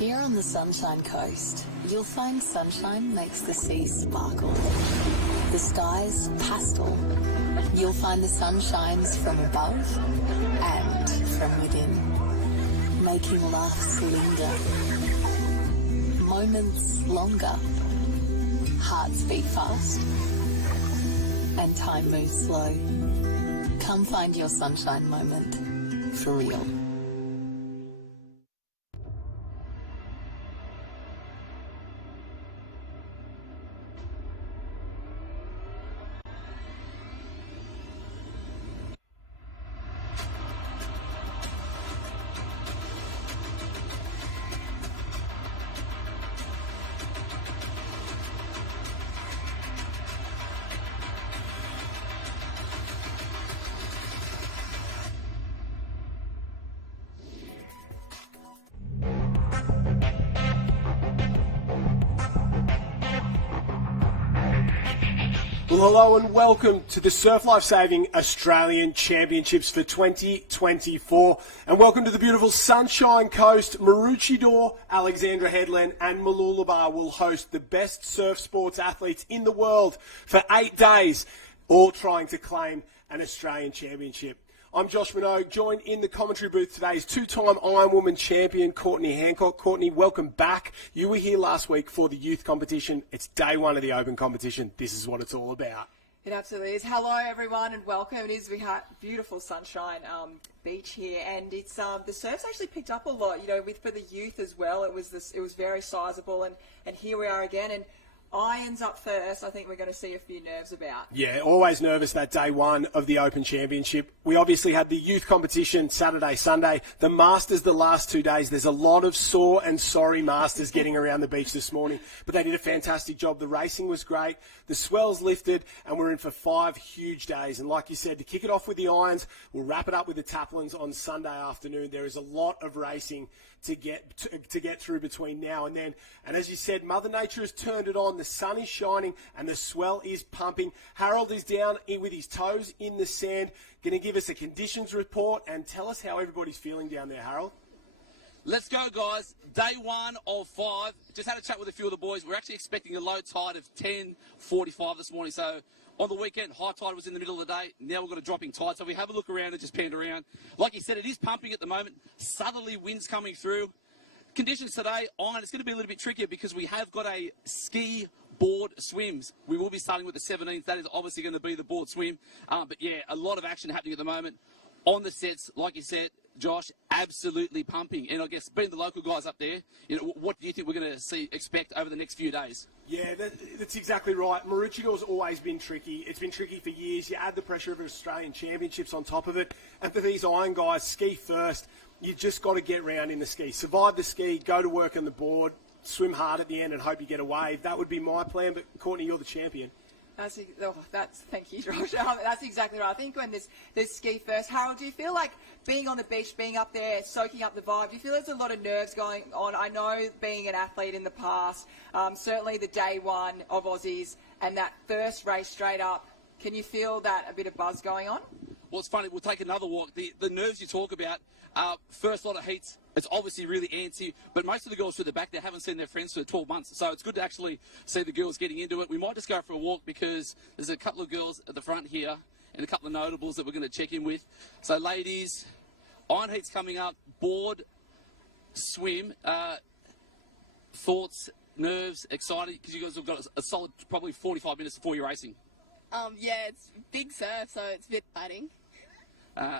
Here on the Sunshine Coast, you'll find sunshine makes the sea sparkle. The sky's pastel. You'll find the sun shines from above and from within, making laughs linger, moments longer, hearts beat fast, and time moves slow. Come find your sunshine moment, for real. Well, hello and welcome to the Surf Life Saving Australian Championships for 2024. And welcome to the beautiful Sunshine Coast. Maroochydore, Alexandra Headland and Mooloolaba will host the best surf sports athletes in the world for 8 days, all trying to claim an Australian championship. I'm Josh Minogue, joined in the commentary booth today is two-time Ironwoman champion Courtney Hancock. Courtney, welcome back. You were here last week for the youth competition. It's day one of the open competition. This is what it's all about. It absolutely is. Hello, everyone, and welcome. It is. We have beautiful sunshine beach here, and it's the surf's actually picked up a lot. You know, for the youth as well. It was very sizable, and here we are again. And irons up first. I think we're going to see a few nerves about. Yeah, always nervous that day one of the Open Championship. We obviously had the youth competition Saturday, Sunday. The Masters the last 2 days. There's a lot of sore and sorry Masters getting around the beach this morning, but they did a fantastic job. The racing was great. The swells lifted, and we're in for 5 huge days. And like you said, to kick it off with the irons, we'll wrap it up with the taplins on Sunday afternoon. There is a lot of racing to get through between now and then. And as you said, Mother Nature has turned it on. The sun is shining and the swell is pumping. Harold is down with his toes in the sand, going to give us a conditions report and tell us how everybody's feeling down there, Harold. Let's go, guys. Day one of 5. Just had a chat with a few of the boys. We're actually expecting a low tide of 10:45 this morning. So on the weekend, high tide was in the middle of the day. Now we've got a dropping tide. So we have a look around and just panned around. Like you said, it is pumping at the moment. Southerly winds coming through. Conditions today, it's going to be a little bit trickier because we have got a ski board swims. We will be starting with the 17th. That is obviously going to be the board swim. But yeah, a lot of action happening at the moment. On the sets, like you said, Josh, absolutely pumping. And I guess being the local guys up there, you know, what do you think we're going to expect over the next few days? Yeah, that's exactly right. Maroochidore's always been tricky. It's been tricky for years. You add the pressure of Australian Championships on top of it. And for these iron guys, ski first. You just got to get round in the ski. Survive the ski, go to work on the board, swim hard at the end and hope you get a wave. That would be my plan. But, Courtney, you're the champion. Thank you, Josh. That's exactly right. I think when there's ski first. Harold, do you feel like being on the beach, being up there, soaking up the vibe, do you feel there's a lot of nerves going on? I know being an athlete in the past, certainly the day one of Aussies and that first race straight up, can you feel that a bit of buzz going on? Well, it's funny. We'll take another walk. The nerves you talk about, first lot of heats, it's obviously really antsy, but most of the girls through the back, they haven't seen their friends for 12 months. So it's good to actually see the girls getting into it. We might just go for a walk because there's a couple of girls at the front here and a couple of notables that we're going to check in with. So, ladies, iron heat's coming up, board, swim, thoughts, nerves, excited, because you guys have got a solid probably 45 minutes before you're racing. Yeah, it's big surf, so it's a bit exciting.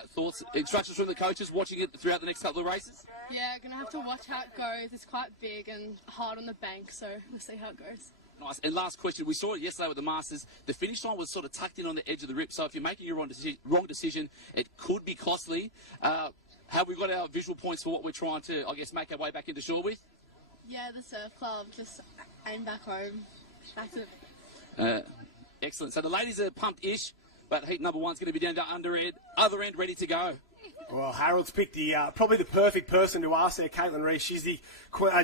Thoughts, instructions from the coaches, watching it throughout the next couple of races? Yeah, going to have to watch how it goes. It's quite big and hard on the bank, so we'll see how it goes. Nice. And last question, we saw it yesterday with the Masters. The finish line was sort of tucked in on the edge of the rip, so if you're making your wrong decision, it could be costly. Have we got our visual points for what we're trying to, I guess, make our way back into shore with? Yeah, the surf club, just aim back home. That's it. Excellent. So the ladies are pumped-ish, but heat number one's going to be down to other end, ready to go. Well, Harold's picked probably the perfect person to ask there, Caitlin Reese. She's the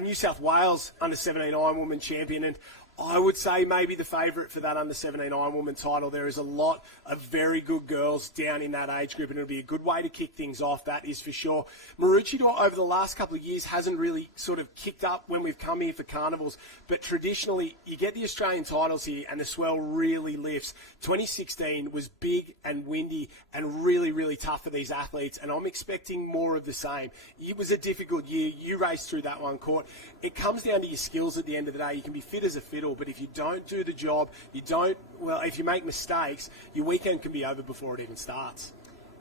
New South Wales under-17 Ironwoman champion, and I would say maybe the favourite for that under-17 Ironwoman title. There is a lot of very good girls down in that age group, and it'll be a good way to kick things off, that is for sure. Maroochydore over the last couple of years hasn't really sort of kicked up when we've come here for carnivals, but traditionally you get the Australian titles here and the swell really lifts. 2016 was big and windy and really, really tough for these athletes, and I'm expecting more of the same. It was a difficult year. You raced through that one, Court. It comes down to your skills at the end of the day. You can be fit as a fiddle, but if you don't do the job, if you make mistakes, your weekend can be over before it even starts.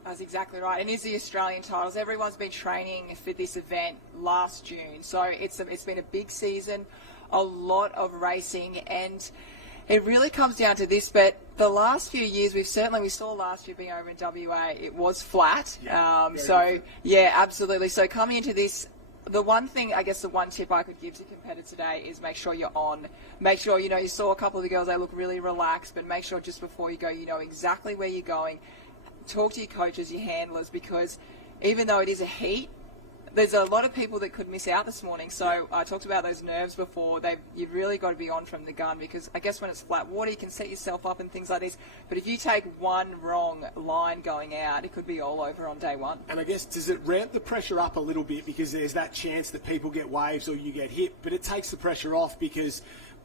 That's exactly right. And it's the Australian titles. Everyone's been training for this event last June. So it's been a big season, a lot of racing, and it really comes down to this. But the last few years, we saw last year being over in WA, it was flat. Yeah, absolutely. So coming into this, the one thing, I guess the one tip I could give to competitors today is make sure you're on. Make sure, you saw a couple of the girls, they look really relaxed, but make sure just before you go, you know exactly where you're going. Talk to your coaches, your handlers, because even though it is a heat, there's a lot of people that could miss out this morning. So I talked about those nerves before. You've really got to be on from the gun, because I guess when it's flat water, you can set yourself up and things like this. But if you take one wrong line going out, it could be all over on day one. And I guess, does it ramp the pressure up a little bit, because there's that chance that people get waves or you get hit, but it takes the pressure off because,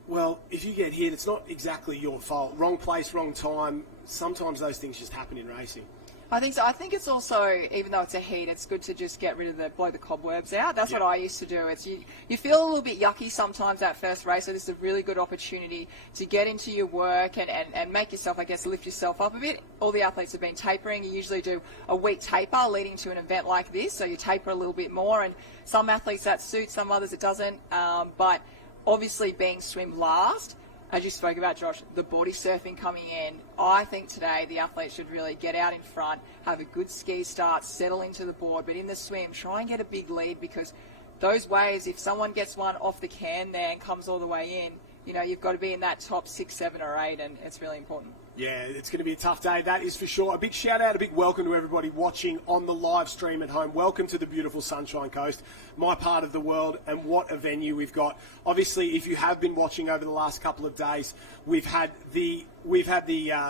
well, if you get hit, it's not exactly your fault. Wrong place, wrong time. Sometimes those things just happen in racing. I think so. I think it's also, even though it's a heat, it's good to just get rid of blow the cobwebs out. That's what I used to do. It's you feel a little bit yucky sometimes that first race, so this is a really good opportunity to get into your work and make yourself, I guess, lift yourself up a bit. All the athletes have been tapering. You usually do a week taper leading to an event like this, so you taper a little bit more, and some athletes that suits, some others it doesn't. But obviously being swim last, as you spoke about, Josh, the body surfing coming in, I think today the athletes should really get out in front, have a good ski start, settle into the board, but in the swim, try and get a big lead, because those waves, if someone gets one off the can there and comes all the way in, you've got to be in that top 6, 7 or 8, and it's really important. Yeah, it's going to be a tough day, that is for sure. A big shout out, a big welcome to everybody watching on the live stream at home. Welcome to the beautiful Sunshine Coast, my part of the world, and what a venue we've got. Obviously, if you have been watching over the last couple of days, we've had the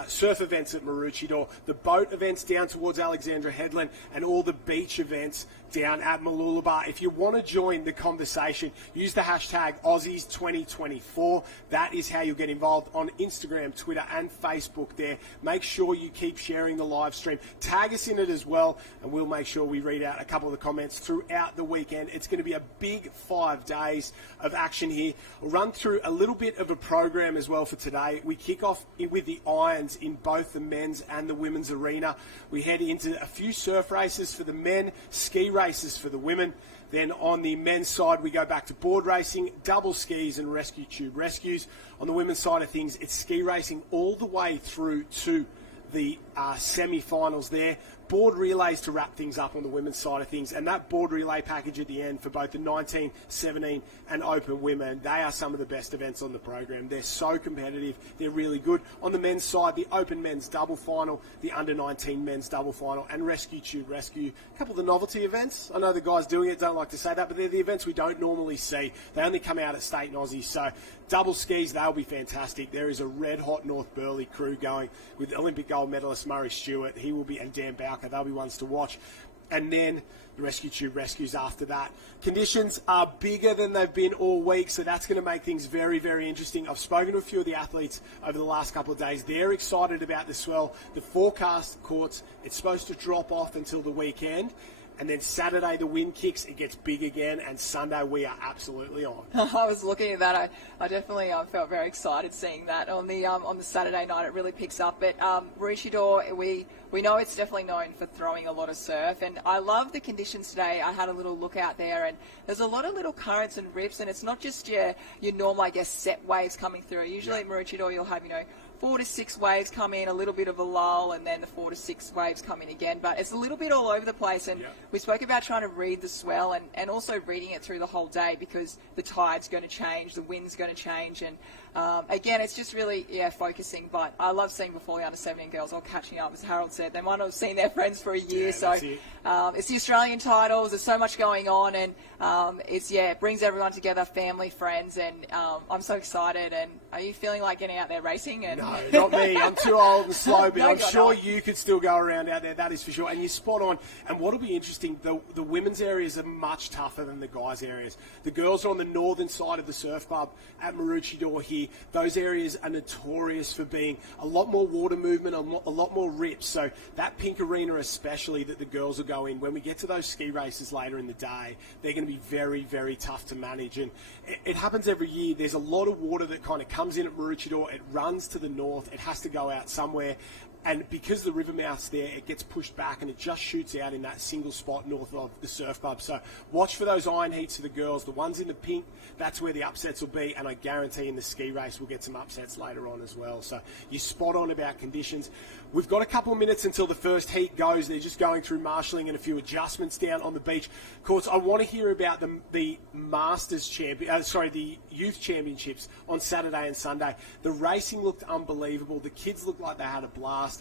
surf events at Maroochydore, the boat events down towards Alexandra Headland, and all the beach events down at Mooloolaba. If you want to join the conversation, use the hashtag Aussies2024. That is how you'll get involved on Instagram, Twitter and Facebook there. Make sure you keep sharing the live stream. Tag us in it as well, and we'll make sure we read out a couple of the comments throughout the weekend. It's going to be a big 5 days of action here. We'll run through a little bit of a program as well for today. We kick off with the irons in both the men's and the women's arena. We head into a few surf races for the men, ski races for the women. Then on the men's side, we go back to board racing, double skis and rescue tube rescues. On the women's side of things, it's ski racing all the way through to the semi-finals there. Board relays to wrap things up on the women's side of things, and that board relay package at the end for both the 19, 17 and open women, they are some of the best events on the program. They're so competitive, they're really good. On the men's side, the open men's double final, the under 19 men's double final, and rescue tube rescue. A couple of the novelty events. I know the guys doing it don't like to say that, but they're the events we don't normally see. They only come out at state and Aussie, so double skis, they'll be fantastic. There is a red-hot North Burleigh crew going with Olympic gold medalist Murray Stewart. He will be, and Dan Bowker, they'll be ones to watch. And then the rescue tube rescues after that. Conditions are bigger than they've been all week, so that's going to make things very, very interesting. I've spoken to a few of the athletes over the last couple of days. They're excited about the swell. The forecast, Courts, it's supposed to drop off until the weekend. And then Saturday the wind kicks, it gets big again, and Sunday we are absolutely on. I was looking at that. I definitely felt very excited seeing that on the Saturday night. It really picks up. But Maroochydore, we know it's definitely known for throwing a lot of surf, and I love the conditions today. I had a little look out there, and there's a lot of little currents and rips, and it's not just your normal, I guess, set waves coming through. Usually at Maroochydore you'll have 4 to 6 waves come in, a little bit of a lull, and then the 4 to 6 waves come in again. But it's a little bit all over the place, and we spoke about trying to read the swell and also reading it through the whole day, because the tide's going to change, the wind's going to change, and again, it's just really, focusing. But I love seeing before the under-17 girls all catching up. As Harold said, they might not have seen their friends for a year, so it's the Australian titles, there's so much going on, and it brings everyone together, family, friends, and I'm so excited. And are you feeling like getting out there racing? And no, not me. I'm too old and slow, but No, I'm you're sure not. you could still go around out there, that is for sure. And you're spot on. And what'll be interesting, the women's areas are much tougher than the guys' areas. The girls are on the northern side of the surf club at Maroochydore here. Those areas are notorious for being a lot more water movement, a lot more rips. So that pink arena especially that the girls will go in, when we get to those ski races later in the day, they're going to be very, very tough to manage. And it happens every year. There's a lot of water that kind of comes in at Maroochydore. It runs to the north. It has to go out somewhere. And because the river mouth's there, it gets pushed back and it just shoots out in that single spot north of the surf club. So watch for those iron heats for the girls. The ones in the pink, that's where the upsets will be. And I guarantee in the ski race we'll get some upsets later on as well. So you're spot on about conditions. We've got a couple of minutes until the first heat goes. They're just going through marshalling and a few adjustments down on the beach. Courts, I want to hear about the Masters the Youth Championships on Saturday and Sunday. The racing looked unbelievable. The kids looked like they had a blast.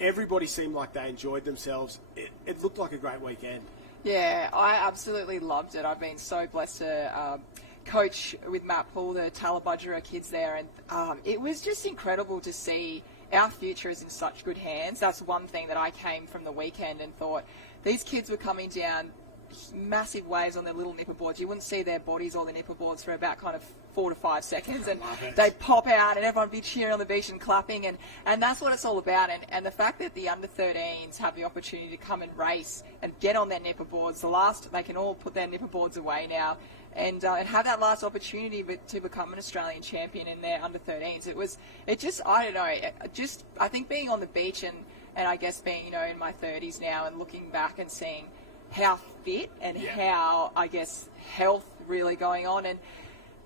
Everybody seemed like they enjoyed themselves. It looked like a great weekend. Yeah, I absolutely loved it. I've been so blessed to coach with Matt Poole, the Talabudgera kids there, and it was just incredible to see our future is in such good hands. That's one thing that I came from the weekend and thought, these kids were coming down massive waves on their little nipper boards. You wouldn't see their bodies or the nipper boards for about kind of 4 to 5 seconds, and they'd pop out and everyone would be cheering on the beach and clapping, and that's what it's all about. And the fact that the under-13s have the opportunity to come and race and get on their nipper boards, they can all put their nipper boards away now and have that last opportunity to become an Australian champion in their under-13s. I think being on the beach and I guess being, in my 30s now and looking back and seeing how fit and how, I guess, health really going on. And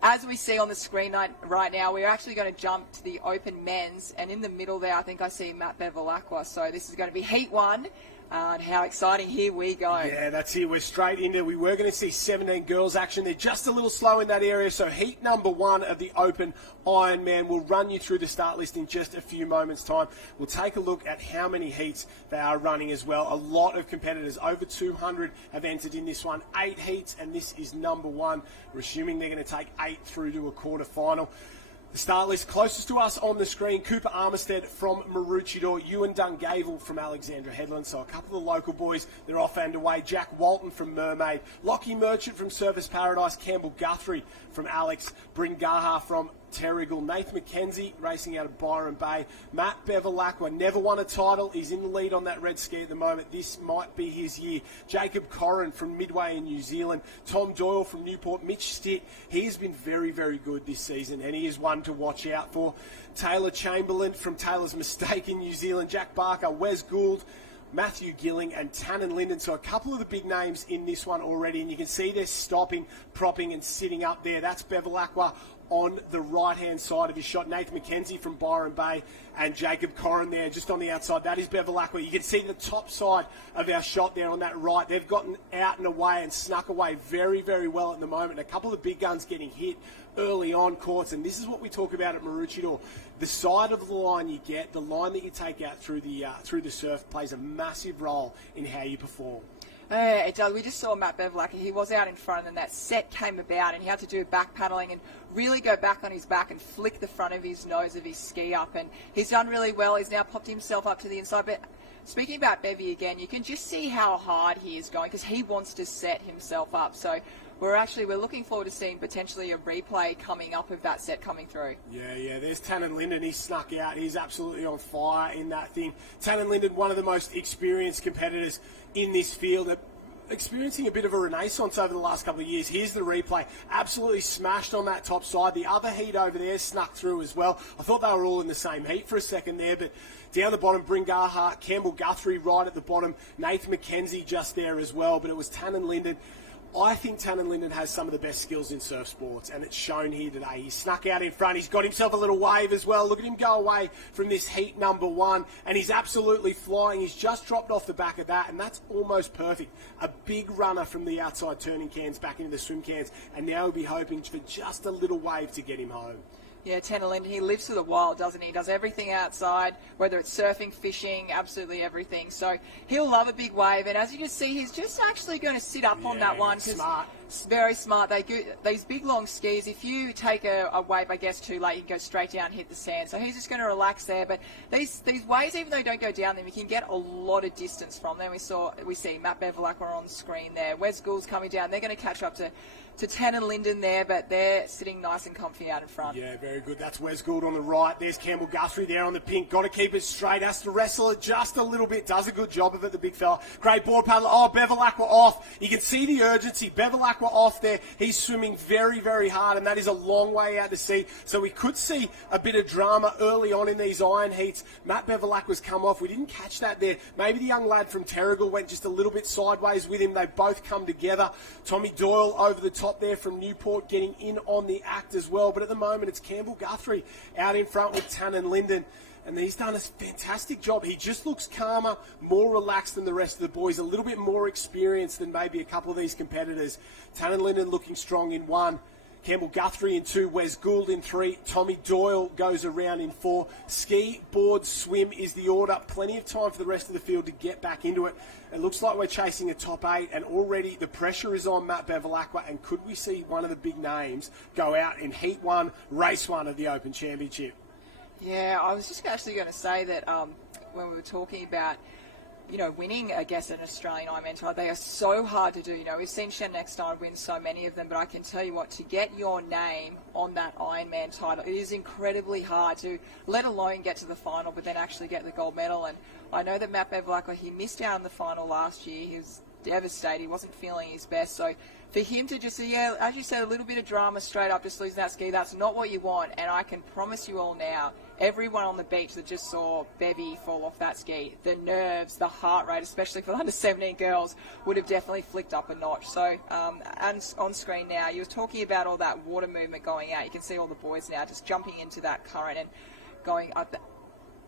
as we see on the screen right now, we're actually going to jump to the open men's, and in the middle there I think I see Matt Bevilacqua. So this is going to be Heat 1. And how exciting, here we go. Yeah, that's it. We're straight into it. We were going to see 17 girls action. They're just a little slow in that area. So heat number 1 of the Open Ironman. We'll run you through the start list in just a few moments' time. We'll take a look at how many heats they are running as well. A lot of competitors, over 200 have entered in this one. 8 heats, and this is number 1. We're assuming they're going to take 8 through to a quarter-final. The start list closest to us on the screen: Cooper Armistead from Maroochydore, Ewan Dungavel from Alexandra Headland, so a couple of the local boys, they're off and away. Jack Walton from Mermaid, Lockie Merchant from Surface Paradise, Campbell Guthrie from Alex, Bryn Gaha from Terrigal, Nathan McKenzie racing out of Byron Bay, Matt Bevilacqua never won a title, he's in the lead on that red ski at the moment, this might be his year. Jacob Corrin from Midway in New Zealand, Tom Doyle from Newport, Mitch Stitt, he has been very, very good this season and he is one to watch out for. Taylor Chamberlain from Taylor's Mistake in New Zealand, Jack Barker, Wes Gould, Matthew Gilling and Tannen Linden. So a couple of the big names in this one already, and you can see they're stopping, propping and sitting up there. That's Bevilacqua on the right-hand side of his shot. Nathan McKenzie from Byron Bay and Jacob Corrin there just on the outside. That is Bevilacqua. You can see the top side of our shot there on that right. They've gotten out and away and snuck away very, very well at the moment. A couple of big guns getting hit early on, Courts, and this is what we talk about at Maroochydore. The side of the line you get, the line that you take out through the surf plays a massive role in how you perform. It does. We just saw Matt Bevilacqua. He was out in front, and that set came about, and he had to do back paddling and really go back on his back and flick the front of his nose of his ski up. And he's done really well. He's now popped himself up to the inside. But speaking about Bevy again, you can just see how hard he is going because he wants to set himself up. So we're looking forward to seeing potentially a replay coming up of that set coming through. Yeah, there's Tannen Linden. He snuck out. He's absolutely on fire in that thing. Tannen Linden, one of the most experienced competitors in this field, experiencing a bit of a renaissance over the last couple of years. Here's the replay. Absolutely smashed on that top side. The other heat over there snuck through as well. I thought they were all in the same heat for a second there, but down the bottom, Bryn Gaha, Campbell Guthrie right at the bottom, Nathan McKenzie just there as well, but it was Tannen Linden I think Tannen Linden has some of the best skills in surf sports, and it's shown here today. He snuck out in front. He's got himself a little wave as well. Look at him go away from this heat number 1, and he's absolutely flying. He's just dropped off the back of that, and that's almost perfect. A big runner from the outside turning cans back into the swim cans, and now he'll be hoping for just a little wave to get him home. Yeah, Tannen Linden, he lives for the wild, doesn't he? He does everything outside, whether it's surfing, fishing, absolutely everything. So he'll love a big wave. And as you can see, he's just actually going to sit up on that one. Smart. Very smart. These big, long skis, if you take a wave, I guess, too late, you can go straight down and hit the sand. So he's just going to relax there. But these waves, even though you don't go down them, you can get a lot of distance from them. We see Matt Bevilacqua on screen there. Wes Gould's coming down. They're going to catch up to Tannen Linden there, but they're sitting nice and comfy out in front. Yeah, very good. That's Wes Gould on the right. There's Campbell Guthrie there on the pink. Got to keep it straight. Has to wrestle it just a little bit. Does a good job of it, the big fella. Great board paddler. Oh, Bevilacqua off. You can see the urgency. Bevilacqua off there. He's swimming very, very hard, and that is a long way out to sea. So we could see a bit of drama early on in these iron heats. Matt Bevilacqua's come off. We didn't catch that there. Maybe the young lad from Terrigal went just a little bit sideways with him. They both come together. Tommy Doyle over the top there from Newport getting in on the act as well. But at the moment, it's Campbell Guthrie out in front with Tannen Linden. And he's done a fantastic job. He just looks calmer, more relaxed than the rest of the boys, a little bit more experienced than maybe a couple of these competitors. Tannen Linden looking strong in 1. Campbell Guthrie in 2, Wes Gould in 3, Tommy Doyle goes around in 4. Ski, board, swim is the order. Plenty of time for the rest of the field to get back into it. It looks like we're chasing a top 8, and already the pressure is on Matt Bevilacqua. And could we see one of the big names go out in Heat 1, Race 1 of the Open Championship? Yeah, I was just actually going to say that when we were talking about, winning, I guess, an Australian Ironman title, they are so hard to do. We've seen Shen Eckstein win so many of them, but I can tell you what, to get your name on that Ironman title, it is incredibly hard to, let alone get to the final, but then actually get the gold medal. And I know that Matt Bevilacqua, he missed out on the final last year. He was devastated. He wasn't feeling his best. So for him to just, as you said, a little bit of drama straight up, just losing that ski, that's not what you want. And I can promise you all now, everyone on the beach that just saw Bevy fall off that ski, the nerves, the heart rate, especially for the under-17 girls, would have definitely flicked up a notch. So, and on screen now, you were talking about all that water movement going out. You can see all the boys now just jumping into that current and going up.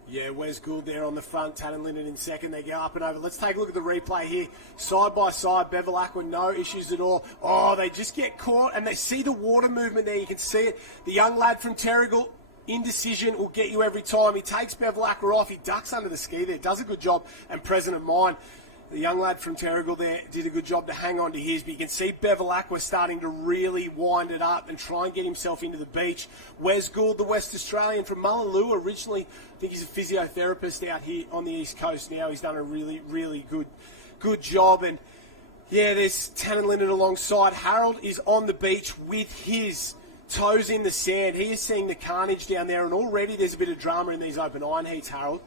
Yeah, Wes Gould there on the front, Tannen Linden in second. They go up and over. Let's take a look at the replay here. Side by side, Bevilacqua, no issues at all. Oh, they just get caught, and they see the water movement there. You can see it. The young lad from Terrigal, indecision will get you every time. He takes Bevilacqua off. He ducks under the ski there, does a good job, and present of mind. The young lad from Terrigal there did a good job to hang on to his, but you can see Bevilacqua starting to really wind it up and try and get himself into the beach. Wes Gould, the West Australian from Mullaloo, originally, I think he's a physiotherapist out here on the East Coast now. He's done a really, really good job. And yeah, there's Tannen Linden alongside. Harold is on the beach with his toes in the sand. He is seeing the carnage down there, and already there's a bit of drama in these open iron heats, Harold.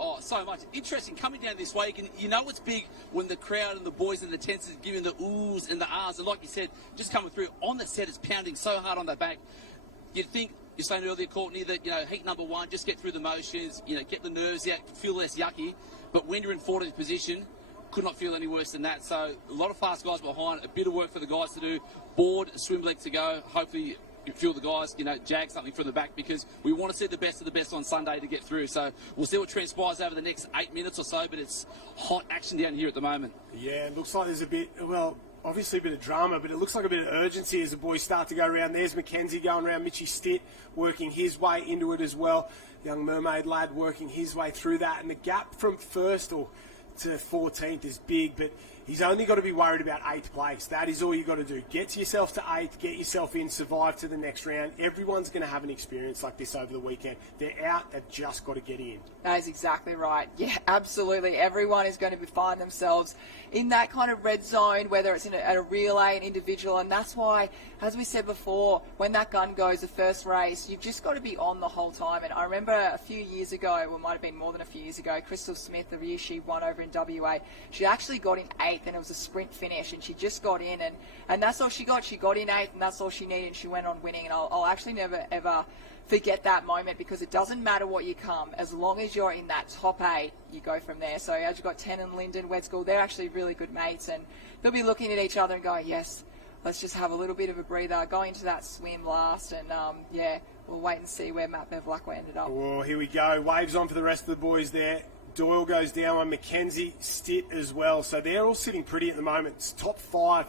Oh, so much. Interesting coming down this week, and you know it's big when the crowd and the boys in the tents are giving the oohs and the ahs, and like you said, just coming through on the set, it's pounding so hard on the back. You'd think, you're saying earlier, Courtney, that, heat number 1, just get through the motions, get the nerves out, feel less yucky, but when you're in 14th position, could not feel any worse than that. So a lot of fast guys behind, a bit of work for the guys to do, board, swim leg to go, hopefully a few of the guys, jag something from the back, because we want to see the best of the best on Sunday to get through. So we'll see what transpires over the next 8 minutes or so, but it's hot action down here at the moment. Yeah, it looks like there's a bit, obviously a bit of drama, but it looks like a bit of urgency as the boys start to go around. There's Mackenzie going around, Mitchy Stitt working his way into it as well. Young Mermaid lad working his way through that, and the gap from first to 14th is big, but he's only got to be worried about 8th place. That is all you've got to do. Get yourself to 8th, get yourself in, survive to the next round. Everyone's going to have an experience like this over the weekend. They're out, they've just got to get in. That is exactly right. Yeah, absolutely. Everyone is going to find themselves in that kind of red zone, whether it's at a relay, an individual, and that's why, as we said before, when that gun goes, the first race, you've just got to be on the whole time. And I remember a few years ago, well, it might have been more than a few years ago, Crystal Smith, the year she won over in WA, she actually got in 8th, and it was a sprint finish, and she just got in, and that's all she got. She got in 8th, and that's all she needed, and she went on winning. And I'll actually never, ever forget that moment, because it doesn't matter what you come, as long as you're in that top 8, you go from there. So as you've got Tannen Linden, Wes Gould, they're actually really good mates, and they'll be looking at each other and going, yes, let's just have a little bit of a breather, going into that swim last, and we'll wait and see where Matt Bevilacqua ended up. Oh, here we go. Waves on for the rest of the boys there. Doyle goes down on Mackenzie, Stitt as well. So they're all sitting pretty at the moment. It's top 5.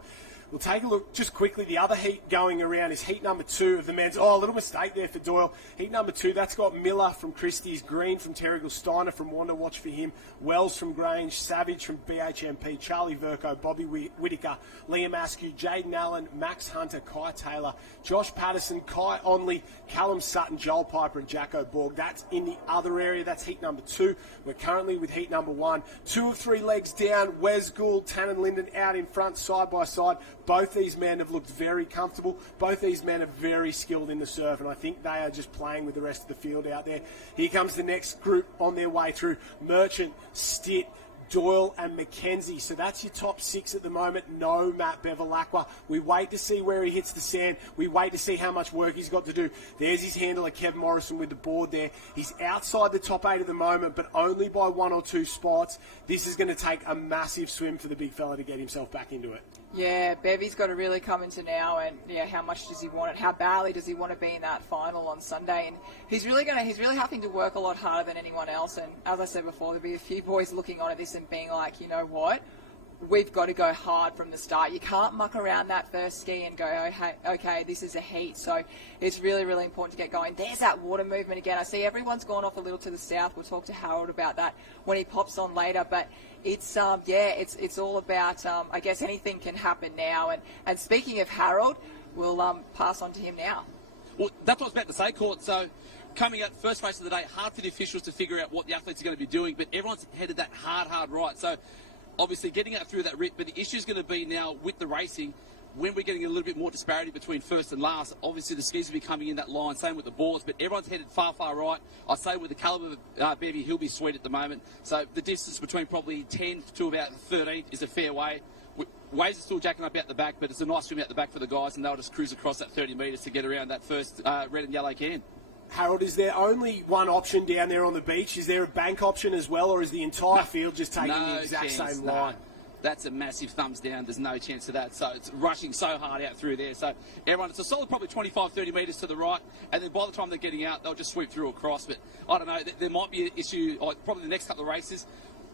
We'll take a look just quickly. The other heat going around is heat number 2 of the men's. Oh, a little mistake there for Doyle. Heat number 2, that's got Miller from Christie's, Green from Terrigal, Steiner from Wanda, watch for him, Wells from Grange, Savage from BHMP, Charlie Verco, Bobby Whittaker, Liam Askew, Jaden Allen, Max Hunter, Kai Taylor, Josh Patterson, Kai Onley, Callum Sutton, Joel Piper and Jacko Borg. That's in the other area. That's heat number 2. We're currently with heat number 1. 2 of 3 legs down. Wes Gould, Tannen Linden out in front, side by side. Both these men have looked very comfortable. Both these men are very skilled in the surf, and I think they are just playing with the rest of the field out there. Here comes the next group on their way through. Merchant, Stitt, Doyle and Mackenzie. So that's your top 6 at the moment. No Matt Bevilacqua. We wait to see where he hits the sand. We wait to see how much work he's got to do. There's his handler, Kev Morrison, with the board there. He's outside the top 8 at the moment, but only by 1 or 2 spots. This is going to take a massive swim for the big fella to get himself back into it. Yeah, Bevy's got to really come into now, and how much does he want it? How badly does he want to be in that final on Sunday? And he's really having to work a lot harder than anyone else. And as I said before, there'll be a few boys looking on at this and being like, you know what? We've got to go hard from the start. You can't muck around that first ski and go, okay, this is a heat. So it's really, really important to get going. There's that water movement again. I see everyone's gone off a little to the south. We'll talk to Harold about that when he pops on later. But it's all about, I guess anything can happen now. And speaking of Harold, we'll pass on to him now. Well, that's what I was about to say, Court. So coming up, first race of the day, hard for the officials to figure out what the athletes are going to be doing, but everyone's headed that hard right. So obviously getting out through that rip, but the issue is going to be now with the racing, when we're getting a little bit more disparity between first and last, obviously the skis will be coming in that line, same with the boards, but everyone's headed far right. I say with the calibre of Bevy, he'll be sweet at the moment. So the distance between probably 10 to about 13 is a fair way. Waves are still jacking up out the back, but it's a nice swim out the back for the guys, and they'll just cruise across that 30 metres to get around that first red and yellow can. Harold, is there only one option down there on the beach? Is there a bank option as well, or is the entire field just taking the exact same line? That's a massive thumbs down. There's no chance of that. So it's rushing so hard out through there. So everyone, it's a solid probably 25, 30 metres to the right. And then by the time they're getting out, they'll just sweep through across. But I don't know, there might be an issue, probably the next couple of races.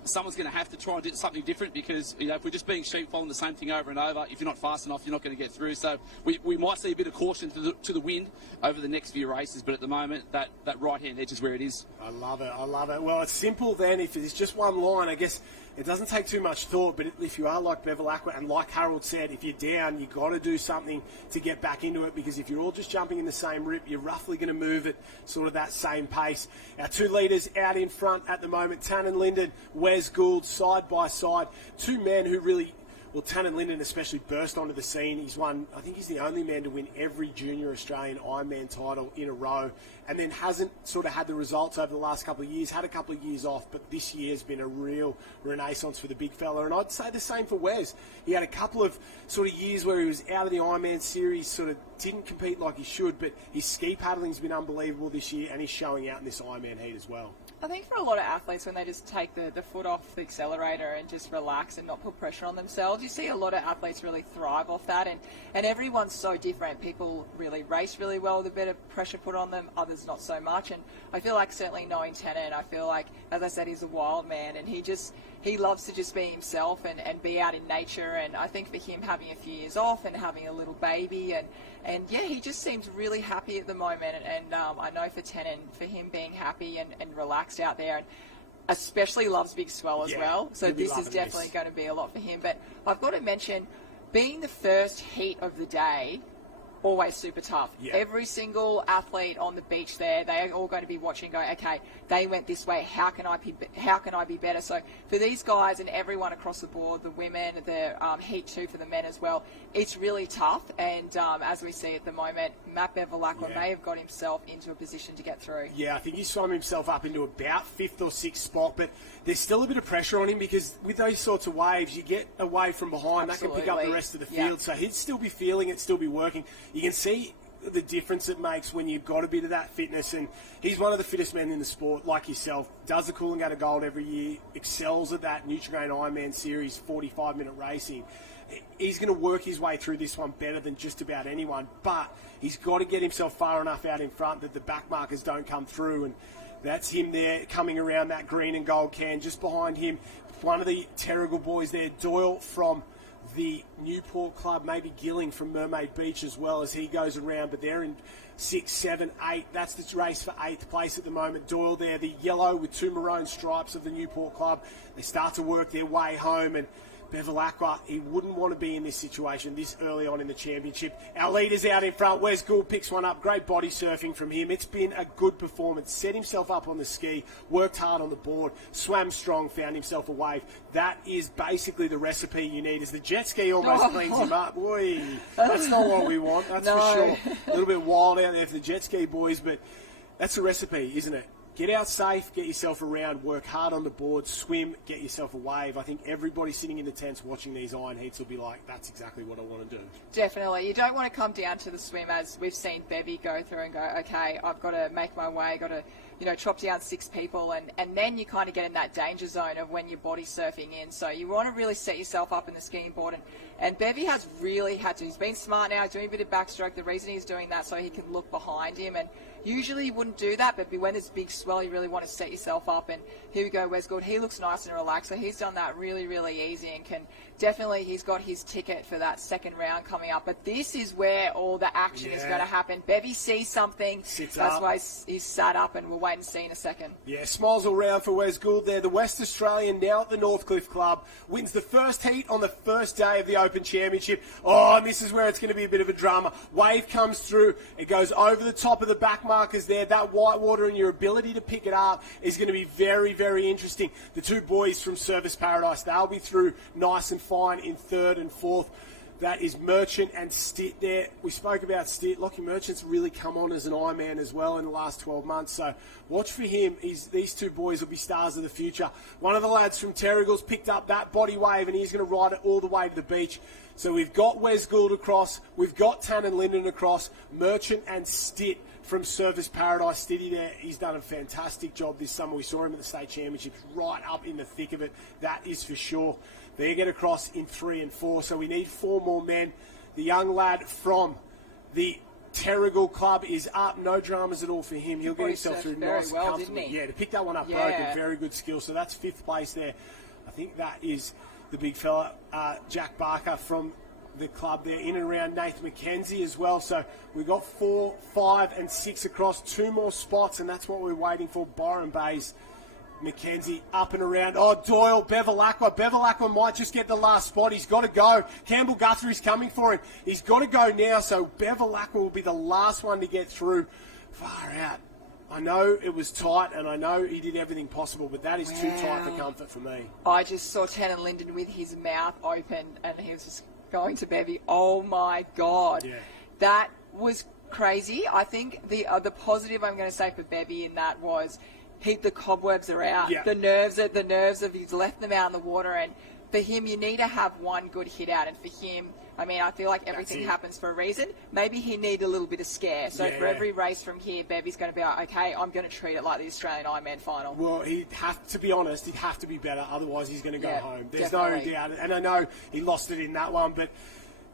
Someone's going to have to try and do something different because, if we're just being sheep following the same thing over and over, if you're not fast enough, you're not going to get through. So we might see a bit of caution to the wind over the next few races, but at the moment, that right-hand edge is where it is. I love it. Well, it's simple then. If it's just one line, I guess it doesn't take too much thought, but if you are like Bevilacqua, and like Harold said, if you're down, you've got to do something to get back into it, because if you're all just jumping in the same rip, you're roughly going to move at sort of that same pace. Our 2 leaders out in front at the moment, Tannen Linden, Wes Gould, side by side. 2 men who really, well, Tannen Linden especially burst onto the scene. He's won, I think he's the only man to win every junior Australian Ironman title in a row, and then hasn't sort of had the results over the last couple of years, had a couple of years off, but this year's been a real renaissance for the big fella. And I'd say the same for Wes. He had a couple of sort of years where he was out of the Ironman series, sort of didn't compete like he should, but his ski paddling's been unbelievable this year, and he's showing out in this Ironman heat as well. I think for a lot of athletes, when they just take the foot off the accelerator and just relax and not put pressure on themselves, you see a lot of athletes really thrive off that, and everyone's so different. People really race really well with a bit of pressure put on them, others not so much, and I feel like certainly knowing Tannen, I feel like, as I said, he's a wild man, and he loves to just be himself and be out in nature, and I think for him having a few years off and having a little baby, and yeah, he just seems really happy at the moment, and I know for Tannen, for him being happy and relaxed out there, and especially loves Big Swell as well, so this is definitely going to be a lot for him. But I've got to mention, being the first heat of the day, always super tough. Yeah. Every single athlete on the beach there, they're all going to be watching, going, okay, they went this way. How can I be better? So for these guys and everyone across the board, the women, the heat 2 for the men as well, it's really tough. And as we see at the moment, Matt Bevilacqua may have got himself into a position to get through. Yeah, I think he's swum himself up into about 5th or 6th spot, but there's still a bit of pressure on him because with those sorts of waves, you get a wave from behind, that can pick up the rest of the field. So he'd still be feeling it, still be working. You can see the difference it makes when you've got a bit of that fitness, and he's one of the fittest men in the sport, like yourself, does the Coolangatta Gold every year, excels at that Nutrigrain Ironman Series 45-minute racing. He's going to work his way through this one better than just about anyone, but he's got to get himself far enough out in front that the back markers don't come through, and that's him there coming around that green and gold can. Just behind him, one of the Terrigal boys there, Doyle from the Newport Club, maybe Gilling from Mermaid Beach as well as he goes around, but they're in 6, 7, 8. That's the race for 8th place at the moment. Doyle there, the yellow with 2 maroon stripes of the Newport Club. They start to work their way home, and Bevilacqua, he wouldn't want to be in this situation this early on in the championship. Our leader's out in front. Wes Gould picks one up. Great body surfing from him. It's been a good performance. Set himself up on the ski, worked hard on the board, swam strong, found himself a wave. That is basically the recipe you need, as the jet ski almost cleans him up. Boy, that's not what we want, that's for sure. A little bit wild out there for the jet ski boys, but that's the recipe, isn't it? Get out safe, get yourself around, work hard on the board, swim, get yourself a wave. I think everybody sitting in the tents watching these iron heats will be like, that's exactly what I want to do. Definitely. You don't want to come down to the swim, as we've seen Bevy go through and go, okay, I've got to make my way, got to, chop down 6 people, and then you kind of get in that danger zone of when you're body surfing in. So you want to really set yourself up in the skiing board, and Bevy has really had to. He's been smart now, doing a bit of backstroke. The reason he's doing that so he can look behind him, and usually you wouldn't do that, but when there's big swell, you really want to set yourself up. And here we go, Wes Gould. He looks nice and relaxed, so he's done that really, really easy, and he's got his ticket for that second round coming up. But this is where all the action is going to happen. Bevy sees something. That's why he's sat up, and we'll wait and see in a second. Yeah, smiles all round for Wes Gould there. The West Australian, now at the Northcliffe Club, wins the first heat on the first day of the Open Championship. Oh, and this is where it's going to be a bit of a drama. Wave comes through. It goes over the top of the back markers there. That white water and your ability to pick it up is going to be very, very interesting. The 2 boys from Service Paradise, they'll be through nice and fine in 3rd and 4th. That is Merchant and Stitt there. We spoke about Stitt. Lockie Merchant's really come on as an Ironman as well in the last 12 months. So watch for him. These 2 boys will be stars of the future. One of the lads from Terrigal's picked up that body wave, and he's going to ride it all the way to the beach. So we've got Wes Gould across. We've got Tannen Linden across. Merchant and Stitt from Service Paradise. Stitty there, he's done a fantastic job this summer. We saw him at the State Championships, right up in the thick of it. That is for sure. They get across in 3 and 4, so we need 4 more men. The young lad from the Terrigal Club is up. No dramas at all for him. He'll get himself through nice and comfortably. Yeah, to pick that one up broken, very good skill. So that's 5th place there. I think that is the big fella, Jack Barker from the club there, in and around Nathan McKenzie as well. So we've got 4, 5 and 6 across, 2 more spots, and that's what we're waiting for. Byron Bays, McKenzie up and around. Oh, Doyle, Bevilacqua. Bevilacqua might just get the last spot. He's got to go. Campbell Guthrie's coming for him. He's got to go now, so Bevilacqua will be the last one to get through. Far out. I know it was tight, and I know he did everything possible, but that is too tight for comfort for me. I just saw Tannen Linden with his mouth open, and he was just going to Bevy. Oh my God. Yeah. That was crazy. I think the positive I'm going to say for Bevy in that was the cobwebs are out. Yeah. The nerves of he's left them out in the water, and for him you need to have one good hit out, and for him, I mean, I feel like everything happens for a reason. Maybe he needed a little bit of scare. So for every race from here, Bevy's going to be like, okay, I'm going to treat it like the Australian Ironman final. Well, to be honest, he'd have to be better. Otherwise, he's going to go home. There's no doubt. And I know he lost it in that one, but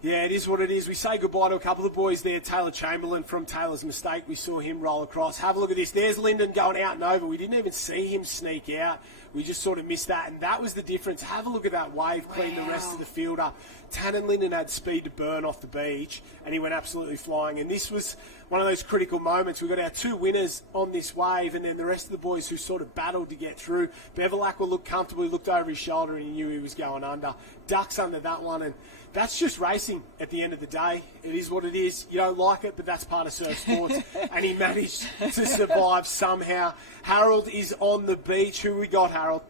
yeah, it is what it is. We say goodbye to a couple of boys there. Taylor Chamberlain from Taylor's Mistake. We saw him roll across. Have a look at this. There's Linden going out and over. We didn't even see him sneak out. We just sort of missed that, and that was the difference. Have a look at that wave, clean the rest of the field up. Tannen Linden had speed to burn off the beach, and he went absolutely flying. And this was one of those critical moments. We got our 2 winners on this wave, and then the rest of the boys who sort of battled to get through. Bevilacqua looked comfortable. He looked over his shoulder, and he knew he was going under. Ducks under that one, and that's just racing at the end of the day. It is what it is. You don't like it, but that's part of surf sports. And he managed to survive somehow. Harold is on the beach. Who we got, Harold?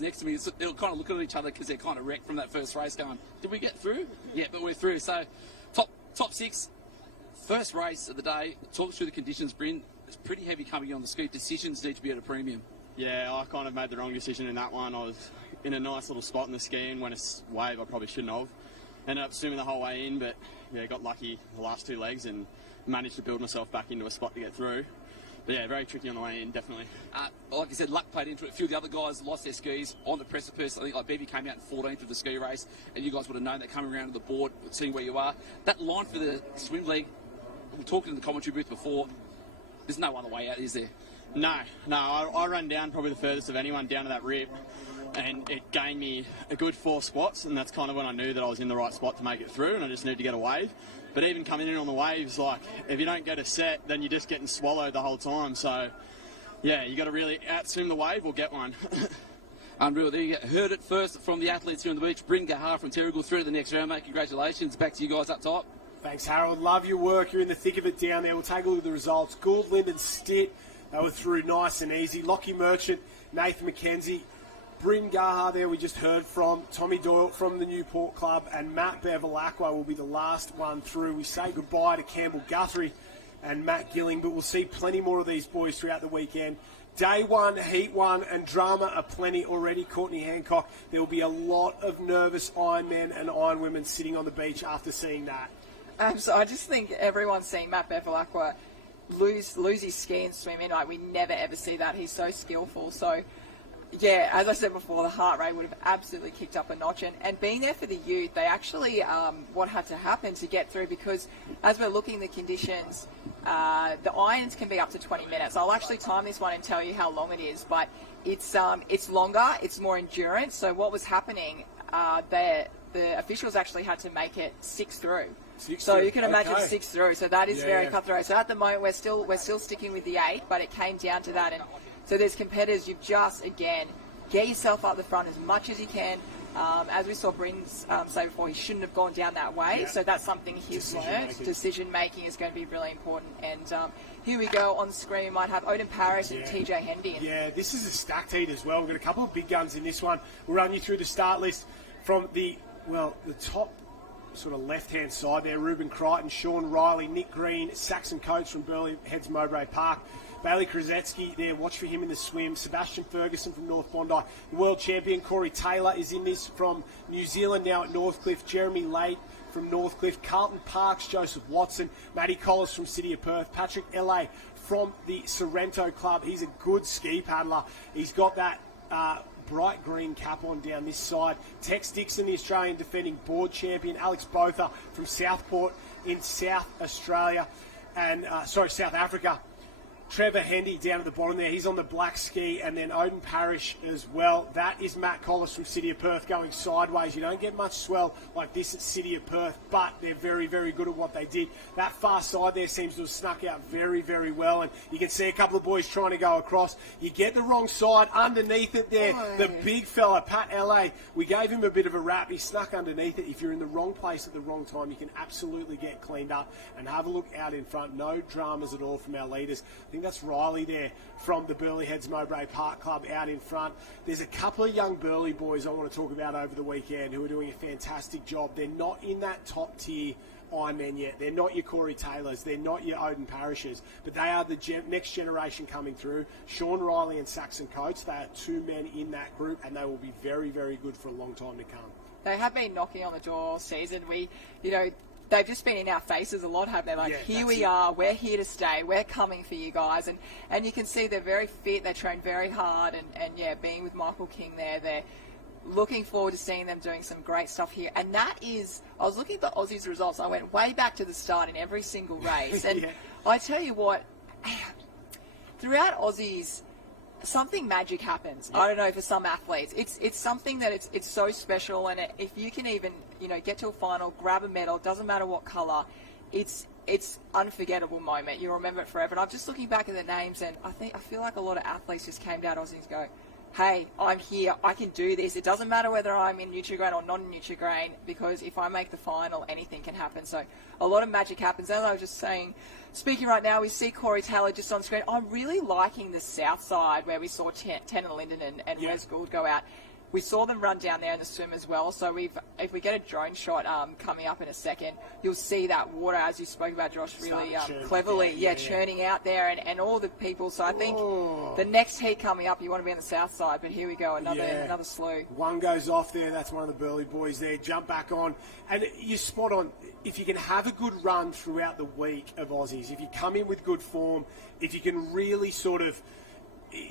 Next to me, they'll kind of look at each other because they're kind of wrecked from that first race going, did we get through? Yeah, but we're through. So top 6, first race of the day. Talk through the conditions, Bryn. It's pretty heavy coming on the scoot. Decisions need to be at a premium. Yeah, I kind of made the wrong decision in that one. I was in a nice little spot in the ski, and when it's wave, I probably shouldn't have. Ended up swimming the whole way in, but yeah, got lucky the last 2 legs and managed to build myself back into a spot to get through. But yeah, very tricky on the way in, definitely. Like I said, luck played into it. A few of the other guys lost their skis on the precipice. I think like Beebe came out in 14th of the ski race, and you guys would have known that coming around to the board, seeing where you are. That line for the swim league, we were talking in the commentary booth before, there's no other way out, is there? No, I ran down probably the furthest of anyone down to that rip, and it gained me a good 4 squats, and that's kind of when I knew that I was in the right spot to make it through, and I just needed to get a wave. But even coming in on the waves, like, if you don't get a set, then you're just getting swallowed the whole time. So, yeah, you got to really out-swim the wave or get one. Unreal. There you go. Heard it first from the athletes here on the beach. Bryn Gahar from Terrigal through to the next round, mate. Congratulations. Back to you guys up top. Thanks, Harold. Love your work. You're in the thick of it down there. We'll take a look at the results. Gould, Linden, Stitt, they were through nice and easy. Lockie Merchant, Nathan McKenzie, Bryn Gahar there we just heard from, Tommy Doyle from the Newport Club, and Matt Bevilacqua will be the last one through. We say goodbye to Campbell Guthrie and Matt Gilling, but we'll see plenty more of these boys throughout the weekend. Day 1, Heat 1, and drama aplenty already. Courtney Hancock, there will be a lot of nervous Ironmen and Ironwomen sitting on the beach after seeing that. So I just think everyone's seen Matt Bevilacqua lose his ski and swim in. Like, we never ever see that. He's so skillful. So, yeah, as I said before, the heart rate would have absolutely kicked up a notch. And being there for the youth, they actually, what had to happen to get through, because as we're looking at the conditions, the irons can be up to 20 minutes. I'll actually time this one and tell you how long it is, but it's longer, it's more endurance. So what was happening, the officials actually had to make it 6 through. So you can imagine 6 through. So that is very cutthroat. So at the moment we're still sticking with the 8, but it came down to that. And so there's competitors. You've just, again, get yourself up the front as much as you can. As we saw Bryn say before, he shouldn't have gone down that way. So that's something he's learned. Decision making is going to be really important. And here we go on screen. We might have Odin Paris and TJ Hendy. Yeah, this is a stacked heat as well. We've got a couple of big guns in this one. We'll run you through the start list from the top sort of left-hand side there. Ruben Crichton, Sean Riley, Nick Green, Saxon Coates from Burleigh Heads Mowbray Park. Bailey Krasetsky there, watch for him in the swim. Sebastian Ferguson from North Bondi. The world champion Corey Taylor is in this from New Zealand now at Northcliffe. Jeremy Late from Northcliffe. Carlton Parks, Joseph Watson. Matty Collis from City of Perth. Patrick L.A. from the Sorrento Club. He's a good ski paddler. He's got that bright green cap on down this side. Tex Dixon, the Australian defending board champion. Alex Botha from Southport in South Australia. And, South Africa. Trevor Hendy down at the bottom there. He's on the black ski. And then Odin Parrish as well. That is Matt Collis from City of Perth going sideways. You don't get much swell like this at City of Perth, but they're very, very good at what they did. That far side there seems to have snuck out very, very well. And you can see a couple of boys trying to go across. You get the wrong side underneath it there. The big fella, Pat L.A., we gave him a bit of a rap. He snuck underneath it. If you're in the wrong place at the wrong time, you can absolutely get cleaned up. And have a look out in front. No dramas at all from our leaders. I think that's Riley there from the Burleigh Heads Mowbray Park Club out in front. There's a couple of young Burleigh boys I want to talk about over the weekend who are doing a fantastic job. They're not in that top tier Ironmen yet. They're not your Corey Taylors. They're not your Odin Parishes. But they are the next generation coming through. Sean Riley and Saxon Coates, they are 2 men in that group, and they will be very, very good for a long time to come. They have been knocking on the door all season. They've just been in our faces a lot, haven't they? Like, here we are, we're here to stay, we're coming for you guys. And you can see they're very fit, they train very hard, and being with Michael King there, they're looking forward to seeing them doing some great stuff here. And that is, I was looking at the Aussies results, I went way back to the start in every single race. And I tell you what, throughout Aussies, something magic happens. I don't know, for some athletes. It's something that it's so special, and if you can even, get to a final, grab a medal, doesn't matter what colour, it's unforgettable moment. You'll remember it forever. And I'm just looking back at the names, and I feel like a lot of athletes just came down Aussies and go, hey, I'm here, I can do this. It doesn't matter whether I'm in Nutrigrain or non-Nutrigrain, because if I make the final, anything can happen. So a lot of magic happens. As I was just saying, speaking right now, we see Corey Taylor just on screen. I'm really liking the south side where we saw Ten and Linden and Wes Gould go out. We saw them run down there in the swim as well. So if we get a drone shot coming up in a second, you'll see that water, as you spoke about, Josh, really cleverly, churning out there and all the people. So I think the next heat coming up, you want to be on the south side. But here we go, another slew. One goes off there. That's one of the Burleigh boys there. Jump back on. And you're spot on. If you can have a good run throughout the week of Aussies, if you come in with good form, if you can really sort of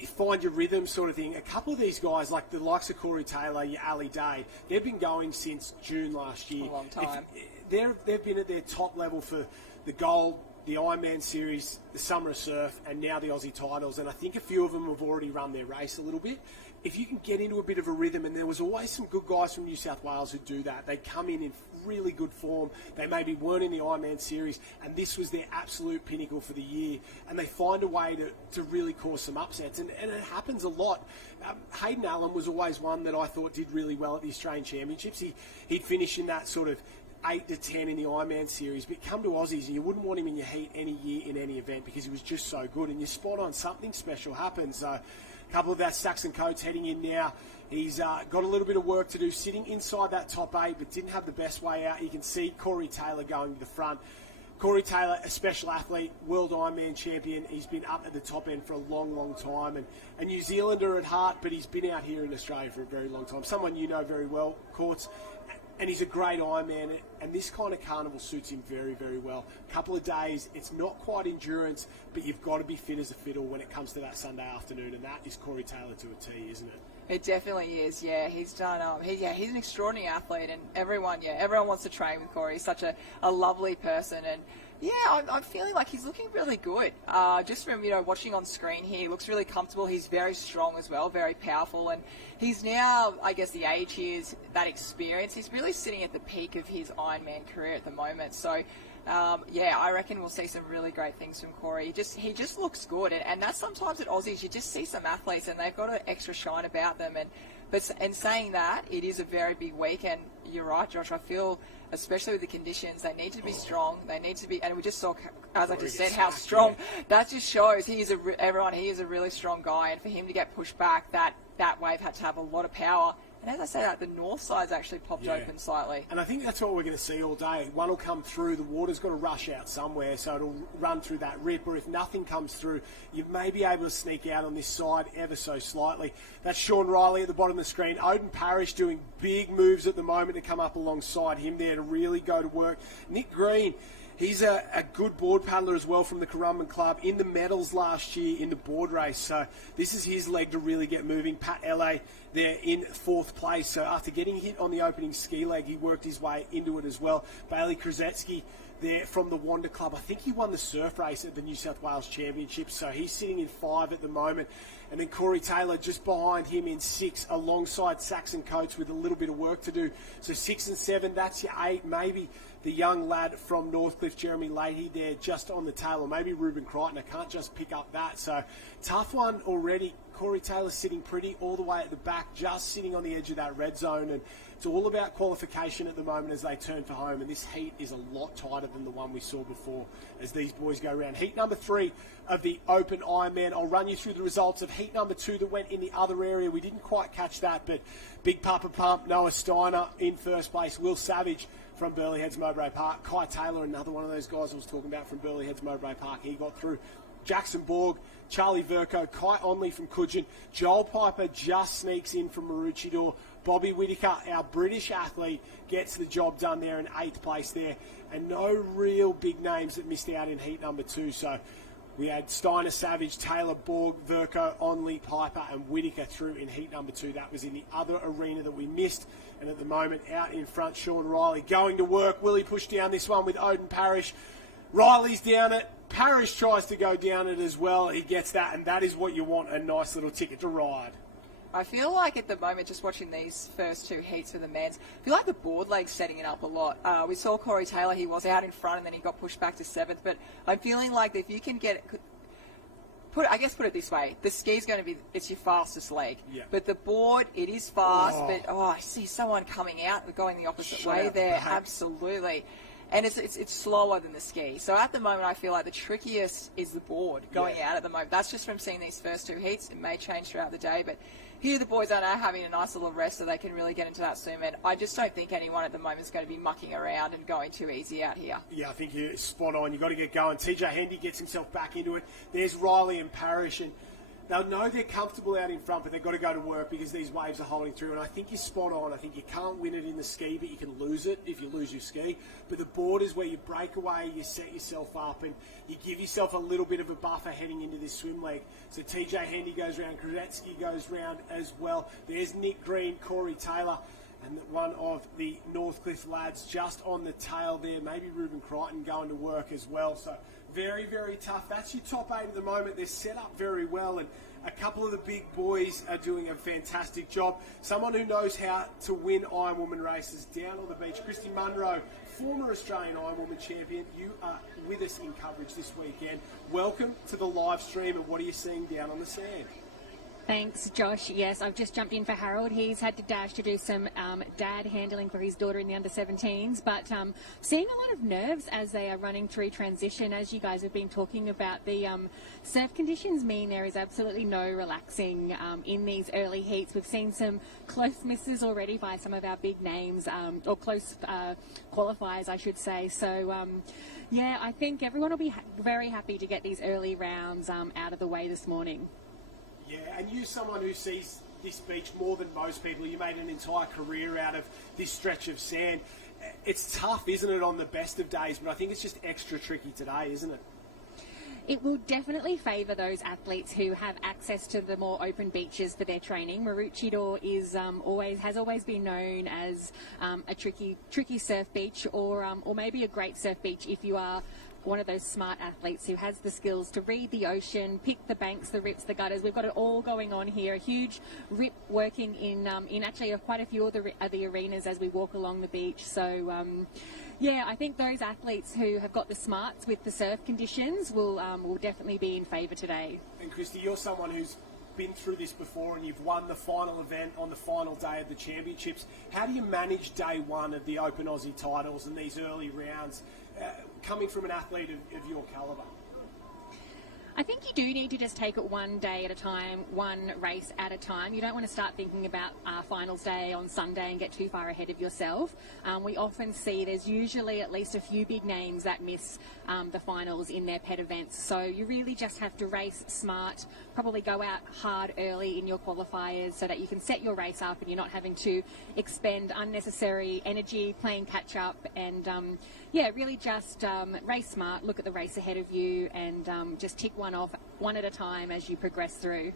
find your rhythm sort of thing. A couple of these guys, like the likes of Corey Taylor, your Ali Day, they've been going since June last year. A long time. They've been at their top level for the Gold, the Ironman Series, the Summer of Surf, and now the Aussie titles. And I think a few of them have already run their race a little bit. If you can get into a bit of a rhythm, and there was always some good guys from New South Wales who do that. They come in really good form. They maybe weren't in the Ironman Series, and this was their absolute pinnacle for the year. And they find a way to really cause some upsets, and it happens a lot. Hayden Allen was always one that I thought did really well at the Australian Championships. He'd finish in that sort of 8 to 10 in the Ironman Series, but come to Aussies and you wouldn't want him in your heat any year in any event because he was just so good. And you're spot on, something special happens. So a couple of our Saxon Coates heading in now. He's got a little bit of work to do, sitting inside that top 8, but didn't have the best way out. You can see Corey Taylor going to the front. Corey Taylor, a special athlete, world Ironman champion. He's been up at the top end for a long, long time, and a New Zealander at heart, but he's been out here in Australia for a very long time. Someone you know very well, Courts. And he's a great Ironman, and this kind of carnival suits him very, very well. A couple of days, it's not quite endurance, but you've got to be fit as a fiddle when it comes to that Sunday afternoon, and that is Corey Taylor to a T, isn't it? It definitely is, yeah. He's done. He's an extraordinary athlete, and everyone wants to train with Corey. He's such a lovely person, and yeah, I'm feeling like he's looking really good. Just from watching on screen here, he looks really comfortable. He's very strong as well, very powerful, and he's now, I guess, the age he is, that experience. He's really sitting at the peak of his Ironman career at the moment. So. I reckon we'll see some really great things from Corey. He just looks good, and that's sometimes at Aussies you just see some athletes and they've got an extra shine about them. And saying that, it is a very big week, and you're right, Josh. I feel, especially with the conditions, they need to be strong. They need to be, and we just saw, as I just said, how strong. That just shows he is a really strong guy, and for him to get pushed back, that wave had to have a lot of power. And as I say that, the north side's actually popped open slightly. And I think that's what we're going to see all day. One will come through, the water's got to rush out somewhere, so it'll run through that rip, or if nothing comes through, you may be able to sneak out on this side ever so slightly. That's Sean Riley at the bottom of the screen. Odin Parrish doing big moves at the moment to come up alongside him there to really go to work. Nick Green, he's a good board paddler as well from the Currumbin Club, in the medals last year in the board race. So this is his leg to really get moving. Pat L.A. there in 4th place. So after getting hit on the opening ski leg, he worked his way into it as well. Bailey Krasetsky there from the Wander Club. I think he won the surf race at the New South Wales Championships. So he's sitting in 5 at the moment. And then Corey Taylor just behind him in 6, alongside Saxon Coates with a little bit of work to do. So 6 and 7, that's your 8. Maybe the young lad from Northcliffe, Jeremy Leahy, there just on the tail, or maybe Ruben Crichton. I can't just pick up that. So tough one already. Corey Taylor sitting pretty all the way at the back, just sitting on the edge of that red zone. And it's all about qualification at the moment as they turn for home. And this heat is a lot tighter than the one we saw before as these boys go around. Heat number 3 of the Open Ironman. I'll run you through the results of heat number 2 that went in the other area. We didn't quite catch that, but Big Papa Pump, Noah Steiner in first place. Will Savage from Burleigh Heads Mowbray Park. Kai Taylor, another one of those guys I was talking about from Burleigh Heads Mowbray Park. He got through. Jackson Borg, Charlie Verco, Kai Onley from Coogin. Joel Piper just sneaks in from Maroochydore. Bobby Whittaker, our British athlete, gets the job done there in 8th place there. And no real big names that missed out in heat number 2. So we had Steiner, Savage, Taylor, Borg, Verco, Onley, Piper and Whittaker through in heat number 2. That was in the other arena that we missed. And at the moment, out in front, Sean Riley going to work. Will he push down this one with Odin Parrish? Riley's down it. Parrish tries to go down it as well. He gets that, and that is what you want, a nice little ticket to ride. I feel like at the moment, just watching these first 2 heats for the men's, I feel like the board leg's setting it up a lot. We saw Corey Taylor, he was out in front and then he got pushed back to 7th, but I'm feeling like if you can get it, put it this way, the ski's going to be, it's your fastest leg. Yeah. But the board, it is fast, but I see someone coming out, going the opposite way there, absolutely. And it's slower than the ski. So at the moment, I feel like the trickiest is the board going out at the moment. That's just from seeing these first 2 heats. It may change throughout the day, but here the boys are now having a nice little rest so they can really get into that swim. And I just don't think anyone at the moment is going to be mucking around and going too easy out here. Yeah, I think you're spot on. You've got to get going. TJ Hendy gets himself back into it. There's Riley and Parrish, and they'll know they're comfortable out in front, but they've got to go to work because these waves are holding through. And I think you're spot on. I think you can't win it in the ski, but you can lose it if you lose your ski. But the board is where you break away, you set yourself up, and you give yourself a little bit of a buffer heading into this swim leg. So TJ Hendy goes round, Kruzetsky goes round as well. There's Nick Green, Corey Taylor, and one of the Northcliffe lads just on the tail there. Maybe Ruben Crichton going to work as well. So very, very tough. That's your top 8 at the moment. They're set up very well, and a couple of the big boys are doing a fantastic job. Someone who knows how to win Ironwoman races down on the beach. Christy Munro, former Australian Ironwoman champion. You are with us in coverage this weekend. Welcome to the live stream, and what are you seeing down on the sand? Thanks, Josh. Yes, I've just jumped in for Harold. He's had to dash to do some dad handling for his daughter in the under-17s, but seeing a lot of nerves as they are running through transition. As you guys have been talking about, the surf conditions mean there is absolutely no relaxing in these early heats. We've seen some close misses already by some of our big names, or close qualifiers, I should say. So, yeah, I think everyone will be very happy to get these early rounds out of the way this morning. Yeah, and you're someone who sees this beach more than most people. You made an entire career out of this stretch of sand. It's tough, isn't it, on the best of days, but I think it's just extra tricky today, isn't it? It will definitely favour those athletes who have access to the more open beaches for their training. Maroochydore is has always been known as a tricky surf beach, or maybe a great surf beach if you are one of those smart athletes who has the skills to read the ocean, pick the banks, the rips, the gutters. We've got it all going on here. A huge rip working in actually quite a few of the arenas as we walk along the beach. So, yeah, I think those athletes who have got the smarts with the surf conditions will definitely be in favour today. And Christy, you're someone who's been through this before, and you've won the final event on the final day of the championships. How do you manage day one of the Open Aussie titles and these early rounds, coming from an athlete of your calibre? I think you do need to just take it one day at a time, one race at a time. You don't want to start thinking about finals day on Sunday and get too far ahead of yourself. We often see there's usually at least a few big names that miss the finals in their pet events. So you really just have to race smart, probably go out hard early in your qualifiers so that you can set your race up and you're not having to expend unnecessary energy playing catch up, and yeah, really just race smart, look at the race ahead of you, and just tick one off one at a time as you progress through.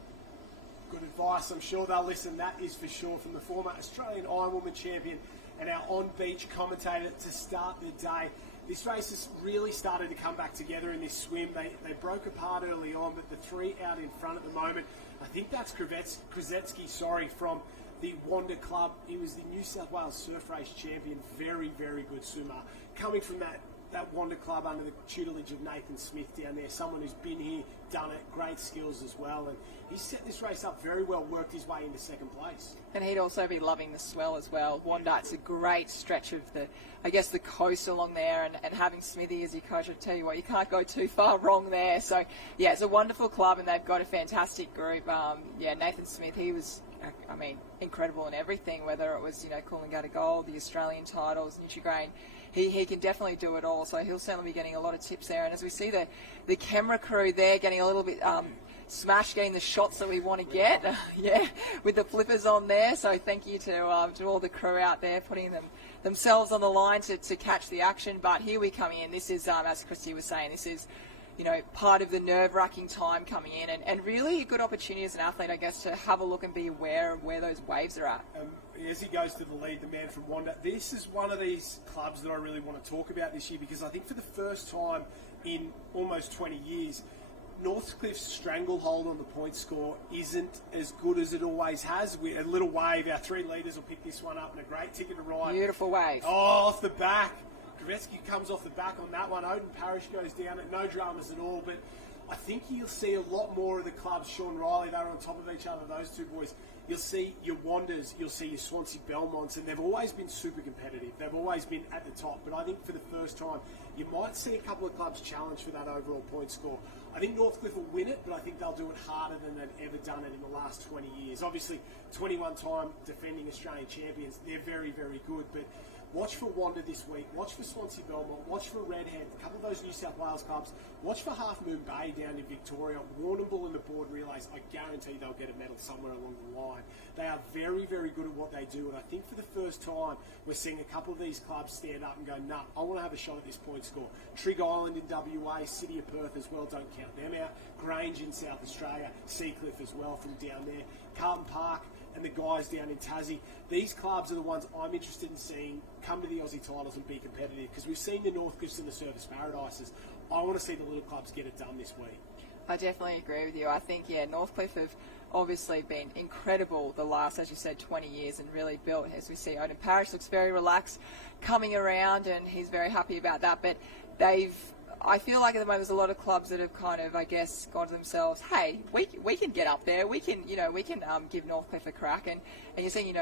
Good advice. I'm sure they'll listen. That is for sure from the former Australian Ironwoman champion and our on-beach commentator to start the day. This race has really started to come back together in this swim. They broke apart early on, but the three out in front at the moment, I think that's Kruzetsky, from the Wanda Club. He was the New South Wales Surf Race champion. Very, very good swimmer. Coming from that Wanda Club under the tutelage of Nathan Smith down there, someone who's been here, done it, great skills as well, and he set this race up very well, worked his way into second place. And he'd also be loving the swell as well. Wanda, it's a great stretch of the coast along there, and having Smithy as your coach, I tell you what, you can't go too far wrong there. So, yeah, it's a wonderful club, and they've got a fantastic group. Nathan Smith, he was, incredible in everything, whether it was, Coolangatta Gold, the Australian titles, Nutrigrain. He can definitely do it all, so he'll certainly be getting a lot of tips there. And as we see the camera crew there getting a little bit smashed, getting the shots that we want to get, with the flippers on there. So thank you to all the crew out there putting themselves on the line to catch the action. But here we come in. This is, as Christy was saying, this is part of the nerve-wracking time coming in, and really a good opportunity as an athlete, I guess, to have a look and be aware of where those waves are at. As he goes to the lead, the man from Wanda, this is one of these clubs that I really want to talk about this year, because I think for the first time in almost 20 years, Northcliffe's stranglehold on the point score isn't as good as it always has. A little wave, our 3 leaders will pick this one up, and a great ticket to ride. Beautiful wave. Oh, off the back. Kruzetsky comes off the back on that one. Odin Parrish goes down it. No dramas at all. But I think you'll see a lot more of the clubs. Sean Riley, they're on top of each other, those two boys. You'll see your Wanders, you'll see your Swansea Belmonts, and they've always been super competitive. They've always been at the top. But I think for the first time, you might see a couple of clubs challenge for that overall point score. I think Northcliffe will win it, but I think they'll do it harder than they've ever done it in the last 20 years. Obviously, 21-time defending Australian champions, they're very, very good. But watch for Wander this week. Watch for Swansea Belmont. Watch for Redhead, a couple of those New South Wales clubs. Watch for Half Moon Bay down in Victoria. Warrnambool and the board realise, I guarantee they'll get a medal somewhere along the line. They are very, very good at what they do. And I think for the first time, we're seeing a couple of these clubs stand up and go, nah, I want to have a shot at this point score. Trig Island in WA, City of Perth as well, don't count them out. Grange in South Australia, Seacliff as well from down there. Carlton Park and the guys down in Tassie. These clubs are the ones I'm interested in seeing come to the Aussie titles and be competitive, because we've seen the Northcliffs and the Service Paradises. I want to see the little clubs get it done this week. I definitely agree with you. I think, Northcliffe have obviously been incredible the last, as you said, 20 years and really built, as we see. Odin Parrish looks very relaxed coming around and he's very happy about that. But I feel like at the moment there's a lot of clubs that have kind of, I guess, gone to themselves, hey, we can get up there. We can give Northcliffe a crack. And you're seeing,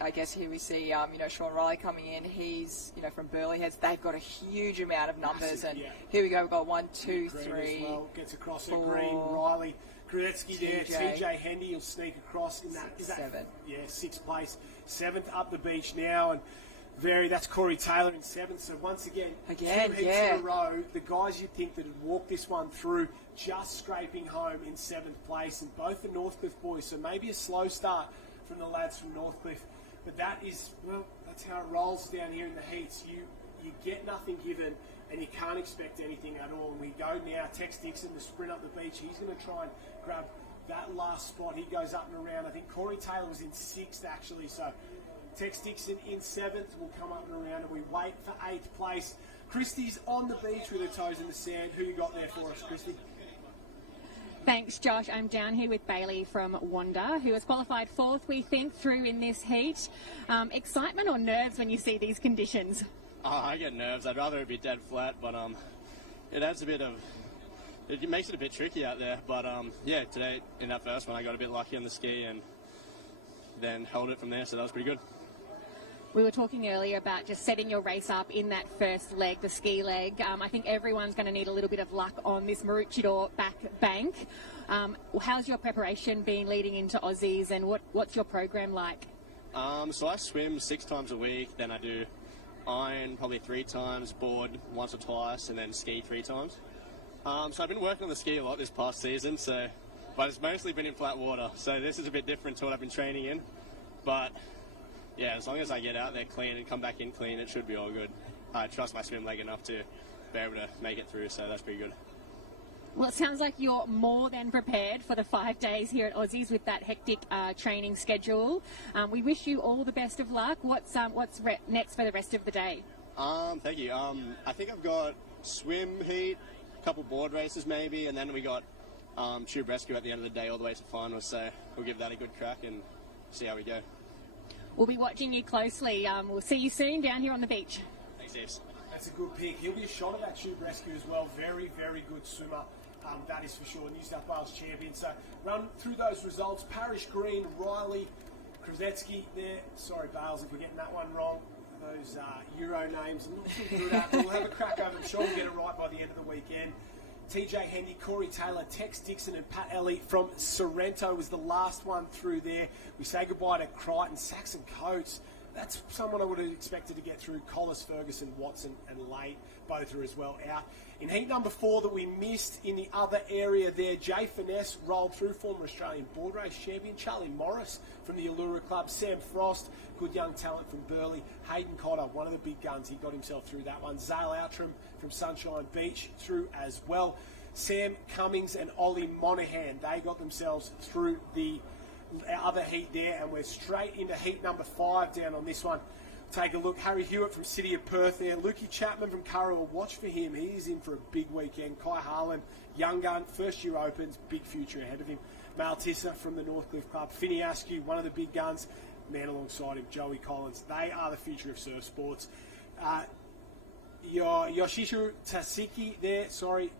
I guess here we see, Sean Riley coming in. He's, from Burleigh Heads. They've got a huge amount of numbers. And here we go. We've got 1, 2, 3. Well, gets across at Green, Riley, Krudetsky there. TJ Hendy will sneak across in that. Is that 7th? Yeah, 6th place. 7th up the beach now. And that's Corey Taylor in 7th. So once again, 2 heats in a row. The guys you'd think that had walked this one through just scraping home in 7th place. And both the Northcliffe boys. So maybe a slow start from the lads from Northcliffe. But that's how it rolls down here in the heats. You get nothing given, and you can't expect anything at all. And we go now, Tex Dixon to sprint up the beach. He's going to try and grab that last spot. He goes up and around. I think Corey Taylor was in 6th, actually. So Tex Dixon in 7th will come up and around, and we wait for 8th place. Christy's on the beach with her toes in the sand. Who you got there for us, Christy? Thanks, Josh. I'm down here with Bailey from Wanda, who has qualified 4th, we think, through in this heat. Excitement or nerves when you see these conditions? Oh, I get nerves. I'd rather it be dead flat, but it adds a bit of... It makes it a bit tricky out there. But, today in that first one, I got a bit lucky on the ski and then held it from there, so that was pretty good. We were talking earlier about just setting your race up in that first leg, the ski leg. I think everyone's going to need a little bit of luck on this Maroochydore back bank. How's your preparation been leading into Aussies, and what's your program like? So I swim 6 times a week, then I do iron probably 3 times, board once or twice, and then ski 3 times. So I've been working on the ski a lot this past season, but it's mostly been in flat water. So this is a bit different to what I've been training in. But yeah, as long as I get out there clean and come back in clean, it should be all good. I trust my swim leg enough to be able to make it through, so that's pretty good. Well, it sounds like you're more than prepared for the 5 days here at Aussies with that hectic training schedule. We wish you all the best of luck. What's next for the rest of the day? Thank you. I think I've got swim heat, a couple board races maybe, and then we got tube rescue at the end of the day all the way to finals, so we'll give that a good crack and see how we go. We'll be watching you closely. We'll see you soon down here on the beach. Thanks, Steve. That's a good pick. He'll be a shot at that tube rescue as well. Very, very good swimmer. That is for sure. New South Wales champion. So run through those results. Parrish, Green, Riley, Kruzetsky there. Sorry, Bales, if we're getting that one wrong. Those Euro names, I'm not so good at. We'll have a crack over them. Sure, we'll get it right by the end of the weekend. TJ Hendy, Corey Taylor, Tex Dixon and Pat Ellie from Sorrento was the last one through there. We say goodbye to Crichton, Saxon Coates. That's someone I would have expected to get through. Collis, Ferguson, Watson and Late, both are as well out. In heat number 4 that we missed in the other area there, Jay Finesse rolled through, former Australian board race champion. Charlie Morris from the Allura Club. Sam Frost, good young talent from Burleigh. Hayden Cotter, one of the big guns, he got himself through that one. Zale Outram from Sunshine Beach through as well. Sam Cummings and Ollie Monaghan, they got themselves through the other heat there, and we're straight into heat number 5 down on this one. Take a look. Harry Hewitt from City of Perth there. Lukey Chapman from Currawong. Watch for him. He's in for a big weekend. Kai Harlan, young gun, first year opens, big future ahead of him. Mal Tissa from the Northcliffe Club. Finney Askew, one of the big guns. Man alongside him, Joey Collins. They are the future of surf sports. Yoshishu Tasiki there. Sorry,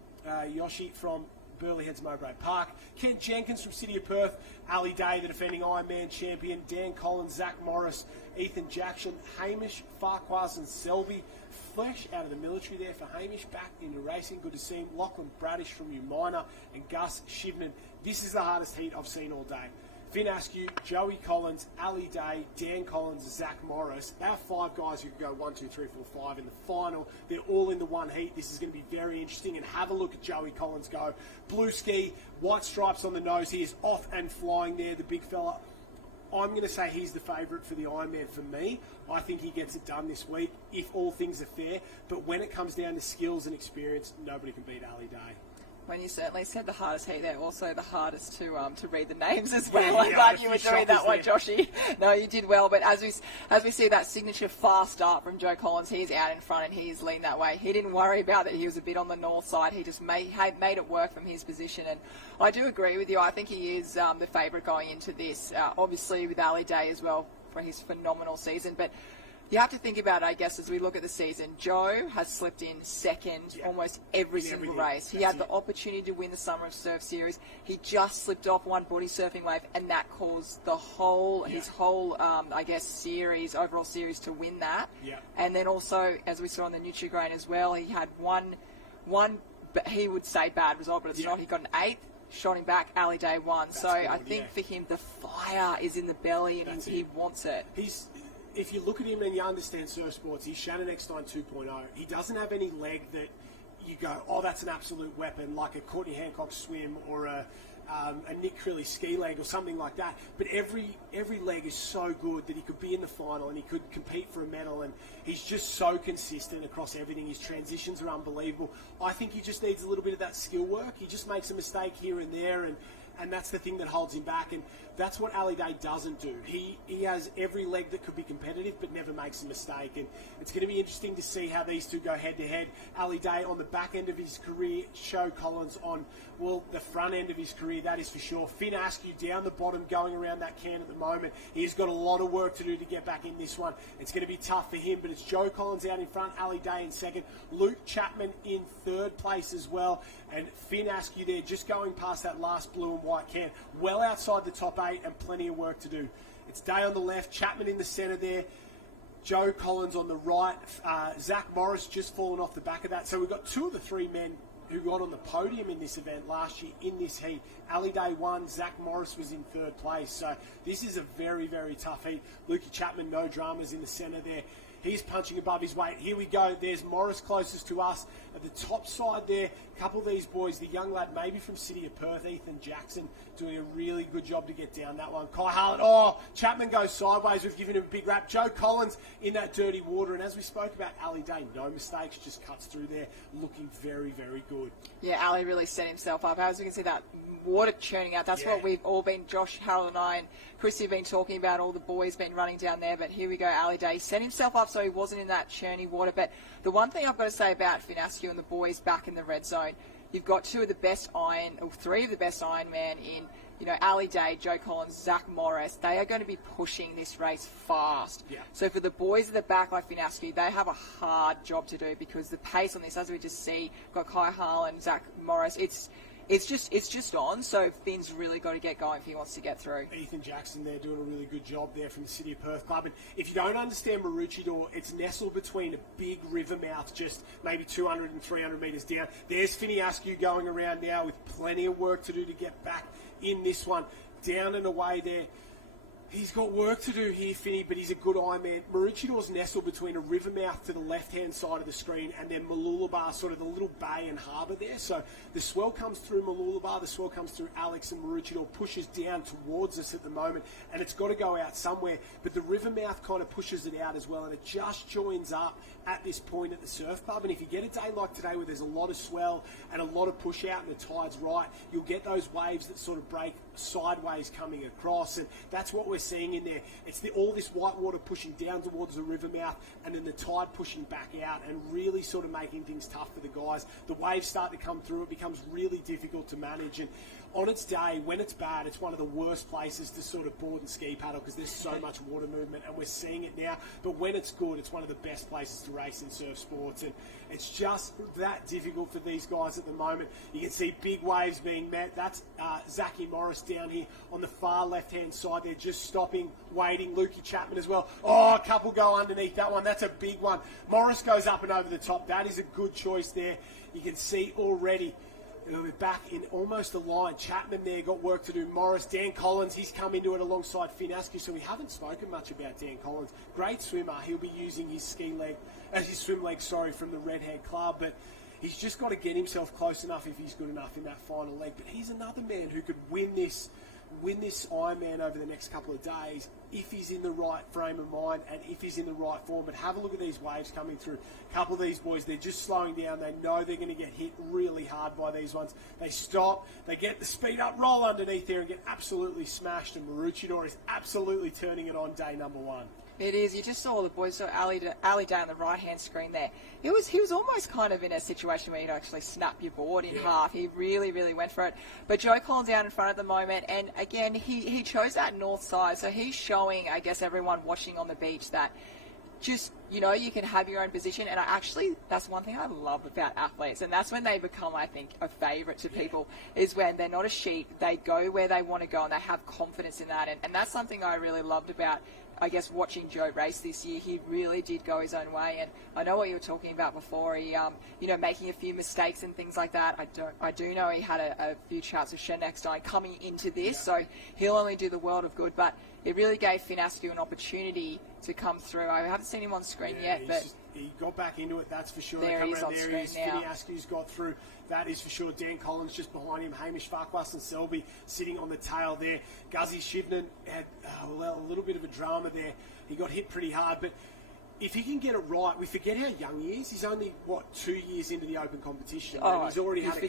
Yoshi from Burleigh Heads Mowbray Park. Kent Jenkins from City of Perth. Ali Day, the defending Ironman champion. Dan Collins, Zach Morris, Ethan Jackson, Hamish, Farquhar and Selby. Fresh out of the military there for Hamish, back into racing. Good to see him. Lachlan Bradish from Umina and Gus Shivnan. This is the hardest heat I've seen all day. Finn Askew, Joey Collins, Ali Day, Dan Collins, Zach Morris. Our 5 guys who could go 1, 2, 3, 4, 5 in the final. They're all in the one heat. This is going to be very interesting. And have a look at Joey Collins go. Blue ski, white stripes on the nose. He is off and flying there, the big fella. I'm going to say he's the favourite for the Ironman for me. I think he gets it done this week, if all things are fair. But when it comes down to skills and experience, nobody can beat Ali Day. When you certainly said the hardest heat there, also the hardest to read the names as well. Yeah, I'm glad you were doing that one, Joshy. No, you did well. But as we see that signature fast start from Joe Collins, he's out in front and he's leaned that way. He didn't worry about that. He was a bit on the north side. He just made it work from his position. And I do agree with you. I think he is the favourite going into this. Obviously with Ali Day as well for his phenomenal season. But you have to think about it, I guess, as we look at the season. Joe has slipped in second almost every single race. He had the opportunity to win the Summer of Surf Series. He just slipped off one body surfing wave, and that caused the whole his whole, I guess, overall series to win that. Yeah. And then also, as we saw on the Nutri-Grain as well, he had one he would say bad result, but it's not. He got an 8th. Shot him back, Ali Day won. That's so good, I think for him, the fire is in the belly, and he wants it. If you look at him and you understand surf sports, he's Shannon Eckstein 2.0. He doesn't have any leg that you go, oh, that's an absolute weapon, like a Courtney Hancock swim or a Nick Crilly ski leg or something like that. But every leg is so good that he could be in the final and he could compete for a medal. And he's just so consistent across everything. His transitions are unbelievable. I think he just needs a little bit of that skill work. He just makes a mistake here and there, and that's the thing that holds him back. And that's what Ali Day doesn't do. He has every leg that could be competitive but never makes a mistake. And it's going to be interesting to see how these two go head-to-head. Ali Day on the back end of his career, Joe Collins on, well, the front end of his career, that is for sure. Finn Askew down the bottom going around that can at the moment. He's got a lot of work to do to get back in this one. It's going to be tough for him, but it's Joe Collins out in front, Ali Day in second, Luke Chapman in third place as well, and Finn Askew there just going past that last blue and white can, well outside the top 8 and plenty of work to do. It's Day on the left, Chapman in the centre there, Joe Collins on the right, Zach Morris just fallen off the back of that. So we've got 2 of the 3 men who got on the podium in this event last year in this heat. Ali Day won, Zach Morris was in third place. So this is a very, very tough heat. Lukey Chapman, no dramas in the centre there. He's punching above his weight. Here we go. There's Morris closest to us. At the top side there, a couple of these boys, the young lad maybe from City of Perth, Ethan Jackson, doing a really good job to get down that one. Kai Harlan, oh, Chapman goes sideways. We've given him a big rap. Joe Collins in that dirty water. And as we spoke about Ali Day, no mistakes, just cuts through there, looking very, very good. Yeah, Ali really set himself up. As we can see that water churning out. That's what we've all been, Josh, Harold and I and Chrissy have been talking about, all the boys been running down there. But here we go, Ali Day set himself up so he wasn't in that churning water. But the one thing I've got to say about Finn Askew and the boys back in the red zone, you've got 3 of the best Ironman in, Ali Day, Joe Collins, Zach Morris. They are going to be pushing this race fast. Yeah. So for the boys at the back like Finn Askew, they have a hard job to do because the pace on this, as we just see, got Kai Harlan, Zach Morris, it's just on, so Finn's really got to get going if he wants to get through. Ethan Jackson there doing a really good job there from the City of Perth Club. And if you don't understand Maroochydore, it's nestled between a big river mouth just maybe 200 and 300 metres down. There's Finny Askew going around now with plenty of work to do to get back in this one. Down and away there. He's got work to do here, Finny, but he's a good Ironman. Maroochidore's nestled between a river mouth to the left-hand side of the screen and then Mooloolaba, sort of the little bay and harbour there. So the swell comes through Mooloolaba, the swell comes through Alex, and Maroochydore pushes down towards us at the moment, and it's got to go out somewhere. But the river mouth kind of pushes it out as well, and it just joins up at this point at the surf club. And if you get a day like today where there's a lot of swell and a lot of push out and the tide's right, you'll get those waves that sort of break sideways coming across, and that's what we're seeing in there. It's all this white water pushing down towards the river mouth, and then the tide pushing back out, and really sort of making things tough for the guys. The waves start to come through. It becomes really difficult to manage, and on its day, when it's bad, it's one of the worst places to sort of board and ski paddle because there's so much water movement, and we're seeing it now. But when it's good, it's one of the best places to race in surf sports, and it's just that difficult for these guys at the moment. You can see big waves being met. That's Zachy Morris down here on the far left-hand side. They're just stopping, waiting. Lukey Chapman as well. Oh, a couple go underneath that one. That's a big one. Morris goes up and over the top. That is a good choice there. You can see already we're back in almost a line. Chapman there got work to do. Morris, Dan Collins, he's come into it alongside Finn Askew, so we haven't spoken much about Dan Collins. Great swimmer. He'll be using his swim leg, from the Red Hand Club, but he's just got to get himself close enough if he's good enough in that final leg. But he's another man who could win this Ironman over the next couple of days if he's in the right frame of mind and if he's in the right form. But have a look at these waves coming through. A couple of these boys, they're just slowing down. They know they're going to get hit really hard by these ones. They stop, they get the speed up, roll underneath there and get absolutely smashed. And Maroochydore is absolutely turning it on day number one. It is. You just saw the boys, saw Ali Day on the right-hand screen there. He was almost kind of in a situation where you'd actually snap your board in half. He really, really went for it. But Joe Collins out in front at the moment, and again, he chose that north side, so he's showing, I guess, everyone watching on the beach that just, you can have your own position. And that's one thing I love about athletes, and that's when they become, I think, a favourite to people, is when they're not a sheep. They go where they want to go, and they have confidence in that. And that's something I really loved about, I guess, watching Joe race this year. He really did go his own way, and I know what you were talking about before. He, making a few mistakes and things like that. I do know he had a few chats with Shen Eckstein coming into this, so he'll only do the world of good. But it really gave Finn Askew an opportunity to come through. I haven't seen him on screen yet, but he got back into it, that's for sure. There he is on screen now. Finn Askew's got through, that is for sure. Dan Collins just behind him. Hamish Farquhar and Selby sitting on the tail there. Guzzy Shivnan had a little bit of a drama there. He got hit pretty hard, but if he can get it right, we forget how young he is. He's only, 2 years into the open competition. And he's already had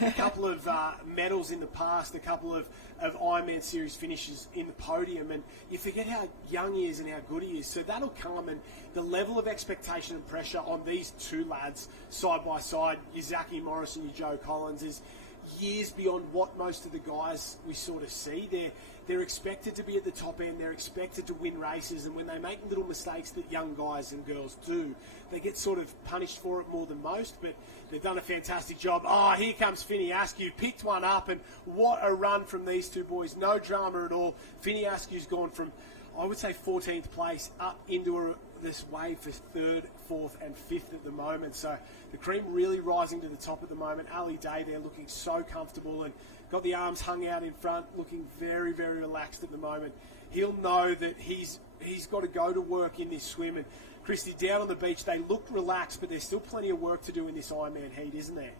a couple of medals in the past, a couple of Ironman Series finishes in the podium, and you forget how young he is and how good he is. So that'll come, and the level of expectation and pressure on these two lads, side by side, your Zachy Morris and your Joe Collins, is years beyond what most of the guys we sort of see. They're expected to be at the top end. They're expected to win races, and when they make little mistakes that young guys and girls do, they get sort of punished for it more than most. But they've done a fantastic job. Oh, here comes Finny Askew. Picked one up, and what a run from these two boys. No drama at all. Finny Askew's gone from, I would say, 14th place up into this wave for 3rd, 4th and 5th at the moment. So the cream really rising to the top at the moment. Ali Day there looking so comfortable and got the arms hung out in front, looking very, very relaxed at the moment. He'll know that he's got to go to work in this swim. And Christy, down on the beach, they look relaxed, but there's still plenty of work to do in this Ironman heat, isn't there?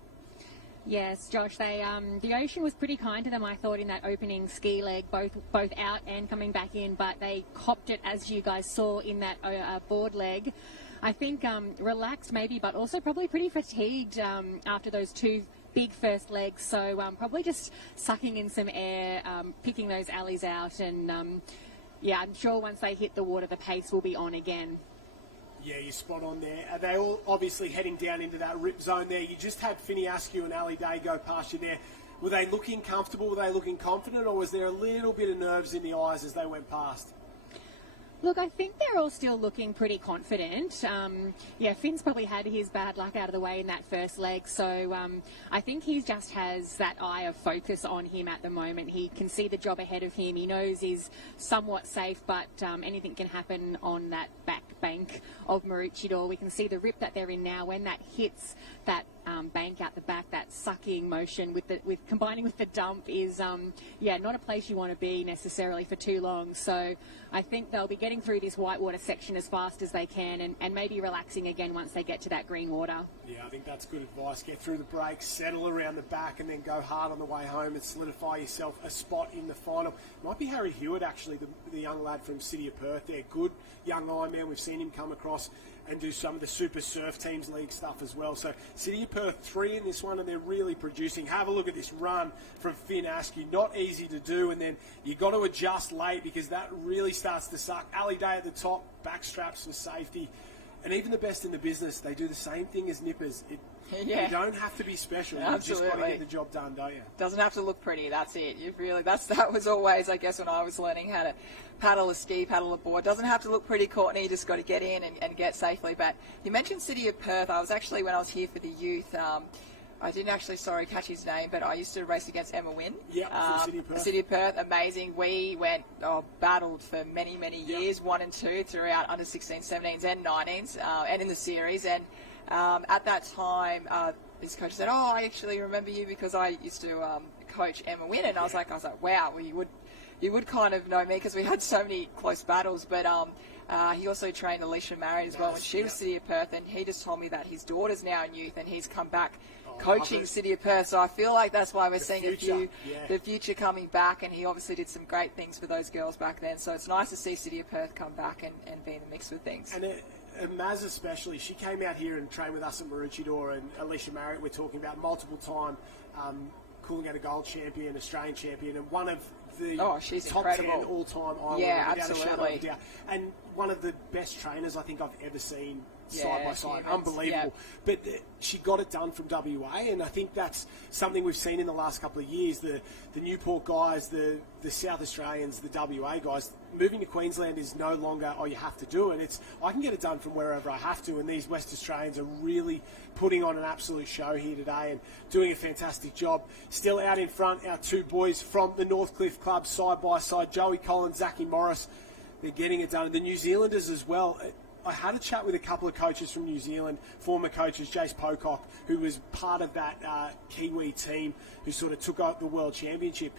Yes, Josh, the ocean was pretty kind to them, I thought, in that opening ski leg, both out and coming back in, but they copped it, as you guys saw, in that board leg. I think relaxed maybe, but also probably pretty fatigued after those two big first legs, so probably just sucking in some air, picking those alleys out, and I'm sure once they hit the water, the pace will be on again. Yeah, you're spot on there. Are they all obviously heading down into that rip zone there? You just had Finny Askew and Ali Day go past you there. Were they looking comfortable? Were they looking confident? Or was there a little bit of nerves in the eyes as they went past? Look, I think they're all still looking pretty confident. Finn's probably had his bad luck out of the way in that first leg, so I think he just has that eye of focus on him at the moment. He can see the job ahead of him. He knows he's somewhat safe, but anything can happen on that back bank of Maroochydore. We can see the rip that they're in now. When that hits that bank out the back, that sucking motion with combining with the dump is not a place you want to be necessarily for too long. So I think they'll be getting through this whitewater section as fast as they can, and maybe relaxing again once they get to that green water. Yeah, I think that's good advice. Get through the break, settle around the back, and then go hard on the way home and solidify yourself a spot in the final. Might be Harry Hewitt, actually, the young lad from City of Perth there. Good young Ironman. We've seen him come across and do some of the Super Surf Teams League stuff as well. So City of Perth 3 in this one, and they're really producing. Have a look at this run from Finn Askew. Not easy to do, and then you got to adjust late because that really starts to suck. Ali Day at the top, back straps for safety. And even the best in the business, they do the same thing as nippers. You don't have to be special. Absolutely. You just got to get the job done, don't you? Doesn't have to look pretty. That's it. That was always, I guess, when I was learning how to paddle a ski, paddle a board. Doesn't have to look pretty, Courtney. You just got to get in and get safely. But you mentioned City of Perth. I was actually, when I was here for the youth, I didn't actually, catch his name, but I used to race against Emma Wynn. Yeah, City of Perth. City of Perth, amazing. We battled for many, many years, 1 and 2, throughout under 16s, 17s and 19s, and in the series. And at that time, this coach said, I actually remember you because I used to coach Emma Wynn. And I was like, wow, well, you would kind of know me because we had so many close battles. But he also trained Alicia Married as well when she was City of Perth. And he just told me that his daughter's now in youth and he's come back coaching City of Perth. So I feel like that's why we're seeing the future coming back. And he obviously did some great things for those girls back then. So it's nice to see City of Perth come back and be in the mix with things. And Maz especially, she came out here and trained with us at Maroochydore, and Alicia Marriott we're talking about, multiple time Coolangatta Gold champion, Australian champion, and one of the she's top incredible. 10 all-time Ironman. Yeah, without a shadow of a absolutely. doubt. And one of the best trainers I think I've ever seen side by side. humans, Unbelievable. But she got it done from WA, and I think that's something we've seen in the last couple of years. The Newport guys, the South Australians, the WA guys, moving to Queensland is no longer, you have to do it. It's, I can get it done from wherever I have to, and these West Australians are really putting on an absolute show here today and doing a fantastic job. Still out in front, our two boys from the Northcliffe Club, side by side, Joey Collins, Zachy Morris, they're getting it done. The New Zealanders as well. I had a chat with a couple of coaches from New Zealand, former coaches, Jace Pocock, who was part of that Kiwi team who sort of took out the World Championship.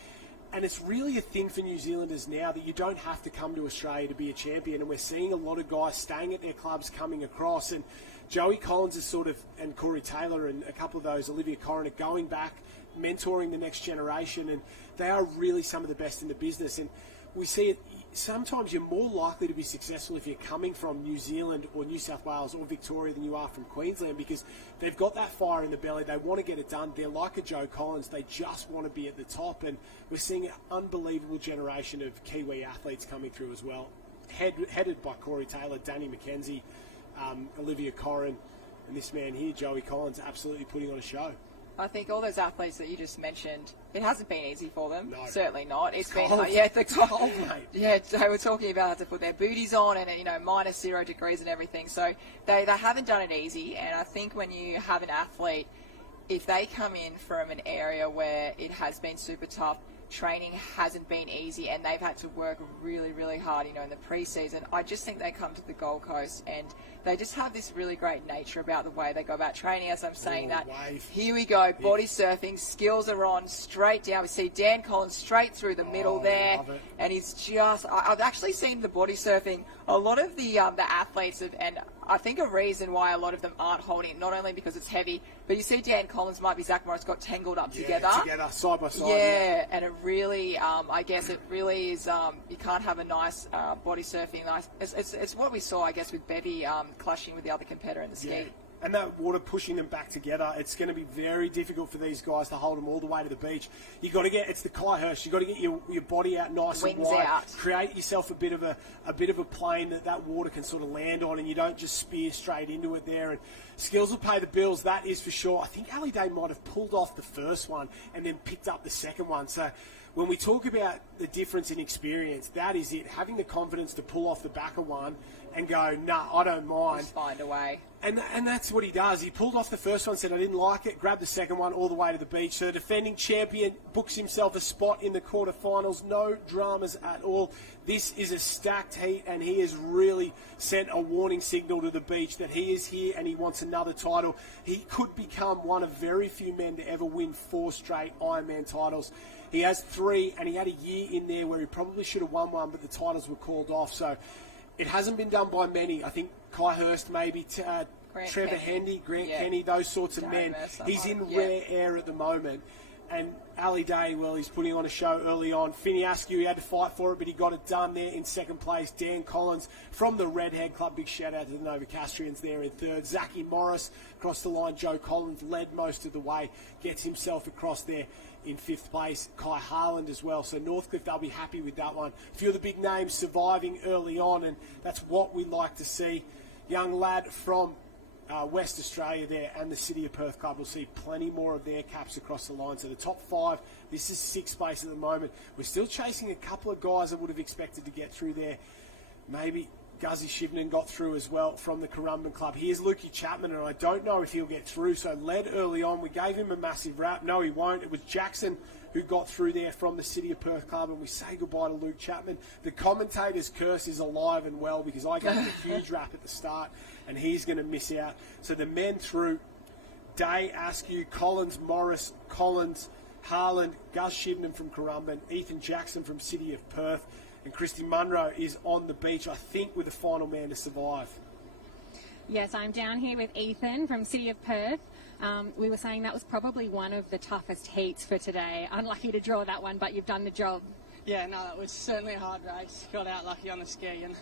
And it's really a thing for New Zealanders now that you don't have to come to Australia to be a champion. And we're seeing a lot of guys staying at their clubs, coming across. And Joey Collins is and Corey Taylor and a couple of those, Olivia Corrin, are going back, mentoring the next generation. And they are really some of the best in the business. And we see it. Sometimes you're more likely to be successful if you're coming from New Zealand or New South Wales or Victoria than you are from Queensland, because they've got that fire in the belly. They want to get it done. They're like a Joe Collins. They just want to be at the top. And we're seeing an unbelievable generation of Kiwi athletes coming through as well, headed by Corey Taylor, Danny McKenzie, Olivia Corrin, and this man here, Joey Collins, absolutely putting on a show. I think all those athletes that you just mentioned, it hasn't been easy for them. No. Certainly not. It's been cold. it's cold, mate. Yeah, they were talking about how to put their booties on and minus 0 degrees and everything. So they haven't done it easy. And I think when you have an athlete, if they come in from an area where it has been super tough, training hasn't been easy, and they've had to work really, really hard, in the pre-season, I just think they come to the Gold Coast and they just have this really great nature about the way they go about training. As I'm saying here we go, body surfing, skills are on, straight down. We see Dan Collins straight through the middle there, and he's just, I've actually seen the body surfing, a lot of the athletes, and I think a reason why a lot of them aren't holding it, not only because it's heavy, but you see Dan Collins, might be Zach Morris, got tangled up together, side by side. Yeah, and it really, I guess it really is, you can't have a nice body surfing. It's what we saw, I guess, with Bevy clashing with the other competitor in the ski. Yeah. And that water pushing them back together, it's going to be very difficult for these guys to hold them all the way to the beach. You've got to get, it's the Kai Hirsch, you've got to get your body out nice Wings and wide. out. Create yourself a bit of a plane that water can sort of land on, and you don't just spear straight into it there. And skills will pay the bills, that is for sure. I think Ali Day might have pulled off the first one and then picked up the second one. So when we talk about the difference in experience, that is it. Having the confidence to pull off the back of one and go, nah, I don't mind. Just find a way. And that's what he does. He pulled off the first one, said, I didn't like it, grabbed the second one all the way to the beach. So the defending champion books himself a spot in the quarterfinals. No dramas at all. This is a stacked heat, and he has really sent a warning signal to the beach that he is here and he wants another title. He could become one of very few men to ever win 4 straight Ironman titles. He has 3, and he had a year in there where he probably should have won one, but the titles were called off. So it hasn't been done by many. I think Kai Hurst, maybe Trevor Hendy, Grant Kenny, those sorts of men. He's in rare air at the moment. And Ali Day, well, he's putting on a show early on. Finney Askew, he had to fight for it, but he got it done there in second place. Dan Collins from the Redhead Club, big shout out to the Novocastrians there in third. Zachy Morris across the line. Joe Collins led most of the way, gets himself across there in fifth place. Kai Harland as well. So Northcliffe, they'll be happy with that one. A few of the big names surviving early on, and that's what we like to see. Young lad from West Australia there, and the City of Perth Club will see plenty more of their caps across the line. So the top 5, this is sixth place at the moment. We're still chasing a couple of guys I would have expected to get through there. Maybe Guzzy Shivnan got through as well from the Currumbin Club. Here's Lukey Chapman, and I don't know if he'll get through. So led early on, we gave him a massive rap. No, he won't. It was Jackson who got through there from the City of Perth Club, and we say goodbye to Luke Chapman. The commentator's curse is alive and well, because I gave him a huge rap at the start, and he's going to miss out. So the men through: Day, Askew, Collins, Morris, Collins, Harland, Gus Shivnan from Currumbin, Ethan Jackson from City of Perth, and Christy Munro is on the beach, I think, with the final man to survive. Yes, I'm down here with Ethan from City of Perth. We were saying that was probably one of the toughest heats for today. Unlucky to draw that one, but you've done the job. Yeah, no, it was certainly a hard race. Got out lucky on the ski and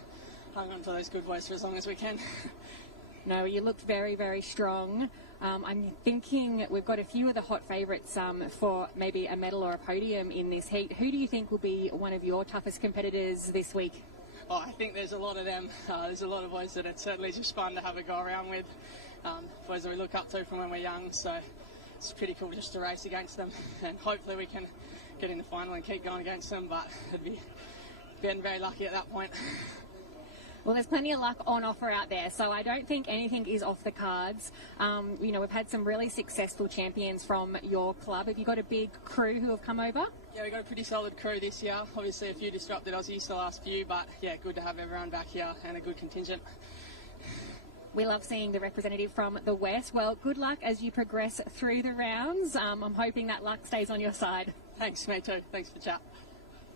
hung on to those good boys for as long as we can. No, you looked very, very strong. I'm thinking we've got a few of the hot favourites for maybe a medal or a podium in this heat. Who do you think will be one of your toughest competitors this week? Oh, I think there's a lot of them. There's a lot of boys that it's certainly just fun to have a go around with. Boys that we look up to from when we're young, so it's pretty cool just to race against them, and hopefully we can get in the final and keep going against them, but it'd be getting very lucky at that point. Well, there's plenty of luck on offer out there, so I don't think anything is off the cards. You know, we've had some really successful champions from your club. Have you got a big crew who have come over? Yeah, we've got a pretty solid crew this year. Obviously a few disrupted Aussies the last few, but yeah, good to have everyone back here and a good contingent. We love seeing the representative from the West. Well, good luck as you progress through the rounds. I'm hoping that luck stays on your side. Thanks, me too. Thanks for the chat.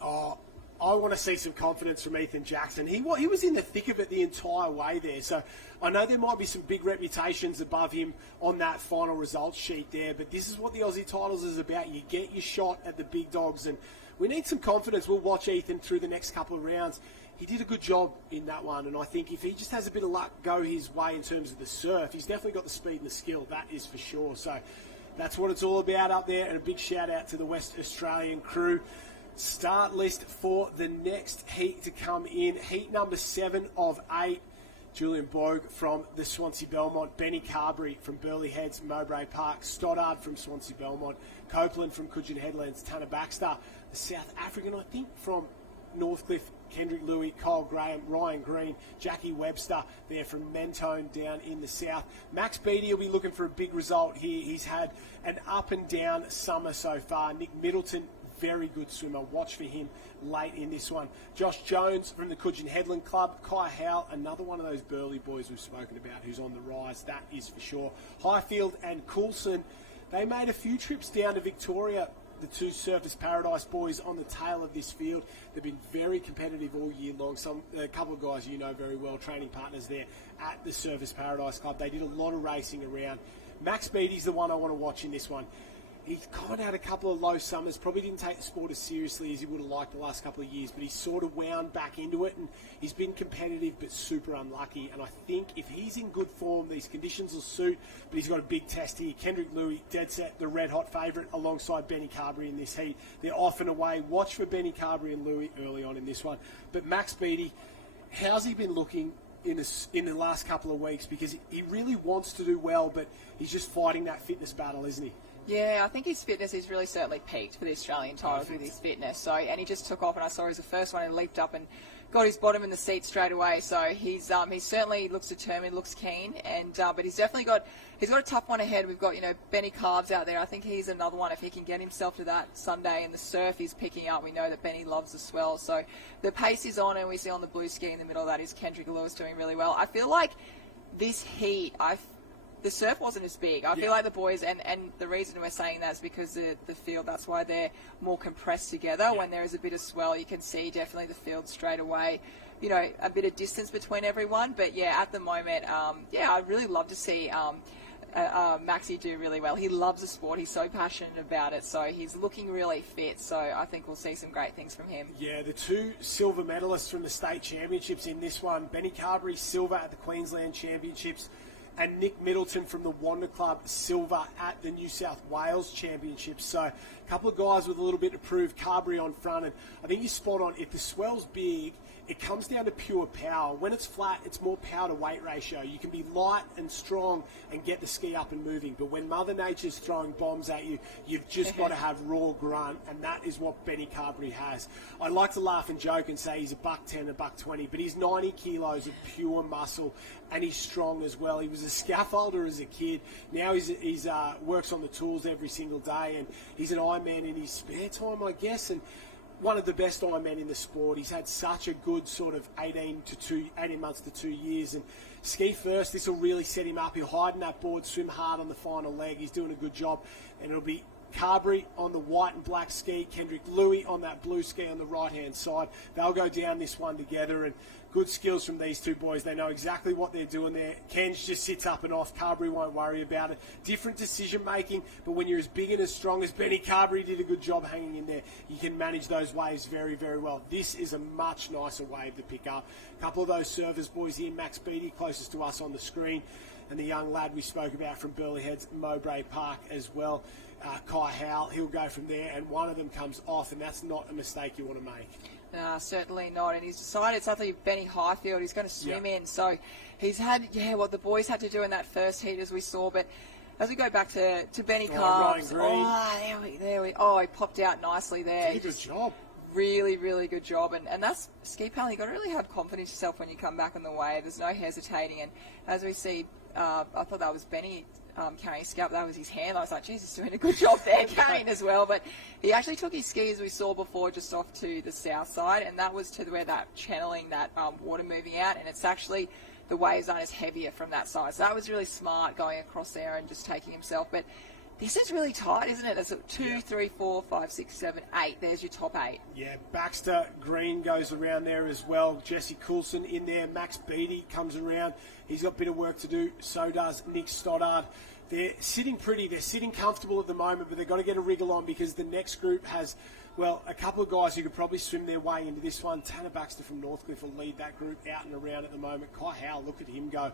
Oh, I want to see some confidence from Ethan Jackson. He was in the thick of it the entire way there. So I know there might be some big reputations above him on that final results sheet there, but this is what the Aussie titles is about. You get your shot at the big dogs, and we need some confidence. We'll watch Ethan through the next couple of rounds. He did a good job in that one, and I think if he just has a bit of luck go his way in terms of the surf, he's definitely got the speed and the skill, that is for sure. So that's what it's all about up there, and a big shout out to the West Australian crew. Start list for the next heat to come in. Heat number 7 of 8. Julian Bogue from the Swansea Belmont, Benny Carberry from Burleigh Heads, Mowbray Park, Stoddard from Swansea Belmont, Copeland from Coogin Headlands, Tanner Baxter, the South African, I think, from Northcliffe, Kendrick Louis, Kyle Graham, Ryan Green, Jackie Webster there from Mentone down in the south. Max Beattie will be looking for a big result here. He's had an up and down summer so far. Nick Middleton, very good swimmer. Watch for him late in this one. Josh Jones from the Coogin Headland Club. Kai Howell, another one of those Burleigh boys we've spoken about who's on the rise, that is for sure. Highfield and Coulson, they made a few trips down to Victoria, the two Surfers Paradise boys on the tail of this field. They've been very competitive all year long. A couple of guys you know very well, training partners there at the Surfers Paradise Club. They did a lot of racing around. Max Beattie's the one I want to watch in this one. He's kind of had a couple of low summers, probably didn't take the sport as seriously as he would have liked the last couple of years, but he's sort of wound back into it, and he's been competitive but super unlucky. And I think if he's in good form, these conditions will suit, but he's got a big test here. Kendrick Louis, dead set, the red-hot favourite, alongside Benny Carberry in this heat. They're off and away. Watch for Benny Carberry and Louis early on in this one. But Max Beattie, how's he been looking in the last couple of weeks? Because he really wants to do well, but he's just fighting that fitness battle, isn't he? Yeah, I think his fitness is really certainly peaked for the Australian titles with his fitness. So, and he just took off, and I saw he was the first one who leaped up and got his bottom in the seat straight away. So he certainly looks determined, looks keen, and but he's definitely got a tough one ahead. We've got Benny Carbs out there. I think he's another one if he can get himself to that Sunday, and the surf is picking up. We know that Benny loves the swell, so the pace is on, and we see on the blue ski in the middle of that is Kendrick Lewis doing really well. I feel like this heat, the surf wasn't as big. I feel like the boys, and the reason we're saying that is because the field, that's why they're more compressed together. When there is a bit of swell, you can see definitely the field straight away, a bit of distance between everyone. But yeah, at the moment, I'd really love to see Maxie do really well. He loves the sport. He's so passionate about it. So he's looking really fit. So I think we'll see some great things from him. Yeah, the 2 silver medalists from the state championships in this one. Benny Carberry, silver at the Queensland championships. And Nick Middleton from the Wanda Club, silver at the New South Wales Championships. So a couple of guys with a little bit to prove. Carberry on front. And I think you're spot on. If the swell's big, it comes down to pure power. When it's flat, it's more power to weight ratio. You can be light and strong and get the ski up and moving. But when Mother Nature's throwing bombs at you, you've just got to have raw grunt. And that is what Benny Carberry has. I like to laugh and joke and say he's $110, $120, but he's 90 kilos of pure muscle. And he's strong as well. He was a scaffolder as a kid. Now he's works on the tools every single day, and he's an Ironman in his spare time, I guess. And one of the best Ironmen in the sport. He's had such a good sort of 18 months to 2 years. And ski first, this will really set him up. He'll hide in that board, swim hard on the final leg. He's doing a good job. And it'll be Carberry on the white and black ski, Kendrick Louis on that blue ski on the right-hand side. They'll go down this one together, and good skills from these 2 boys. They know exactly what they're doing there. Kenj just sits up and off. Carberry won't worry about it. Different decision-making, but when you're as big and as strong as Benny Carberry did a good job hanging in there, you can manage those waves very, very well. This is a much nicer wave to pick up. A couple of those servers boys here, Max Beattie, closest to us on the screen, and the young lad we spoke about from Burleigh Heads, Mowbray Park as well. Kai Howell, he'll go from there, and one of them comes off, and that's not a mistake you want to make. No, certainly not. And he's decided something. Benny Highfield, he's going to swim in. So he's had, what the boys had to do in that first heat, as we saw. But as we go back to Benny Carves, he popped out nicely there. Did a good job. Really, really good job. And that's ski paddling. You've got to really have confidence in yourself when you come back on the wave. There's no hesitating. And as we see, I thought that was Benny carrying ski up. That was his hand. I was like, Jesus, doing a good job there carrying as well. But he actually took his ski, as we saw before, just off to the south side, and that was to where that channeling that water moving out, and it's actually the waves aren't as heavier from that side. So that was really smart going across there and just taking himself. But this is really tight, isn't it? There's 2, 3, 4, 5, 6, 7, 8. There's your top 8. Yeah, Baxter Green goes around there as well. Jesse Coulson in there. Max Beattie comes around. He's got a bit of work to do. So does Nick Stoddard. They're sitting pretty. They're sitting comfortable at the moment, but they've got to get a wriggle on because the next group has, a couple of guys who could probably swim their way into this one. Tanner Baxter from Northcliffe will lead that group out and around at the moment. Kai Howell, look at him go.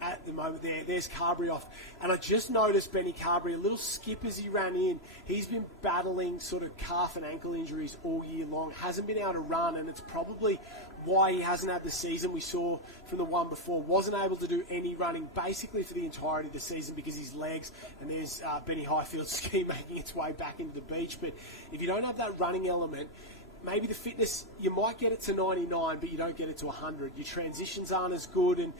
At the moment there's Carberry off. And I just noticed Benny Carberry, a little skip as he ran in. He's been battling sort of calf and ankle injuries all year long. Hasn't been able to run, and it's probably why he hasn't had the season we saw from the one before. Wasn't able to do any running basically for the entirety of the season because his legs, and there's Benny Highfield's ski making its way back into the beach. But if you don't have that running element, maybe the fitness, you might get it to 99, but you don't get it to 100. Your transitions aren't as good, and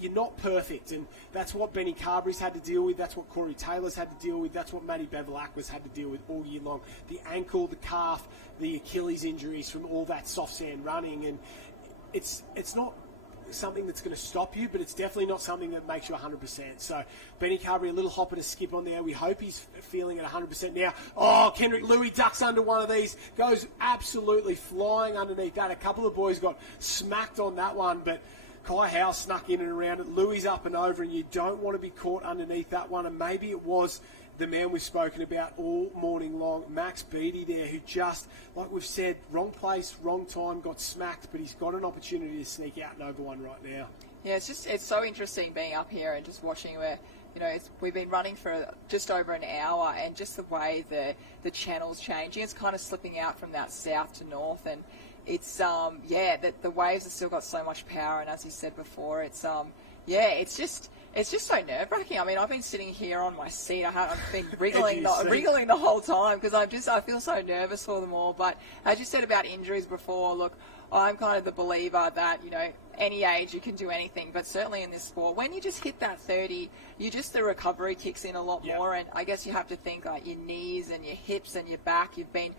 you're not perfect, and that's what Benny Carberry's had to deal with. That's what Corey Taylor's had to deal with. That's what Matty Bevilacqua's had to deal with all year long. The ankle, the calf, the Achilles injuries from all that soft sand running, and it's not something that's going to stop you, but it's definitely not something that makes you 100%. So Benny Carberry, a little hop and a skip on there. We hope he's feeling at 100% now. Oh, Kendrick Louis ducks under one of these, goes absolutely flying underneath that. A couple of boys got smacked on that one, but Kai Howell snuck in and around it. Louis up and over, and you don't want to be caught underneath that one. And maybe it was the man we've spoken about all morning long, Max Beattie there, who just, like we've said, wrong place, wrong time, got smacked, but he's got an opportunity to sneak out and over one right now. Yeah, it's so interesting being up here and just watching where, we've been running for just over an hour, and just the way the channel's changing, it's kind of slipping out from that south to north, and it's the waves have still got so much power, and as you said before, it's just so nerve-wracking. I mean, I've been sitting here on my seat. I've been wriggling the whole time because I feel so nervous for them all. But as you said about injuries before, look, I'm kind of the believer that, any age you can do anything, but certainly in this sport, when you just hit that 30, the recovery kicks in a lot more, and I guess you have to think like your knees and your hips and your back. You've been,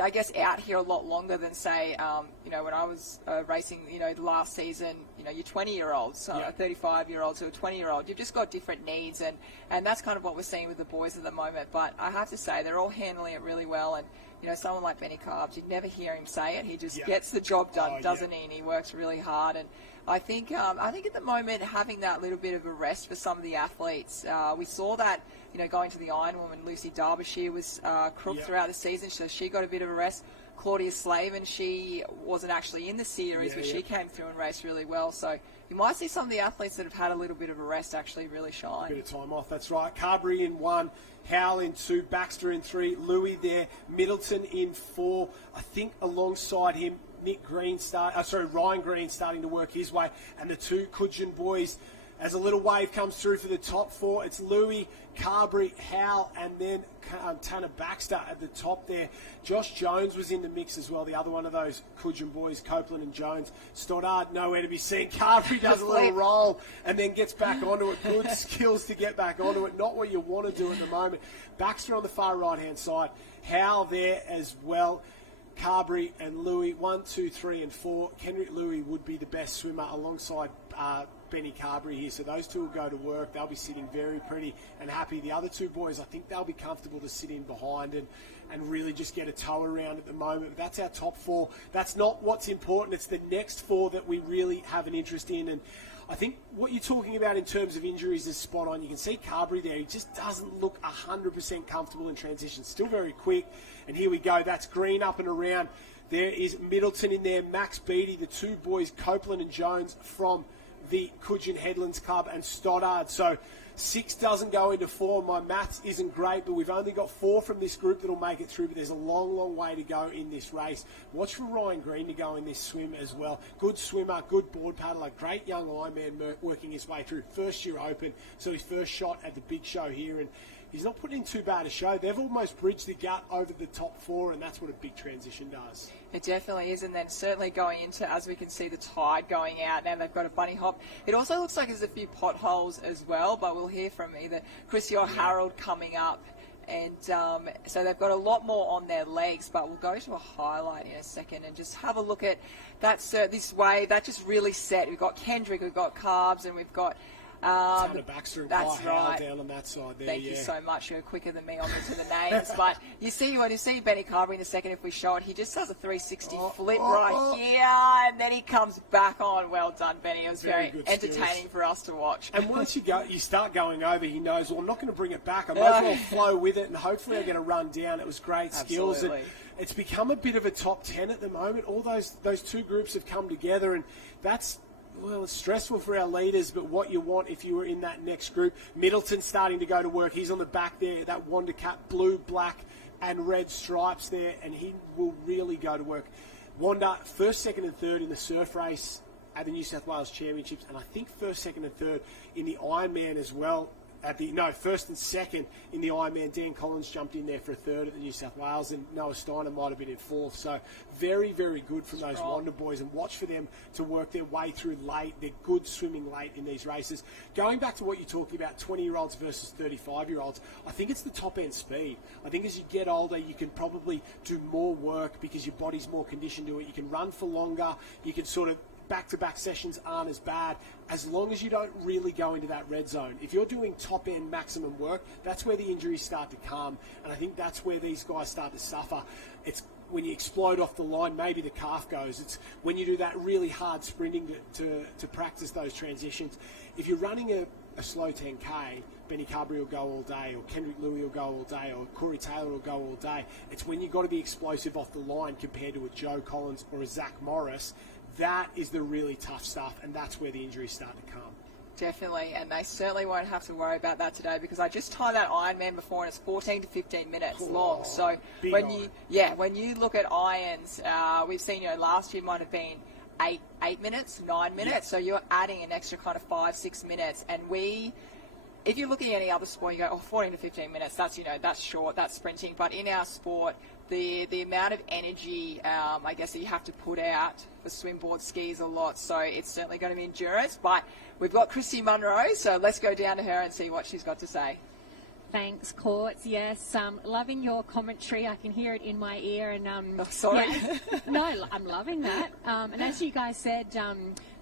I guess, out here a lot longer than, say, when I was racing, last season, your 20-year-olds, so 35-year-olds or 20-year-old, you've just got different needs, and that's kind of what we're seeing with the boys at the moment. But I have to say, they're all handling it really well, and you know, someone like Benny Carbs, you'd never hear him say it. He just gets the job done, doesn't he? And he works really hard. And I think at the moment, having that little bit of a rest for some of the athletes, we saw that, you know, going to the Ironwoman, Lucy Derbyshire was crook throughout the season, so she got a bit of a rest. Claudia Slavin, she wasn't actually in the series, but she came through and raced really well. So you might see some of the athletes that have had a little bit of a rest actually really shine. Bit of time off, that's right. Carberry in 1, Howell in 2, Baxter in 3, Louis there, Middleton in 4. I think alongside him, Ryan Green starting to work his way, and the 2 Coogin boys. As a little wave comes through for the top 4, it's Louis, Carberry, Howell, and then Tanner Baxter at the top there. Josh Jones was in the mix as well, the other one of those Coogin boys, Copeland and Jones. Stoddard, nowhere to be seen. Carberry does a little roll and then gets back onto it. Good skills to get back onto it. Not what you want to do at the moment. Baxter on the far right-hand side. Howell there as well. Carberry and Louis, 1, 2, 3, and 4. Kendrick Louis would be the best swimmer alongside Benny Carberry here. So those 2 will go to work. They'll be sitting very pretty and happy. The other 2 boys, I think they'll be comfortable to sit in behind and really just get a toe around at the moment. But that's our top 4. That's not what's important. It's the next 4 that we really have an interest in. And I think what you're talking about in terms of injuries is spot on. You can see Carberry there. He just doesn't look 100% comfortable in transition. Still very quick. And here we go. That's Green up and around. There is Middleton in there. Max Beattie, the 2 boys, Copeland and Jones from the Coogin Headlands Club, and Stoddard. So 6 doesn't go into 4. My maths isn't great, but we've only got 4 from this group that'll make it through, but there's a long, long way to go in this race. Watch for Ryan Green to go in this swim as well. Good swimmer, good board paddler, great young Ironman working his way through. First year open, so his first shot at the big show here, and he's not putting in too bad a show. They've almost bridged the gap over the top 4, and that's what a big transition does. It definitely is, and then certainly going into, as we can see, the tide going out. Now they've got a bunny hop. It also looks like there's a few potholes as well, but we'll hear from either Chrissy or Harold coming up. And so they've got a lot more on their legs, but we'll go to a highlight in a second and just have a look at that. This wave, that just really set. We've got Kendrick, we've got Carbs, and we've got Tanner Baxter and Kai Howell down on that side there. Thank you so much. You're quicker than me on to the names. But you see, when you see Benny Carberry in a second, if we show it, he just does a 360 flip here, and then he comes back on. Well done, Benny. It was very entertaining for us to watch. And once you start going over, he knows, well, I'm not going to bring it back. I might as well flow with it, and hopefully I get a run down. It was great skills. And it's become a bit of a top 10 at the moment. All those 2 groups have come together, and that's, well, it's stressful for our leaders, but what you want if you were in that next group. Middleton's starting to go to work. He's on the back there, that Wanda cap, blue, black, and red stripes there, and he will really go to work. Wanda, 1st, 2nd, and 3rd in the surf race at the New South Wales Championships, and I think 1st, 2nd, and 3rd in the Ironman as well. 1st and 2nd in the Ironman. Dan Collins jumped in there for a 3rd at the New South Wales, and Noah Steiner might have been in 4th. So very, very good from those Wanda boys, and watch for them to work their way through late. They're good swimming late in these races. Going back to what you're talking about, 20-year-olds versus 35-year-olds, I think it's the top-end speed. I think as you get older, you can probably do more work because your body's more conditioned to it. You can run for longer. You can sort of back-to-back sessions aren't as bad as long as you don't really go into that red zone. If you're doing top-end maximum work, that's where the injuries start to come, and I think that's where these guys start to suffer. It's when you explode off the line, maybe the calf goes. It's when you do that really hard sprinting to practice those transitions. If you're running a slow 10K, Benny Carberry will go all day, or Kendrick Louis will go all day, or Corey Taylor will go all day. It's when you've got to be explosive off the line compared to a Joe Collins or a Zach Morris. That is the really tough stuff, and that's where the injuries start to come. Definitely, and they certainly won't have to worry about that today because I just timed that Ironman before, and it's 14 to 15 minutes long. So when you look at irons, we've seen last year might have been 8 minutes, 9 minutes. Yep. So you're adding an extra kind of 5-6 minutes, and if you're looking at any other sport, you go, 14 to 15 minutes, that's short, that's sprinting. But in our sport, the amount of energy, I guess, that you have to put out for swimboard skis a lot. So it's certainly going to be endurance. But we've got Chrissy Munro, so let's go down to her and see what she's got to say. Thanks, Courts. Yes, loving your commentary. I can hear it in my ear. And sorry. Yeah, no, I'm loving that. And as you guys said,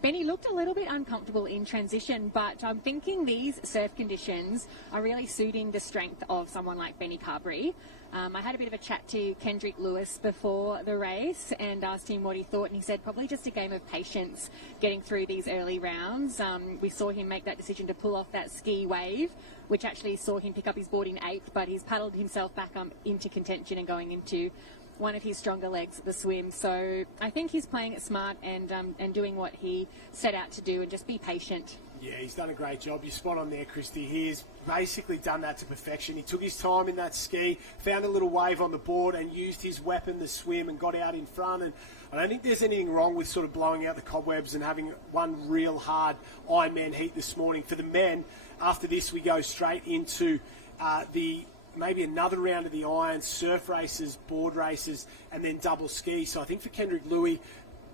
Benny looked a little bit uncomfortable in transition, but I'm thinking these surf conditions are really suiting the strength of someone like Benny Carberry. I had a bit of a chat to Kendrick Lewis before the race and asked him what he thought, and he said probably just a game of patience getting through these early rounds. We saw him make that decision to pull off that ski wave, which actually saw him pick up his board in 8th, but he's paddled himself back into contention and going into one of his stronger legs at the swim. So I think he's playing it smart and doing what he set out to do and just be patient. Yeah, he's done a great job. You're spot on there, Christy. He has basically done that to perfection. He took his time in that ski, found a little wave on the board and used his weapon, the swim, and got out in front. And I don't think there's anything wrong with sort of blowing out the cobwebs and having one real hard Ironman heat this morning. For the men, after this we go straight into maybe another round of the irons, surf races, board races, and then double ski. So I think for Kendrick Louis,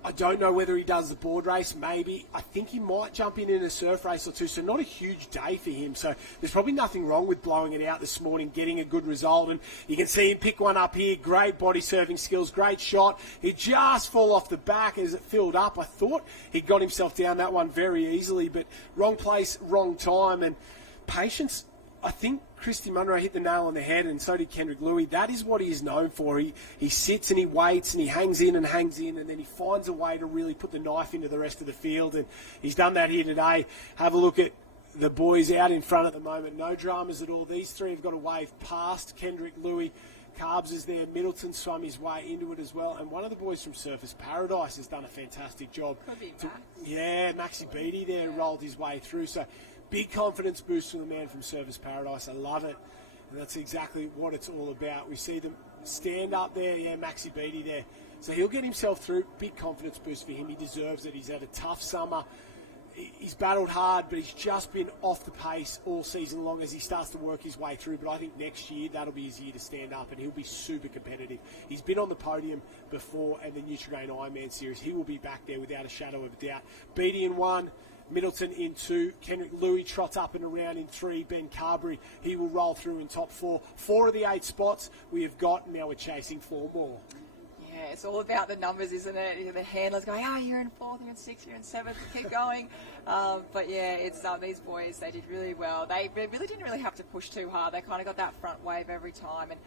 I don't know whether he does the board race, maybe. I think he might jump in a surf race or two, so not a huge day for him. So there's probably nothing wrong with blowing it out this morning, getting a good result. And you can see him pick one up here. Great body surfing skills, great shot. He just fall off the back as it filled up. I thought he got himself down that one very easily, but wrong place, wrong time. And patience, I think Christy Munro hit the nail on the head, and so did Kendrick Louis. That is what he is known for. He sits and he waits and he hangs in, and then he finds a way to really put the knife into the rest of the field, and he's done that here today. Have a look at the boys out in front at the moment. No dramas at all. These three have got a wave past Kendrick Louis. Carbs is there. Middleton swam his way into it as well. And one of the boys from Surfers Paradise has done a fantastic job. Could be Max. Yeah, Maxi Beattie there rolled his way through. So big confidence boost from the man from Surfers Paradise. I love it. And that's exactly what it's all about. We see them stand up there. Yeah, Maxi Beattie there. So he'll get himself through. Big confidence boost for him. He deserves it. He's had a tough summer. He's battled hard, but he's just been off the pace all season long as he starts to work his way through. But I think next year, that'll be his year to stand up, and he'll be super competitive. He's been on the podium before at the Nutrigrain Ironman Series. He will be back there without a shadow of a doubt. Beattie in 1, Middleton in 2, Kendrick Louis trots up and around in 3, Ben Carberry, he will roll through in top 4. 4 of the 8 spots we have got, now we're chasing 4 more. Yeah, it's all about the numbers, isn't it? The handlers going, you're in 4th, you're in 6th, you're in 7th, keep going. But yeah, it's these boys, they did really well. They really didn't really have to push too hard. They kind of got that front wave every time. And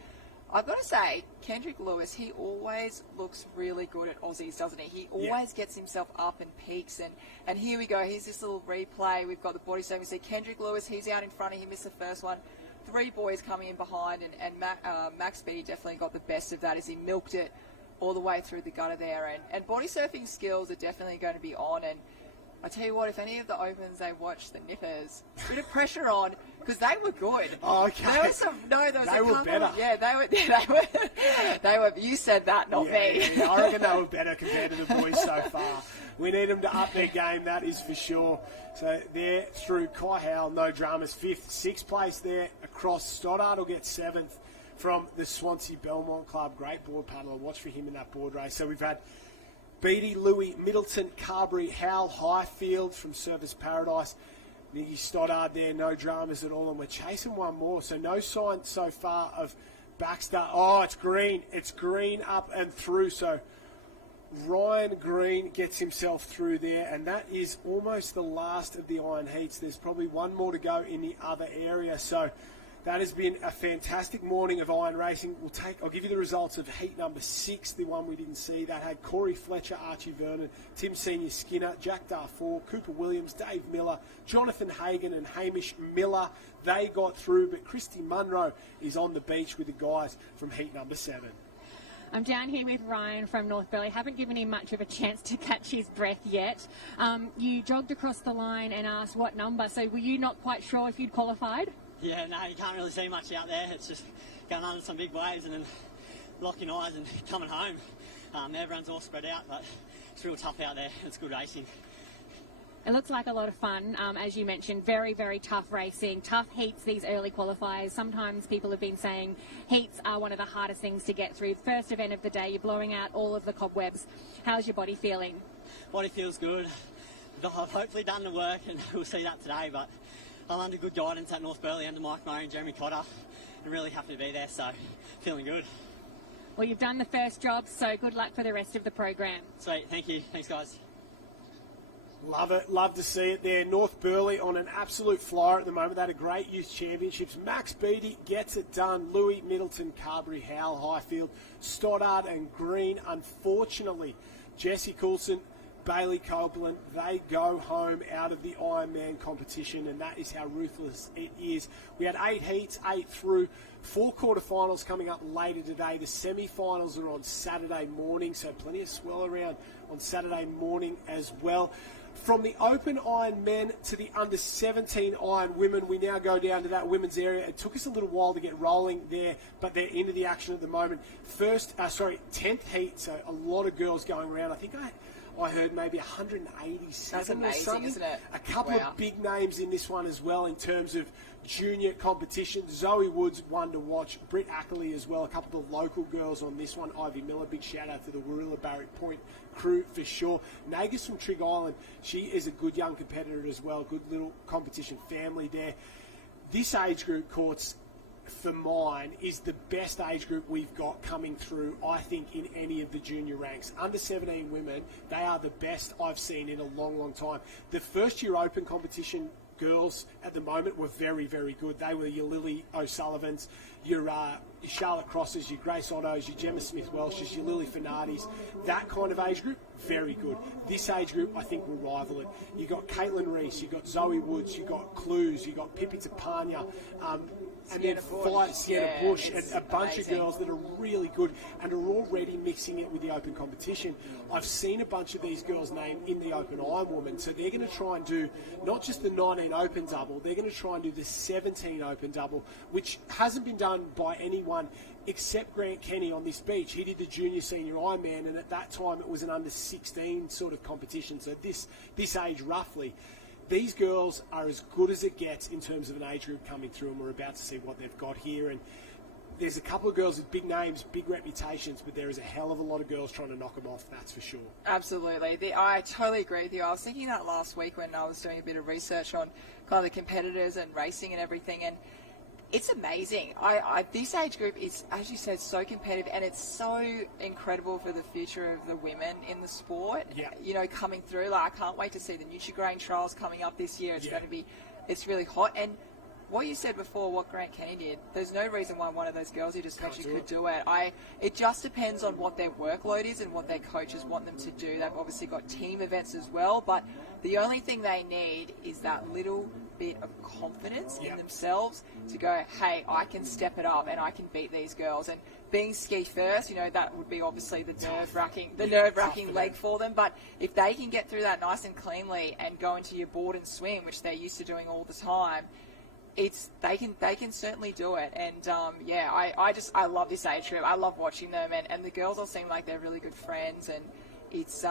I've got to say, Kendrick Lewis, he always looks really good at Aussies, doesn't he? He always gets himself up and peaks. And here we go. Here's this little replay. We've got the body surfing. We see Kendrick Lewis, he's out in front. He missed the first one. 3 boys coming in behind. And Max Beattie definitely got the best of that as he milked it all the way through the gutter there. And body surfing skills are definitely going to be on. And I tell you what, if any of the opens they watch the Nippers, a bit of pressure on, because they were good. Oh, okay. There was a were couple. Better. Yeah, they were. You said that, not me. Yeah, I reckon they were better compared to the boys so far. We need them to up their game, that is for sure. So they're through. Kai Howell, no dramas, 5th, 6th place there across. Stoddard will get 7th from the Swansea Belmont Club. Great board paddler. Watch for him in that board race. So we've had Beattie, Louis, Middleton, Carberry, Howell, Highfield from Surfers Paradise. Niggy Stoddard there, no dramas at all. And we're chasing one more. So no sign so far of Baxter. Oh, it's green. It's green up and through. So Ryan Green gets himself through there. And that is almost the last of the iron heats. There's probably one more to go in the other area. So that has been a fantastic morning of iron racing. I'll give you the results of heat number 6, the one we didn't see. That had Corey Fletcher, Archie Vernon, Tim Senior Skinner, Jack Darfour, Cooper Williams, Dave Miller, Jonathan Hagan and Hamish Miller. They got through, but Christy Munro is on the beach with the guys from heat number 7. I'm down here with Ryan from North Burleigh. Haven't given him much of a chance to catch his breath yet. You jogged across the line and asked what number, so were you not quite sure if you'd qualified? Yeah, no, you can't really see much out there. It's just going under some big waves and then locking eyes and coming home. Everyone's all spread out, but it's real tough out there. It's good racing. It looks like a lot of fun, as you mentioned. Very, very tough racing, tough heats, these early qualifiers. Sometimes people have been saying heats are one of the hardest things to get through. First event of the day, you're blowing out all of the cobwebs. How's your body feeling? Body feels good. I've hopefully done the work and we'll see that today, but I'm under good guidance at North Burleigh under Mike Murray and Jeremy Cotter. I'm really happy to be there, so feeling good. Well, you've done the first job, so good luck for the rest of the program. Sweet, thank you. Thanks, guys. Love it. Love to see it there. North Burleigh on an absolute flyer at the moment. They had a great youth championships. Max Beattie gets it done. Louis, Middleton, Carberry, Howell, Highfield, Stoddard and Green. Unfortunately, Jesse Coulson, Bailey Copeland, they go home out of the Ironman competition, and that is how ruthless it is. We had 8 heats, 8 through, 4 quarterfinals coming up later today. The semi-finals are on Saturday morning, so plenty of swell around on Saturday morning as well. From the open iron men to the under 17 iron women, we now go down to that women's area. It took us a little while to get rolling there, but they're into the action at the moment. 10th heat, so a lot of girls going around. I think I heard maybe 187 That's amazing, or something. isn't it? A couple Wow. of big names in this one as well in terms of junior competition. Zoe Woods, one to watch. Britt Ackley as well. A couple of local girls on this one. Ivy Miller, big shout out to the Warilla Barrack Point crew for sure. Nagus from Trig Island, she is a good young competitor as well. Good little competition family there. This age group, Courts, for mine, is the best age group we've got coming through, I think, in any of the junior ranks. Under 17 women, they are the best I've seen in a long, long time. The first year open competition girls at the moment were very, very good. They were your Lily O'Sullivans, your Charlotte Crosses, your Grace Ottos, your Gemma Smith Welshes, your Lily Finardis. That kind of age group, very good. This age group, I think, will rival it. You got Caitlin Reese, you got Zoe Woods, you got Clues, you got Pippi Tapania, and then Sienna Bush, and a bunch of girls that are really good and are already mixing it with the open competition. I've seen a bunch of these girls named in the Open Iron Woman, so they're going to try and do not just the 19 Open double, they're going to try and do the 17 Open double, which hasn't been done by anyone except Grant Kenny on this beach. He did the junior senior Ironman, and at that time it was an under 16 sort of competition, so this age roughly. These girls are as good as it gets in terms of an age group coming through, and we're about to see what they've got here. And there's a couple of girls with big names, big reputations, but there is a hell of a lot of girls trying to knock them off, that's for sure. Absolutely. I totally agree with you. I was thinking that last week when I was doing a bit of research on kind of the competitors and racing and everything, and it's amazing. This age group is, as you said, so competitive, and it's so incredible for the future of the women in the sport. Yeah. You know, coming through. Like, I can't wait to see the Nutri-Grain trials coming up this year. It's going to be, it's really hot. And what you said before, what Grant Kenny did, there's no reason why one of those girls you just mentioned could do it. It just depends on what their workload is and what their coaches want them to do. They've obviously got team events as well, but the only thing they need is that little bit of confidence in themselves to go, hey, I can step it up and I can beat these girls. And being ski first, you know, that would be obviously the nerve-wracking leg for them. But if they can get through that nice and cleanly and go into your board and swim, which they're used to doing all the time, they can certainly do it. And I love this age group. I love watching them, and the girls all seem like they're really good friends, and it's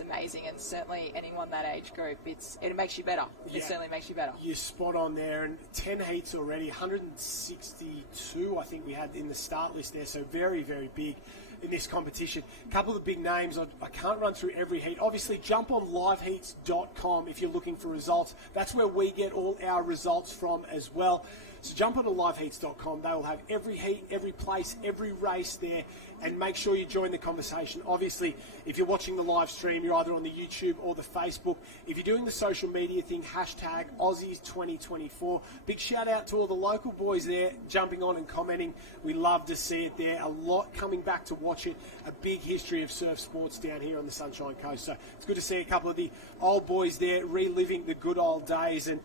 amazing. And certainly anyone that age group, it makes you better. It certainly makes you better. You're spot on there, and 10 heats already, 162 I think we had in the start list there, so very, very big in this competition. A couple of big names. I can't run through every heat. Obviously, jump on liveheats.com if you're looking for results. That's where we get all our results from as well. So jump on to liveheats.com. They will have every heat, every place, every race there, and make sure you join the conversation. Obviously, if you're watching the live stream, you're either on the YouTube or the Facebook. If you're doing the social media thing, hashtag Aussies2024. Big shout out to all the local boys there jumping on and commenting. We love to see it there. A lot coming back to watch it. A big history of surf sports down here on the Sunshine Coast. So it's good to see a couple of the old boys there reliving the good old days. And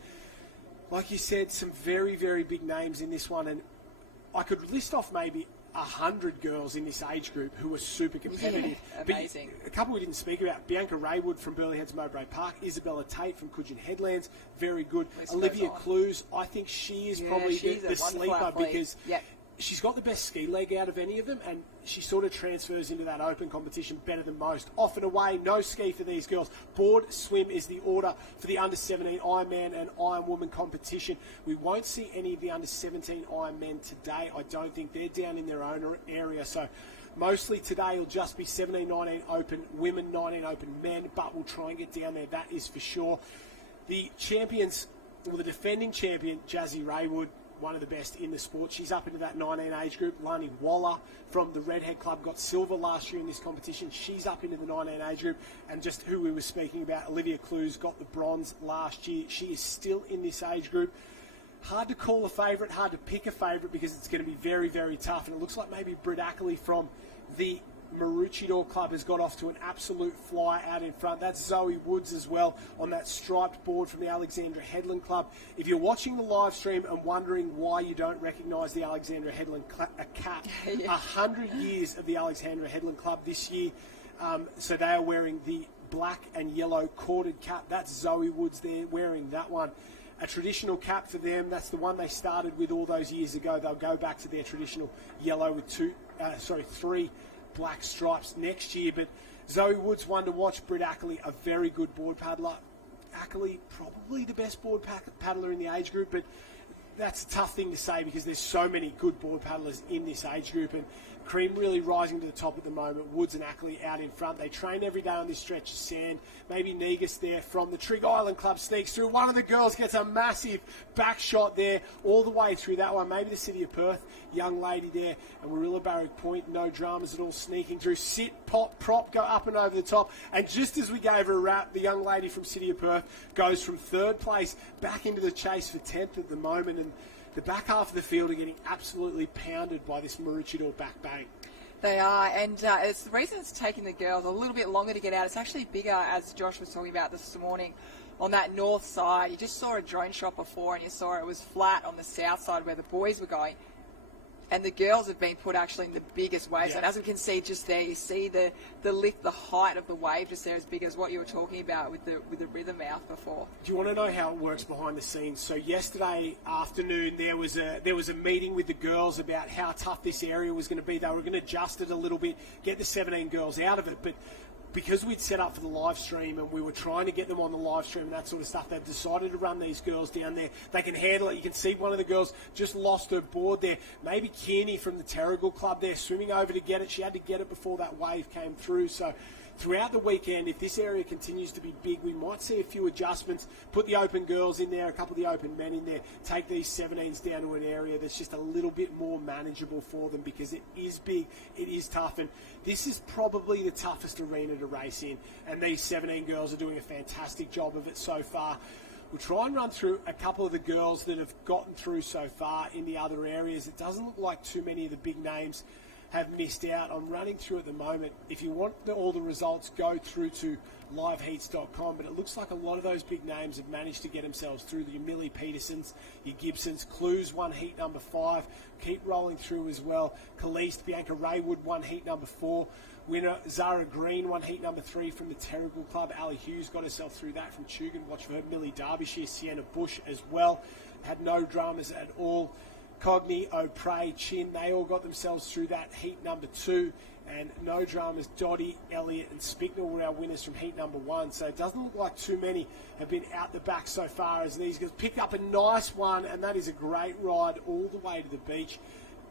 like you said, some very, very big names in this one. And I could list off maybe 100 girls in this age group who are super competitive. Yeah, amazing. But a couple we didn't speak about. Bianca Raywood from Burleigh Heads Mowbray Park. Isabella Tate from Coogin Headlands. Very good. Olivia Clues. I think she is probably the sleeper because she's got the best ski leg out of any of them, and she sort of transfers into that open competition better than most. Off and away, no ski for these girls. Board, swim is the order for the under-17 Ironman and Ironwoman competition. We won't see any of the under-17 Ironmen today. I don't think they're down in their own area, so mostly today will just be 17, 19 open women, 19 open men, but we'll try and get down there, that is for sure. The champions, well, the defending champion, Jazzy Raywood, one of the best in the sport. She's up into that 19 age group. Lani Waller from the Redhead Club got silver last year in this competition. She's up into the 19 age group. And just who we were speaking about, Olivia Clues got the bronze last year. She is still in this age group. Hard to call a favourite, hard to pick a favourite because it's going to be very, very tough. And it looks like maybe Britt Ackley from the Maroochydore Club has got off to an absolute fly out in front. That's Zoe Woods as well on that striped board from the Alexandra Headland Club. If you're watching the live stream and wondering why you don't recognise the Alexandra Headland cap, 100 years of the Alexandra Headland Club this year. So they are wearing the black and yellow corded cap. That's Zoe Woods there wearing that one. A traditional cap for them. That's the one they started with all those years ago. They'll go back to their traditional yellow with three black stripes next year. But Zoe Woods, one to watch. Britt Ackley, a very good board paddler. Ackley, probably the best board paddler in the age group, but that's a tough thing to say because there's so many good board paddlers in this age group. And Cream really rising to the top at the moment. Woods and Ackley out in front. They train every day on this stretch of sand. Maybe Negus there from the Trig Island Club sneaks through. One of the girls gets a massive back shot there all the way through that one. Maybe the City of Perth young lady there. And Warilla Barrack Point, no dramas at all, sneaking through. Sit, pop, prop, go up and over the top. And just as we gave her a wrap, the young lady from City of Perth goes from third place back into the chase for 10th at the moment. And the back half of the field are getting absolutely pounded by this Maroochydore back bank. They are, and it's the reason it's taking the girls a little bit longer to get out. It's actually bigger, as Josh was talking about this morning, on that north side. You just saw a drone shot before, and you saw it was flat on the south side where the boys were going. And the girls have been put actually in the biggest waves. Yeah. And as we can see just there, you see the lift, the height of the wave just there as big as what you were talking about with the rhythm mouth before. Do you want to know how it works behind the scenes? So yesterday afternoon there was a meeting with the girls about how tough this area was going to be. They were going to adjust it a little bit, get the 17 girls out of it, but because we'd set up for the live stream and we were trying to get them on the live stream and that sort of stuff, they've decided to run these girls down there. They can handle it. You can see one of the girls just lost her board there. Maybe Kearney from the Terrigal Club there swimming over to get it. She had to get it before that wave came through. So throughout the weekend, if this area continues to be big, we might see a few adjustments. Put the open girls in there, a couple of the open men in there. Take these 17s down to an area that's just a little bit more manageable for them because it is big, it is tough, and this is probably the toughest arena to race in. And these 17 girls are doing a fantastic job of it so far. We'll try and run through a couple of the girls that have gotten through so far in the other areas. It doesn't look like too many of the big names have missed out. I'm running through at the moment. If you want all the results, go through to liveheats.com, but it looks like a lot of those big names have managed to get themselves through. Your Millie Petersons, your Gibsons, Clues won heat number 5, keep rolling through as well. Caliste, Bianca Raywood won heat number 4. Winner Zara Green won heat number 3 from the Terrigal Club. Ali Hughes got herself through that from Tugun. Watch for her. Millie Derbyshire, Sienna Bush as well. Had no dramas at all. Cogni, O'Prey, Chin, they all got themselves through that heat number 2. And no dramas, Dottie, Elliott and Spignall were our winners from heat number 1. So it doesn't look like too many have been out the back so far as these guys pick up a nice one. And that is a great ride all the way to the beach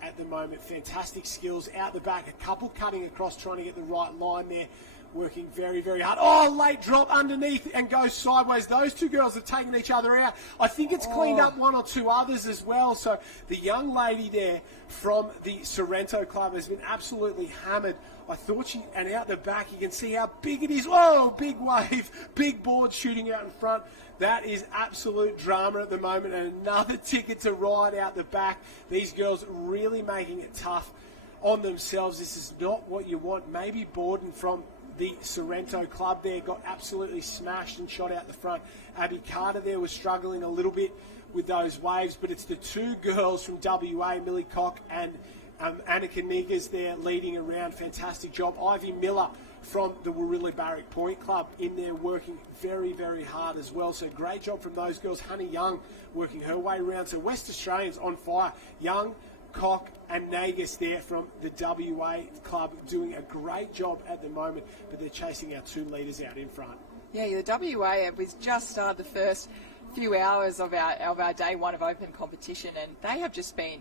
at the moment. Fantastic skills out the back. A couple cutting across trying to get the right line there. Working very, very hard. Oh, late drop underneath and goes sideways. Those two girls have taken each other out. I think it's cleaned up one or two others as well. So the young lady there from the Sorrento Club has been absolutely hammered. I thought she, and out the back, you can see how big it is. Oh, big wave, big board shooting out in front. That is absolute drama at the moment. And another ticket to ride out the back. These girls really making it tough on themselves. This is not what you want. Maybe Borden from the Sorrento Club there got absolutely smashed and shot out the front. Abby Carter there was struggling a little bit with those waves, but it's the two girls from WA, Millie Cock and Annika Niggers there leading around. Fantastic job. Ivy Miller from the Warilla Barrack Point Club in there working very, very hard as well. So great job from those girls. Honey Young working her way around. So West Australians on fire. Young, Cock and Nagus there from the WA club doing a great job at the moment, but they're chasing our 2 leaders out in front. Yeah, the WA, we've just started the first few hours of our day 1 of open competition, and they have just been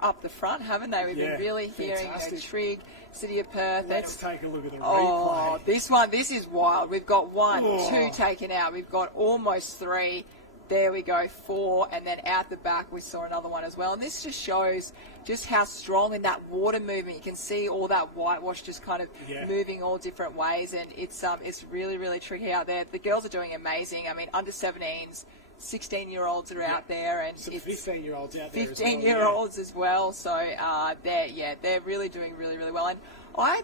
up the front, haven't they? We've been really hearing Trig, City of Perth. Let's take a look at the replay. Oh, this is wild. We've got 1, 2 taken out. We've got almost 3. There we go, 4, and then out the back we saw another one as well. And this just shows just how strong in that water movement. You can see all that whitewash just kind of moving all different ways, and it's really, really tricky out there. The girls are doing amazing. I mean, under 17s, 16-year-olds are out there, and some 15-year-olds out there 15-year-olds as well. So they're really doing really, really well. And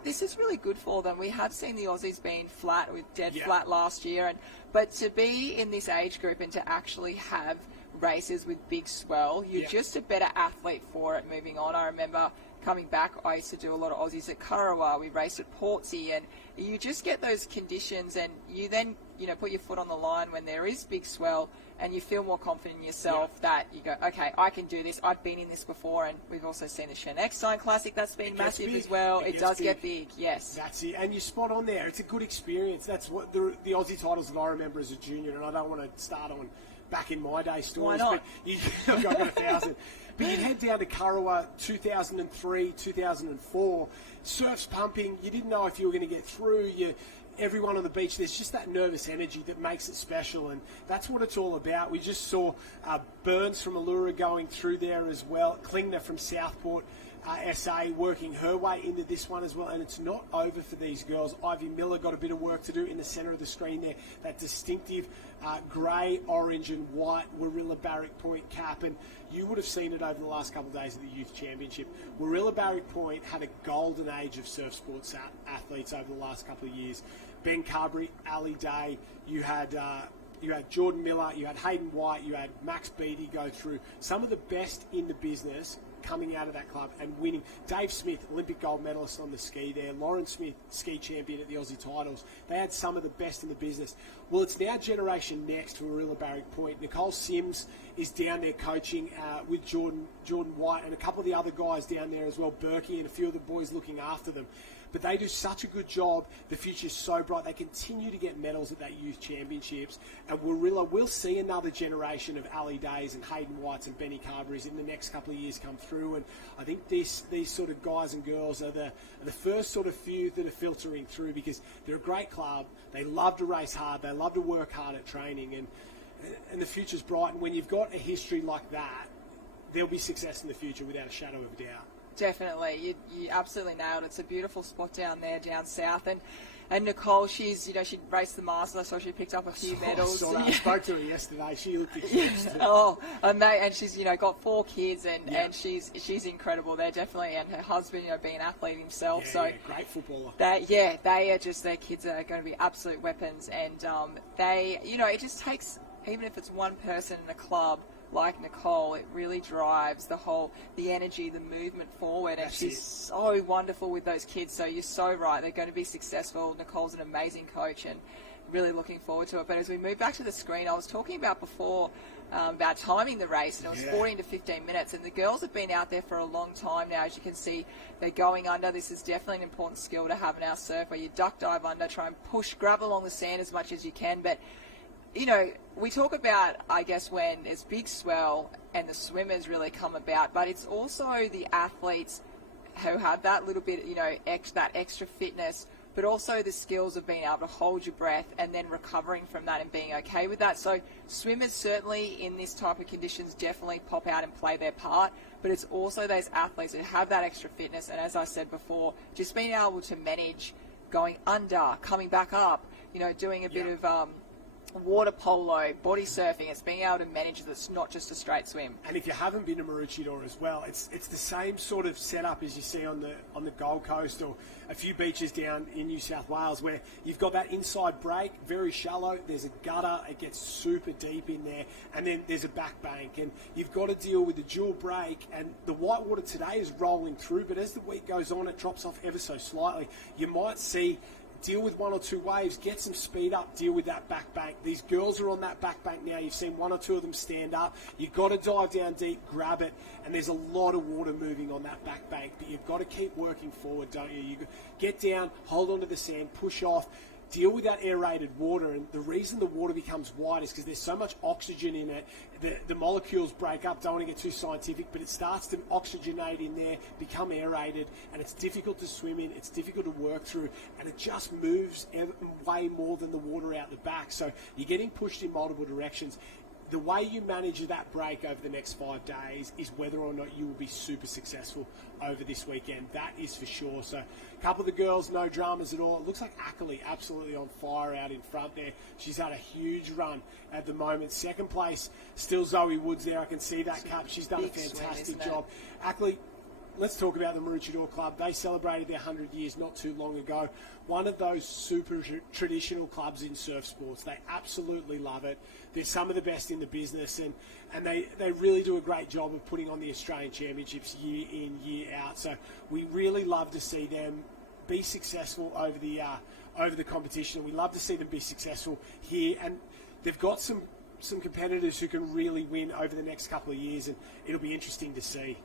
this is really good for them. We have seen the Aussies being flat, with dead flat last year, but to be in this age group and to actually have races with big swell, you're just a better athlete for it moving on. I remember coming back, I used to do a lot of Aussies at Kurrawa. We raced at Portsea, and you just get those conditions, and you then put your foot on the line when there is big swell, and you feel more confident in yourself that you go, okay, I can do this. I've been in this before, and we've also seen the Shen Eckstein Classic. That's been massive as well. It does get big, yes. That's it, and you're spot on there. It's a good experience. That's what the Aussie titles that I remember as a junior, and I don't want to start on back in my day stories. Why not? But I've got 1,000. But you'd head down to Kurrawa 2003, 2004. Surf's pumping. You didn't know if you were going to get through. Everyone on the beach, there's just that nervous energy that makes it special, and that's what it's all about. We just saw Burns from Allura going through there as well. Klingner from Southport, SA, working her way into this one as well, and it's not over for these girls. Ivy Miller got a bit of work to do in the centre of the screen there. That distinctive grey, orange and white Warilla Barrick Point cap, and you would have seen it over the last couple of days of the Youth Championship. Warilla Barrick Point had a golden age of surf sports athletes over the last couple of years. Ben Carberry, Ali Day, you had Jordan Miller, you had Hayden White, you had Max Beattie go through. Some of the best in the business coming out of that club and winning. Dave Smith, Olympic gold medalist on the ski there. Lauren Smith, ski champion at the Aussie titles. They had some of the best in the business. Well, it's now generation next for Warilla Barrick Point. Nicole Sims is down there coaching with Jordan White and a couple of the other guys down there as well, Berkey and a few of the boys looking after them. But they do such a good job. The future's so bright. They continue to get medals at that Youth Championships. And Warilla will see another generation of Ali Days and Hayden Whites and Benny Carberrys in the next couple of years come through. And I think these sort of guys and girls are the first sort of few that are filtering through, because they're a great club. They love to race hard. They love to work hard at training. And the future's bright. And when you've got a history like that, there'll be success in the future without a shadow of a doubt. Definitely, you absolutely nailed it. It's a beautiful spot down there, down south, and Nicole, she raced the Masters. I saw she picked up a few medals. I spoke to her yesterday. She looked exhausted. And she's got 4 kids, and she's incredible. They're definitely, and her husband, being an athlete himself, great footballer. They are just, their kids are going to be absolute weapons, and it just takes, even if it's one person in a club like Nicole, it really drives the energy, the movement forward, and she's so wonderful with those kids. So you're so right, they're going to be successful. Nicole's an amazing coach, and really looking forward to it. But as we move back to the screen, I was talking about before about timing the race, and it was 14 to 15 minutes, and the girls have been out there for a long time now. As you can see, they're going under. This is definitely an important skill to have in our surf, where you duck dive under, try and grab along the sand as much as you can, but we talk about, I guess, when there's big swell and the swimmers really come about, but it's also the athletes who have that little bit, that extra fitness, but also the skills of being able to hold your breath and then recovering from that and being okay with that. So swimmers certainly in this type of conditions definitely pop out and play their part, but it's also those athletes that have that extra fitness, and as I said before, just being able to manage going under, coming back up, doing a bit of water polo, body surfing. It's being able to manage that's not just a straight swim. And if you haven't been to Maroochydore as well, it's the same sort of setup as you see on the Gold Coast or a few beaches down in New South Wales, where you've got that inside break, very shallow. There's a gutter, it gets super deep in there, and then there's a back bank, and you've got to deal with the dual break. And the white water today is rolling through, but as the week goes on, it drops off ever so slightly. You might see deal with 1 or 2 waves, get some speed up, deal with that back bank. These girls are on that back bank now. You've seen 1 or 2 of them stand up. You've got to dive down deep, grab it, and there's a lot of water moving on that back bank, but you've got to keep working forward, don't you? You get down, hold onto the sand, push off, deal with that aerated water. And the reason the water becomes white is because there's so much oxygen in it. The molecules break up. Don't want to get too scientific, but it starts to oxygenate in there, become aerated, and it's difficult to swim in. It's difficult to work through, and it just moves way more than the water out the back. So you're getting pushed in multiple directions. the way you manage that break over the next 5 days is whether or not you will be super successful over this weekend. That is for sure. So a couple of the girls, no dramas at all. It looks like Ackley absolutely on fire out in front there. She's had a huge run at the moment. Second place, still Zoe Woods there. I can see that cap. She's done a fantastic job. Ackley, let's talk about the Maroochydore Club. They celebrated their 100 years not too long ago. One of those super traditional clubs in surf sports. They absolutely love it. They're some of the best in the business, and they really do a great job of putting on the Australian Championships year in, year out. So we really love to see them be successful over the competition. We love to see them be successful here, and they've got some competitors who can really win over the next couple of years, and it'll be interesting to see.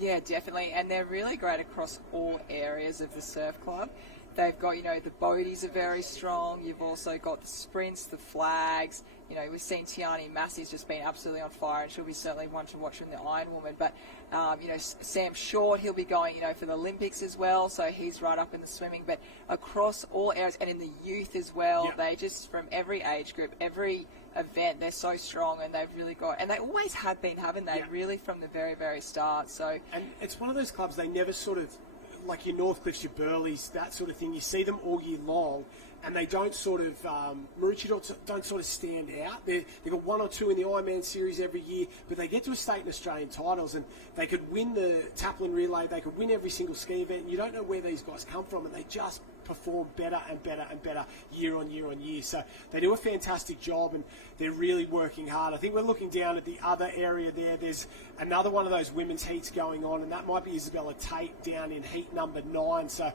Yeah, definitely, and they're really great across all areas of the surf club. They've got, the boaties are very strong. You've also got the sprints, the flags. We've seen Tiani Massey's just been absolutely on fire, and she'll be certainly one to watch in the Iron Woman. But, Sam Short, he'll be going, for the Olympics as well, so he's right up in the swimming. But across all areas, and in the youth as well, they just, from every age group, every event, they're so strong, and they've really got, and they always have been, haven't they? Really from the very, very start. So, and it's one of those clubs, they never sort of, like your Northcliffs, your Burleys, that sort of thing, you see them all year long, and they don't sort of, Maroochydore don't sort of stand out. They've got 1 or 2 in the Ironman series every year, but they get to a state and Australian titles, and they could win the Taplin Relay, they could win every single ski event, and you don't know where these guys come from, and they just perform better and better and better year on year on year. So they do a fantastic job, and they're really working hard. I think we're looking down at the other area there. There's another one of those women's heats going on, and that might be Isabella Tate down in heat number 9. So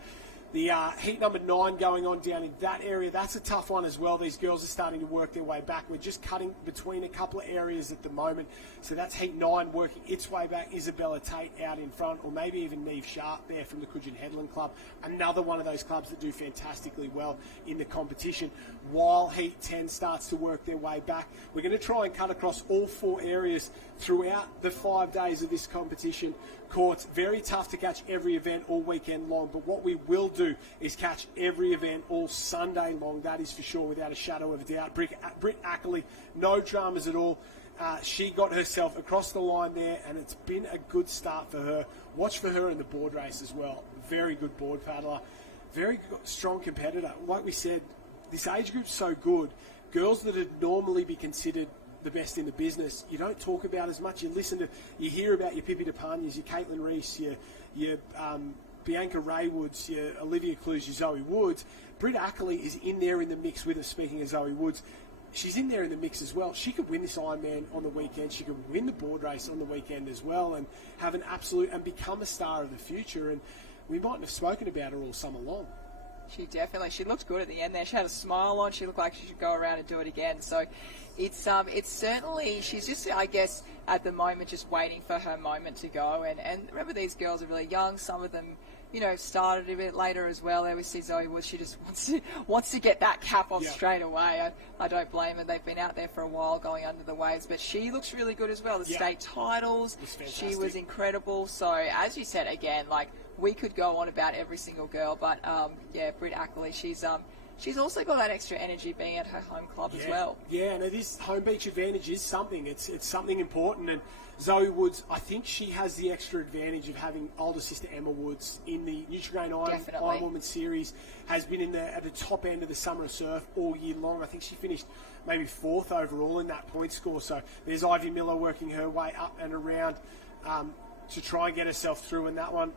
the heat number 9 going on down in that area, that's a tough one as well. These girls are starting to work their way back. We're just cutting between a couple of areas at the moment. So that's heat 9 working its way back. Isabella Tate out in front, or maybe even Neve Sharp there from the Coogin Headland Club. Another one of those clubs that do fantastically well in the competition. While heat 10 starts to work their way back, we're going to try and cut across all 4 areas throughout the 5 days of this competition. Courts, very tough to catch every event all weekend long, but what we will do is catch every event all Sunday long, that is for sure, without a shadow of a doubt. Britt Ackley, no dramas at all. She got herself across the line there, and it's been a good start for her. Watch for her in the board race as well. Very good board paddler, very strong competitor. Like we said, this age group's so good. Girls that would normally be considered the best in the business, you don't talk about as much. You hear about your Pippi DePanyas, your Caitlin Reese, your Bianca Raywoods, your Olivia Clues, your Zoe Woods. Britt Ackley is in there in the mix with us. Speaking of Zoe Woods, she's in there in the mix as well. She could win this Ironman on the weekend. She could win the board race on the weekend as well, and have an absolute and become a star of the future. And we mightn't have spoken about her all summer long. She looked good at the end there. She had a smile on. She looked like she should go around and do it again. So it's certainly, she's just, I guess, at the moment just waiting for her moment to go. And remember, these girls are really young. Some of them, started a bit later as well. There we see Zoe Woods. She just wants to get that cap off straight away. I don't blame her. They've been out there for a while going under the waves. But she looks really good as well. The state titles, she was incredible. So as you said, again, we could go on about every single girl, but Britt Ackley, she's also got that extra energy being at her home club as well. Yeah, and this home beach advantage is something. It's something important. And Zoe Woods, I think she has the extra advantage of having older sister Emma Woods in the Nutrigrain Iron Woman series, has been at the top end of the summer of surf all year long. I think she finished maybe 4th overall in that point score. So there's Ivy Miller working her way up and around to try and get herself through in that one.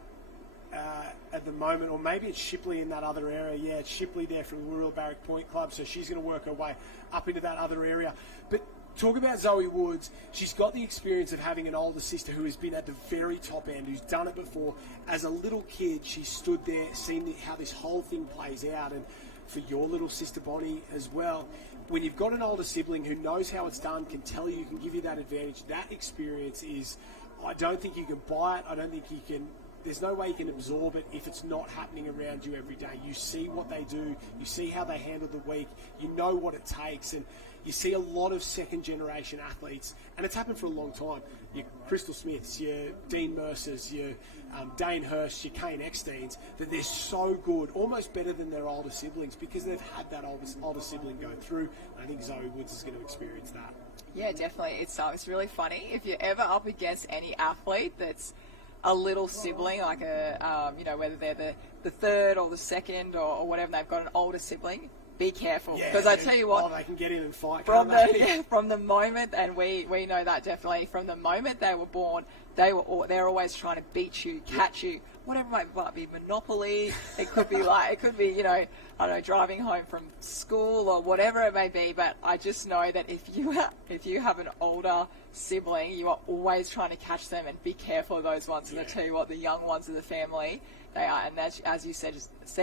At the moment, or maybe it's Shipley in that other area. Yeah, it's Shipley there from the Rural Barrack Point Club, so she's going to work her way up into that other area. But talk about Zoe Woods. She's got the experience of having an older sister who has been at the very top end, who's done it before. As a little kid, she stood there, seen how this whole thing plays out, and for your little sister Bonnie as well. When you've got an older sibling who knows how it's done, can tell you, can give you that advantage, that experience is, I don't think you can buy it. I don't think you can. There's no way you can absorb it if it's not happening around you every day. You see what they do, you see how they handle the week, you know what it takes, and you see a lot of second-generation athletes, and it's happened for a long time. Your Crystal Smiths, your Dean Mercers, your Dane Hurst, your Kane Ecksteins, that they're so good, almost better than their older siblings, because they've had that older sibling go through. And I think Zoe Woods is going to experience that. Yeah, definitely. It's really funny if you're ever up against any athlete that's a little sibling, like whether they're the third or the second or whatever, they've got an older sibling. Be careful, because I tell you what, they can get in and fight. From the moment, and we know that definitely from the moment they were born, they're always trying to beat you, catch you, whatever it might be, Monopoly. It could be I don't know, driving home from school or whatever it may be. But I just know that if you have an older sibling, you are always trying to catch them, and be careful of those ones. And I tell you what, the young ones of the family. They are, and as you said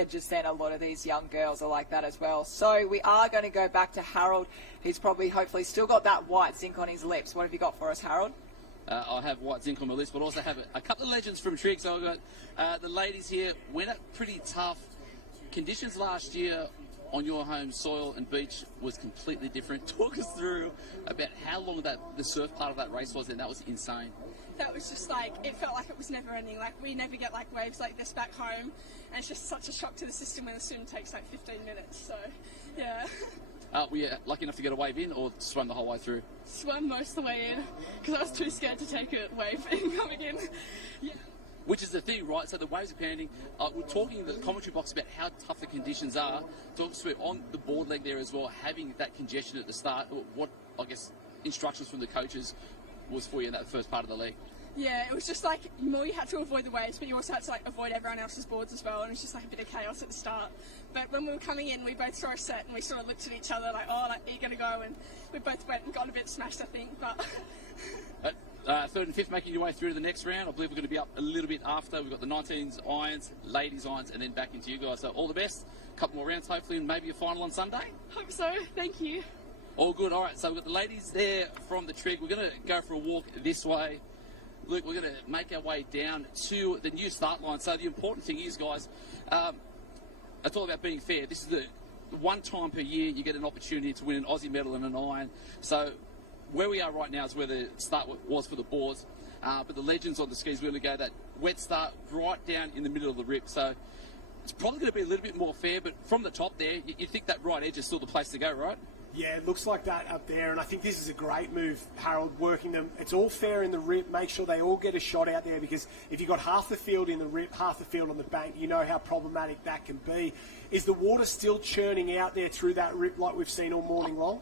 just then, a lot of these young girls are like that as well. So we are going to go back to Harold, who's hopefully still got that white zinc on his lips. What have you got for us, Harold? I have white zinc on my list, but also have a couple of legends from Trig. So I've got the ladies here. Went up pretty tough. Conditions last year on your home soil and beach was completely different. Talk us through about how long the surf part of that race was, and that was insane. That was just it felt like it was never ending. We never get waves like this back home, and it's just such a shock to the system when the swim takes 15 minutes. So, yeah. Were you lucky enough to get a wave in, or swam the whole way through? Swam most of the way in, because I was too scared to take a wave in coming in. Yeah. Which is the thing, right? So the waves are pounding. We're talking in the commentary box about how tough the conditions are. Talk us through on the board leg there as well, having that congestion at the start. What, I guess, instructions from the coaches was for you in that first part of the leg? Yeah, it was just more you had to avoid the waves, but you also had to avoid everyone else's boards as well, and it was just a bit of chaos at the start. But when we were coming in, we both saw a set, and we sort of looked at each other are you going to go? And we both went and got a bit smashed, I think, but... Third and fifth making your way through to the next round. I believe we're going to be up a little bit after. We've got the 19s irons, ladies irons, and then back into you guys. So all the best. A couple more rounds, hopefully, and maybe a final on Sunday. Hope so. Thank you. All good. All right, so we've got the ladies there from the Trig. We're going to go for a walk this way. Look, we're going to make our way down to the new start line. So the important thing is, guys, it's all about being fair. This is the one time per year you get an opportunity to win an Aussie medal and an iron. So where we are right now is where the start was for the boards. But the legends on the skis, we're going to go that wet start right down in the middle of the rip. So it's probably going to be a little bit more fair, but from the top there, you think that right edge is still the place to go, right? Yeah, it looks like that up there, and I think this is a great move, Harold, working them. It's all fair in the rip. Make sure they all get a shot out there, because if you've got half the field in the rip, half the field on the bank, you know how problematic that can be. Is the water still churning out there through that rip like we've seen all morning long?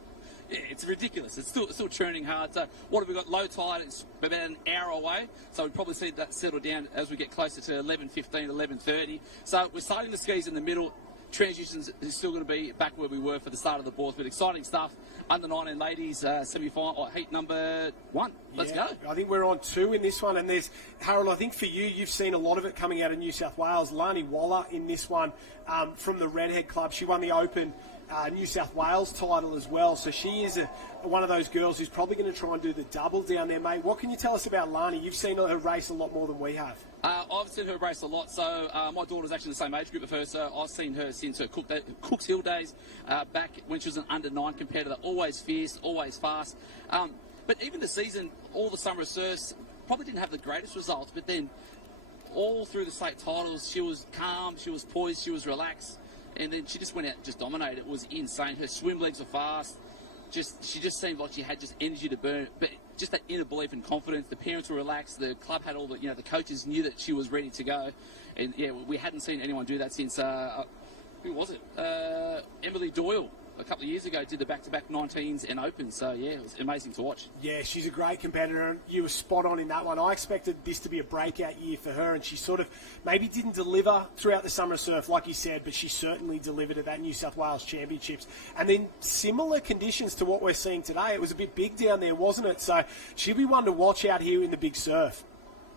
Yeah, it's ridiculous. It's still churning hard. So what have we got? Low tide, it's about an hour away. So we'll probably see that settle down as we get closer to 11:15, 11:30. So we're starting the skis in the middle. Transitions is still going to be back where we were for the start of the boards, but exciting stuff. Under 19 ladies semi-final, heat number 1. Let's go. I think we're on 2 in this one, and there's Harold. I think for you've seen a lot of it coming out of New South Wales. Lani Waller in this one from the Redhead Club. She won the Open New South Wales title as well, so she is one of those girls who's probably going to try and do the double down there, mate. What can you tell us about Lani? You've seen her race a lot more than we have. I've seen her race a lot. So my daughter's actually the same age group of her, so I've seen her since her Cooks Hill days, back when she was an under-9 competitor. Always fierce, always fast. But even the season, all the summer surfs, probably didn't have the greatest results, but then all through the state titles, she was calm, she was poised, she was relaxed, and then she just went out and just dominated. It was insane. Her swim legs were fast. She just seemed like she had just energy to burn, but just that inner belief and confidence. The parents were relaxed. The club had all the, the coaches knew that she was ready to go, and yeah, we hadn't seen anyone do that since who was it? Emily Doyle. A couple of years ago, did the back-to-back 19s and Opens, so yeah, it was amazing to watch. Yeah, she's a great competitor, and you were spot on in that one. I expected this to be a breakout year for her, and she sort of maybe didn't deliver throughout the summer surf, like you said, but she certainly delivered at that New South Wales Championships. And then similar conditions to what we're seeing today. It was a bit big down there, wasn't it? So she'll be one to watch out here in the big surf.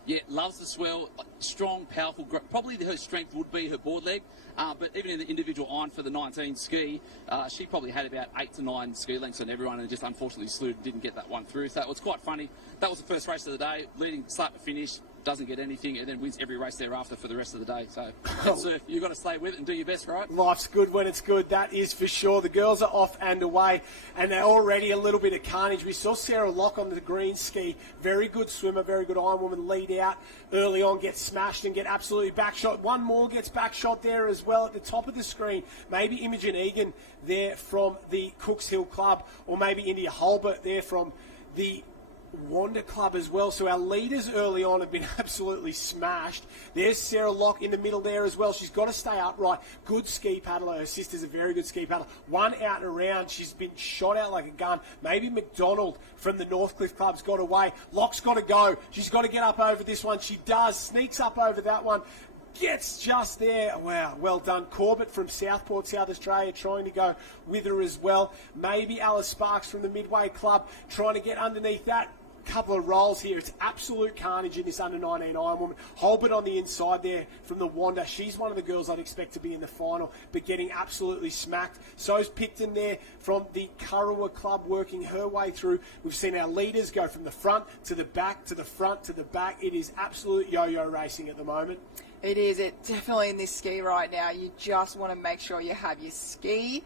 Yeah, loves the swell, strong, powerful. Probably her strength would be her board leg, but even in the individual iron for the 19 ski, she probably had about 8 to 9 ski lengths on everyone, and just unfortunately slewed and didn't get that one through. So it was quite funny. That was the first race of the day, leading start to finish. doesn't get anything, and then wins every race thereafter for the rest of the day. So that's you've got to stay with it and do your best, right? Life's good when it's good, that is for sure. The girls are off and away, and they're already a little bit of carnage. We saw Sarah Locke on the green ski, very good swimmer, very good Ironwoman, lead out early on, get smashed and get absolutely backshot. One more gets backshot there as well at the top of the screen. Maybe Imogen Egan there from the Cooks Hill Club, or maybe India Holbert there from the Wanda Club as well. So our leaders early on have been absolutely smashed. There's Sarah Locke in the middle there as well. She's got to stay upright. Good ski paddler. Her sister's a very good ski paddler. One out and around. She's been shot out like a gun. Maybe McDonald from the Northcliffe Club's got away. Locke's got to go. She's got to get up over this one. She does. Sneaks up over that one. Gets just there. Wow, well done. Corbett from Southport, South Australia, trying to go with her as well. Maybe Alice Sparks from the Midway Club trying to get underneath that. Couple of rolls here. It's absolute carnage in this under-19 Ironwoman. Holbert on the inside there from the Wanda. She's one of the girls I'd expect to be in the final, but getting absolutely smacked. So's Picton there from the Kurrawa Club, working her way through. We've seen our leaders go from the front to the back, to the front to the back. It is absolute yo-yo racing at the moment. It is. It definitely in this ski right now. You just want to make sure you have your ski,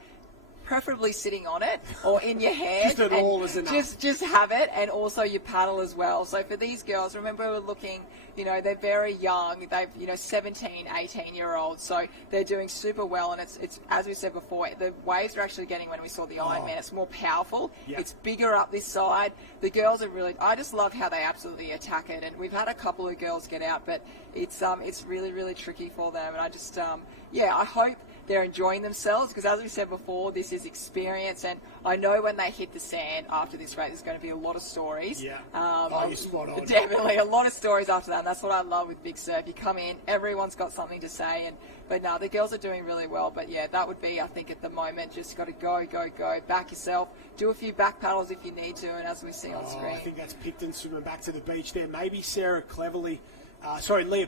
preferably sitting on it or in your hand. Just all is enough. Just have it, and also your paddle as well. So for these girls, remember we're looking, they're very young. They've, 17, 18-year-olds. So they're doing super well, and it's as we said before, the waves are actually getting, when we saw the Ironman, it's more powerful. Yep. It's bigger up this side. The girls are really, I just love how they absolutely attack it. And we've had a couple of girls get out, but it's really, really tricky for them. And I just, I hope they're enjoying themselves, because as we said before, this is experience, and I know when they hit the sand after this race, there's going to be a lot of stories. Yeah. You're spot on. Definitely a lot of stories after that, and that's what I love with Big Surf. You come in, everyone's got something to say, but no, the girls are doing really well. But yeah, that would be, I think, at the moment, just got to go, back yourself, do a few back paddles if you need to, and as we see on screen. I think that's Picton swimming back to the beach there. Maybe Sarah Cleverly. Leah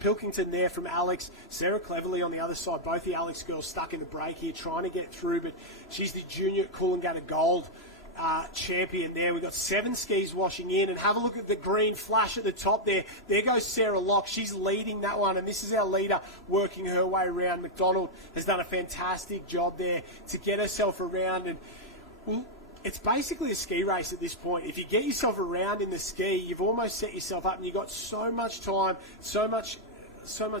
Pilkington there from Alex. Sarah Cleverly on the other side. Both the Alex girls stuck in the break here, trying to get through, but she's the junior Coolangatta Gold champion there. We've got 7 skis washing in, and have a look at the green flash at the top there. There goes Sarah Locke. She's leading that one, and this is our leader working her way around. McDonald has done a fantastic job there to get herself around, and it's basically a ski race at this point. If you get yourself around in the ski, you've almost set yourself up, and you've got so much time, so much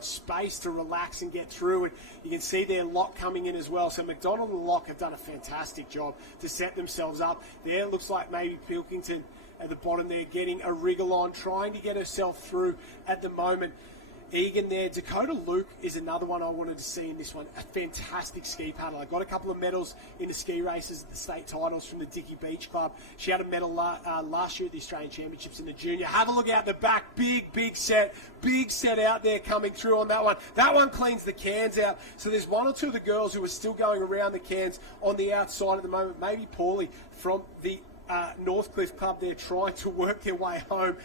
space to relax and get through it. You can see their Locke coming in as well. So McDonald and Locke have done a fantastic job to set themselves up. There it looks like maybe Pilkington at the bottom there getting a wriggle on, trying to get herself through at the moment. Egan there. Dakota Luke is another one I wanted to see in this one. A fantastic ski paddler. Got a couple of medals in the ski races at the state titles from the Dickey Beach Club. She had a medal last year at the Australian Championships in the junior. Have a look out the back. Big set out there coming through on that one. That one cleans the cans out. So there's one or two of the girls who are still going around the cans on the outside at the moment. Maybe Paulie from the Northcliffe Club there trying to work their way home.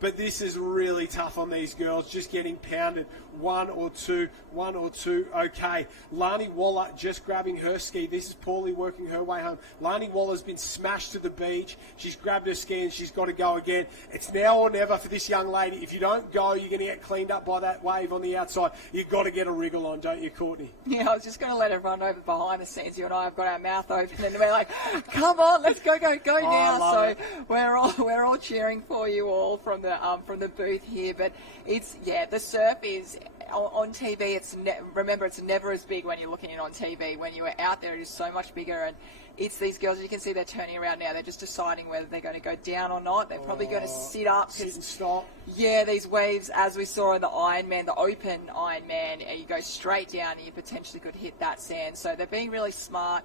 But this is really tough on these girls, just getting pounded. One or two. Okay. Lani Waller just grabbing her ski. This is Paulie working her way home. Lani Waller's been smashed to the beach. She's grabbed her ski and she's got to go again. It's now or never for this young lady. If you don't go, you're going to get cleaned up by that wave on the outside. You've got to get a wriggle on, don't you, Courtney? Yeah, I was just going to let everyone know behind the scenes. You and I have got our mouth open and we're like, come on, let's go now. So we're all cheering for you all from the booth here. But it's, the surf is on TV. Remember, it's never as big when you're looking at it on TV. When you are out there, it is so much bigger. And it's these girls, you can see they're turning around now. They're just deciding whether they're going to go down or not. They're probably going to sit up. Sit and stop. Yeah, these waves, as we saw in the Ironman, the open Ironman, you go straight down and you potentially could hit that sand. So they're being really smart.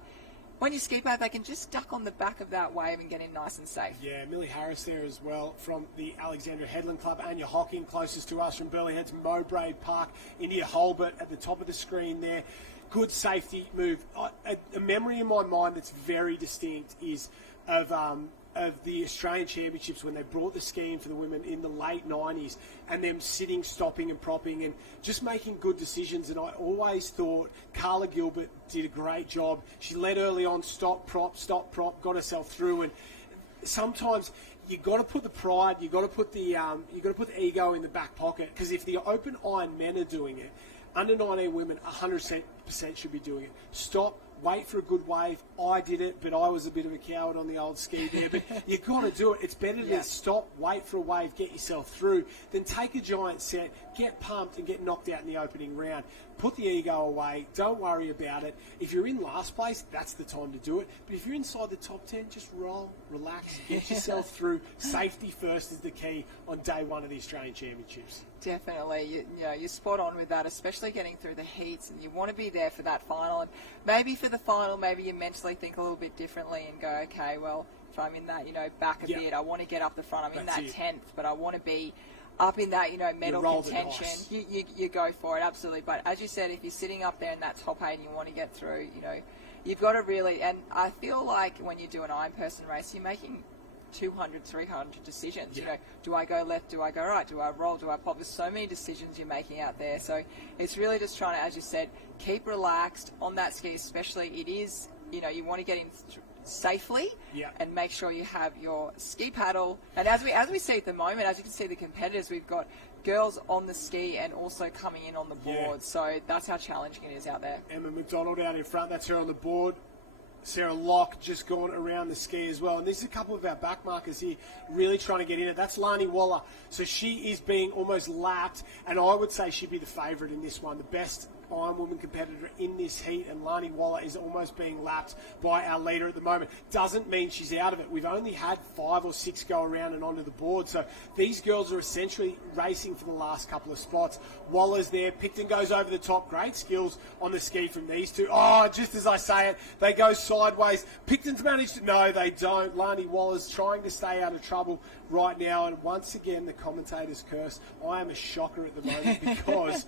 When you ski back, they can just duck on the back of that wave and get in nice and safe. Yeah, Millie Harris there as well from the Alexandra Headland Club. Anya Hocking closest to us from Burleigh Heads, Mowbray Park. India Holbert at the top of the screen there. Good safety move. A memory in my mind that's very distinct is of the Australian Championships when they brought the skiing for the women in the late 90s, and them sitting, stopping and propping and just making good decisions. And I always thought Carla Gilbert did a great job. She led early on, stop, prop, got herself through. And sometimes you got to put the pride, you got to put the ego in the back pocket, because if the open iron men are doing it, under 19 women 100% should be doing it. Stop. Wait for a good wave. I did it, but I was a bit of a coward on the old ski there. But you've got to do it. It's better to stop, wait for a wave, get yourself through, than take a giant set, get pumped and get knocked out in the opening round. Put the ego away. Don't worry about it. If you're in last place, that's the time to do it. But if you're inside the top 10, just roll, relax, get yourself through. Safety first is the key on day one of the Australian Championships. Definitely. You're spot on with that, especially getting through the heats, and you want to be there for that final. And maybe for the final, maybe you mentally think a little bit differently and go, okay, well, if I'm in that, back a bit, I want to get up the front. I'm in that 10th, but I want to be up in that, medal contention. You go for it, absolutely. But as you said, if you're sitting up there in that top 8 and you want to get through, you've got to really, and I feel like when you do an iron person race, you're making 200, 300 decisions. Do I go left? Do I go right? Do I roll? Do I pop? There's so many decisions you're making out there. So it's really just trying to, as you said, keep relaxed on that ski, especially. It is, you want to get in safely and make sure you have your ski paddle. And as we see at the moment, as you can see the competitors, we've got girls on the ski and also coming in on the board. So that's how challenging it is out there. Emma McDonald out in front. That's her on the board. Sarah Locke just gone around the ski as well. And there's a couple of our backmarkers here really trying to get in it. That's Lani Waller. So she is being almost lapped, and I would say she'd be the favourite in this one. The best Iron Woman competitor in this heat, and Lani Waller is almost being lapped by our leader at the moment. Doesn't mean she's out of it. We've only had 5 or 6 go around and onto the board, so these girls are essentially racing for the last couple of spots. Waller's there. Picton goes over the top. Great skills on the ski from these two. Oh, just as I say it, they go sideways. Picton's managed to... No, they don't. Lani Waller's trying to stay out of trouble right now, and once again the commentators curse. I am a shocker at the moment because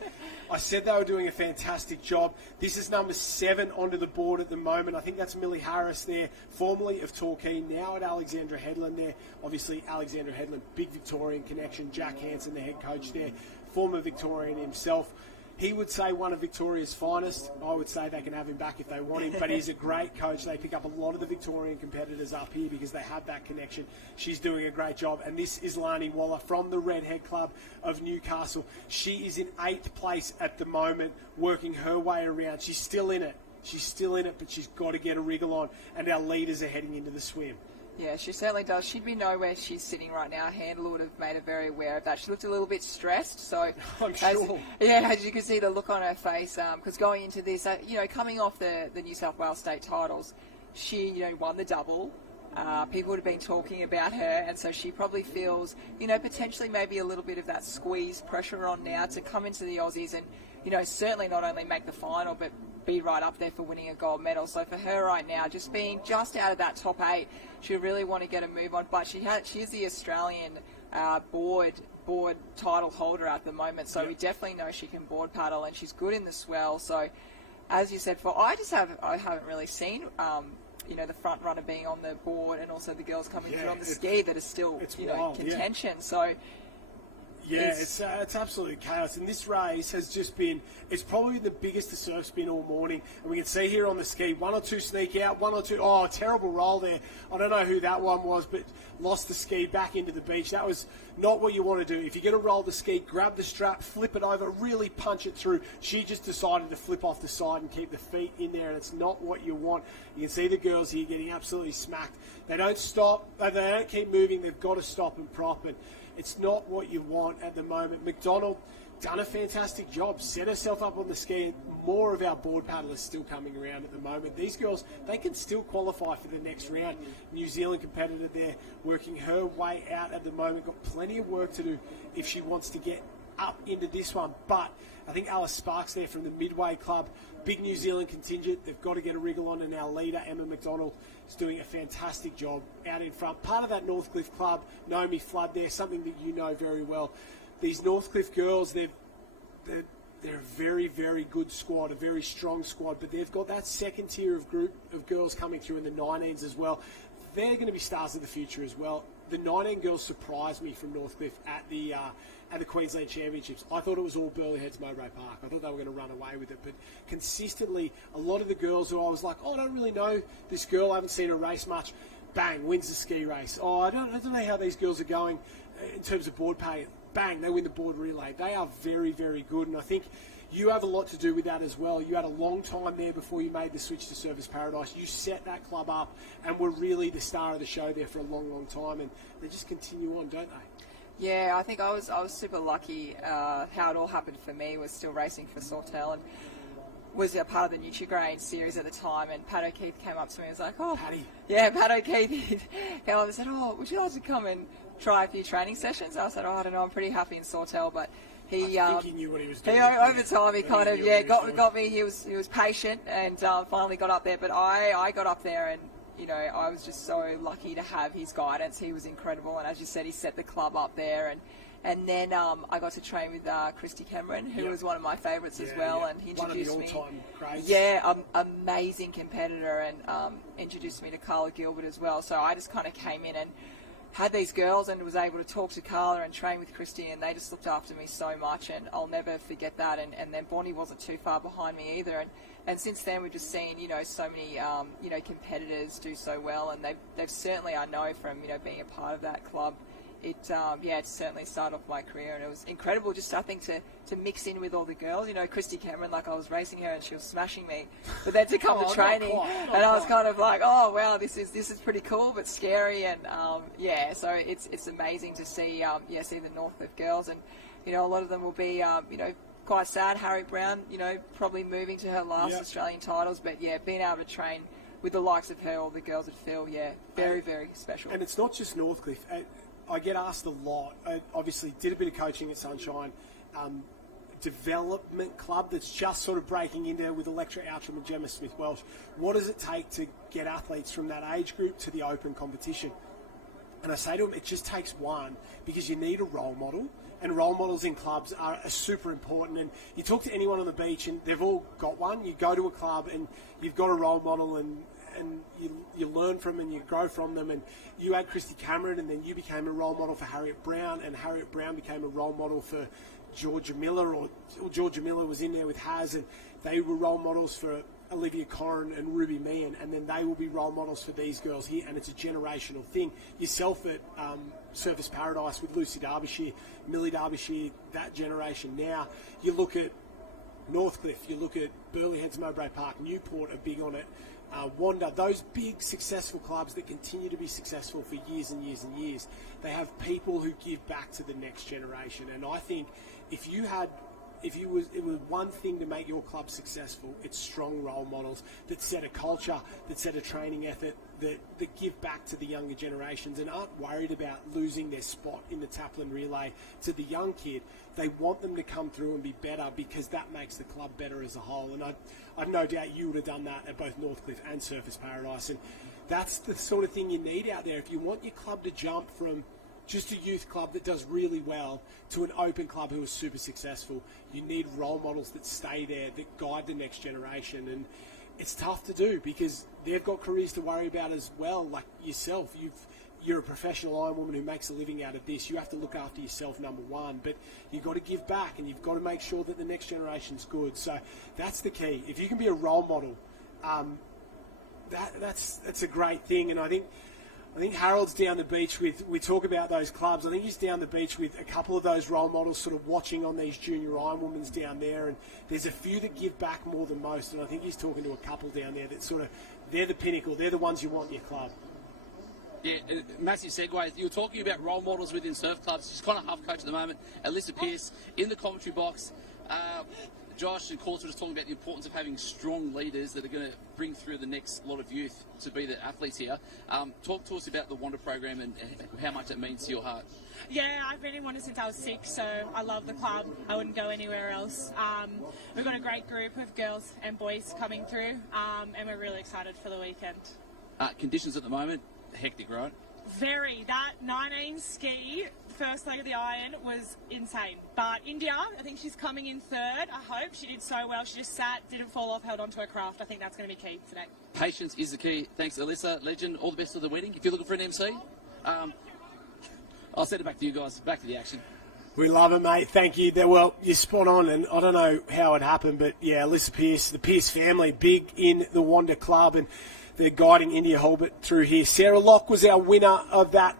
I said they were doing a fantastic job. This is number 7 onto the board at the moment. I think that's Millie Harris there, formerly of Torquay, now at Alexandra Headland there. Obviously Alexandra Headland, big Victorian connection. Jack Hansen, the head coach there, former Victorian himself. He would say one of Victoria's finest. I would say they can have him back if they want him, but he's a great coach. They pick up a lot of the Victorian competitors up here because they have that connection. She's doing a great job. And this is Lani Waller from the Redhead Club of Newcastle. She is in 8th place at the moment, working her way around. She's still in it. She's still in it, but she's got to get a wriggle on. And our leaders are heading into the swim. Yeah, she certainly does. She'd be know where she's sitting right now. Her handler would have made her very aware of that. She looked a little bit stressed, so I'm sure. As you can see the look on her face, because going into this, coming off the New South Wales state titles, she won the double. People would have been talking about her, and so she probably feels potentially maybe a little bit of that squeeze pressure on now to come into the Aussies and certainly not only make the final but be right up there for winning a gold medal. So for her right now, just being just out of that top 8, she really want to get a move on. But she is the Australian board title holder at the moment, so we definitely know she can board paddle, and she's good in the swell. So as you said, I haven't really seen the front runner being on the board, and also the girls coming through on the ski that are still contention. So. Yeah, it's absolutely chaos. And this race has just been, it's probably the biggest the surf's been all morning. And we can see here on the ski, 1 or 2 sneak out, 1 or 2, terrible roll there. I don't know who that one was, but lost the ski back into the beach. That was not what you want to do. If you're going to roll the ski, grab the strap, flip it over, really punch it through. She just decided to flip off the side and keep the feet in there, and it's not what you want. You can see the girls here getting absolutely smacked. They don't stop, they don't keep moving, they've got to stop and prop it. It's not what you want at the moment. McDonald done a fantastic job, set herself up on the ski. More of our board paddlers still coming around at the moment. These girls, they can still qualify for the next round. New Zealand competitor there working her way out at the moment. Got plenty of work to do if she wants to get up into this one. But I think Alice Sparks there from the Midway Club, big New Zealand contingent. They've got to get a wriggle on, and our leader, Emma McDonald, is doing a fantastic job out in front. Part of that Northcliffe Club, Naomi Flood there, something that you know very well. These Northcliffe girls, they're a very, very good squad, a very strong squad, but they've got that second tier of group of girls coming through in the 19s as well. They're going to be stars of the future as well. The 19 girls surprised me from Northcliffe at the Queensland Championships. I thought it was all Burleigh Heads Mowbray Park. I thought they were going to run away with it. But consistently, a lot of the girls who I was like, I don't really know this girl, I haven't seen her race much, bang, wins the ski race. Oh, I don't know how these girls are going in terms of board pay. Bang, they win the board relay. They are very, very good, and I think you have a lot to do with that as well. You had a long time there before you made the switch to Service Paradise. You set that club up and were really the star of the show there for a long, long time, and they just continue on, don't they? Yeah, I think I was super lucky. How it all happened for me was still racing for Sawtell and was a part of the Nutrigrain series at the time, and Pat O'Keefe came up to me and was like, oh, Paddy. Yeah, Pat O'Keefe came up and said, oh, would you like to come and try a few training sessions? I said, oh, I don't know, I'm pretty happy in Sawtell, but he I think he knew what he was doing. Over time, he kind of got me. He was patient and finally got up there. But I got up there, and I was just so lucky to have his guidance. He was incredible, and as you said, he set the club up there. And then I got to train with Christy Cameron, who was one of my favourites as well, and he introduced one of the all-time greats. Yeah, amazing competitor, and introduced me to Carla Gilbert as well. So I just kind of came in and had these girls and was able to talk to Carla and train with Christy, and they just looked after me so much, and I'll never forget that. And then Bonnie wasn't too far behind me either, and since then we've just seen so many competitors do so well, and they've certainly, I know from being a part of that club, it certainly started off my career, and it was incredible just I think to mix in with all the girls. Christy Cameron, like I was racing her and she was smashing me, but then to come to training and I was kind of like, oh wow, this is pretty cool but scary, and so it's amazing to see see the Northcliffe girls, and a lot of them will be quite sad. Harriet Brown, probably moving to her last Australian titles, but being able to train with the likes of her, all the girls at Phil, very, very special. And it's not just Northcliffe. I get asked a lot. I obviously did a bit of coaching at Sunshine. Development club that's just sort of breaking in there with Electra Outram and Gemma Smith-Welsh. What does it take to get athletes from that age group to the open competition? And I say to them, it just takes one, because you need a role model, and role models in clubs are super important. And you talk to anyone on the beach and they've all got one. You go to a club and you've got a role model, and you learn from and you grow from them. And you had Christy Cameron, and then you became a role model for Harriet Brown, and Harriet Brown became a role model for Georgia Miller, or Georgia Miller was in there with Haz, and they were role models for Olivia Corrin and Ruby Meehan, and then they will be role models for these girls here, and it's a generational thing. Yourself at Service Paradise with Lucy Derbyshire, Millie Derbyshire, that generation now. You look at Northcliffe, you look at Burleigh Heads, Mowbray Park, Newport are big on it. Wanda, those big successful clubs that continue to be successful for years and years and years, they have people who give back to the next generation. And I think it was one thing to make your club successful, it's strong role models that set a culture, that set a training effort, that give back to the younger generations and aren't worried about losing their spot in the Taplin relay to the young kid. They want them to come through and be better, because that makes the club better as a whole. And I've no doubt you would have done that at both Northcliffe and Surface Paradise. And that's the sort of thing you need out there. If you want your club to jump from just a youth club that does really well to an open club who is super successful, you need role models that stay there, that guide the next generation. And it's tough to do, because they've got careers to worry about as well, like yourself. You're a professional ironwoman who makes a living out of this. You have to look after yourself, number one, but you've got to give back, and you've got to make sure that the next generation's good. So that's the key. If you can be a role model, that's a great thing. And I think Harold's down the beach with, we talk about those clubs, I think he's down the beach with a couple of those role models sort of watching on these junior ironwomans down there, and there's a few that give back more than most, and I think he's talking to a couple down there that sort of, they're the pinnacle, they're the ones you want in your club. Yeah, massive segue. You were talking about role models within surf clubs. She's kind of half coach at the moment. Alyssa Pearce in the commentary box. Josh and Coulter was talking about the importance of having strong leaders that are going to bring through the next lot of youth to be the athletes here. Talk to us about the Wanda program and how much it means to your heart. Yeah, I've been in Wanda since I was 6, so I love the club. I wouldn't go anywhere else. We've got a great group of girls and boys coming through, and we're really excited for the weekend. Conditions at the moment, hectic, right? Very. That 19 ski, first leg of the iron, was insane. But India, I think she's coming in third. I hope. She did so well. She just sat, didn't fall off, held on to her craft. I think that's going to be key today. Patience is the key. Thanks, Alyssa. Legend, all the best for the wedding. If you're looking for an MC, I'll send it back to you guys. Back to the action. We love it, mate. Thank you. Well, you're spot on, and I don't know how it happened, but yeah, Alyssa Pearce, the Pearce family, big in the Wanda Club, and They're guiding India Holbert through here. Sarah Locke was our winner of that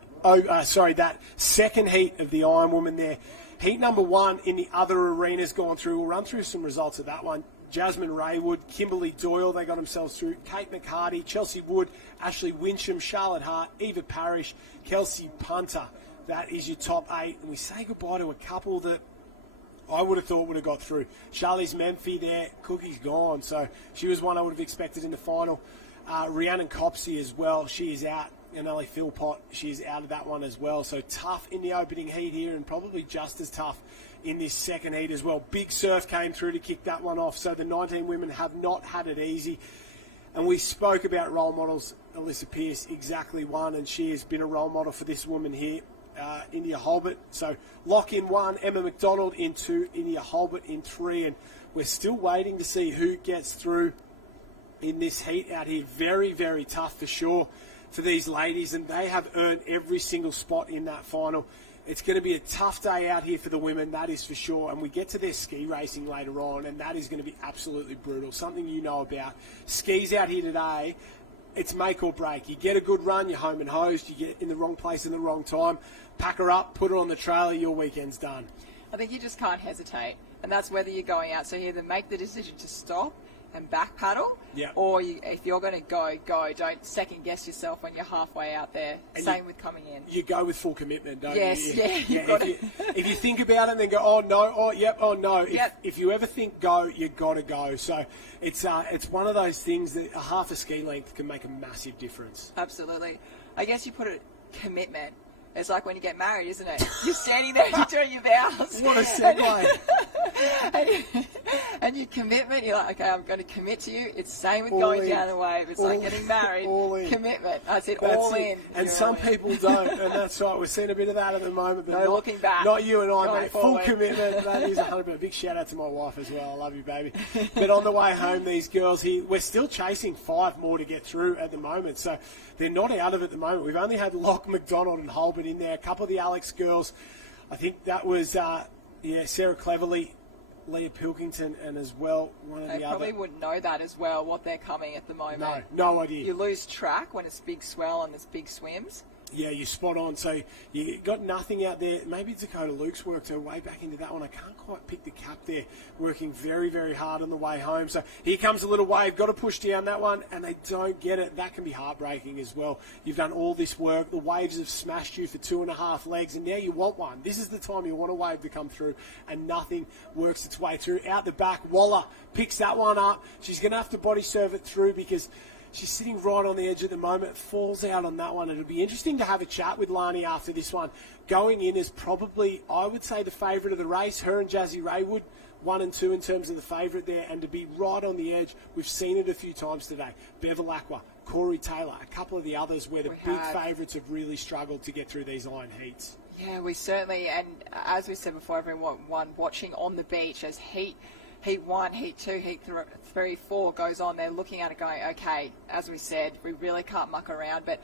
second heat of the Iron Woman there. Heat number 1 in the other arenas gone through. We'll run through some results of that one. Jasmine Raywood, Kimberly Doyle, they got themselves through. Kate McHardy, Chelsea Wood, Ashley Wincham, Charlotte Hart, Eva Parrish, Kelsey Punter. That is your top 8. And we say goodbye to a couple that I would have thought would have got through. Charlize Menfee there, Cookie's gone. So she was one I would have expected in the final. Rhiannon Copsey as well, she is out. And Ellie Philpott, she's out of that one as well. So tough in the opening heat here and probably just as tough in this second heat as well. Big Surf came through to kick that one off. So the 19 women have not had it easy. And we spoke about role models. Alyssa Pearce, exactly one. And she has been a role model for this woman here, India Holbert. So Locke in 1, Emma McDonald in 2, India Holbert in 3. And we're still waiting to see who gets through in this heat out here. Very, very tough for sure for these ladies, and they have earned every single spot in that final. It's going to be a tough day out here for the women, that is for sure. And we get to their ski racing later on, and that is going to be absolutely brutal. Something you know about. Skis out here today, it's make or break. You get a good run, you're home and hosed. You get in the wrong place in the wrong time, pack her up, put her on the trailer, your weekend's done. I think you just can't hesitate, and that's whether you're going out. So you either make the decision to stop and back paddle, or if you're going to go. Don't second guess yourself when you're halfway out there. And same with coming in. You go with full commitment, don't you? Yes, yeah. If you think about it and then go, oh no, oh yep, oh no. If you ever think go, you got to go. So it's one of those things that a half a ski length can make a massive difference. Absolutely. I guess you put it commitment. It's like when you get married, isn't it? You're standing there, you're doing your vows. What a segue. and your commitment, you're like, okay, I'm going to commit to you. It's the same with going down the wave. It's like getting married. Commitment. That's it, all in. And some people don't, and that's right. We're seeing a bit of that at the moment. But no looking back. Not you and I, going mate. Forward. Full commitment. That is 100%. A big shout out to my wife as well. I love you, baby. But on the way home, these girls here, we're still chasing 5 more to get through at the moment. So they're not out of it at the moment. We've only had Locke, McDonald and Holbert in there. A couple of the Alex girls. I think that was, Sarah Cleverly, Leah Pilkington, and as well one of the other. They probably wouldn't know that as well, what they're coming at the moment. No idea. You lose track when it's big swell and it's big swims. Yeah, you're spot on. So you got nothing out there. Maybe Dakota Luke's worked her way back into that one. I can't quite pick the cap there. Working very, very hard on the way home. So here comes a little wave. Got to push down that one, and they don't get it. That can be heartbreaking as well. You've done all this work. The waves have smashed you for 2.5 legs, and now you want one. This is the time you want a wave to come through, and nothing works its way through. Out the back, Waller picks that one up. She's going to have to body serve it through because she's sitting right on the edge at the moment, falls out on that one. It'll be interesting to have a chat with Lani after this one. Going in is probably, I would say, the favourite of the race. Her and Jazzy Raywood, 1 and 2 in terms of the favourite there. And to be right on the edge, we've seen it a few times today. Bevel Aqua, Corey Taylor, a couple of the others where the big favourites have really struggled to get through these iron heats. Yeah, we certainly, and as we said before, everyone watching on the beach as Heat 1, Heat 2, Heat 3, 4 goes on, they're looking at it going, okay, as we said, we really can't muck around. But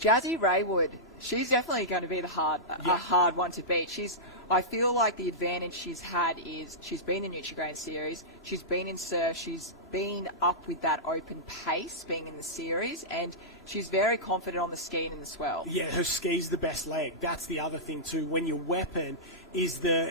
Jazzy Raywood, she's definitely going to be a hard one to beat. I feel like the advantage she's had is she's been in Nutrigrain Series, she's been in surf, she's been up with that open pace, being in the series, and she's very confident on the ski and in the swell. Yeah, her ski's the best leg. That's the other thing too. When your weapon is the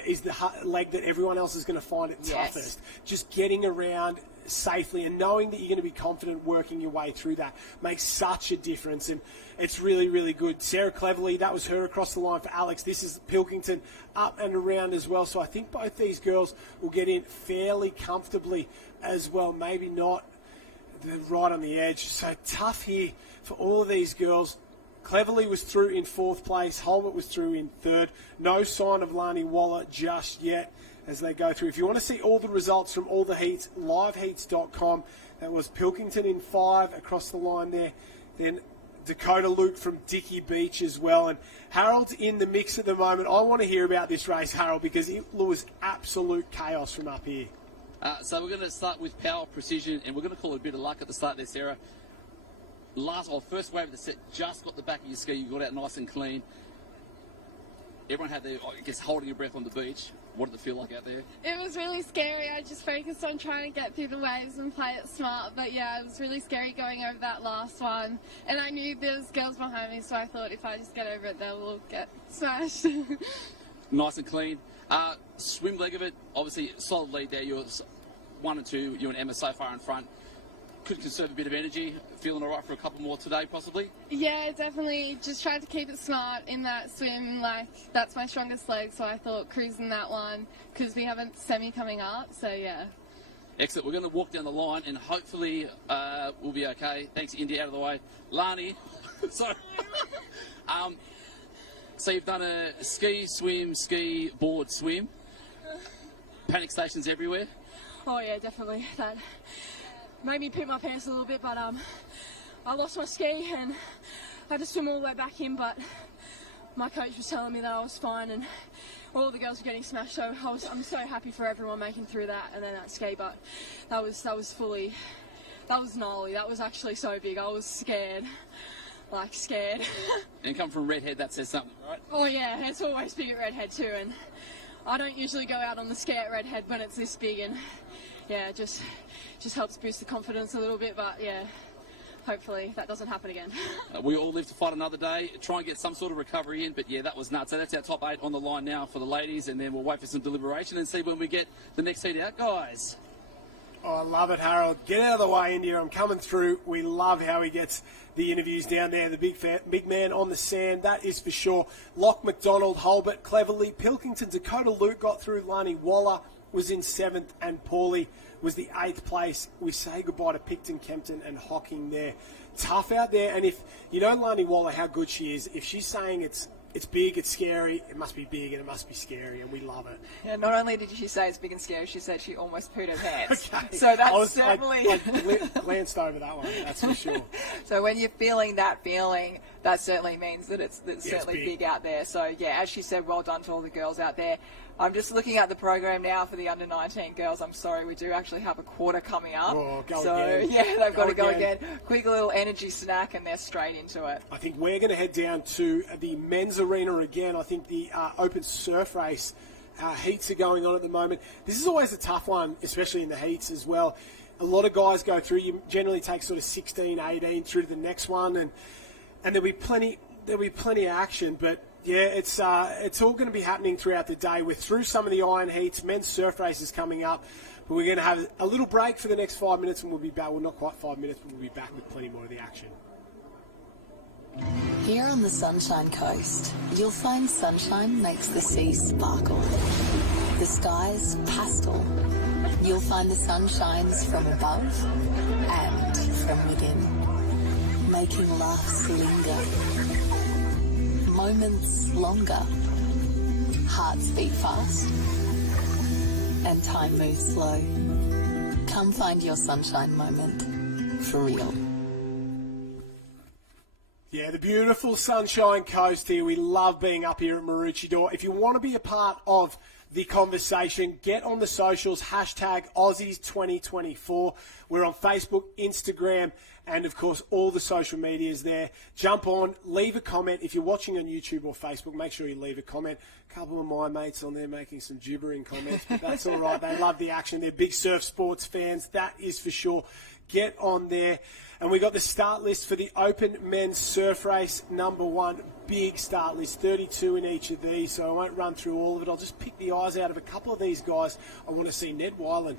leg that everyone else is going to find it toughest. Just getting around safely and knowing that you're going to be confident working your way through that makes such a difference, and it's really, really good. Sarah Cleverly, that was her across the line for Alex. This is Pilkington up and around as well. So I think both these girls will get in fairly comfortably as well. Maybe not. They're right on the edge. So tough here for all of these girls. Cleverly was through in 4th place. Holbert was through in 3rd. No sign of Lani Waller just yet as they go through. If you want to see all the results from all the heats, liveheats.com. That was Pilkington in 5 across the line there. Then Dakota Luke from Dickey Beach as well. And Harold's in the mix at the moment. I want to hear about this race, Harold, because it was absolute chaos from up here. So we're going to start with power, precision, and we're going to call it a bit of luck at the start there, Sarah. First wave of the set, just got the back of your ski, you got out nice and clean. Everyone had their, holding your breath on the beach. What did it feel like out there? It was really scary. I just focused on trying to get through the waves and play it smart. But yeah, it was really scary going over that last one. And I knew there was girls behind me, so I thought if I just get over it, they'll get smashed. Nice and clean. Swim leg of it, obviously solid lead there. You're 1 and 2, you and Emma so far in front. Could conserve a bit of energy. Feeling all right for a couple more today, possibly? Yeah, definitely. Just tried to keep it smart in that swim. Like, that's my strongest leg, so I thought cruising that one, because we have a semi coming up, so yeah. Excellent. We're going to walk down the line, and hopefully we'll be okay. Thanks, India, out of the way. Lani, sorry. So you've done a ski, swim, ski, board, swim. Panic stations everywhere. Oh yeah, definitely. That made me poop my pants a little bit, but I lost my ski and I had to swim all the way back in, but my coach was telling me that I was fine and all the girls were getting smashed, so I'm so happy for everyone making through that and then that ski, but that was gnarly. That was actually so big. I was scared. Like, scared. And come from Redhead, that says something, right? Oh yeah, it's always big at Redhead too, and I don't usually go out on the ski at Redhead when it's this big, and yeah, it just helps boost the confidence a little bit, but yeah, hopefully that doesn't happen again. We all live to fight another day, try and get some sort of recovery in, but yeah, that was nuts. So that's our top 8 on the line now for the ladies, and then we'll wait for some deliberation and see when we get the next heat out, guys. Oh, I love it, Harold. Get out of the way, India. I'm coming through. We love how he gets the interviews down there. The big man on the sand, that is for sure. Locke McDonald, Holbert, Cleverly, Pilkington, Dakota Luke got through. Lani Waller was in 7th, and Paulie was the 8th place. We say goodbye to Picton, Kempton, and Hocking there. Tough out there, and if you know Lani Waller, how good she is, if she's saying it's big, it's scary, it must be big and it must be scary, and we love it. Yeah, not only did she say it's big and scary, she said she almost pooed her pants. Okay. So that's certainly... I glanced over that one, that's for sure. So when you're feeling that feeling, that certainly means that it's certainly big out there. So yeah, as she said, well done to all the girls out there. I'm just looking at the program now for the under-19 girls. I'm sorry, we do actually have a quarter coming up. Oh, so again. Yeah, they've got to go again. Quick little energy snack and they're straight into it. I think we're going to head down to the men's arena again. I think the open surf race heats are going on at the moment. This is always a tough one, especially in the heats as well. A lot of guys go through. You generally take sort of 16, 18 through to the next one, and there'll be plenty of action, but yeah, it's all going to be happening throughout the day. We're through some of the iron heats. Men's surf race is coming up. But we're going to have a little break for the next 5 minutes and we'll be back. Well, not quite 5 minutes, but we'll be back with plenty more of the action. Here on the Sunshine Coast, you'll find sunshine makes the sea sparkle. The sky's pastel. You'll find the sun shines from above and from within, making laughs linger. Moments longer, hearts beat fast, and time moves slow. Come find your sunshine moment, for real. Yeah, the beautiful Sunshine Coast here. We love being up here at Maroochydore. If you want to be a part of the conversation, get on the socials, hashtag Aussies2024. We're on Facebook, Instagram, and of course all the social medias there. Jump on, leave a comment. If you're watching on YouTube or Facebook, make sure you leave a comment. A couple of my mates on there making some gibbering comments, but that's all right. They love the action. They're big surf sports fans, that is for sure. Get on there. And we got the start list for the Open Men's Surf Race number 1. Big start list, 32 in each of these, so I won't run through all of it. I'll just pick the eyes out of a couple of these guys. I want to see Ned Wyland.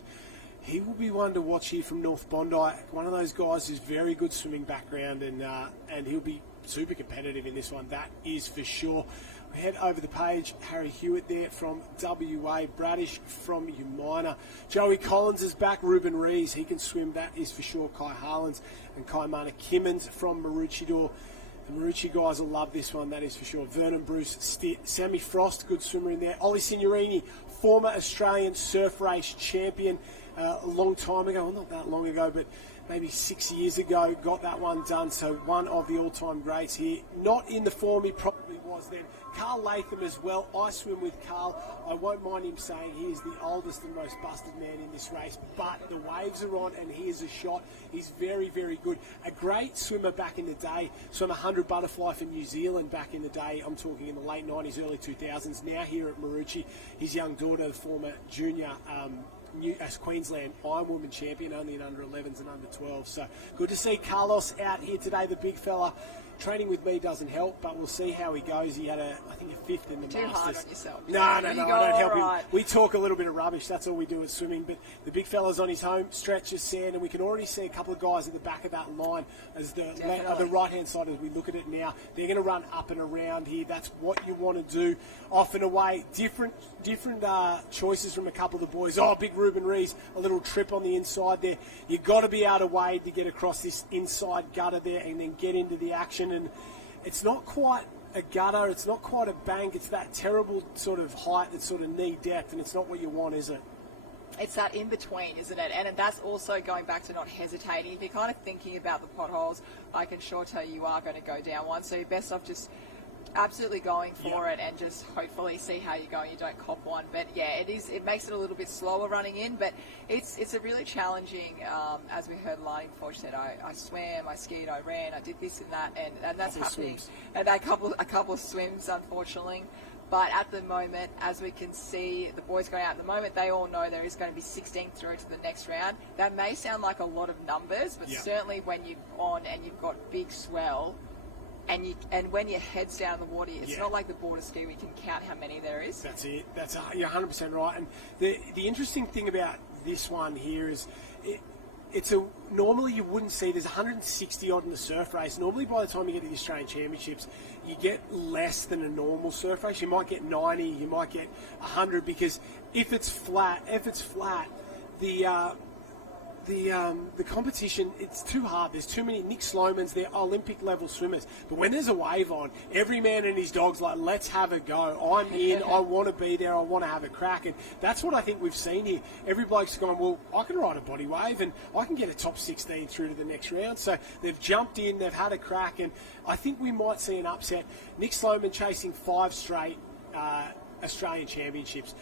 He will be one to watch here from North Bondi. One of those guys who's very good swimming background, and he'll be super competitive in this one, that is for sure. We head over the page, Harry Hewitt there from WA, Bradish from Umina. Joey Collins is back, Ruben Rees, he can swim, that is for sure. Kai Harlands and Kaimana Kimmins from Maroochydore. The Maroochy guys will love this one, that is for sure. Vernon Bruce, Sammy Frost, good swimmer in there. Ollie Signorini, former Australian surf race champion a long time ago, well, not that long ago, but maybe 6 years ago, got that one done. So one of the all-time greats here. Not in the form he probably was was then. Carl Latham as well. I swim with Carl. I won't mind him saying he is the oldest and most busted man in this race, but the waves are on and he is a shot. He's very, very good. A great swimmer back in the day. Swam 100 butterfly for New Zealand back in the day. I'm talking in the late 90s, early 2000s. Now here at Maroochy, his young daughter, the former junior Queensland Ironwoman champion, only in under 11s and under 12s. So good to see Carlos out here today, the big fella. Training with me doesn't help, but we'll see how he goes. He had, I think, a 5th in the Too Masters. hard on yourself. No, I don't help right. him. We talk a little bit of rubbish. That's all we do at swimming. But the big fella's on his home stretch of sand, and we can already see a couple of guys at the back of that line as the right-hand side as we look at it now. They're going to run up and around here. That's what you want to do. Off and away. Different choices from a couple of the boys. Oh, big Ruben Rees, a little trip on the inside there. You've got to be able to wade to get across this inside gutter there and then get into the action. And it's not quite a gutter, it's not quite a bank, it's that terrible sort of height, that sort of knee depth, and it's not what you want, is it? It's that in-between, isn't it? And that's also going back to not hesitating. If you're kind of thinking about the potholes, I can sure tell you are going to go down one, so you're best off just absolutely going for it and just hopefully see how you go and you don't cop one. But yeah, it makes it a little bit slower running in, but it's a really challenging, as we heard Lani before, she said, I swam, I skied, I ran, I did this and that, and that's happening. And a couple of swims, unfortunately. But at the moment, as we can see, the boys going out at the moment, they all know there is going to be 16 through to the next round. That may sound like a lot of numbers, but certainly when you're on and you've got big swell, and when your head's down in the water, it's not like the border ski we can count how many there is. That's it. You're 100% right. And the interesting thing about this one here is normally you wouldn't see, there's 160 odd in the surf race. Normally by the time you get to the Australian Championships, you get less than a normal surf race. You might get 90, you might get 100, because if it's flat, the competition, it's too hard. There's too many Nick Slomans, they're Olympic level swimmers. But when there's a wave on, every man and his dog's like, let's have a go. I'm in, I want to be there, I want to have a crack. And that's what I think we've seen here. Every bloke's going, well, I can ride a body wave and I can get a top 16 through to the next round. So they've jumped in, they've had a crack, and I think we might see an upset. Nick Sloman chasing 5 straight Australian Championships.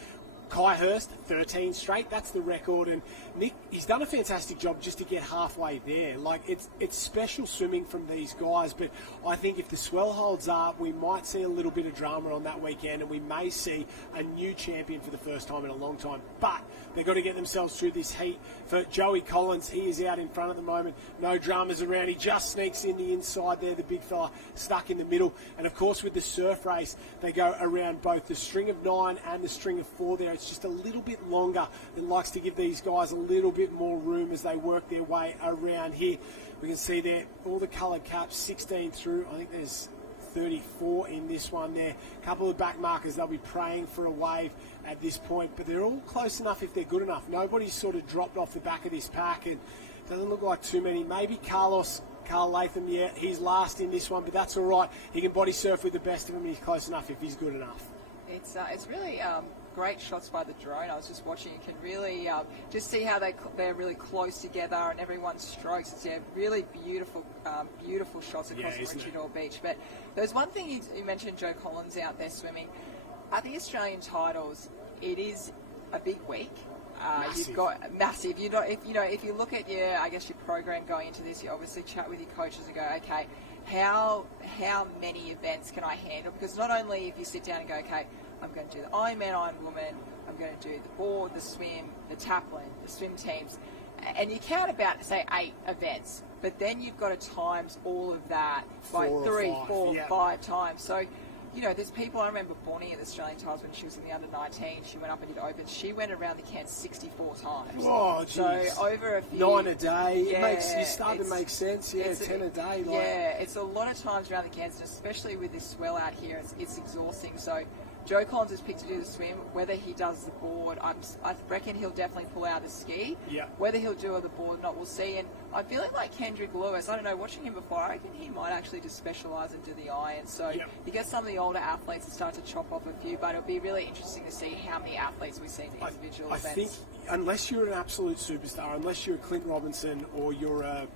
Kai Hurst, 13 straight, that's the record, and Nick, he's done a fantastic job just to get halfway there. Like, it's special swimming from these guys, but I think if the swell holds up, we might see a little bit of drama on that weekend, and we may see a new champion for the first time in a long time. But they've got to get themselves through this heat. For Joey Collins, he is out in front at the moment. No dramas around. He just sneaks in the inside there, the big fella stuck in the middle. And of course, with the surf race, they go around both the string of 9 and the string of 4 there. It's just a little bit longer and likes to give these guys a little bit more room as they work their way around here. We can see there all the coloured caps, 16 through. I think there's 34 in this one there. A couple of back markers, they'll be praying for a wave at this point, but they're all close enough if they're good enough. Nobody's sort of dropped off the back of this pack, and doesn't look like too many. Maybe Carl Latham, he's last in this one, but that's all right. He can body surf with the best of them, and he's close enough if he's good enough. It's really great shots by the drone. I was just watching. You can really just see how they're really close together, and everyone's strokes. It's really beautiful shots across Maroochydore Beach. But there's one thing you mentioned, Joe Collins out there swimming at the Australian titles. It is a big week. You've got massive. If you look at your program going into this, you obviously chat with your coaches and go, okay, how many events can I handle? Because not only if you sit down and go, okay, I'm going to do the Ironman, Ironwoman, I'm going to do the board, the swim, the taplin, the swim teams, and you count about, say, 8 events, but then you've got to times all of that by 3, 4, 5 times. So, there's people, I remember Bonnie at the Australian titles when she was in the under-19, she went up and did opens. She went around the Cairns 64 times. Oh, geez. So over a few... 9 a day. You're starting to make sense. 10 a day. It's a lot of times around the Cairns, especially with this swell out here, it's exhausting. So Joe Collins has picked to do the swim. Whether he does the board, I reckon he'll definitely pull out a ski. Yeah. Whether he'll do the board or not, we'll see. And I'm feeling like Kendrick Lewis, I don't know, watching him before, I reckon he might actually just specialise and do the iron. So you get some of the older athletes to start to chop off a few, but it'll be really interesting to see how many athletes we see in the individual events. I think unless you're an absolute superstar, unless you're a Clint Robinson or you're a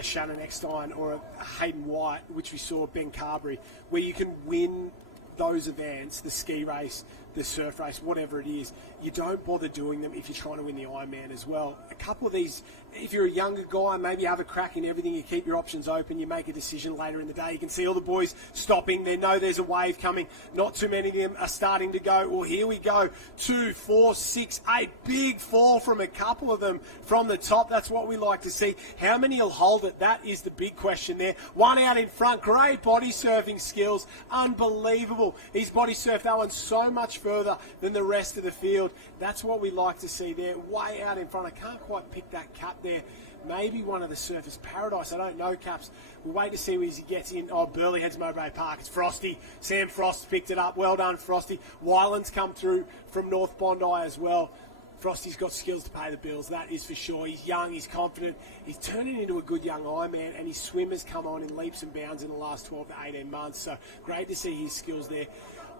Shannon Eckstein or a Hayden White, which we saw Ben Carberry, where you can win those events, the ski race, the surf race, whatever it is, you don't bother doing them if you're trying to win the Ironman as well. A couple of these, if you're a younger guy, maybe have a crack in everything, you keep your options open, you make a decision later in the day. You can see all the boys stopping, they know there's a wave coming, not too many of them are starting to go. Well, here we go, 2, 4, 6, 8, big fall from a couple of them from the top. That's what we like to see. How many will hold it? That is the big question there. One out in front, great body surfing skills, unbelievable. He's body surfed that one so much further than the rest of the field. That's what we like to see there, way out in front. I can't quite pick that cap there. Maybe one of the Surfers Paradise. I don't know, Caps. We'll wait to see where he gets in. Oh, Burleigh heads Mowbray Park. It's Frosty. Sam Frost picked it up. Well done, Frosty. Wyland's come through from North Bondi as well. Frosty's got skills to pay the bills, that is for sure. He's young, he's confident. He's turning into a good young Ironman, and his swimmers come on in leaps and bounds in the last 12 to 18 months. So great to see his skills there.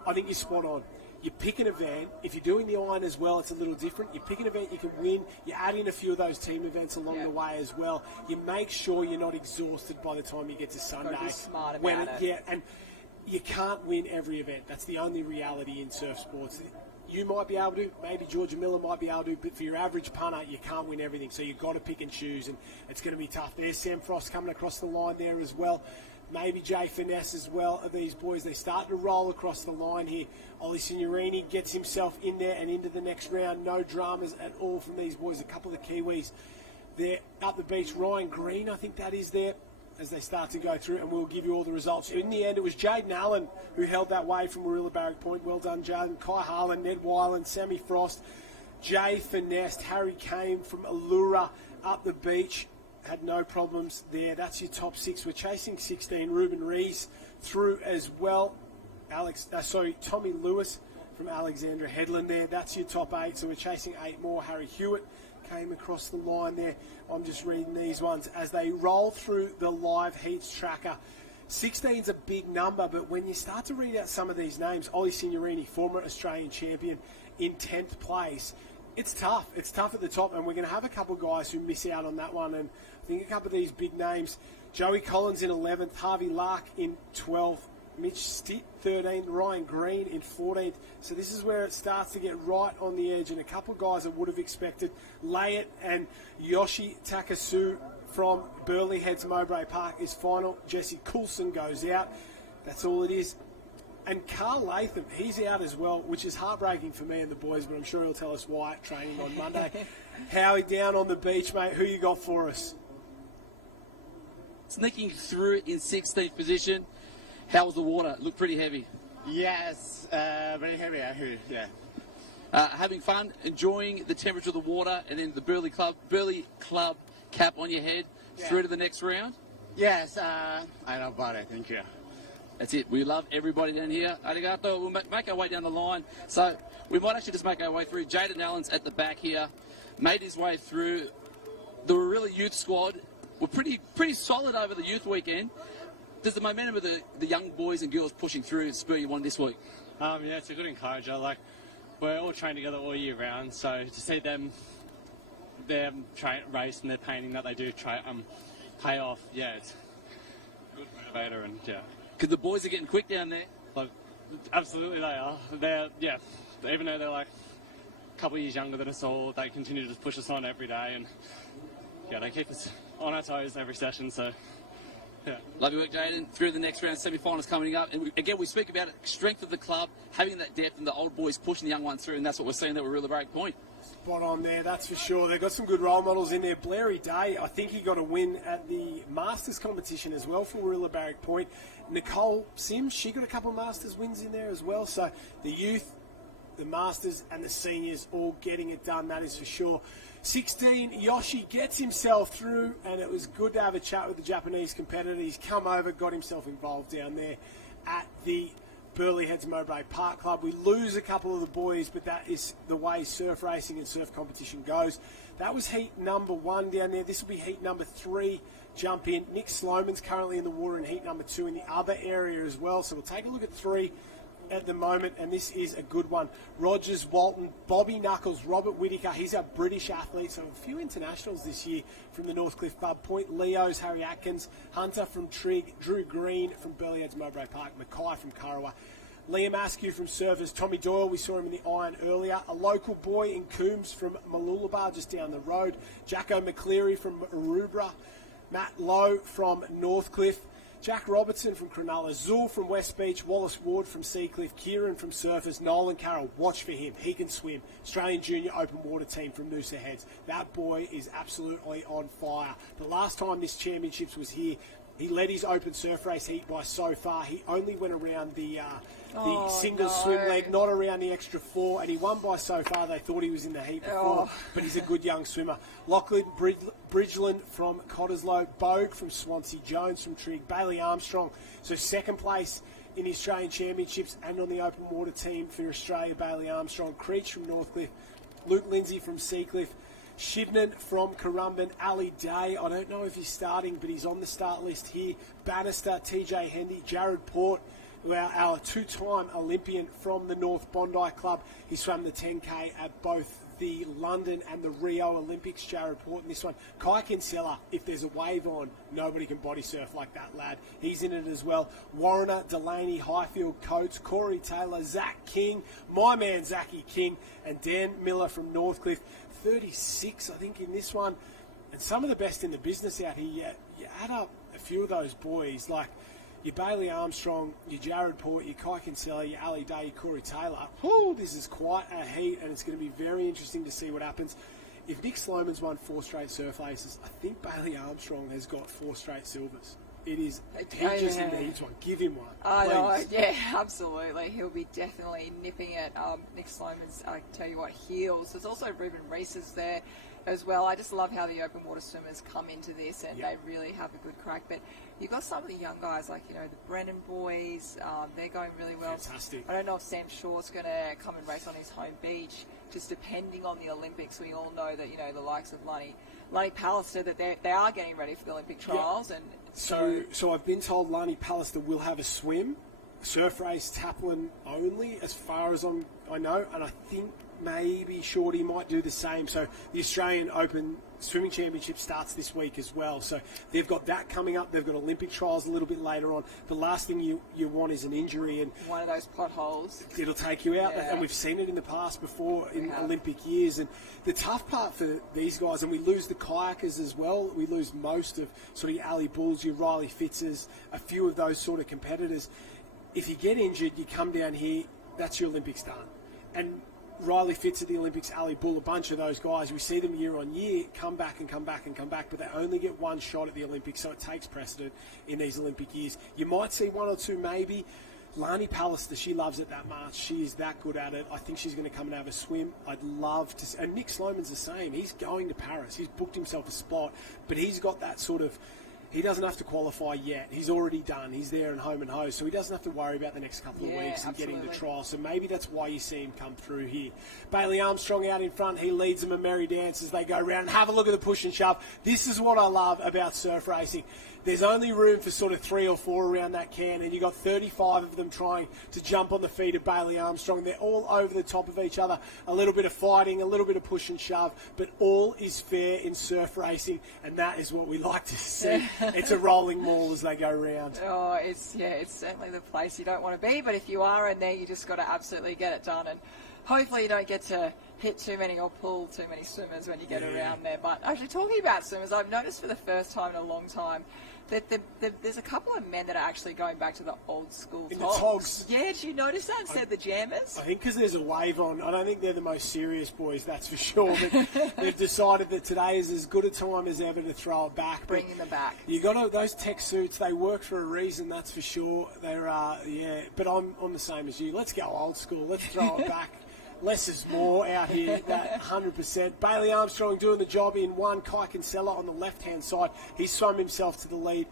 I think you're spot on. You pick an event. If you're doing the Iron as well, it's a little different. You pick an event you can win. You add in a few of those team events along the way as well. You make sure you're not exhausted by the time you get to Sunday. Be smart about it. Yeah, and you can't win every event. That's the only reality in surf sports. You might be able to, maybe Georgia Miller might be able to, but for your average punter, you can't win everything. So you've got to pick and choose, and it's going to be tough. There's Sam Frost coming across the line there as well. Maybe Jay Finesse as well of these boys. They start to roll across the line here. Ollie Signorini gets himself in there and into the next round. No dramas at all from these boys. A couple of the Kiwis there up the beach. Ryan Green, I think that is there, as they start to go through, and we'll give you all the results. In the end, it was Jaden Allen who held that wave from Warilla Barrack Point. Well done, Jaden. Kai Harlan, Ned Weiland, Sammy Frost, Jay Finesse, Harry Kane from Allura up the beach. Had no problems there. That's your top 6. We're chasing 16. Ruben Rees through as well. Tommy Lewis from Alexandra Headland there. That's your top 8. So we're chasing 8 more. Harry Hewitt came across the line there. I'm just reading these ones as they roll through the live heats tracker. 16's a big number, but when you start to read out some of these names, Ollie Signorini, former Australian champion, in 10th place. It's tough. It's tough at the top, and we're going to have a couple of guys who miss out on that one. And I think a couple of these big names, Joey Collins in 11th, Harvey Lark in 12th, Mitch Stitt 13th, Ryan Green in 14th. So this is where it starts to get right on the edge, and a couple of guys I would have expected, Layet and Yoshi Takasu from Burleigh Heads Mowbray Park is final. Jesse Coulson goes out. That's all it is. And Carl Latham, he's out as well, which is heartbreaking for me and the boys, but I'm sure he'll tell us why at training on Monday. Howie, down on the beach, mate. Who you got for us? Sneaking through in 16th position. How was the water? Looked pretty heavy. Yes, very heavy, yeah. Having fun, enjoying the temperature of the water, and then the Burleigh Club cap on your head through to the next round? Yes, I love it. Thank you. That's it. We love everybody down here. Arigato. We'll make our way down the line. So we might actually just make our way through. Jaden Allen's at the back here. Made his way through. The Warilla youth squad were pretty solid over the youth weekend. Does the momentum of the young boys and girls pushing through spur you on this week? Yeah, it's a good encourager. Like, we're all trained together all year round, so to see them race and their painting that they do pay off, yeah, it's a good motivator, and yeah. Because the boys are getting quick down there. Like, absolutely they are. Even though they're like a couple of years younger than us all, they continue to just push us on every day, and yeah, they keep us on our toes every session, so yeah. Love your work, Jaden. Through the next round, semi-finals coming up. And again, we speak about it, strength of the club, having that depth, and the old boys pushing the young ones through, and that's what we're seeing at Warilla Barrack Point. Spot on there, that's for sure. They've got some good role models in there. Blairy Day, I think he got a win at the Masters competition as well for Warilla Barrack Point. Nicole Sims, she got a couple of Masters wins in there as well. So the youth, the Masters, and the seniors all getting it done, that is for sure. 16, Yoshi gets himself through, and it was good to have a chat with the Japanese competitor. He's come over, got himself involved down there at the Burleigh Heads Mowbray Park Club. We lose a couple of the boys, but that is the way surf racing and surf competition goes. That was heat number 1 down there. This will be heat number 3. Jump in. Nick Sloman's currently in the water in heat number 2 in the other area as well. So we'll take a look at 3 at the moment, and this is a good one. Rogers, Walton, Bobby Knuckles, Robert Whittaker. He's our British athlete, so a few internationals this year from the Northcliffe Club. Point Leo's Harry Atkins, Hunter from Trigg, Drew Green from Burleigh Heads Mowbray Park, Mackay from Kurrawa. Liam Askew from Surfers. Tommy Doyle, we saw him in the iron earlier. A local boy in Coombs from Mooloolaba, just down the road. Jacko McCleary from Aroobra. Matt Lowe from Northcliffe. Jack Robertson from Cronulla, Zul from West Beach, Wallace Ward from Seacliff, Kieran from Surfers, Nolan Carroll, watch for him. He can swim. Australian Junior Open Water team from Noosa Heads. That boy is absolutely on fire. The last time this championships was here, he led his open surf race heat by so far. He only went around the single swim leg, not around the extra 4, and he won by so far they thought he was in the heat before, but he's a good young swimmer. Lachlan Bridgeland from Cottesloe, Bogue from Swansea, Jones from Trigg, Bailey Armstrong. So second place in the Australian Championships and on the open water team for Australia, Bailey Armstrong. Creech from Northcliffe, Luke Lindsay from Seacliff, Shivnan from Currumbin, Ali Day, I don't know if he's starting, but he's on the start list here. Bannister, TJ Hendy, Jared Port, our two-time Olympian from the North Bondi Club. He swam the 10K at both the London and the Rio Olympics, Jared Port in this one. Kai Kinsella, if there's a wave on, nobody can body surf like that lad. He's in it as well. Warrener, Delaney, Highfield, Coates, Corey Taylor, Zach King, my man Zachy King, and Dan Miller from Northcliffe. 36, I think, in this one. And some of the best in the business out here. You add up a few of those boys, like your Bailey Armstrong, your Jared Port, your Kai Kinsella, your Ali Day, your Corey Taylor. Whoo, this is quite a heat, and it's going to be very interesting to see what happens. If Nick Sloman's won 4 straight surf aces, I think Bailey Armstrong has got 4 straight silvers. It is, he just needs one. Give him one. I know, yeah, absolutely. He'll be definitely nipping it. Nick Sloman's, I tell you what, heels. There's also Ruben Reese's there as well. I just love how the open water swimmers come into this and they really have a good crack. But you've got some of the young guys like, the Brennan boys. They're going really well. Fantastic. I don't know if Sam Shaw's going to come and race on his home beach, just depending on the Olympics. We all know that, the likes of Lonnie Pallister, that they are getting ready for the Olympic trials. Yep. And So I've been told Lonnie Pallister will have a swim, surf race, Taplin only, as far as I know, and I think maybe Shorty might do the same. So the Australian Open Swimming Championship starts this week as well. So they've got that coming up. They've got Olympic trials a little bit later on. The last thing you want is an injury, and one of those potholes. It'll take you out, Yeah. and we've seen it in the past before in Olympic years. And the tough part for these guys, and we lose the kayakers as well. We lose most of sort of your Ali Bulls, your Riley Fitzes, a few of those sort of competitors. If you get injured, you come down here, that's your Olympics done. And Riley Fitz at the Olympics, Ali Bull, a bunch of those guys, we see them year on year, come back and come back and come back, but they only get one shot at the Olympics, so it takes precedent in these Olympic years. You might see one or two maybe. Lani Pallister, she loves it that much. She is that good at it. I think she's going to come and have a swim. I'd love to see. And Nick Sloman's the same. He's going to Paris. He's booked himself a spot, but he's got that sort of... He doesn't have to qualify yet. He's already done. He's there in home and hose, so he doesn't have to worry about the next couple of weeks and getting the trial. So maybe that's why you see him come through here. Bailey Armstrong out in front. He leads them a merry dance as they go around. Have a look at the push and shove. This is what I love about surf racing. There's only room for sort of 3 or 4 around that can, and you've got 35 of them trying to jump on the feet of Bailey Armstrong. They're all over the top of each other. A little bit of fighting, a little bit of push and shove, but all is fair in surf racing, and that is what we like to see. It's a rolling maul as they go around. Oh, it's certainly the place you don't want to be, but if you are in there, you just got to absolutely get it done, and hopefully you don't get to hit too many or pull too many swimmers when you get around there. But actually, talking about swimmers, I've noticed for the first time in a long time that there's a couple of men that are actually going back to the old school in the togs. Yeah, did you notice that instead of the jammers? I think because there's a wave on. I don't think they're the most serious boys, that's for sure. But they've decided that today is as good a time as ever to throw it back. Bringing them back. You got to, those tech suits. They work for a reason, that's for sure. They're But I'm the same as you. Let's go old school. Let's throw it back. Less is more out here, that 100%. Bailey Armstrong doing the job in one. Kai Kinsella on the left-hand side. He swum himself to the lead.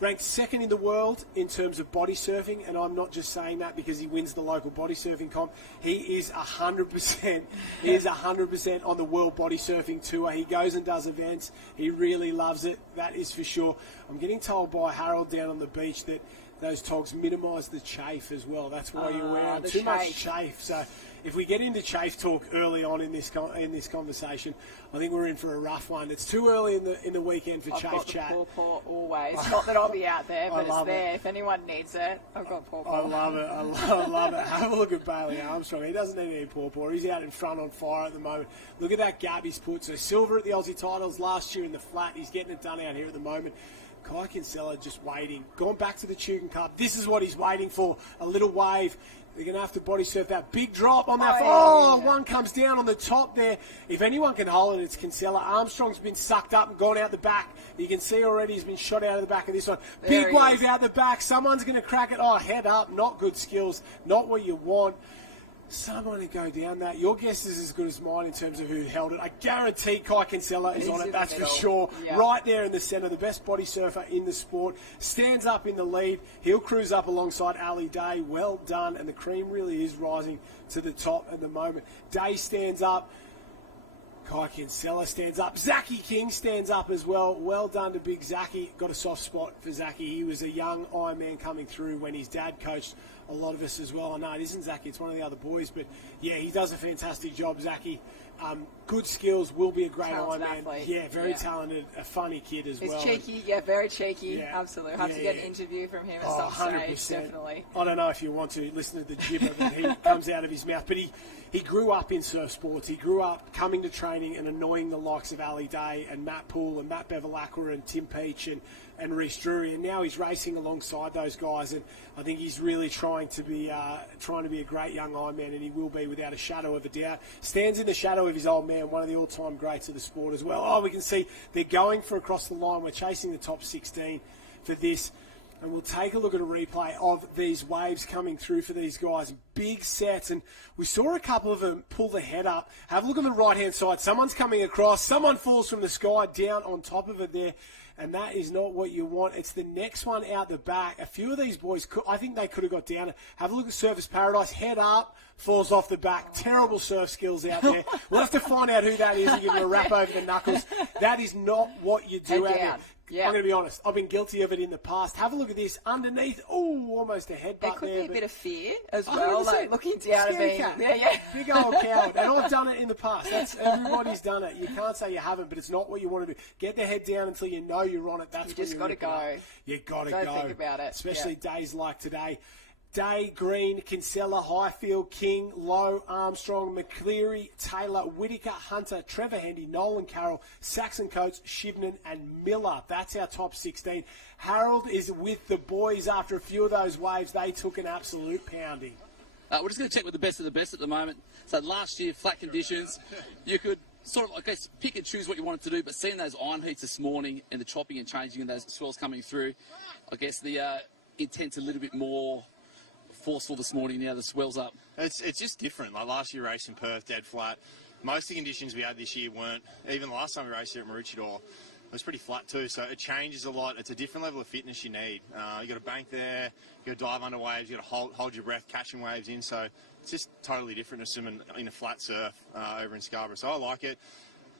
Ranked second in the world in terms of body surfing, and I'm not just saying that because he wins the local body surfing comp. He is 100%. He is 100% on the World Body Surfing Tour. He goes and does events. He really loves it. That is for sure. I'm getting told by Harold down on the beach that those togs minimise the chafe as well. That's why you're wearing too much chafe. So if we get into chafe talk early on in this conversation, I think we're in for a rough one. It's too early in the weekend for chafe chat. I've got the paw always. Not that I'll be out there, but it's there. If anyone needs it, I've got paw. I love it. I love it. Have a look at Bailey Armstrong. He doesn't need any paw. He's out in front on fire at the moment. Look at that gap he's put. So silver at the Aussie titles last year in the flat. He's getting it done out here at the moment. Kai Kinsella just waiting. Gone back to the Tugan Cup. This is what he's waiting for. A little wave. They're going to have to body surf that big drop on that. One comes down on the top there. If anyone can hold it, it's Kinsella. Armstrong's been sucked up and gone out the back. You can see already he's been shot out of the back of this one. Big wave out the back. Someone's going to crack it. Oh, head up. Not good skills. Not what you want. Someone to go down that. Your guess is as good as mine in terms of who held it. I guarantee Kai Kinsella is on it, that's for sure. Yeah. Right there in the centre, the best body surfer in the sport. Stands up in the lead. He'll cruise up alongside Ali Day. Well done. And the cream really is rising to the top at the moment. Day stands up. Kai Kinsella stands up. Zachy King stands up as well. Well done to big Zachy. Got a soft spot for Zachy. He was a young Ironman coming through when his dad coached a lot of us as well. I know it isn't Zachy, it's one of the other boys, but yeah, he does a fantastic job, Zachy. Good skills, will be a great Ironman. Yeah, very talented, a funny kid as well. He's cheeky, very cheeky, absolutely. Have to get an interview from him at some 100%. Stage, definitely. I don't know if you want to listen to the gibber that he comes out of his mouth, but he grew up in surf sports. He grew up coming to training and annoying the likes of Ali Day and Matt Poole and Matt Bevilacqua and Tim Peach and Reece Drury, and now he's racing alongside those guys, and I think he's really trying to be a great young Ironman, and he will be without a shadow of a doubt. Stands in the shadow of his old man, one of the all-time greats of the sport as well. Oh, we can see they're going for across the line. We're chasing the top 16 for this. And we'll take a look at a replay of these waves coming through for these guys. Big sets. And we saw a couple of them pull the head up. Have a look on the right-hand side. Someone's coming across. Someone falls from the sky down on top of it there. And that is not what you want. It's the next one out the back. A few of these boys, I think they could have got down. Have a look at Surfers Paradise. Head up, falls off the back. Terrible surf skills out there. We'll have to find out who that is and give him a rap over the knuckles. That is not what you do out there. Yeah. I'm going to be honest. I've been guilty of it in the past. Have a look at this. Underneath, almost a headbutt there. There could be a bit of fear as well, like looking down at me. Big old coward. And I've done it in the past. Everybody's done it. You can't say you haven't, but it's not what you want to do. Get the head down until you know you're on it. That's when you just got to go. You got to go. Don't think about it. Especially days like today. Day, Green, Kinsella, Highfield, King, Lowe, Armstrong, McCleary, Taylor, Whittaker, Hunter, Trevor Handy, Nolan Carroll, Saxon Coates, Shivnan and Miller. That's our top 16. Harold is with the boys after a few of those waves. They took an absolute pounding. We're just going to check with the best of the best at the moment. So last year, flat conditions, you could sort of, I guess, pick and choose what you wanted to do, but seeing those iron heats this morning and the chopping and changing and those swells coming through, I guess the intent's a little bit more forceful this morning. Now the swell's up. It's just different. Like last year, raced in Perth, dead flat. Most of the conditions we had this year weren't. Even the last time we raced here at Maroochydore, it was pretty flat too. So it changes a lot. It's a different level of fitness you need. You got to bank there. You got to dive under waves. You got to hold your breath, catching waves in. So it's just totally different to swimming in a flat surf over in Scarborough. So I like it.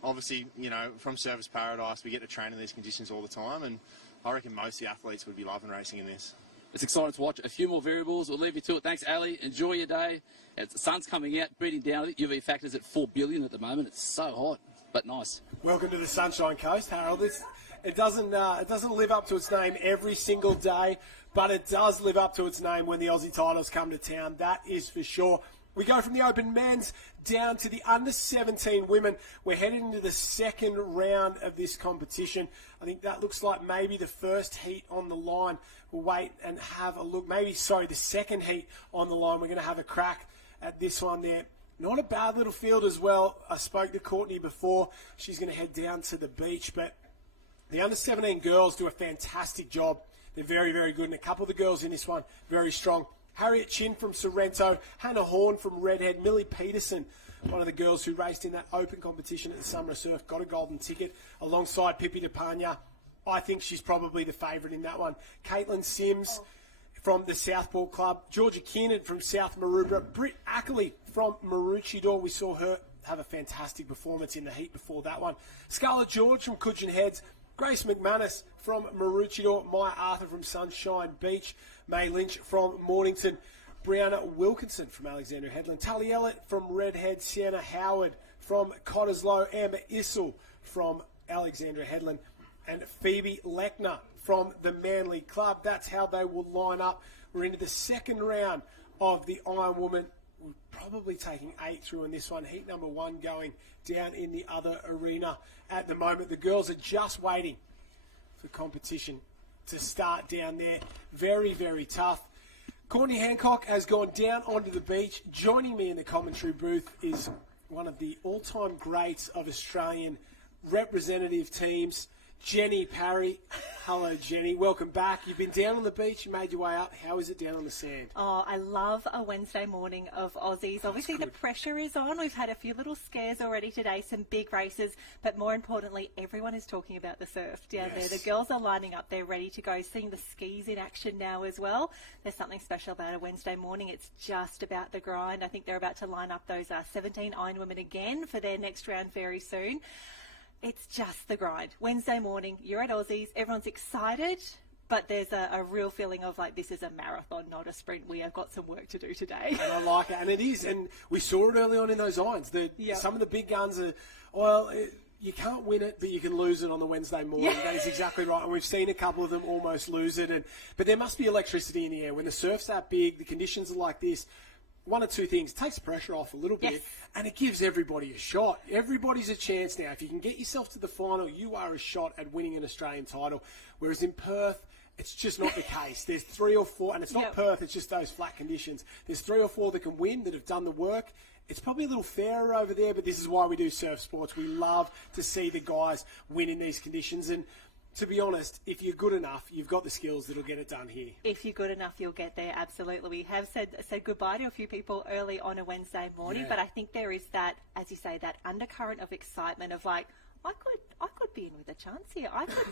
Obviously, you know, from Surfers Paradise, we get to train in these conditions all the time, and I reckon most of the athletes would be loving racing in this. It's exciting to watch. A few more variables. We'll leave you to it. Thanks, Ali. Enjoy your day. As the sun's coming out, beating down. UV factors at 4 billion at the moment. It's so hot, but nice. Welcome to the Sunshine Coast, Harold. It doesn't live up to its name every single day, but it does live up to its name when the Aussie titles come to town. That is for sure. We go from the open men's down to the under-17 women. We're headed into the second round of this competition. I think that looks like maybe the first heat on the line. We'll wait and have a look. The second heat on the line. We're going to have a crack at this one there. Not a bad little field as well. I spoke to Courtney before. She's going to head down to the beach. But the under-17 girls do a fantastic job. They're very, very good. And a couple of the girls in this one, very strong. Harriet Chin from Sorrento, Hannah Horn from Redhead, Millie Peterson, one of the girls who raced in that open competition at the Summer of Surf, got a golden ticket alongside Pippi DePagna. I think she's probably the favourite in that one. Caitlin Sims from the Southport Club, Georgia Keenan from South Maroubra, Britt Ackley from Maroochydore. We saw her have a fantastic performance in the heat before that one. Scarlett George from Coogin Heads, Grace McManus from Maroochydore, Maya Arthur from Sunshine Beach, May Lynch from Mornington. Brianna Wilkinson from Alexandria Headland, Tully Ellett from Redhead, Sienna Howard from Cottesloe, Amber Issel from Alexandria Headland, and Phoebe Lechner from the Manly Club. That's how they will line up. We're into the second round of the Iron Woman. We're probably taking 8 through in this one. Heat number 1 going down in the other arena at the moment. The girls are just waiting for competition to start down there. Very, very tough. Courtney Hancock has gone down onto the beach. Joining me in the commentary booth is one of the all-time greats of Australian representative teams, Jenny Parry. Hello, Jenny. Welcome back. You've been down on the beach. You made your way up. How is it down on the sand? Oh, I love a Wednesday morning of Aussies. Obviously, the pressure is on. We've had a few little scares already today, some big races, but more importantly, everyone is talking about the surf down there. The girls are lining up. They're ready to go. Seeing the skis in action now as well. There's something special about a Wednesday morning. It's just about the grind. I think they're about to line up those 17 Iron Women again for their next round very soon. It's just the grind. Wednesday morning, you're at Aussies, everyone's excited, but there's a real feeling of like this is a marathon, not a sprint. We have got some work to do today. And I like it, and it is. And we saw it early on in those irons. Some of the big guns are, well, you can't win it, but you can lose it on the Wednesday morning. Yeah. That is exactly right. And we've seen a couple of them almost lose it. But there must be electricity in the air. When the surf's that big, the conditions are like this, one or two things. It takes the pressure off a little bit, and it gives everybody a shot. Everybody's a chance now. If you can get yourself to the final, you are a shot at winning an Australian title. Whereas in Perth, it's just not the case. There's 3 or 4, and it's not Perth, it's just those flat conditions. There's 3 or 4 that can win, that have done the work. It's probably a little fairer over there, but this is why we do surf sports. We love to see the guys win in these conditions. And to be honest, if you're good enough, you've got the skills that'll get it done here. If you're good enough, you'll get there, absolutely. We have said goodbye to a few people early on a Wednesday morning, but I think there is that, as you say, that undercurrent of excitement of like, I could be in with a chance here.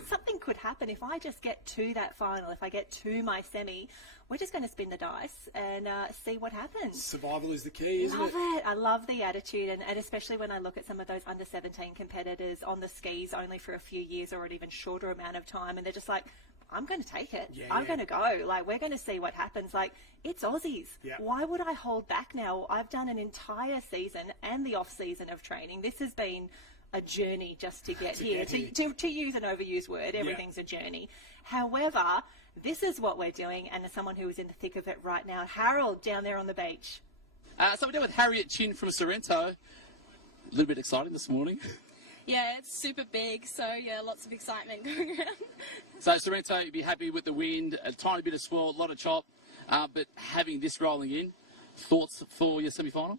Something could happen if I just get to that final, if I get to my semi. We're just going to spin the dice and see what happens. Survival is the key, isn't it? Love it. I love the attitude, and especially when I look at some of those under-17 competitors on the skis only for a few years or an even shorter amount of time, and they're just like, I'm going to take it. I'm going to go. Like, we're going to see what happens. Like, it's Aussies. Why would I hold back now? I've done an entire season and the off-season of training. This has been a journey just to get here. To use an overused word, everything's a journey. However, this is what we're doing, and as someone who is in the thick of it right now, Harold down there on the beach. So we're down with Harriet Chin from Sorrento. A little bit exciting this morning. Yeah, it's super big, so yeah, lots of excitement going around. So Sorrento, you'd be happy with the wind, a tiny bit of swell, a lot of chop, but having this rolling in, thoughts for your semi-final?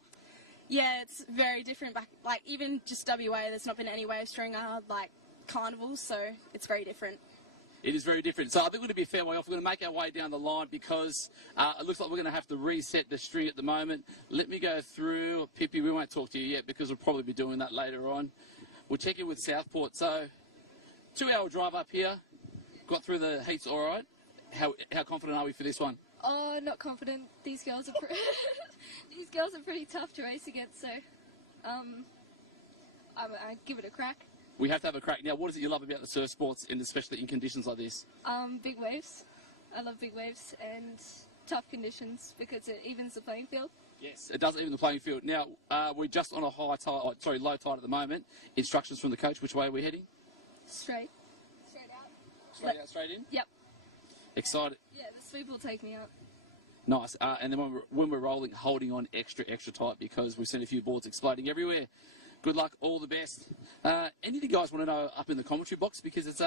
Yeah, it's very different. Like, even just WA, there's not been any waves during our, carnivals, so it's very different. It is very different. So I think we're going to be a fair way off. We're going to make our way down the line because it looks like we're going to have to reset the string at the moment. Let me go through. Pippi, we won't talk to you yet because we'll probably be doing that later on. We'll check in with Southport. So 2-hour drive up here. Got through the heats all right. How confident are we for this one? Oh, not confident. These girls are pretty tough to race against, so I give it a crack. We have to have a crack. Now, what is it you love about the surf sports, and especially in conditions like this? Big waves. I love big waves and tough conditions because it evens the playing field. Yes, it does even the playing field. Now, we're just on a low tide at the moment. Instructions from the coach, which way are we heading? Straight out. Straight out, straight in? Yep. Excited? Yeah, the sweep will take me out. Nice. And then when we're rolling, holding on extra tight because we've seen a few boards exploding everywhere. Good luck, all the best. Anything you guys want to know up in the commentary box, because it's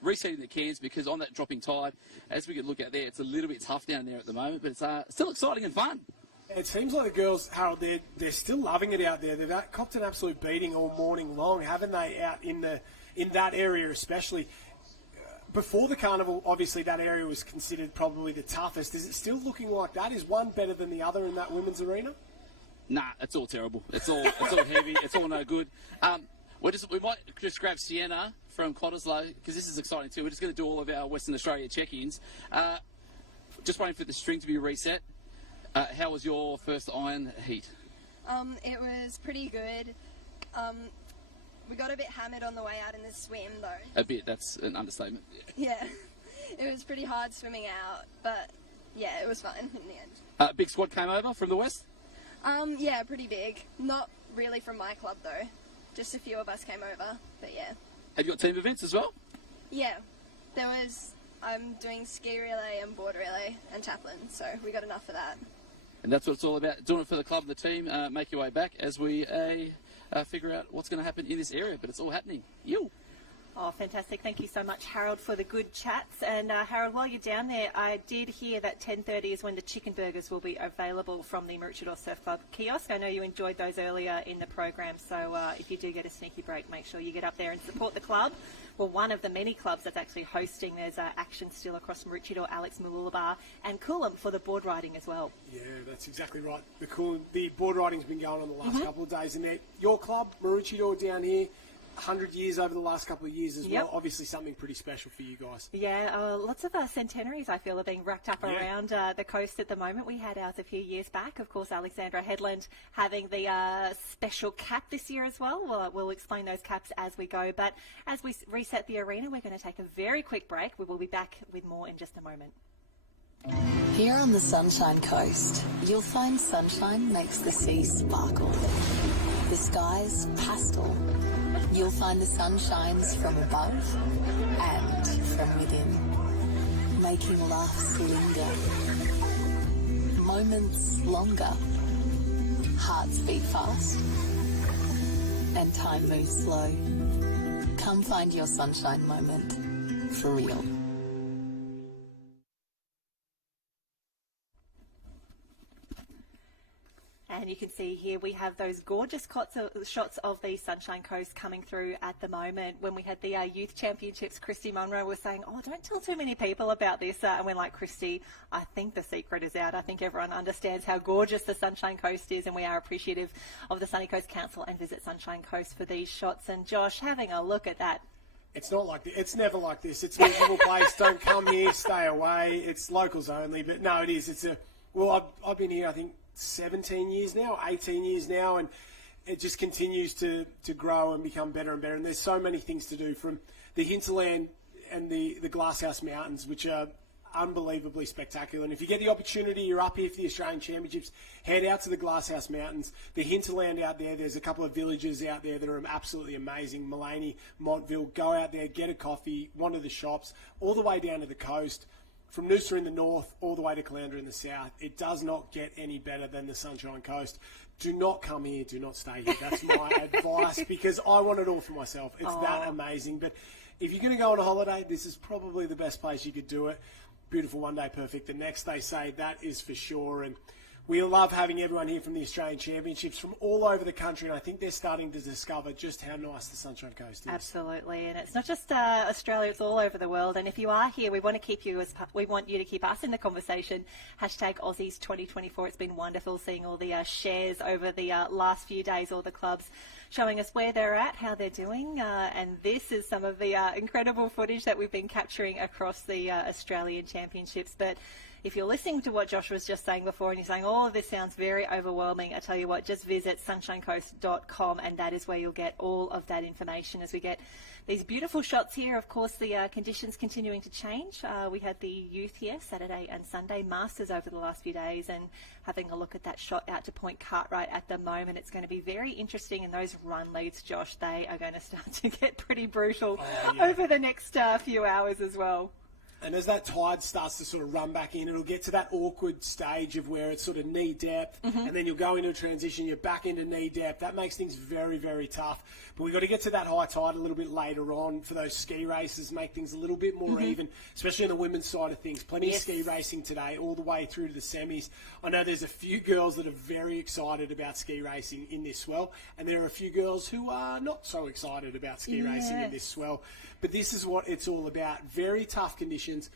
resetting the cans, because on that dropping tide, as we can look out there, it's a little bit tough down there at the moment, but it's still exciting and fun. It seems like the girls, Harold, they're still loving it out there. They've copped an absolute beating all morning long, haven't they, out in that area especially. Before the carnival, obviously that area was considered probably the toughest. Is it still looking like that? Is one better than the other in that women's arena? Nah, it's all terrible. It's all heavy. It's all no good. We might just grab Sienna from Cottesloe, because this is exciting too. We're just going to do all of our Western Australia check-ins. Just waiting for the string to be reset. How was your first iron heat? It was pretty good. We got a bit hammered on the way out in the swim, though. A bit, that's an understatement. Yeah, it was pretty hard swimming out, but yeah, it was fine in the end. Big squad came over from the west? Yeah, pretty big. Not really from my club though. Just a few of us came over, but yeah. Have you got team events as well? Yeah, I'm doing ski relay and board relay and chaplain, so we got enough for that. And that's what it's all about, doing it for the club and the team. Make your way back as we figure out what's going to happen in this area, but it's all happening. You. Oh, fantastic. Thank you so much, Harold, for the good chats. And Harold, while you're down there, I did hear that 10:30 is when the chicken burgers will be available from the Maroochydore Surf Club kiosk. I know you enjoyed those earlier in the program, so if you do get a sneaky break, make sure you get up there and support the club. Well, one of the many clubs that's actually hosting, there's action still across Maroochydore, Alex Mooloolaba, and Coolum for the board riding as well. Yeah, that's exactly right. The board riding's been going on the last couple of days. And your club, Maroochydore, down here, 100 years over the last couple of years as well. Obviously something pretty special for you guys. Yeah, lots of centenaries, I feel, are being racked up around the coast at the moment. We had ours a few years back. Of course, Alexandra Headland having the special cap this year as well. We'll explain those caps as we go. But as we reset the arena, we're going to take a very quick break. We will be back with more in just a moment. Here on the Sunshine Coast, you'll find sunshine makes the sea sparkle. The skies pastel. You'll find the sun shines from above and from within, making laughs linger, moments longer, hearts beat fast, and time moves slow. Come find your sunshine moment, for real. And you can see here we have those gorgeous shots of the Sunshine Coast coming through at the moment. When we had the Youth Championships, Christy Munro was saying, oh, don't tell too many people about this. And we're like, Christy, I think the secret is out. I think everyone understands how gorgeous the Sunshine Coast is, and we are appreciative of the Sunny Coast Council and Visit Sunshine Coast for these shots. And Josh, having a look at that. It's not like this. It's never like this. It's a miserable place. Don't come here. Stay away. It's locals only. But no, it is. I've been here, I think, 17 years now, 18 years now, and it just continues to grow and become better and better. And there's so many things to do, from the hinterland and the Glasshouse Mountains, which are unbelievably spectacular. And if you get the opportunity, you're up here for the Australian Championships, head out to the Glasshouse Mountains. The hinterland out there's a couple of villages out there that are absolutely amazing. Mullaney, Montville, go out there, get a coffee, one of the shops, all the way down to the coast. From Noosa in the north all the way to Caloundra in the south, it does not get any better than the Sunshine Coast. Do not come here, do not stay here. That's my advice, because I want it all for myself. It's that amazing. But if you're going to go on a holiday, this is probably the best place you could do it. Beautiful one day, perfect the next, they say. That is for sure. And we love having everyone here from the Australian Championships from all over the country, and I think they're starting to discover just how nice the Sunshine Coast is. Absolutely, and it's not just Australia; it's all over the world. And if you are here, we want you to keep us in the conversation. Hashtag Aussies 2024. It's been wonderful seeing all the shares over the last few days. All the clubs showing us where they're at, how they're doing, and this is some of the incredible footage that we've been capturing across the Australian Championships. But if you're listening to what Josh was just saying before and you're saying, oh, this sounds very overwhelming, I tell you what, just visit sunshinecoast.com, and that is where you'll get all of that information as we get these beautiful shots here. Of course, the conditions continuing to change. We had the youth here Saturday and Sunday, Masters over the last few days, and having a look at that shot out to Point Cartwright at the moment. It's going to be very interesting, and those run leads, Josh, they are going to start to get pretty brutal over the next few hours as well. And as that tide starts to sort of run back in, it'll get to that awkward stage of where it's sort of knee depth, and then you'll go into a transition, you're back into knee depth. That makes things very, very tough. But we've got to get to that high tide a little bit later on for those ski races, make things a little bit more even, especially on the women's side of things. Plenty of ski racing today, all the way through to the semis. I know there's a few girls that are very excited about ski racing in this swell, and there are a few girls who are not so excited about ski racing in this swell. But this is what it's all about. Very tough conditions.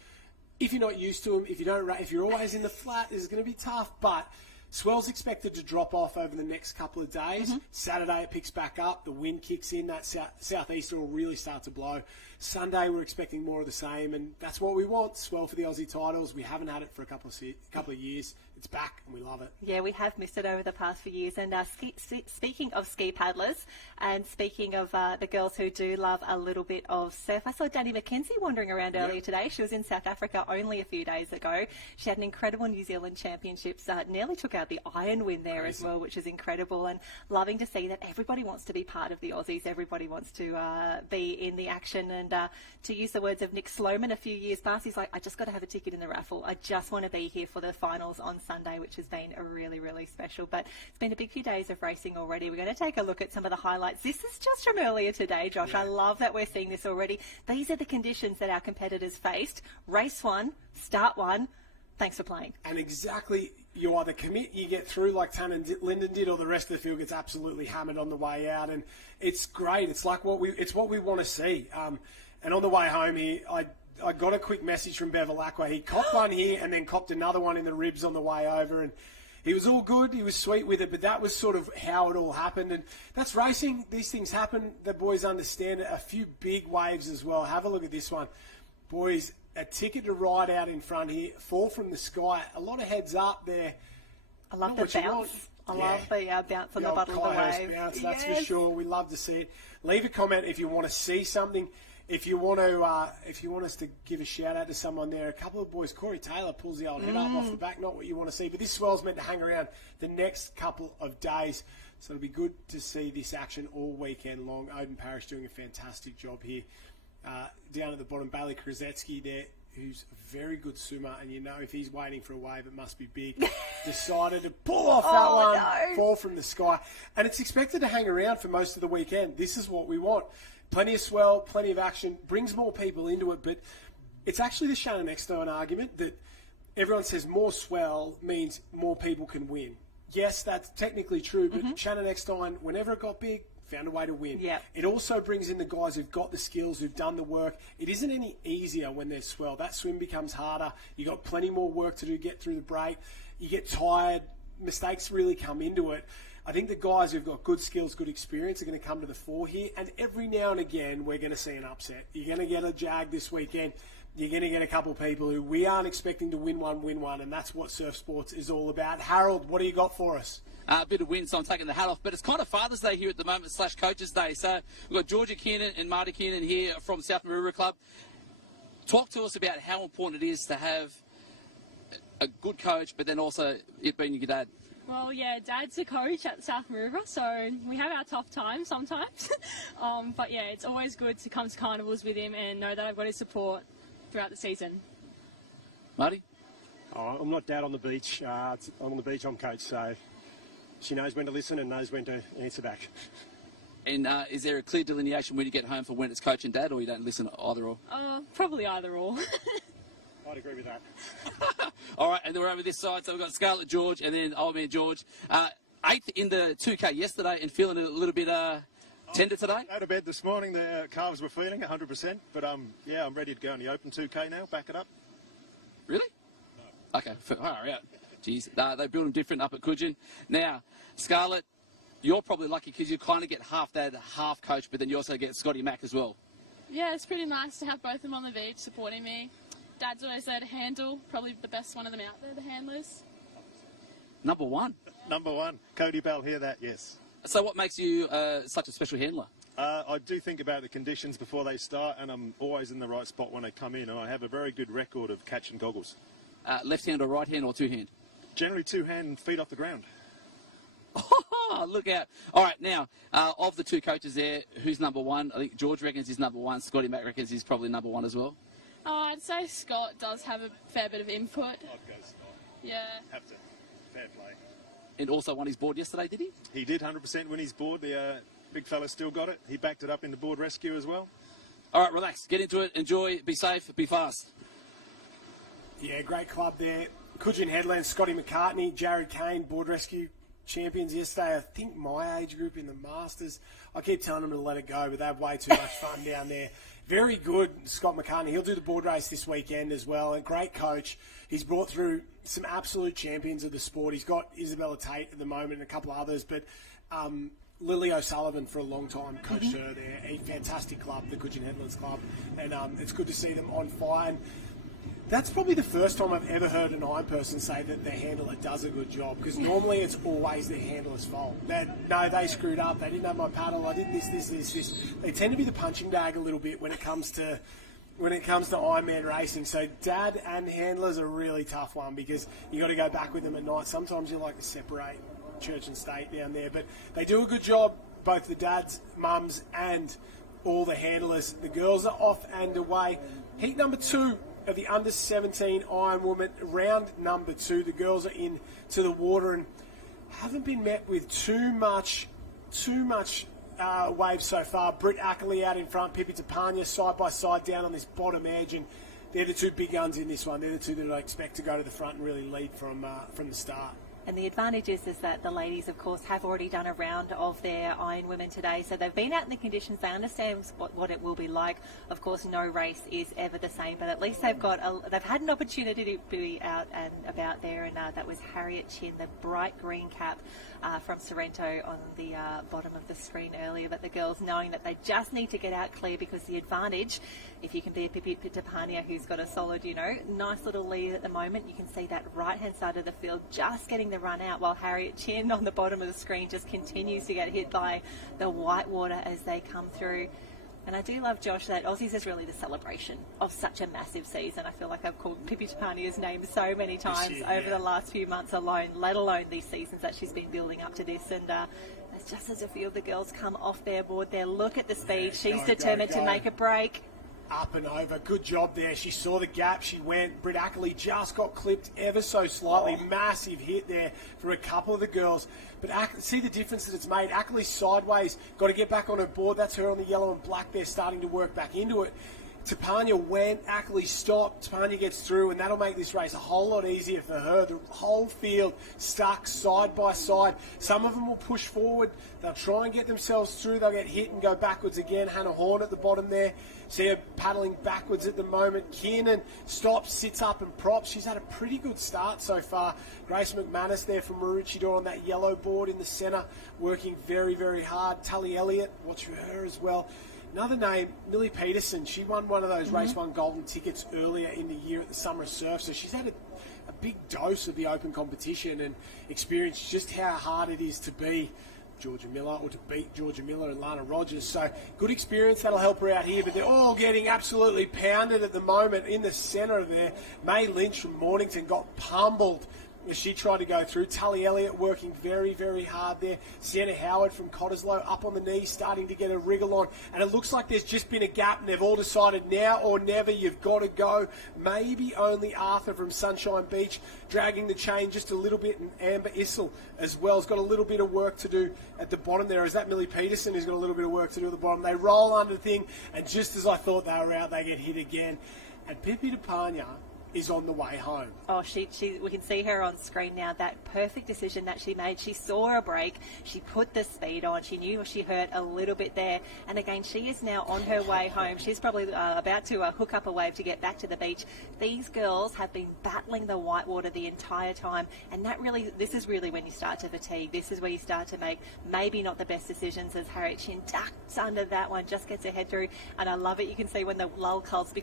If you're not used to them, if you're always in the flat, this is going to be tough. But swell's expected to drop off over the next couple of days. Saturday it picks back up. The wind kicks in. That southeaster will really start to blow. Sunday we're expecting more of the same, and that's what we want. Swell for the Aussie titles. We haven't had it for a couple of years. it's back and we love it. Yeah, we have missed it over the past few years. And speaking of ski paddlers and speaking of the girls who do love a little bit of surf, I saw Danny McKenzie wandering around earlier today. She was in South Africa only a few days ago. She had an incredible New Zealand Championships, nearly took out the iron win there as well, which is incredible. And loving to see that everybody wants to be part of the Aussies. Everybody wants to be in the action. And to use the words of Nick Sloman a few years past, he's like, I just got to have a ticket in the raffle. I just want to be here for the finals on Sunday, which has been a really, really special. But it's been a big few days of racing already. We're going to take a look at some of the highlights. This is just from earlier today, Josh. I love that we're seeing this already. These are the conditions that our competitors faced. Race 1, start 1. Thanks for playing. And exactly, you either commit, you get through like Tan and Lyndon did, or the rest of the field gets absolutely hammered on the way out. And it's great. It's like what we want to see. And on the way home here, I got a quick message from Bevel Aqua. He copped one here and then copped another one in the ribs on the way over. And he was all good. He was sweet with it. But that was sort of how it all happened. And that's racing. These things happen. The boys understand it. A few big waves as well. Have a look at this one. Boys, a ticket to ride out in front here. Fall from the sky. A lot of heads up there. I love the bounce. I love the bounce on the bottom of the wave. Bounce, that's for sure. We love to see it. Leave a comment if you want to see something. If you want us to give a shout out to someone there, a couple of boys, Corey Taylor pulls the old head up off the back, not what you want to see, but this swell's meant to hang around the next couple of days, so it'll be good to see this action all weekend long. Odin Parrish doing a fantastic job here. Down at the bottom, Bailey Krasetsky there, who's a very good swimmer, and you know if he's waiting for a wave, it must be big. Decided to pull off that one, fall from the sky, and it's expected to hang around for most of the weekend. This is what we want. Plenty of swell, plenty of action, brings more people into it, but it's actually the Shannon Eckstein argument that everyone says more swell means more people can win. Yes, that's technically true, but Shannon Eckstein, whenever it got big, found a way to win. Yep. It also brings in the guys who've got the skills, who've done the work. It isn't any easier when there's swell. That swim becomes harder. You've got plenty more work to do, get through the break. You get tired. Mistakes really come into it. I think the guys who've got good skills, good experience are going to come to the fore here. And every now and again, we're going to see an upset. You're going to get a jag this weekend. You're going to get a couple of people who we aren't expecting to win one. And that's what surf sports is all about. Harold, what do you got for us? A bit of win, so I'm taking the hat off. But it's kind of Father's Day here at the moment, / Coaches Day. So we've got Georgia Kiernan and Marty Kiernan here from South Maroubra Club. Talk to us about how important it is to have a good coach, but then also it being your dad. Well, yeah, Dad's a coach at South Maroubra, so we have our tough times sometimes. But yeah, it's always good to come to carnivals with him and know that I've got his support throughout the season. Marty? Oh, I'm not Dad on the beach. I'm on the beach, I'm coach, so she knows when to listen and knows when to answer back. And is there a clear delineation when you get home for when it's coach and dad, or you don't listen either or? Probably either or. I'd agree with that. All right, and then we're over this side, so we've got Scarlett George and then old man George. 8th in the 2K yesterday and feeling a little bit tender today? Out of bed this morning, the calves were feeling 100%, but yeah, I'm ready to go in the open 2K now, back it up. Really? No. Okay, all right. Jeez, they build them different up at Coogin. Now, Scarlett, you're probably lucky because you kind of get half dad, half coach, but then you also get Scotty Mack as well. Yeah, it's pretty nice to have both of them on the beach supporting me. Dad's always there to handle, probably the best one of them out there, the handlers. Number one? Number one. Cody Bell, hear that, yes. So what makes you such a special handler? I do think about the conditions before they start, and I'm always in the right spot when they come in, and I have a very good record of catching goggles. Left hand or right hand or two hand? Generally two hand, feet off the ground. Oh, look out. All right, now, of the two coaches there, who's number one? I think George reckons he's number one. Scotty Mack reckons he's probably number one as well. I'd say Scott does have a fair bit of input. I'd go Scott. Yeah. Have to. Fair play. And also won his board yesterday, did he? He did 100% win his board. The big fella still got it. He backed it up in the board rescue as well. All right, relax. Get into it. Enjoy. Be safe. Be fast. Yeah, great club there. Coogin Headlands, Scotty McCartney, Jared Kane, board rescue champions yesterday. I think my age group in the Masters. I keep telling them to let it go, but they have way too much fun down there. Very good, Scott McCartney. He'll do the board race this weekend as well. A great coach. He's brought through some absolute champions of the sport. He's got Isabella Tate at the moment and a couple of others, but Lily O'Sullivan for a long time coached her there. A fantastic club, the Coogin Headlands Club, and it's good to see them on fire. And That's probably the first time I've ever heard an iron person say that their handler does a good job, because normally it's always their handler's fault. No, they screwed up, they didn't have my paddle, I did this. They tend to be the punching bag a little bit when it comes to Ironman racing. So dad and handler's a really tough one, because you got to go back with them at night. Sometimes you like to separate church and state down there, but they do a good job, both the dads, mums, and all the handlers. The girls are off and away. Heat number 2 of the under-17 Iron Woman, round number 2. The girls are in to the water and haven't been met with too much wave so far. Britt Ackley out in front, Pippi Tapania side by side down on this bottom edge, and they're the two big guns in this one. They're the two that I expect to go to the front and really lead from the start. And the advantage is that the ladies, of course, have already done a round of their Iron Women today. So they've been out in the conditions. They understand what it will be like. Of course, no race is ever the same, but at least they've had an opportunity to be out and about there. And that was Harriet Chin, the bright green cap from Sorrento on the bottom of the screen earlier. But the girls knowing that they just need to get out clear, because the advantage, if you can be a Pippi Tapania who's got a solid, nice little lead at the moment, you can see that right-hand side of the field just getting the run out, while Harriet Chin on the bottom of the screen just continues to get hit by the white water as they come through. And I do love, Josh, that Aussies is really the celebration of such a massive season. I feel like I've called Pippi Tapania's name so many times over the last few months alone, let alone these seasons that she's been building up to this. And it's just as a few of the girls come off their board there. Look at the speed. She's determined to make a break. Up and over. Good job there. She saw the gap. She went. Britt Ackley just got clipped ever so slightly. Massive hit there for a couple of the girls. But see the difference that it's made. Ackley sideways. Got to get back on her board. That's her on the yellow and black there, starting to work back into it. Tapania went, Ackley stopped, Tapania gets through, and that'll make this race a whole lot easier for her. The whole field stuck side by side. Some of them will push forward. They'll try and get themselves through. They'll get hit and go backwards again. Hannah Horn at the bottom there. See her paddling backwards at the moment. Kiernan stops, sits up and props. She's had a pretty good start so far. Grace McManus there from Maroochydore on that yellow board in the centre, working very, very hard. Tully Elliott, watch for her as well. Another name, Millie Peterson. She won one of those Race 1 golden tickets earlier in the year at the Summer of Surf, so she's had a big dose of the open competition and experienced just how hard it is to be Georgia Miller, or to beat Georgia Miller and Lana Rogers. So good experience, that'll help her out here, but they're all getting absolutely pounded at the moment in the centre there. May Lynch from Mornington got pummeled as she tried to go through. Tully Elliott working very, very hard there. Sienna Howard from Cottesloe up on the knee, starting to get a wriggle on. And it looks like there's just been a gap, and they've all decided now or never, you've got to go. Maybe only Arthur from Sunshine Beach dragging the chain just a little bit, and Amber Issel as well has got a little bit of work to do at the bottom there. Is that Millie Peterson who's got a little bit of work to do at the bottom? They roll under the thing, and just as I thought they were out, they get hit again. And Pippi Tapania is on the way home. Oh, we can see her on screen now. That perfect decision that she made. She saw a break. She put the speed on. She knew she hurt a little bit there. And again, she is now on her way home. She's probably about to hook up a wave to get back to the beach. These girls have been battling the whitewater the entire time. And this is really when you start to fatigue. This is where you start to make maybe not the best decisions, as Harriet Chin ducks under that one, just gets her head through. And I love it. You can see when the lull comes,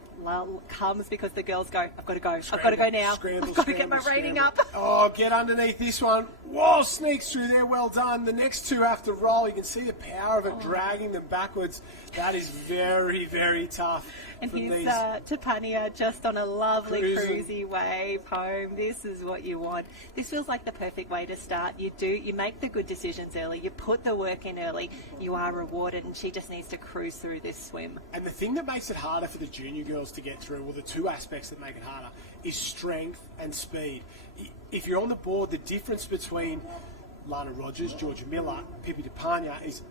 because the girls go, I've got to go. I've got to go now. I've got to get my rating up. Oh, get underneath this one. Whoa, sneaks through there. Well done. The next two have to roll. You can see the power of it dragging them backwards. That is very, very tough. And here's Tapania just on a lovely cruisy wave home. This is what you want. This feels like the perfect way to start. You make the good decisions early. You put the work in early. You are rewarded, and she just needs to cruise through this swim. And the thing that makes it harder for the junior girls to get through, or the two aspects that make it harder, is strength and speed. If you're on the board, the difference between Lana Rogers, Georgia Miller, Pippi Tapania is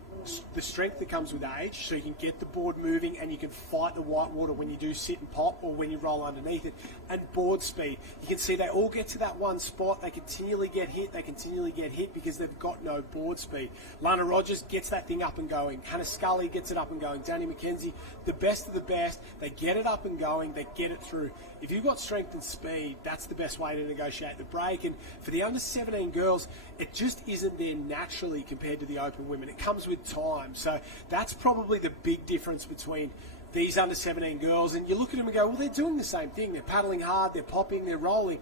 the strength that comes with age, so you can get the board moving and you can fight the whitewater when you do sit and pop or when you roll underneath it, and board speed. You can see they all get to that one spot, they continually get hit because they've got no board speed. Lana Rogers gets that thing up and going. Hannah Scully gets it up and going. Danny McKenzie, the best of the best, they get it up and going, they get it through. If you've got strength and speed, that's the best way to negotiate the break. And for the under-17 girls, it just isn't there naturally compared to the open women. It comes with time. So that's probably the big difference between these under-17 girls, and you look at them and go, well, they're doing the same thing. They're paddling hard, they're popping, they're rolling.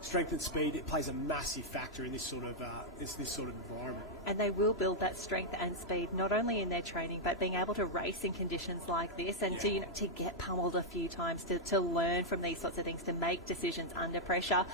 Strength and speed, it plays a massive factor in this sort of environment. And they will build that strength and speed, not only in their training, but being able to race in conditions like this and to get pummeled a few times, to learn from these sorts of things, to make decisions under pressure.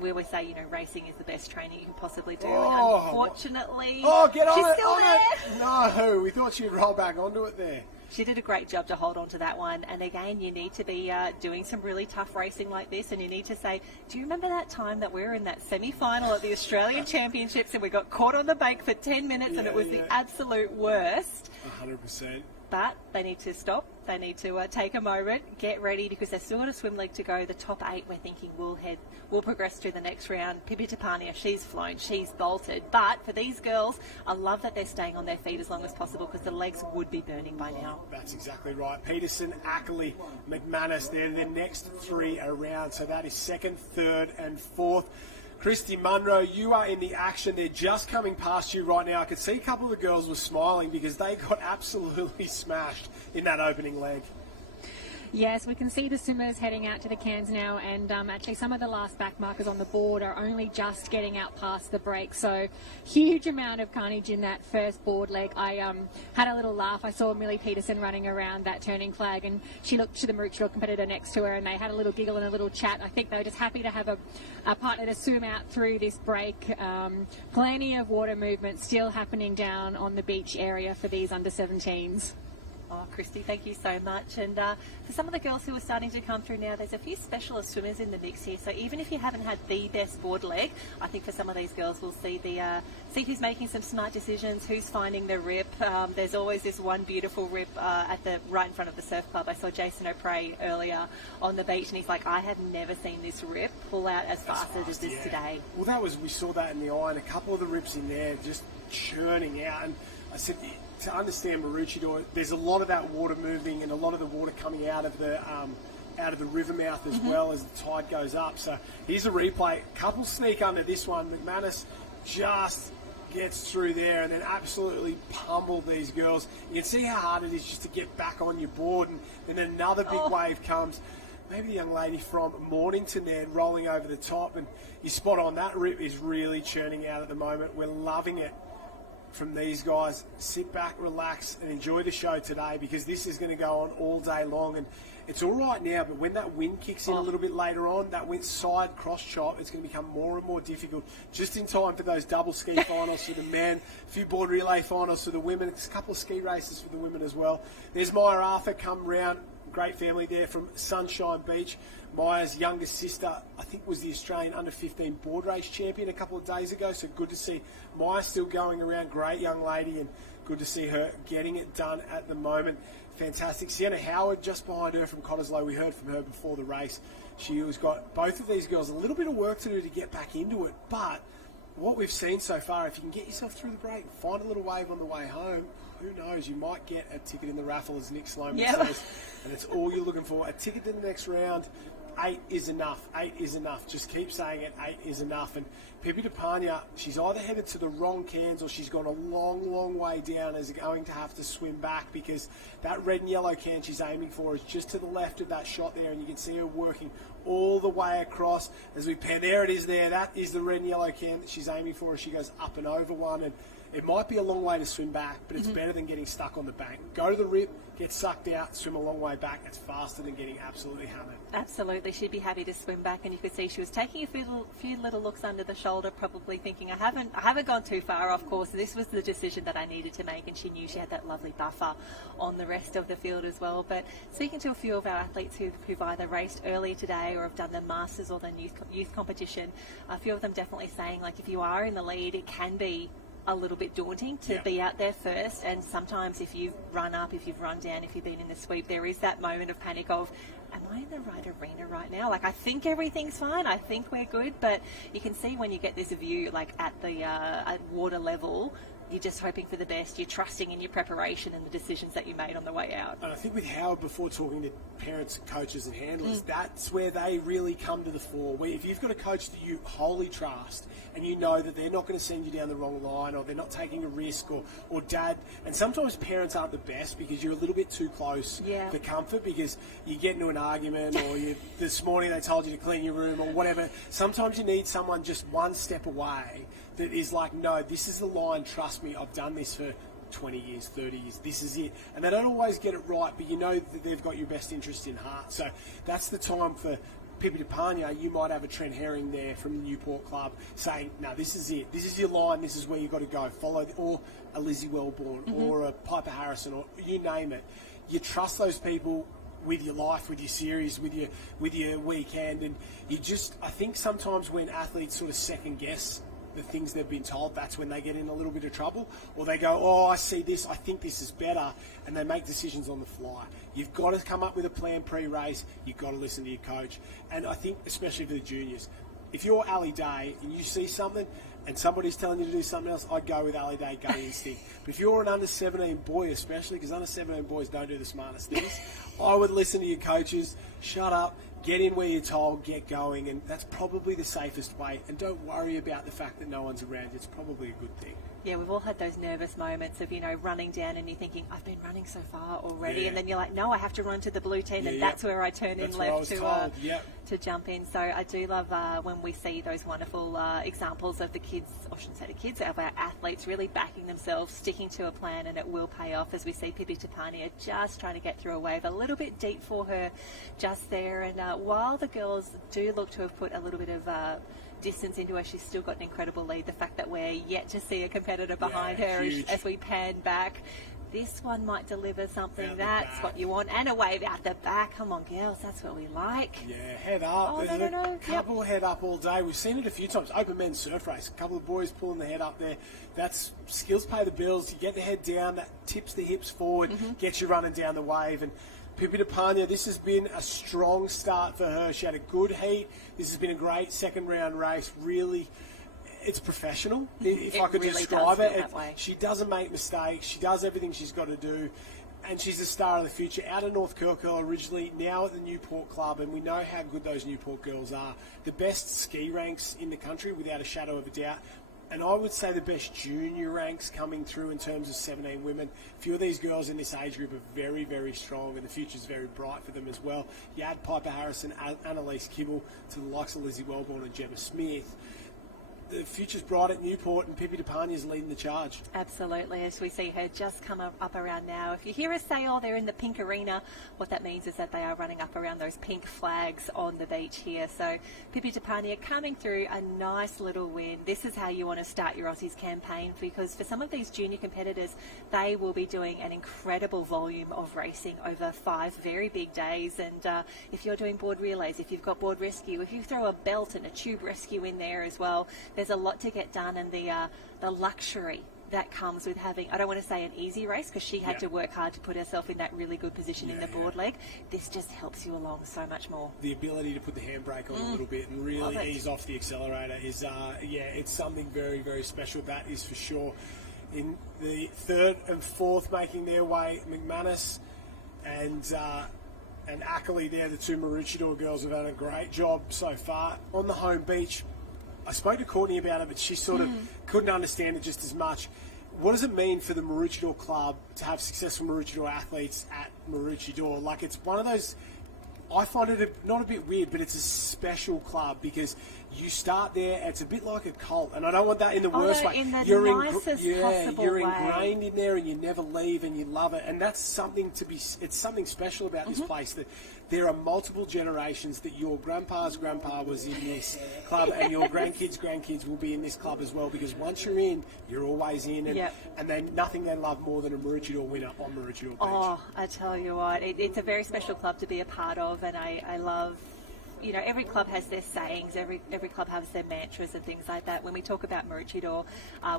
We always say, racing is the best training you can possibly do. And unfortunately, get on she's it, still on there. It. No, we thought she'd roll back onto it there. She did a great job to hold on to that one. And again, you need to be doing some really tough racing like this, and you need to say, do you remember that time that we were in that semi-final at the Australian Championships and we got caught on the bank for 10 minutes and it was the absolute worst? 100%. But they need to stop. They need to take a moment, get ready, because they've still got a swim leg to go. The top 8, we're thinking, will progress to the next round. Pippi Tapania, she's flown, she's bolted. But for these girls, I love that they're staying on their feet as long as possible, because the legs would be burning by now. That's exactly right. Peterson, Ackley, McManus, they're the next 3 around. So that is 2nd, 3rd and 4th. Christy Munro, you are in the action. They're just coming past you right now. I could see a couple of the girls were smiling because they got absolutely smashed in that opening leg. Yes, we can see the swimmers heading out to the cans now, and actually some of the last back markers on the board are only just getting out past the break. So huge amount of carnage in that first board leg. I had a little laugh. I saw Millie Peterson running around that turning flag, and she looked to the Maroochydore competitor next to her, and they had a little giggle and a little chat. I think they were just happy to have a partner to swim out through this break. Plenty of water movement still happening down on the beach area for these under-17s. Oh, Christy, thank you so much. And for some of the girls who are starting to come through now, there's a few specialist swimmers in the mix here. So even if you haven't had the best board leg, I think for some of these girls we'll see see who's making some smart decisions, who's finding the rip. There's always this one beautiful rip right in front of the surf club. I saw Jason O'Prey earlier on the beach, and he's like, I have never seen this rip pull out as fast as this today. Well, we saw that in the Iron. A couple of the rips in there just churning out. And I said, to understand Maroochydore, there's a lot of that water moving and a lot of the water coming out of the river mouth as well as the tide goes up. So here's a replay. Couple sneak under this one. McManus just gets through there and then absolutely pummeled these girls. You can see how hard it is just to get back on your board, and then another big wave comes. Maybe the young lady from Mornington there rolling over the top, and you spot on. That rip is really churning out at the moment. We're loving it from these guys. Sit back, relax, and enjoy the show today, because this is going to go on all day long. And it's all right now, but when that wind kicks in a little bit later on, that wind side cross chop, it's going to become more and more difficult. Just in time for those double ski finals for the men, a few board relay finals for the women, a couple of ski races for the women as well. There's Maya Arthur come round. Great family there from Sunshine Beach. Maya's youngest sister, I think, was the Australian under-15 board race champion a couple of days ago, so good to see Maya still going around. Great young lady, and good to see her getting it done at the moment. Fantastic. Sienna Howard just behind her from Cottesloe. We heard from her before the race. She has got both of these girls a little bit of work to do to get back into it, but what we've seen so far, if you can get yourself through the break, find a little wave on the way home, who knows, you might get a ticket in the raffle, as Nick Sloman says, and it's all you're looking for. A ticket to the next round. 8 is enough. 8 is enough. Just keep saying it. 8 is enough. And Pippi Tapania, she's either headed to the wrong cans or she's gone a long, long way down and is going to have to swim back, because that red and yellow can she's aiming for is just to the left of that shot there, and you can see her working all the way across as we pan. There it is there. That is the red and yellow can that she's aiming for as she goes up and over one. And it might be a long way to swim back, but it's better than getting stuck on the bank. Go to the rip, get sucked out, swim a long way back. It's faster than getting absolutely hammered. Absolutely. She'd be happy to swim back, and you could see she was taking a few little looks under the shoulder, probably thinking, I haven't gone too far off course. This was the decision that I needed to make, and she knew she had that lovely buffer on the rest of the field as well. But speaking to a few of our athletes who've either raced earlier today or have done the Masters or the youth competition, a few of them definitely saying, like, if you are in the lead, it can be a little bit daunting to be out there first, and sometimes if you've run up, if you've run down, if you've been in the sweep, there is that moment of panic of, am I in the right arena right now? Like, I think everything's fine, I think we're good, but you can see when you get this view, like at the at water level, you're just hoping for the best. You're trusting in your preparation and the decisions that you made on the way out. And I think with Howard, before talking to parents, coaches and handlers, that's where they really come to the fore. Where if you've got a coach that you wholly trust and you know that they're not going to send you down the wrong line, or they're not taking a risk, or dad, and sometimes parents aren't the best because you're a little bit too close for comfort, because you get into an argument, or this morning they told you to clean your room or whatever. Sometimes you need someone just one step away that is like, no, this is the line, trust me, I've done this for 20 years, 30 years, this is it. And they don't always get it right, but you know that they've got your best interest in heart. So that's the time for Pippi DePania. You might have a Trent Herring there from the Newport Club saying, no, this is it. This is your line. This is where you've got to go. Follow, or a Lizzie Wellborn, or a Piper Harrison, or you name it. You trust those people with your life, with your series, with your weekend. And you just, I think sometimes when athletes sort of second guess the things they've been told, that's when they get in a little bit of trouble, or they go, oh, I see this, I think this is better, and they make decisions on the fly. You've got to come up with a plan pre-race. You've got to listen to your coach. And I think, especially for the juniors, if you're Ali Day and you see something and somebody's telling you to do something else, I'd go with Ali Day gut instinct. But if you're an under-17 boy, especially, because under-17 boys don't do the smartest things, I would listen to your coaches, shut up, get in where you're told, get going, and that's probably the safest way. And don't worry about the fact that no one's around you. It's probably a good thing. Yeah, we've all had those nervous moments of, running down and you're thinking, I've been running so far already. And then you're like, no, I have to run to the blue team, and that's where I turn in left to jump in. So I do love when we see those wonderful examples of the kids, or I shouldn't say the kids, of our athletes really backing themselves, sticking to a plan, and it will pay off, as we see Pippi DePania just trying to get through a wave a little bit deep for her just there. And while the girls do look to have put a little bit of distance into her, she's still got an incredible lead. The fact that we're yet to see a competitor behind her as we pan back, this one might deliver something. That's what you want. And a wave out the back. Come on, girls, that's what we like. Yeah, head up. Oh, There's a couple head up all day. We've seen it a few times. Open men's surf race. A couple of boys pulling the head up there. That's skills pay the bills. You get the head down, that tips the hips forward, gets you running down the wave. And Pippi DePania, this has been a strong start for her. She had a good heat. This has been a great second round race. Really, it's professional, if I could really describe it. She doesn't make mistakes. She does everything she's got to do. And she's the star of the future. Out of North Kirkhill originally, now at the Newport Club, and we know how good those Newport girls are. The best ski ranks in the country, without a shadow of a doubt. And I would say the best junior ranks coming through in terms of 17 women. A few of these girls in this age group are very, very strong, and the future's very bright for them as well. You add Piper Harrison, Annalise Kibble to the likes of Lizzie Wellborn and Gemma Smith. The future's bright at Newport, and Pippi DePania's leading the charge. Absolutely, as we see her just come up around now. If you hear us say, oh, they're in the pink arena, what that means is that they are running up around those pink flags on the beach here. So Pippi DePania coming through a nice little win. This is how you want to start your Aussies campaign, because for some of these junior competitors, they will be doing an incredible volume of racing over 5 very big days. And if you're doing board relays, if you've got board rescue, if you throw a belt and a tube rescue in there as well, there's a lot to get done, and the luxury that comes with having, I don't want to say an easy race, because she had to work hard to put herself in that really good position in the board leg. This just helps you along so much more. The ability to put the handbrake on a little bit and really ease off the accelerator is, it's something very, very special. That is for sure. In the third and fourth making their way, McManus and Ackley there, the two Maroochydore girls, have done a great job so far. On the home beach, I spoke to Courtney about it, but she sort of couldn't understand it just as much. What does it mean for the Maroochydore club to have successful Maroochydore athletes at Maroochydore? Like, it's one of those, I find it not a bit weird, but it's a special club because you start there, it's a bit like a cult, and I don't want that in the worst way. In the nicest possible you're way. ingrained in there, and you never leave, and you love it, and that's something it's something special about this place, that there are multiple generations, that your grandpa's grandpa was in this club, and your grandkids will be in this club as well, because once you're in, you're always in, and then nothing they love more than a Maroochydore winner on Maroochydore Beach. Oh, I tell you what, it's a very special club to be a part of, and I love you know, every club has their sayings, every club has their mantras and things like that. When we talk about Maroochydore,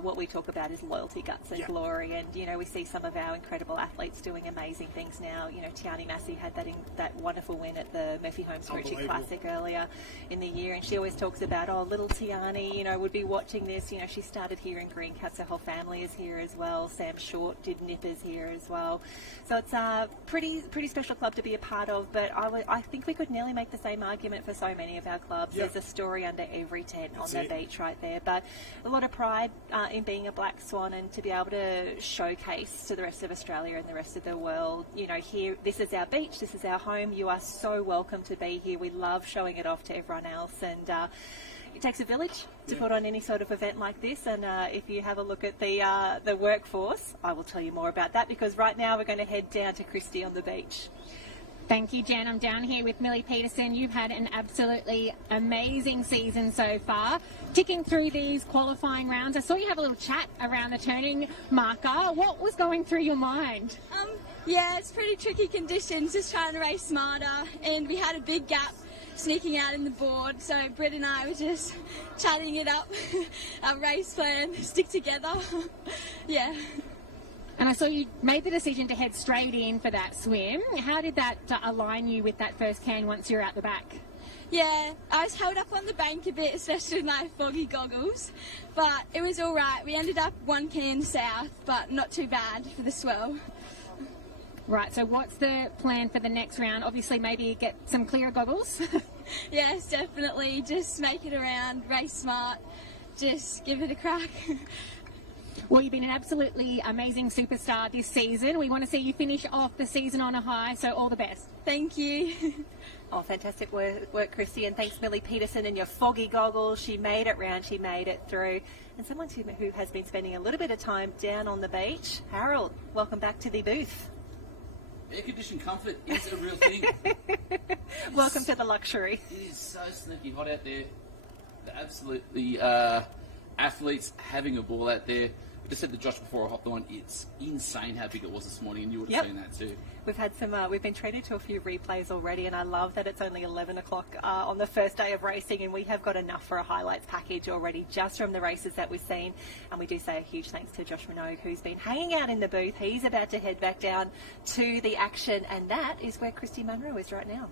what we talk about is loyalty, guts and glory. And, you know, we see some of our incredible athletes doing amazing things now. You know, Tiani Massey had that wonderful win at the Murphy Holmes Maroochy Classic earlier in the year. And she always talks about, oh, little Tiani, you know, would be watching this. You know, she started here in Greencastle. Her whole family is here as well. Sam Short did Nippers here as well. So it's a pretty special club to be a part of. But I think we could nearly make the same argument for so many of our clubs. There's a story under every tent on the beach right there. But a lot of pride in being a Black Swan, and to be able to showcase to the rest of Australia and the rest of the world, you know, here, this is our beach, this is our home. You are so welcome to be here. We love showing it off to everyone else. And it takes a village to put on any sort of event like this, and if you have a look at the workforce, I will tell you more about that, because right now we're going to head down to Christie on the beach. Thank you, Jen. I'm down here with Millie Peterson. You've had an absolutely amazing season so far. Ticking through these qualifying rounds, I saw you have a little chat around the turning marker. What was going through your mind? Yeah, it's pretty tricky conditions, just trying to race smarter, and we had a big gap sneaking out in the board, so Britt and I were just chatting it up. Our race plan, stick together. Yeah. And I saw you made the decision to head straight in for that swim. How did that align you with that first can once you're out the back? Yeah, I was held up on the bank a bit, especially with my foggy goggles, but it was all right. We ended up 1 can south, but not too bad for the swell. Right, so what's the plan for the next round? Obviously, maybe get some clearer goggles. Yes, definitely. Just make it around, race smart, just give it a crack. Well, you've been an absolutely amazing superstar this season. We want to see you finish off the season on a high, so all the best. Thank you. Oh, fantastic work, Christy, and thanks, Millie Peterson, and your foggy goggles. She made it round, she made it through. And someone who has been spending a little bit of time down on the beach. Harold, welcome back to the booth. Air-conditioned comfort is a real thing. Welcome to the luxury. It is so sneaky hot out there. The absolutely athletes having a ball out there. I just said to Josh before I hopped on, it's insane how big it was this morning, and you would have seen that too. We've had some. We've been treated to a few replays already, and I love that it's only 11 o'clock on the first day of racing, and we have got enough for a highlights package already just from the races that we've seen. And we do say a huge thanks to Josh Minogue, who's been hanging out in the booth. He's about to head back down to the action, and that is where Christy Munro is right now.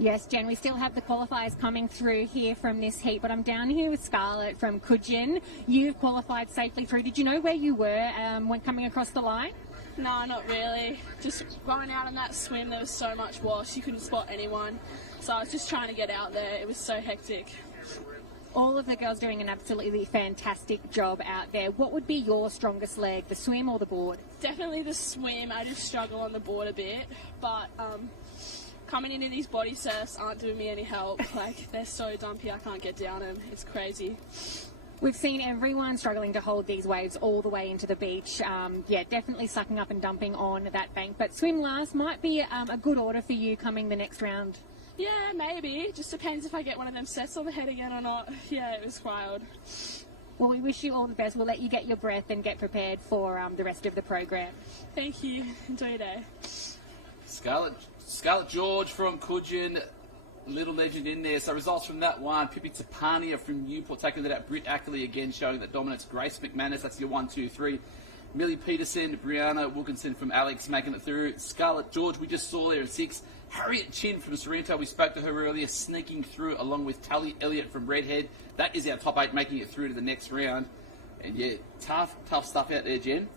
Yes, Jen, we still have the qualifiers coming through here from this heat, but I'm down here with Scarlett from Coogin. You've qualified safely through. Did you know where you were when coming across the line? No, not really. Just going out on that swim, there was so much wash, you couldn't spot anyone. So I was just trying to get out there. It was so hectic. All of the girls doing an absolutely fantastic job out there. What would be your strongest leg, the swim or the board? Definitely the swim. I just struggle on the board a bit, but coming into these body surfs aren't doing me any help. Like, they're so dumpy, I can't get down them. It's crazy. We've seen everyone struggling to hold these waves all the way into the beach. Yeah, definitely sucking up and dumping on that bank. But swim last might be a good order for you coming the next round. Yeah, maybe. It just depends if I get one of them sets on the head again or not. Yeah, it was wild. Well, we wish you all the best. We'll let you get your breath and get prepared for the rest of the program. Thank you. Enjoy your day. Scarlett George from Coogin, little legend in there. So results from that one, Pippi Tapania from Newport taking that out. Britt Ackley again showing that dominance. Grace McManus, that's your 1, 2, 3. Millie Peterson, Brianna Wilkinson from Alex making it through. Scarlett George, we just saw there in 6. Harriet Chin from Sorrento, we spoke to her earlier, sneaking through along with Tally Elliott from Redhead. That is our top 8 making it through to the next round. And yeah, tough stuff out there, Jen.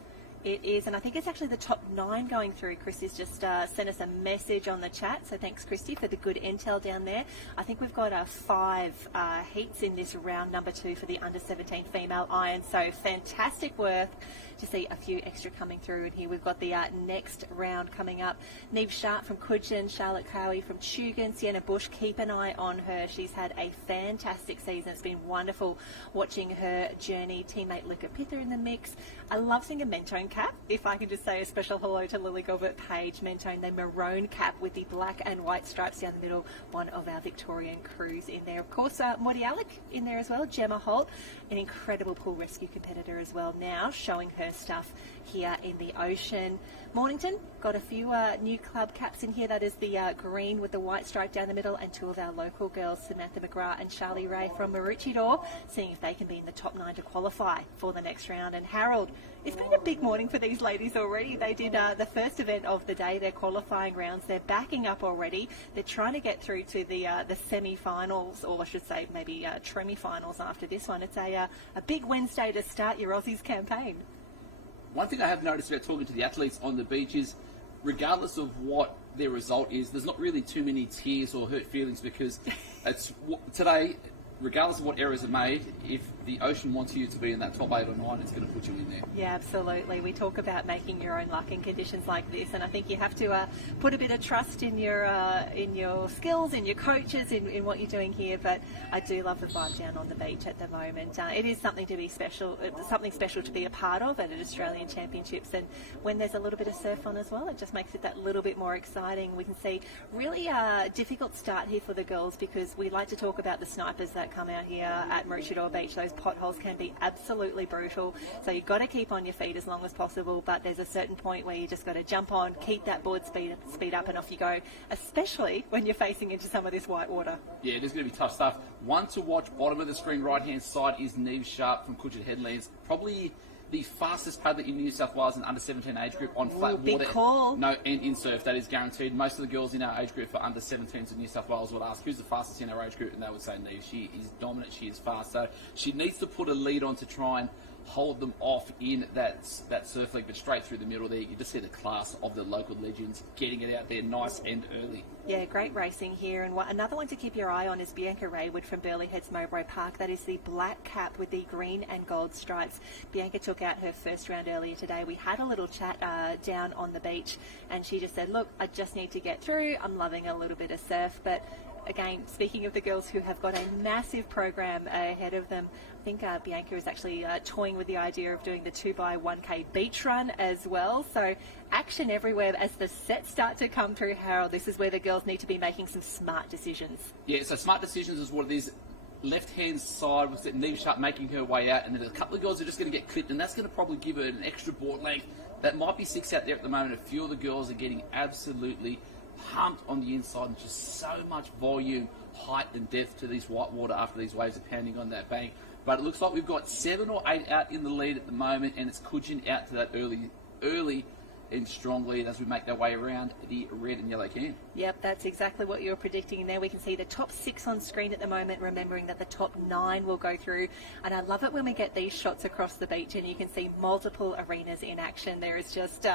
It is, and I think it's actually the top 9 going through. Christy's just sent us a message on the chat, so thanks, Christy, for the good intel down there. I think we've got 5 heats in this round number 2 for the under-17 female iron, so fantastic work to see a few extra coming through. And here we've got the next round coming up. Neve Sharp from Coogin, Charlotte Cowie from Tugun, Sienna Bush, keep an eye on her. She's had a fantastic season. It's been wonderful watching her journey. Teammate Luca Pither in the mix. I love seeing a Mentone cap if I can just say a special hello to Lily Gilbert-Page, Mentone, the maroon cap with the black and white stripes down the middle, one of our Victorian crews in there. Of course, Maudie Alec in there as well, Gemma Holt, an incredible pool rescue competitor as well now, showing her stuff here in the ocean. Mornington got a few new club caps in here. That is the green with the white stripe down the middle, and two of our local girls, Samantha McGrath and Charlie Ray from Maroochydore, seeing if they can be in the top 9 to qualify for the next round. And Harold, it's been a big morning for these ladies already. They did the first event of the day, their qualifying rounds. They're backing up already. They're trying to get through to the semi-finals, or I should say maybe tremi-finals after this one. It's a big Wednesday to start your Aussies campaign. One thing I have noticed about talking to the athletes on the beach is, regardless of what their result is, there's not really too many tears or hurt feelings, because it's today, regardless of what errors are made, if the ocean wants you to be in that top 8 or 9, it's going to put you in there. Yeah, absolutely. We talk about making your own luck in conditions like this, and I think you have to put a bit of trust in your skills, in your coaches, in what you're doing here. But I do love the vibe down on the beach at the moment. It is something to be special, something special to be a part of at an Australian Championships, and when there's a little bit of surf on as well, it just makes it that little bit more exciting. We can see really a difficult start here for the girls, because we like to talk about the snipers that come out here at Maroochydore Beach. Those potholes can be absolutely brutal, so you've got to keep on your feet as long as possible, but there's a certain point where you just got to jump on, keep that board speed up, and off you go, especially when you're facing into some of this white water. Yeah, it is going to be tough stuff. One to watch, bottom of the screen, right-hand side, is Neve Sharp from Coogee Headlands. Probably the fastest paddler in New South Wales in under 17 age group on flat water. Big call. No, and in surf, that is guaranteed. Most of the girls in our age group for under 17s in New South Wales would ask who's the fastest in our age group, and they would say Neve. She is dominant, she is fast. So she needs to put a lead on to try and hold them off in that surf league, but straight through the middle there, you just see the class of the local legends getting it out there nice and early. Yeah, great racing here. And another one to keep your eye on is Bianca Raywood from Burleigh Heads Mowbray Park. That is the black cap with the green and gold stripes. Bianca took out her first round earlier today. We had a little chat down on the beach, and she just said, look, I just need to get through. I'm loving a little bit of surf. But again, speaking of the girls who have got a massive program ahead of them, I think Bianca is actually toying with the idea of doing the 2x1k beach run as well. So action everywhere as the sets start to come through, Harold. This is where the girls need to be making some smart decisions. Yeah, so smart decisions is what it is. Left-hand side with Neve Sharp making her way out, and then a couple of girls are just going to get clipped, and that's going to probably give her an extra board length. That might be 6 out there at the moment. A few of the girls are getting absolutely pumped on the inside, and just so much volume, height and depth to these whitewater after these waves are pounding on that bank. But it looks like we've got 7 or 8 out in the lead at the moment, and it's Coogee out to that early and strong lead as we make our way around the red and yellow can. Yep, that's exactly what you were predicting there. We can see the top 6 on screen at the moment, remembering that the top 9 will go through. And I love it when we get these shots across the beach and you can see multiple arenas in action. There is just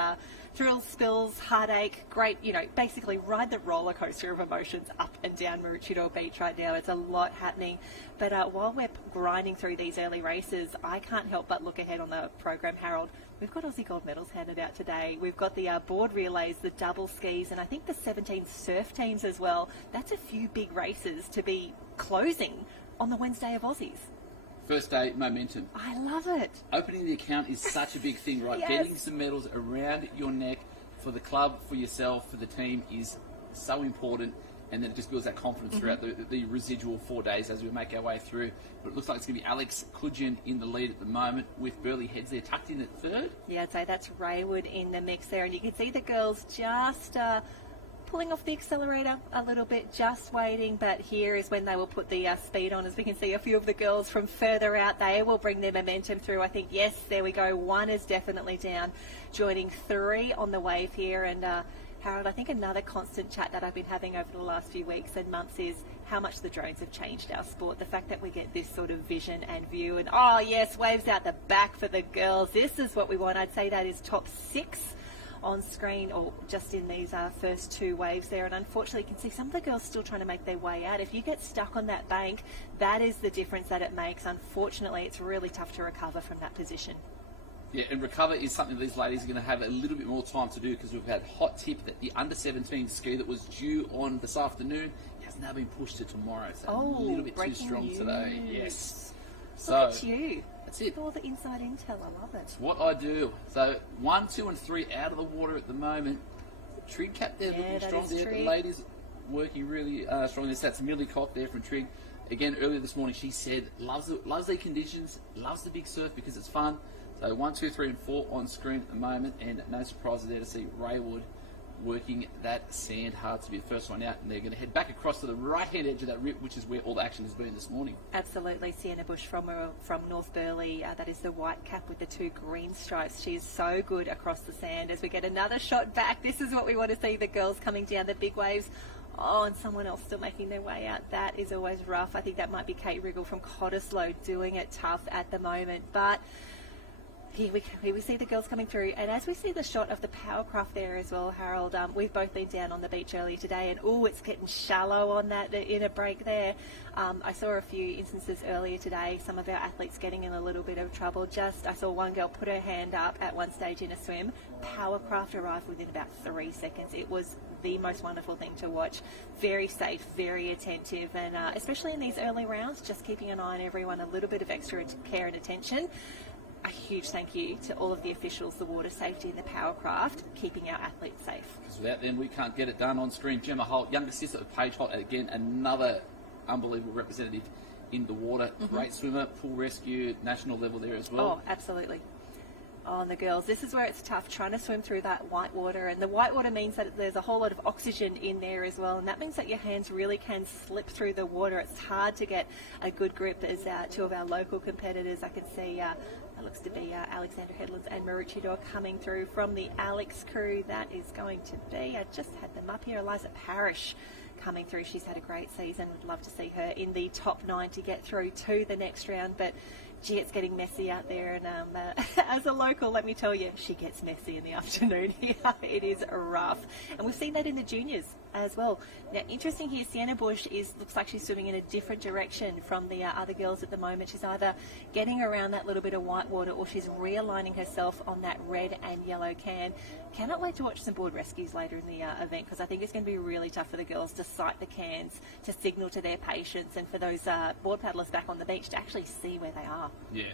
thrills, spills, heartache, great, basically ride the roller coaster of emotions up and down Maroochydore Beach right now. It's a lot happening. But while we're grinding through these early races, I can't help but look ahead on the program, Harold. We've got Aussie gold medals handed out today. We've got the board relays, the double skis, and I think the 17 surf teams as well. That's a few big races to be closing on the Wednesday of Aussies. First day momentum. I love it. Opening the account is such a big thing, right? Yes. Getting some medals around your neck for the club, for yourself, for the team is so important. And then it just builds that confidence throughout the residual 4 days as we make our way through. But it looks like it's going to be Alex Coogee in the lead at the moment, with Burleigh Heads there tucked in at third. Yeah, I'd say that's Raywood in the mix there. And you can see the girls just pulling off the accelerator a little bit, just waiting. But here is when they will put the speed on. As we can see, a few of the girls from further out, they will bring their momentum through. I think, yes, there we go. 1 is definitely down, joining 3 on the wave here. And Harold, I think another constant chat that I've been having over the last few weeks and months is how much the drones have changed our sport. The fact that we get this sort of vision and view, and oh yes, waves out the back for the girls. This is what we want. I'd say that is top 6 on screen, or just in these first 2 waves there. And unfortunately, you can see some of the girls still trying to make their way out. If you get stuck on that bank, that is the difference that it makes. Unfortunately, it's really tough to recover from that position. Yeah, and recover is something these ladies are going to have a little bit more time to do, because we've had hot tip that the under-17 ski that was due on this afternoon has now been pushed to tomorrow. So a little bit too strong today. Yes. Look at you. That's it. All the inside intel, I love it. It's what I do. So 1, 2, and 3 out of the water at the moment. Trig cap there looking strong there. The ladies working really strongly. That's Millie Cock there from Trig. Again, earlier this morning she said loves the conditions, loves the big surf because it's fun. So 1, 2, 3, and 4 on screen at the moment, and no surprises there to see Raywood working that sand hard to be the first one out, and they're going to head back across to the right-hand edge of that rip, which is where all the action has been this morning. Absolutely. Sienna Bush from North Burleigh, that is the white cap with the 2 green stripes. She's so good across the sand. As we get another shot back, this is what we want to see, the girls coming down the big waves. Oh, and someone else still making their way out. That is always rough. I think that might be Kate Riggle from Cottesloe doing it tough at the moment, but here we see the girls coming through, and as we see the shot of the Powercraft there as well, Harold, we've both been down on the beach earlier today, and it's getting shallow on that inner break there. I saw a few instances earlier today, some of our athletes getting in a little bit of trouble. I saw one girl put her hand up at one stage in a swim. Powercraft arrived within about 3 seconds. It was the most wonderful thing to watch. Very safe, very attentive, and especially in these early rounds, just keeping an eye on everyone, a little bit of extra care and attention. A huge thank you to all of the officials, the water safety and the Powercraft, keeping our athletes safe. Because without them, we can't get it done on screen. Gemma Holt, younger sister of Paige Holt, again, another unbelievable representative in the water. Great swimmer, pool rescue, national level there as well. Oh, absolutely. Oh, and the girls, this is where it's tough, trying to swim through that white water. And the white water means that there's a whole lot of oxygen in there as well. And that means that your hands really can slip through the water. It's hard to get a good grip. As 2 of our local competitors, I can see it looks to be Alexandra Headlands and Maroochydore coming through from the Alex crew. That is going to be, I just had them up here, Eliza Parrish coming through. She's had a great season. Would love to see her in the top 9 to get through to the next round. But gee, it's getting messy out there, and as a local, let me tell you, she gets messy in the afternoon here. It is rough, and we've seen that in the juniors as well. Now, interesting here, Sienna Bush looks like she's swimming in a different direction from the other girls at the moment. She's either getting around that little bit of white water, or she's realigning herself on that red and yellow can. Cannot wait to watch some board rescues later in the event, because I think it's going to be really tough for the girls to sight the cans, to signal to their patients, and for those board paddlers back on the beach to actually see where they are. Yeah.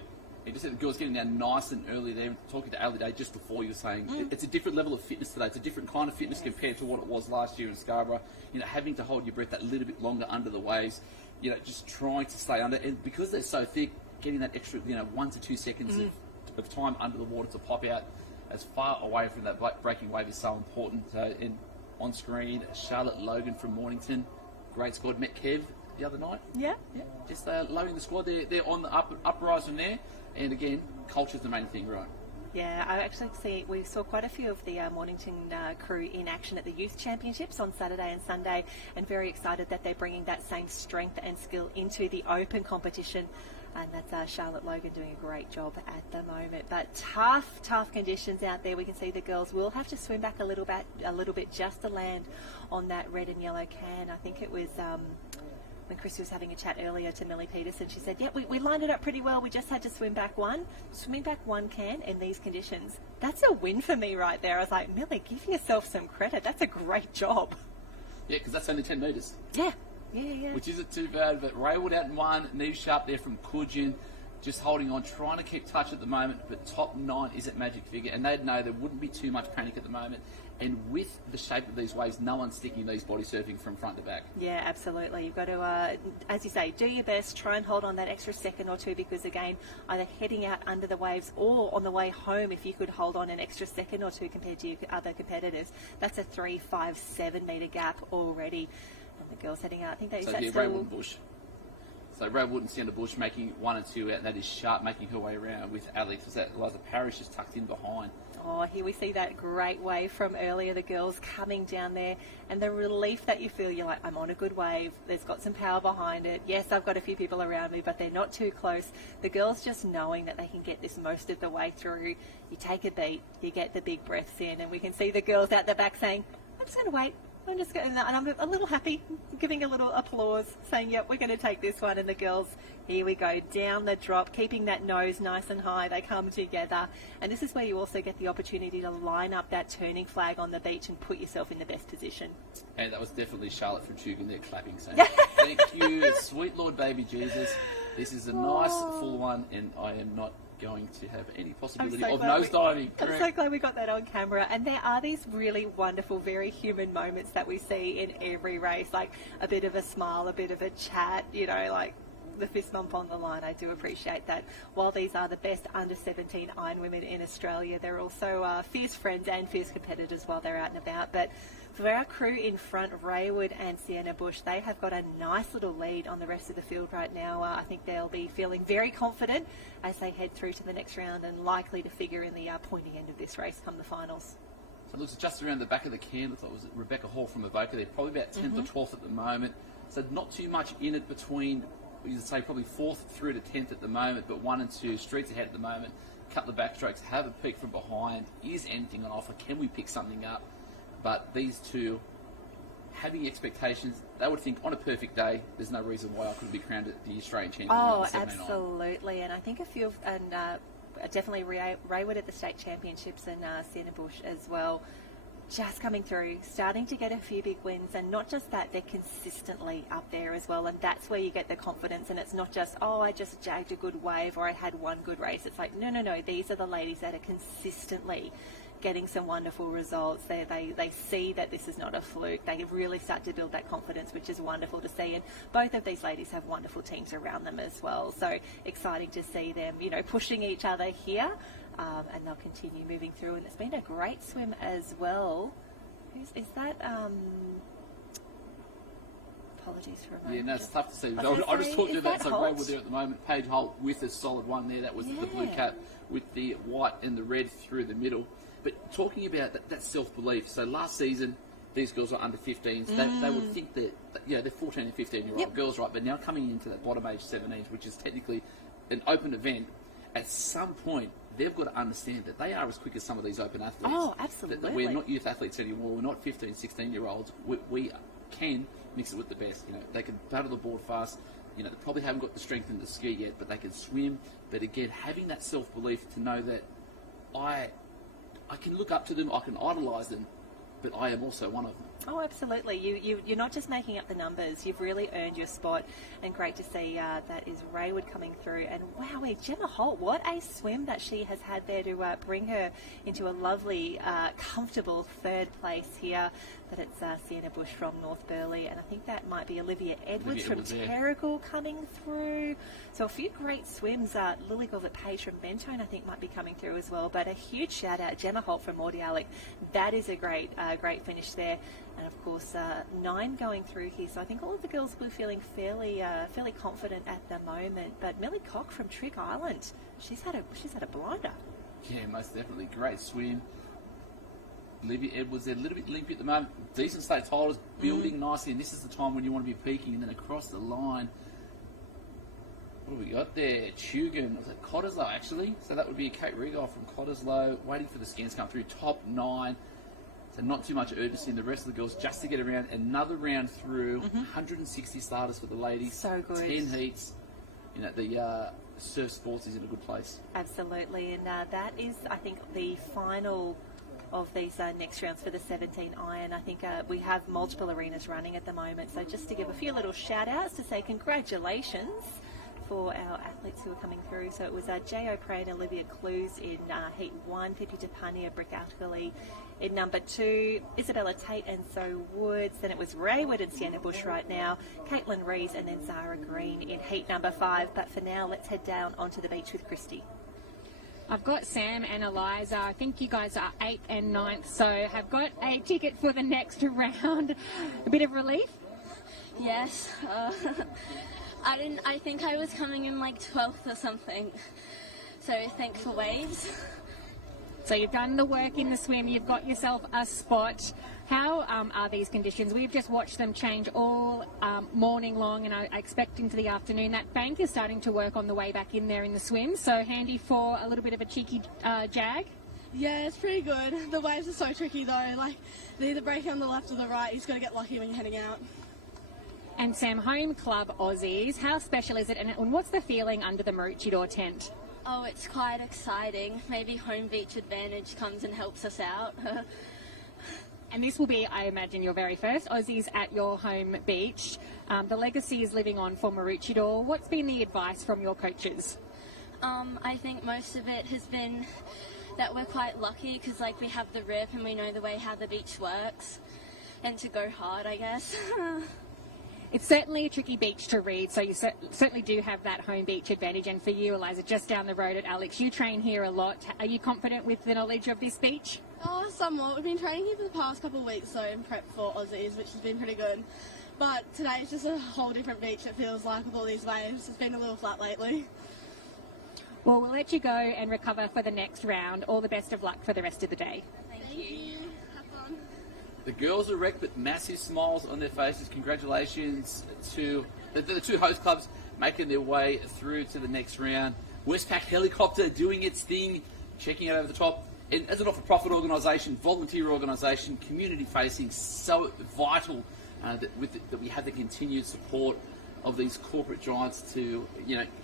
You just said the girls getting down nice and early there. Talking to Ali Day just before, you were saying it's a different level of fitness today. It's a different kind of fitness compared to what it was last year in Scarborough. Having to hold your breath that little bit longer under the waves, just trying to stay under. And because they're so thick, getting that extra, 1 to 2 seconds of time under the water to pop out as far away from that breaking wave is so important. And on screen, Charlotte Logan from Mornington, great squad. Met Kev the other night. Yeah. Just loading the squad. They're on the uprising there. And again, culture's the main thing, right? Yeah, I actually we saw quite a few of the Mornington crew in action at the Youth Championships on Saturday and Sunday, and very excited that they're bringing that same strength and skill into the open competition. And that's Charlotte Logan doing a great job at the moment. But tough conditions out there. We can see the girls will have to swim back a little bit just to land on that red and yellow can. I think it was when Chrissy was having a chat earlier to Millie Peterson, she said, yeah, we lined it up pretty well. We just had to swim back one. Swimming back one can in these conditions, that's a win for me right there. I was like, Millie, give yourself some credit. That's a great job. Yeah, because that's only 10 metres. Yeah. Which isn't too bad, but Raywood out in 1, Neve Sharp there from Coogin, just holding on, trying to keep touch at the moment, but top 9 is at magic figure, and they'd know there wouldn't be too much panic at the moment. And with the shape of these waves, no one's sticking these body surfing from front to back. Yeah, absolutely. You've got to, as you say, do your best, try and hold on that extra second or two, because again, either heading out under the waves or on the way home, if you could hold on an extra second or two compared to your other competitors, that's a 3, 5, 7 metre gap already. And the girls heading out, I think they so yeah, Raywood and Bush. So Raywood and Sienna Bush making 1 and 2 out, and that is Sharp making her way around with Alex. Was that Eliza Parrish is tucked in behind. Oh, here we see that great wave from earlier, the girls coming down there, and the relief that you feel. You're like, I'm on a good wave, there's got some power behind it. Yes, I've got a few people around me, but they're not too close. The girls just knowing that they can get this most of the way through. You take a beat, you get the big breaths in, and we can see the girls out the back saying, I'm just going to wait. I'm just going, and I'm a little happy, giving a little applause, saying, yep, we're going to take this one. And the girls, here we go, down the drop, keeping that nose nice and high. They come together. And this is where you also get the opportunity to line up that turning flag on the beach and put yourself in the best position. And that was definitely Charlotte from Tugan there clapping, saying, thank you, sweet Lord baby Jesus. This is a nice full one, and I am not going to have any possibility of glad nosediving. I'm so glad we got that on camera. And there are these really wonderful, very human moments that we see in every race, like a bit of a smile, a bit of a chat, you know, like the fist bump on the line. I do appreciate that. While these are the best under 17 iron women in Australia, they're also fierce friends and fierce competitors while they're out and about. But for our crew in front, Raywood and Sienna Bush, they have got a nice little lead on the rest of the field right now. I think they'll be feeling very confident as they head through to the next round and likely to figure in the pointy end of this race come the finals. So it looks just around the back of the can. Looks like it was Rebecca Hall from Evoca. They're probably about 10th or 12th at the moment. So not too much in it between, you'd say probably 4th through to 10th at the moment, but 1 and 2 streets ahead at the moment. A couple of backstrokes, have a peek from behind. Is anything on offer? Can we pick something up? But these two, having expectations, they would think on a perfect day, there's no reason why I couldn't be crowned the Australian champion. Oh, absolutely. And I think a few of, definitely Raywood at the state championships and Sienna Bush as well, just coming through, starting to get a few big wins. And not just that, they're consistently up there as well. And that's where you get the confidence. And it's not just, oh, I just jagged a good wave or I had one good race. It's like, no. These are the ladies that are consistently getting some wonderful results. They see that this is not a fluke. They really start to build that confidence, which is wonderful to see. And both of these ladies have wonderful teams around them as well. So exciting to see them, you know, pushing each other here. And they'll continue moving through. And it's been a great swim as well. Is that... Apologies for a moment. Yeah, no, it's tough to see. I just talked to you about so Raywood there at the moment. Paige Holt with a solid one there. That was the blue cap with the white and the red through the middle. But talking about that self-belief, so last season, these girls were under 15s. They would think that, they're 14 and 15-year-old girls, right? But now coming into that bottom age 17s, which is technically an open event, at some point, they've got to understand that they are as quick as some of these open athletes. Oh, absolutely. That we're not youth athletes anymore. We're not 15, 16-year-olds. We can mix it with the best. You know, they can paddle the board fast. You know, they probably haven't got the strength in the ski yet, but they can swim. But again, having that self-belief to know that I can look up to them, I can idolise them, but I am also one of them. Oh, absolutely. You're not just making up the numbers. You've really earned your spot, and great to see that is Raywood coming through. And wow, Gemma Holt, what a swim that she has had there to bring her into a lovely, comfortable third place here. But it's Sienna Bush from North Burleigh, and I think that might be Olivia Edwards from Terrigal coming through. So a few great swims. Lily Gilbert-Page from Mentone, I think, might be coming through as well. But a huge shout out, Gemma Holt from Mordialloc. That is a great finish there. And of course, 9 going through here. So I think all of the girls will be feeling fairly confident at the moment. But Millie Cock from Trick Island, she's had a blinder. Yeah, most definitely. Great swim. Olivia Edwards, they're a little bit limpy at the moment. Decent state titles, building nicely, and this is the time when you want to be peaking. And then across the line, what have we got there? Tugan, was it Cottesloe actually? So that would be Kate Regal from Cottesloe, waiting for the scans to come through. Top 9. So not too much urgency in the rest of the girls just to get around. Another round through, 160 starters for the ladies. So good. 10 heats. You know, the surf sports is in a good place. Absolutely, and that is, I think, the final of these next rounds for the 17 iron. I think we have multiple arenas running at the moment, so just to give a few little shout outs to say congratulations for our athletes who are coming through. So it was Jay O'Prey and Olivia Clues in Heat 1, Pippi Tapania, Brick Alcali in number 2, Isabella Tate and So Woods. Then it was Raywood and Sienna Bush right now, Caitlin Rees and then Zara Green in Heat number 5. But for now, let's head down onto the beach with Christy. I've got Sam and Eliza. I think you guys are 8th and 9th, so have got a ticket for the next round. A bit of relief? Yes. I think I was coming in like 12th or something. So thanks for waves. So you've done the work in the swim. You've got yourself a spot. How are these conditions? We've just watched them change all morning long, and I expect into the afternoon. That bank is starting to work on the way back in there in the swim, so handy for a little bit of a cheeky jag. Yeah, it's pretty good. The waves are so tricky though. Like, they either break on the left or the right. You just got to get lucky when you're heading out. And Sam, home club Aussies, how special is it, and what's the feeling under the Maroochydore tent? Oh, it's quite exciting. Maybe home beach advantage comes and helps us out. And this will be, I imagine, your very first Aussies at your home beach. The legacy is living on for Maroochydore. What's been the advice from your coaches? I think most of it has been that we're quite lucky because, like, we have the rip and we know the way how the beach works, and to go hard, I guess. It's certainly a tricky beach to read, so you certainly do have that home beach advantage. And for you, Eliza, just down the road at Alex, you train here a lot. Are you confident with the knowledge of this beach? Oh, somewhat. We've been training here for the past couple of weeks, so in prep for Aussies, which has been pretty good. But today it's just a whole different beach, it feels like, with all these waves. It's been a little flat lately. Well, we'll let you go and recover for the next round. All the best of luck for the rest of the day. Thank you. Have fun. The girls are wrecked, but massive smiles on their faces. Congratulations to the two host clubs making their way through to the next round. Westpac Helicopter doing its thing, checking out over the top. And as a not-for-profit organisation, volunteer organisation, community-facing, so vital that we have the continued support of these corporate giants to,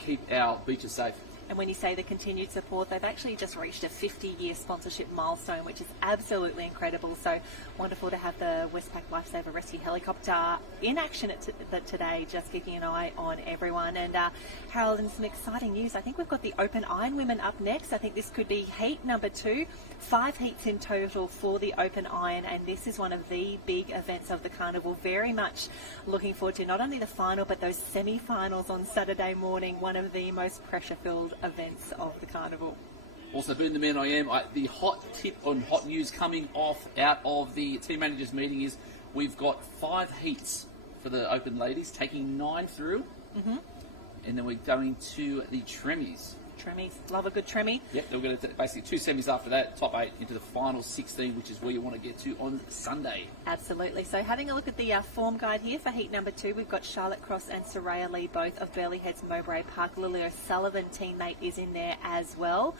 keep our beaches safe. And when you say the continued support, they've actually just reached a 50-year sponsorship milestone, which is absolutely incredible. So wonderful to have the Westpac Lifesaver Rescue Helicopter in action today, just keeping an eye on everyone. And Harold, in some exciting news, I think we've got the Open Iron Women up next. I think this could be heat number 2. 5 heats in total for the Open Iron, and this is one of the big events of the carnival. Very much looking forward to not only the final, but those semi-finals on Saturday morning, one of the most pressure-filled events of the carnival. Also, being the man I am, the hot tip on hot news coming out of the team managers meeting is we've got 5 heats for the Open ladies, taking 9 through, and then we're going to the Tremmies. Tremmies, love a good Tremmy. Yep, we're going to basically 2 semis after that, top 8 into the final 16, which is where you want to get to on Sunday. Absolutely. So having a look at the form guide here for heat number 2, we've got Charlotte Cross and Soraya Lee, both of Burleigh Heads Mowbray Park. Lily O'Sullivan, teammate, is in there as well.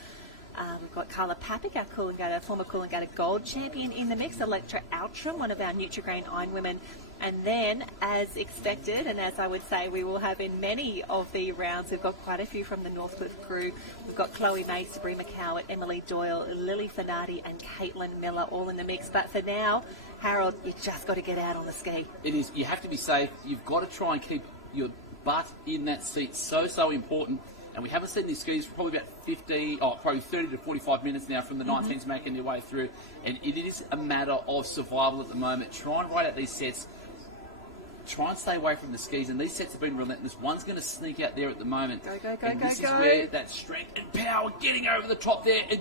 We've got Carla Papik, our former Coolangatta Gold champion, in the mix. Electra Outram, one of our Nutrigrain Iron women. And then, as expected, and as I would say we will have in many of the rounds, we've got quite a few from the Northcliffe crew. We've got Chloe May, Sabrina Cowett, Emily Doyle, Lily Finardi and Caitlin Miller all in the mix. But for now, Harold, you just got to get out on the ski. It is. You have to be safe. You've got to try and keep your butt in that seat. So important. And we haven't seen these skis for probably about probably 30 to 45 minutes now from the 19s making their way through. And it is a matter of survival at the moment. Try and ride out these sets. Try and stay away from the skis, and these sets have been relentless. One's going to sneak out there at the moment. Go, and this is where that strength and power getting over the top there. And,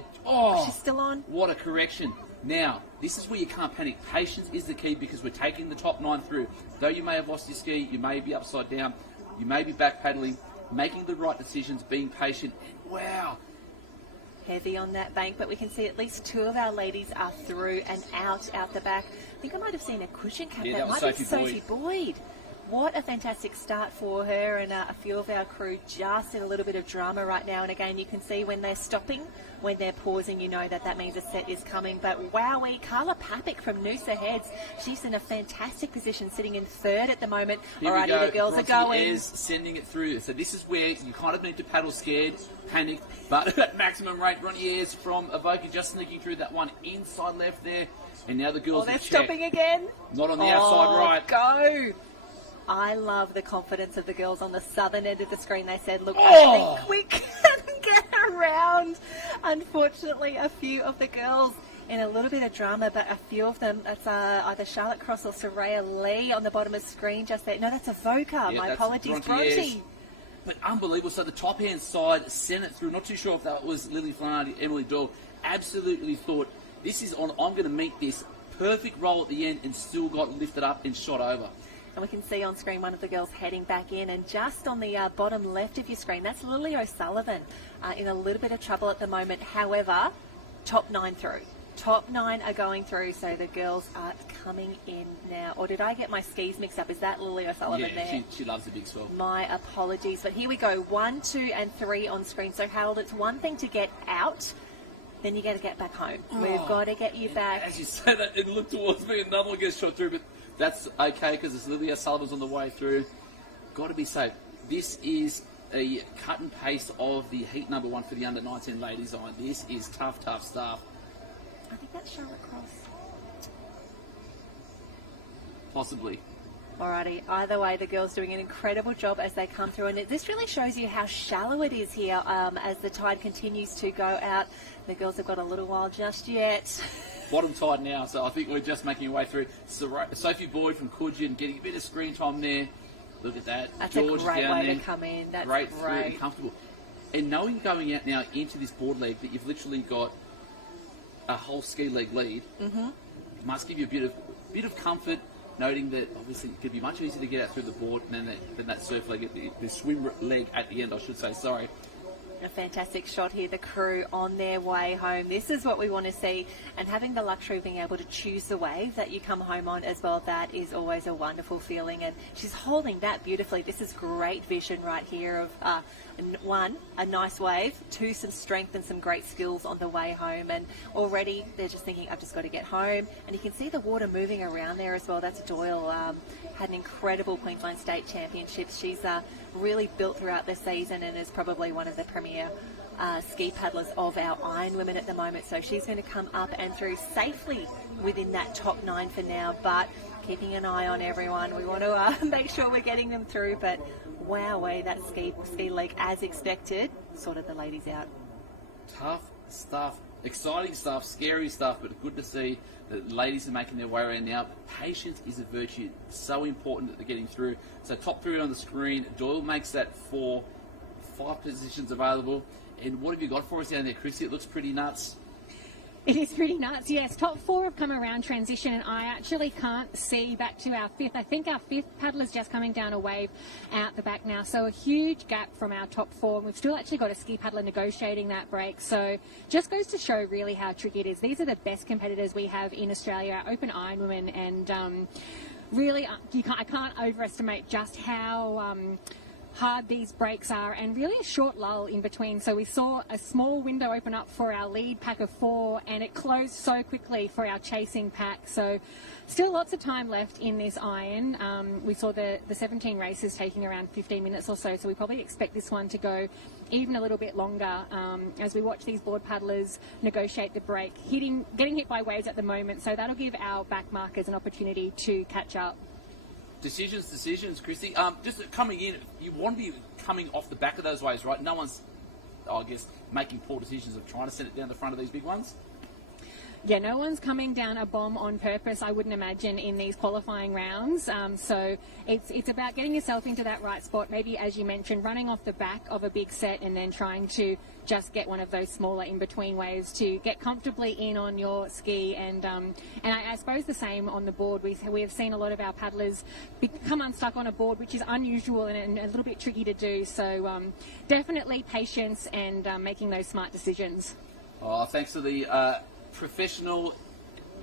she's still on. What a correction. Now, this is where you can't panic. Patience is the key because we're taking the top 9 through. Though you may have lost your ski, you may be upside down, you may be back paddling, making the right decisions, being patient, and wow. Heavy on that bank, but we can see at least 2 of our ladies are through and out the back. I think I might have seen a cushion cap. Yeah, that was might be Sophie Boyd. What a fantastic start for her, and a few of our crew just in a little bit of drama right now. And again, you can see when they're stopping, when they're pausing, you know that means a set is coming. But wowee, Carla Papik from Noosa Heads, she's in a fantastic position, sitting in 3rd at the moment. Alrighty, the girls are going. Is sending it through. So this is where you kind of need to paddle scared, panic, but at maximum rate. Ronnie Ayres from Avoca just sneaking through that one inside left there. And now the girls they're stopping again. Not on the outside right. Go. I love the confidence of the girls on the southern end of the screen. They said, look, I think we can get around. Unfortunately, a few of the girls in a little bit of drama, but a few of them, it's either Charlotte Cross or Soraya Lee on the bottom of the screen just there. No, that's Avoca. My apologies, Bronte. But unbelievable. So the top-hand side sent it through. Not too sure if that was Lily Flanardi, Emily Doyle. Absolutely thought, this is on. I'm going to meet this. Perfect roll at the end and still got lifted up and shot over. And we can see on screen one of the girls heading back in, and just on the bottom left of your screen, that's Lily O'Sullivan in a little bit of trouble at the moment. However, top 9 through. Top 9 are going through, so the girls are coming in now. Or did I get my skis mixed up? Is that Lily O'Sullivan there? Yeah, she loves the big swell. My apologies. But here we go, 1, 2 and 3 on screen. So Harold, it's one thing to get out, then you got to get back home. We've got to get you back. As you say that, and look towards me, another one gets shot through, but that's okay because it's Lily O'Sullivan's on the way through. Got to be safe. This is a cut and paste of the heat number 1 for the under-19 ladies on. This is tough stuff. I think that's Charlotte Cross. possibly. Alrighty, either way, the girls doing an incredible job as they come through, and this really shows you how shallow it is here as the tide continues to go out. The girls have got a little while just yet. Bottom tide now, so I think we're just making our way through. Sophie Boyd from Coogin getting a bit of screen time there. Look at that. That's George a great down way there. to come in. That's great. great. And comfortable. And knowing going out now into this board leg that you've literally got a whole ski leg lead, must give you a bit of comfort, noting that obviously it could be much easier to get out through the board than that surf leg, the swim leg at the end, I should say, sorry. A fantastic shot here, the crew on their way home. This is what we want to see, and having the luxury of being able to choose the wave that you come home on as well, that is always a wonderful feeling, and she's holding that beautifully. This is great vision right here of one, a nice wave, two, some strength and some great skills on the way home, and already they're just thinking, I've just got to get home. And you can see the water moving around there as well. That's Doyle, had an incredible Queensland State Championships. She's really built throughout the season and is probably one of the premier ski paddlers of our Iron women at the moment. So she's going to come up and through safely within that top 9 for now, but keeping an eye on everyone. We want to make sure we're getting them through, but wowee, that ski leg, as expected, sorted the ladies out. Tough stuff, exciting stuff, scary stuff, but good to see that ladies are making their way around now. Patience is a virtue, so important that they're getting through. So top 3 on the screen. Doyle makes that 4, 5 positions available. And what have you got for us down there, Chrissy? It looks pretty nuts. It is pretty nuts, yes. Top 4 have come around transition, and I actually can't see back to our 5th. I think our 5th paddler's just coming down a wave out the back now. So a huge gap from our top 4. We've still actually got a ski paddler negotiating that break. So just goes to show really how tricky it is. These are the best competitors we have in Australia, our Open Iron women, and really I can't overestimate just how hard these breaks are, and really a short lull in between. So we saw a small window open up for our lead pack of 4, and it closed so quickly for our chasing pack. So still lots of time left in this iron. We saw the 17 races taking around 15 minutes or so we probably expect this one to go even a little bit longer as we watch these board paddlers negotiate the break, getting hit by waves at the moment. So that'll give our back markers an opportunity to catch up. Decisions, Christy. Just coming in, you want to be coming off the back of those waves, right? No one's, I guess, making poor decisions of trying to send it down the front of these big ones. Yeah, no one's coming down a bomb on purpose, I wouldn't imagine, in these qualifying rounds. So it's about getting yourself into that right spot, maybe, as you mentioned, running off the back of a big set and then trying to just get one of those smaller in-between waves to get comfortably in on your ski. And I suppose the same on the board. We have seen a lot of our paddlers become unstuck on a board, which is unusual and a little bit tricky to do. So definitely patience and making those smart decisions. Oh, thanks for the professional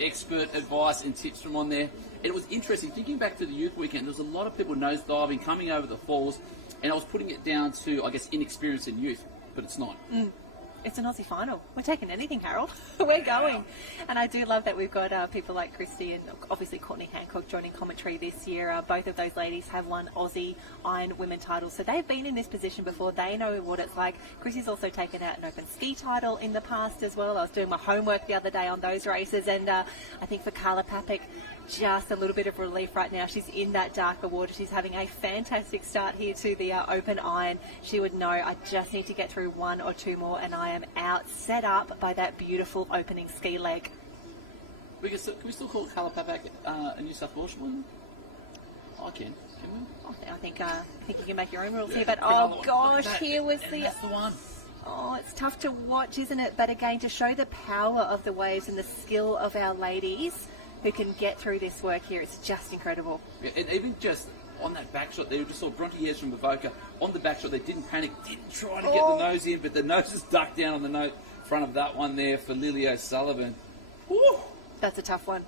expert advice and tips from on there. And it was interesting, thinking back to the youth weekend, there was a lot of people nosediving, coming over the falls, and I was putting it down to, I guess, inexperience in youth, but it's not. It's an Aussie final. We're taking anything, Harold. We're going. And I do love that we've got people like Christy and obviously Courtney Hancock joining commentary this year. Both of those ladies have won Aussie Iron Women titles. So they've been in this position before. They know what it's like. Christy's also taken out an open ski title in the past as well. I was doing my homework the other day on those races. And I think for Carla Papik, just a little bit of relief right now. She's in that darker water. She's having a fantastic start here to the Open Iron. She would know, I just need to get through 1 or 2 more and I am out, set up by that beautiful opening ski leg. Can we still call Carla Papik a New South Wales woman? I can we? I think you can make your own rules here, but oh gosh, here was that's the one. Oh, it's tough to watch, isn't it? But again, to show the power of the waves and the skill of our ladies who can get through this work here, it's just incredible. Yeah, and even just on that back shot there, you just saw Bronte Ayres from Bavoka on the back shot. They didn't panic, didn't try to get the nose in, but the nose is ducked down on the front of that one there for Lily O'Sullivan. Woo! That's a tough one.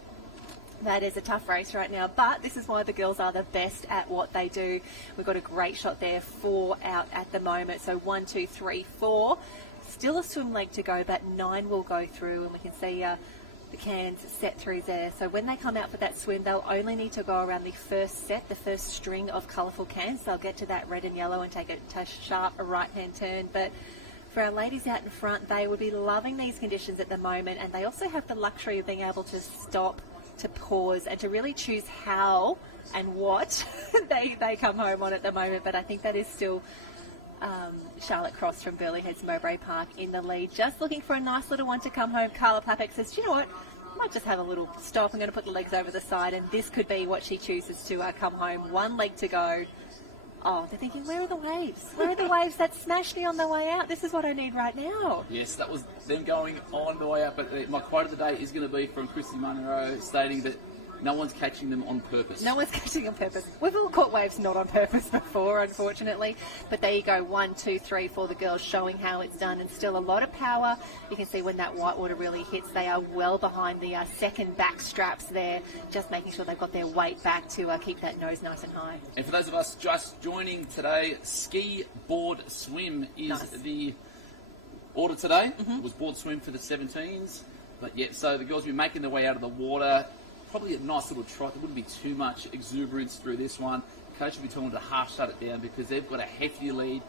That is a tough race right now, but this is why the girls are the best at what they do. We've got a great shot there, 4 out at the moment. So 1, 2, 3, 4. Still a swim leg to go, but 9 will go through, and we can see the cans set through there. So when they come out for that swim, they'll only need to go around the first set, the first string of colourful cans. They'll get to that red and yellow and take a sharp right-hand turn. But for our ladies out in front, they would be loving these conditions at the moment, and they also have the luxury of being able to stop to pause and to really choose how and what they come home on at the moment. But I think that is still Charlotte Cross from Burleigh Heads Mowbray Park in the lead, just looking for a nice little one to come home. Carla Papek says, do you know what? I might just have a little stop. I'm going to put the legs over the side, and this could be what she chooses to come home. One leg to go. Oh, they're thinking, where are the waves? Where are the waves that smashed me on the way out? This is what I need right now. Yes, that was them going on the way out. But my quote of the day is going to be from Christy Munro, stating that no one's catching them on purpose. No one's catching on purpose. We've all caught waves not on purpose before, unfortunately. But there you go, 1, 2, 3 for the girls, showing how it's done, and still a lot of power. You can see when that whitewater really hits, they are well behind the second back straps there, just making sure they've got their weight back to keep that nose nice and high. And for those of us just joining today, ski, board, swim is the order today. It was board swim for the 17s. But yeah, so the girls will be making their way out of the water. Probably a nice little trot. There wouldn't be too much exuberance through this one. Coach will be telling them to half shut it down because they've got a hefty lead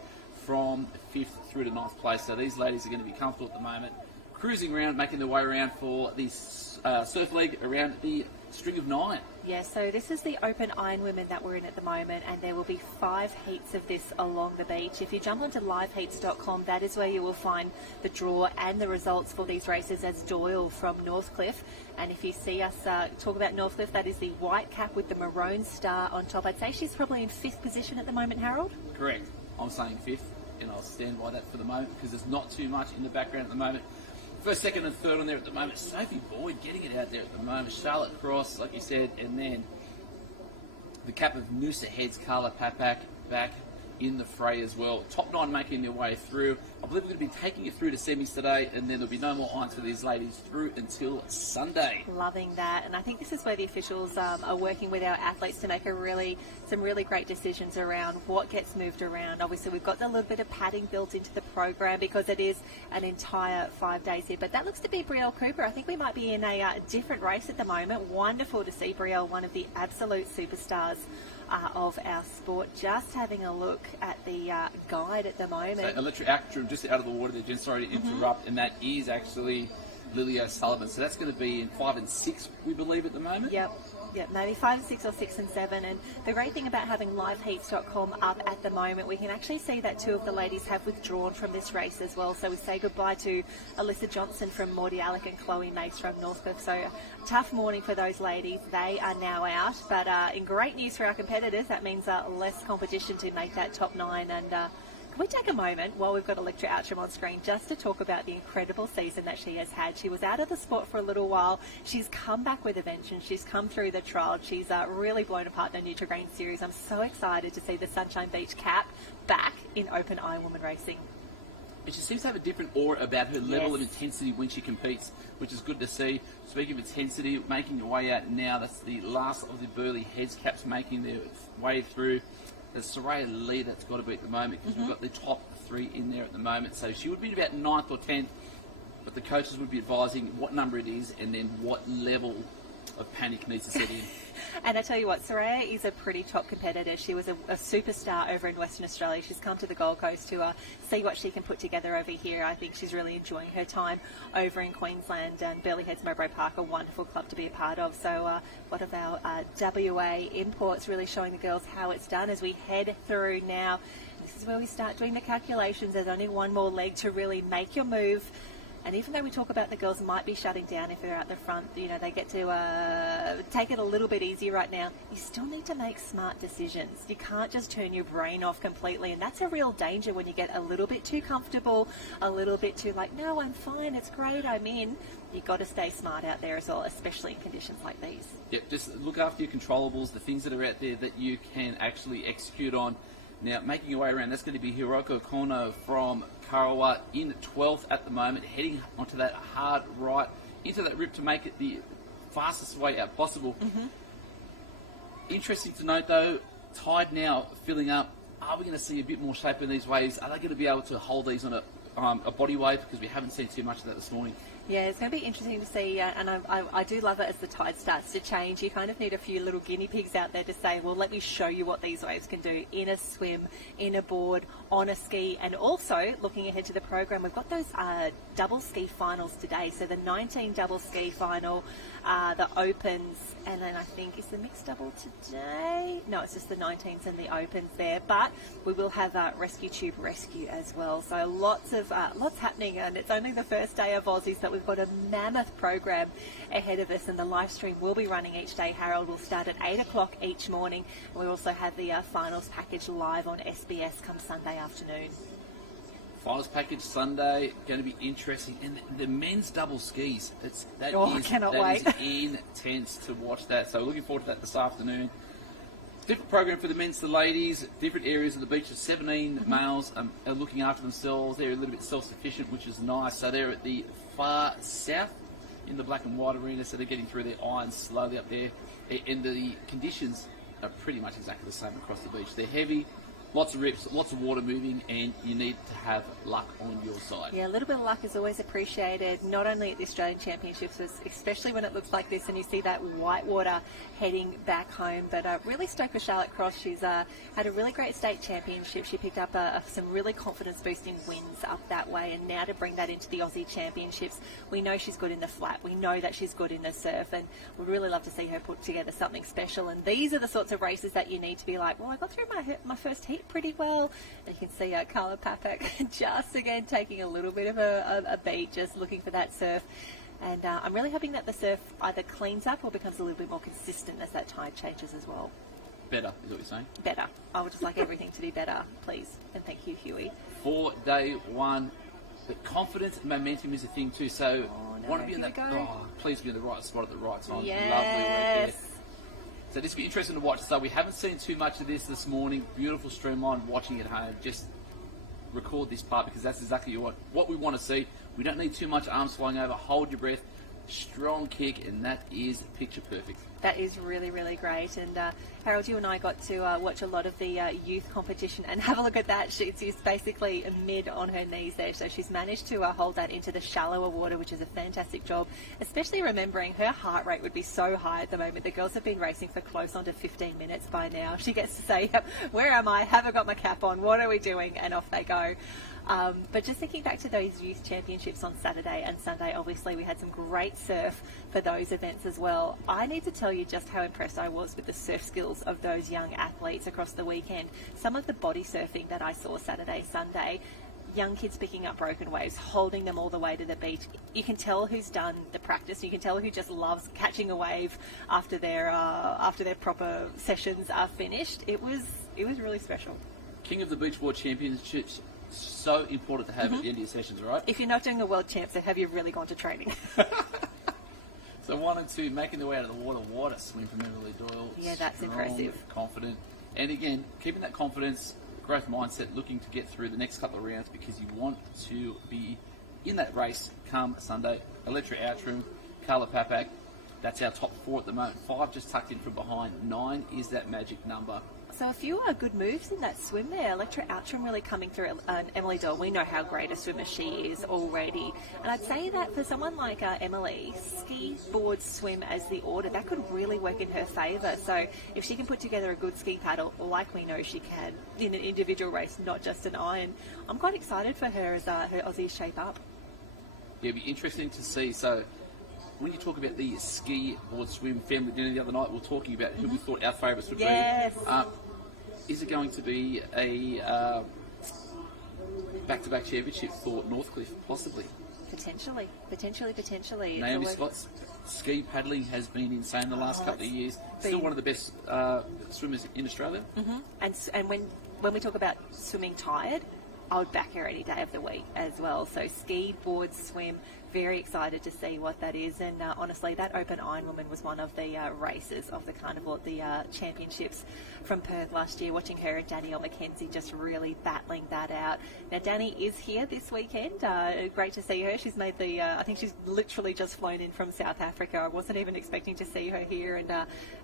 from 5th through to 9th place. So these ladies are going to be comfortable at the moment, cruising around, making their way around for the surf leg around the string of 9. Yeah, so this is the open iron women that we're in at the moment, and there will be 5 heats of this along the beach. If you jump onto liveheats.com, that is where you will find the draw and the results for these races as Doyle from Northcliffe. And if you see us talk about Northcliffe, that is the white cap with the maroon star on top. I'd say she's probably in 5th position at the moment, Harold? Correct. I'm saying 5th, and I'll stand by that for the moment because there's not too much in the background at the moment. First, second and third on there at the moment. Sophie Boyd getting it out there at the moment. Charlotte Cross, like you said, and then the cap of Noosa Heads, Carla Papak, back in the fray as well. Top 9 making their way through. I believe we're going to be taking it through to semis today, and then there'll be no more irons for these ladies through until Sunday. Loving that, and I think this is where the officials are working with our athletes to make some really great decisions around what gets moved around. Obviously, we've got a little bit of padding built into the program because it is an entire 5 days here, but that looks to be Brielle Cooper. I think we might be in a different race at the moment. Wonderful to see Brielle, one of the absolute superstars of our sport. Just having a look at the guide at the moment. So electric actrum just out of the water there, Jen, sorry to interrupt, and that is actually Lily O'Sullivan. So that's going to be in 5 and 6, we believe, at the moment. Yep, maybe 5 and 6 or 6 and 7. And the great thing about having liveheats.com up at the moment, we can actually see that 2 of the ladies have withdrawn from this race as well. So we say goodbye to Alyssa Johnson from Maudie Alec and Chloe Mace from Northcliffe. So tough morning for those ladies. They are now out. But in great news for our competitors, that means less competition to make that top 9. And can we take a moment while we've got Electra Outram on screen just to talk about the incredible season that she has had. She was out of the sport for a little while. She's come back with a vengeance. She's come through the trial. She's really blown apart the Nutri-Grain series. I'm so excited to see the Sunshine Beach cap back in open iron woman racing. And she seems to have a different aura about her level of intensity when she competes, which is good to see. Speaking of intensity, making your way out now, that's the last of the Burleigh Heads caps making their way through. There's Soraya Lee that's got to be at the moment because we've got the top 3 in there at the moment. So she would be about 9th or 10th, but the coaches would be advising what number it is and then what level of panic needs to set in. And I tell you what, Soraya is a pretty top competitor. She was a superstar over in Western Australia. She's come to the Gold Coast to see what she can put together over here. I think she's really enjoying her time over in Queensland, and Burleigh Heads Mowbray Park, a wonderful club to be a part of. So one of our WA imports really showing the girls how it's done as we head through now. This is where we start doing the calculations. There's only one more leg to really make your move. And even though we talk about the girls might be shutting down if they're out the front, you know, they get to take it a little bit easier right now, you still need to make smart decisions. You can't just turn your brain off completely, and that's a real danger when you get a little bit too comfortable, a little bit too like, no, I'm fine, it's great, I'm in. You've got to stay smart out there as well, especially in conditions like these. Yep, just look after your controllables, the things that are out there that you can actually execute on. Now, making your way around, that's going to be Hiroko Kono from Karawa in 12th at the moment, heading onto that hard right, into that rip to make it the fastest way out possible. Interesting to note, though, tide now filling up. Are we going to see a bit more shape in these waves? Are they going to be able to hold these on a body wave? Because we haven't seen too much of that this morning. Yeah, it's going to be interesting to see, and I do love it as the tide starts to change. You kind of need a few little guinea pigs out there to say, well, let me show you what these waves can do in a swim, in a board, on a ski, and also looking ahead to the program, we've got those double ski finals today. So the 19 double ski final, the opens, and then I think is the mixed double today? No, it's just the 19s and the opens there. But we will have rescue tube rescue as well. So lots happening, and it's only the first day of Aussies, but we've got a mammoth program ahead of us, and the live stream will be running each day. Harold will start at 8 o'clock each morning. And we also have the finals package live on SBS come Sunday afternoon. Finals package Sunday, going to be interesting. And the men's double skis, I cannot wait. Is intense to watch that. So looking forward to that this afternoon. Different program for the men's, the ladies, different areas of the beach. 17 males are looking after themselves. They're a little bit self-sufficient, which is nice. So they're at the far south in the black and white arena. So they're getting through their irons slowly up there. And the conditions are pretty much exactly the same across the beach. They're heavy. Lots of rips, lots of water moving, and you need to have luck on your side. Yeah, a little bit of luck is always appreciated, not only at the Australian Championships, especially when it looks like this and you see that white water heading back home. But really stoked for Charlotte Cross. She's had a really great state championship. She picked up some really confidence-boosting wins up that way, and now to bring that into the Aussie Championships, we know she's good in the flat. We know that she's good in the surf, and we'd really love to see her put together something special. And these are the sorts of races that you need to be like, well, I got through my first heat pretty well. And you can see Carla Papak just again taking a little bit of a beat, just looking for that surf. And I'm really hoping that the surf either cleans up or becomes a little bit more consistent as that tide changes as well. Better, is what you're saying? Better. I would just like everything to be better, please. And thank you, Huey. For day one, the confidence and momentum is a thing too. So, want to be in that. Please be in the right spot at the right time. Yes. Lovely work there. So this will be interesting to watch. So we haven't seen too much of this morning. Beautiful streamline, watching at home. Just record this part because that's exactly what we want to see. We don't need too much arms flying over. Hold your breath. Strong kick, and that is picture perfect. That is really, really great. And Harold, you and I got to watch a lot of the youth competition and have a look at that. She's basically mid on her knees there, so she's managed to hold that into the shallower water, which is a fantastic job, especially remembering her heart rate would be so high at the moment. The girls have been racing for close on to 15 minutes by now. She gets to say, where am I? Haven't got my cap on. What are we doing? And off they go. But just thinking back to those youth championships on Saturday and Sunday, obviously we had some great surf for those events as well. I need to tell you just how impressed I was with the surf skills of those young athletes across the weekend. Some of the body surfing that I saw Saturday, Sunday, young kids picking up broken waves, holding them all the way to the beach. You can tell who's done the practice. You can tell who just loves catching a wave after their proper sessions are finished. It was really special. King of the Beachboard Championships. So important to have at the end of your sessions, right? If you're not doing the World Champs, then have you really gone to training? So 1 and 2, making their way out of the water swim from Emily Doyle. Yeah, that's strong, impressive. Confident. And again, keeping that confidence, growth mindset, looking to get through the next couple of rounds because you want to be in that race come Sunday. Electra Outram, Carla Papak, that's our top 4 at the moment. 5 just tucked in from behind. 9 is that magic number. So a few good moves in that swim there. Electra Outram really coming through. Emily Doyle, we know how great a swimmer she is already. And I'd say that for someone like Emily, ski, board, swim as the order, that could really work in her favour. So if she can put together a good ski paddle, like we know she can, in an individual race, not just an iron, I'm quite excited for her as her Aussies shape up. Yeah, it'll be interesting to see. So when you talk about the ski, board, swim family dinner the other night, we were talking about who we thought our favourites would be. Is it going to be a back-to-back championship for Northcliffe? Possibly. Potentially. Naomi Scott's ski paddling has been insane the last couple of years. Still one of the best swimmers in Australia. And when we talk about swimming tired, I would back her any day of the week as well. So ski, board, swim, very excited to see what that is. And honestly, that Open Ironwoman was one of the races of the carnival at the championships from Perth last year, watching her and Danielle McKenzie just really battling that out. Now, Danny is here this weekend. Great to see her. She's made I think she's literally just flown in from South Africa. I wasn't even expecting to see her here. And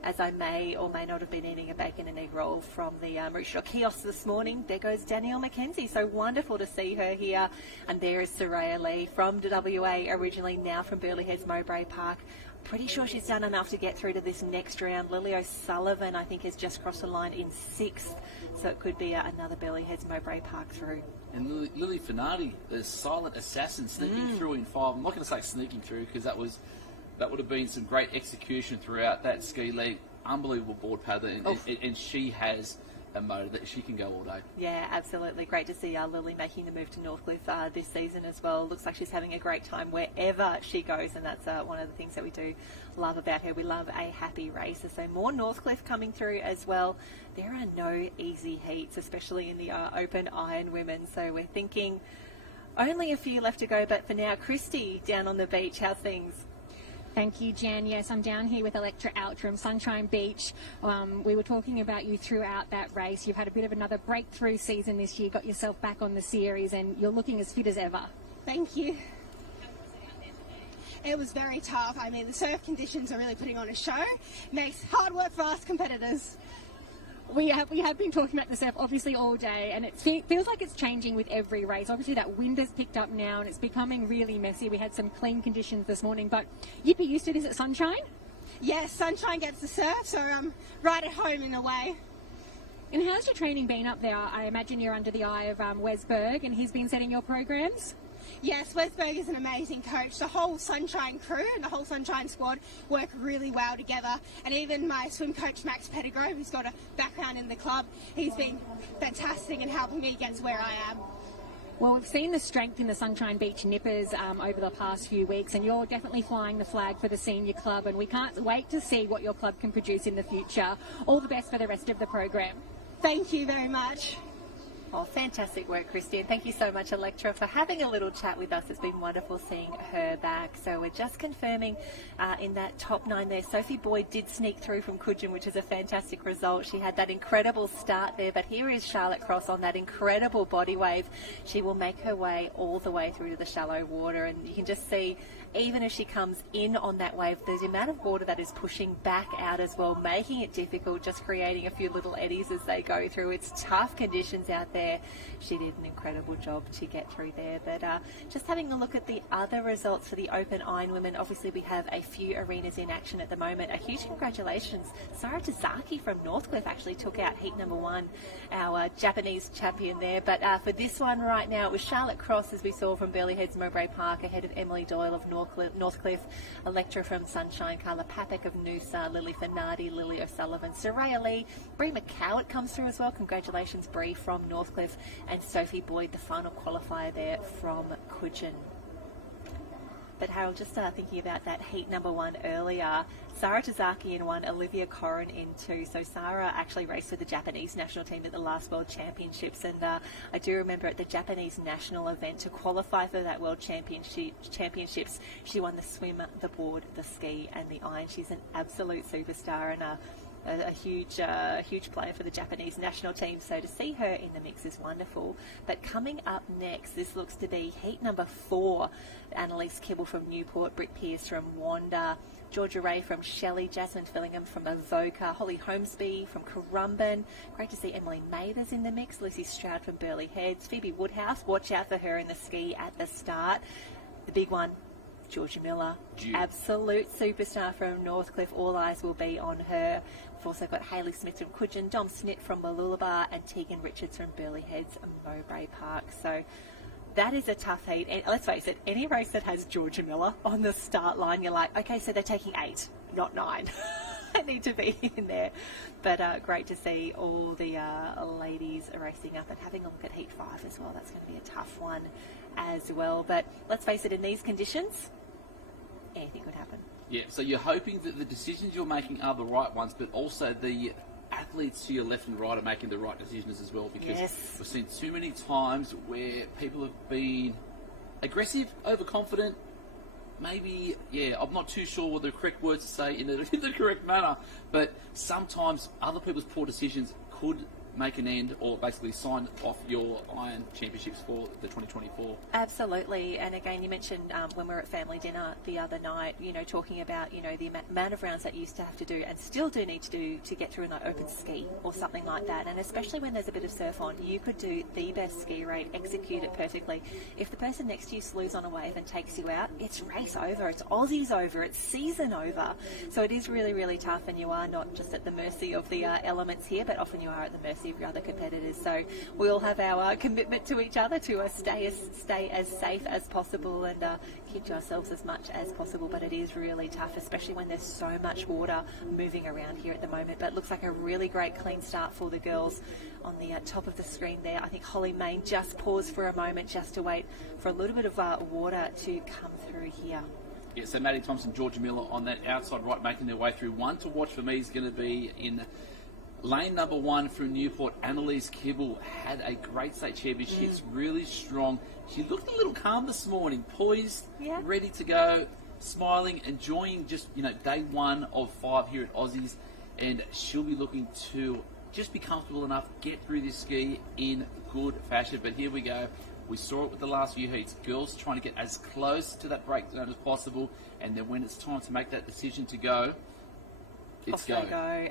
as I may or may not have been eating a bacon and egg roll from the Maroochydore kiosk this morning, there goes Danielle McKenzie. So wonderful to see her here. And there is Soraya Lee from WA. Bay originally, now from Burleigh Heads Mowbray Park. Pretty sure she's done enough to get through to this next round. Lily O'Sullivan, I think, has just crossed the line in 6th, so it could be another Burleigh Heads Mowbray Park through. And Lily Finardi, the silent assassin, sneaking through in 5. I'm not going to say sneaking through because that would have been some great execution throughout that ski leg. Unbelievable board pattern, and she has a motor that she can go all day. Yeah, absolutely. Great to see Lily making the move to Northcliffe this season as well. Looks like she's having a great time wherever she goes, and that's one of the things that we do love about her. We love a happy racer. So more Northcliffe coming through as well. There are no easy heats, especially in the open iron women. So we're thinking only a few left to go, but for now, Christy down on the beach, how's things? Thank you, Jan. Yes, I'm down here with Electra Outram, Sunshine Beach. We were talking about you throughout that race. You've had a bit of another breakthrough season this year, got yourself back on the series, and you're looking as fit as ever. Thank you. It was very tough. I mean, the surf conditions are really putting on a show. Makes hard work for us competitors. We have been talking about the surf obviously all day, and it feels like it's changing with every race. Obviously that wind has picked up now and it's becoming really messy. We had some clean conditions this morning, but you'd be used to this at Sunshine? Yes, Sunshine gets the surf, so I'm right at home in a way. And how's your training been up there? I imagine you're under the eye of Wes Berg, and he's been setting your programs? Yes, Wes Berg is an amazing coach. The whole Sunshine crew and the whole Sunshine squad work really well together. And even my swim coach, Max Pettigrew, who's got a background in the club, he's been fantastic in helping me get to where I am. Well, we've seen the strength in the Sunshine Beach Nippers over the past few weeks, and you're definitely flying the flag for the senior club, and we can't wait to see what your club can produce in the future. All the best for the rest of the program. Thank you very much. Oh, fantastic work, Christy, and thank you so much, Electra, for having a little chat with us. It's been wonderful seeing her back. So we're just confirming in that top 9 there, Sophie Boyd did sneak through from Coogin, which is a fantastic result. She had that incredible start there, but here is Charlotte Cross on that incredible body wave. She will make her way all the way through to the shallow water, and you can just see, even as she comes in on that wave, there's the amount of water that is pushing back out as well, making it difficult, just creating a few little eddies as they go through. It's tough conditions out there. She did an incredible job to get through there. But just having a look at the other results for the Open Iron Women, obviously we have a few arenas in action at the moment. A huge congratulations. Sarah Tazaki from Northcliffe actually took out heat number 1, our Japanese champion there. But for this one right now, it was Charlotte Cross, as we saw, from Burleigh Heads Mowbray Park, ahead of Emily Doyle of Northcliffe, Electra from Sunshine, Carla Papek of Noosa, Lily Finardi, Lily O'Sullivan, Soraya Lee, Bree McCowett comes through as well. Congratulations, Bree from Northcliffe, and Sophie Boyd, the final qualifier there from Coogin. But Harold, just thinking about that heat number 1 earlier, Sarah Tazaki in 1, Olivia Corrin in 2. So Sarah actually raced for the Japanese national team at the last World Championships, and I do remember at the Japanese national event, to qualify for that World Championships, she won the swim, the board, the ski and the iron. She's an absolute superstar and a huge player for the Japanese national team, so to see her in the mix is wonderful. But coming up next, this looks to be heat number 4. Annalise Kibble from Newport, Britt Pearce from Wanda, Georgia Ray from Shelley, Jasmine Fillingham from Avoca, Holly Holmesby from Currumbin. Great to see Emily Mathers in the mix, Lucy Stroud from Burleigh Heads, Phoebe Woodhouse, watch out for her in the ski at the start. The big one, Georgia Miller, absolute superstar from Northcliffe. All eyes will be on her. We've also got Hayley Smith from Coogin, Dom Snit from Mooloolaba, and Tegan Richards from Burleigh Heads and Mowbray Park. So that is a tough heat. And let's face it, any race that has Georgia Miller on the start line, you're like, okay, so they're taking 8, not 9. I need to be in there. But great to see all the ladies racing up, and having a look at heat 5 as well. That's going to be a tough one as well. But let's face it, in these conditions, anything could happen. Yeah, so you're hoping that the decisions you're making are the right ones, but also the athletes to your left and right are making the right decisions as well, because we've seen too many times where people have been aggressive, overconfident, maybe, I'm not too sure what the correct words to say in the correct manner, but sometimes other people's poor decisions could make an end or basically sign off your Iron Championships for the 2024? Absolutely. And again, you mentioned when we were at family dinner the other night, talking about, the amount of rounds that you used to have to do and still do need to do to get through an open ski or something like that. And especially when there's a bit of surf on, you could do the best ski rate, execute it perfectly. If the person next to you slews on a wave and takes you out, it's race over, it's Aussies over, it's season over. So it is really, really tough, and you are not just at the mercy of the elements here, but often you are at the mercy of your other competitors. So we all have our commitment to each other to stay as safe as possible and keep to ourselves as much as possible. But it is really tough, especially when there's so much water moving around here at the moment. But it looks like a really great clean start for the girls. On the top of the screen there, I think Holly Main just paused for a moment just to wait for a little bit of water to come through here. Yeah, so Maddie Thompson, Georgia Miller on that outside right, making their way through. One to watch for me is going to be in lane number 1 from Newport. Annalise Kibble had a great state championship. She's really strong. She looked a little calm this morning, poised, ready to go, smiling, enjoying just, day 1 of 5 here at Aussies. And she'll be looking to just be comfortable enough, get through this ski in good fashion. But here we go. We saw it with the last few heats. Girls trying to get as close to that breakdown as possible, and then when it's time to make that decision to go, it's go.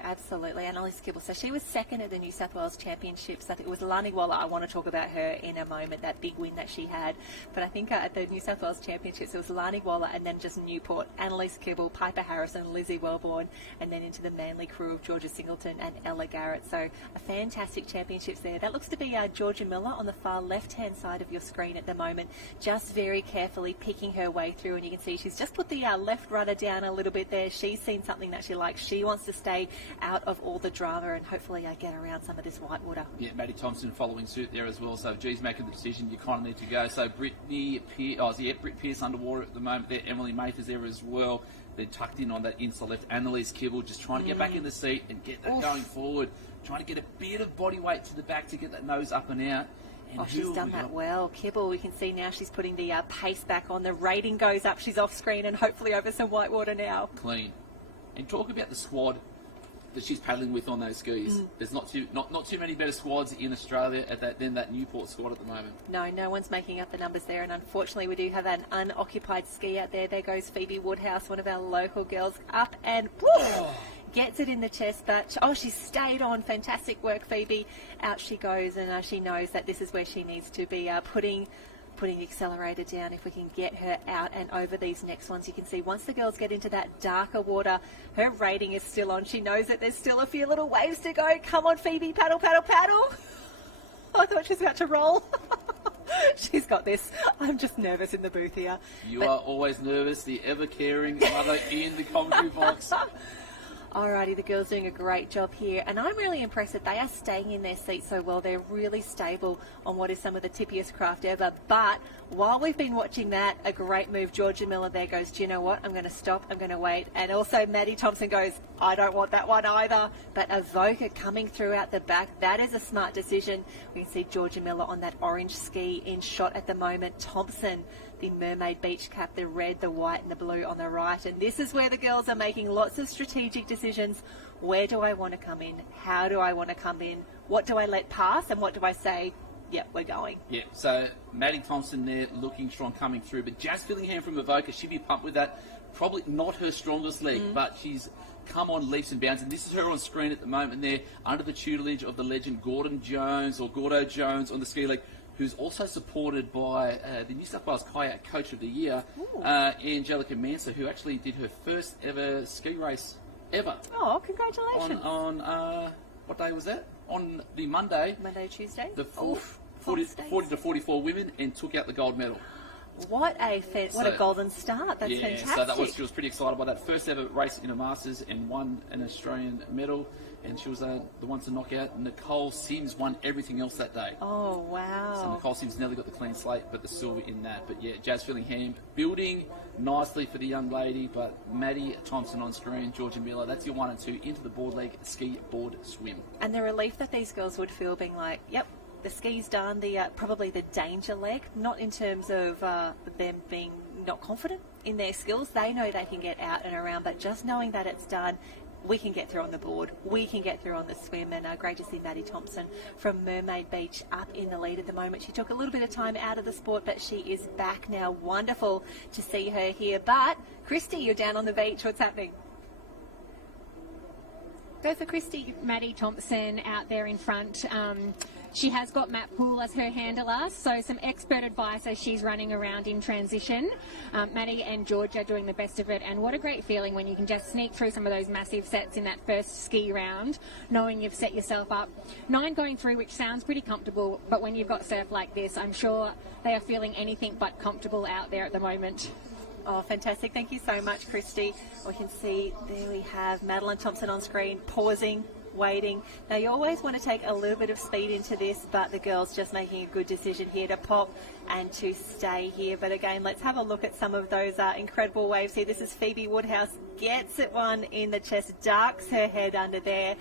Absolutely. Annalise Kibble. So she was second at the New South Wales Championships. I think it was Lani Waller. I want to talk about her in a moment, that big win that she had. But I think at the New South Wales Championships, it was Lani Waller and then just Newport, Annalise Kibble, Piper Harrison, Lizzie Wellborn, and then into the Manly crew of Georgia Singleton and Ella Garrett. So a fantastic championships there. That looks to be Georgia Miller on the far left-hand side of your screen at the moment, just very carefully picking her way through. And you can see she's just put the left rudder down a little bit there. She's seen something that she likes. She wants to stay out of all the drama and hopefully get around some of this white water. Yeah, Maddie Thompson following suit there as well. So if G's making the decision, you kind of need to go. So Britt Pearce underwater at the moment there. Emily Mather's there as well. They're tucked in on that inside left. Annalise Kibble just trying to get back in the seat and get that going forward. Trying to get a bit of body weight to the back to get that nose up and out. And she's done that well. Kibble, we can see now she's putting the pace back on. The rating goes up. She's off screen and hopefully over some white water now. Clean. And talk about the squad that she's paddling with on those skis. There's not too many better squads in Australia than that Newport squad at the moment. No one's making up the numbers there, and unfortunately we do have an unoccupied ski out there. There goes Phoebe Woodhouse, one of our local girls, up and gets it in the chest, but she's stayed on. Fantastic work, Phoebe. Out she goes, and she knows that this is where she needs to be putting the accelerator down. If we can get her out and over these next ones, you can see once the girls get into that darker water, her rating is still on. She knows that there's still a few little waves to go. Come on, Phoebe, paddle, paddle, paddle. I thought she was about to roll. She's got this. I'm just nervous in the booth here. You are always nervous, the ever-caring mother in the commentary box. Alrighty, the girls doing a great job here, and I'm really impressed that they are staying in their seats so well. They're really stable on what is some of the tippiest craft ever. But while we've been watching that, a great move. Georgia Miller there goes, do you know what? I'm going to stop. I'm going to wait. And also Maddie Thompson goes, I don't want that one either. But Avoca coming through out the back, that is a smart decision. We can see Georgia Miller on that orange ski in shot at the moment. Thompson, the mermaid beach cap, the red, the white and the blue on the right. And this is where the girls are making lots of strategic decisions. Where do I want to come in? How do I want to come in? What do I let pass? And what do I say? Yep, we're going. Yeah, so Maddie Thompson there looking strong coming through. But Jazz Fillingham from Avoca, she'd be pumped with that. Probably not her strongest leg, but she's come on leaps and bounds. And this is her on screen at the moment there under the tutelage of the legend Gordo Jones on the ski leg, who's also supported by the New South Wales Kayak Coach of the Year, Angelica Manser, who actually did her first ever ski race ever. Oh, congratulations. On what day was that? On the Monday. Tuesday? The 40 to 44 women, and took out the gold medal. What a golden start. That's fantastic. So she was pretty excited by that. First ever race in a Masters and won an Australian medal. And she was the one to knock out. Nicole Sims won everything else that day. Oh, wow. So Nicole Sims nearly got the clean slate, but the silver in that. But yeah, Jazz Fillingham building nicely for the young lady. But Maddie Thompson on screen, Georgia Miller, that's your 1 and 2 into the board leg ski, board, swim. And the relief that these girls would feel being like, yep, the ski's done, probably the danger leg, not in terms of them being not confident in their skills. They know they can get out and around, but just knowing that it's done, we can get through on the board, we can get through on the swim, and great to see Maddie Thompson from Mermaid Beach up in the lead at the moment. She took a little bit of time out of the sport, but she is back now. Wonderful to see her here. But, Christy, you're down on the beach. What's happening? Go for Christy. Maddie Thompson out there in front. She has got Matt Poole as her handler, so some expert advice as she's running around in transition. Maddie and Georgia doing the best of it, and what a great feeling when you can just sneak through some of those massive sets in that first ski round, knowing you've set yourself up. 9 going through, which sounds pretty comfortable, but when you've got surf like this, I'm sure they are feeling anything but comfortable out there at the moment. Oh, fantastic. Thank you so much, Christy. We can see there we have Madeline Thompson on screen, pausing, waiting. Now, you always want to take a little bit of speed into this, but the girls just making a good decision here to pop and to stay here. But again, let's have a look at some of those incredible waves here. This is Phoebe Woodhouse, gets it one in the chest, ducks her head under there.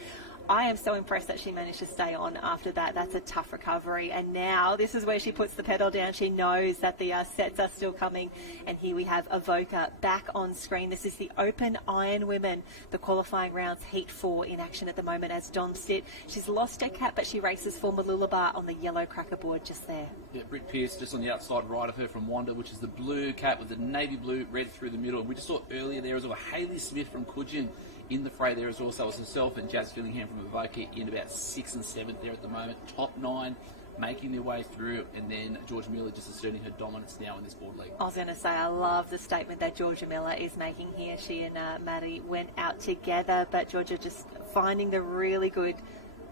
I am so impressed that she managed to stay on after that. That's a tough recovery. And now this is where she puts the pedal down. She knows that the sets are still coming. And here we have Avoca back on screen. This is the Open Iron Women, the qualifying rounds, Heat 4 in action at the moment as Dom Stitt. She's lost her cap, but she races for Mooloolaba on the yellow cracker board just there. Yeah, Britt Pearce just on the outside right of her from Wanda, which is the blue cap with the navy blue, red through the middle. And we just saw earlier there as well Hayley Smith from Coogin in the fray there as well. So it was herself and Jazz Fillingham from Avoca in about 6th and 7th there at the moment. Top 9 making their way through, and then Georgia Miller just asserting her dominance now in this board league. I was going to say, I love the statement that Georgia Miller is making here. She and Maddie went out together, but Georgia just finding the really good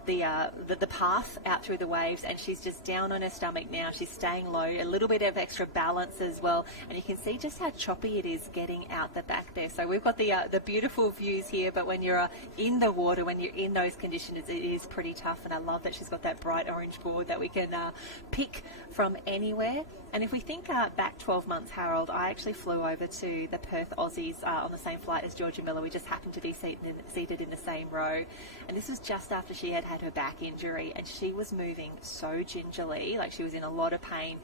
the path out through the waves, and she's just down on her stomach now. She's staying low, a little bit of extra balance as well, and you can see just how choppy it is getting out the back there. So we've got the beautiful views here, but when you're in the water, when you're in those conditions, it is pretty tough. And I love that she's got that bright orange board that we can pick from anywhere. And if we think back 12 months, Harold, I actually flew over to the Perth Aussies on the same flight as Georgia Miller. We just happened to be seated in the same row. And this was just after she had her back injury, and she was moving so gingerly, like she was in a lot of pain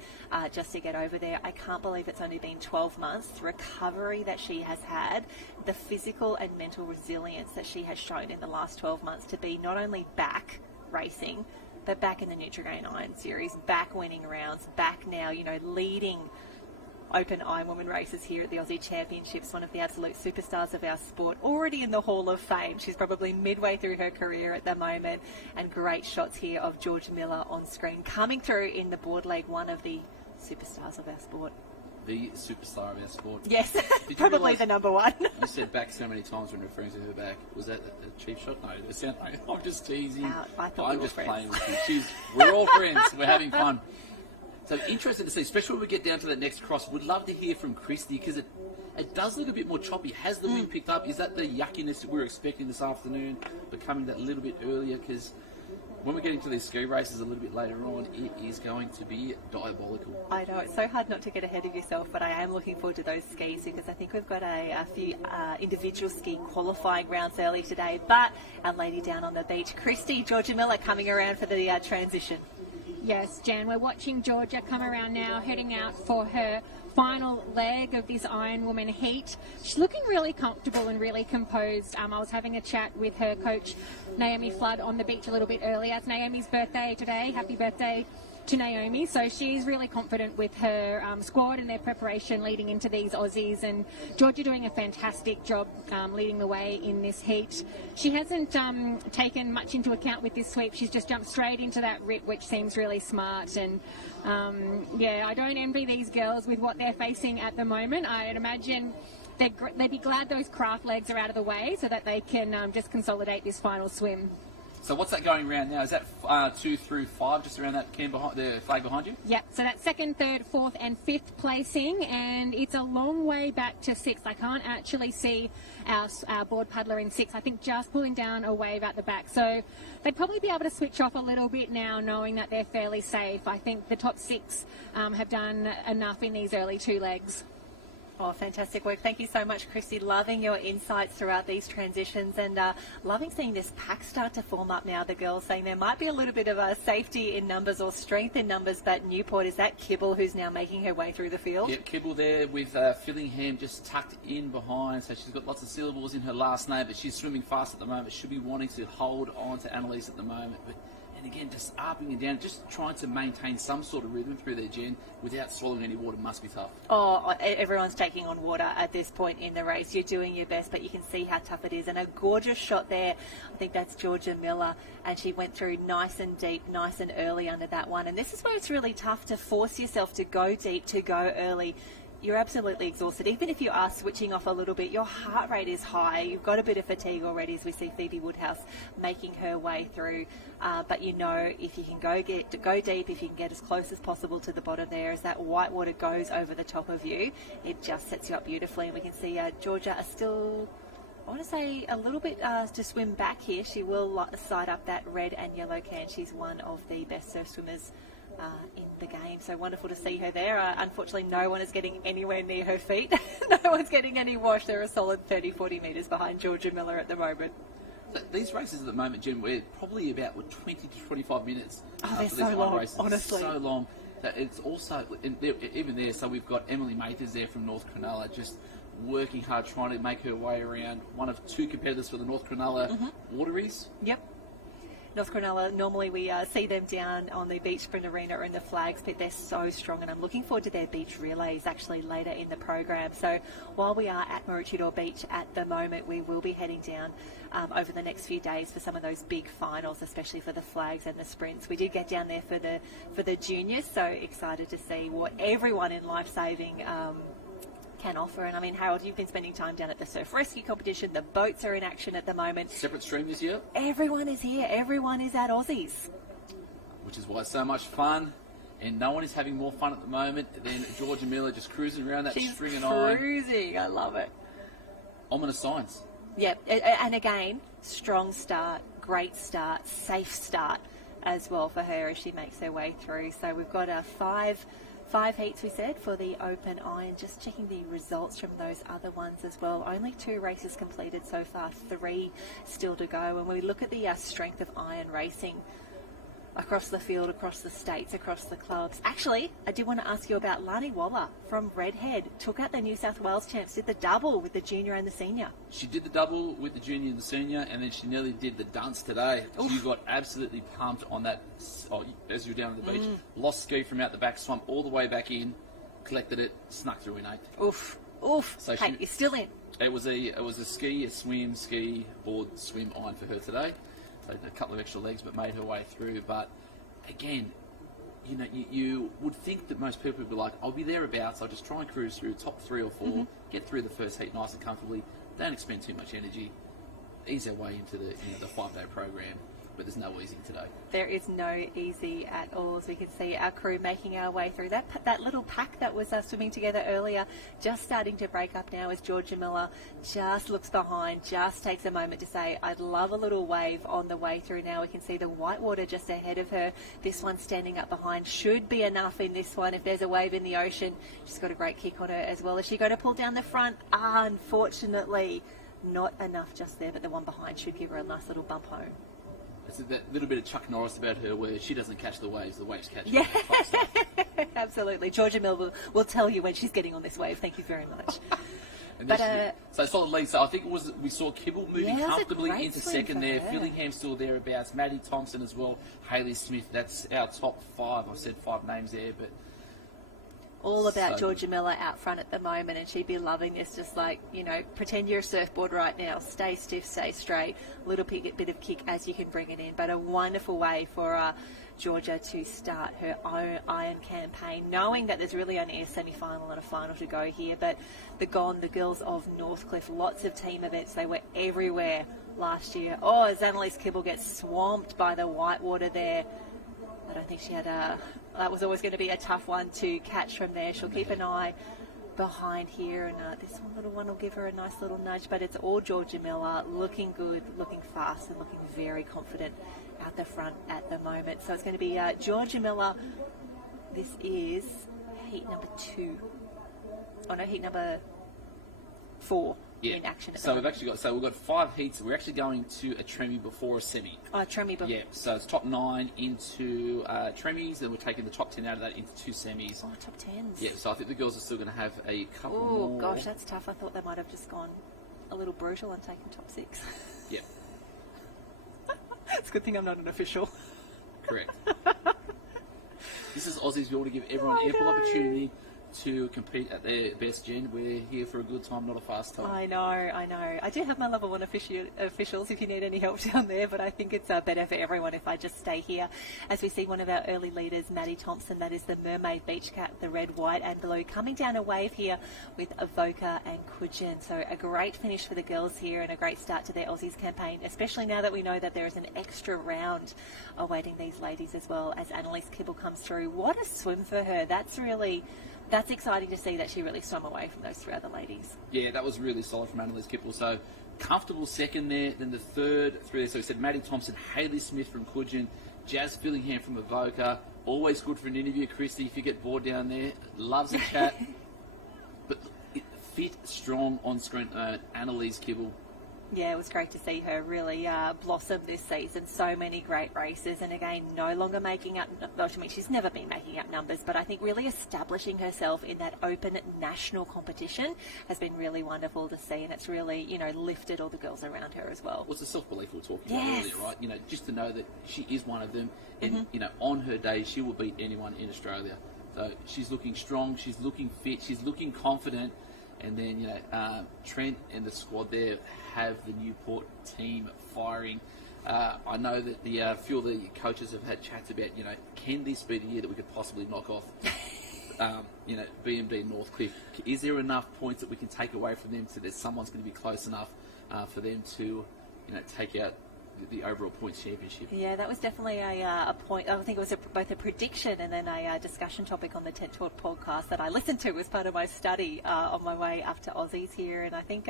just to get over there. I can't believe it's only been 12 months. The recovery that she has had, the physical and mental resilience that she has shown in the last 12 months to be not only back racing, but back in the Nutrigrain Iron Series, back winning rounds, back now, leading Open Iron Women races here at the Aussie Championships, one of the absolute superstars of our sport, already in the Hall of Fame. She's probably midway through her career at the moment, and great shots here of Georgia Miller on screen, coming through in the board leg, one of the superstars of our sport. The superstar of our sport. Yes, probably the number one. You said back so many times when referring to her back. Was that a cheap shot? No, it sounded like I'm just teasing. I'm just playing with you. We're all friends. We're having fun. So interesting to see, especially when we get down to that next cross. Would love to hear from Christy, because it does look a bit more choppy. Has the wind picked up? Is that the yuckiness that we're expecting this afternoon becoming that little bit earlier? Because when we get into these ski races a little bit later on, it is going to be diabolical. I know, it's so hard not to get ahead of yourself, but I am looking forward to those skis, because I think we've got a few individual ski qualifying rounds early today. But our lady down on the beach, Christy, Georgia Miller, coming around for the transition. Yes, Jan, we're watching Georgia come around now, heading out for her final leg of this Iron Woman heat. She's looking really comfortable and really composed. I was having a chat with her coach, Naomi Flood, on the beach a little bit earlier. It's Naomi's birthday today. Happy birthday to Naomi. So she's really confident with her squad and their preparation leading into these Aussies, and Georgia doing a fantastic job leading the way in this heat. She hasn't taken much into account with this sweep. She's just jumped straight into that rip, which seems really smart. And yeah, I don't envy these girls with what they're facing at the moment. I'd imagine they'd be glad those craft legs are out of the way so that they can just consolidate this final swim. So what's that going around now? Is that 2 through 5, just around that can behind the flag behind you? Yeah, so that's 2nd, 3rd, 4th and 5th placing, and it's a long way back to 6th. I can't actually see our board puddler in 6th. I think just pulling down a wave at the back. So they'd probably be able to switch off a little bit now, knowing that they're fairly safe. I think the top 6 have done enough in these early 2 legs. Oh, fantastic work. Thank you so much, Christy. Loving your insights throughout these transitions and loving seeing this pack start to form up now. The girls saying there might be a little bit of a safety in numbers or strength in numbers, but Newport, is that Kibble who's now making her way through the field? Yep, Kibble there with Fillingham just tucked in behind, so she's got lots of syllables in her last name, but she's swimming fast at the moment. Should be wanting to hold on to Annalise at the moment. And again, just upping and down, just trying to maintain some sort of rhythm through their Jen without swallowing any water must be tough. Oh, everyone's taking on water at this point in the race. You're doing your best, but you can see how tough it is. And a gorgeous shot there. I think that's Georgia Miller, and she went through nice and deep, nice and early under that one. And this is where it's really tough to force yourself to go deep, to go early. You're absolutely exhausted. Even if you are switching off a little bit, your heart rate is high. You've got a bit of fatigue already, as we see Phoebe Woodhouse making her way through. But you know, if you can go deep, if you can get as close as possible to the bottom there, as that white water goes over the top of you, it just sets you up beautifully. And we can see Georgia are still, I want to say, a little bit to swim back here. She will side up that red and yellow can. She's one of the best surf swimmers in the game, so wonderful to see her there. Unfortunately, no one is getting anywhere near her feet. No one's getting any wash. They're a solid 30-40 metres behind Georgia Miller at the moment. So these races at the moment, Jim, we're probably about 20 to 25 minutes. Oh, they're so long, honestly. So long. That it's also, even there, so we've got Emily Mathers there from North Cronulla just working hard, trying to make her way around. One of two competitors for the North Cronulla Wateries. Yep. North Cronulla, normally we see them down on the Beach Sprint Arena or in the Flags pit. They're so strong, and I'm looking forward to their beach relays actually later in the program. So while we are at Maroochydore Beach at the moment, we will be heading down over the next few days for some of those big finals, especially for the Flags and the sprints. We did get down there for the juniors, so excited to see what everyone in lifesaving can offer. And I mean, Harold, you've been spending time down at the surf rescue competition. The boats are in action at the moment. Separate stream this year. Everyone is here. Everyone is at Aussies. Which is why it's so much fun. And no one is having more fun at the moment than Georgia Miller just cruising around that string and iron. Cruising. I love it. Ominous signs. Yep. And again, strong start, great start, safe start as well for her as she makes her way through. So we've got a five heats, we said, for the open iron. Just checking the results from those other ones as well. Only 2 races completed so far, 3 still to go. And when we look at the strength of iron racing across the field, across the states, across the clubs. Actually, I did want to ask you about Lani Waller from Redhead. Took out the New South Wales champs, did the double with the junior and the senior. She did the double with the junior and the senior, and then she nearly did the dunce today. Oof. You got absolutely pumped on that as you were down at the beach. Lost ski from out the back, swam all the way back in, collected it, snuck through in 8th. Oof, oof. So hey, you're still in. It was a ski, a swim, ski, board, swim, iron for her today. So a couple of extra legs, but made her way through. But again, you know, you would think that most people would be like, I'll be thereabouts. I'll just try and cruise through top 3 or 4, get through the first heat nice and comfortably. Don't expend too much energy. Ease our way into the 5-day program. But there's no easy today. There is no easy at all, as we can see our crew making our way through. That little pack that was swimming together earlier, just starting to break up now as Georgia Miller just looks behind, just takes a moment to say, I'd love a little wave on the way through now. We can see the whitewater just ahead of her. This one standing up behind should be enough in this one if there's a wave in the ocean. She's got a great kick on her as well. Is she going to pull down the front? Unfortunately, not enough just there, but the one behind should give her a nice little bump home. It's that little bit of Chuck Norris about her where she doesn't catch the waves catch her. Yeah, absolutely. Georgia Mill will tell you when she's getting on this wave. Thank you very much. So solid lead. So I think we saw Kibble moving comfortably into second there. Fillingham still thereabouts. Maddie Thompson as well. Hayley Smith. That's our top 5. I've said 5 names there, but all about Georgia Miller out front at the moment, and she'd be loving this. Just like, you know, pretend you're a surfboard right now. Stay stiff, stay straight. Little bit of kick as you can bring it in. But a wonderful way for Georgia to start her own iron campaign, knowing that there's really only a semi-final and a final to go here. But the girls of Northcliffe, lots of team events. They were everywhere last year. Oh, as Annalise Kibble gets swamped by the whitewater there. I don't think she had that was always going to be a tough one to catch from there. She'll keep an eye behind here, and this little one will give her a nice little nudge, but it's all Georgia Miller looking good, looking fast, and looking very confident out the front at the moment. So it's going to be Georgia Miller. This is heat number 2. heat number 4 Yeah. in action. So we've got 5 heats. We're actually going to a tremi before a semi. Oh, tremi before. Yeah. So it's top 9 into tremis, then we're taking the top 10 out of that into 2 semis. Oh, top 10s. Yeah. So I think the girls are still going to have a couple Oh more. gosh, that's tough. I thought they might have just gone a little brutal and taken top 6. Yeah. It's a good thing I'm not an official. Correct. This is Aussies. We want to give everyone ample opportunity to compete at their best, Jen. We're here for a good time, not a fast time. I know. I do have my level 1 officials if you need any help down there, but I think it's better for everyone if I just stay here. As we see one of our early leaders, Maddie Thompson, that is the Mermaid Beach Cat, the red, white and blue, coming down a wave here with Avoca and Kudjin. So a great finish for the girls here and a great start to their Aussies campaign, especially now that we know that there is an extra round awaiting these ladies as well as Annalise Kibble comes through. What a swim for her. That's exciting to see that she really swam away from those 3 other ladies. Yeah, that was really solid from Annalise Kipple. So comfortable second there. Then the third 3 there. So we said Maddie Thompson, Hayley Smith from Kudjin, Jazz Fillingham from Avoca. Always good for an interview, Christy, if you get bored down there. Loves a chat. But fit, strong, on-screen Annalise Kibble. Yeah, it was great to see her really blossom this season. So many great races, and again, no longer making up. Well, I mean, she's never been making up numbers, but I think really establishing herself in that open national competition has been really wonderful to see, and it's really, lifted all the girls around her as well. Well, it's the self-belief we were talking about earlier, right? Just to know that she is one of them, and on her day, she will beat anyone in Australia. So she's looking strong, she's looking fit, she's looking confident. And then, Trent and the squad there have the Newport team firing. I know that the few of the coaches have had chats about, can this be the year that we could possibly knock off, BMD Northcliffe? Is there enough points that we can take away from them so that someone's going to be close enough for them to, take out the overall points championship? Yeah, that was definitely a point. I think it was both a prediction and then a discussion topic on the 10 Talk podcast that I listened to as part of my study on my way up to Aussies here. And I think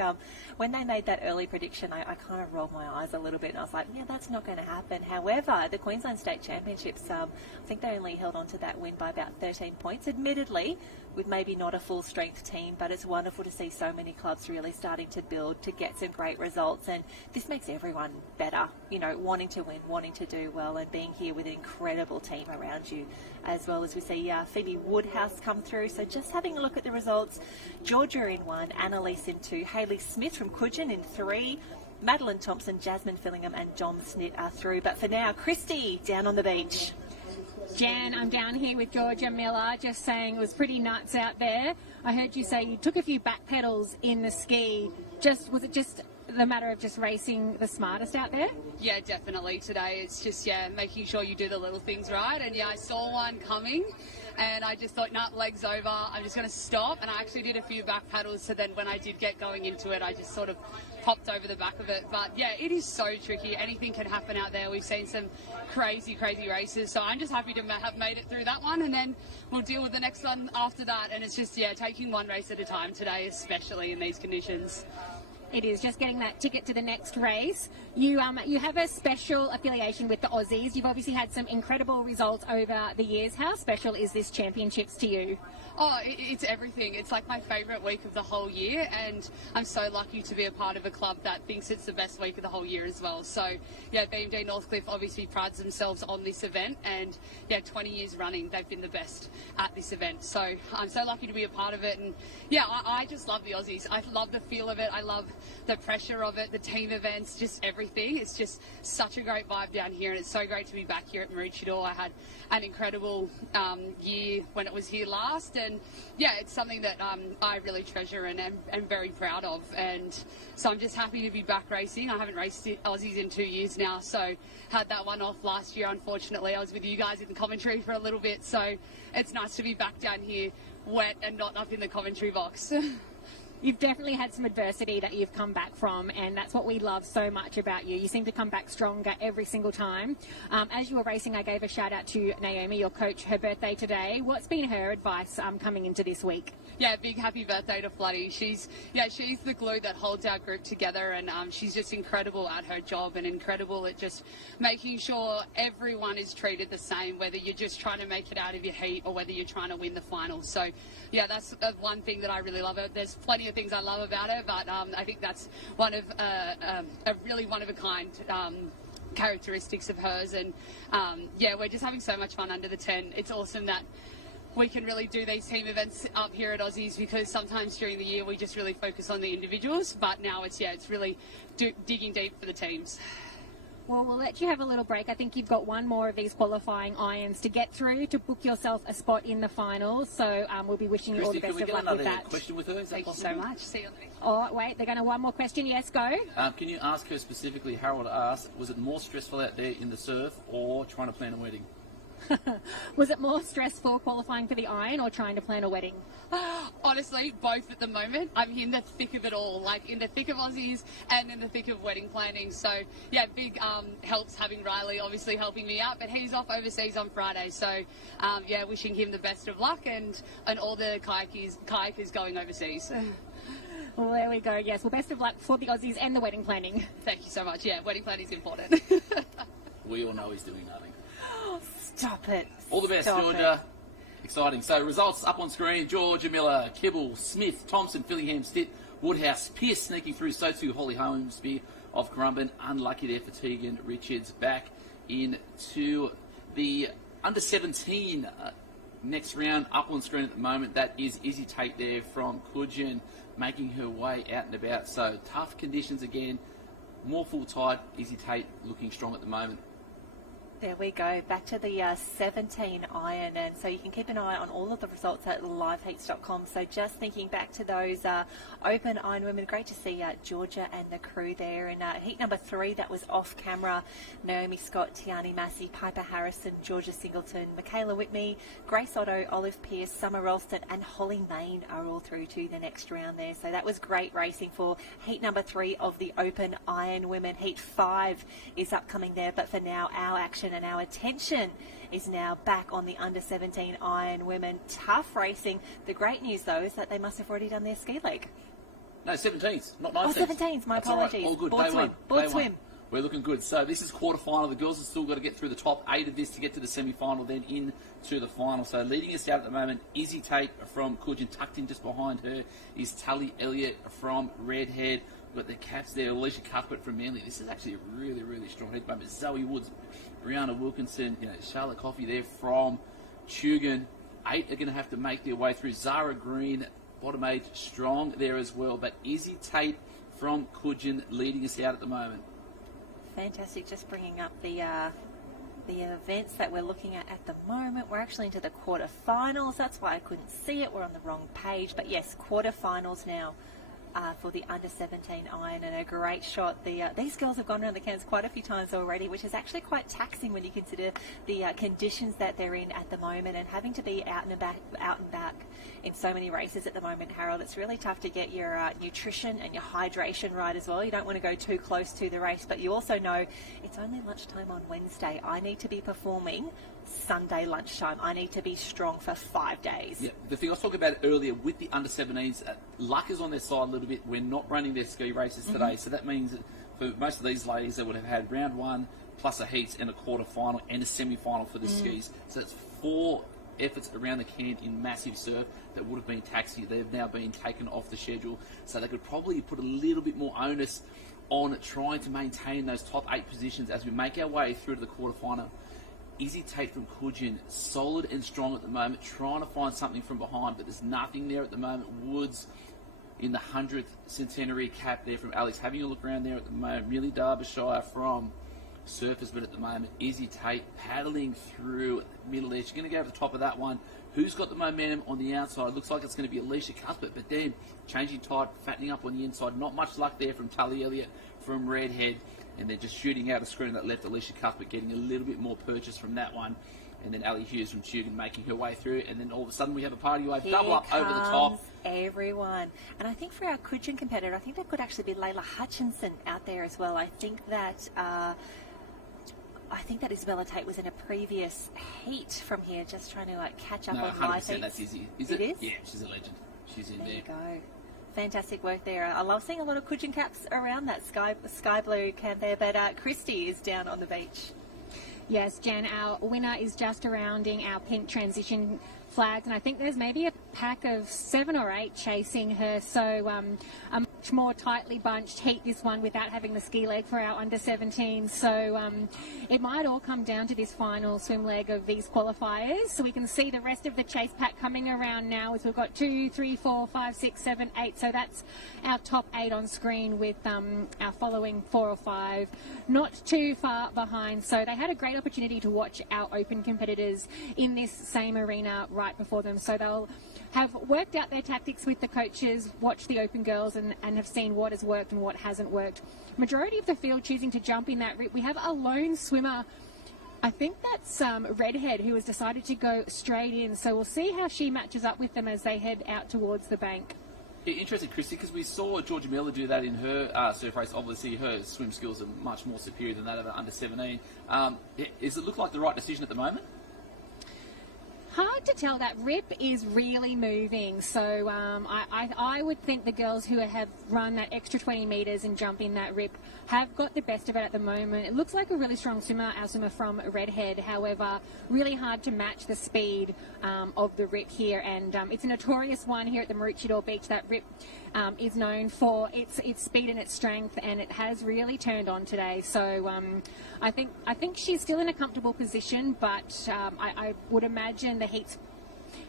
when they made that early prediction, I kind of rolled my eyes a little bit and I was like, yeah, that's not going to happen. However, the Queensland State Championships, I think they only held on to that win by about 13 points. Admittedly, with maybe not a full strength team, but it's wonderful to see so many clubs really starting to build to get some great results, and this makes everyone better, wanting to win, wanting to do well, and being here with an incredible team around you, as well as we see Phoebe Woodhouse come through. So just having a look at the results, Georgia in 1, Annalise in 2, Hayley Smith from Kudjin in 3, Madeline Thompson, Jasmine Fillingham and John Snit are through. But for now, Christy down on the beach. Jan, I'm down here with Georgia Miller, just saying it was pretty nuts out there. I heard you say you took a few back pedals in the ski. Was it just the matter of just racing the smartest out there? Yeah, definitely. Today it's just, making sure you do the little things right. And, I saw one coming and I just thought, nah, legs over. I'm just going to stop. And I actually did a few back pedals. So then when I did get going into it, I just sort of popped over the back of it. But, yeah, it is so tricky. Anything can happen out there. We've seen some crazy races. So I'm just happy to have made it through that one. And then we'll deal with the next one after that. And it's just, taking one race at a time today, especially in these conditions. It is just getting that ticket to the next race. You have a special affiliation with the Aussies. You've obviously had some incredible results over the years. How special is this championships to you? Oh, it's everything. It's like my favourite week of the whole year, and I'm so lucky to be a part of a club that thinks it's the best week of the whole year as well. So, BMD Northcliffe obviously prides themselves on this event, and 20 years running, they've been the best at this event. So I'm so lucky to be a part of it, and I just love the Aussies. I love the feel of it. I love the pressure of it, the team events, just everything. It's just such a great vibe down here, and it's so great to be back here at Maroochydore. I had an incredible year when it was here last, and it's something that I really treasure and am very proud of, and so I'm just happy to be back racing. I haven't raced Aussies in 2 years now, so had that one off last year. Unfortunately, I was with you guys in the commentary for a little bit, so it's nice to be back down here wet and not up in the commentary box. You've definitely had some adversity that you've come back from, and that's what we love so much about you. You seem to come back stronger every single time. As you were racing, I gave a shout out to Naomi, your coach, her birthday today. What's been her advice coming into this week? Yeah, big happy birthday to Floody. She's the glue that holds our group together, and she's just incredible at her job and incredible at just making sure everyone is treated the same, whether you're just trying to make it out of your heat or whether you're trying to win the final. So, yeah, that's one thing that I really love. There's plenty of things I love about her, but I think that's one of a really one-of-a-kind characteristics of hers. And, yeah, we're just having so much fun under the tent. It's awesome that we can really do these team events up here at Aussies, because sometimes during the year we just really focus on the individuals, but now it's really digging deep for the teams. Well, we'll let you have a little break. I think you've got one more of these qualifying irons to get through to book yourself a spot in the finals. So we'll be wishing you all the best of luck with that. Question with her? Thank you so much. See you on the next. Oh, wait, they're going to one more question. Yes, go. Can you ask her specifically, Harold asked, was it more stressful out there in the surf or trying to plan a wedding? Was it more stressful qualifying for the iron or trying to plan a wedding? Honestly, both at the moment. I'm in the thick of it all, like in the thick of Aussies and in the thick of wedding planning. So, yeah, big helps having Riley obviously helping me out, but he's off overseas on Friday. So, yeah, wishing him the best of luck and all the kayakers going overseas. Well, there we go. Yes, well, best of luck for the Aussies and the wedding planning. Thank you so much. Yeah, wedding planning is important. We all know he's doing nothing. Stop it. All the best, Georgia. Exciting. So results up on screen. Georgia Miller, Kibble, Smith, Thompson, Fillingham, Stitt, Woodhouse, Pearce sneaking through. So too Holly Holmesby of Currumbin. Unlucky there for Tegan Richards. Back into the under-17 next round. Up on screen at the moment. That is Izzy Tate there from Coogin, making her way out and about. So tough conditions again. More full tide. Izzy Tate looking strong at the moment. There we go, back to the 17 iron, and so you can keep an eye on all of the results at liveheats.com. So just thinking back to those open iron women, great to see Georgia and the crew there. In heat number 3, that was off camera, Naomi Scott, Tiani Massey, Piper Harrison, Georgia Singleton, Michaela Whitney, Grace Otto, Olive Pearce, Summer Ralston and Holly Main are all through to the next round there. So that was great racing for heat number 3 of the open iron women. Heat 5 is upcoming there, but for now our action and our attention is now back on the under-17 iron women. Tough racing. The great news, though, is that they must have already done their ski leg. No, 17s, not 19s. Oh, 17s, my apologies. All good, Board swim. Board swim. We're looking good. So this is quarter-final. The girls have still got to get through the top 8 of this to get to the semi-final, then into the final. So leading us out at the moment, Izzy Tate from Coogin. Tucked in just behind her is Tully Elliott from Redhead. We've got the caps there, Alicia Cuthbert from Manly. This is actually a really, really strong head moment. Zoe Woods, Brianna Wilkinson, Charlotte Coffey there from Tugan. 8 are going to have to make their way through. Zara Green, bottom 8, strong there as well. But Izzy Tate from Coogin leading us out at the moment. Fantastic. Just bringing up the events that we're looking at the moment. We're actually into the quarterfinals. That's why I couldn't see it. We're on the wrong page. But yes, quarterfinals now. For the under-17 iron, and a great shot. These girls have gone around the cairns quite a few times already, which is actually quite taxing when you consider the conditions that they're in at the moment, and having to be out and back in so many races at the moment, Harold. It's really tough to get your nutrition and your hydration right as well. You don't want to go too close to the race, but you also know it's only lunchtime on Wednesday. I need to be performing Sunday lunchtime. I need to be strong for 5 days. Yeah, the thing I was talking about earlier with the under-17s, luck is on their side a little bit. We're not running their ski races today, so that means that for most of these ladies, they would have had round 1 plus a heats and a quarter-final and a semi-final for the skis. So that's 4 efforts around the Cairn in massive surf that would have been taxing. They've now been taken off the schedule, so they could probably put a little bit more onus on trying to maintain those top 8 positions as we make our way through to the quarter-final. Izzy Tate from Coogin, solid and strong at the moment, trying to find something from behind, but there's nothing there at the moment. Woods in the 100th centenary cap there from Alex. Having a look around there at the moment. Millie Derbyshire from Surfers, but at the moment, Izzy Tate paddling through the middle there. She's going to go over the top of that one. Who's got the momentum on the outside? Looks like it's going to be Alicia Cuthbert, but then changing tide, fattening up on the inside. Not much luck there from Tully Elliott from Redhead. And they're just shooting out a screen that left Alicia Cuthbert getting a little bit more purchase from that one. and then Ali Hughes from Tugan making her way through, and then all of a sudden we have a party wave Here double up over the top. Everyone. And I think for our Coogin competitor, I think that could actually be Layla Hutchinson out there as well. I think that Isabella Tate was in a previous heat from here, just trying to catch up No, on 100% live heats. that's Izzy. Is it? it? Is? Yeah, she's a legend. She's in There there. you go. Fantastic work there. I love seeing a lot of Coogin caps around that sky blue camp there, but Christy is down on the beach. Yes, Jen, our winner is just surrounding our pink transition flags, and I think there's maybe a pack of 7 or 8 chasing her, so a much more tightly bunched heat, this one, without having the ski leg for our under-17, so it might all come down to this final swim leg of these qualifiers. So we can see the rest of the chase pack coming around now, as we've got 2, 3, 4, 5, 6, 7, 8, so that's our top 8 on screen, with our following 4 or 5 not too far behind. So they had a great opportunity to watch our open competitors in this same arena right before them, so they'll have worked out their tactics with the coaches, watched the open girls and have seen what has worked and what hasn't worked. Majority of the field choosing to jump in that rip. We have a lone swimmer, I think that's Redhead, who has decided to go straight in, so we'll see how she matches up with them as they head out towards the bank. Interesting, Christy, because we saw Georgia Miller do that in her surf race. Obviously, her swim skills are much more superior than that of her under-17. Does it look like the right decision at the moment? Hard to tell. That rip is really moving, so I would think the girls who have run that extra 20 metres and jump in that rip have got the best of it at the moment. It looks like a really strong swimmer, our swimmer from Redhead. However, really hard to match the speed of the rip here, and it's a notorious one here at the Maroochydore Beach. That rip is known for its speed and its strength, and it has really turned on today. So I think she's still in a comfortable position, but I would imagine the heats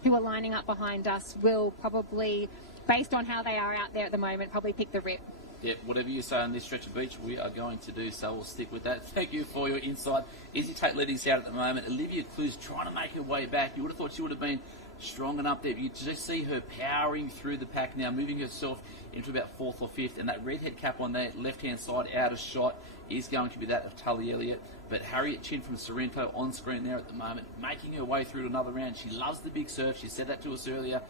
who are lining up behind us will probably, based on how they are out there at the moment, probably pick the rip. Yeah, whatever you say on this stretch of beach, we are going to do, so we'll stick with that. Thank you for your insight. Izzy Tate leading us out at the moment. Olivia Clue's trying to make her way back. You would have thought she would have been strong enough there. You just see her powering through the pack now, moving herself into about 4th or 5th, and that redhead cap on that left-hand side out of shot is going to be that of Tully Elliott. But Harriet Chin from Sorrento on screen there at the moment, making her way through to another round. She loves the big surf. She said that to us earlier.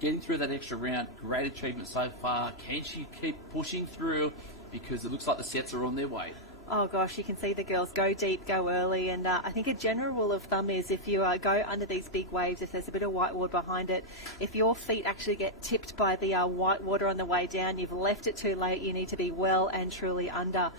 Getting through that extra round, great achievement so far. Can she keep pushing through? Because it looks like the sets are on their way. Oh gosh, you can see the girls go deep, go early, and I think a general rule of thumb is if you go under these big waves, if there's a bit of white water behind it, if your feet actually get tipped by the white water on the way down, you've left it too late, you need to be well and truly under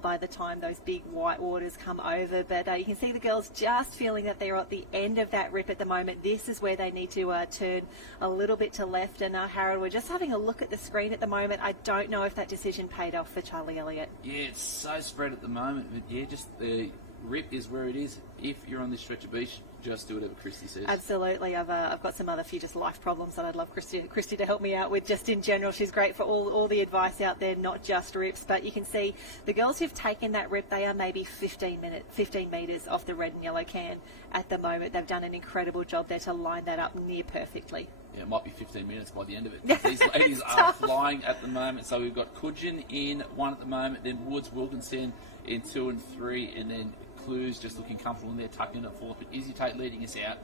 by the time those big white waters come over. But you can see the girls just feeling that they're at the end of that rip at the moment. This is where they need to turn a little bit to left. And Harold, we're just having a look at the screen at the moment. I don't know if that decision paid off for Charlie Elliott. Yeah, it's so spread at the moment. But yeah, just the rip is where it is. If you're on this stretch of beach, just do whatever Christy says. Absolutely. I've got some other few just life problems that I'd love Christy to help me out with just in general. She's great for all the advice out there, not just rips. But you can see the girls who've taken that rip, they are maybe 15 metres off the red and yellow can at the moment. They've done an incredible job there to line that up near perfectly. Yeah, it might be 15 minutes by the end of it. These ladies are flying at the moment. So we've got Coogin in 1 at the moment, then Woods Wilkinson in 2 and 3, and then Clues just looking comfortable in there, tucked in at 4th. But Izzy Tate leading us out.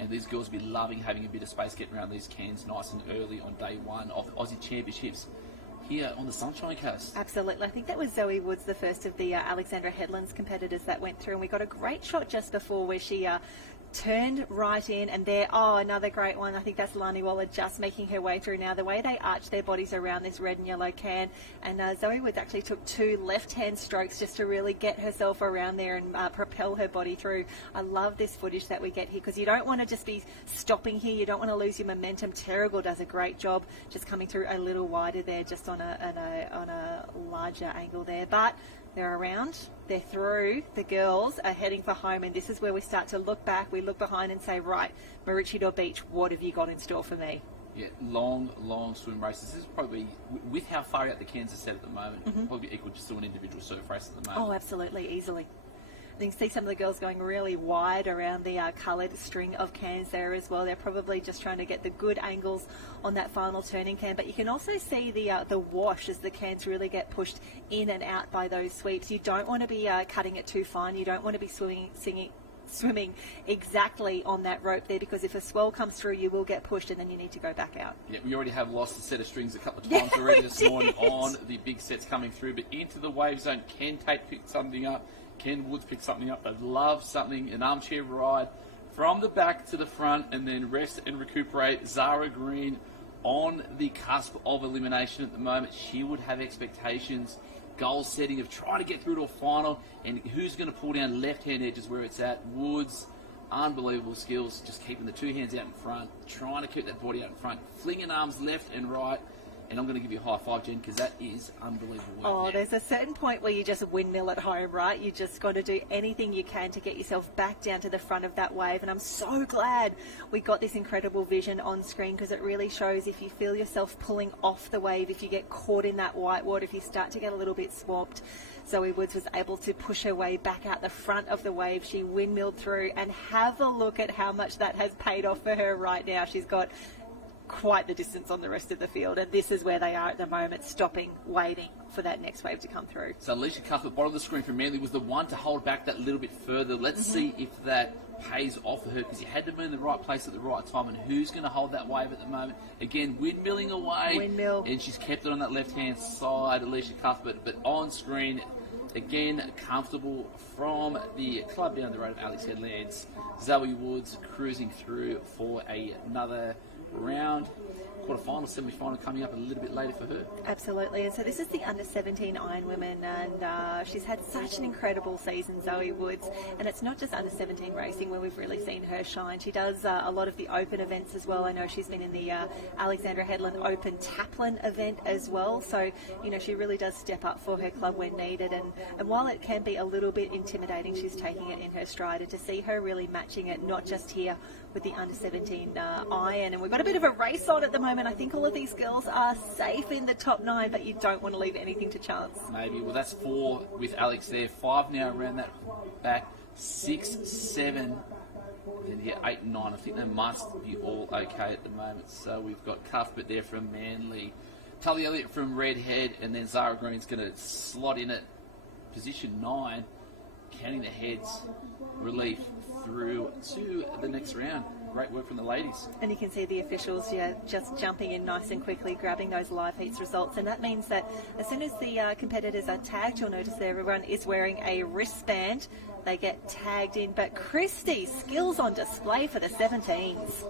And these girls will be loving having a bit of space getting around these cans nice and early on day 1 of the Aussie Championships here on the Sunshine Coast. Absolutely. I think that was Zoe Woods, the first of the Alexandra Headlands competitors that went through. And we got a great shot just before where she turned right in, and there, another great one. I think that's Lani Waller just making her way through now. The way they arch their bodies around this red and yellow can, and Zoe Woods actually took 2 left-hand strokes just to really get herself around there and propel her body through. I love this footage that we get here because you don't want to just be stopping here. You don't want to lose your momentum. Terrigal does a great job just coming through a little wider there, just on a larger angle there, but they're around, they're through, the girls are heading for home, and this is where we start to look back, we look behind and say, right, Maroochydore Beach, what have you got in store for me? Yeah, long swim races. This is probably, with how far out the cans are set at the moment, probably equal just to an individual surf race at the moment. Oh, absolutely, easily. You can see some of the girls going really wide around the coloured string of cans there as well. They're probably just trying to get the good angles on that final turning can. But you can also see the wash as the cans really get pushed in and out by those sweeps. You don't want to be cutting it too fine. You don't want to be swimming exactly on that rope there, because if a swell comes through, you will get pushed and then you need to go back out. Yeah, we already have lost a set of strings a couple of times already this morning on the big sets coming through, but into the wave zone. Can Tate pick something up? Ken Woods pick something up? I'd love something, an armchair ride from the back to the front and then rest and recuperate. Zara Green on the cusp of elimination at the moment. She would have expectations, goal setting of trying to get through to a final, and who's going to pull down left-hand edges where it's at. Woods, unbelievable skills, just keeping the two hands out in front, trying to keep that body out in front, flinging arms left and right. And I'm going to give you a high five, Jen, because that is unbelievable work. Oh, there's a certain point where you just windmill at home, right? You just got to do anything you can to get yourself back down to the front of that wave. And I'm so glad we got this incredible vision on screen, because it really shows if you feel yourself pulling off the wave, if you get caught in that white water, if you start to get a little bit swamped. Zoe Woods was able to push her way back out the front of the wave. She windmilled through, and have a look at how much that has paid off for her right now. She's got quite the distance on the rest of the field, and this is where they are at the moment, stopping, waiting for that next wave to come through. So Alicia Cuthbert, bottom of the screen from Manly, was the one to hold back that little bit further. Let's see if that pays off for her, because you had to be in the right place at the right time, and who's going to hold that wave at the moment? Again, windmilling away, Windmill. And she's kept it on that left-hand side, Alicia Cuthbert, but on screen, again, comfortable from the club down the road of Alex Headlands. Zoe Woods cruising through for another round. Quarter-final, semi-final coming up a little bit later for her. Absolutely. And so this is the under-17 Iron Women, and she's had such an incredible season, Zoe Woods. And it's not just under-17 racing where we've really seen her shine. She does a lot of the open events as well. I know she's been in the Alexandra Headland Open Taplin event as well. So, you know, she really does step up for her club when needed. And while it can be a little bit intimidating, she's taking it in her stride. And to see her really matching it, not just here with the under-17 iron. And we've got a bit of a race on at the moment. I think all of these girls are safe in the top 9, but you don't want to leave anything to chance. Maybe. Well, that's 4 with Alex there. 5 now around that back. 6, 7, then 8 and 9. I think they must be all okay at the moment. So we've got Cuthbert there from Manly, Tully Elliott from Redhead, and then Zara Green's going to slot in at position 9, counting the heads, relief through to the next round. Great work from the ladies. And you can see the officials, just jumping in nice and quickly, grabbing those live heats results. And that means that as soon as the competitors are tagged, you'll notice that everyone is wearing a wristband. They get tagged in. But Christy, skills on display for the 17s.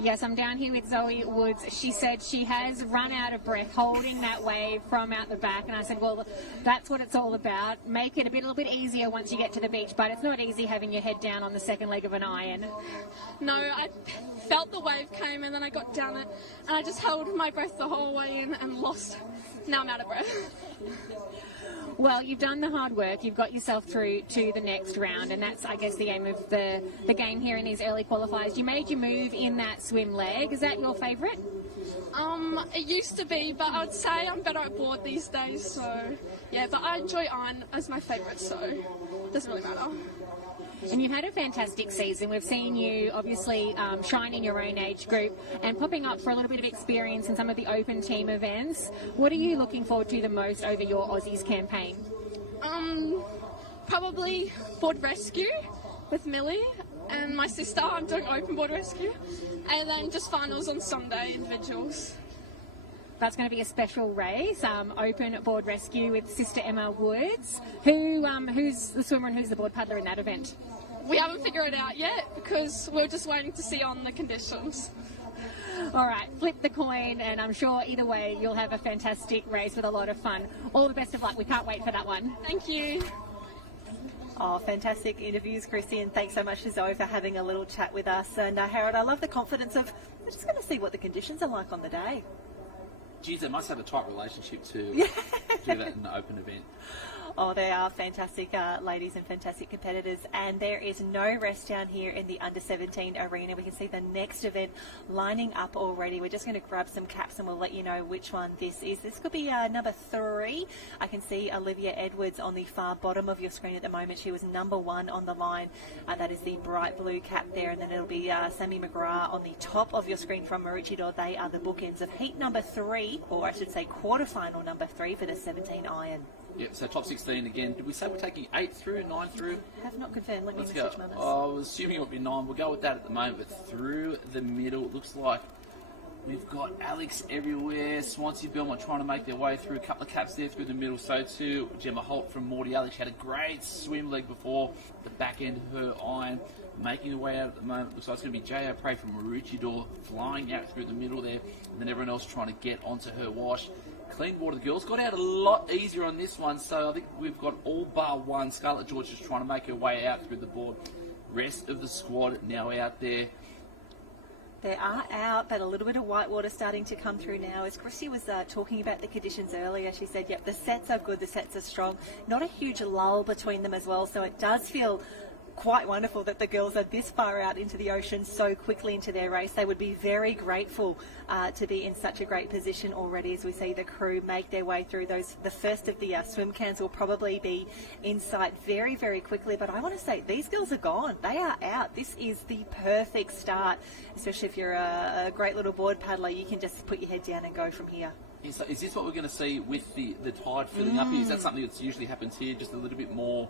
Yes, I'm down here with Zoe Woods. She said she has run out of breath holding that wave from out the back, and I said, well, that's what it's all about. Make it a little bit easier once you get to the beach, but it's not easy having your head down on the second leg of an iron. No, I felt the wave came and then I got down it, and I just held my breath the whole way in and lost. Now I'm out of breath. Well, you've done the hard work. You've got yourself through to the next round, and that's, I guess, the aim of the game here in these early qualifiers. You made your move in that swim leg. Is that your favourite? It used to be, but I'd say I'm better at board these days, so yeah, but I enjoy iron as my favourite, so it doesn't really matter. And you've had a fantastic season. We've seen you obviously shine in your own age group and popping up for a little bit of experience in some of the open team events. What are you looking forward to the most over your Aussies campaign? Probably board rescue with Millie and my sister. I'm doing open board rescue. And then just finals on Sunday, individuals. That's going to be a special race, open board rescue with Sister Emma Woods. Who's the swimmer and who's the board paddler in that event? We haven't figured it out yet because we're just waiting to see on the conditions. All right, flip the coin, and I'm sure either way you'll have a fantastic race with a lot of fun. All the best of luck. We can't wait for that one. Thank you. Oh, fantastic interviews, Christy, and thanks so much to Zoe for having a little chat with us. And Harold, I love the confidence of, we're just going to see what the conditions are like on the day. Geez, they must have a tight relationship to do that in an open event. Oh, they are fantastic ladies and fantastic competitors, and there is no rest down here in the under-17 arena. We can see the next event lining up already. We're just going to grab some caps and we'll let you know which one this is. This could be number 3. I can see Olivia Edwards on the far bottom of your screen at the moment. She was number 1 on the line. That is the bright blue cap there, and then it'll be Sammy McGrath on the top of your screen from Maroochydore. They are the bookends of heat number 3, or I should say quarterfinal number 3 for the 17 iron. Yeah, so top 16 again. Did we say we're taking 8 through, 9 through? Have not confirmed. Let me Let's go. message Manus. I was assuming it would be 9. We'll go with that at the moment. But through the middle, it looks like we've got Alex everywhere. Swansea Belmont trying to make their way through. A couple of caps there through the middle. So too Gemma Holt from Morty Alex. She had a great swim leg before the back end of her iron. Making her way out at the moment. Looks like it's going to be J.O. Prey from Maroochydore flying out through the middle there. And then everyone else trying to get onto her wash. Clean water. The girls got out a lot easier on this one. So I think we've got all bar one. Scarlett George is trying to make her way out through the board. Rest of the squad now out there. They are out, but a little bit of white water starting to come through now. As Chrissy was talking about the conditions earlier, she said, yep, the sets are good, the sets are strong. Not a huge lull between them as well, so it does feel quite wonderful that the girls are this far out into the ocean so quickly into their race. They would be very grateful to be in such a great position already as we see the crew make their way through those. The first of the swim cans will probably be in sight very, very quickly. But I want to say these girls are gone. They are out. This is the perfect start, especially if you're a great little board paddler. You can just put your head down and go from here. Is this what we're going to see with the tide filling up? Is that something that's usually happens here, just a little bit more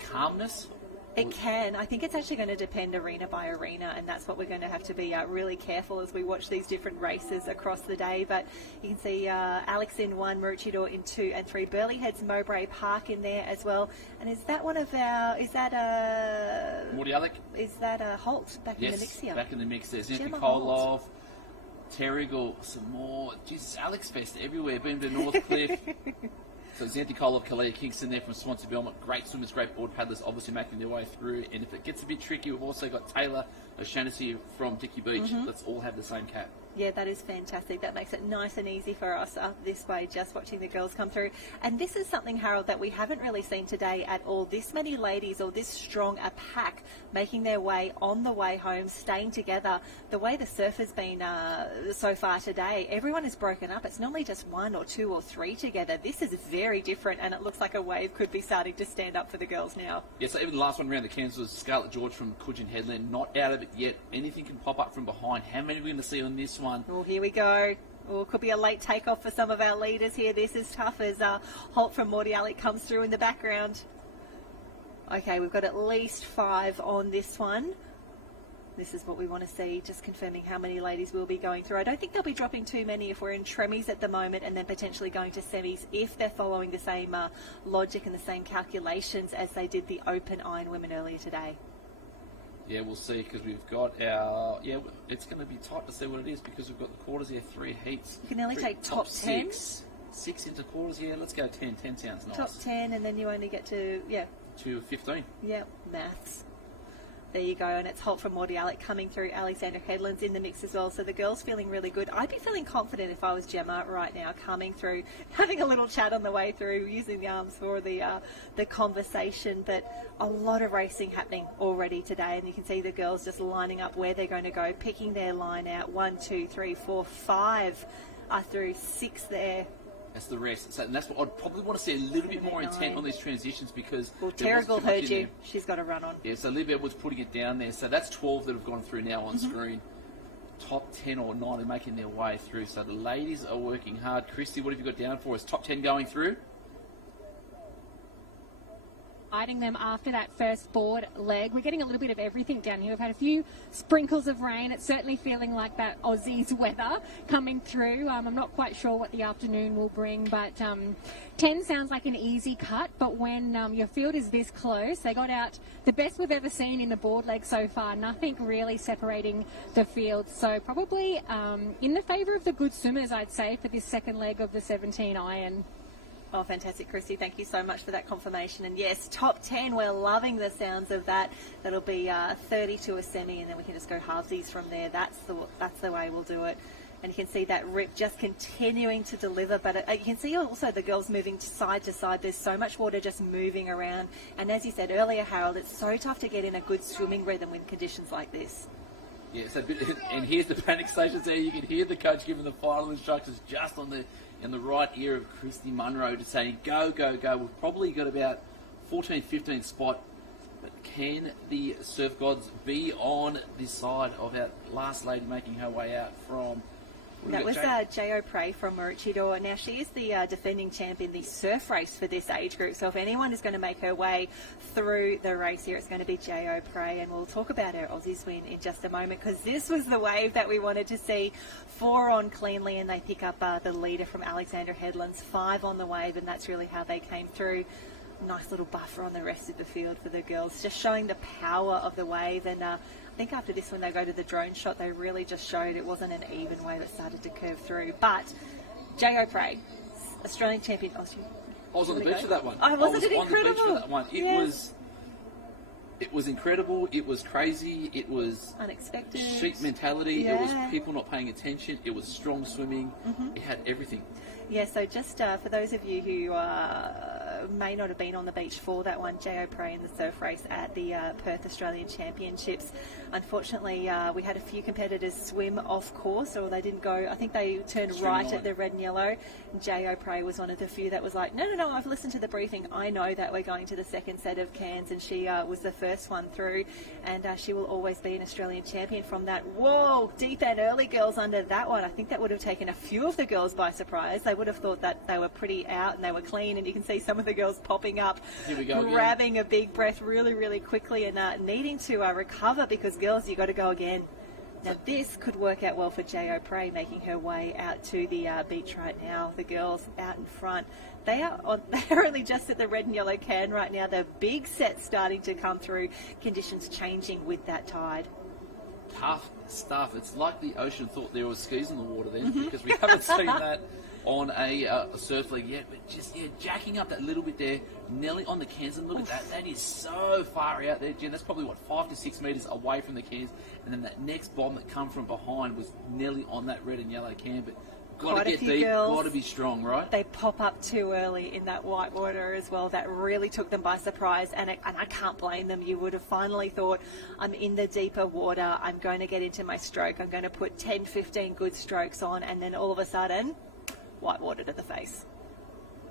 calmness? It can. I think it's actually going to depend arena by arena, and that's what we're going to have to be really careful as we watch these different races across the day. But you can see Alex in 1, Maroochydore in 2 and 3. Burleigh Heads Mowbray Park in there as well. And is that one of our... Is that Morty Alec? Is that Holt back in the mix here? Back in the mix. There's Gemma Nikolov, Terrigal, some more. Jesus, Alex Fest everywhere. Been to Northcliffe. So Xanthi Kolov, Kalia Kingston there from Swansea Belmont. Great swimmers, great board paddlers, obviously making their way through. And if it gets a bit tricky, we've also got Taylor O'Shaughnessy from Dicky Beach. Let's all have the same cap. Yeah, that is fantastic. That makes it nice and easy for us up this way, just watching the girls come through. And this is something, Harold, that we haven't really seen today at all. This many ladies, or this strong a pack, making their way on the way home, staying together. The way the surf has been so far today, everyone is broken up. It's normally just 1 or 2 or 3 together. This is very different, and it looks like a wave could be starting to stand up for the girls now. Yeah, so even the last one around the cans was Scarlett George from Coogin Headland. Not out of it yet. Anything can pop up from behind. How many are we going to see on this one? Oh, here we go. Oh, could be a late takeoff for some of our leaders here. This is tough as Holt from Morty Alec comes through in the background. Okay, we've got at least 5 on this one. This is what we want to see, just confirming how many ladies will be going through. I don't think they'll be dropping too many if we're in tremies at the moment, and then potentially going to semis if they're following the same logic and the same calculations as they did the open iron women earlier today. Yeah, we'll see, because we've got our... Yeah, it's going to be tight to see what it is, because we've got the quarters here, 3 heats. You can only take top 10. 6 into quarters, yeah, let's go 10. 10 sounds nice. Top 10, and then you only get to, to 15. Yeah, maths. There you go, and it's Holt from Morty Alec coming through. Alexander Headland's in the mix as well, so the girls feeling really good. I'd be feeling confident if I was Gemma right now, coming through, having a little chat on the way through, using the arms for the conversation. But a lot of racing happening already today, and you can see the girls just lining up where they're going to go, picking their line out. 1, 2, 3, 4, 5 are through, 6 there. That's the rest. So, and that's what I'd probably want to see a little bit more intent on these transitions, because... Well, Terrigal heard you. She's got to run on. Yeah, so Liv Edwards putting it down there. So that's 12 that have gone through now on screen. Top 10 or 9 are making their way through. So the ladies are working hard. Christy, what have you got down for us? Top 10 going through? Guiding them after that first board leg. We're getting a little bit of everything down here. We've had a few sprinkles of rain. It's certainly feeling like that Aussies weather coming through. I'm not quite sure what the afternoon will bring, but 10 sounds like an easy cut. But when your field is this close, they got out the best we've ever seen in the board leg so far. Nothing really separating the field. So probably in the favour of the good swimmers, I'd say, for this second leg of the 17 iron. Oh, fantastic, Christy. Thank you so much for that confirmation. And yes, top 10, we're loving the sounds of that. That'll be 30 to a semi, and then we can just go halvesies from there. That's the way we'll do it. And you can see that rip just continuing to deliver. But you can see also the girls moving side to side. There's so much water just moving around. And as you said earlier, Harold, it's so tough to get in a good swimming rhythm with conditions like this. Yeah, so, and here's the panic stations there. You can hear the coach giving the final instructions just on in the right ear of Christy Munro to say, go, go, go. We've probably got about 14, 15 spot. But can the surf gods be on this side of our last lady making her way out from That was Jo Prey from Maroochydore. Now, she is the defending champ in the surf race for this age group. So if anyone is going to make her way through the race here, it's going to be Jo Prey. And we'll talk about her Aussies win in just a moment, because this was the wave that we wanted to see. 4 on cleanly, and they pick up the leader from Alexandra Headlands. 5 on the wave, and that's really how they came through. Nice little buffer on the rest of the field for the girls, just showing the power of the wave. And I think after this, when they go to the drone shot, they really just showed it wasn't an even wave that started to curve through. But Jo Prey, Australian champion. I was on the beach for that one. Wasn't it incredible? On the beach for that one. It was incredible. It was crazy. It was unexpected. Sheep mentality. Yeah. It was people not paying attention. It was strong swimming. It had everything. Yeah, so just for those of you who may not have been on the beach for that one, Jo Prey in the surf race at the Perth Australian Championships. Unfortunately, we had a few competitors swim off course, or they didn't go. I think they turned right at the red and yellow. Jo Prey was one of the few that was like, no, I've listened to the briefing. I know that we're going to the second set of cans, and she was the first one through, and she will always be an Australian champion from that. Whoa, deep and early girls under that one. I think that would have taken a few of the girls by surprise. They would have thought that they were pretty out and they were clean, and you can see some of the girls popping up, grabbing a big breath really, really quickly, and needing to recover, because girls, you got to go again. Now this could work out well for Jo Prey, making her way out to the beach right now. The girls out in front. They're only just at the red and yellow can right now. The big set's starting to come through. Conditions changing with that tide. Tough stuff. It's like the ocean thought there was skis in the water then, because we haven't seen that on a surf league yet. But just jacking up that little bit there, nearly on the cans. And look at that. That is so far out there, Jen. That's probably, 5 to 6 metres away from the cans. And then that next bomb that come from behind was nearly on that red and yellow can. But got to get deep, got to be strong, right? They pop up too early in that white water as well. That really took them by surprise, and I can't blame them. You would have finally thought, I'm in the deeper water, I'm going to get into my stroke, I'm going to put 10, 15 good strokes on, and then all of a sudden, white water to the face.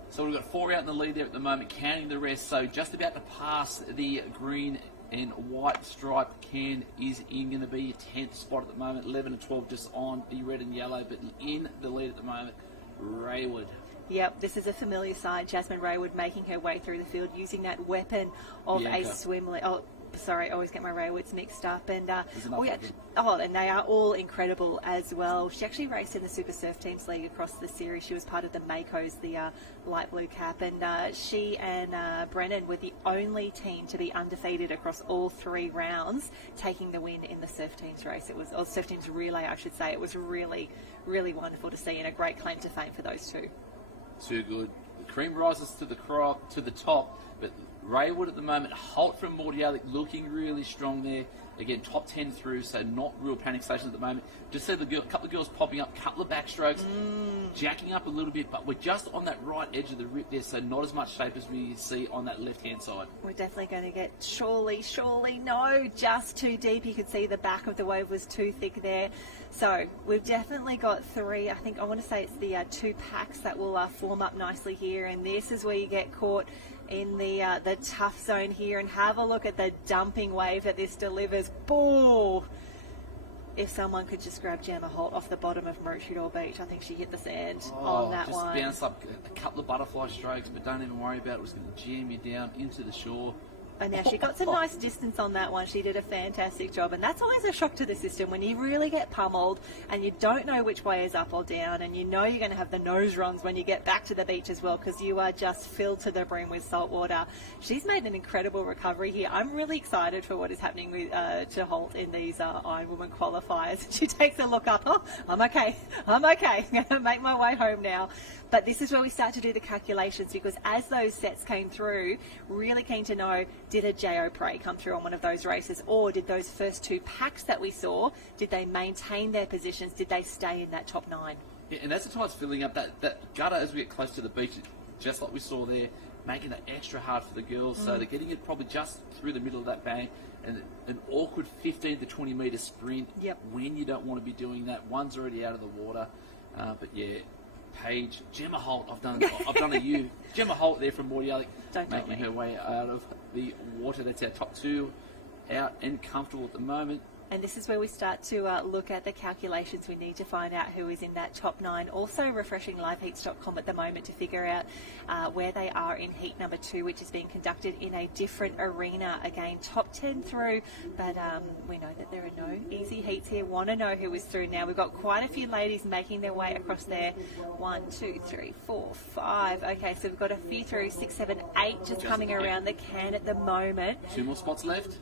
So we've got 4 out in the lead there at the moment, counting the rest. So just about to pass the green and white stripe can is in going to be 10th spot at the moment. 11 and 12 just on the red and yellow, but in the lead at the moment, Raywood. Yep, this is a familiar side. Jasmine Raywood making her way through the field using that weapon of a swim. Sorry, I always get my Raywoods mixed up. And and they are all incredible as well. She actually raced in the Super Surf Teams League across the series. She was part of the Makos, the light blue cap, and she and Brennan were the only team to be undefeated across all 3 rounds, taking the win in the Surf Teams race. It was, or Surf Teams relay, I should say. It was really, really wonderful to see, and a great claim to fame for those two. Too good. The cream rises to the top, but Raywood at the moment, Holt from Mordialloc looking really strong there. Again, top 10 through, so not real panic stations at the moment. Just see the couple of girls popping up, couple of backstrokes, jacking up a little bit, but we're just on that right edge of the rip there, so not as much shape as we see on that left-hand side. We're definitely going to get, surely, no, just too deep. You could see the back of the wave was too thick there. So we've definitely got 3. I think I want to say it's the 2 packs that will form up nicely here, and this is where you get caught in the tough zone here. And have a look at the dumping wave that this delivers. Boo! If someone could just grab Gemma Holt off the bottom of Maroochydore Beach, I think she hit the sand on that one. Just bounce up a couple of butterfly strokes, but don't even worry about it. It was going to jam you down into the shore. And now she got some nice distance on that one. She did a fantastic job. And that's always a shock to the system when you really get pummeled and you don't know which way is up or down, and you know you're going to have the nose runs when you get back to the beach as well, because you are just filled to the brim with salt water. She's made an incredible recovery here. I'm really excited for what is happening with to Holt in these Iron Woman qualifiers. She takes a look up. Oh, I'm okay. I'm going to make my way home now. But this is where we start to do the calculations, because as those sets came through, really keen to know, did a Jo Prey come through on one of those races, or did those first 2 packs that we saw, did they maintain their positions? Did they stay in that top 9? Yeah, and as the tide's filling up, that gutter as we get close to the beach, just like we saw there, making it extra hard for the girls. So they're getting it probably just through the middle of that bank, and an awkward 15 to 20 metre sprint when you don't want to be doing that. One's already out of the water. But yeah, Paige, Gemma Holt, I've done a U. Gemma Holt there from Mordialloc, making her way out of the water. That's our top 2 out and comfortable at the moment. And this is where we start to look at the calculations. We need to find out who is in that top 9. Also refreshing liveheats.com at the moment to figure out where they are in heat number 2, which is being conducted in a different arena. Again, top 10 through, but we know that there are no easy heats here. Want to know who is through now. We've got quite a few ladies making their way across there. 1, 2, 3, 4, 5. Okay, so we've got a few through, 6, 7, 8 just coming around the can at the moment. 2 more spots left.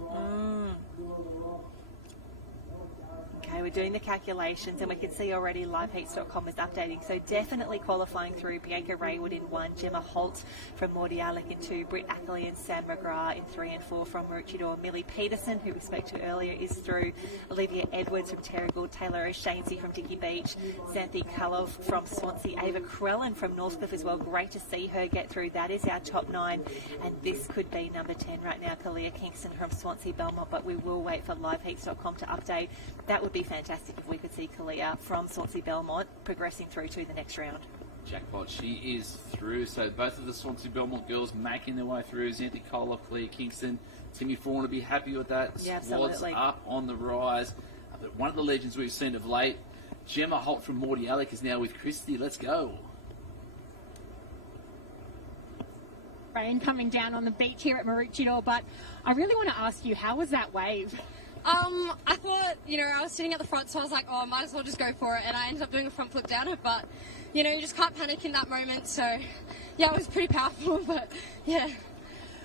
Okay, we're doing the calculations and we can see already liveheats.com is updating. So definitely qualifying through Bianca Raywood in 1, Gemma Holt from Mordialloc in 2, Britt Ackley and Sam McGrath in 3 and 4 from Maroochydore. Millie Peterson, who we spoke to earlier, is through. Olivia Edwards from Terrigal, Taylor O'Shaughnessy from Dickey Beach, Xanthi Kalov from Swansea, Ava Crellin from Northcliffe as well. Great to see her get through. That is our top 9, and this could be number 10 right now, Kalia Kingston from Swansea Belmont, but we will wait for liveheats.com to update. That would be fantastic if we could see Kalia from Swansea Belmont progressing through to the next round. Jackpot, she is through. So both of the Swansea Belmont girls making their way through. Xanthi Koloff, Kalia Kingston, Timmy Fawn will be happy with that. Yeah, Squad's up on the rise. But one of the legends we've seen of late, Gemma Holt from Mordialloc, is now with Christy. Let's go. Rain coming down on the beach here at Maroochydore, but I really want to ask you, how was that wave? I thought, I was sitting at the front, so I was like, I might as well just go for it, and I ended up doing a front flip down it, but, you just can't panic in that moment, so, yeah, it was pretty powerful, but, yeah.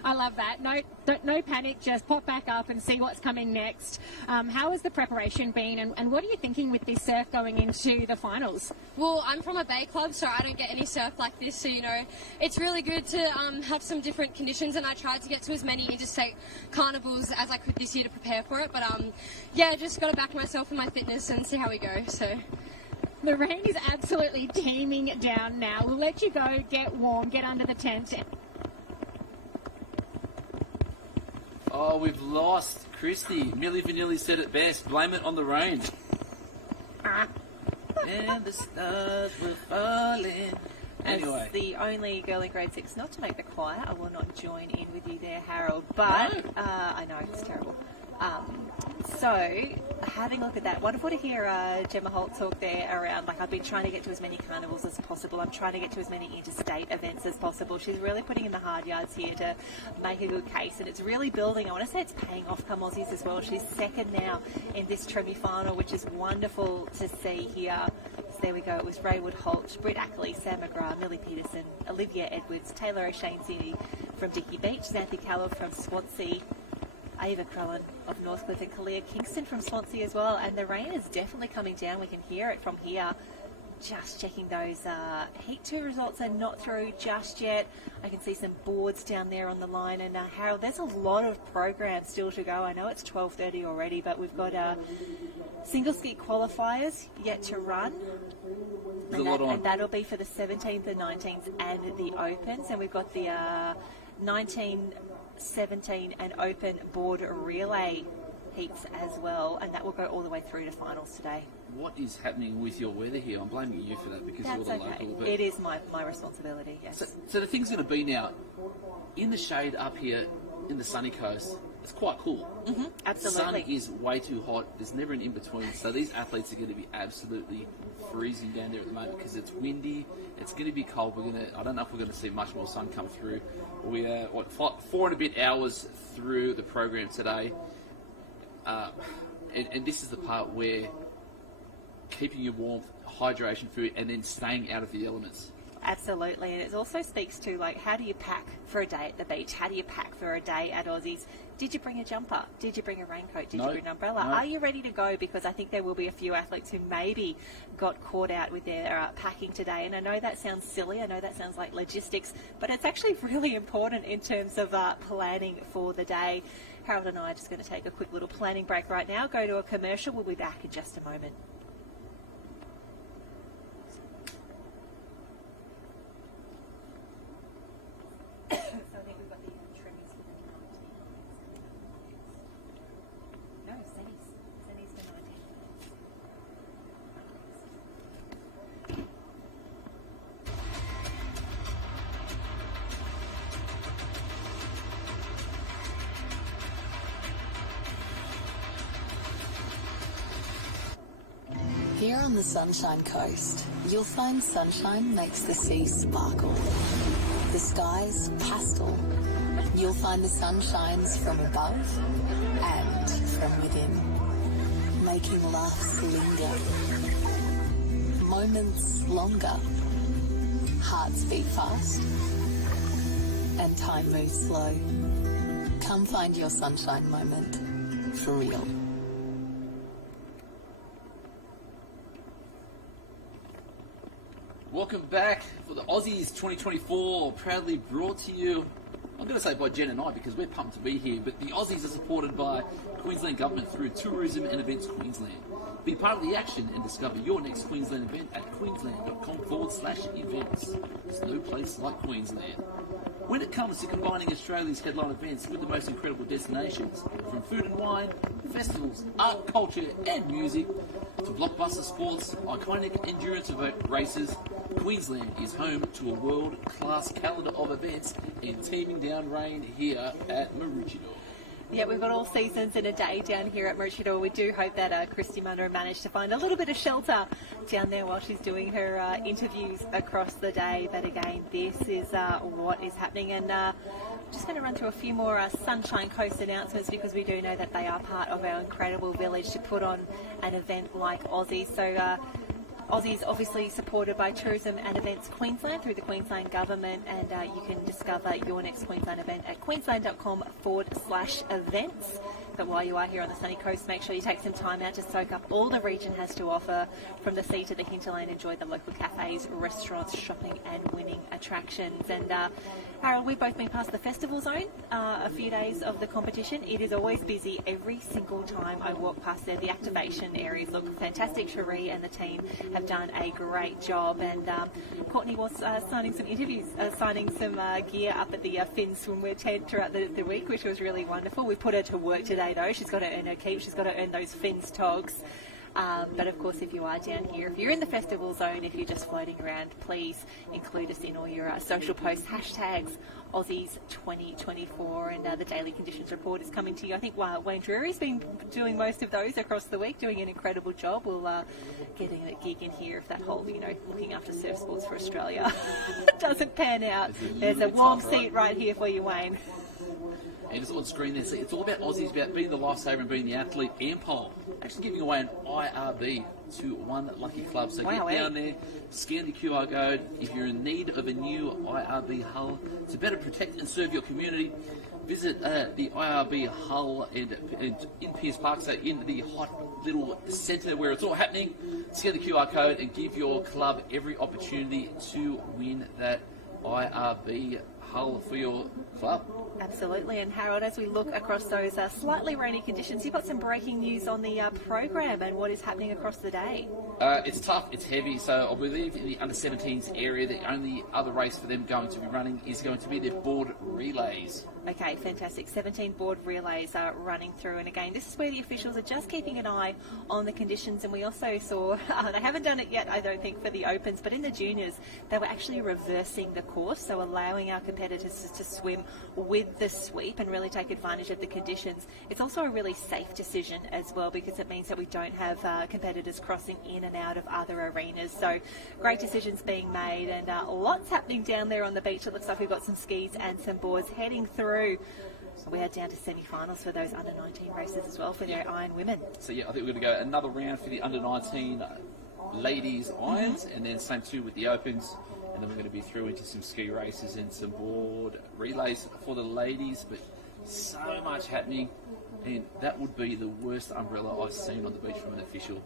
I love that. No panic, just pop back up and see what's coming next. How has the preparation been, and what are you thinking with this surf going into the finals? Well, I'm from a bay club, so I don't get any surf like this, so, it's really good to have some different conditions, and I tried to get to as many interstate carnivals as I could this year to prepare for it, but, yeah, just got to back myself in my fitness and see how we go, so... The rain is absolutely teeming down now. We'll let you go, get warm, get under the tent. Oh, we've lost Christy. Millie Vanilli said it best. Blame it on the rain. And the stars were falling. Anyway. As the only girl in grade 6 not to make the choir, I will not join in with you there, Harold. But, I know, it's terrible. So, having a look at that, wonderful to hear Gemma Holt talk there around, I've been trying to get to as many carnivals as possible. I'm trying to get to as many interstate events as possible. She's really putting in the hard yards here to make a good case, and it's really building. I want to say it's paying off come Aussies as well. She's second now in this semi-final, which is wonderful to see here. So there we go. It was Raywood Holt, Britt Ackley, Sam McGrath, Millie Peterson, Olivia Edwards, Taylor O'Shaughnessy from Dickey Beach, Xanthi Kalov from Swansea, Ava Crellin of Northcliffe, and Kalia Kingston from Swansea as well. And the rain is definitely coming down. We can hear it from here. Just checking those Heat 2 results are not through just yet. I can see some boards down there on the line. And Harold, there's a lot of programs still to go. I know it's 12:30 already, but we've got single ski qualifiers yet to run. And that'll be for the 17th and 19th and the Opens. And we've got the 19, 17 and Open board relay heats as well, and that will go all the way through to finals today. What is happening with your weather here? I'm blaming you for that because you're the local. But it is my responsibility, yes. So the thing's going to be now, in the shade up here in the sunny coast, it's quite cool. Mm-hmm, absolutely. The sun is way too hot. There's never an in-between. So these athletes are going to be absolutely freezing down there at the moment because it's windy. It's going to be cold. I don't know if we're going to see much more sun come through. We are, 4 and a bit hours through the program today. And this is the part where keeping your warmth, hydration, food, and then staying out of the elements. Absolutely, and it also speaks to how do you pack for a day at the beach? How do you pack for a day at Aussies? Did you bring a jumper? Did you bring a raincoat? Did you bring an umbrella? No. Are you ready to go? Because I think there will be a few athletes who maybe got caught out with their packing today. And I know that sounds silly. I know that sounds like logistics, but it's actually really important in terms of planning for the day. Harold and I are just going to take a quick little planning break right now, go to a commercial. We'll be back in just a moment. Here on the Sunshine Coast, you'll find sunshine makes the sea sparkle. The sky's pastel. You'll find the sun shines from above and from within, making laughs linger, moments longer, hearts beat fast, and time moves slow. Come find your sunshine moment, for real. Welcome back for the Aussies 2024, proudly brought to you, I'm going to say by Jen and I because we're pumped to be here, but the Aussies are supported by Queensland Government through Tourism and Events Queensland. Be part of the action and discover your next Queensland event at queensland.com/events. There's no place like Queensland. When it comes to combining Australia's headline events with the most incredible destinations, from food and wine, festivals, art, culture and music, to blockbuster sports, iconic endurance races, Queensland is home to a world-class calendar of events and teeming down rain here at Maroochydore. Yeah, we've got all seasons in a day down here at Maroochydore. We do hope that Christy Munro managed to find a little bit of shelter down there while she's doing her interviews across the day. But again, this is what is happening. And just going to run through a few more Sunshine Coast announcements because we do know that they are part of our incredible village to put on an event like Aussies. So Aussies obviously supported by Tourism and Events Queensland through the Queensland Government, and you can discover your next Queensland event at queensland.com/events. But while you are here on the sunny coast, make sure you take some time out to soak up all the region has to offer, from the sea to the hinterland. Enjoy the local cafes, restaurants, shopping and winning attractions. And Harold, we've both been past the festival zone a few days of the competition. It is always busy every single time I walk past there. The activation areas look fantastic. Cherie and the team have done a great job, and Courtney was signing some gear up at the Finn swimwear tent throughout the week, which was really wonderful. We've put her to work today though. She's got to earn her keep. She's got to earn those Finn's togs. But of course, if you are down here, if you're in the festival zone, if you're just floating around, please include us in all your social posts, hashtags Aussies 2024, and the daily conditions report is coming to you. I think Wayne Drury's been doing most of those across the week, doing an incredible job. We'll get a gig in here if that whole, looking after surf sports for Australia doesn't pan out. There's a warm seat right here for you, Wayne. And it's on screen there. See, it's all about Aussies, about being the lifesaver and being the athlete. Ampol actually giving away an IRB to one lucky club. So get down there, scan the QR code. If you're in need of a new IRB hull to better protect and serve your community, visit the IRB hull in Pierce Park, so in the hot little centre where it's all happening. Scan the QR code and give your club every opportunity to win that IRB hull for your club. Absolutely. And Harold, as we look across those slightly rainy conditions, you've got some breaking news on the program and what is happening across the day. It's tough, it's heavy, so I believe in the under-17s area, the only other race for them going to be running is going to be their board relays. Okay, fantastic. 17 board relays are running through, and again, this is where the officials are just keeping an eye on the conditions. And we also saw, they haven't done it yet, I don't think, for the Opens, but in the juniors, they were actually reversing the course, so allowing our competitors to swim with the sweep and really take advantage of the conditions. It's also a really safe decision as well, because it means that we don't have competitors crossing in and out of other arenas. So great decisions being made, and lots happening down there on the beach. It looks like we've got some skis and some boards heading through. We are down to semi-finals for those under-19 races as well for the Iron women. So yeah, I think we're going to go another round for the under-19 ladies irons, and then same too with the Opens, and then we're going to be through into some ski races and some board relays for the ladies. But so much happening, and that would be the worst umbrella I've seen on the beach from an official.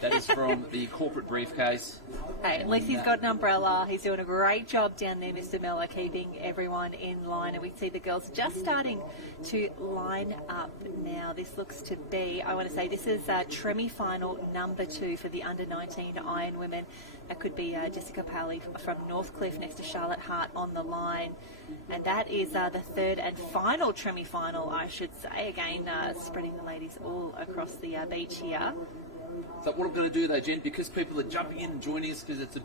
That is from the corporate briefcase. Hey, at least he's got an umbrella. He's doing a great job down there, Mr. Miller, keeping everyone in line. And we see the girls just starting to line up now. This looks to be, I want to say, this is Tremi final number 2 for the under-19 Iron women. That could be Jessica Pally from Northcliffe next to Charlotte Hart on the line. And that is the third and final Tremi final, I should say. Again, spreading the ladies all across the beach here. So what I'm going to do though, Jen, because people are jumping in and joining us because it's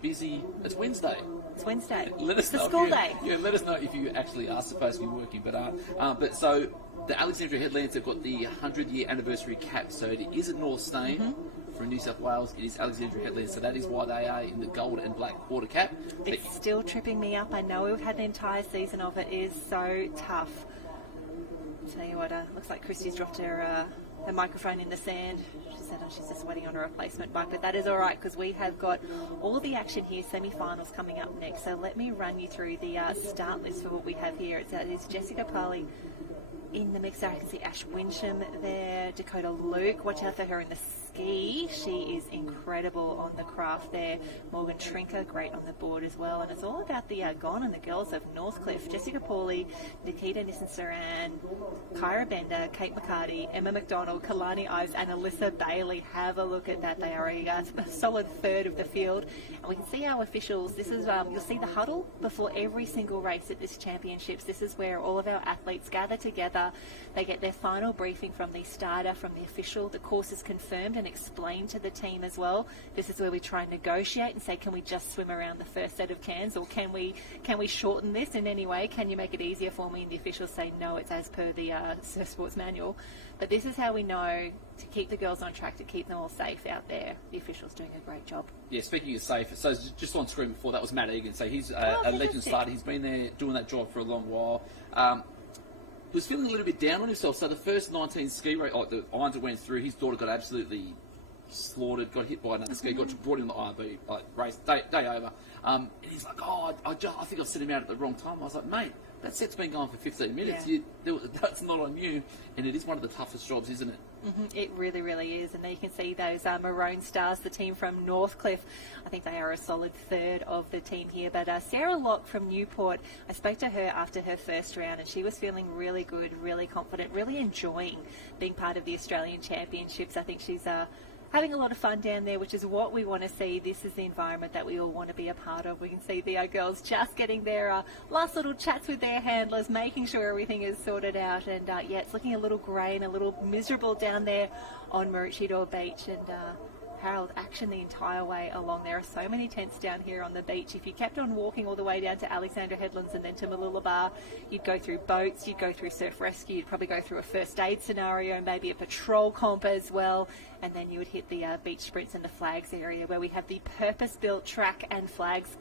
Wednesday. It's Wednesday. Let us it's know a school day. Yeah, let us know if you actually are supposed to be working, but so the Alexandria Headlands have got the 100-year anniversary cap, so it is at North Stein. For New South Wales, it is Alexandria Headlands, so that is why they are in the gold and black quarter cap. It's still tripping me up. I know we've had an entire season of it. It is so tough. I'll tell you what, looks like Christy's dropped her microphone in the sand. She said she's just waiting on a replacement mic, but that is all right because we have got all the action here, semi-finals coming up next. So let me run you through the start list for what we have here. It's Jessica Parley in the mix. I can see Ash Winsham there, Dakota Luke. Watch out for her in the ski. She is incredible on the craft there. Morgan Trinker, great on the board as well. And it's all about the Gone and the girls of Northcliffe. Jessica Pauly, Nikita Nissen-Saran, Kyra Bender, Kate McCarty, Emma McDonald, Kalani Ives and Alyssa Bailey. Have a look at that. They are a solid third of the field. And we can see our officials. This is, you'll see the huddle before every single race at this championships. This is where all of our athletes gather together. They get their final briefing from the starter, from the official. The course is confirmed and explained to the team as well. This is where we try and negotiate and say, can we just swim around the first set of cans, or can we shorten this in any way? Can you make it easier for me? And the officials say, no, it's as per the Surf Sports Manual. But this is how we know to keep the girls on track, to keep them all safe out there. The officials doing a great job. Yeah, speaking of safe, so just on screen before, that was Matt Egan. So he's a legend starter. He's been there doing that job for a long while. He was feeling a little bit down on himself. So the first 19 ski race, the irons that went through, his daughter got absolutely slaughtered, got hit by another ski, got brought in the IRB race, day over. And he's like, I think I've set him out at the wrong time. I was like, mate, that set's been going for 15 minutes. Yeah. That's not on you. And it is one of the toughest jobs, isn't it? It really, really is. And there you can see those Maroon Stars, the team from Northcliffe. I think they are a solid third of the team here. But Sarah Locke from Newport, I spoke to her after her first round and she was feeling really good, really confident, really enjoying being part of the Australian Championships. I think she's having a lot of fun down there, which is what we want to see. This is the environment that we all want to be a part of. We can see the girls just getting their last little chats with their handlers, making sure everything is sorted out. And yeah, it's looking a little grey and a little miserable down there on Maroochydore Beach. And Harold, action the entire way along. There are so many tents down here on the beach. If you kept on walking all the way down to Alexandra Headlands and then to Mooloolaba, you'd go through boats, you'd go through surf rescue, you'd probably go through a first aid scenario, maybe a patrol comp as well, and then you would hit the beach sprints and the flags area where we have the purpose-built track and flags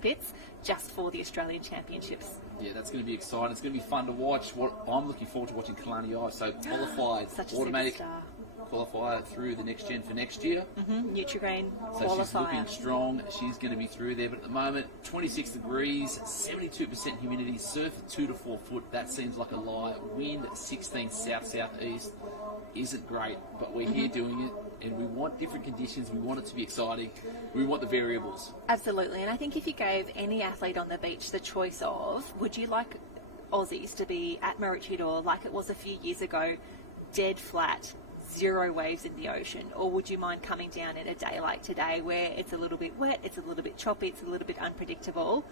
pits just for the Australian Championships. Yeah, that's going to be exciting. It's going to be fun to watch. I'm looking forward to watching Kalani Ives. So qualified, automatic qualifier through the next gen for next year. Nutrigrain so qualifier. She's looking strong. She's going to be through there. But at the moment, 26 degrees, 72% humidity, surf at 2 to 4 foot. That seems like a lie. Wind 16 south-southeast isn't great, but we're here doing it. And we want different conditions. We want it to be exciting. We want the variables. Absolutely. And I think if you gave any athlete on the beach the choice of, would you like Aussies to be at Maroochydore like it was a few years ago, dead flat, 0 waves in the ocean, or would you mind coming down in a day like today where it's a little bit wet, it's a little bit choppy, it's a little bit unpredictable?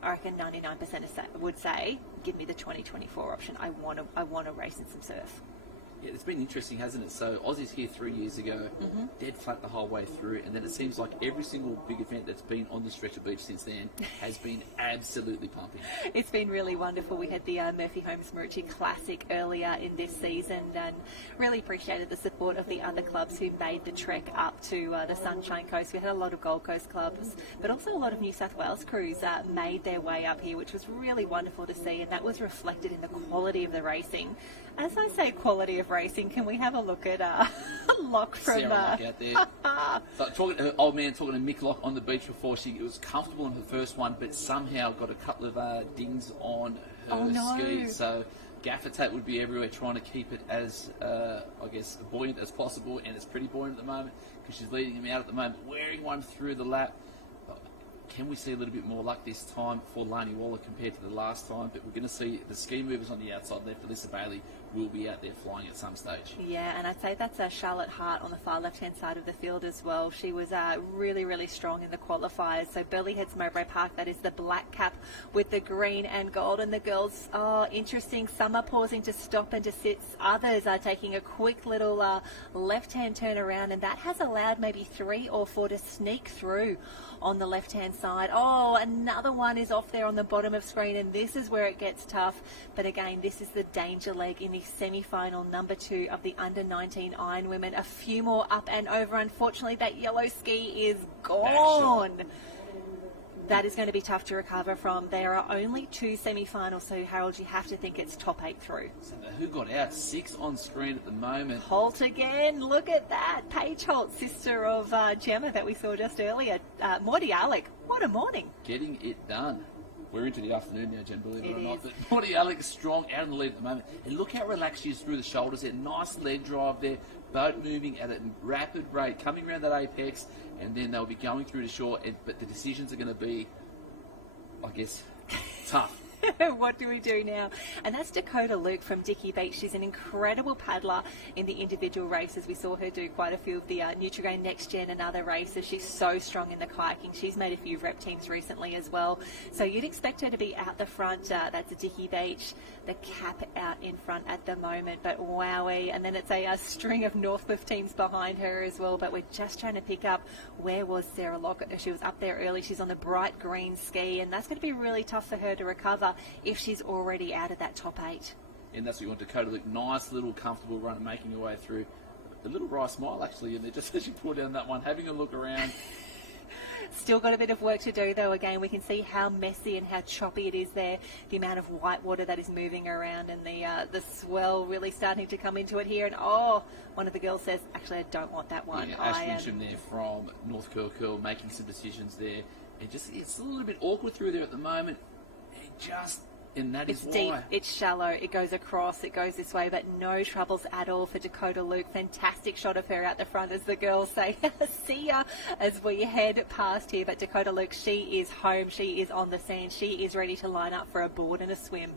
I reckon 99% would say, give me the 2024 option. I want to race in some surf. Yeah, it's been interesting, hasn't it? So Aussie's here 3 years ago, dead flat the whole way through, and then it seems like every single big event that's been on the stretch of beach since then has been absolutely pumping. It's been really wonderful. We had the Murphy Homes Maroochy Classic earlier in this season, and really appreciated the support of the other clubs who made the trek up to the Sunshine Coast. We had a lot of Gold Coast clubs, but also a lot of New South Wales crews made their way up here, which was really wonderful to see, and that was reflected in the quality of the racing. As I say quality of racing, can we have a look at Locke from... Sarah Locke out there. So old man talking to Mick Locke on the beach before. She was comfortable in her first one, but somehow got a couple of dings on her skis. So gaffer tape would be everywhere, trying to keep it as, I guess, buoyant as possible, and it's pretty buoyant at the moment because she's leading him out at the moment, wearing one through the lap. Can we see a little bit more luck this time for Lani Waller compared to the last time? But we're going to see the ski movers on the outside left. Alyssa Bailey will be out there flying at some stage. Yeah, and I'd say that's Charlotte Hart on the far left-hand side of the field as well. She was really, really strong in the qualifiers. So Burleigh Heads Mowbray Park, that is the black cap with the green and gold. And the girls, interesting. Some are pausing to stop and to sit. Others are taking a quick little left-hand turn around, and that has allowed maybe 3 or 4 to sneak through on the left-hand side. Oh, another one is off there on the bottom of screen, and this is where it gets tough. But again, this is the danger leg in the semi-final number 2 of the under-19 Iron Women. A few more up and over. Unfortunately, that yellow ski is gone. That is going to be tough to recover from. There are only 2 semi-finals, so Harold, you have to think it's top 8 through. So who got out? 6 on screen at the moment. Holt again. Look at that. Paige Holt, sister of Gemma that we saw just earlier. Morty Alec. What a morning. Getting it done. We're into the afternoon now, Jen, believe it or not. But Morty Alec is strong, out in the lead at the moment. And look how relaxed she is through the shoulders there. Nice leg drive there. Boat moving at a rapid rate, coming around that apex, and then they'll be going through the shore. But the decisions are going to be, I guess, tough. What do we do now? And that's Dakota Luke from Dickey Beach. She's an incredible paddler in the individual races. We saw her do quite a few of the Nutrigrain Next Gen and other races. She's so strong in the kayaking. She's made a few rep teams recently as well. So you'd expect her to be out the front. That's a Dickey Beach. The cap out in front at the moment. But wowee. And then it's a string of Northcliffe teams behind her as well. But we're just trying to pick up where was Sarah Lockett. She was up there early. She's on the bright green ski. And that's going to be really tough for her to recover if she's already out of that top 8. And that's what you want. Dakota Luke, nice little comfortable run, making her way through. A little wry smile actually in there just as you pull down that one, having a look around. Still got a bit of work to do though. Again, we can see how messy and how choppy it is there. The amount of white water that is moving around and the swell really starting to come into it here. And one of the girls says, actually, I don't want that one. Yeah, Ash Wincham there from North Curl making some decisions there. And just it's a little bit awkward through there at the moment. And that is why. It's deep, it's shallow, it goes across, it goes this way, but no troubles at all for Dakota Luke. Fantastic shot of her out the front as the girls say, see ya, as we head past here. But Dakota Luke, she is home, she is on the scene, she is ready to line up for a board and a swim.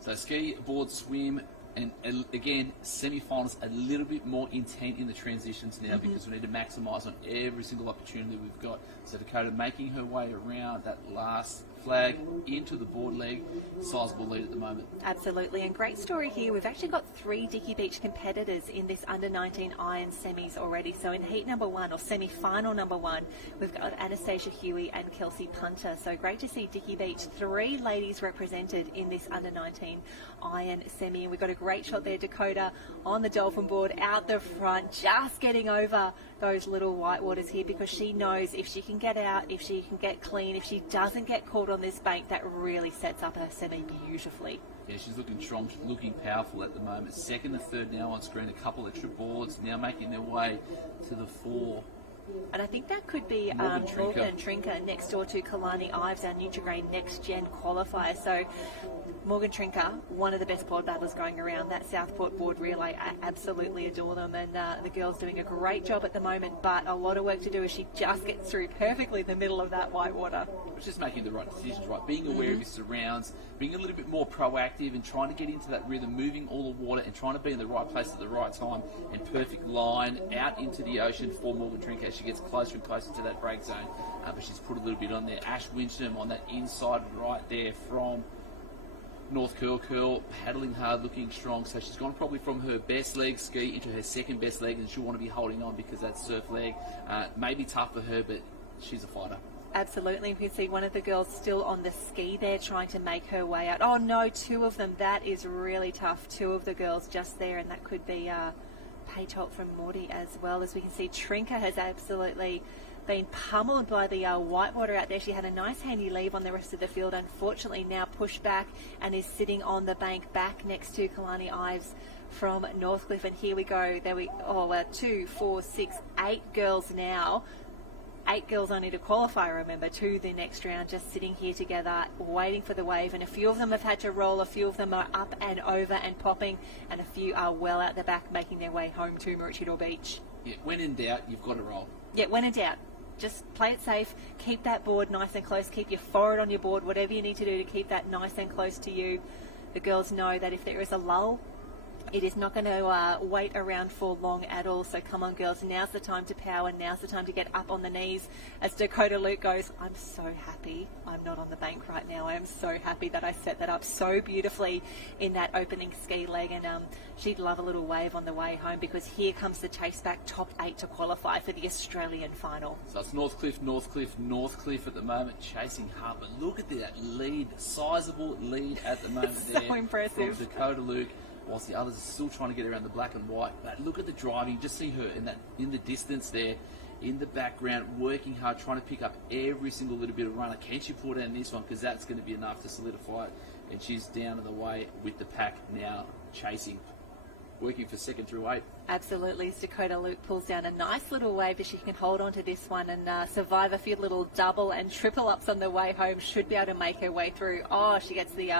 So ski, board, swim, and again, semi-finals a little bit more intent in the transitions now because we need to maximise on every single opportunity we've got. So Dakota making her way around that last flag into the board leg, sizable lead at the moment. Absolutely, and great story here. We've actually got 3 Dickey Beach competitors in this under-19 iron semis already. So in heat number 1, or semi-final number 1, we've got Anastasia Huey and Kelsey Punter. So great to see Dickey Beach, 3 ladies represented in this under-19 iron semi. And we've got a great shot there, Dakota on the dolphin board out the front, just getting over those little white waters here because she knows if she can get out, if she can get clean, if she doesn't get caught on this bank, that really sets up her semi beautifully. Yeah, she's looking strong, she's looking powerful at the moment. Second and third now on screen, a couple extra boards now making their way to the 4. And I think that could be Morgan Trinker next door to Kalani Ives, our Nutrigrain Next Gen qualifier. So Morgan Trinker, one of the best board battlers going around. That Southport board relay, I absolutely adore them. And the girl's doing a great job at the moment, but a lot of work to do as she just gets through perfectly the middle of that white water. It's just making the right decisions, right? Being aware of your surrounds, being a little bit more proactive and trying to get into that rhythm, moving all the water and trying to be in the right place at the right time and perfect line out into the ocean for Morgan Trinker as she gets closer and closer to that break zone. But she's put a little bit on there. Ash Wincham on that inside right there from North Curl, paddling hard, looking strong. So she's gone probably from her best leg ski into her second best leg, and she'll want to be holding on because that surf leg may be tough for her, but she's a fighter. Absolutely. You can see one of the girls still on the ski there trying to make her way out. Oh no, 2 of them. That is really tough. 2 of the girls just there, and that could be Paige Holt from Morty as well. As we can see, Trinker has absolutely been pummeled by the whitewater out there. She had a nice handy leave on the rest of the field. Unfortunately now pushed back and is sitting on the bank back next to Kalani Ives from Northcliffe. And here we go. 2, 4, 6, 8 girls now. 8 girls only to qualify, remember, to the next round, just sitting here together, waiting for the wave. And a few of them have had to roll, a few of them are up and over and popping, and a few are well out the back, making their way home to Maroochydore Beach. Yeah, when in doubt, you've got to roll. Yeah, when in doubt. Just play it safe, keep that board nice and close, keep your forward on your board, whatever you need to do to keep that nice and close to you. The girls know that if there is a lull, it is not going to wait around for long at all. So come on, girls, now's the time to power, now's the time to get up on the knees. As Dakota Luke goes, I'm so happy I'm not on the bank right now. I am so happy that I set that up so beautifully in that opening ski leg. And she'd love a little wave on the way home because here comes the chase back, top 8 to qualify for the Australian final. So it's Northcliffe at the moment, chasing hard. But look at that lead, sizable lead at the moment. So there impressive. From Dakota Luke. whilst the others are still trying to get around the black and white. But look at the driving. You just see her in the distance there, in the background, working hard, trying to pick up every single little bit of runner. Can she pull down this one? Because that's going to be enough to solidify it. And she's down in the way with the pack now, chasing, working for second through 8. Absolutely. Dakota Luke pulls down a nice little wave, but she can hold on to this one and survive a few little double and triple ups on the way home. Should be able to make her way through. Oh, she gets the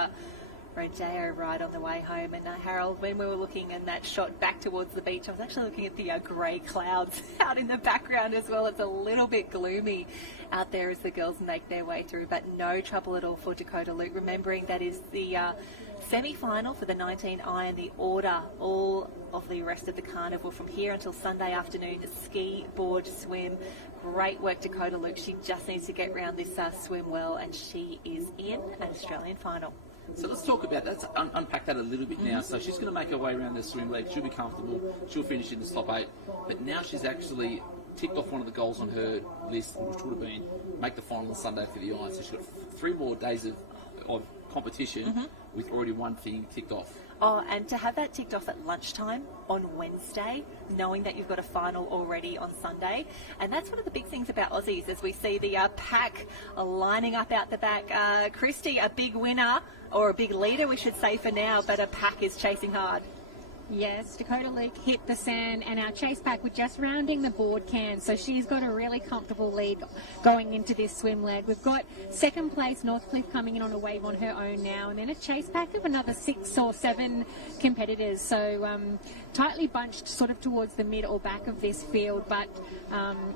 Rodeo ride on the way home. And Harold, when we were looking in that shot back towards the beach, I was actually looking at the grey clouds out in the background as well. It's a little bit gloomy out there as the girls make their way through, but no trouble at all for Dakota Luke. Remembering that is the semi-final for the 19 iron, the order. All of the rest of the carnival from here until Sunday afternoon. Ski, board, swim. Great work, Dakota Luke. She just needs to get round this swim well, and she is in an Australian final. So let's talk about that. Let's unpack that a little bit now. So she's going to make her way around the swim leg. She'll be comfortable. She'll finish in the top 8. But now she's actually ticked off one of the goals on her list, which would have been make the final on Sunday for the Iron. So she's got 3 more days of competition with already one thing ticked off. Oh, and to have that ticked off at lunchtime on Wednesday, knowing that you've got a final already on Sunday. And that's one of the big things about Aussies, as we see the pack lining up out the back. Christy, a big winner, or a big leader, we should say for now, but a pack is chasing hard. Yes, Dakota Luke hit the sand, and our chase pack we're just rounding the board can, so she's got a really comfortable lead going into this swim leg. We've got second place Northcliffe coming in on a wave on her own now, and then a chase pack of another 6 or 7 competitors. So tightly bunched sort of towards the mid or back of this field, but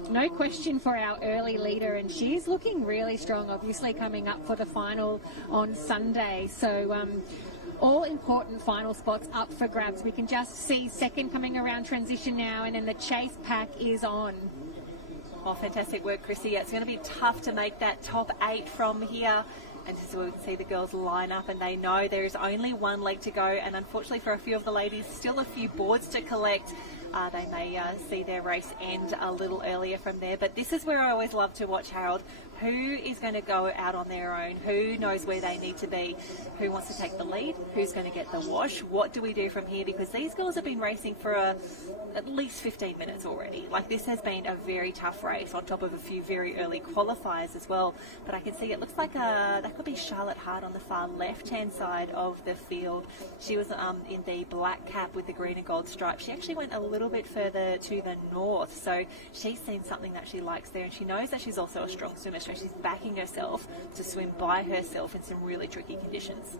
no question for our early leader, and she's looking really strong, obviously coming up for the final on Sunday. So all important final spots up for grabs. We can just see second coming around transition now, and then the chase pack is on. Oh, fantastic work, Chrissy. Yeah, it's going to be tough to make that top 8 from here. And so we can see the girls line up, and they know there is only one leg to go. And unfortunately for a few of the ladies, still a few boards to collect. They may see their race end a little earlier from there. But this is where I always love to watch, Harold. Who is going to go out on their own? Who knows where they need to be? Who wants to take the lead? Who's going to get the wash? What do we do from here? Because these girls have been racing for at least 15 minutes already. Like, this has been a very tough race on top of a few very early qualifiers as well. But I can see it looks like that could be Charlotte Hart on the far left-hand side of the field. She was in the black cap with the green and gold stripe. She actually went a little bit further to the north. So she's seen something that she likes there, and she knows that she's also a strong swimmer. So she's backing herself to swim by herself in some really tricky conditions.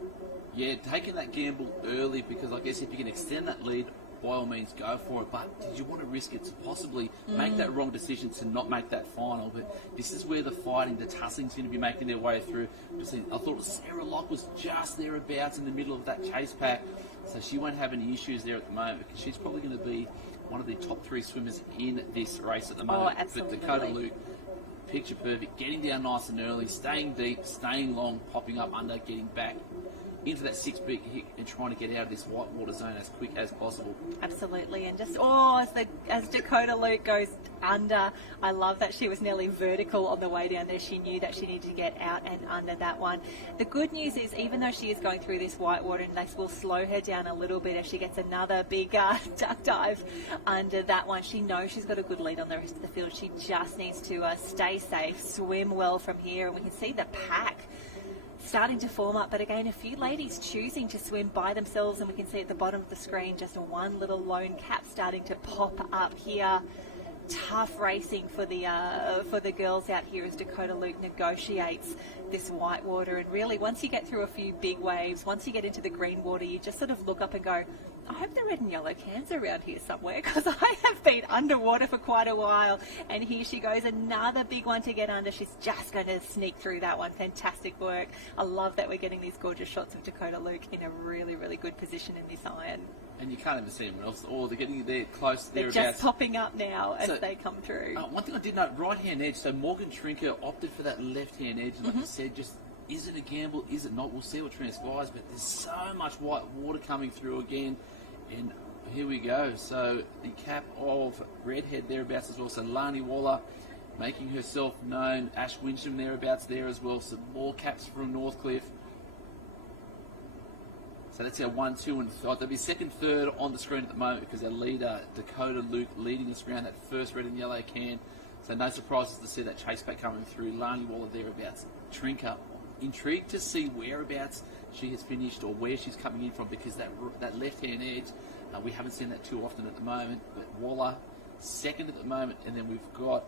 Yeah, taking that gamble early, because I guess if you can extend that lead, by all means go for it. But did you want to risk it to possibly make that wrong decision to not make that final? But this is where the fighting, the tussling's going to be making their way through. I thought Sarah Locke was just thereabouts in the middle of that chase pack, so she won't have any issues there at the moment, because she's probably going to be one of the top 3 swimmers in this race at the moment. Oh, absolutely. But Dakota Luke, picture perfect, getting down nice and early, staying deep, staying long, popping up under, getting back into that 6-beat hit and trying to get out of this white water zone as quick as possible. Absolutely, and just as Dakota Luke goes under, I love that she was nearly vertical on the way down there. She knew that she needed to get out and under that one. The good news is, even though she is going through this white water, and this will slow her down a little bit as she gets another big duck dive under that one, she knows she's got a good lead on the rest of the field. She just needs to stay safe, swim well from here, and we can see the pack starting to form up, but again, a few ladies choosing to swim by themselves, and we can see at the bottom of the screen just one little lone cap starting to pop up here. Tough racing for the girls out here as Dakota Luke negotiates this white water, and really once you get through a few big waves, once you get into the green water, you just sort of look up and go, I hope the red and yellow cans are around here somewhere, because I have been underwater for quite a while. And here she goes, another big one to get under. She's just going to sneak through that one. Fantastic work. I love that we're getting these gorgeous shots of Dakota Luke in a really, really good position in this iron. And you can't even see them else. Or they're getting there close. They're just popping up now as they come through. One thing I did note, right-hand edge. So Morgan Trinker opted for that left-hand edge. And like I said, just is it a gamble? Is it not? We'll see what transpires. But there's so much white water coming through again. And here we go. So the cap of Redhead thereabouts as well. So Lani Waller making herself known. Ash Winsham thereabouts there as well. Some more caps from Northcliffe. So that's our 1, 2, and 3. There'll be second, third on the screen at the moment because our leader, Dakota Luke, leading this round, that first red and yellow can. So no surprises to see that chase back coming through. Lani Waller thereabouts. Trinka, intrigued to see whereabouts she has finished or where she's coming in from because that left-hand edge, we haven't seen that too often at the moment. But Waller, second at the moment, and then we've got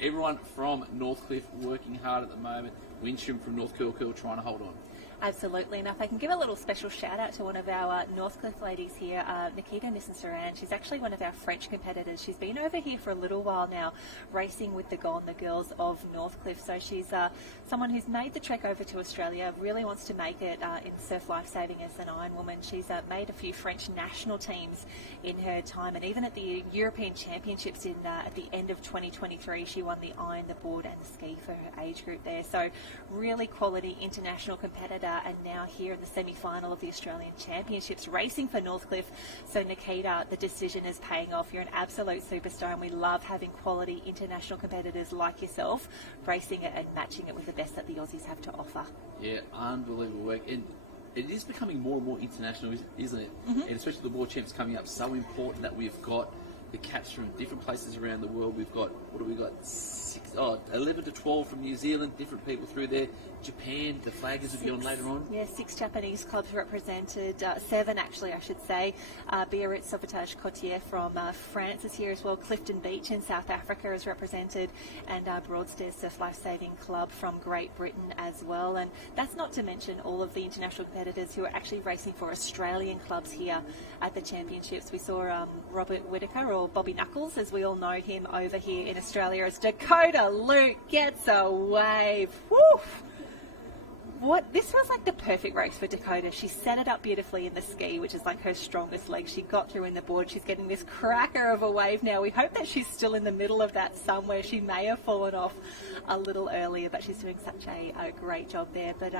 everyone from Northcliffe working hard at the moment. Winsham from North Curl trying to hold on. Absolutely. And if I can give a little special shout out to one of our Northcliffe ladies here, Nikita Nissan-Saran. She's actually one of our French competitors. She's been over here for a little while now, racing with the Golden Girls of Northcliffe. So she's someone who's made the trek over to Australia, really wants to make it in surf lifesaving as an Ironwoman. She's made a few French national teams in her time, and even at the European Championships at the end of 2023, she won the iron, the board and the ski for her age group there. So really quality international competitor. And now here in the semi-final of the Australian Championships, racing for Northcliffe. So Nikita, the decision is paying off. You're an absolute superstar, and we love having quality international competitors like yourself racing it and matching it with the best that the Aussies have to offer. Yeah, unbelievable work. And it is becoming more and more international, isn't it? Mm-hmm. And especially the World Champs coming up, so important that we've got the caps from different places around the world. We've got, 11 to 12 from New Zealand, different people through there. Japan, the flaggers will be on later on. Yeah, 6 Japanese clubs represented, 7 actually I should say. Biarritz Sauvetage Cotier from France is here as well. Clifton Beach in South Africa is represented, and Broadstairs Surf Lifesaving Club from Great Britain as well. And that's not to mention all of the international competitors who are actually racing for Australian clubs here at the championships. We saw Robert Whitaker, or Bobby Knuckles as we all know him, over here in Australia as Dakota Luke gets a wave. Woo! This was like the perfect race for Dakota. She set it up beautifully in the ski, which is like her strongest leg. She got through in the board. She's getting this cracker of a wave now. We hope that she's still in the middle of that somewhere. She may have fallen off a little earlier, but she's doing such a great job there. But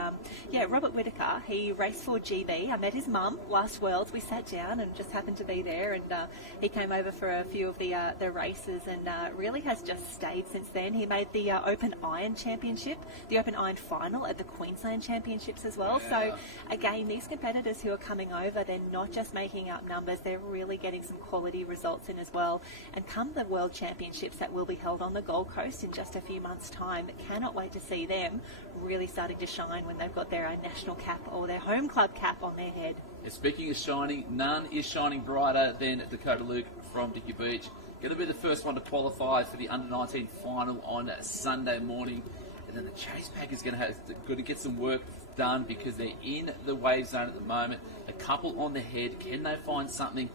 yeah, Robert Whitaker, he raced for GB. I met his mum last Worlds. We sat down and just happened to be there, and he came over for a few of the races, and really has just stayed since then. He made the Open Iron Championship, the Open Iron Final at the Queensland Championships as well. Yeah. So again, these competitors who are coming over, they're not just making up numbers, they're really getting some quality results in as well. And come the World Championships that will be held on the Gold Coast in just a few months' time, cannot wait to see them really starting to shine when they've got their national cap or their home club cap on their head. And speaking of shining, none is shining brighter than Dakota Luke from Dicky Beach. Going to be the first one to qualify for the under-19 final on Sunday morning. And then the chase pack is going to get some work done because they're in the wave zone at the moment. A couple on the head. Can they find something?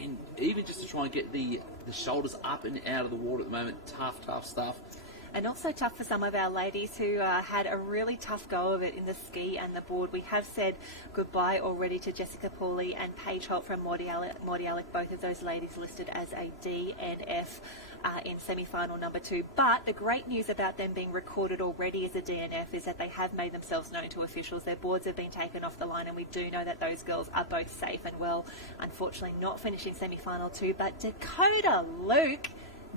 And even just to try and get the shoulders up and out of the water at the moment. Tough stuff. And also tough for some of our ladies who had a really tough go of it in the ski and the board. We have said goodbye already to Jessica Pooley and Paige Holt from Morty Alec, both of those ladies listed as a DNF in semi-final number 2. But the great news about them being recorded already as a DNF is that they have made themselves known to officials. Their boards have been taken off the line, and we do know that those girls are both safe and well. Unfortunately, not finishing semi-final 2, but Dakota Luke,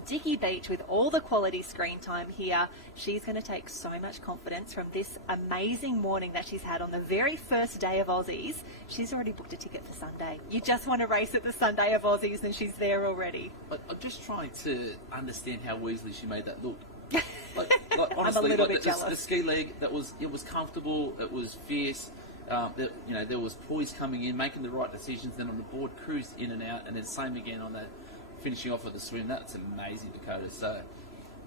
Dicky Beach, with all the quality screen time here, she's going to take so much confidence from this amazing morning that she's had on the very first day of Aussies. She's already booked a ticket for Sunday. You just want to race at the Sunday of Aussies and she's there already. I'm just trying to understand how easily she made that look. Honestly, I'm a little bit jealous. The ski leg, it was comfortable, it was fierce. There was poise coming in, making the right decisions. Then on the board, cruised in and out, and then same again on that finishing off with the swim. That's amazing, Dakota. So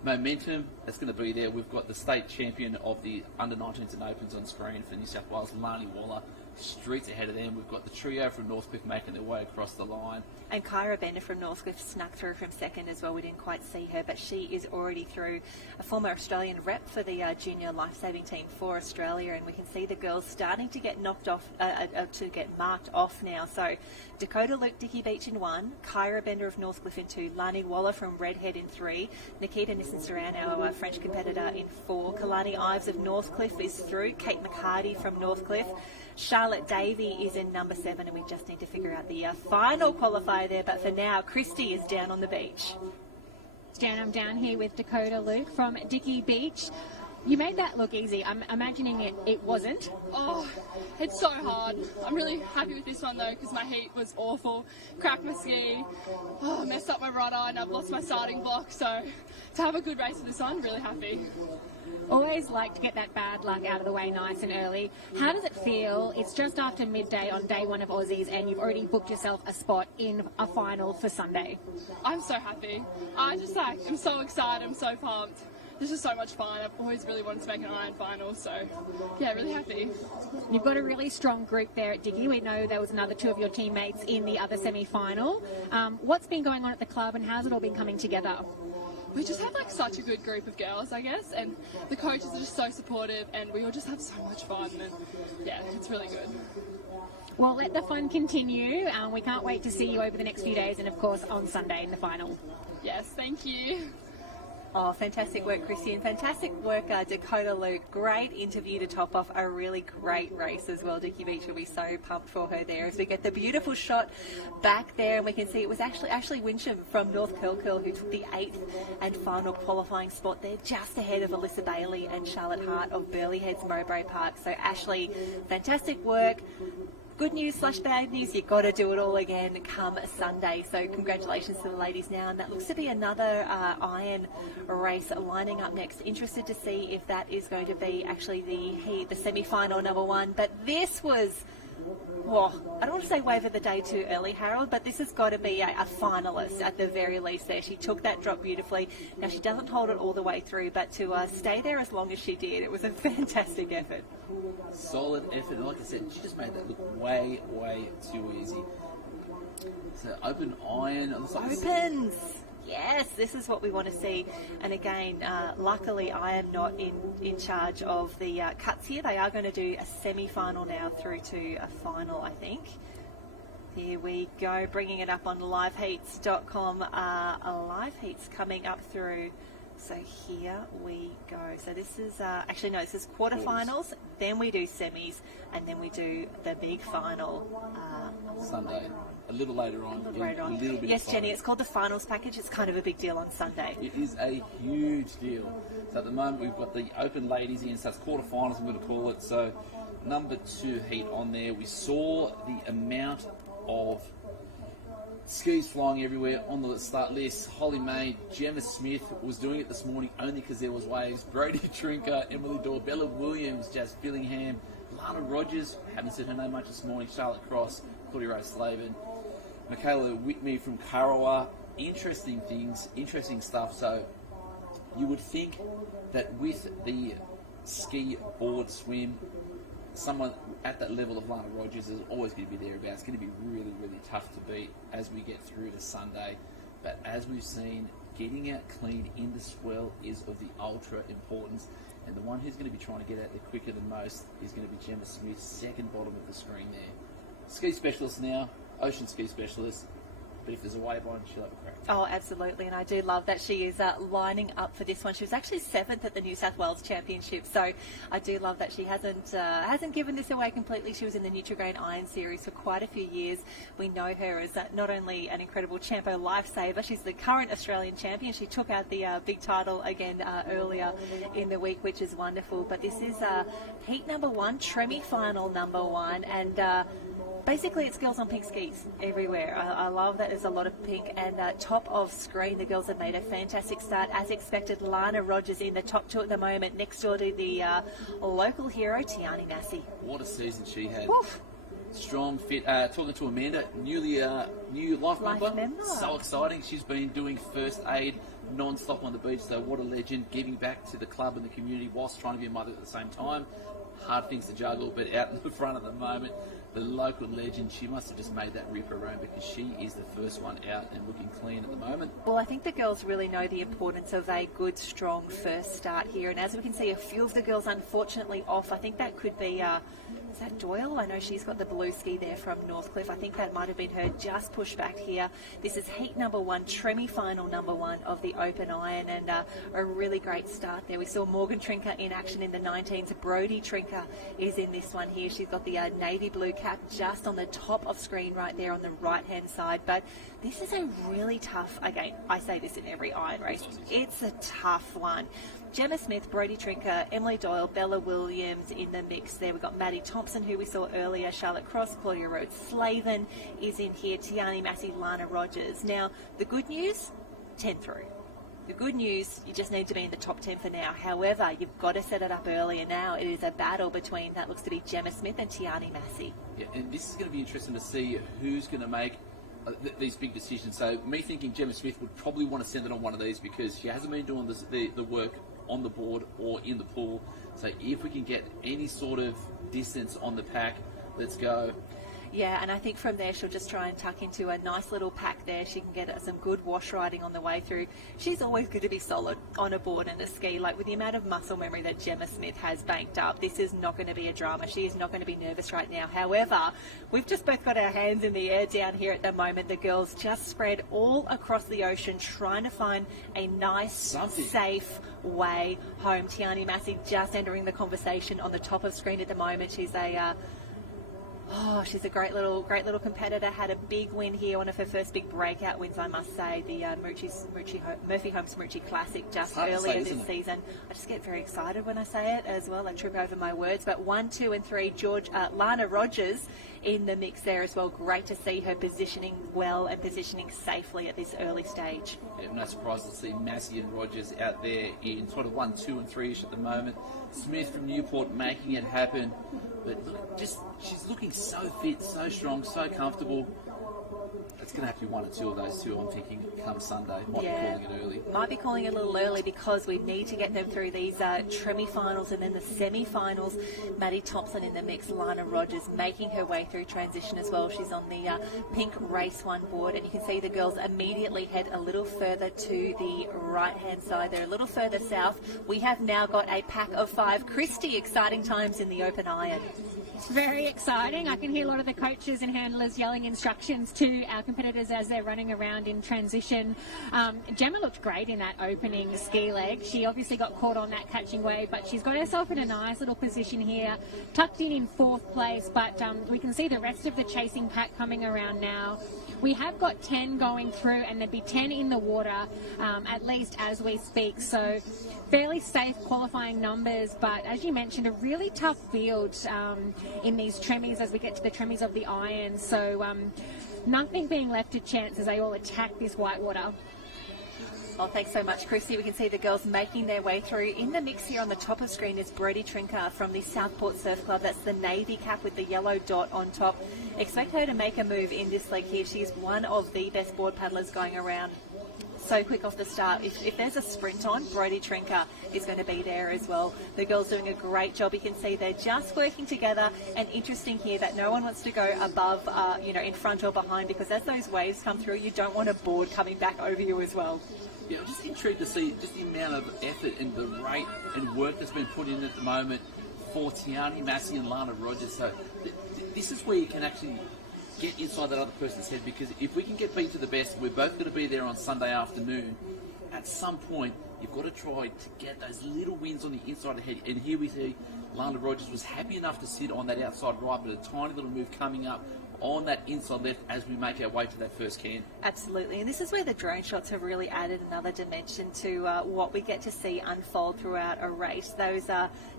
momentum, that's going to be there. We've got the state champion of the under-19s and opens on screen for New South Wales, Lani Waller, streets ahead of them. We've got the trio from Northcliffe making their way across the line. And Kyra Bender from Northcliffe snuck through from second as well. We didn't quite see her, but she is already through. A former Australian rep for the junior lifesaving team for Australia, and we can see the girls starting to get knocked off, to get marked off now. So Dakota Luke, Dicky Beach in 1, Kyra Bender of Northcliffe in 2, Lani Waller from Redhead in 3, Nikita Nissan-Saran, our French competitor, in 4, Kalani Ives of Northcliffe is through, Kate McCarty from Northcliffe, Charlotte Davey is in number 7, and we just need to figure out the final qualifier there. But for now, Christy is down on the beach. I'm down here with Dakota Luke from Dicky Beach. You made that look easy. I'm imagining it wasn't. Oh, it's so hard. I'm really happy with this one though because my heat was awful. Cracked my ski, messed up my rudder, and I've lost my starting block. So to have a good race with this one, really happy. Always like to get that bad luck out of the way nice and early. How does it feel? It's just after midday on day one of Aussies and you've already booked yourself a spot in a final for Sunday. I'm so happy. I just I'm so excited. I'm so pumped. This is so much fun. I've always really wanted to make an iron final, so yeah, really happy. You've got a really strong group there at Diggy. We know there was another 2 of your teammates in the other semi-final. What's been going on at the club and how's it all been coming together? We just have such a good group of girls, I guess, and the coaches are just so supportive and we all just have so much fun and yeah, it's really good. Well, let the fun continue. We can't wait to see you over the next few days and of course on Sunday in the final. Yes, thank you. Oh, fantastic work, Chrissy, and fantastic work, Dakota Luke. Great interview to top off a really great race as well. Dickie Beach will be so pumped for her there as we get the beautiful shot back there, and we can see it was actually Ashley Winsham from North Curl who took the 8th and final qualifying spot there, just ahead of Alyssa Bailey and Charlotte Hart of Burleigh Heads Mowbray Park. So, Ashley, fantastic work. Good news / bad news, you've got to do it all again come Sunday. So congratulations to the ladies now. And that looks to be another iron race lining up next. Interested to see if that is going to be actually the semi-final number 1. But this was, well, I don't want to say wave of the day too early, Harold, but this has got to be a finalist at the very least there. She took that drop beautifully. Now, she doesn't hold it all the way through, but to stay there as long as she did, it was a fantastic effort. Solid effort, and like I said, she just made that look way, way too easy. So open iron. Opens! Yes, this is what we want to see. And again, luckily I am not in charge of the cuts here. They are going to do a semi-final now through to a final, I think. Here we go, bringing it up on liveheats.com. Live Heats coming up through. So here we go. So this is, actually no, this is quarterfinals, then we do semis, and then we do the big final. Sunday. A little later on. A little bit yes, Jenny, it's called the finals package. It's kind of a big deal on Sunday. It is a huge deal. So at the moment we've got the open ladies in, so that's quarterfinals I'm going to call it. So number 2 heat on there. We saw the amount of skis flying everywhere on the start list. Holly May, Gemma Smith was doing it this morning only because there was waves. Brody Trinker, Emily Dorr, Bella Williams, Jazz Fillingham, Lana Rogers, haven't said her name much this morning, Charlotte Cross, Claudia Rose Slavin, Michaela Whitney from Karawa. Interesting things, interesting stuff. So you would think that with the ski, board, swim, someone at that level of Lana Rogers is always going to be thereabouts. It's going to be really, really tough to beat as we get through to Sunday. But as we've seen, getting out clean in the swell is of the ultra importance. And the one who's going to be trying to get out there quicker than most is going to be Gemma Smith, second bottom of the screen there. Ski specialist now, ocean ski specialist. But if there's a wave on, she'll have a crack. Oh, absolutely, and I do love that she is lining up for this one. She was actually 7th at the New South Wales Championship, so I do love that she hasn't given this away completely. She was in the Nutrigrain Iron Series for quite a few years. We know her as not only an incredible Champo lifesaver, she's the current Australian champion. She took out the big title again earlier in the week, which is wonderful. But this is heat number 1, Tremi final number 1, and basically, it's girls on pink skis everywhere. I love that there's a lot of pink. And top of screen, the girls have made a fantastic start. As expected, Lana Rogers in the top 2 at the moment, next door to the local hero, Tiani Massey. What a season she had. Oof. Strong, fit. Talking to Amanda, new life member. So exciting. She's been doing first aid non-stop on the beach. So what a legend, giving back to the club and the community whilst trying to be a mother at the same time. Hard things to juggle, but out in the front at the moment. The local legend, she must have just made that rip her own because she is the first one out and looking clean at the moment. Well, I think the girls really know the importance of a good, strong first start here. And as we can see, a few of the girls unfortunately off. I think that could be, is that Doyle? I know she's got the blue ski there from Northcliffe. I think that might have been her just pushed back here. This is heat number 1, Tremi final number 1 of the open iron, and a really great start there. We saw Morgan Trinker in action in the 19s. Brody Trinker is in this one here. She's got the navy blue cap just on the top of screen right there on the right hand side. But this is a really tough, again, I say this in every iron race, it's a tough one. Gemma Smith, Brodie Trinker, Emily Doyle, Bella Williams in the mix there. We've got Maddie Thompson, who we saw earlier, Charlotte Cross, Claudia Rhodes, Slavin is in here, Tiani Massey, Lana Rogers. Now, the good news, 10 through. The good news, you just need to be in the top 10 for now. However, you've got to set it up earlier now. It is a battle between, that looks to be Gemma Smith and Tiani Massey. Yeah, and this is going to be interesting to see who's going to make these big decisions. So me thinking Gemma Smith would probably want to send it on one of these because she hasn't been doing the work on the board or in the pool. So if we can get any sort of distance on the pack, let's go. Yeah, and I think from there she'll just try and tuck into a nice little pack there. She can get some good wash riding on the way through. She's always going to be solid on a board and a ski. Like with the amount of muscle memory that Gemma Smith has banked up, this is not going to be a drama. She is not going to be nervous right now. However, we've just both got our hands in the air down here at the moment. The girls just spread all across the ocean trying to find a nice, safe way home. Tiani Massey just entering the conversation on the top of screen at the moment. She's she's a great little competitor. Had a big win here, one of her first big breakout wins, I must say. The Murphy Holmes Marucci Classic just earlier this season. I just get very excited when I say it as well. I trip over my words. But 1, 2, and 3, Lana Rogers in the mix there as well. Great to see her positioning well and positioning safely at this early stage. Yeah, no surprise to see Massey and Rogers out there in sort of 1, 2, and 3-ish at the moment. Smith from Newport making it happen. But look, she's looking so fit, so strong, so comfortable. It's going to have to be 1 or 2 of those two, I'm thinking, come Sunday. Might be calling it early. Might be calling it a little early because we need to get them through these tremi-finals and then the semi-finals. Maddie Thompson in the mix, Lana Rogers making her way through transition as well. She's on the pink race 1 board, and you can see the girls immediately head a little further to the right-hand side. They're a little further south. We have now got a pack of 5. Christy, exciting times in the open iron. Very exciting. I can hear a lot of the coaches and handlers yelling instructions to our competitors as they're running around in transition. Gemma looked great in that opening ski leg. She obviously got caught on that catching wave, but she's got herself in a nice little position here, tucked in 4th place, but we can see the rest of the chasing pack coming around now. We have got 10 going through, and there'd be 10 in the water, at least as we speak. So fairly safe qualifying numbers, but as you mentioned, a really tough field in these tremies as we get to the tremies of the iron. So nothing being left to chance as they all attack this whitewater. Oh, thanks so much, Christy. We can see the girls making their way through. In the mix here on the top of screen is Brodie Trinker from the Southport Surf Club. That's the navy cap with the yellow dot on top. Expect her to make a move in this leg here. She's one of the best board paddlers going around. So quick off the start. If there's a sprint on, Brodie Trinker is going to be there as well. The girls doing a great job. You can see they're just working together, and interesting here that no one wants to go above, in front or behind, because as those waves come through, you don't want a board coming back over you as well. Yeah, I'm just intrigued to see just the amount of effort and the rate and work that's been put in at the moment for Tiani Massey and Lana Rogers. So this is where you can actually get inside that other person's head, because if we can get beat to the best, we're both going to be there on Sunday afternoon. At some point, you've got to try to get those little wins on the inside of the head. And here we see Lana Rogers was happy enough to sit on that outside right, but a tiny little move coming up on that inside left as we make our way to that first can. Absolutely, and this is where the drone shots have really added another dimension to what we get to see unfold throughout a race. Those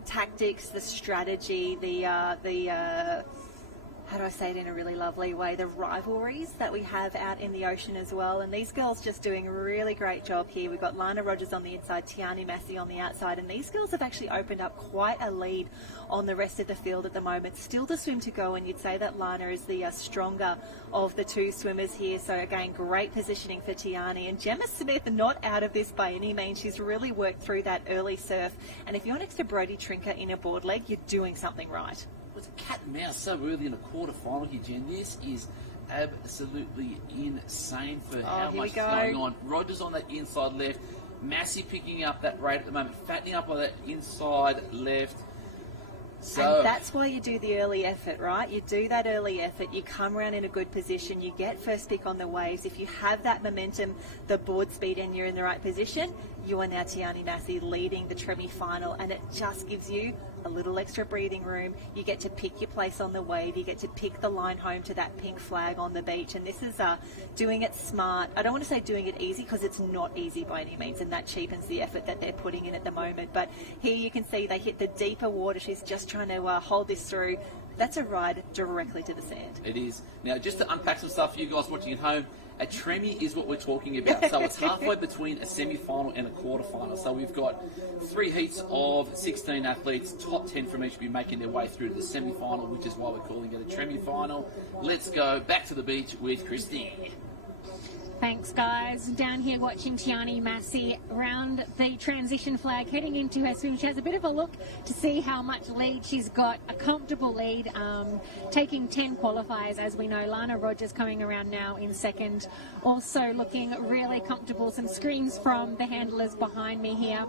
tactics, the strategy, how do I say it in a really lovely way, the rivalries that we have out in the ocean as well. And these girls just doing a really great job here. We've got Lana Rogers on the inside, Tiani Massey on the outside, and these girls have actually opened up quite a lead on the rest of the field at the moment. Still to swim to go, and you'd say that Lana is the stronger of the two swimmers here. So again, great positioning for Tiani. And Gemma Smith not out of this by any means. She's really worked through that early surf. And if you're next to Brodie Trinker in a board leg, you're doing something right. It's a cat and mouse so early in a quarter-final here, Jen. This is absolutely insane for how much is going on. Rogers on that inside left. Massey picking up that rate at the moment, fattening up on that inside left. So, and that's why you do the early effort, right? You do that early effort, you come around in a good position, you get first pick on the waves. If you have that momentum, the board speed, and you're in the right position, you are now Tiani Massey leading the Tremi final, and it just gives you a a little extra breathing room. You get to pick your place on the wave. You get to pick the line home to that pink flag on the beach. And this is doing it smart. I don't want to say doing it easy because it's not easy by any means, and that cheapens the effort that they're putting in at the moment. But here you can see they hit the deeper water. She's just trying to hold this through. That's a ride directly to the sand. It is. Now, just to unpack some stuff for you guys watching at home, a Tremie is what we're talking about. So it's halfway between a semi-final and a quarter-final. So we've got 3 heats of 16 athletes. Top 10 from each will be making their way through to the semi-final, which is why we're calling it a Tremie final. Let's go back to the beach with Christy. Thanks, guys. Down here watching Tiani Massey round the transition flag, heading into her swim. She has a bit of a look to see how much lead she's got. A comfortable lead, taking 10 qualifiers, as we know. Lana Rogers coming around now in second. Also looking really comfortable. Some screams from the handlers behind me here.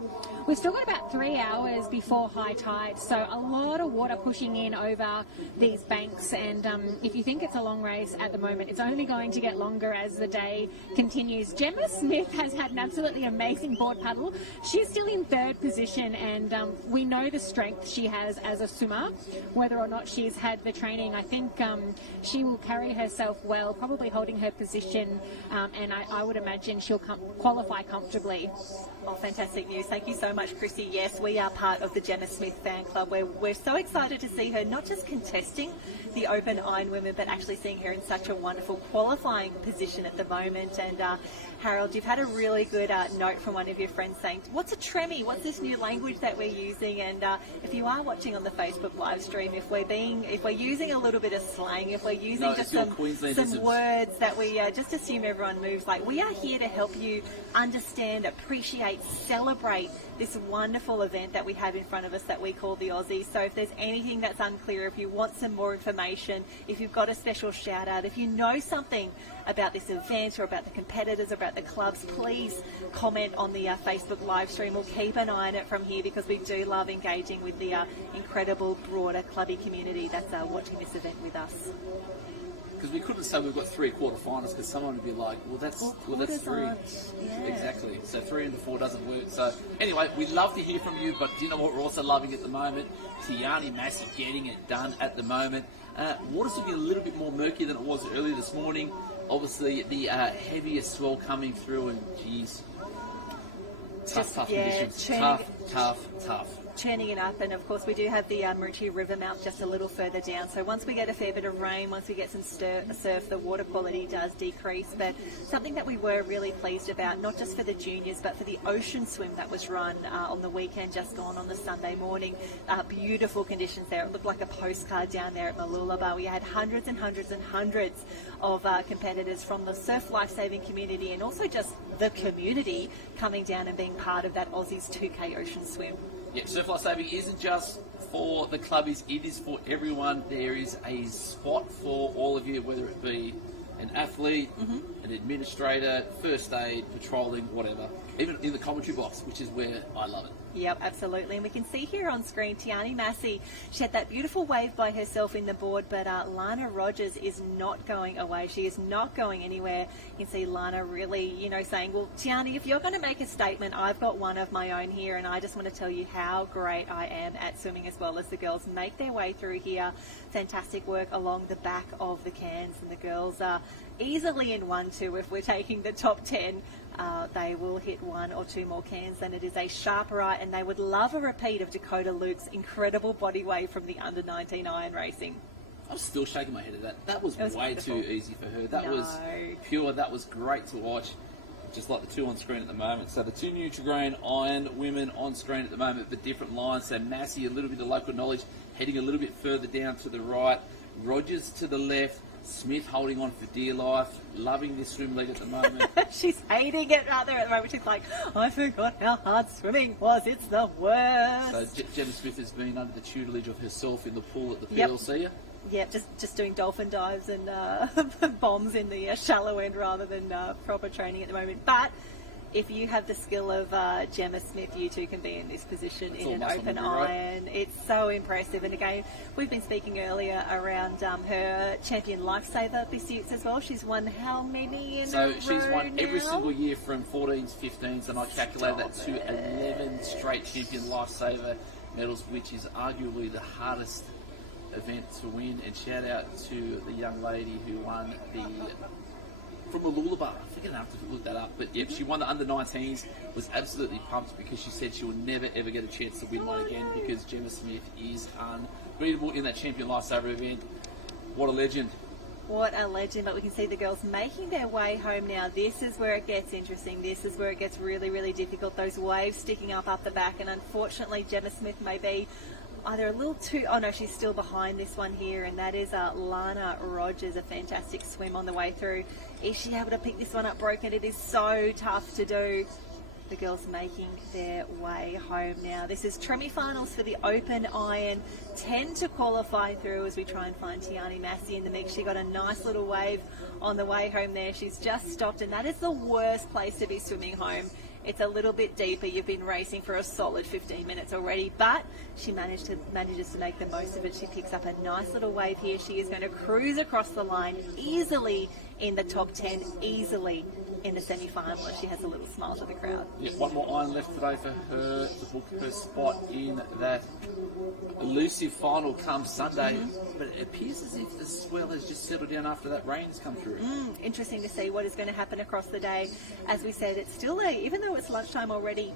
We've still got about 3 hours before high tide, so a lot of water pushing in over these banks. And if you think it's a long race at the moment, it's only going to get longer as the day continues. Gemma Smith has had an absolutely amazing board paddle. She's still in 3rd position, and we know the strength she has as a swimmer. Whether or not she's had the training, I think she will carry herself well, probably holding her position, and I would imagine she'll qualify comfortably. Oh, fantastic news. Thank you so much, Chrissy. Yes, we are part of the Gemma Smith fan club. We're so excited to see her not just contesting the Open Iron Women, but actually seeing her in such a wonderful qualifying position at the moment. And Harold, you've had a really good note from one of your friends saying, what's a Tremie? What's this new language that we're using? And if you are watching on the Facebook live stream, if we're using a little bit of slang, if we're using just some words that we just assume everyone moves like, we are here to help you understand, appreciate, celebrate this wonderful event that we have in front of us that we call the Aussie. So if there's anything that's unclear, if you want some more information, if you've got a special shout out, if you know something about this event or about the competitors or about the clubs, please comment on the Facebook live stream. We'll keep an eye on it from here because we do love engaging with the incredible broader clubby community that's watching this event with us. Because we couldn't say we've got 3 quarterfinals because someone would be like, well, that's 3. Yeah. Exactly. So 3 into 4 doesn't work. So anyway, we'd love to hear from you, but do you know what we're also loving at the moment? Tiani Massey getting it done at the moment. Water's looking a little bit more murky than it was earlier this morning. Obviously, the heavier swell coming through, and geez, tough conditions. Tough. Churning it up, and of course we do have the Marucci River mouth just a little further down, so once we get a fair bit of rain, once we get some surf, the water quality does decrease. But something that we were really pleased about, not just for the juniors but for the ocean swim that was run on the weekend just gone on the Sunday morning, beautiful conditions there. It looked like a postcard down there at Mooloolaba. We had hundreds and hundreds and hundreds of competitors from the surf lifesaving community and also just the community coming down and being part of that Aussies 2K ocean swim. Yeah, surf lifesaving isn't just for the clubbies, it is for everyone. There is a spot for all of you, whether it be an athlete, an administrator, first aid, patrolling, whatever. Even in the commentary box, which is where I love it. Yep, absolutely. And we can see here on screen Tiani Massey. She had that beautiful wave by herself in the board, but Lana Rogers is not going away. She is not going anywhere. You can see Lana really, saying, well, Tiani, if you're going to make a statement, I've got one of my own here, and I just want to tell you how great I am at swimming as well as the girls make their way through here. Fantastic work along the back of the cans, and the girls are easily in 1-2 if we're taking the top 10. They will hit 1 or 2 more cans, and it is a sharp right, and they would love a repeat of Dakota Luke's incredible body wave from the under-19 iron racing. I'm still shaking my head at that. That was way too easy for her. That was pure. That was great to watch. Just like the 2 on screen at the moment. So the 2 Nutrigrain iron women on screen at the moment, but different lines. So Massey, a little bit of local knowledge, heading a little bit further down to the right. Rogers to the left. Smith holding on for dear life, loving this swim leg at the moment. She's hating it right there at the moment. She's like, I forgot how hard swimming was. It's the worst. So Gemma Smith has been under the tutelage of herself in the pool at the PLC. Yep, just doing dolphin dives and bombs in the shallow end rather than proper training at the moment. But if you have the skill of Gemma Smith, you too can be in this position in an open iron. Right? It's so impressive. And again, we've been speaking earlier around her champion lifesaver pursuits as well. She's won how many in a row she's won now? Every single year from 14s, 15s, and I calculated that to 11 straight champion lifesaver medals, which is arguably the hardest event to win. And shout out to the young lady who won from Mooloolaba. I think I have to look that up, but yep, she won the under-19s. Was absolutely pumped because she said she will never ever get a chance to win one again because Gemma Smith is unbeatable in that champion lifesaver event. What a legend! What a legend, but we can see the girls making their way home now. This is where it gets interesting. This is where it gets really, really difficult. Those waves sticking up the back, and unfortunately Gemma Smith may be either a little too... Oh no, she's still behind this one here, and that is Lana Rogers, a fantastic swim on the way through. Is she able to pick this one up broken? It is so tough to do. The girls making their way home now. This is semi-finals for the Open Iron. 10 to qualify through as we try and find Tiani Massey in the mix. She got a nice little wave on the way home there. She's just stopped, and that is the worst place to be swimming home. It's a little bit deeper. You've been racing for a solid 15 minutes already, but she manages to make the most of it. She picks up a nice little wave here. She is going to cruise across the line easily in the top 10, easily in the semi-final, as she has a little smile to the crowd. Yeah, one more iron left today for her to book her spot in that elusive final come Sunday. But it appears as if the swell has just settled down after that rain has come through. Interesting to see what is going to happen across the day. As we said, it's still even though it's lunchtime already,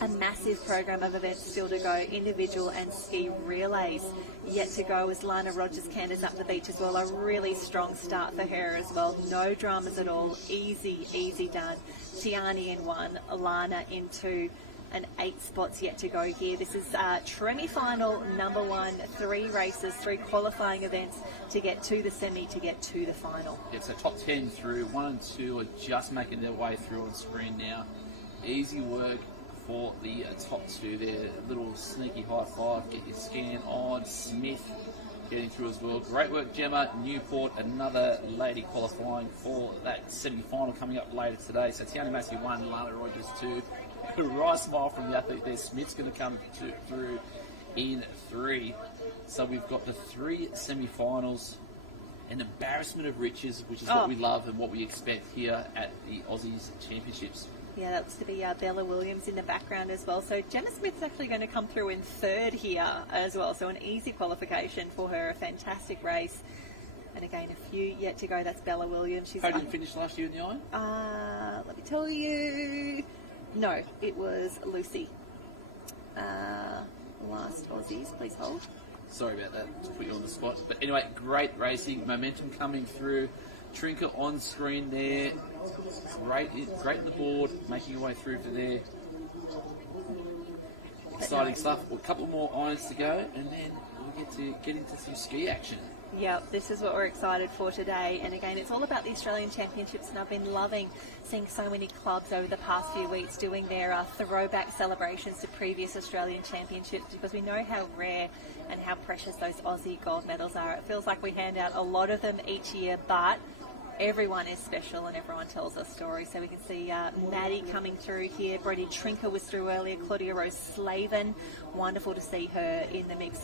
a massive program of events still to go. Individual and ski relays yet to go as Lana Rogers canters up the beach as well. A really strong start for her as well. No dramas at all. Easy done. Tiani in 1, Lana in 2, and 8 spots yet to go here. This is semi-final number 1. 3 races, 3 qualifying events to get to the semi, to get to the final. Yeah, so top 10 through. 1 and 2 are just making their way through on screen now. Easy work for the top 2 there. Little sneaky high five. Get your scan on. Smith getting through as well. Great work, Gemma. Newport, another lady qualifying for that semi-final coming up later today. So Tiani Massey 1, Lana Rogers 2. A right smile from the athlete there. Smith's going to come through in 3. So we've got the 3 semi-finals. An embarrassment of riches, which is what we love and what we expect here at the Aussies Championships. Yeah, that looks to be Bella Williams in the background as well. So Gemma Smith's actually going to come through in 3rd here as well. So an easy qualification for her. A fantastic race. And again, a few yet to go. That's Bella Williams. She's didn't finish last year in the iron? Let me tell you. No, it was Lucy. Last Aussies, please hold. Sorry about that, to put you on the spot. But anyway, great racing, momentum coming through. Trinka on screen there. Great in the board, making your way through to there. Exciting stuff. A couple more irons to go, and then we'll get into some ski action. Yep, this is what we're excited for today. And again, it's all about the Australian Championships, and I've been loving seeing so many clubs over the past few weeks doing their throwback celebrations to previous Australian Championships, because we know how rare and how precious those Aussie gold medals are. It feels like we hand out a lot of them each year, but everyone is special and everyone tells a story. So we can see Maddie coming through here. Brody Trinka was through earlier. Claudia Rose Slavin, wonderful to see her in the mix.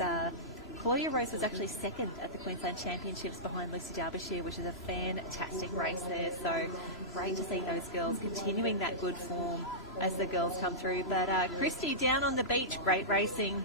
Claudia Rose was actually 2nd at the Queensland Championships behind Lucy Derbyshire, which is a fantastic race there. So great to see those girls continuing that good form as the girls come through. But Christy, down on the beach, great racing.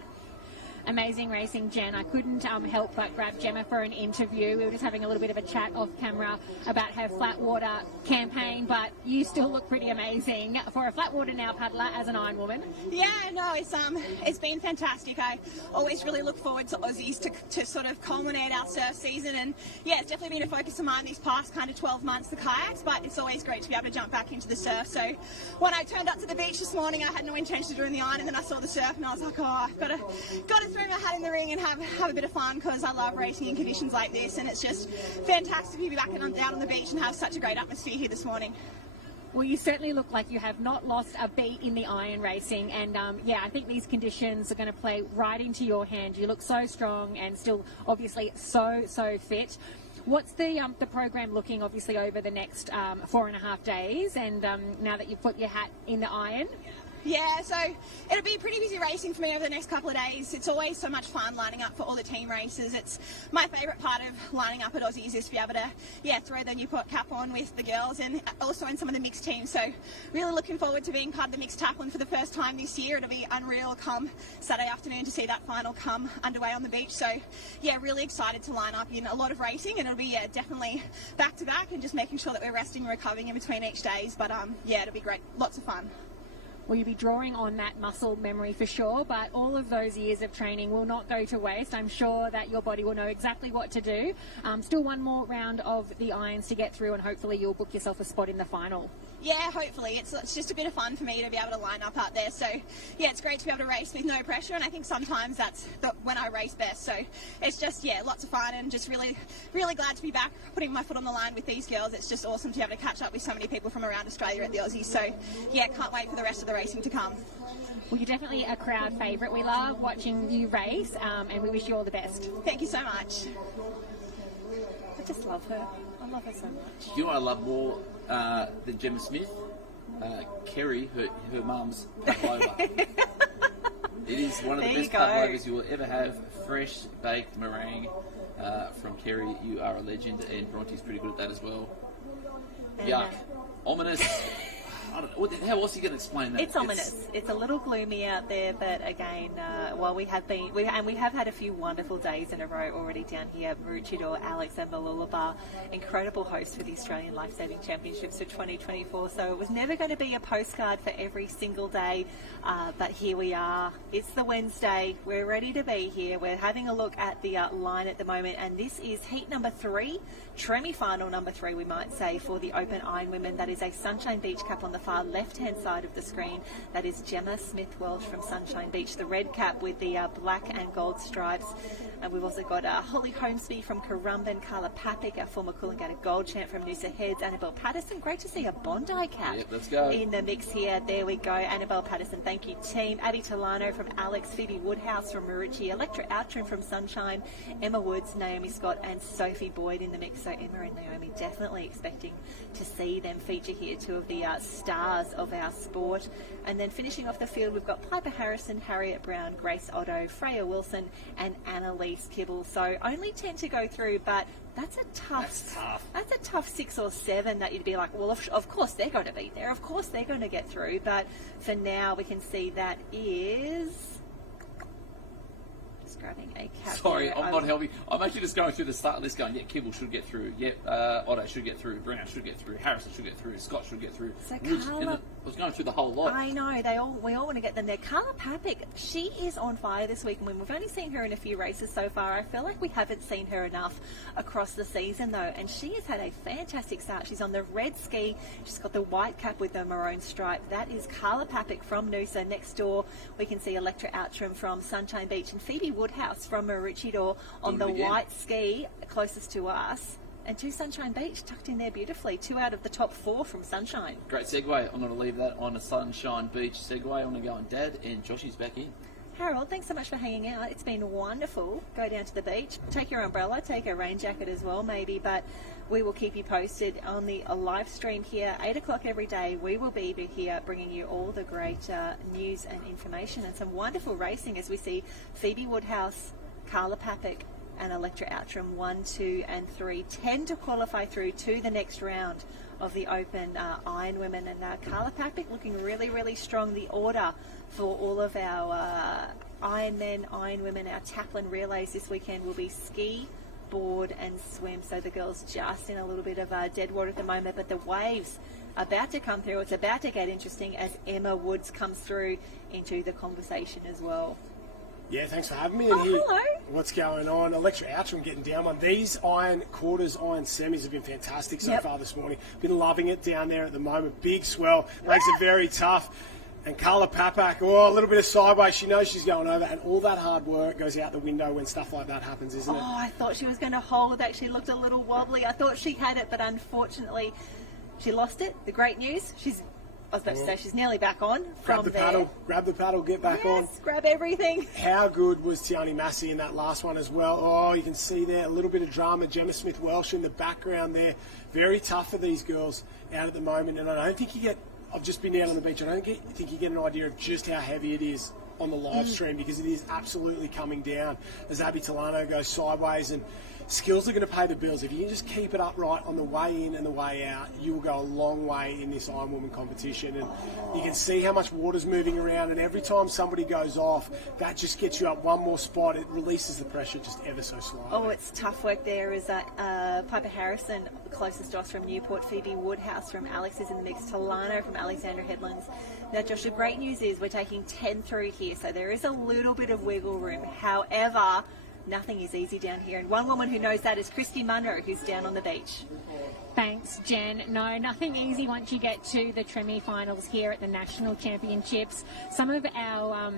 Amazing racing, Jen. I couldn't help but grab Gemma for an interview. We were just having a little bit of a chat off camera about her flatwater campaign, but you still look pretty amazing for a flatwater now paddler as an Iron woman. Yeah, no, it's been fantastic. I always really look forward to Aussies to sort of culminate our surf season, and yeah, it's definitely been a focus of mine these past kind of 12 months, the kayaks, but it's always great to be able to jump back into the surf. So when I turned up to the beach this morning, I had no intention of doing the iron, and then I saw the surf and I was like, oh, I've got to throw my hat in the ring and have a bit of fun, because I love racing in conditions like this, and it's just fantastic to be back out on the beach and have such a great atmosphere here this morning. Well, you certainly look like you have not lost a beat in the iron racing, and yeah, I think these conditions are going to play right into your hand. You look so strong and still obviously so fit. What's the program looking obviously over the next 4.5 days, and now that you've put your hat in the iron? Yeah, so it'll be pretty busy racing for me over the next couple of days. It's always so much fun lining up for all the team races. It's my favourite part of lining up at Aussies is to be able to, throw the Newport cap on with the girls and also in some of the mixed teams. So really looking forward to being part of the mixed tackling for the first time this year. It'll be unreal come Saturday afternoon to see that final come underway on the beach. So, really excited to line up in a lot of racing, and it'll be, definitely back-to-back and just making sure that we're resting and recovering in between each days. But, it'll be great. Lots of fun. Well, you'll be drawing on that muscle memory for sure, but all of those years of training will not go to waste. I'm sure that your body will know exactly what to do. Still one more round of the irons to get through, and hopefully you'll book yourself a spot in the final. Yeah, hopefully. It's just a bit of fun for me to be able to line up out there. So, it's great to be able to race with no pressure, and I think sometimes that's when I race best. So it's just, lots of fun, and just really, really glad to be back putting my foot on the line with these girls. It's just awesome to be able to catch up with so many people from around Australia at the Aussies. So, can't wait for the rest of the racing to come. Well, you're definitely a crowd favourite. We love watching you race, and we wish you all the best. Thank you so much. I just love her. I love her so much. You know what I love more than Gemma Smith? Kerry, her mum's pavlova. It is one of the best pavlovas you will ever have. Fresh baked meringue from Kerry. You are a legend, and Bronte's pretty good at that as well. Yuck. Ominous. I don't know. How else are you going to explain that? It's ominous. It's a little gloomy out there, but again, we have had a few wonderful days in a row already down here at Maroochydore. Alex and Mooloolaba, incredible host for the Australian Lifesaving Championships for 2024. So it was never going to be a postcard for every single day, but here we are. It's the Wednesday. We're ready to be here. We're having a look at the line at the moment, and this is heat number 3, Tremi-final number 3, we might say, for the Open Iron Women. That is a Sunshine Beach cap on the far left-hand side of the screen. That is Gemma Smith-Welch from Sunshine Beach, the red cap with the black and gold stripes. And we've also got Holly Holmesby from Currumbin, Carla Papik, our former Coolangatta gold champ from Noosa Heads, Annabelle Patterson. Great to see a Bondi cap let's go. in the mix here. There we go. Annabelle Patterson, thank you, team. Abby Tolano from Alex, Phoebe Woodhouse from Marucci, Electra Outram from Sunshine, Emma Woods, Naomi Scott, and Sophie Boyd in the mix. So Emma and Naomi definitely expecting to see them feature here, two of the stars of our sport. And then finishing off the field, we've got Piper Harrison, Harriet Brown, Grace Otto, Freya Wilson, and Annalise Kibble. So only 10 to go through, but that's a tough 6 or 7 that you'd be like, well, of course they're going to be there. Of course they're going to get through. But for now, we can see that is... grabbing a cap. Sorry, I'm not helping. I'm actually just going through the start list going, Kibble should get through. Otto should get through. Brown should get through. Harrison should get through. Scott should get through. So I was going through the whole lot. I know. We all want to get them there. Carla Papik, she is on fire this week. And we've only seen her in a few races so far. I feel like we haven't seen her enough across the season, though. And she has had a fantastic start. She's on the red ski. She's got the white cap with the maroon stripe. That is Carla Papik from Noosa. Next door, we can see Electra Outram from Sunshine Beach and Phoebe Woodhouse from Maroochydore on the white ski closest to us. And 2 Sunshine Beach tucked in there beautifully. 2 out of the top 4 from Sunshine. Great segue. I'm going to leave that on a Sunshine Beach segue. I'm going to go on Dad, and Joshy's back in. Harold, thanks so much for hanging out. It's been wonderful. Go down to the beach. Take your umbrella. Take a rain jacket as well, maybe. But we will keep you posted on the live stream here. 8 o'clock every day. We will be here bringing you all the great news and information and some wonderful racing as we see Phoebe Woodhouse, Carla Papik, and Electra Outram 1, 2, and 3 10 to qualify through to the next round of the Open Iron Women. And Carla Papik looking really, really strong. The order for all of our Iron Men, Iron Women, our Taplin relays this weekend will be ski, board, and swim. So the girls just in a little bit of dead water at the moment, but the waves about to come through. It's about to get interesting as Emma Woods comes through into the conversation as well. Yeah, thanks for having me in here. Hello. What's going on? Electra Outram getting down one. These iron quarters, iron semis have been fantastic so far this morning. Been loving it down there at the moment. Big swell, makes it very tough. And Carla Papik, a little bit of sideways. She knows she's going over, and all that hard work goes out the window when stuff like that happens, isn't it? Oh, I thought she was going to hold. Actually looked a little wobbly. I thought she had it, but unfortunately she lost it. The great news, I was about to say she's nearly back on from there. Grab the paddle, get back on. Yes, grab everything. How good was Tiani Massey in that last one as well? Oh, you can see there a little bit of drama. Gemma Smith-Welch in the background there. Very tough for these girls out at the moment, and I don't think you get I've just been out on the beach. I don't think you get an idea of just how heavy it is on the live stream, because it is absolutely coming down as Abby Tolano goes sideways, and skills are going to pay the bills. If you can just keep it upright on the way in and the way out, you will go a long way in this Ironwoman competition. And you can see how much water's moving around, and every time somebody goes off, that just gets you up one more spot. It releases the pressure just ever so slightly. Oh, it's tough work there. Is that Piper Harrison, closest to us from Newport, Phoebe Woodhouse from Alex is in the mix, Tolano from Alexandra Headlands. Now, Josh, the great news is we're taking 10 through here, so there is a little bit of wiggle room. However, nothing is easy down here, and one woman who knows that is Christy Munro, who's down on the beach. Thanks, Jen. No, nothing easy once you get to the semi-finals here at the National Championships. Some of our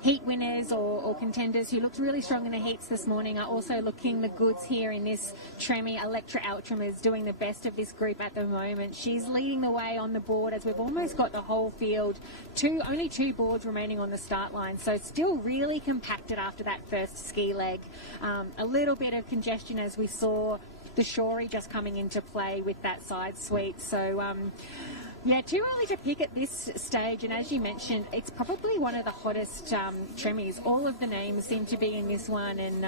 heat winners or contenders who looked really strong in the heats this morning are also looking the goods here in this Tremi. Electra Outram is doing the best of this group at the moment. She's leading the way on the board as we've almost got the whole field. Only two boards remaining on the start line, so still really compacted after that first ski leg. A little bit of congestion as we saw the Shorey just coming into play with that side sweep. So yeah, too early to pick at this stage, and as you mentioned, it's probably one of the hottest Tremies. All of the names seem to be in this one, and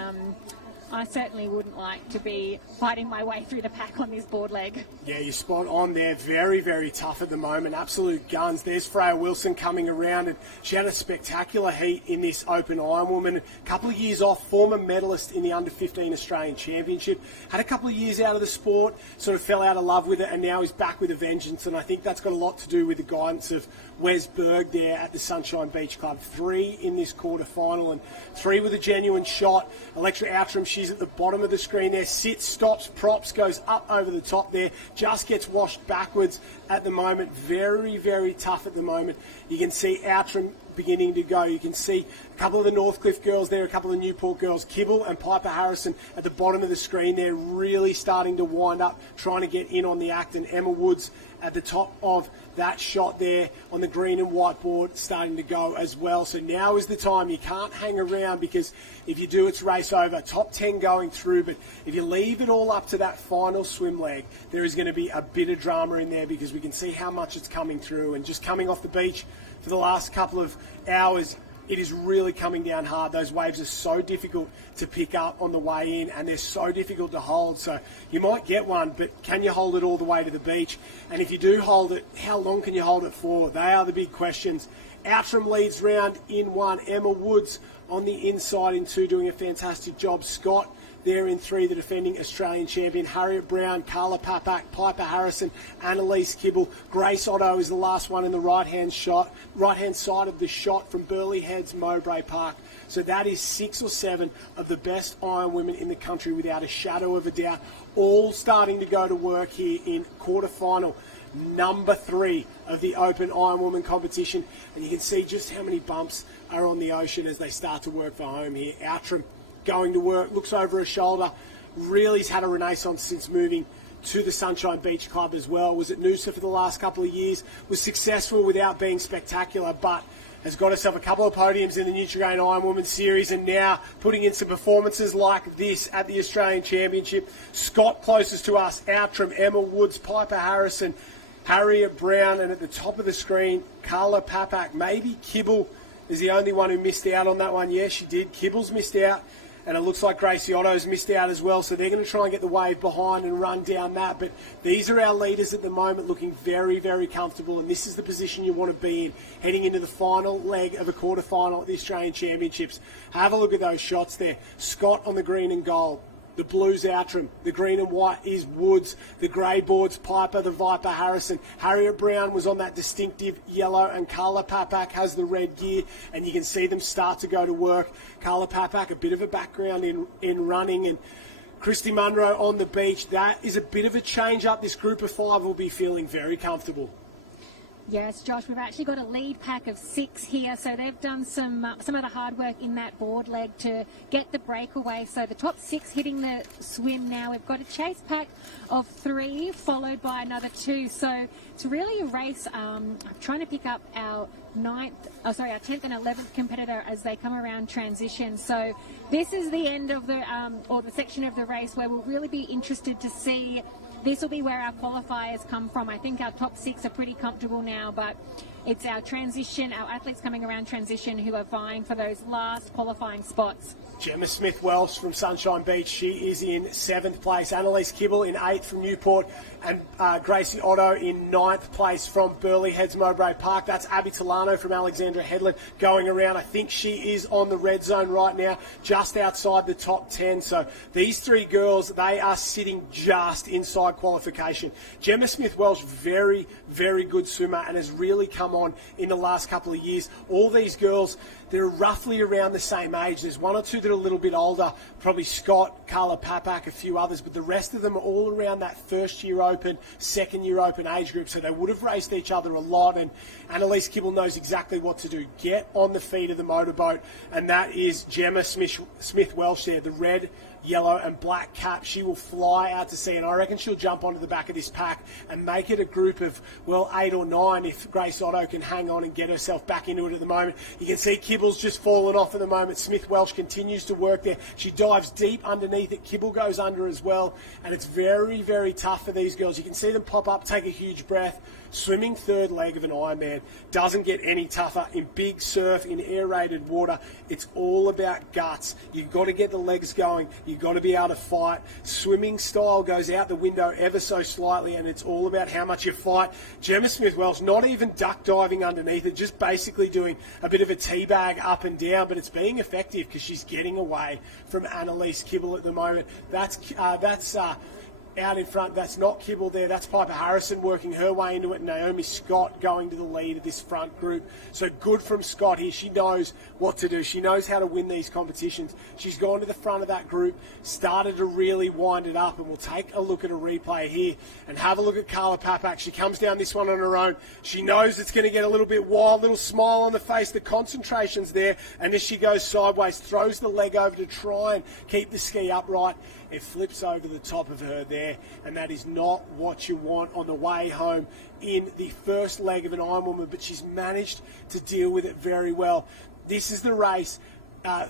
I certainly wouldn't like to be fighting my way through the pack on this board leg. Yeah, you're spot on there. Very, very tough at the moment. Absolute guns. There's Freya Wilson coming around, and she had a spectacular heat in this Open Ironwoman. A couple of years off, former medalist in the Under-15 Australian Championship. Had a couple of years out of the sport, sort of fell out of love with it, and now is back with a vengeance. And I think that's got a lot to do with the guidance of Wes Berg there at the Sunshine Beach Club. 3 in this quarter-final, and 3 with a genuine shot. Electra Outram, she's at the bottom of the screen there. Sits, stops, props, goes up over the top there. Just gets washed backwards at the moment. Very, very tough at the moment. You can see Outram beginning to go. You can see a couple of the Northcliffe girls there, a couple of the Newport girls, Kibble and Piper Harrison at the bottom of the screen there, really starting to wind up, trying to get in on the act, and Emma Woods at the top of that shot there on the green and white board starting to go as well. So now is the time. You can't hang around, because if you do, it's race over. Top 10 going through, but if you leave it all up to that final swim leg, there is going to be a bit of drama in there, because we can see how much it's coming through. And just coming off the beach for the last couple of hours, it is really coming down hard. Those waves are so difficult to pick up on the way in, and they're so difficult to hold. So you might get one, but can you hold it all the way to the beach? And if you do hold it, how long can you hold it for? They are the big questions. Outram leads round in 1. Emma Woods on the inside in 2, doing a fantastic job. Scott there in 3, the defending Australian champion. Harriet Brown, Carla Papak, Piper Harrison, Annalise Kibble. Grace Otto is the last one in the right-hand side of the shot from Burleigh Heads, Mowbray Park. So that is 6 or 7 of the best iron women in the country, without a shadow of a doubt, all starting to go to work here in quarter-final number 3 of the Open Ironwoman competition. And you can see just how many bumps are on the ocean as they start to work for home here. Outram going to work, looks over her shoulder, really has had a renaissance since moving to the Sunshine Beach Club as well. Was at Noosa for the last couple of years, was successful without being spectacular, but has got herself a couple of podiums in the Nutrigrain Ironwoman Series, and now putting in some performances like this at the Australian Championship. Scott closest to us, Outram, Emma Woods, Piper Harrison, Harriet Brown, and at the top of the screen, Carla Papak. Maybe Kibble is the only one who missed out on that one. Yes, she did. Kibble's missed out. And it looks like Gracie Otto's missed out as well, so they're going to try and get the wave behind and run down that. But these are our leaders at the moment, looking very, very comfortable, and this is the position you want to be in, heading into the final leg of a quarter-final at the Australian Championships. Have a look at those shots there. Scott on the green and gold. The blue's Outram, the green and white is Woods, the grey board's Piper, the Viper Harrison. Harriet Brown was on that distinctive yellow, and Carla Papak has the red gear, and you can see them start to go to work. Carla Papak, a bit of a background in running, and Christy Munro on the beach. That is a bit of a change up. This group of 5 will be feeling very comfortable. Yes, Josh, we've actually got a lead pack of 6 here, so they've done some of the hard work in that board leg to get the breakaway. So the top 6 hitting the swim now. We've got a chase pack of 3, followed by another 2. So it's really a race. I'm trying to pick up our 10th and 11th competitor as they come around transition. So this is the end of the section of the race where we'll really be interested to see this will be where our qualifiers come from. I think our top 6 are pretty comfortable now, but it's our transition, our athletes coming around transition who are vying for those last qualifying spots. Gemma Smith-Welsh from Sunshine Beach, she is in 7th place. Annalise Kibble in 8th from Newport, and Gracie Otto in 9th place from Burleigh Heads Mowbray Park. That's Abby Tolano from Alexandra Headland going around. I think she is on the red zone right now, just outside the top 10. So these 3 girls, they are sitting just inside qualification. Gemma Smith-Welsh, very, very good swimmer and has really come on in the last couple of years. All these girls, they're roughly around the same age. There's 1 or 2 that are a little bit older, probably Scott, Carla Papak, a few others, but the rest of them are all around that first-year open, second-year open age group, so they would have raced each other a lot, and Annalise Kibble knows exactly what to do. Get on the feet of the motorboat, and that is Gemma Smith-Welsh there, the red, yellow and black cap. She will fly out to sea, and I reckon she'll jump onto the back of this pack and make it a group of, well, 8 or 9 if Grace Otto can hang on and get herself back into it at the moment. You can see Kibble's just fallen off at the moment. Smith-Welsh continues to work there. She dives deep underneath it. Kibble goes under as well, and it's very, very tough for these girls. You can see them pop up, take a huge breath. Swimming 3rd leg of an Ironman doesn't get any tougher. In big surf, in aerated water, it's all about guts. You've got to get the legs going. You've got to be able to fight. Swimming style goes out the window ever so slightly, and it's all about how much you fight. Gemma Smith-Welsh not even duck diving underneath it, just basically doing a bit of a teabag up and down, but it's being effective because she's getting away from Annalise Kibble at the moment. That's out in front, that's not Kibble there, that's Piper Harrison working her way into it, and Naomi Scott going to the lead of this front group. So good from Scott here. She knows what to do. She knows how to win these competitions. She's gone to the front of that group, started to really wind it up, and we'll take a look at a replay here and have a look at Carla Papak. She comes down this one on her own. She knows it's going to get a little bit wild, little smile on the face. The concentration's there, and as she goes sideways, throws the leg over to try and keep the ski upright. It flips over the top of her there, and that is not what you want on the way home in the first leg of an Ironwoman, but she's managed to deal with it very well. This is the race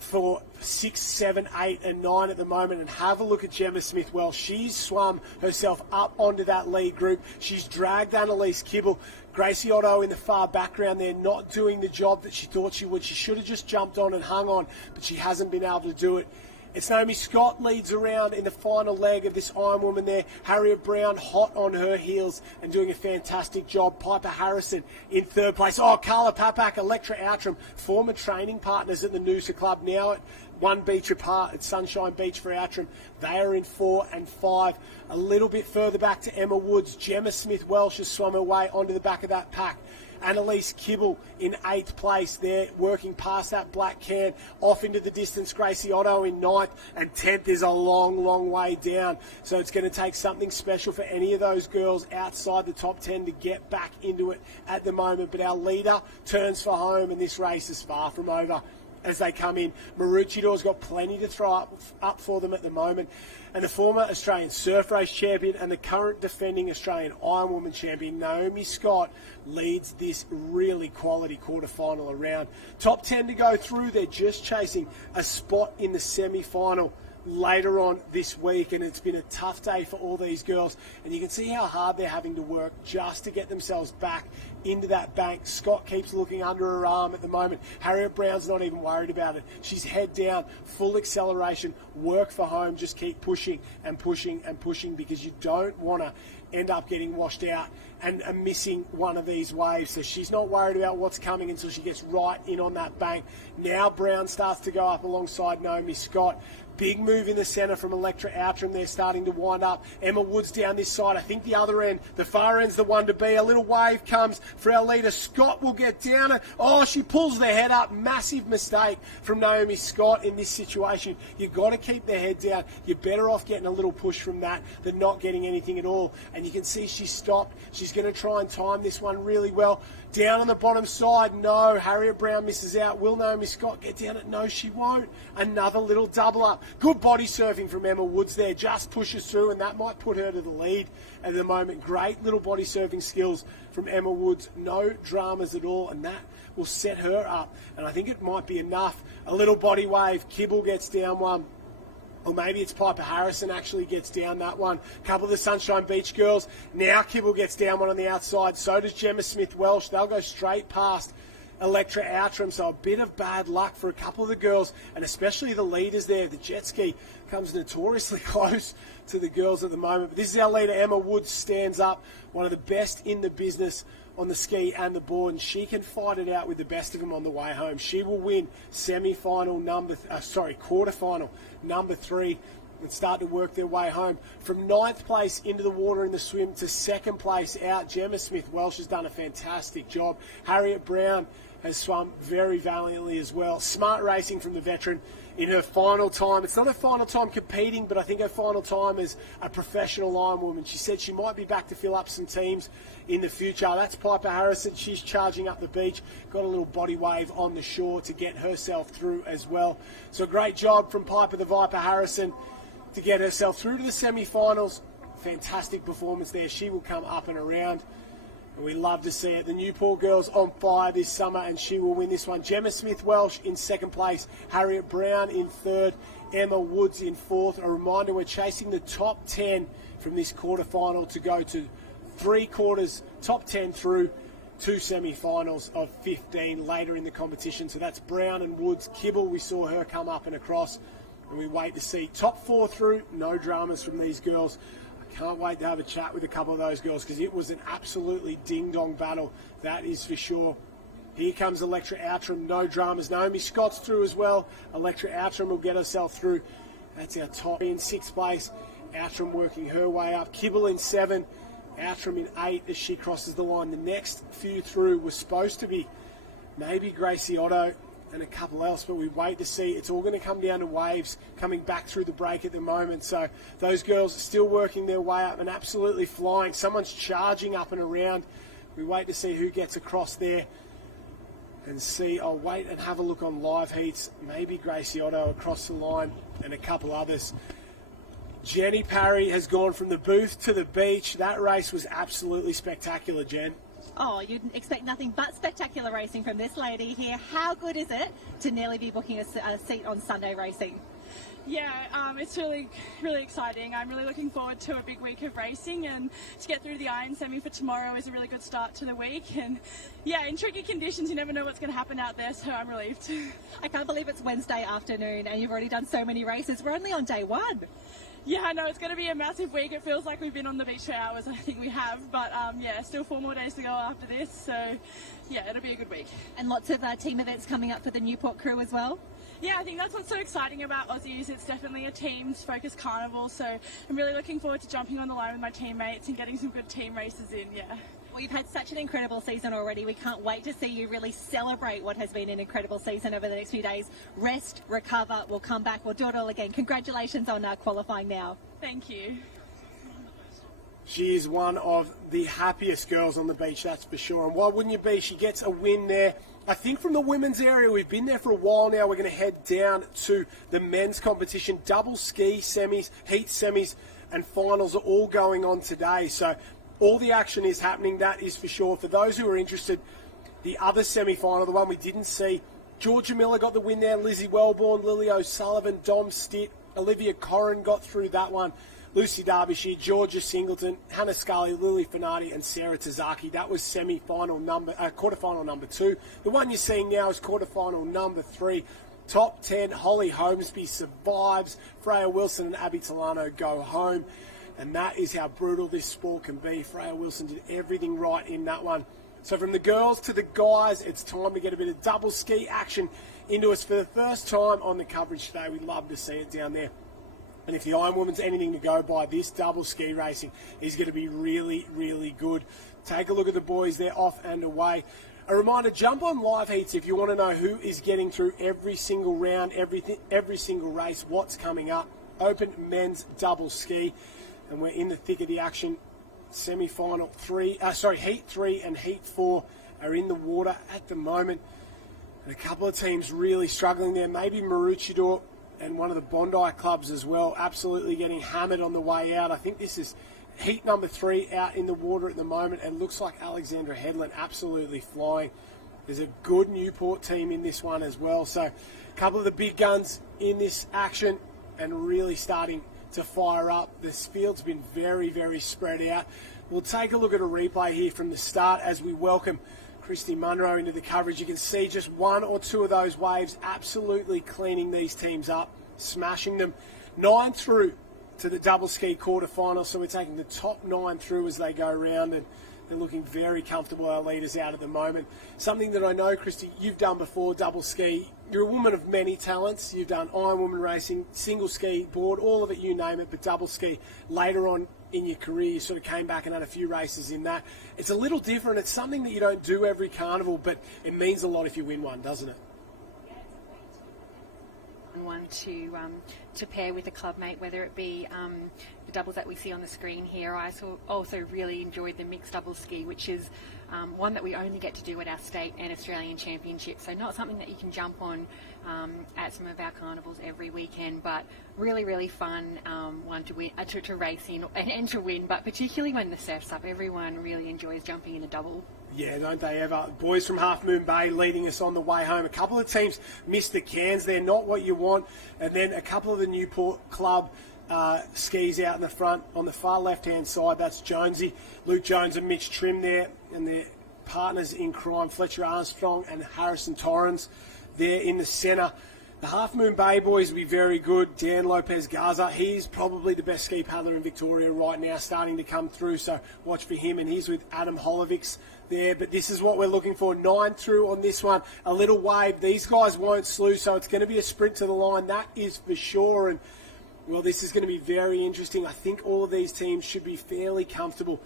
for 6, 7, 8 and 9 at the moment, and have a look at Gemma Smith-Welsh. She's swum herself up onto that lead group. She's dragged Annalise Kibble. Gracie Otto in the far background there, not doing the job that she thought she would. She should have just jumped on and hung on, but she hasn't been able to do it. It's Naomi Scott leads around in the final leg of this Ironwoman there. Harriet Brown hot on her heels and doing a fantastic job. Piper Harrison in 3rd place. Oh, Carla Papak, Electra Outram, former training partners at the Noosa Club, now at 1 beach apart at Sunshine Beach for Outram. They are in 4 and 5. A little bit further back to Emma Woods. Gemma Smith-Welsh has swum her way onto the back of that pack. Annalise Kibble in 8th place there, working past that black can, off into the distance. Gracie Otto in 9th, and 10th is a long, long way down. So it's going to take something special for any of those girls outside the top 10 to get back into it at the moment. But our leader turns for home, and this race is far from over as they come in. Maroochydor's got plenty to throw up for them at the moment. And the former Australian surf race champion and the current defending Australian Ironwoman champion, Naomi Scott, leads this really quality quarterfinal around. Top 10 to go through. They're just chasing a spot in the semi-final later on this week, and it's been a tough day for all these girls, and you can see how hard they're having to work just to get themselves back into that bank. Scott keeps looking under her arm at the moment. Harriet Brown's not even worried about it. She's head down, full acceleration, work for home, just keep pushing and pushing and pushing, because you don't want to end up getting washed out and missing one of these waves. So she's not worried about what's coming until she gets right in on that bank. Now Brown starts to go up alongside Naomi Scott. Big move in the centre from Electra Outram. They're starting to wind up. Emma Woods down this side. I think the other end, the far end's the one to be. A little wave comes for our leader. Scott will get down it. Oh, she pulls the head up. Massive mistake from Naomi Scott in this situation. You've got to keep the head down. You're better off getting a little push from that than not getting anything at all. And you can see she stopped. She's going to try and time this one really well. Down on the bottom side, no. Harriet Brown misses out. Will Naomi Scott get down it? No, she won't. Another little double up. Good body surfing from Emma Woods there. Just pushes through, and that might put her to the lead at the moment. Great little body surfing skills from Emma Woods. No dramas at all, and that will set her up. And I think it might be enough. A little body wave. Kibble gets down one. or maybe it's Piper Harrison actually gets down that one. A couple of the Sunshine Beach girls. Now Kibble gets down one on the outside. So does Gemma Smith-Welsh. They'll go straight past Electra Outram, so a bit of bad luck for a couple of the girls, and especially the leaders there. The jet ski comes notoriously close to the girls at the moment. But this is our leader, Emma Woods, stands up, one of the best in the business on the ski and the board, and she can fight it out with the best of them on the way home. She will win quarterfinal number 3 and start to work their way home. From 9th place into the water in the swim to 2nd place out, Gemma Smith-Welsh has done a fantastic job. Harriet Brown has swum very valiantly as well. Smart racing from the veteran in her final time. It's not her final time competing, but I think her final time as a professional Ironwoman. She said she might be back to fill up some teams in the future. That's Piper Harrison. She's charging up the beach. Got a little body wave on the shore to get herself through as well. So a great job from Piper the Viper Harrison to get herself through to the semi-finals. Fantastic performance there. She will come up and around. And we love to see it. The Newport girls on fire this summer, and she will win this one. Gemma Smith-Welsh in 2nd place. Harriet Brown in 3rd. Emma Woods in 4th. A reminder, we're chasing the top 10 from this quarterfinal to go to 3 quarters, top 10 through 2 semi-finals of 15 later in the competition. So that's Brown and Woods. Kibble, we saw her come up and across. And we wait to see top 4 through. No dramas from these girls. Can't wait to have a chat with a couple of those girls because it was an absolutely ding-dong battle, that is for sure. Here comes Electra Outram, no dramas. Naomi Scott's through as well. Electra Outram will get herself through. That's our top in 6th place. Outram working her way up. Kibble in 7, Outram in 8 as she crosses the line. The next few through was supposed to be maybe Gracie Otto and a couple else, but we wait to see. It's all going to come down to waves coming back through the break at the moment. So those girls are still working their way up and absolutely flying. Someone's charging up and around. We wait to see who gets across there and see. I'll wait and have a look on live heats. Maybe Gracie Otto across the line and a couple others. Jenny Parry has gone from the booth to the beach. That race was absolutely spectacular, Jen. Oh, you'd expect nothing but spectacular racing from this lady here. How good is it to nearly be booking a seat on Sunday racing? Yeah, it's really exciting. I'm really looking forward to a big week of racing, and to get through the Iron Semi for tomorrow is a really good start to the week. And yeah, in tricky conditions, you never know what's going to happen out there, so I'm relieved. I can't believe it's Wednesday afternoon and you've already done so many races. We're only on day 1. Yeah, I know, it's going to be a massive week. It feels like we've been on the beach for hours. I think we have. But, yeah, still 4 more days to go after this. So, yeah, it'll be a good week. And lots of team events coming up for the Newport crew as well? Yeah, I think that's what's so exciting about Aussies. It's definitely a teams-focused carnival. So I'm really looking forward to jumping on the line with my teammates and getting some good team races in, yeah. Well, you've had such an incredible season already. We can't wait to see you really celebrate what has been an incredible season over the next few days. Rest, recover, we'll come back, we'll do it all again. Congratulations on qualifying now. Thank you. She is one of the happiest girls on the beach, that's for sure. And why wouldn't you be? She gets a win there. I think from the women's area, we've been there for a while now. We're going to head down to the men's competition. Double ski semis, heat semis, and finals are all going on today. So all the action is happening, that is for sure. For those who are interested, the other semi-final, the one we didn't see, Georgia Miller got the win there, Lizzie Wellborn, Lily O'Sullivan, Dom Stitt, Olivia Corrin got through that one, Lucy Derbyshire, Georgia Singleton, Hannah Scully, Lily Finardi and Sarah Tazaki. That was quarterfinal number 2. The one you're seeing now is quarterfinal number 3. Top 10, Holly Holmesby survives, Freya Wilson and Abby Tolano go home. And that is how brutal this sport can be. Freya Wilson did everything right in that one. So from the girls to the guys, it's time to get a bit of double ski action into us for the first time on the coverage today. We'd love to see it down there. And if the Ironwoman's anything to go by, this double ski racing is going to be really, really good. Take a look at the boys. They're off and away. A reminder, jump on live heats if you want to know who is getting through every single round, every single race, what's coming up. Open men's double ski. And we're in the thick of the action. Semi-final heat 3 and heat 4 are in the water at the moment. And a couple of teams really struggling there. Maybe Maroochydore and one of the Bondi clubs as well, absolutely getting hammered on the way out. I think this is heat number 3 out in the water at the moment. And looks like Alexandra Headland absolutely flying. There's a good Newport team in this one as well. So a couple of the big guns in this action. and really starting to fire up. This field's been very, very spread out. We'll take a look at a replay here from the start as we welcome Christy Munro into the coverage. You can see just one or two of those waves absolutely cleaning these teams up, smashing them. 9 through to the double ski quarterfinal, so we're taking the top 9 through as they go around, and they're looking very comfortable, our leaders out at the moment. Something that I know, Christy, you've done before, double ski. You're a woman of many talents. You've done Iron Woman racing, single ski, board, all of it, you name it, but double ski. Later on in your career, you sort of came back and had a few races in that. It's a little different. It's something that you don't do every carnival, but it means a lot if you win one, doesn't it? One to pair with a club mate, whether it be the doubles that we see on the screen here. I also really enjoyed the mixed double ski, which is one that we only get to do at our state and Australian championships, so not something that you can jump on at some of our carnivals every weekend, but really, really fun one to win, to race in and to win, but particularly when the surf's up, everyone really enjoys jumping in a double. Yeah, don't they ever? Boys from Half Moon Bay leading us on the way home. A couple of teams missed the cans there, not what you want. And then a couple of the Newport Club skis out in the front. On the far left-hand side, that's Jonesy. Luke Jones and Mitch Trim there. And their partners in crime, Fletcher Armstrong and Harrison Torrens, there in the centre. The Half Moon Bay boys will be very good. Dan Lopez Garza, he's probably the best ski paddler in Victoria right now, starting to come through, so watch for him. And he's with Adam Holovics there, but this is what we're looking for. 9 through on this one. A little wave. These guys won't slew, so it's going to be a sprint to the line, that is for sure. And, well, this is going to be very interesting. I think all of these teams should be fairly comfortable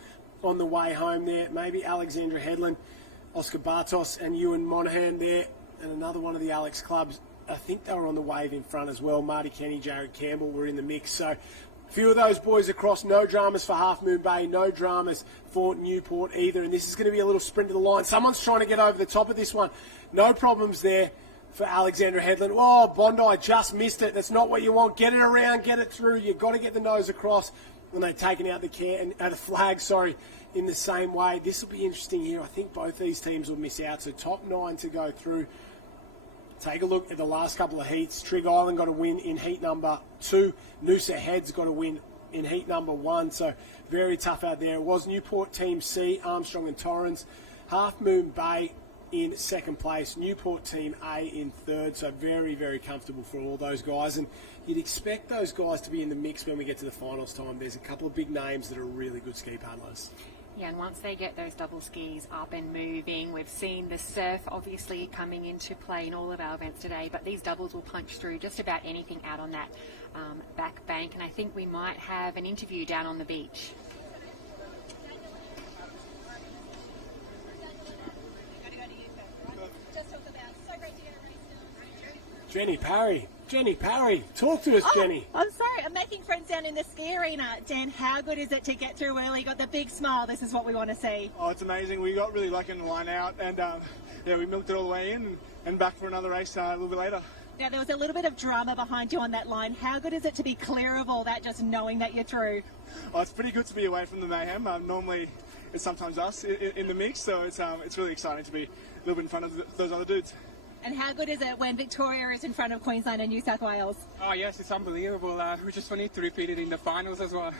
on the way home there. Maybe Alexandra Headland, Oscar Bartos and Ewan Monaghan there, and another one of the Alex clubs. I think they were on the wave in front as well. Marty Kenny, Jared Campbell were in the mix. So a few of those boys across. No dramas for Half Moon Bay. No dramas for Newport either. And this is going to be a little sprint to the line. Someone's trying to get over the top of this one. No problems there for Alexandra Headland. Oh, Bondi just missed it. That's not what you want. Get it around. Get it through. You've got to get the nose across. And they've taken out the flag, in the same way. This will be interesting here. I think both these teams will miss out. So top 9 to go through. Take a look at the last couple of heats. Trig Island got a win in heat number 2. Noosa Heads got a win in heat number 1. So very tough out there. It was Newport Team C, Armstrong and Torrens. Half Moon Bay in second place. Newport Team A in third. So very, very comfortable for all those guys. And you'd expect those guys to be in the mix when we get to the finals time. There's a couple of big names that are really good ski paddlers. Yeah, and once they get those double skis up and moving, we've seen the surf obviously coming into play in all of our events today, but these doubles will punch through just about anything out on that back bank, and I think we might have an interview down on the beach. Jenny Parry, talk to us, Jenny. I'm sorry, I'm making friends down in the ski arena. Dan, how good is it to get through early? Got the big smile. This is what we want to see. Oh, it's amazing. We got really lucky in the line out, and we milked it all the way in and back for another race a little bit later. Now, there was a little bit of drama behind you on that line. How good is it to be clear of all that, just knowing that you're through? Oh, it's pretty good to be away from the mayhem. Normally, it's sometimes us in the mix, so it's really exciting to be a little bit in front of those other dudes. And how good is it when Victoria is in front of Queensland and New South Wales? Oh, yes, it's unbelievable. We just need to repeat it in the finals as well.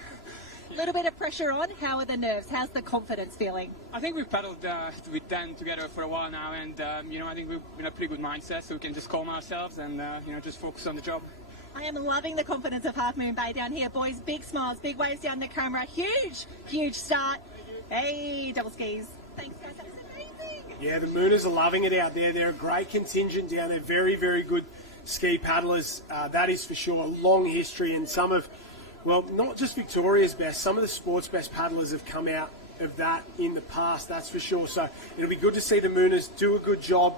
A little bit of pressure on. How are the nerves? How's the confidence feeling? I think we've paddled with Dan together for a while now, and, I think we're in a pretty good mindset, so we can just calm ourselves and, just focus on the job. I am loving the confidence of Half Moon Bay down here, boys. Big smiles, big waves down the camera. Huge start. Hey, double skis. Thanks, guys. That was amazing. Yeah, the Mooners are loving it out there. They're a great contingent down there. Very, very good ski paddlers. That is for sure. A long history, and some of, well, not just Victoria's best, some of the sport's best paddlers have come out of that in the past, that's for sure. So it'll be good to see the Mooners do a good job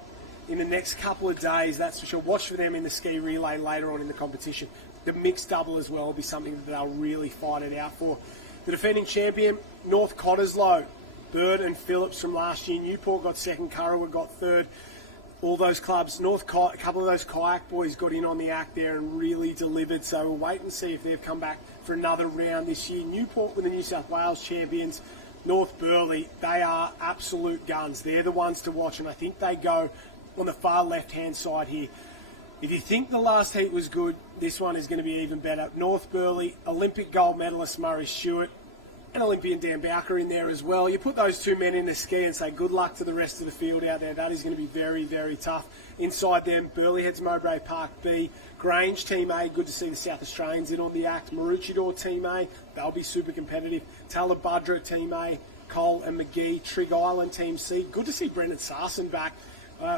in the next couple of days, that's for sure. Watch for them in the ski relay later on in the competition. The mixed double as well will be something that they'll really fight it out for. The defending champion, North Cottesloe, Bird and Phillips from last year. Newport got second, Currawa got third. All those clubs, a couple of those kayak boys got in on the act there and really delivered. So we'll wait and see if they've come back for another round this year. Newport were the New South Wales champions. North Burleigh, they are absolute guns. They're the ones to watch, and I think they go on the far left-hand side here. If you think the last heat was good, this one is going to be even better. North Burleigh, Olympic gold medalist Murray Stewart, and Olympian Dan Bowker in there as well. You put those two men in the ski and say good luck to the rest of the field out there. That is going to be very, very tough. Inside them, Burleigh heads Mowbray Park B. Grange Team A, good to see the South Australians in on the act. Maroochydore Team A, they'll be super competitive. Talabudra Team A, Cole and McGee. Trigg Island Team C, good to see Brendan Sarson back.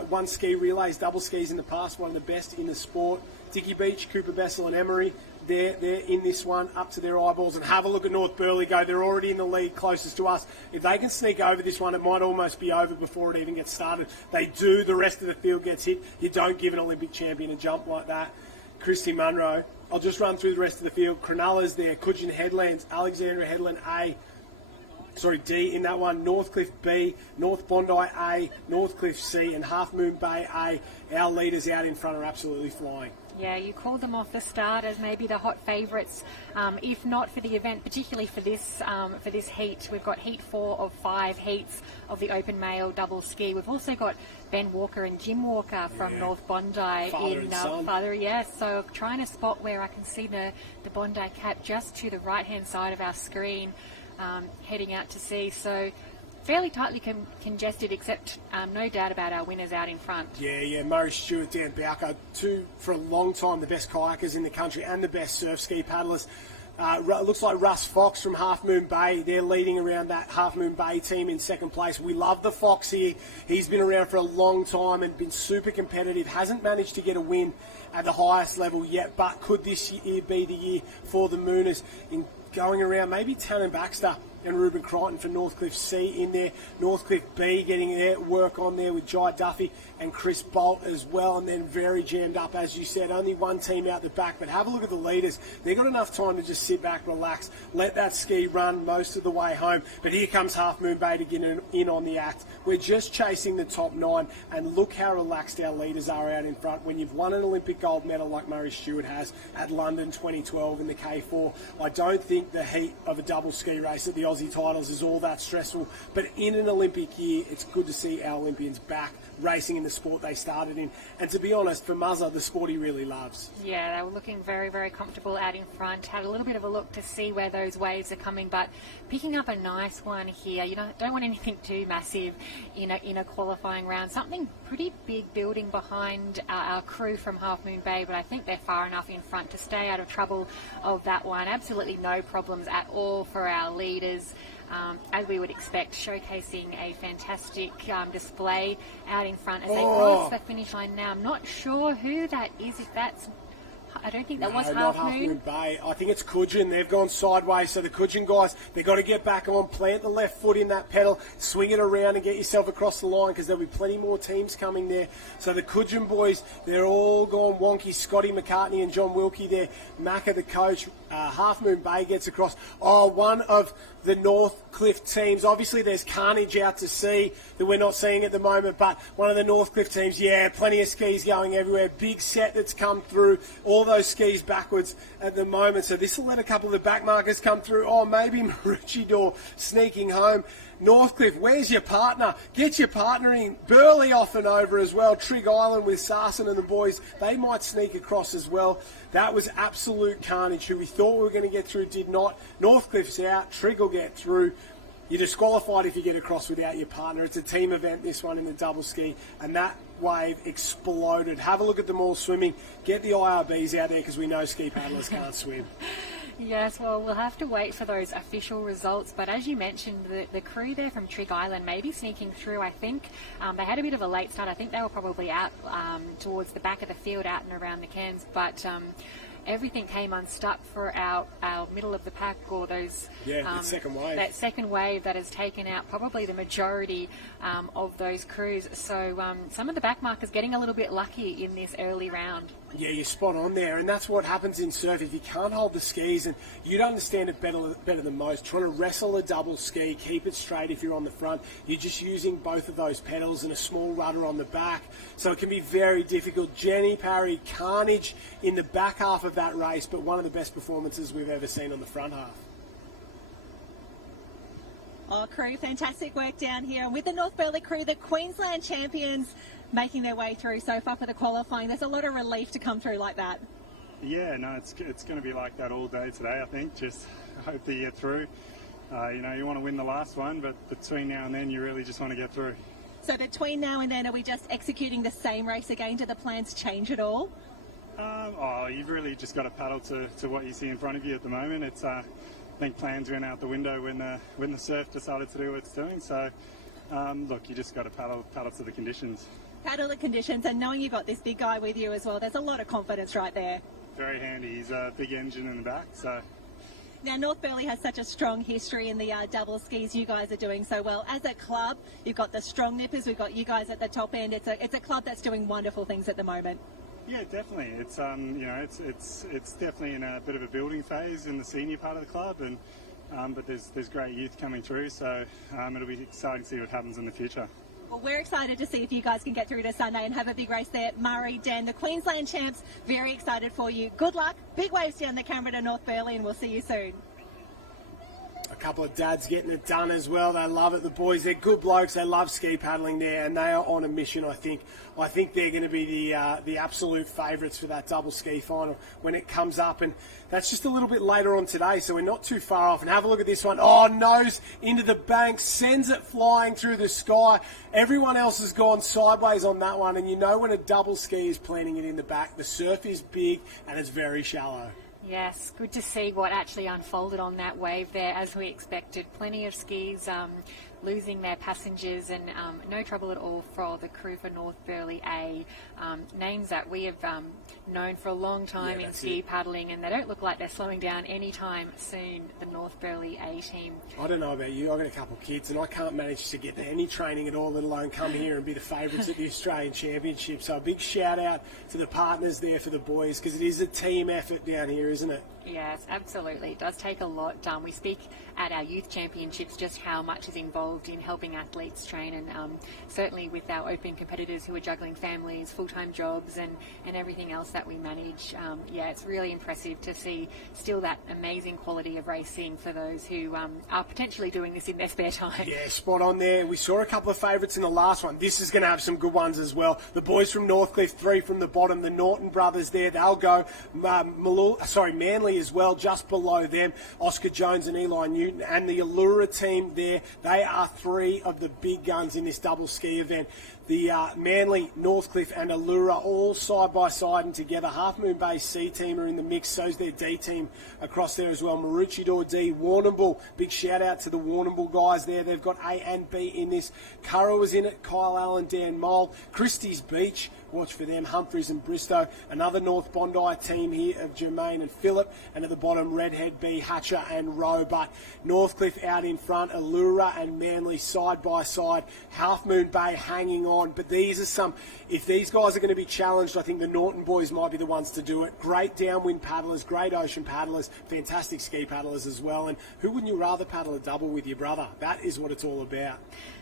Won ski relays, double skis in the past, one of the best in the sport. Dicky Beach, Cooper Bessel and Emery. They're in this one, up to their eyeballs. And have a look at North Burleigh go. They're already in the lead closest to us. If they can sneak over this one, it might almost be over before it even gets started. They do. The rest of the field gets hit. You don't give an Olympic champion a jump like that. Christy Munro. I'll just run through the rest of the field. Cronulla's there. Coogin Headlands. Alexandria Headland D in that one. Northcliffe B, North Bondi A, Northcliffe C, and Half Moon Bay A. Our leaders out in front are absolutely flying. Yeah, you called them off the start as maybe the hot favourites, if not for the event, particularly for this heat. We've got heat 4 of 5 heats of the open male double ski. We've also got Ben Walker and Jim Walker from North Bondi Father. Yes, so trying to spot where I can see the Bondi cap just to the right-hand side of our screen, heading out to sea. So fairly tightly congested, except no doubt about our winners out in front. Yeah, Murray Stewart, Dan Bowker, two for a long time the best kayakers in the country and the best surf ski paddlers. Looks like Russ Fox from Half Moon Bay. They're leading around that Half Moon Bay team in second place. We love the Fox here. He's been around for a long time and been super competitive. Hasn't managed to get a win at the highest level yet, but could this year be the year for the Mooners in going around? Maybe Tannen Baxter and Ruben Crichton for Northcliffe C in there. Northcliffe B getting their work on there with Jai Duffy and Chris Bolt as well. And then very jammed up, as you said. Only one team out the back. But have a look at the leaders. They've got enough time to just sit back, relax, let that ski run most of the way home. But here comes Half Moon Bay to get in on the act. We're just chasing the top 9. And look how relaxed our leaders are out in front. When you've won an Olympic gold medal like Murray Stewart has at London 2012 in the K4, I don't think the heat of a double ski race at the Aussie titles is all that stressful, but in an Olympic year, it's good to see our Olympians back racing in the sport they started in. And to be honest, for Muzza, the sport he really loves. Yeah, they were looking very, very comfortable out in front. Had a little bit of a look to see where those waves are coming, but picking up a nice one here. You don't want anything too massive in a qualifying round. Something pretty big building behind our crew from Half Moon Bay, but I think they're far enough in front to stay out of trouble of that one. Absolutely no problems at all for our leaders. As we would expect, showcasing a fantastic display out in front as they cross the finish line now. I'm not sure who that is, if that's... I don't think that was Half Moon Bay. I think it's Coogin. They've gone sideways, so the Coogin guys, they've got to get back on, plant the left foot in that pedal, swing it around and get yourself across the line, because there'll be plenty more teams coming there. So the Coogin boys, they're all gone wonky. Scotty McCartney and John Wilkie there. Macca, the coach. Half Moon Bay gets across. One of the Northcliffe teams. Obviously, there's carnage out to sea that we're not seeing at the moment, but one of the Northcliffe teams, plenty of skis going everywhere. Big set that's come through. All those skis backwards at the moment. So this will let a couple of the back markers come through. Maybe Maroochydore sneaking home. Northcliffe, where's your partner? Get your partner in. Burleigh off and over as well. Trigg Island with Sarson and the boys. They might sneak across as well. That was absolute carnage. Who we thought we were going to get through did not. Northcliffe's out. Trigg will get through. You're disqualified if you get across without your partner. It's a team event, this one in the double ski. And that wave exploded. Have a look at them all swimming. Get the IRBs out there, because we know ski paddlers can't swim. Yes, well, we'll have to wait for those official results. But as you mentioned, the crew there from Trigg Island may be sneaking through, I think. They had a bit of a late start. I think they were probably out towards the back of the field, out and around the cans. But everything came unstuck for our middle of the pack, or those second wave. That second wave that has taken out probably the majority of those crews. So some of the back markers getting a little bit lucky in this early round. Yeah, you're spot on there, and that's what happens in surf. If you can't hold the skis, and you'd understand it better than most, trying to wrestle a double ski, keep it straight if you're on the front, you're just using both of those pedals and a small rudder on the back, so it can be very difficult. Jenny Parry, carnage in the back half of that race, but one of the best performances we've ever seen on the front half. Oh, crew, fantastic work down here. And with the North Burleigh crew, the Queensland champions making their way through so far for the qualifying. There's a lot of relief to come through like that. Yeah, no, it's going to be like that all day today, I think. Just hope that you get through. You want to win the last one, but between now and then, you really just want to get through. So between now and then, are we just executing the same race again? Do the plans change at all? You've really just got to paddle to what you see in front of you at the moment. It's I think plans went out the window when the surf decided to do what it's doing. So, look, you just got to paddle to the conditions. Paddle the conditions, and knowing you've got this big guy with you as well, there's a lot of confidence right there. Very handy. He's a big engine in the back, so... Now, North Burleigh has such a strong history in the double skis. You guys are doing so well. As a club, you've got the strong nippers, we've got you guys at the top end. It's a club that's doing wonderful things at the moment. Yeah, definitely. It's it's definitely in a bit of a building phase in the senior part of the club, and but there's great youth coming through, so it'll be exciting to see what happens in the future. Well, we're excited to see if you guys can get through to Sunday and have a big race there. Murray, Dan, the Queensland champs, very excited for you. Good luck. Big waves down the camera to North Burleigh, and we'll see you soon. A couple of dads getting it done as well. They love it. The boys, they're good blokes. They love ski paddling there, and they are on a mission, I think. I think they're going to be the absolute favourites for that double ski final when it comes up, and that's just a little bit later on today, so we're not too far off. And have a look at this one. Oh, nose into the bank, sends it flying through the sky. Everyone else has gone sideways on that one, and you know when a double ski is planting it in the back, the surf is big and it's very shallow. Yes, good to see what actually unfolded on that wave there, as we expected. Plenty of skis losing their passengers, and no trouble at all for the crew for North Burleigh A. Names that we have known for a long time in ski paddling, and they don't look like they're slowing down anytime soon, the North Burleigh A team. I don't know about you, I've got a couple of kids and I can't manage to get any training at all, let alone come here and be the favourites at the Australian Championship. So a big shout out to the partners there for the boys, because it is a team effort down here, isn't it? Yes, absolutely. It does take a lot. We speak at our youth championships just how much is involved in helping athletes train, and certainly with our open competitors who are juggling families, full-time jobs and everything else that we manage. It's really impressive to see still that amazing quality of racing for those who are potentially doing this in their spare time. Yeah, spot on there. We saw a couple of favourites in the last one. This is going to have some good ones as well. The boys from Northcliffe, 3 from the bottom. The Norton brothers there, they'll go. Manly as well, just below them. Oscar Jones and Eli Newton. And the Allura team there, they are 3 of the big guns in this double ski event. The Manly, Northcliffe and Allura all side by side and together. Half Moon Bay C team are in the mix, so's their D team across there as well. Maroochydore D, Warrnambool, big shout out to the Warrnambool guys there. They've got A and B in this. Curra was in it, Kyle Allen, Dan Mole. Christie's Beach, watch for them, Humphreys and Bristow. Another North Bondi team here of Jermaine and Phillip. And at the bottom, Redhead B, Hatcher and Rowe. But Northcliffe out in front, Allura and Manly side by side. Half Moon Bay hanging on. But these are some, if these guys are going to be challenged, I think the Norton boys might be the ones to do it. Great downwind paddlers, great ocean paddlers, fantastic ski paddlers as well. And who wouldn't you rather paddle a double with your brother? That is what it's all about.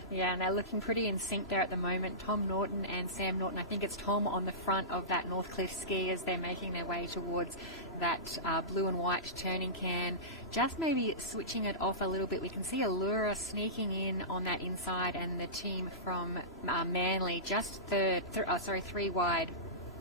Yeah, and they're looking pretty in sync there at the moment. Tom Norton and Sam Norton. I think it's Tom on the front of that Northcliffe ski as they're making their way towards that blue and white turning can. Just maybe switching it off a little bit. We can see Allura sneaking in on that inside, and the team from Manly just 3 wide.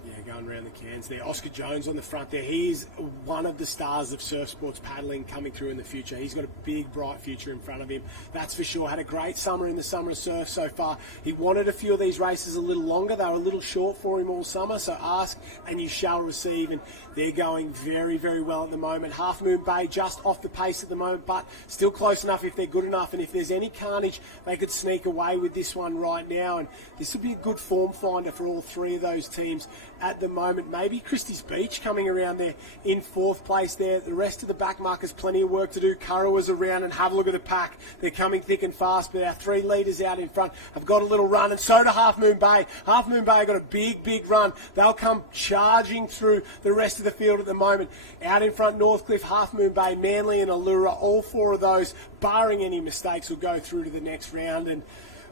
Yeah, going around the cans there. Oscar Jones on the front there. He's one of the stars of surf sports paddling coming through in the future. He's got a big, bright future in front of him. That's for sure. Had a great summer in the summer of surf so far. He wanted a few of these races a little longer. They were a little short for him all summer, so ask and you shall receive. And they're going very, very well at the moment. Half Moon Bay just off the pace at the moment, but still close enough if they're good enough. And if there's any carnage, they could sneak away with this one right now. And this would be a good form finder for all 3 of those teams at the moment. Maybe Christie's Beach coming around there in 4th place there. The rest of the back markers, plenty of work to do. Curra was around, and have a look at the pack. They're coming thick and fast, but our 3 leaders out in front have got a little run, and so do Half Moon Bay. Half Moon Bay have got a big, big run. They'll come charging through the rest of the field at the moment. Out in front, Northcliffe, Half Moon Bay, Manly and Allura, all 4 of those, barring any mistakes, will go through to the next round. And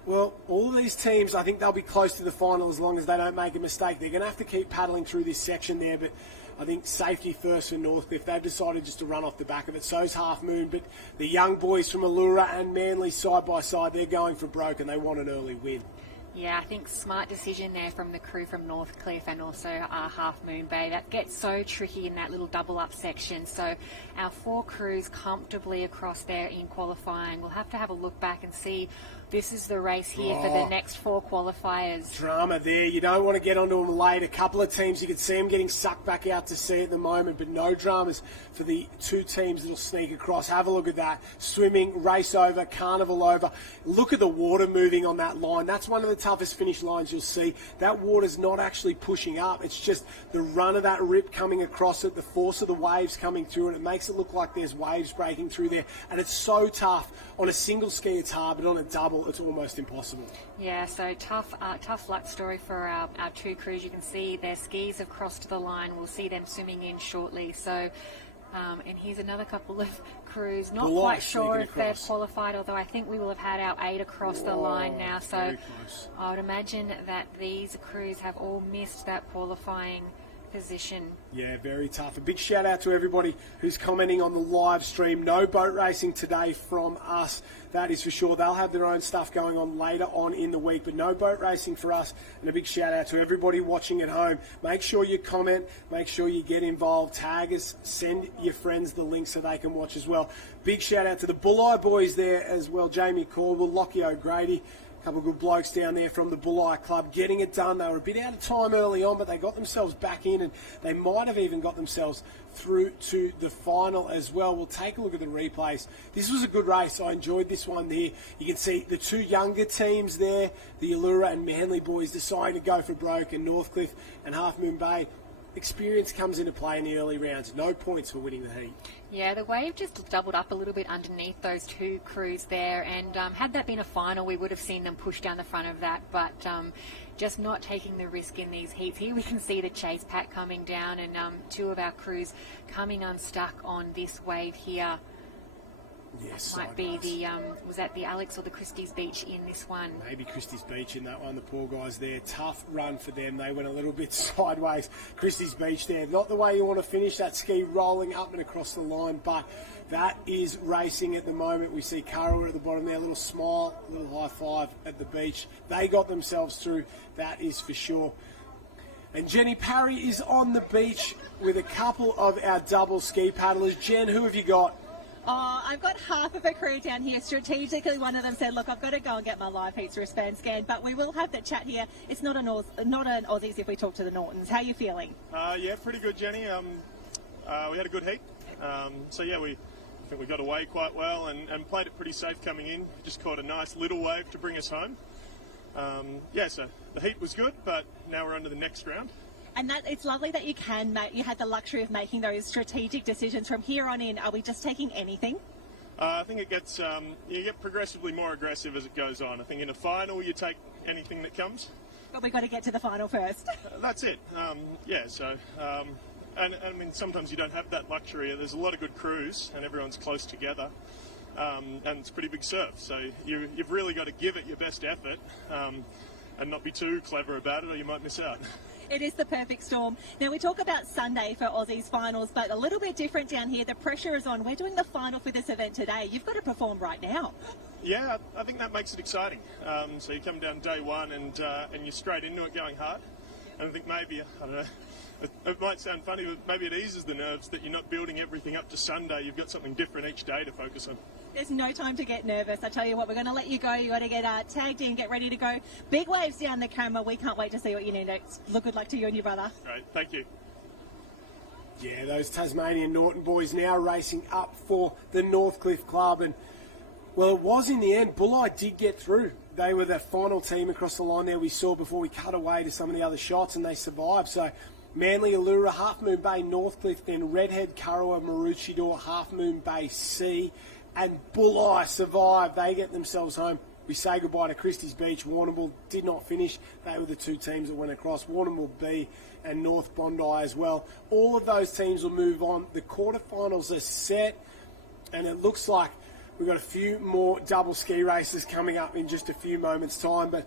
Well, all of these teams, I think they'll be close to the final as long as they don't make a mistake. They're going to have to keep paddling through this section there, but I think safety first for Northcliffe. They've decided just to run off the back of it. So's Half Moon, but the young boys from Allura and Manly side by side, they're going for broke and they want an early win. Yeah, I think smart decision there from the crew from Northcliffe and also Half Moon Bay. That gets so tricky in that little double up section. So our 4 crews comfortably across there in qualifying. We'll have to have a look back and see. This is the race here for the next 4 qualifiers. Drama there. You don't want to get onto them late. A couple of teams, you can see them getting sucked back out to sea at the moment, but no dramas for the 2 teams that'll sneak across. Have a look at that. Swimming, race over, carnival over. Look at the water moving on that line. That's one of the toughest finish lines you'll see. That water's not actually pushing up. It's just the run of that rip coming across it, the force of the waves coming through it. It makes it look like there's waves breaking through there. And it's so tough. On a single ski, it's hard, but on a double, it's almost impossible. Yeah, so tough luck story for our 2 crews. You can see their skis have crossed the line. We'll see them swimming in shortly. So, and here's another couple of crews. Not quite sure if they've qualified, although I think we will have had our 8 across the line now. So I would imagine that these crews have all missed that qualifying position. Yeah, very tough. A big shout out to everybody who's commenting on the live stream. No boat racing today from us, that is for sure. They'll have their own stuff going on later on in the week, but no boat racing for us. And a big shout out to everybody watching at home. Make sure you comment, make sure you get involved, tag us, send your friends the link so they can watch as well. Big shout out to the Bulleye boys there as well. Jamie Caldwell, Lockie O'Grady. A couple of good blokes down there from the Bulleye Club getting it done. They were a bit out of time early on, but they got themselves back in and they might have even got themselves through to the final as well. We'll take a look at the replays. This was a good race. I enjoyed this one there. You can see the 2 younger teams there, the Allura and Manly boys deciding to go for broke, and Northcliffe and Half Moon Bay. Experience comes into play in the early rounds. No points for winning the heat. Yeah, the wave just doubled up a little bit underneath those 2 crews there, and had that been a final, we would have seen them push down the front of that, but just not taking the risk in these heats. Here we can see the chase pack coming down, and 2 of our crews coming unstuck on this wave here. Yes, might be the, was that the Alex or the Christie's Beach in this one? Maybe Christie's Beach in that one. The poor guys there. Tough run for them. They went a little bit sideways. Christie's Beach there. Not the way you want to finish that ski, rolling up and across the line, but that is racing at the moment. We see Karawa at the bottom there. A little smile, a little high five at the beach. They got themselves through. That is for sure. And Jenny Parry is on the beach with a couple of our double ski paddlers. Jen, who have you got? Oh, I've got half of a crew down here. Strategically, one of them said, look, I've got to go and get my live heats wristband scanned, but we will have the chat here. It's not an Aussies if we talk to the Nortons. How are you feeling? Yeah, pretty good, Jenny. We had a good heat. So, yeah, I think we got away quite well and played it pretty safe coming in. Just caught a nice little wave to bring us home. Yeah, so the heat was good, but now we're on to the next round. And it's lovely that you had the luxury of making those strategic decisions. From here on in, are we just taking anything? I think it gets, you get progressively more aggressive as it goes on. I think in a final, you take anything that comes. But we've got to get to the final first. That's it. Yeah, so, and I mean, sometimes you don't have that luxury. There's a lot of good crews and everyone's close together. And it's a pretty big surf. So you've really got to give it your best effort and not be too clever about it or you might miss out. It is the perfect storm. Now, we talk about Sunday for Aussies finals, but a little bit different down here. The pressure is on. We're doing the final for this event today. You've got to perform right now. Yeah, I think that makes it exciting. So you come down day one and you're straight into it going hard. And I think maybe, I don't know, it might sound funny, but maybe it eases the nerves that you're not building everything up to Sunday. You've got something different each day to focus on. There's no time to get nervous. I tell you what, we're going to let you go. You got to get tagged in, get ready to go. Big waves down the camera. We can't wait to see what you need next. Look, good luck to you and your brother. Great, thank you. Yeah, those Tasmanian Norton boys now racing up for the Northcliffe Club. And, well, it was in the end. Bulleye did get through. They were the final team across the line there we saw before we cut away to some of the other shots, and they survived. So Manly, Allura, Half Moon Bay, Northcliffe, then Redhead, Karawa, Maroochydore, Half Moon Bay C, and Bulleye survived. They get themselves home. We say goodbye to Christie's Beach. Warrnambool did not finish. They were the 2 teams that went across. Warrnambool B and North Bondi as well. All of those teams will move on. The quarterfinals are set, and it looks like We've got a few more double ski races coming up in just a few moments' time. But,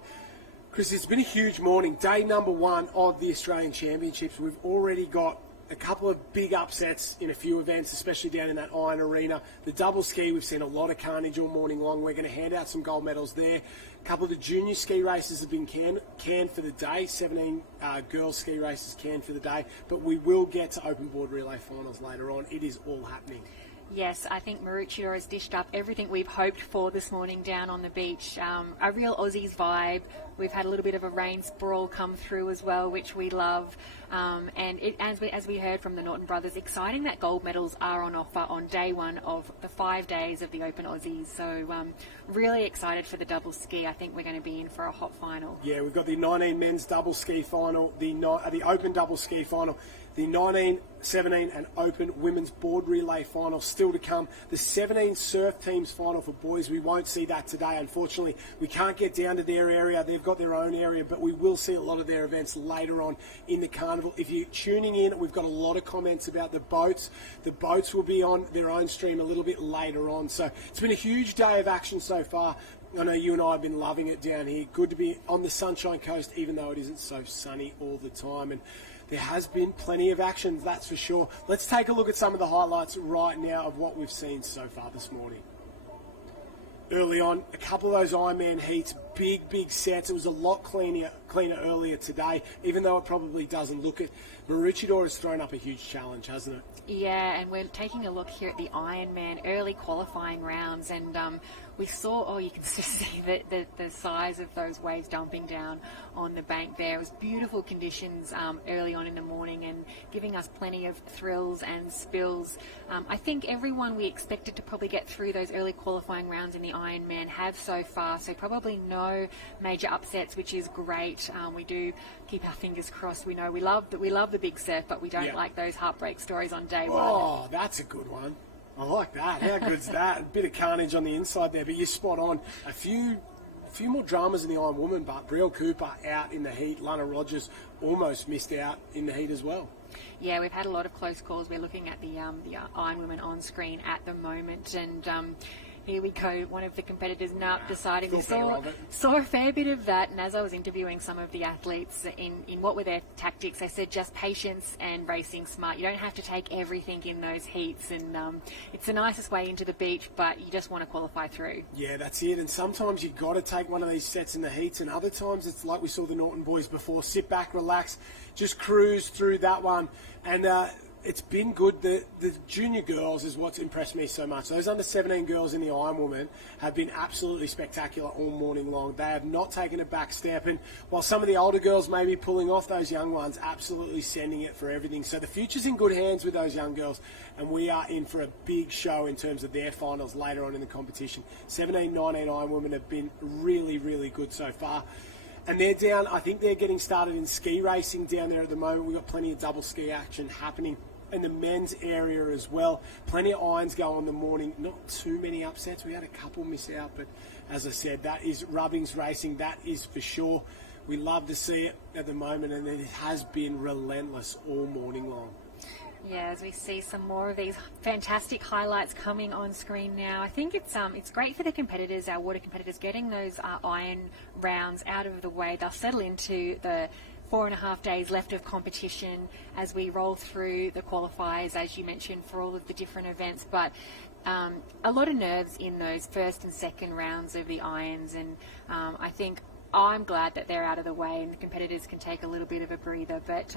Chris, it's been a huge morning. Day number 1 of the Australian Championships. We've already got a couple of big upsets in a few events, especially down in that Iron Arena. The double ski, we've seen a lot of carnage all morning long. We're going to hand out some gold medals there. A couple of the junior ski races have been canned for the day. 17 girls ski races canned for the day. But we will get to open board relay finals later on. It is all happening. Yes, I think Maroochydore has dished up everything we've hoped for this morning down on the beach. A real Aussies vibe. We've had a little bit of a rain sprawl come through as well, which we love. And as we heard from the Norton brothers, exciting that gold medals are on offer on day 1 of the 5 days of the Open Aussies. So really excited for the double ski. I think we're going to be in for a hot final. Yeah, we've got the 19 men's double ski final, the Open double ski final, the 19, 17 and Open women's board relay final still to come. The 17 surf teams final for boys, we won't see that today. Unfortunately, we can't get down to their area. They've got their own area, but we will see a lot of their events later on in the carnival. If you're tuning in, we've got a lot of comments about the boats. The boats will be on their own stream a little bit later on. So it's been a huge day of action so far. I know you and I have been loving it down here. Good to be on the Sunshine Coast, even though it isn't so sunny all the time. And there has been plenty of action, that's for sure. Let's take a look at some of the highlights right now of what we've seen so far this morning. Early on, a couple of those Ironman heats, big sets. It was a lot cleaner earlier today, even though it probably doesn't look it. Maroochydore has thrown up a huge challenge, hasn't it? Yeah, and we're taking a look here at the Ironman early qualifying rounds, and we saw, you can see the size of those waves dumping down on the bank there. It was beautiful conditions early on in the morning and giving us plenty of thrills and spills. I think everyone we expected to probably get through those early qualifying rounds in the Ironman have so far, so probably no major upsets, which is great. We do keep our fingers crossed. We know we love the big surf, but we don't like those heartbreak stories on day 1. Oh, that's a good one. I like that. How good's that? A bit of carnage on the inside there, but you're spot on. A few more dramas in the Iron Woman, but Brielle Cooper out in the heat. Lana Rogers almost missed out in the heat as well. Yeah, we've had a lot of close calls. We're looking at the Iron Woman on screen at the moment, and here we go. One of the competitors deciding. We saw a fair bit of that, and as I was interviewing some of the athletes in what were their tactics, they said just patience and racing smart. You don't have to take everything in those heats, and it's the nicest way into the beach, but you just want to qualify through. Yeah, that's it. And sometimes you've got to take one of these sets in the heats, and other times it's like we saw the Norton boys before. Sit back, relax, just cruise through that one. And it's been good. The junior girls is what's impressed me so much. Those under 17 girls in the Iron Woman have been absolutely spectacular all morning long. They have not taken a back step, and while some of the older girls may be pulling off, those young ones absolutely sending it for everything. So the future's in good hands with those young girls, and we are in for a big show in terms of their finals later on in the competition. 17, 19 Iron Women have been really good so far. And they're down, I think they're getting started in ski racing down there at the moment. We've got plenty of double ski action happening in the men's area as well. Plenty of irons go on the morning. Not too many upsets. We had a couple miss out, but as I said, that is Rubbings racing. That is for sure. We love to see it at the moment, and it has been relentless all morning long. Yeah, as we see some more of these fantastic highlights coming on screen now. I think it's great for the competitors, our water competitors, getting those iron rounds out of the way. They'll settle into the 4.5 days left of competition as we roll through the qualifiers, as you mentioned, for all of the different events. But a lot of nerves in those first and second rounds of the irons, and I think I'm glad that they're out of the way and the competitors can take a little bit of a breather. But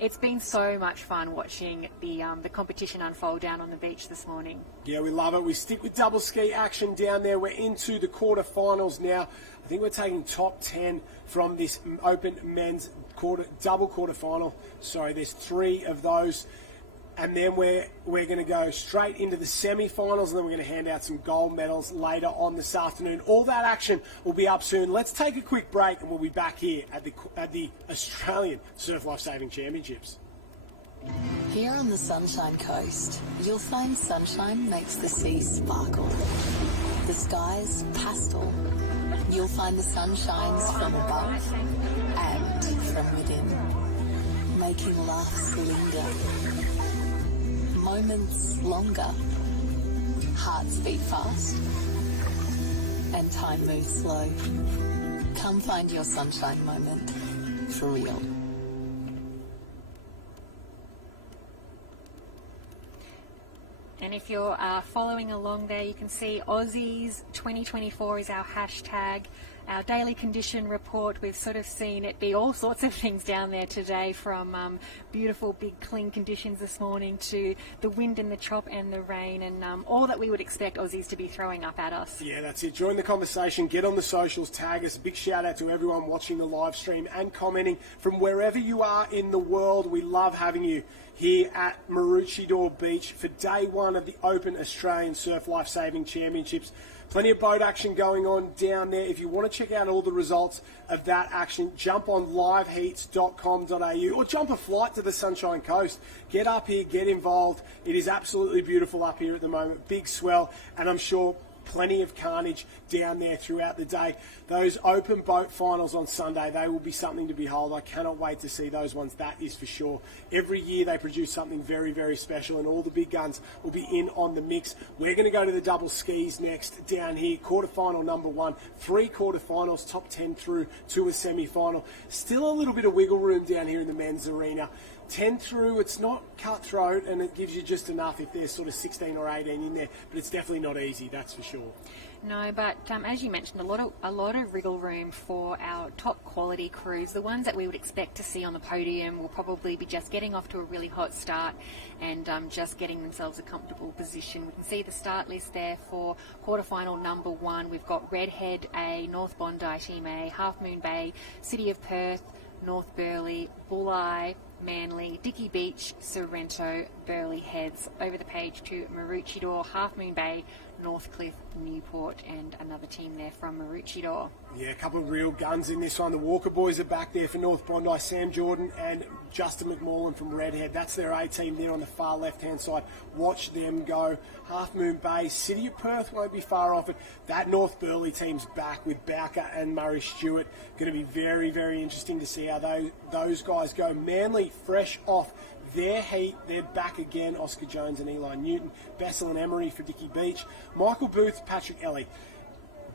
it's been so much fun watching the competition unfold down on the beach this morning. Yeah, we love it. We stick with double ski action down there. We're into the quarterfinals now. I think we're taking top 10 from this Open men's double quarterfinal. Sorry, there's 3 of those. And then we're going to go straight into the semi-finals, and then we're going to hand out some gold medals later on this afternoon. All that action will be up soon. Let's take a quick break, and we'll be back here at the Australian Surf Life Saving Championships. Here on the Sunshine Coast, you'll find sunshine makes the sea sparkle. The sky's pastel. You'll find the sun shines from above and from within, making laughs linger. Moments longer. Hearts beat fast and time moves slow. Come find your sunshine moment for real. And if you're following along there, you can see Aussies 2024 is our hashtag. Our daily condition report, we've sort of seen it be all sorts of things down there today, from beautiful big clean conditions this morning to the wind and the chop and the rain, and all that we would expect Aussies to be throwing up at us. Yeah, that's it. Join the conversation, get on the socials, tag us. A big shout out to everyone watching the live stream and commenting from wherever you are in the world. We love having you here at Maroochydore Beach for day one of the Open Australian Surf Life Saving Championships. Plenty of boat action going on down there. If you want to check out all the results of that action, jump on liveheats.com.au or jump a flight to the Sunshine Coast. Get up here, get involved. It is absolutely beautiful up here at the moment. Big swell, and I'm sure plenty of carnage down there throughout the day. Those open boat finals on Sunday, they will be something to behold. I cannot wait to see those ones, that is for sure. Every year they produce something very, very special, and all the big guns will be in on the mix. We're going to go to the double skis next down here. Quarterfinal number 1, 3 quarterfinals, top 10 through to a semi-final. Still a little bit of wiggle room down here in the men's arena. 10 through, it's not cutthroat, and it gives you just enough if there's sort of 16 or 18 in there, but it's definitely not easy, that's for sure. No, but as you mentioned, a lot of wriggle room for our top quality crews. The ones that we would expect to see on the podium will probably be just getting off to a really hot start and just getting themselves a comfortable position. We can see the start list there for quarterfinal number 1. We've got Redhead A, North Bondi Team A, Half Moon Bay, City of Perth, North Burleigh, Bulli, Manly, Dicky Beach, Sorrento, Burleigh Heads. Over the page to Maroochydore, Half Moon Bay, Northcliffe, Newport, and another team there from Maroochydore. Yeah, a couple of real guns in this one. The Walker boys are back there for North Bondi, Sam Jordan and Justin McMullen from Redhead. That's their A team there on the far left-hand side. Watch them go. Half Moon Bay, City of Perth won't be far off it. That North Burleigh team's back with Bowker and Murray Stewart. Going to be very, very interesting to see how those guys go. Manly, fresh off their heat, they're back again. Oscar Jones and Eli Newton. Bessel and Emery for Dicky Beach. Michael Booth, Patrick Ellie.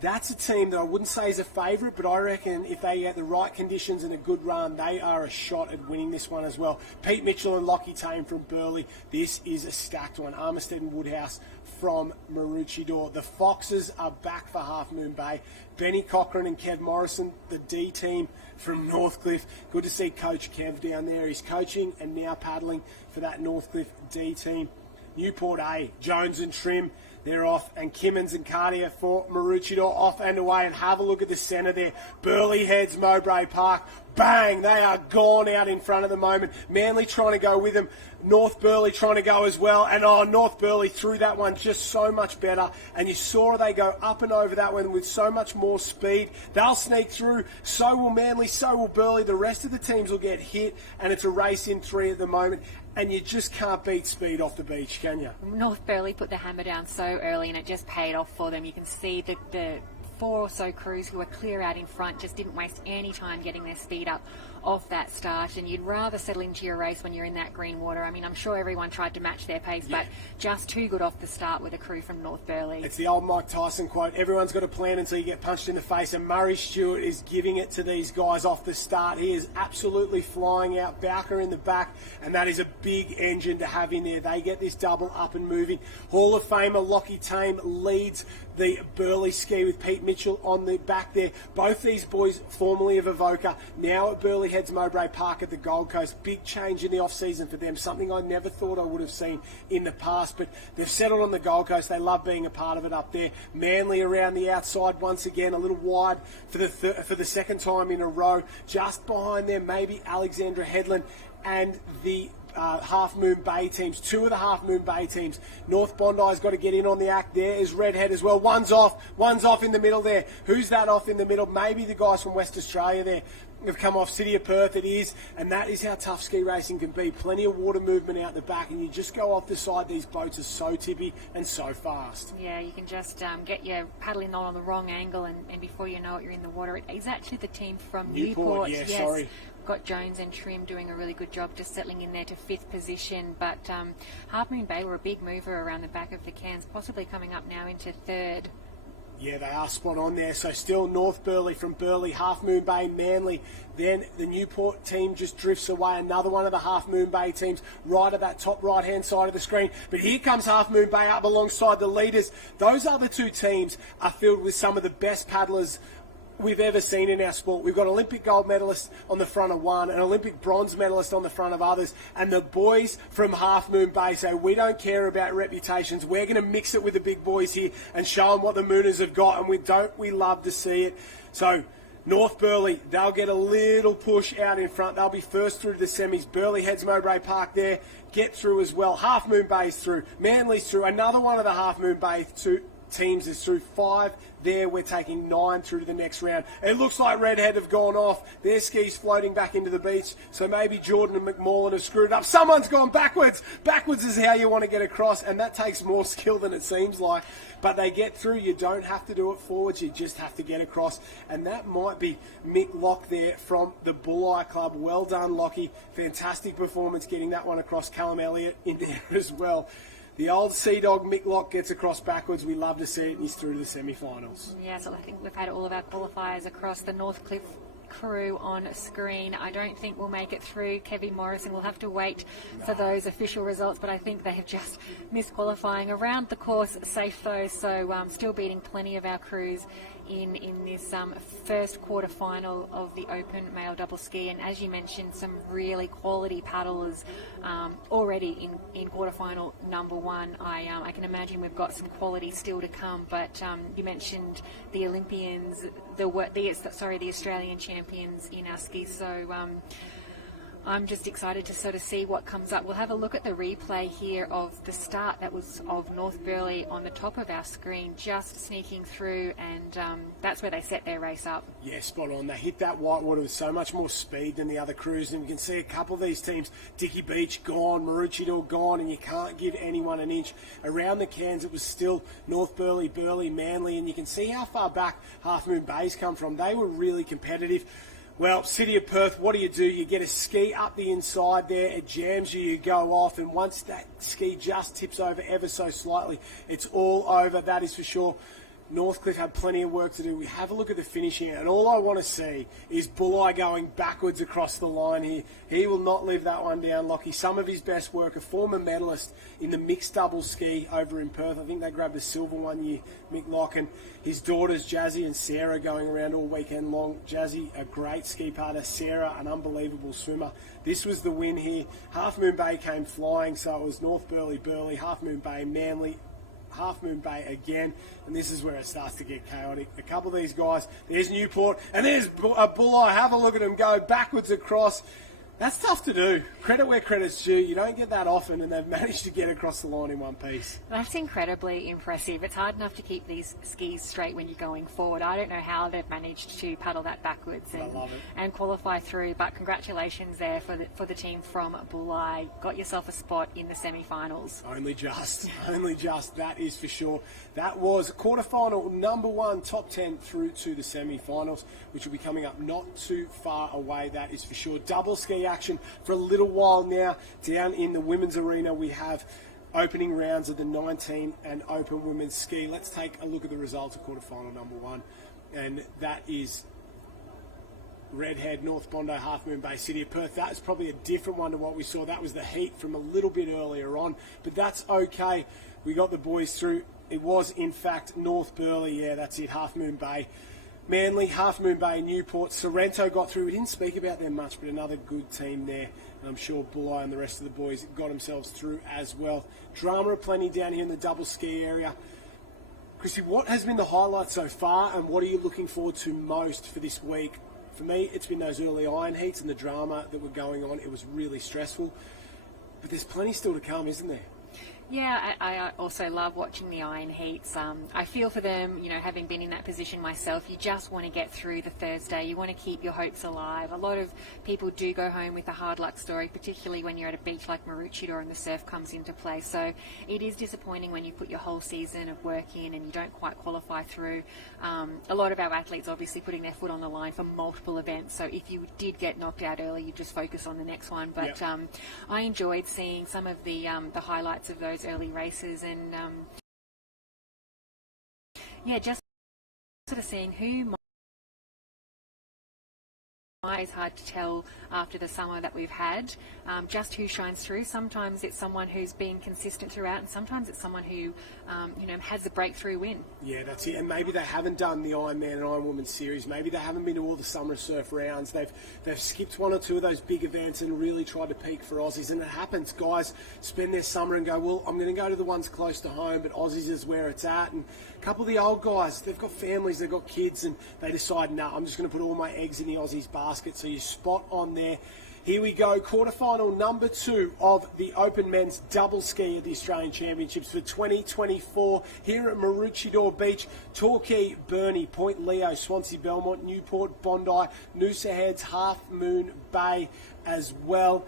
That's a team that I wouldn't say is a favourite, but I reckon if they get the right conditions and a good run, they are a shot at winning this one as well. Pete Mitchell and Lockie Tame from Burleigh. This is a stacked one. Armistead and Woodhouse from Maroochydore. The Foxes are back for Half Moon Bay. Benny Cochran and Kev Morrison, the D team from Northcliffe. Good to see Coach Kev down there. He's coaching and now paddling for that Northcliffe D team. Newport A, Jones and Trim, they're off, and Kimmins and Cartier for Maroochydore off and away. And have a look at the centre there. Burleigh Heads, Mowbray Park. Bang! They are gone out in front at the moment. Manly trying to go with them. North Burleigh trying to go as well. And North Burleigh threw that one just so much better. And you saw they go up and over that one with so much more speed. They'll sneak through. So will Manly. So will Burleigh. The rest of the teams will get hit. And it's a race in 3 at the moment. And you just can't beat speed off the beach, can you? North Burleigh put the hammer down so early, and it just paid off for them. You can see the 4 or so crews who were clear out in front just didn't waste any time getting their speed up off that start, and you'd rather settle into your race when you're in that green water. I mean, I'm sure everyone tried to match their pace, but just too good off the start with a crew from North Burleigh. It's the old Mike Tyson quote, everyone's got a plan until you get punched in the face, and Murray Stewart is giving it to these guys off the start. He is absolutely flying out. Bowker in the back, and that is a big engine to have in there. They get this double up and moving. Hall of Famer Lockie Tame leads the Burleigh ski with Pete Mitchell on the back there. Both these boys formerly of Avoca, now at Burleigh Heads Mowbray Park at the Gold Coast. Big change in the off-season for them, something I never thought I would have seen in the past, but they've settled on the Gold Coast. They love being a part of it up there. Manly around the outside once again, a little wide for the second time in a row. Just behind them, maybe Alexandra Headland and the Half Moon Bay teams, 2 of the Half Moon Bay teams. North Bondi's got to get in on the act. There is Redhead as well. One's off in the middle there. Who's that off in the middle? Maybe the guys from West Australia there have come off. City of Perth it is, and that is how tough ski racing can be. Plenty of water movement out the back, and you just go off the side. These boats are so tippy and so fast. Yeah, you can just get your paddling on the wrong angle, and before you know it, you're in the water. It is actually the team from Newport. Sorry. got Jones and Trim doing a really good job just settling in there to 5th position, but Half Moon Bay were a big mover around the back of the cans, possibly coming up now into 3rd. Yeah, they are spot on there. So still North Burleigh from Burleigh, Half Moon Bay, Manly. Then the Newport team just drifts away. Another one of the Half Moon Bay teams right at that top right-hand side of the screen. But here comes Half Moon Bay up alongside the leaders. Those other two teams are filled with some of the best paddlers we've ever seen in our sport. We've got Olympic gold medalists on the front of one, an Olympic bronze medalist on the front of others, and the boys from Half Moon Bay say, we don't care about reputations. We're going to mix it with the big boys here and show them what the Mooners have got, and we love to see it. So North Burleigh, they'll get a little push out in front. They'll be first through to the semis. Burleigh heads Mowbray Park there, get through as well. Half Moon Bay's through. Manly's through. Another one of the Half Moon Bay teams is through. 5 there. We're taking 9 through to the next round. It looks like Redhead have gone off. Their skis floating back into the beach. So maybe Jordan and McMullen have screwed up. Someone's gone backwards. Backwards is how you want to get across, and that takes more skill than it seems like. But they get through. You don't have to do it forwards. You just have to get across. And that might be Mick Locke there from the Bulleye Club. Well done, Lockie. Fantastic performance getting that one across. Callum Elliott in there as well. The old Sea Dog Mick Locke gets across backwards. We love to see it, and he's through to the semi-finals. Yeah, so I think we've had all of our qualifiers across the Northcliffe crew on screen. I don't think we'll make it through. Kevin Morrison will have to wait for those official results, but I think they have just missed qualifying. Around the course, safe though, so still beating plenty of our crews in this first quarter final of the Open Male Double Ski. And as you mentioned, some really quality paddlers already in quarter final number 1. I can imagine we've got some quality still to come, but you mentioned the Olympians, the Australian champions in our ski, so I'm just excited to sort of see what comes up. We'll have a look at the replay here of the start that was of North Burleigh on the top of our screen, just sneaking through, and that's where they set their race up. Yeah, spot on. They hit that whitewater with so much more speed than the other crews, and you can see a couple of these teams, Dicky Beach gone, Maroochydore gone, and you can't give anyone an inch. Around the cans, it was still North Burleigh, Burleigh, Manly, and you can see how far back Half Moon Bay's come from. They were really competitive. Well, City of Perth, what do? You get a ski up the inside there, it jams you, you go off, and once that ski just tips over ever so slightly, it's all over, that is for sure. Northcliffe had plenty of work to do. We have a look at the finishing, and all I want to see is Bulleye going backwards across the line here. He will not leave that one down, Lockie. Some of his best work, a former medalist in the mixed double ski over in Perth. I think they grabbed the silver one year, Mick Locke, and his daughters, Jazzy and Sarah, going around all weekend long. Jazzy, a great ski partner. Sarah, an unbelievable swimmer. This was the win here. Half Moon Bay came flying, so it was North Burleigh, Burleigh, Half Moon Bay, Manly, Half Moon Bay again, and this is where it starts to get chaotic. A couple of these guys, there's Newport, and there's Bulleye. Have a look at him go backwards across. That's tough to do. Credit where credit's due. You don't get that often, and they've managed to get across the line in one piece. That's incredibly impressive. It's hard enough to keep these skis straight when you're going forward. I don't know how they've managed to paddle that backwards and qualify through, but congratulations there for the team from Bulleye. Got yourself a spot in the semi-finals. Only just, that is for sure. That was quarterfinal number 1, top 10 through to the semi-finals, which will be coming up not too far away, that is for sure. Double ski action for a little while now. Down in the women's arena, we have opening rounds of the 19 and Open Women's Ski. Let's take a look at the results of quarterfinal number 1, and that is Redhead, North Bondi, Half Moon Bay, City of Perth. That is probably a different one to what we saw. That was the heat from a little bit earlier on, but that's okay. We got the boys through. It was, in fact, North Burleigh. Yeah, that's it, Half Moon Bay. Manly, Half Moon Bay, Newport, Sorrento got through. We didn't speak about them much, but another good team there. And I'm sure Bulleye and the rest of the boys got themselves through as well. Drama aplenty down here in the double ski area. Chrissy, what has been the highlight so far, and what are you looking forward to most for this week? For me, it's been those early iron heats and the drama that were going on. It was really stressful. But there's plenty still to come, isn't there? Yeah, I also love watching the iron heats. I feel for them, you know, having been in that position myself. You just want to get through the Thursday. You want to keep your hopes alive. A lot of people do go home with a hard luck story, particularly when you're at a beach like Maroochydore and the surf comes into play. So it is disappointing when you put your whole season of work in and you don't quite qualify through. A lot of our athletes obviously putting their foot on the line for multiple events. So if you did get knocked out early, you just focus on the next one. But I enjoyed seeing some of the highlights of those early races, and just sort of seeing who is hard to tell after the summer that we've had, just who shines through. Sometimes it's someone who's been consistent throughout, and sometimes it's someone who has a breakthrough win. Yeah, that's it. And maybe they haven't done the Ironman and Ironwoman series. Maybe they haven't been to all the summer surf rounds. They've skipped one or two of those big events and really tried to peak for Aussies. And it happens. Guys spend their summer and go, well, I'm going to go to the ones close to home, but Aussies is where it's at. And a couple of the old guys, they've got families, they've got kids, and they decide, no, I'm just going to put all my eggs in the Aussies basket. So you spot on there. Here we go, quarterfinal number 2 of the Open Men's Double Ski at the Australian Championships for 2024 here at Maroochydore Beach. Torquay, Burnie, Point Leo, Swansea, Belmont, Newport, Bondi, Noosa Heads, Half Moon Bay as well.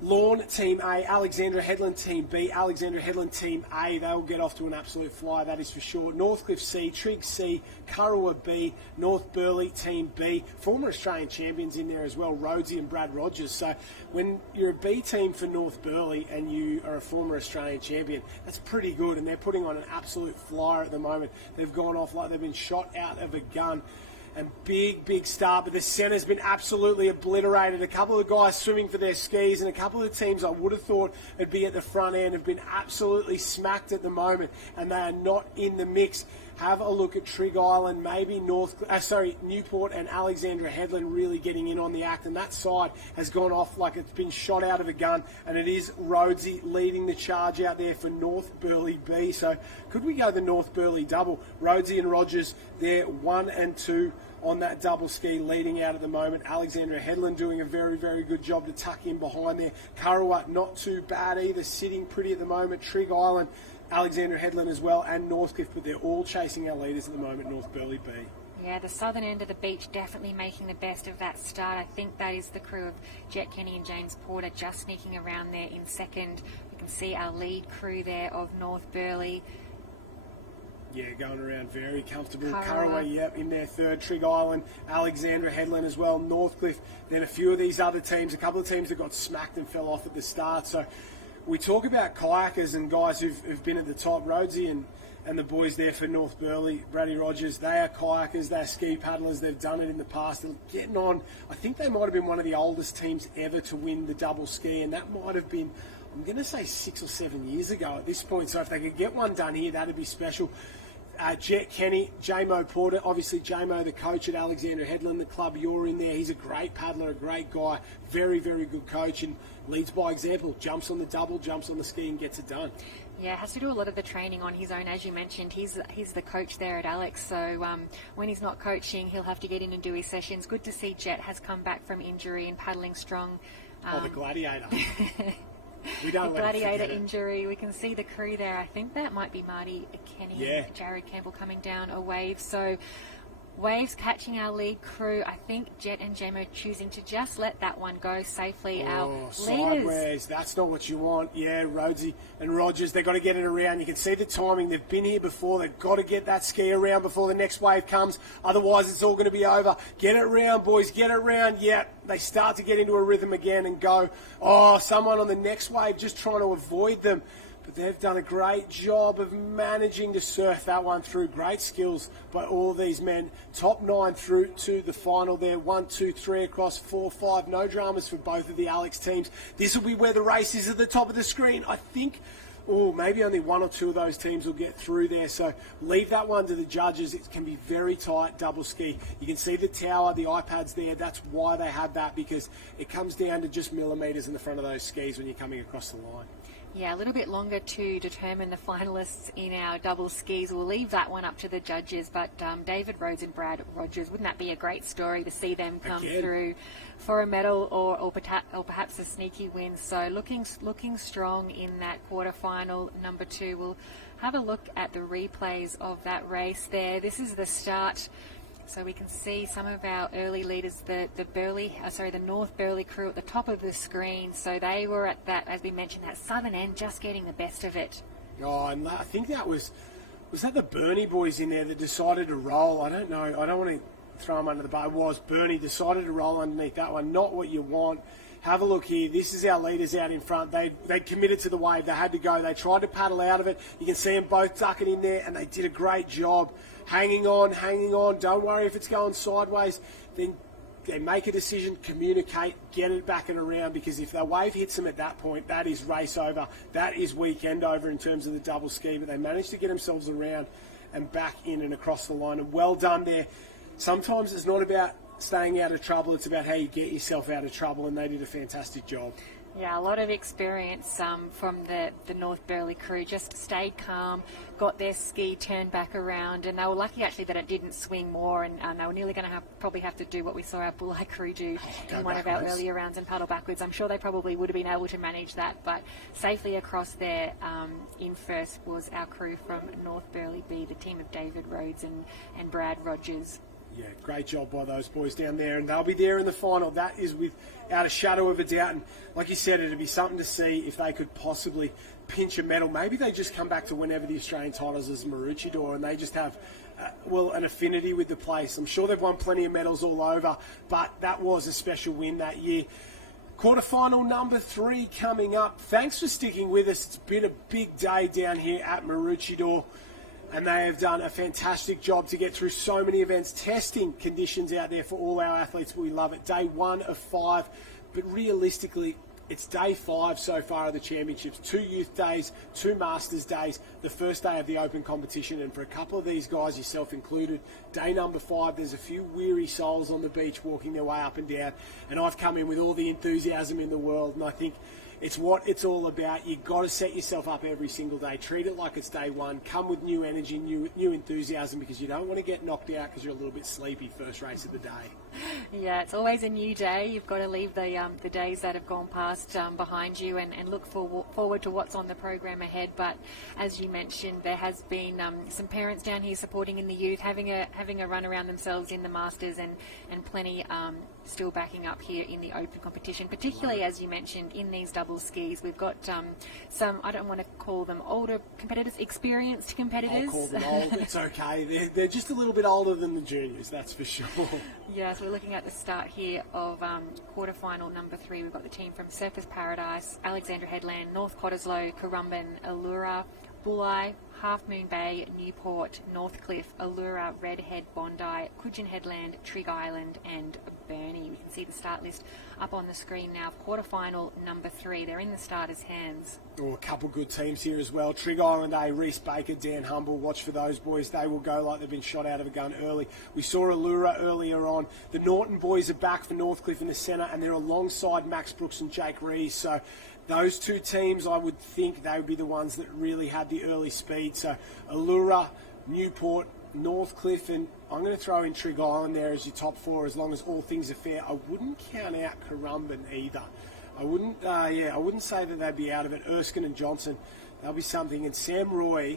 Lorne, Team A, Alexandra Headland, Team B, Alexandra Headland, Team A. They'll get off to an absolute flyer, that is for sure. Northcliffe C, Trigg C, Kurrawa B, North Burleigh, Team B. Former Australian champions in there as well, Rhodesy and Brad Rogers. So when you're a B team for North Burleigh and you are a former Australian champion, that's pretty good, and they're putting on an absolute flyer at the moment. They've gone off like they've been shot out of a gun. And big start, but the centre's been absolutely obliterated. A couple of guys swimming for their skis, and a couple of teams I would have thought would be at the front end have been absolutely smacked at the moment, and they are not in the mix. Have a look at Trigg Island, maybe Newport and Alexandra Headland really getting in on the act, and that side has gone off like it's been shot out of a gun, and it is Rhodesy leading the charge out there for North Burleigh B. So could we go the North Burleigh double? Rhodesy and Rogers, they're 1 and 2 on that double ski leading out at the moment. Alexandra Headland doing a very good job to tuck in behind there. Kurrawa not too bad either, sitting pretty at the moment. Trigg Island, Alexandra Headland as well, and Northcliffe, but they're all chasing our leaders at the moment, North Burleigh B. Yeah, the southern end of the beach definitely making the best of that start. I think that is the crew of Jet Kenny and James Porter just sneaking around there in second. We can see our lead crew there of North Burleigh. Yeah, going around very comfortable. Kurrawa, in their third. Trigg Island, Alexandra Headland as well, Northcliffe. Then a few of these other teams, a couple of teams that got smacked and fell off at the start. So we talk about kayakers and guys who've been at the top. Rhodesy and the boys there for North Burleigh, Brady Rogers, they are kayakers, they're ski paddlers, they've done it in the past. They're getting on, I think they might have been one of the oldest teams ever to win the double ski, and that might have been, I'm going to say 6 or 7 years ago at this point. So if they could get one done here, that'd be special. Jet Kenny, J-Mo Porter, obviously J-Mo, the coach at Alexandra Headland, the club you're in there. He's a great paddler, a great guy, very good coach, and leads by example. Jumps on the double, jumps on the ski and gets it done. Yeah, has to do a lot of the training on his own, as you mentioned. He's the coach there at Alex, so when he's not coaching, he'll have to get in and do his sessions. Good to see Jet has come back from injury and paddling strong. The Gladiator. The Gladiator injury. We can see the crew there. I think that might be Marty Kenny, Jared Campbell coming down a wave. So Waves catching our lead crew. I think Jet and Jemo choosing to just let that one go safely. Our leaders. Sideways. That's not what you want. Yeah, Rhodesy and Rogers, they've got to get it around. You can see the timing. They've been here before. They've got to get that ski around before the next wave comes. Otherwise, it's all going to be over. Get it round, boys. Get it round. Yeah, they start to get into a rhythm again and go. Oh, someone on the next wave just trying to avoid them. But they've done a great job of managing to surf that one through. Great skills by all these men. Top 9 through to the final there. 1, 2, 3 across, 4, 5. No dramas for both of the Alex teams. This will be where the race is at the top of the screen. I think, maybe only 1 or 2 of those teams will get through there. So leave that one to the judges. It can be very tight double ski. You can see the tower, the iPads there. That's why they have that, because it comes down to just millimetres in the front of those skis when you're coming across the line. Yeah, a little bit longer to determine the finalists in our double skis. We'll leave that one up to the judges, but David Rhodes and Brad Rogers, wouldn't that be a great story to see them come through for a medal or perhaps a sneaky win. So looking strong in that quarterfinal. Number 2, we'll have a look at the replays of that race there. This is the start. So we can see some of our early leaders, the North Burleigh crew at the top of the screen. So they were at that, as we mentioned, that southern end, just getting the best of it. Oh, and I think that was that the Bernie boys in there that decided to roll? I don't know. I don't want to throw them under the bus. It was Bernie decided to roll underneath that one. Not what you want. Have a look here. This is our leaders out in front. They committed to the wave. They had to go. They tried to paddle out of it. You can see them both ducking in there, and they did a great job. Hanging on. Don't worry if it's going sideways. Then they make a decision, communicate, get it back and around, because if the wave hits them at that point, that is race over. That is weekend over in terms of the double ski. But they managed to get themselves around and back in and across the line. And well done there. Sometimes it's not about staying out of trouble, it's about how you get yourself out of trouble, and they did a fantastic job. Yeah, a lot of experience from the North Burleigh crew. Just stayed calm, got their ski turned back around, and they were lucky actually that it didn't swing more, and they were nearly going to probably have to do what we saw our Bulli crew do in one of our earlier rounds and paddle backwards. I'm sure they probably would have been able to manage that, but safely across there in first was our crew from North Burleigh B, the team of David Rhodes and Brad Rogers. Yeah, great job by those boys down there, and they'll be there in the final. That is without a shadow of a doubt. And like you said, it'd be something to see if they could possibly pinch a medal. Maybe they just come back to whenever the Australian titles as Maroochydore, and they just have, an affinity with the place. I'm sure they've won plenty of medals all over, but that was a special win that year. Quarterfinal number 3 coming up. Thanks for sticking with us. It's been a big day down here at Maroochydore. And they have done a fantastic job to get through so many events, testing conditions out there for all our athletes. We love it. Day 1 of 5, but realistically, it's day 5 so far of the championships. 2 youth days, 2 masters days, the first day of the open competition. And for a couple of these guys, yourself included, day number 5, there's a few weary souls on the beach walking their way up and down. And I've come in with all the enthusiasm in the world, and I think it's what it's all about. You've got to set yourself up every single day. Treat it like it's day 1. Come with new energy, new enthusiasm, because you don't want to get knocked out because you're a little bit sleepy first race of the day. Yeah, it's always a new day. You've got to leave the days that have gone past behind you and look forward to what's on the program ahead. But as you mentioned, there has been some parents down here supporting in the youth, having a run around themselves in the Masters, and plenty still backing up here in the open competition, particularly as you mentioned in these double skis. We've got some, I don't want to call them older competitors, experienced competitors. I'll call them old. It's okay. They're just a little bit older than the juniors, that's for sure. Yeah, so we're looking at the start here of quarterfinal number 3. We've got the team from Surfers Paradise, Alexandra Headland, North Cottesloe, Currumbin, Allura, Bulli, Half Moon Bay, Newport, Northcliffe, Allura, Redhead, Bondi, Coogin Headland, Trigg Island and Burnie. We can see the start list up on the screen now. Quarterfinal number 3. They're in the starters' hands. Oh, a couple good teams here as well. Trigg Island A, Reese Baker, Dan Humble. Watch for those boys. They will go like they've been shot out of a gun early. We saw Allura earlier on. The Norton boys are back for Northcliffe in the centre, and they're alongside Max Brooks and Jake Rees. So those two teams, I would think they would be the ones that really had the early speed. So Allura, Newport, Northcliffe, and I'm going to throw in Trigg Island there as your top 4 as long as all things are fair. I wouldn't count out Currumbin either. I wouldn't say that they'd be out of it. Erskine and Johnson, they'll be something. And Sam Roy,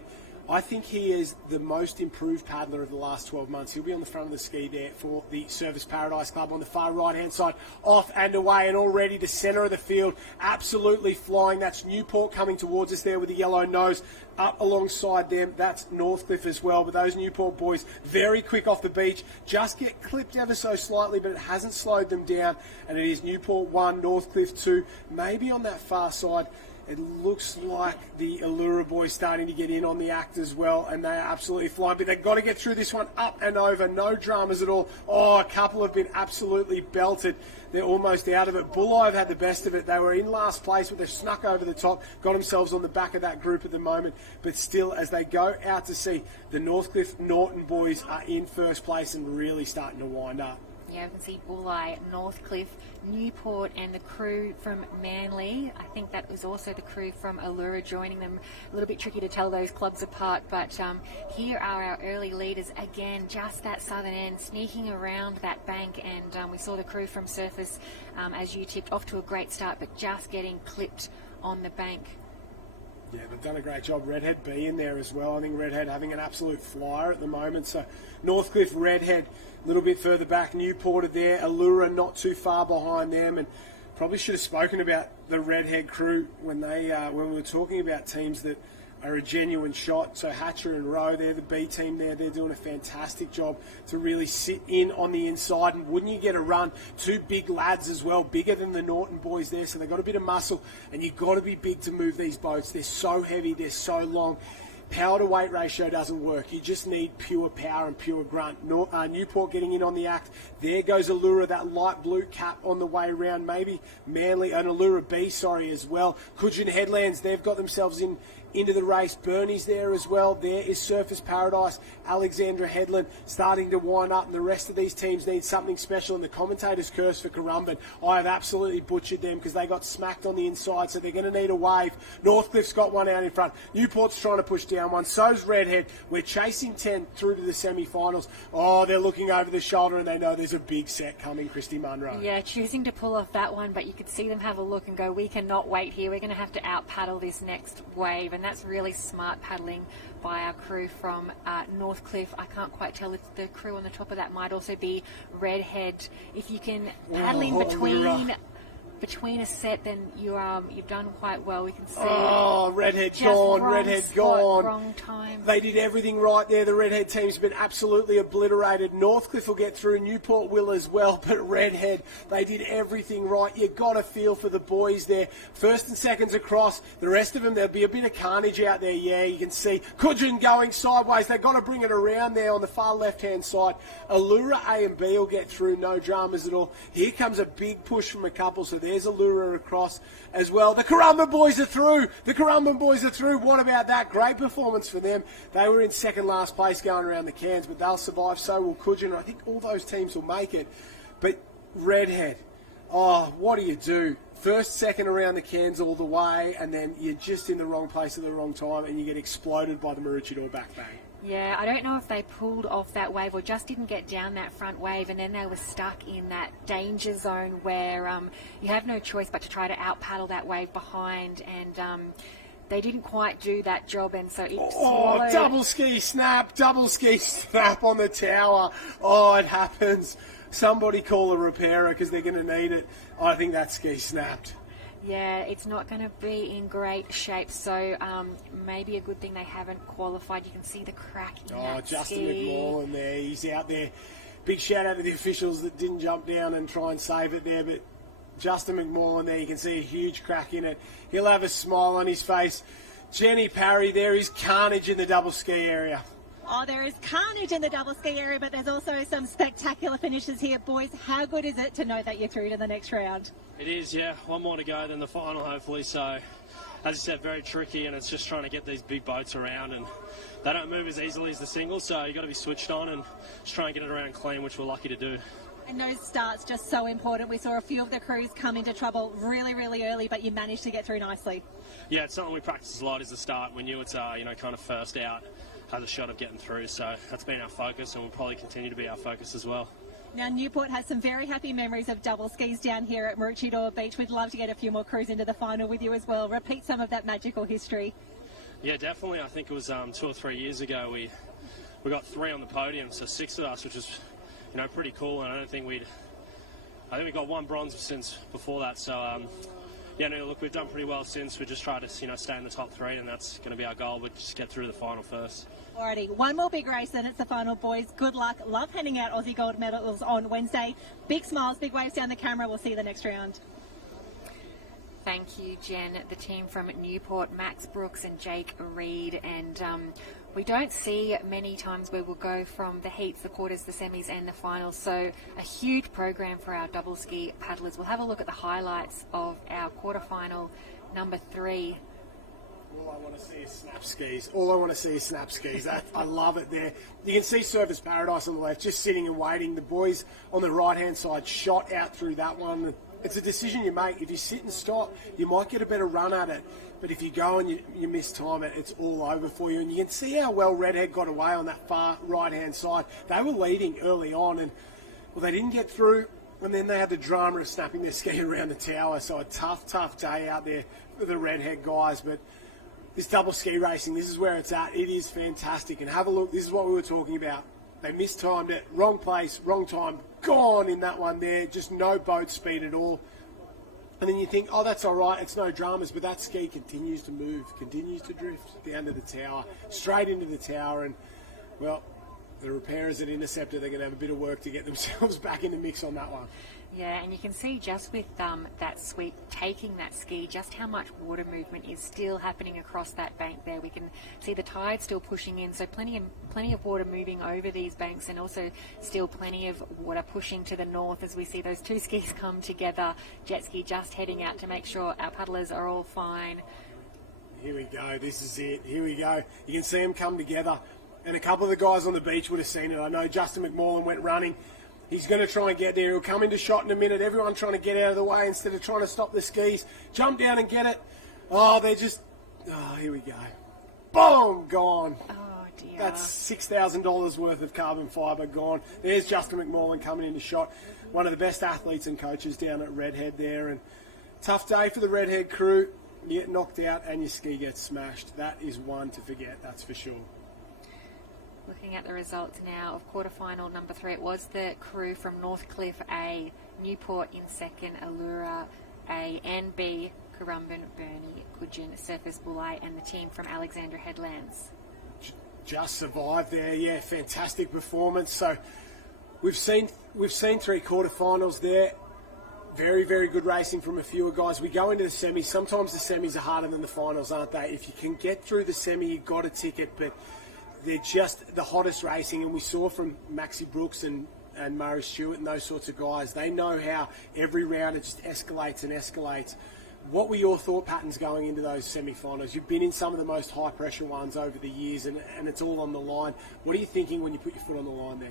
I think he is the most improved paddler of the last 12 months. He'll be on the front of the ski there for the Surfers Paradise Club on the far right-hand side. Off and away, and already the centre of the field, absolutely flying. That's Newport coming towards us there with the yellow nose. Up alongside them, that's Northcliffe as well. But those Newport boys, very quick off the beach, just get clipped ever so slightly, but it hasn't slowed them down. And it is Newport 1, Northcliffe 2. Maybe on that far side, it looks like the Allura boys starting to get in on the act as well, and they're absolutely flying. But they've got to get through this one up and over. No dramas at all. Oh, a couple have been absolutely belted. They're almost out of it. Bulli have had the best of it. They were in last place, but they've snuck over the top, got themselves on the back of that group at the moment. But still, as they go out to sea, the Northcliffe Norton boys are in first place and really starting to wind up. Yeah, we can see Bulleye, Northcliffe, Newport and the crew from Manly. I think that was also the crew from Allura joining them. A little bit tricky to tell those clubs apart, but here are our early leaders again, just that southern end, sneaking around that bank, and we saw the crew from Surface, as you tipped, off to a great start, but just getting clipped on the bank. Yeah, they've done a great job. Redhead B in there as well. I think Redhead having an absolute flyer at the moment. So Northcliffe, Redhead, a little bit further back. Newport are there. Allura not too far behind them. And probably should have spoken about the Redhead crew when we were talking about teams that are a genuine shot. So Hatcher and Rowe, they're the B team there. They're doing a fantastic job to really sit in on the inside. And wouldn't you get a run? Two big lads as well, bigger than the Norton boys there. So they've got a bit of muscle. And you've got to be big to move these boats. They're so heavy. They're so long. Power to weight ratio doesn't work. You just need pure power and pure grunt. Newport getting in on the act. There goes Allura, that light blue cap on the way round. Maybe Manly and Allura B, as well. Coogin Headlands, they've got themselves into the race. Bernie's there as well. There is Surface Paradise. Alexandra Headland starting to wind up, and the rest of these teams need something special. And the commentator's curse for Currumbin, I have absolutely butchered them because they got smacked on the inside, so they're going to need a wave. Northcliffe's got one out in front. Newport's trying to push down one. So's Redhead. We're chasing 10 through to the semi-finals. Oh, they're looking over the shoulder and they know there's a big set coming, Christy Munro. Yeah, choosing to pull off that one, but you could see them have a look and go, we cannot wait here. We're going to have to out-paddle this next wave. And that's really smart paddling by our crew from Northcliffe. I can't quite tell if the crew on the top of that might also be Redhead. If you can paddle in between a set, then you've done quite well. We can see. Oh, Redhead gone. Redhead gone. Wrong time. They did everything right there. The Redhead team's been absolutely obliterated. Northcliffe will get through. Newport will as well. But Redhead, they did everything right. You got to feel for the boys there. First and seconds across. The rest of them, there'll be a bit of carnage out there. Yeah, you can see Coogin going sideways. They've got to bring it around there on the far left-hand side. Allura A and B will get through. No dramas at all. Here comes a big push from a couple. So there's Allura across as well. The Currumbin boys are through. What about that? Great performance for them. They were in second last place going around the cans, but they'll survive. So will Coogin. I think all those teams will make it. But Redhead, oh, what do you do? First, second around the cans all the way, and then you're just in the wrong place at the wrong time, and you get exploded by the Maroochydore back bang. Yeah, I don't know if they pulled off that wave or just didn't get down that front wave, and then they were stuck in that danger zone where you have no choice but to try to out-paddle that wave behind, and they didn't quite do that job, and so it swallowed. Double ski snap on the tower. Oh, it happens. Somebody call a repairer because they're going to need it. I think that ski snapped. Yeah, it's not going to be in great shape, so maybe a good thing they haven't qualified. You can see the crack in that Justin ski. McMullen there, he's out there. Big shout out to the officials that didn't jump down and try and save it there, but Justin McMullen there, you can see a huge crack in it. He'll have a smile on his face. Jenny Parry, there is carnage in the double ski area. Oh, there is carnage in the double ski area, but there's also some spectacular finishes here. Boys, how good is it to know that you're through to the next round? It is, yeah. One more to go than the final, hopefully. So, as I said, very tricky, and it's just trying to get these big boats around, and they don't move as easily as the singles, so you've got to be switched on and just try and get it around clean, which we're lucky to do. And those starts just so important. We saw a few of the crews come into trouble really, really early, but you managed to get through nicely. Yeah, it's something we practice a lot is the start. We knew it's, kind of first out, has a shot of getting through, so that's been our focus, and will probably continue to be our focus as well. Now, Newport has some very happy memories of double skis down here at Maroochydore Beach. We'd love to get a few more crews into the final with you as well. Repeat some of that magical history. Yeah, definitely. I think it was 2 or 3 years ago we got 3 on the podium, so 6 of us, which was, pretty cool. And I think we got 1 bronze since before that. So, look, we've done pretty well since. We just try to, stay in the top 3, and that's going to be our goal, but just get through the final first. Alrighty, one more big race, then it's the final, boys. Good luck. Love handing out Aussie gold medals on Wednesday. Big smiles, big waves down the camera. We'll see you the next round. Thank you, Jen. The team from Newport, Max Brooks and Jake Reed. And we don't see many times where we'll go from the heats, the quarters, the semis and the finals. So a huge program for our double ski paddlers. We'll have a look at the highlights of our quarterfinal number 3. All I want to see is snap skis. All I want to see is snap skis. I love it there. You can see Surfers Paradise on the left, just sitting and waiting. The boys on the right-hand side shot out through that one. It's a decision you make. If you sit and stop, you might get a better run at it. But if you go and you miss time it, it's all over for you. And you can see how well Redhead got away on that far right-hand side. They were leading early on, and well, they didn't get through. And then they had the drama of snapping their ski around the tower. So a tough day out there for the Redhead guys. But this double ski racing, this is where it's at. It is fantastic. And have a look. This is what we were talking about. They mistimed it. Wrong place, wrong time. Gone in that one there. Just no boat speed at all. And then you think, oh, that's all right. It's no dramas. But that ski continues to move, continues to drift down to the tower, straight into the tower. And, well, the repairers at Interceptor, they're going to have a bit of work to get themselves back in the mix on that one. Yeah, and you can see just with that sweep taking that ski, just how much water movement is still happening across that bank there. We can see the tide still pushing in, so plenty of water moving over these banks, and also still plenty of water pushing to the north as we see those two skis come together. Jet ski just heading out to make sure our paddlers are all fine. Here we go. This is it. Here we go. You can see them come together. And a couple of the guys on the beach would have seen it. I know Justin McMorland went running. He's going to try and get there. He'll come into shot in a minute. Everyone trying to get out of the way instead of trying to stop the skis. Jump down and get it. Oh, they're just... Oh, here we go. Boom! Gone. Oh, dear. That's $6,000 worth of carbon fibre gone. There's Justin McMorland coming into shot. One of the best athletes and coaches down at Redhead there. And tough day for the Redhead crew. You get knocked out and your ski gets smashed. That is one to forget, that's for sure. Looking at the results now of quarterfinal number 3, it was the crew from Northcliffe A, Newport in second, Allura A and B, Currumbin, Burnie, Coogin, Surfers Bulli, and the team from Alexandra Headlands. Just survived there, yeah, fantastic performance. So we've seen 3 quarterfinals there. Very, very good racing from a few guys. We go into the semis. Sometimes the semis are harder than the finals, aren't they? If you can get through the semi, you've got a ticket, but they're just the hottest racing, and we saw from Maxie Brooks and Murray Stewart and those sorts of guys. They know how every round it just escalates and escalates. What were your thought patterns going into those semi-finals? You've been in some of the most high-pressure ones over the years, and it's all on the line. What are you thinking when you put your foot on the line there?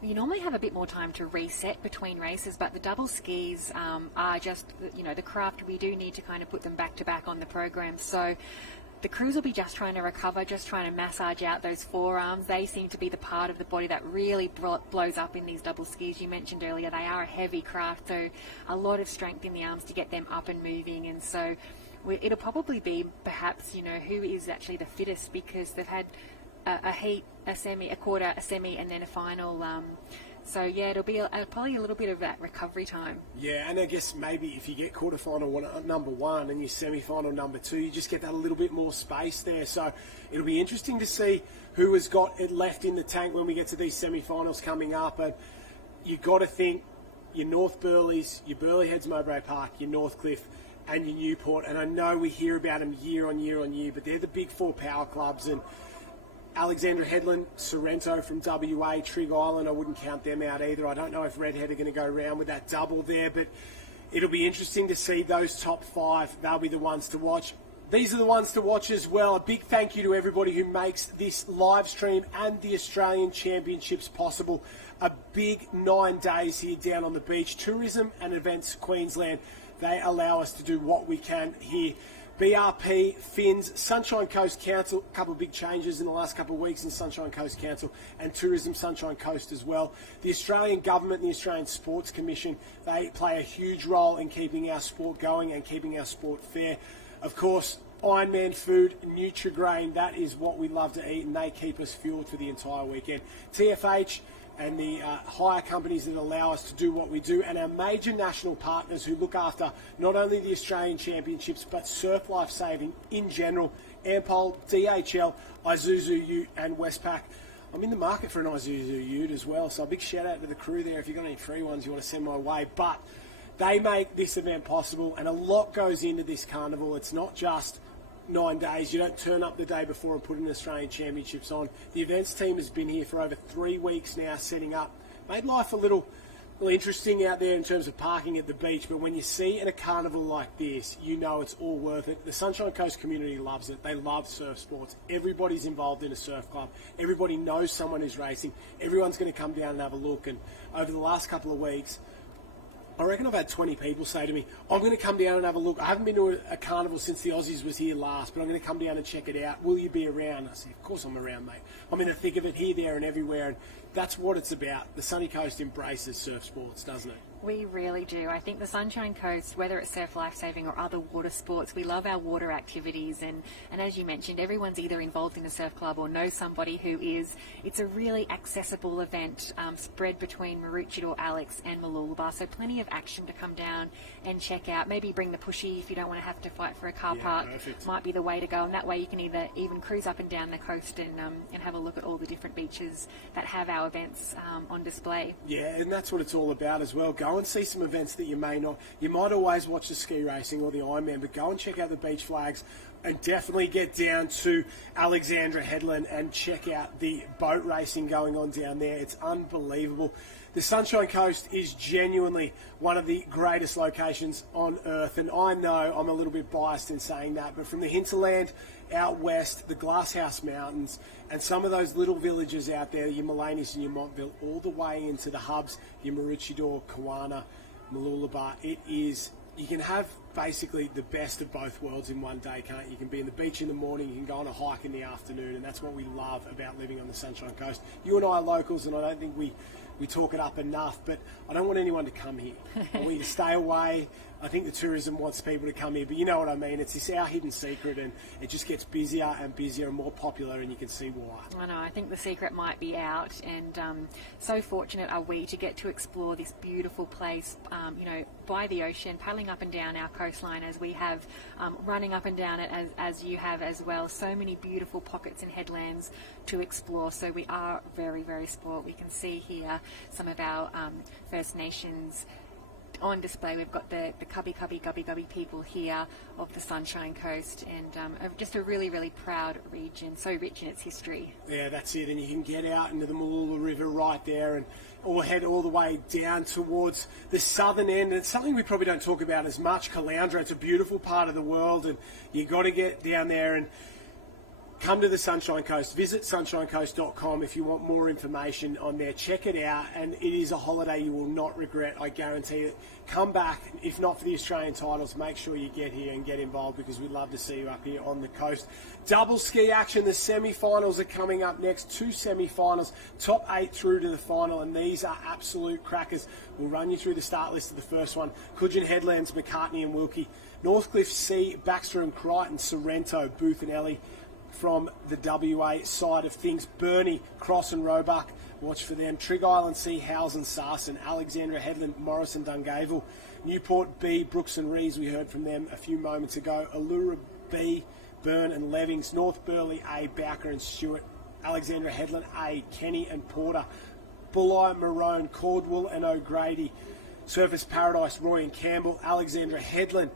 You normally have a bit more time to reset between races, but the double skis are just, the craft. We do need to kind of put them back-to-back on the program. So the crews will be just trying to recover, just trying to massage out those forearms. They seem to be the part of the body that really blows up in these double skis. You mentioned earlier they are a heavy craft, so a lot of strength in the arms to get them up and moving. And so it'll probably be perhaps, who is actually the fittest, because they've had a heat, a semi, a quarter, a semi, and then a final. So, yeah, it'll be probably a little bit of that recovery time. Yeah, and I guess maybe if you get quarterfinal number 1 and your semi-final number 2, you just get that a little bit more space there. So it'll be interesting to see who has got it left in the tank when we get to these semi-finals coming up. And you've got to think your North Burleys, your Burleigh Heads Mowbray Park, your Northcliffe and your Newport. And I know we hear about them year on year on year, but they're the big 4 power clubs. And Alexandra Headland, Sorrento from WA, Trig Island, I wouldn't count them out either. I don't know if Redhead are going to go around with that double there, but it'll be interesting to see those top 5. They'll be the ones to watch. These are the ones to watch as well. A big thank you to everybody who makes this live stream and the Australian Championships possible. A big 9 days here down on the beach. Tourism and Events Queensland, they allow us to do what we can here. BRP, Finns, Sunshine Coast Council, a couple of big changes in the last couple of weeks in Sunshine Coast Council, and Tourism Sunshine Coast as well. The Australian Government and the Australian Sports Commission, they play a huge role in keeping our sport going and keeping our sport fair. Of course, Ironman Food, Nutrigrain, that is what we love to eat, and they keep us fueled for the entire weekend. TFH and the hire companies that allow us to do what we do, and our major national partners who look after not only the Australian Championships but surf life saving in general, Ampol, DHL, Isuzu Ute and Westpac. I'm in the market for an Isuzu Ute as well, so a big shout out to the crew there if you've got any free ones you want to send my way. But they make this event possible, and a lot goes into this carnival. It's not just 9 days. You don't turn up the day before and put an Australian Championships on. The events team has been here for over 3 weeks now setting up. Made life a little Well, interesting out there in terms of parking at the beach, but when you see in a carnival like this, you know it's all worth it. The Sunshine Coast community loves it. They love surf sports. Everybody's involved in a surf club. Everybody knows someone who's racing. Everyone's going to come down and have a look. And over the last couple of weeks, I reckon I've had 20 people say to me, I'm going to come down and have a look. I haven't been to a carnival since the Aussies was here last, but I'm going to come down and check it out. Will you be around? I said, of course I'm around, mate. I'm in the thick of it, here, there and everywhere. And that's what it's about. The Sunny Coast embraces surf sports, doesn't it? We really do. I think the Sunshine Coast, whether it's surf lifesaving or other water sports, we love our water activities. And as you mentioned, everyone's either involved in a surf club or knows somebody who is. It's a really accessible event spread between Maroochydore, Alex and Mooloolaba. So plenty of action to come down and check out. Maybe bring the pushy if you don't want to have to fight for a car park. Perfect. Might be the way to go. And that way you can even cruise up and down the coast and have a look at all the different beaches that have our events on display. Yeah, and that's what it's all about as well. Go and see some events that you may not. You might always watch the ski racing or the Ironman, but go and check out the beach flags and definitely get down to Alexandra Headland and check out the boat racing going on down there. It's unbelievable. The Sunshine Coast is genuinely one of the greatest locations on earth, and I know I'm a little bit biased in saying that, but from the hinterland out west, the Glasshouse Mountains, and some of those little villages out there, your Mullaneys and your Montville, all the way into the hubs, your Maroochydore, Kawana, Mooloolaba, it is, you can have basically the best of both worlds in one day, can't you? You can be in the beach in the morning, you can go on a hike in the afternoon, and that's what we love about living on the Sunshine Coast. You and I are locals, and I don't think we talk it up enough, but I don't want anyone to come here. I want you to stay away. I think the tourism wants people to come here, but you know what I mean. It's our hidden secret, and it just gets busier and busier and more popular, and you can see why. I know. I think the secret might be out, and so fortunate are we to get to explore this beautiful place, by the ocean, paddling up and down our coastline as we have, running up and down it as you have as well. So many beautiful pockets and headlands to explore. So we are very, very spoiled. We can see here some of our First Nations on display. We've got the Cubby Gubby people here of the Sunshine Coast, and just a really, really proud region, so rich in its history. Yeah, that's it. And you can get out into the Mooloolaba River right there and head all the way down towards the southern end. And it's something we probably don't talk about as much, Caloundra. It's a beautiful part of the world, and you got to get down there and come to the Sunshine Coast. Visit sunshinecoast.com if you want more information on there. Check it out, and it is a holiday you will not regret, I guarantee it. Come back, if not for the Australian titles, make sure you get here and get involved, because we'd love to see you up here on the coast. Double ski action, the semi-finals are coming up next. 2 semi-finals, top 8 through to the final, and these are absolute crackers. We'll run you through the start list of the first one. Coogin Headlands, McCartney and Wilkie. Northcliffe C, Baxter and Crichton, Sorrento, Booth and Ellie. From the WA side of things, Burnie, Cross and Roebuck, watch for them. Trig Island C, Howes and Sarson, Alexandra Headland, Morris and Dungavel, Newport B, Brooks and Rees, we heard from them a few moments ago, Allura B, Burn and Levings, North Burleigh A, Bowker and Stewart, Alexandra Headland A, Kenny and Porter, Bulli, Maroon, Caldwell and O'Grady, Surface Paradise, Roy and Campbell, Alexandra Headland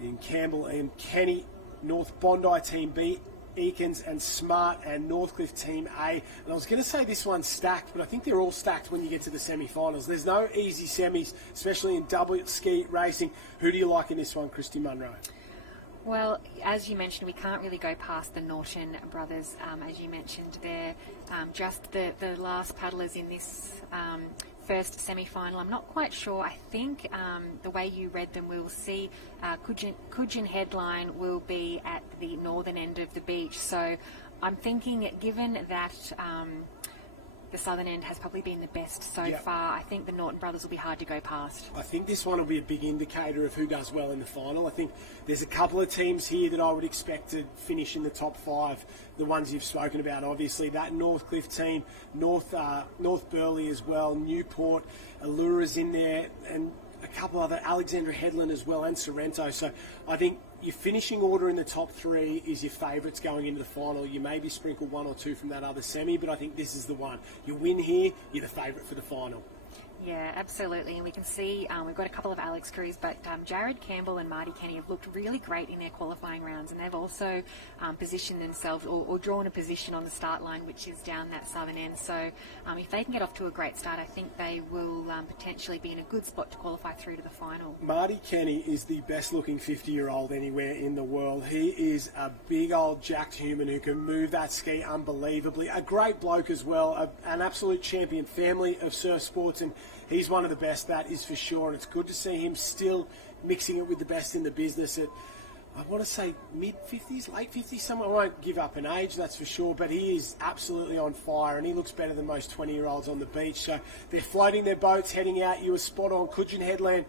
in Campbell and Kenny, North Bondi Team B, Eakins and Smart, and Northcliffe Team A. And I was going to say this one's stacked, but I think they're all stacked when you get to the semi-finals. There's no easy semis, especially in double ski racing. Who do you like in this one, Christy Munro? Well, as you mentioned, we can't really go past the Norton brothers. As you mentioned, they're just the last paddlers in this first semi-final. I'm not quite sure. I think the way you read them, we'll see Coogin Headline will be at the northern end of the beach. So I'm thinking, given that the southern end has probably been the best so far, I think the Norton brothers will be hard to go past. I think this one will be a big indicator of who does well in the final. I think there's a couple of teams here that I would expect to finish in the top 5, the ones you've spoken about, obviously. That Northcliffe team, North Burleigh as well, Newport, Allura's in there, and a couple other, Alexandra Headland as well, and Sorrento. So I think your finishing order in the top 3 is your favourites going into the final. You maybe sprinkle 1 or 2 from that other semi, but I think this is the one. You win here, you're the favourite for the final. Yeah, absolutely. And we can see we've got a couple of Alex crews, but Jared Campbell and Marty Kenny have looked really great in their qualifying rounds, and they've also positioned themselves or drawn a position on the start line, which is down that southern end. So if they can get off to a great start, I think they will potentially be in a good spot to qualify through to the final. Marty Kenny is the best looking 50-year-old anywhere in the world. He is a big old jacked human who can move that ski unbelievably. A great bloke as well, an absolute champion family of surf sports, and he's one of the best, that is for sure. And it's good to see him still mixing it with the best in the business at, I want to say, mid-50s, late 50s, somewhere. I won't give up an age, that's for sure, but he is absolutely on fire, and he looks better than most 20-year-olds on the beach. So they're floating their boats, heading out. You were spot on. Coogin Headland,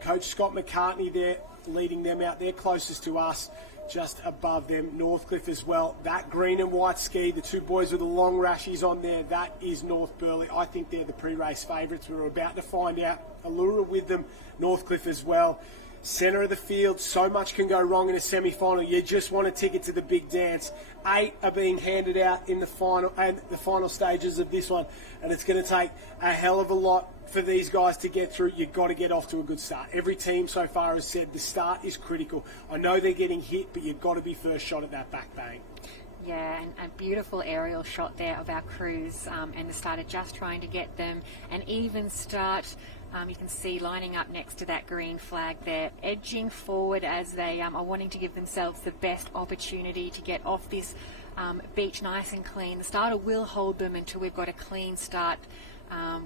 Coach Scott McCartney there, leading them out. They're closest to us, just above them. Northcliffe as well. That green and white ski, the two boys with the long rashies on there, that is North Burleigh. I think they're the pre-race favourites. We're about to find out. Allura with them, Northcliffe as well. Centre of the field, so much can go wrong in a semi-final. You just want a ticket to the big dance. 8 are being handed out in the final and the final stages of this one, and it's going to take a hell of a lot for these guys to get through. You've got to get off to a good start. Every team so far has said the start is critical. I know they're getting hit, but you've got to be first shot at that back bang. Yeah, and a beautiful aerial shot there of our crews and the starter just trying to get them an even start. You can see lining up next to that green flag there, edging forward as they are wanting to give themselves the best opportunity to get off this beach nice and clean. The starter will hold them until we've got a clean start,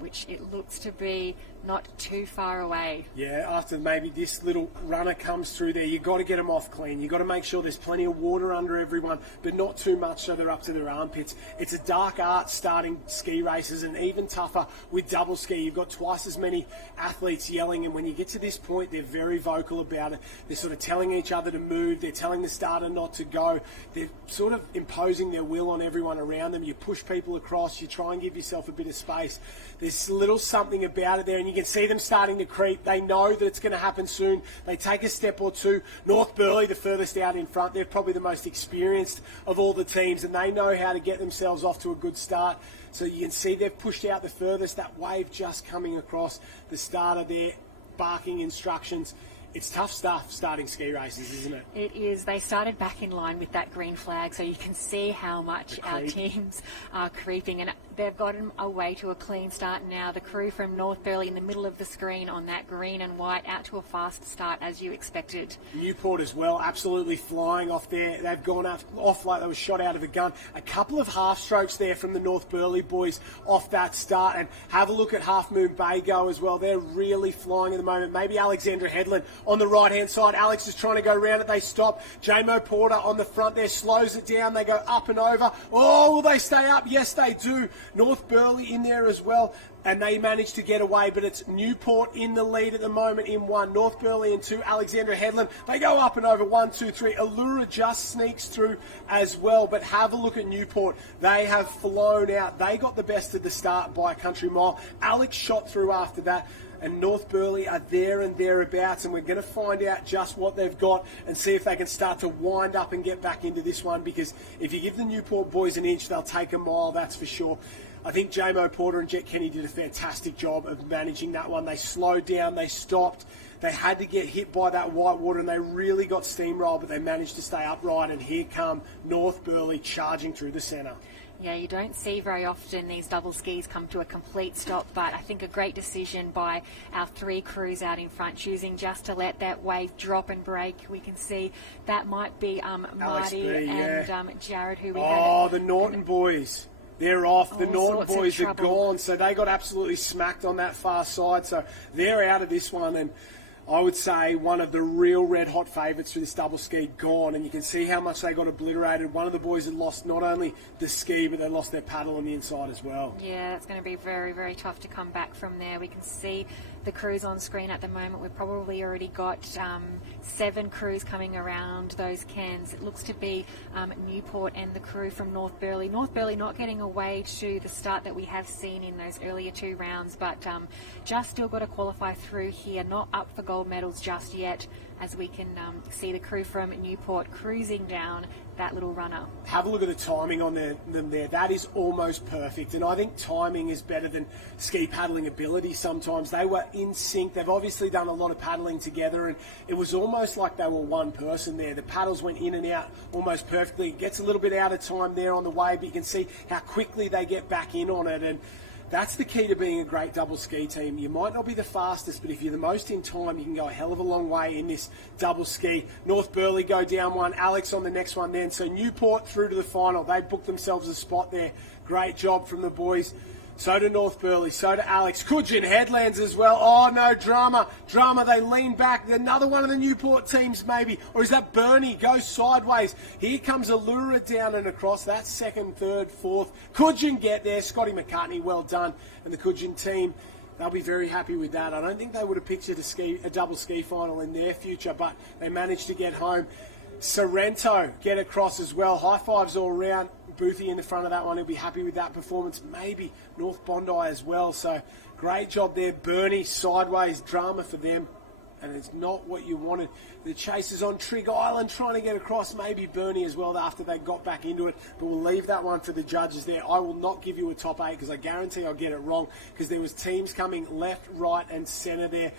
which it looks to be not too far away. Yeah, after maybe this little runner comes through there, you've got to get them off clean. You've got to make sure there's plenty of water under everyone, but not too much so they're up to their armpits. It's a dark art starting ski races, and even tougher with double ski. You've got twice as many athletes yelling, and when you get to this point, they're very vocal about it. They're sort of telling each other to move. They're telling the starter not to go. They're sort of imposing their will on everyone around them. You push people across. You try and give yourself a bit of space. There's a little something about it there, and you can see them starting to creep. They know that it's going to happen soon. They take a step or two. North Burleigh, the furthest out in front, they're probably the most experienced of all the teams, and they know how to get themselves off to a good start. So you can see they've pushed out the furthest. That wave just coming across. The starter there, barking instructions. It's tough stuff starting ski races, isn't it? It is. They started back in line with that green flag, so you can see how much our teams are creeping, and they've gotten away to a clean start now. The crew from North Burleigh in the middle of the screen on that green and white, out to a fast start as you expected. Newport as well, absolutely flying off there. They've gone off like they were shot out of a gun. A couple of half strokes there from the North Burleigh boys off that start, and have a look at Half Moon Bay go as well. They're really flying at the moment. Maybe Alexandra Headland on the right-hand side. Alex is trying to go around it. They stop. J-Mo Porter on the front there slows it down. They go up and over. Oh, will they stay up? Yes, they do. North Burleigh in there as well, and they managed to get away, but it's Newport in the lead at the moment in 1. North Burleigh in 2. Alexandra Headland. They go up and over. 1, 2, 3. Allura just sneaks through as well, but have a look at Newport. They have flown out. They got the best of the start by a country mile. Alex shot through after that, and North Burleigh are there and thereabouts, and we're going to find out just what they've got and see if they can start to wind up and get back into this one, because if you give the Newport boys an inch, they'll take a mile, that's for sure. I think J-Mo Porter and Jet Kenny did a fantastic job of managing that one. They slowed down, they stopped, they had to get hit by that white water, and they really got steamrolled, but they managed to stay upright, and here come North Burleigh charging through the centre. Yeah, you don't see very often these double skis come to a complete stop, but I think a great decision by our 3 crews out in front, choosing just to let that wave drop and break. We can see that might be Marty and Jared, who we had. Oh, the Norton boys. They're off. The Norton boys are gone, so they got absolutely smacked on that far side, so they're out of this one, and I would say one of the real red-hot favourites for this double ski gone, and you can see how much they got obliterated. One of the boys had lost not only the ski, but they lost their paddle on the inside as well. Yeah, it's going to be very, very tough to come back from there. We can see the crews on screen at the moment. We've probably already got 7 crews coming around those cans. It looks to be Newport and the crew from North Burleigh. North Burleigh not getting away to the start that we have seen in those earlier 2 rounds, but just still got to qualify through here. Not up for gold medals just yet, as we can see the crew from Newport cruising down that little runner. Have a look at the timing on them there. That is almost perfect. And I think timing is better than ski paddling ability sometimes. They were in sync. They've obviously done a lot of paddling together, and it was almost like they were one person there. The paddles went in and out almost perfectly. It gets a little bit out of time there on the wave, but you can see how quickly they get back in on it. And that's the key to being a great double ski team. You might not be the fastest, but if you're the most in time, you can go a hell of a long way in this double ski. North Burleigh go down one, Alex on the next one then. So Newport through to the final. They booked themselves a spot there. Great job from the boys. So to North Burleigh, so to Alex. Coogin Headlands as well. Oh, no, drama. They lean back. Another one of the Newport teams maybe. Or is that Bernie? Goes sideways. Here comes Allura down and across. That's second, third, fourth. Coogin get there. Scotty McCartney, well done. And the Coogin team, they'll be very happy with that. I don't think they would have pictured a double ski final in their future, but they managed to get home. Sorrento get across as well. High fives all around. Boothie in the front of that one, he'll be happy with that performance. Maybe North Bondi as well. So great job there. Bernie sideways, drama for them. And it's not what you wanted. The chasers on Trig Island trying to get across. Maybe Bernie as well after they got back into it. But we'll leave that one for the judges there. I will not give you a top 8 because I guarantee I'll get it wrong because there was teams coming left, right and centre there.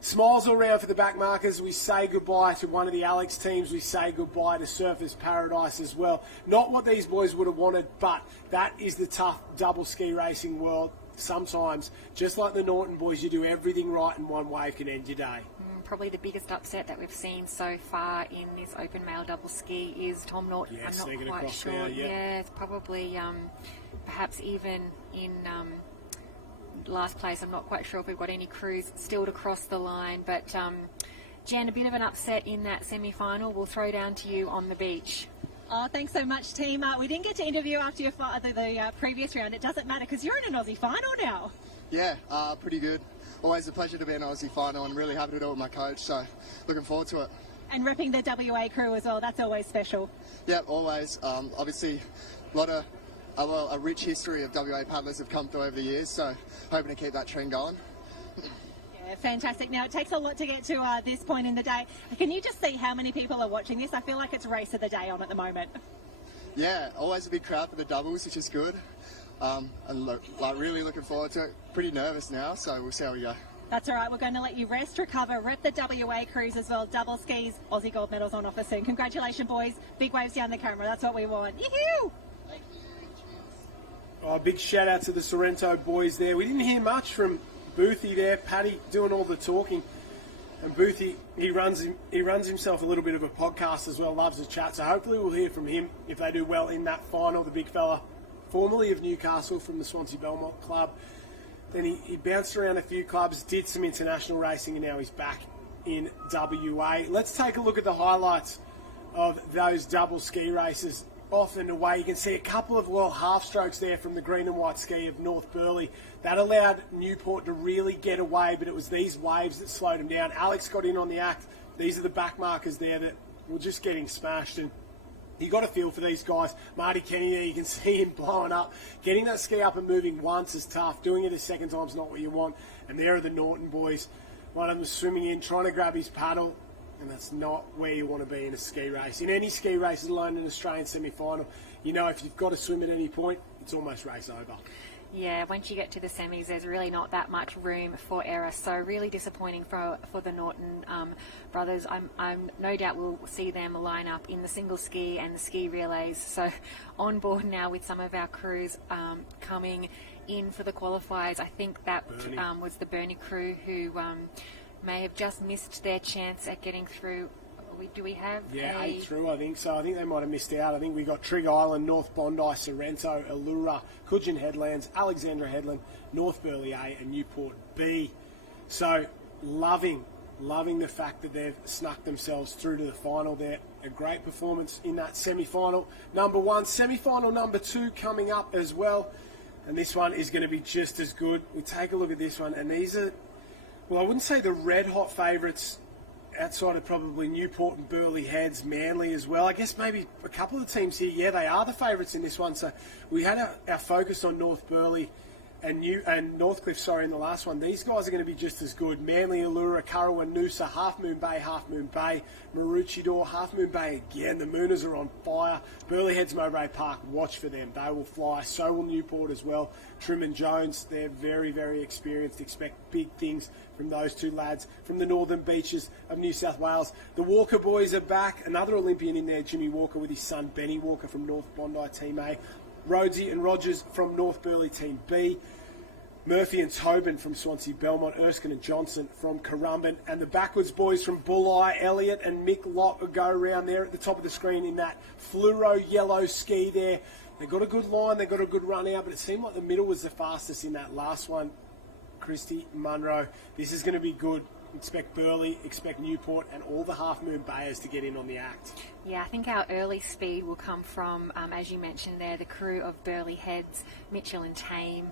Smiles all round for the back markers. We say goodbye to one of the Alex teams. We say goodbye to Surfers Paradise as well. Not what these boys would have wanted, but that is the tough double ski racing world. Sometimes, just like the Norton boys, you do everything right and one wave can end your day. Probably the biggest upset that we've seen so far in this open male double ski is Tom Norton. Yes, I'm not quite sure. There, yeah, it's probably perhaps even in last place. I'm not quite sure if we've got any crews still to cross the line, but Jen, a bit of an upset in that semi-final. We'll throw down to you on the beach. Oh, thanks so much, team. We didn't get to interview after the previous round. It doesn't matter because you're in an Aussie final now. Yeah, pretty good. Always a pleasure to be in an Aussie final. I'm really happy to do it with my coach, so looking forward to it. And repping the WA crew as well. That's always special. Yeah, always. Obviously, a rich history of WA paddlers have come through over the years, so hoping to keep that trend going. Yeah, fantastic. Now, it takes a lot to get to this point in the day. Can you just see how many people are watching this? I feel like it's race of the day on at the moment. Yeah, always a big crowd for the doubles, which is good. And look, really looking forward to it. Pretty nervous now, so we'll see how we go. That's all right. We're going to let you rest, recover, rep the WA crews as well. Double skis, Aussie gold medals on offer soon. Congratulations, boys. Big waves down the camera. That's what we want. Yoo-hoo! Oh, big shout out to the Sorrento boys there. We didn't hear much from Boothie there. Paddy doing all the talking. And Boothie, he runs himself a little bit of a podcast as well, loves to chat. So hopefully we'll hear from him if they do well in that final. The big fella, formerly of Newcastle from the Swansea Belmont Club. Then he bounced around a few clubs, did some international racing, and now he's back in WA. Let's take a look at the highlights of those double ski races. Off and away, you can see a couple of half strokes there from the green and white ski of North Burleigh. That allowed Newport to really get away, but it was these waves that slowed him down. Alex got in on the act. These are the back markers there that were just getting smashed, and you got a feel for these guys. Marty Kenny there, you can see him blowing up. Getting that ski up and moving once is tough. Doing it a second time is not what you want. And there are the Norton boys. One of them was swimming in, trying to grab his paddle. And that's not where you want to be in a ski race. In any ski race, let alone an Australian semi-final, you know if you've got to swim at any point, it's almost race over. Yeah, once you get to the semis, there's really not that much room for error. So really disappointing for the Norton brothers. I'm no doubt we'll see them line up in the single ski and the ski relays. So on board now with some of our crews coming in for the qualifiers. I think that was the Bernie crew who may have just missed their chance at getting through. Do we have 8 through, I think so. I think they might have missed out. I think we got Trig Island, North Bondi, Sorrento, Allura, Coogin Headlands, Alexandra Headland, North Burleigh A and Newport B. So loving the fact that they've snuck themselves through to the final there. A great performance in that semi-final. Number 1, semi-final number 2 coming up as well. And this one is going to be just as good. We take a look at this one, and these are, well, I wouldn't say the red-hot favourites outside of probably Newport and Burleigh Heads, Manly as well. I guess maybe a couple of the teams here, yeah, they are the favourites in this one. So we had our focus on North Burleigh and Northcliffe, in the last one. These guys are going to be just as good. Manly, Allura, Kurrawa, Noosa, Half Moon Bay, Maroochydore, Half Moon Bay again. The Mooners are on fire. Burleigh Heads, Mowbray Park, watch for them. They will fly. So will Newport as well. Trim and Jones, they're very, very experienced. Expect big things from those two lads from the northern beaches of New South Wales. The Walker boys are back. Another Olympian in there, Jimmy Walker, with his son Benny Walker from North Bondi Team A. Rhodesy and Rogers from North Burleigh Team B. Murphy and Tobin from Swansea Belmont. Erskine and Johnson from Currumbin. And the backwards boys from Bulli, Elliott and Mick Locke will go around there at the top of the screen in that fluoro yellow ski there. They've got a good line, they've got a good run out, but it seemed like the middle was the fastest in that last one. Christie, Munro, this is going to be good. Expect Burleigh, expect Newport and all the Half Moon Bayers to get in on the act. Yeah, I think our early speed will come from, as you mentioned there, the crew of Burleigh Heads, Mitchell and Tame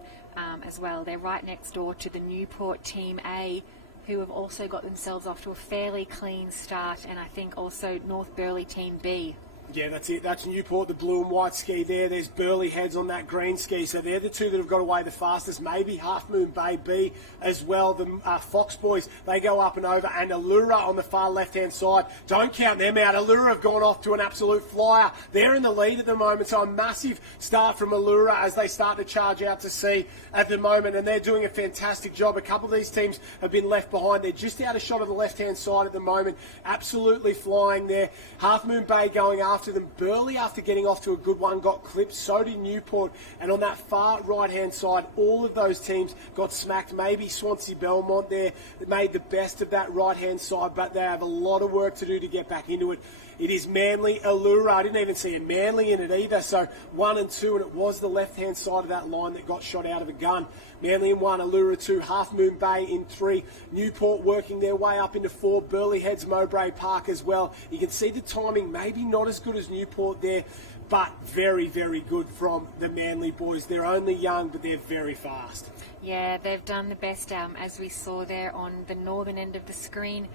as well. They're right next door to the Newport Team A, who have also got themselves off to a fairly clean start, and I think also North Burleigh Team B. Yeah, that's it. That's Newport, the blue and white ski there. There's Burleigh Heads on that green ski. So they're the two that have got away the fastest. Maybe Half Moon Bay B as well. The Fox boys, they go up and over. And Allura on the far left-hand side. Don't count them out. Allura have gone off to an absolute flyer. They're in the lead at the moment. So a massive start from Allura as they start to charge out to sea at the moment. And they're doing a fantastic job. A couple of these teams have been left behind. They're just out of shot of the left-hand side at the moment. Absolutely flying there. Half Moon Bay going after them. Burleigh, after getting off to a good one, got clipped. So did Newport. And on that far right-hand side, all of those teams got smacked. Maybe Swansea Belmont there made the best of that right-hand side, but they have a lot of work to do to get back into it. It is Manly, Allura. I didn't even see a Manly in it either. So 1 and 2, and it was the left-hand side of that line that got shot out of a gun. Manly in 1, Allura 2, Half Moon Bay in 3. Newport working their way up into 4. Burleigh Heads, Mowbray Park as well. You can see the timing, maybe not as good as Newport there, but very, very good from the Manly boys. They're only young, but they're very fast. Yeah, they've done the best, as we saw there on the northern end of the screen.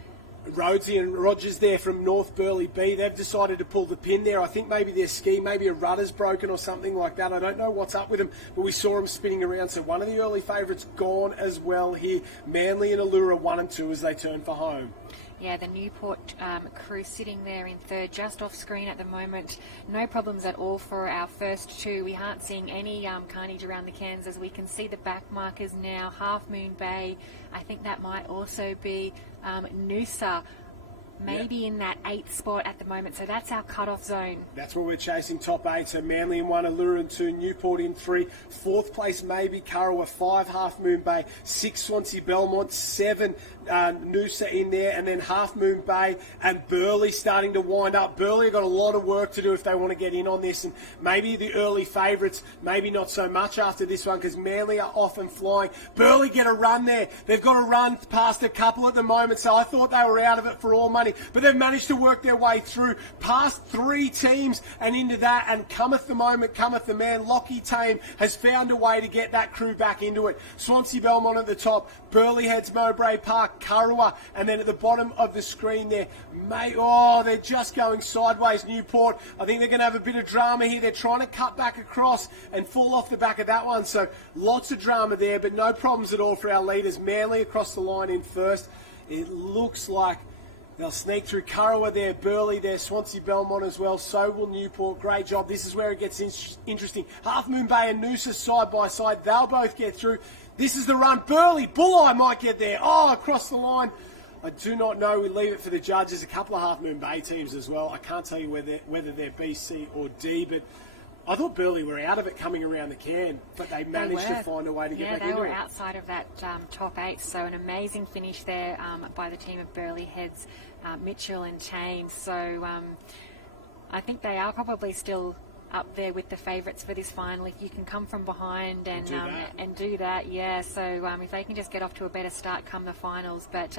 Rhodesy and Rogers there from North Burleigh B. They've decided to pull the pin there. I think maybe their ski, maybe a rudder's broken or something like that. I don't know what's up with them, but we saw them spinning around. So one of the early favourites gone as well here. Manly and Allura 1 and 2 as they turn for home. Yeah, the Newport crew sitting there in third, just off screen at the moment. No problems at all for our first two. We aren't seeing any carnage around the cans as we can see the back markers now. Half Moon Bay, I think that might also be Noosa. Maybe in that 8th spot at the moment, so that's our cut-off zone. That's what we're chasing, top 8. So Manly in 1, Allura in 2, Newport in 3. 4th place maybe Kurrawa, 5 Half Moon Bay, 6 Swansea Belmont, 7 Noosa in there, and then Half Moon Bay and Burleigh starting to wind up. Burleigh have got a lot of work to do if they want to get in on this, and maybe the early favourites, maybe not so much after this one because Manly are off and flying. Burleigh get a run there. They've got a run past a couple at the moment, so I thought they were out of it for all money. But they've managed to work their way through past 3 teams and into that, and cometh the moment, cometh the man. Lockie Tame has found a way to get that crew back into it. Swansea Belmont at the top, Burleigh Heads, Mowbray Park, Kurrawa, and then at the bottom of the screen there, they're just going sideways, Newport. I think they're going to have a bit of drama here. They're trying to cut back across and fall off the back of that one, so lots of drama there, but no problems at all for our leaders. Manly across the line in first. It looks like they'll sneak through. Kurrawa there, Burleigh there, Swansea Belmont as well. So will Newport. Great job. This is where it gets interesting. Half Moon Bay and Noosa side by side. They'll both get through. This is the run. Burleigh, Bulli might get there. Across the line. I do not know. We leave it for the judges. A couple of Half Moon Bay teams as well. I can't tell you whether they're B, C or D, but I thought Burleigh were out of it coming around the can, but they managed to find a way to get back into it. Yeah, they were outside of that top 8, so an amazing finish there by the team of Burleigh Heads, Mitchell and Tame. So I think they are probably still up there with the favourites for this final. If you can come from behind and do that, yeah. So if they can just get off to a better start come the finals, but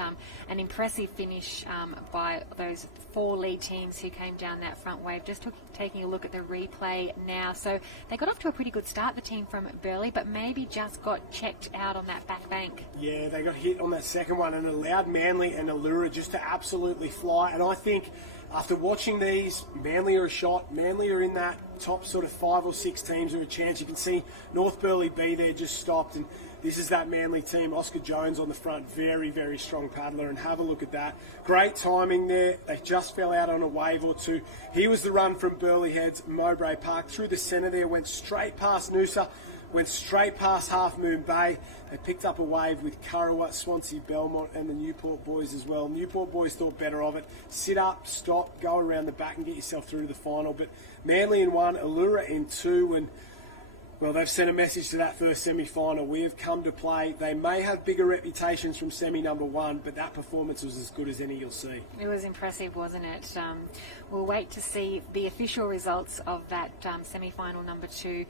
an impressive finish by those 4 lead teams who came down that front wave. Just taking a look at the replay now. So they got off to a pretty good start, the team from Burleigh, but maybe just got checked out on that back bank. Yeah, they got hit on that second one and allowed Manly and Allura just to absolutely fly. And I think After watching these, Manly are a shot. Manly are in that top sort of 5 or 6 teams who are a chance. You can see North Burleigh B there just stopped, and this is that Manly team. Oscar Jones on the front, very, very strong paddler, and have a look at that. Great timing there. They just fell out on a wave or two. He was the run from Burleigh Heads, Mowbray Park, through the centre there, went straight past Noosa, went straight past Half Moon Bay. They picked up a wave with Currawa, Swansea, Belmont and the Newport boys as well. Newport boys thought better of it. Sit up, stop, go around the back and get yourself through to the final. But Manly in 1, Allura in 2, and well, they've sent a message to that first semi-final. We have come to play. They may have bigger reputations from semi number 1, but that performance was as good as any you'll see. It was impressive, wasn't it? We'll wait to see the official results of that semi-final number 2.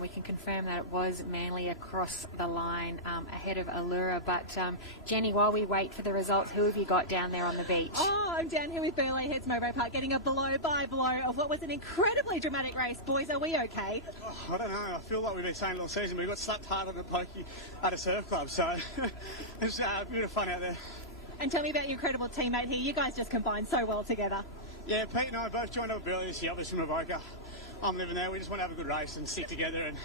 We can confirm that it was Manly across the line ahead of Allura. But Jenny, while we wait for the results, who have you got down there on the beach? Oh, I'm down here with Burleigh Heads Mowbray Park, getting a blow-by-blow of what was an incredibly dramatic race. Boys, are we okay? Oh, I don't know. I feel like we've been saying all season we got slapped hard on the pokey at a surf club, so it's a bit of fun out there. And tell me about your incredible teammate here. You guys just combined so well together. Yeah, Pete and I both joined up earlier this year, obviously from Avoca. I'm living there. We just want to have a good race and stick together, and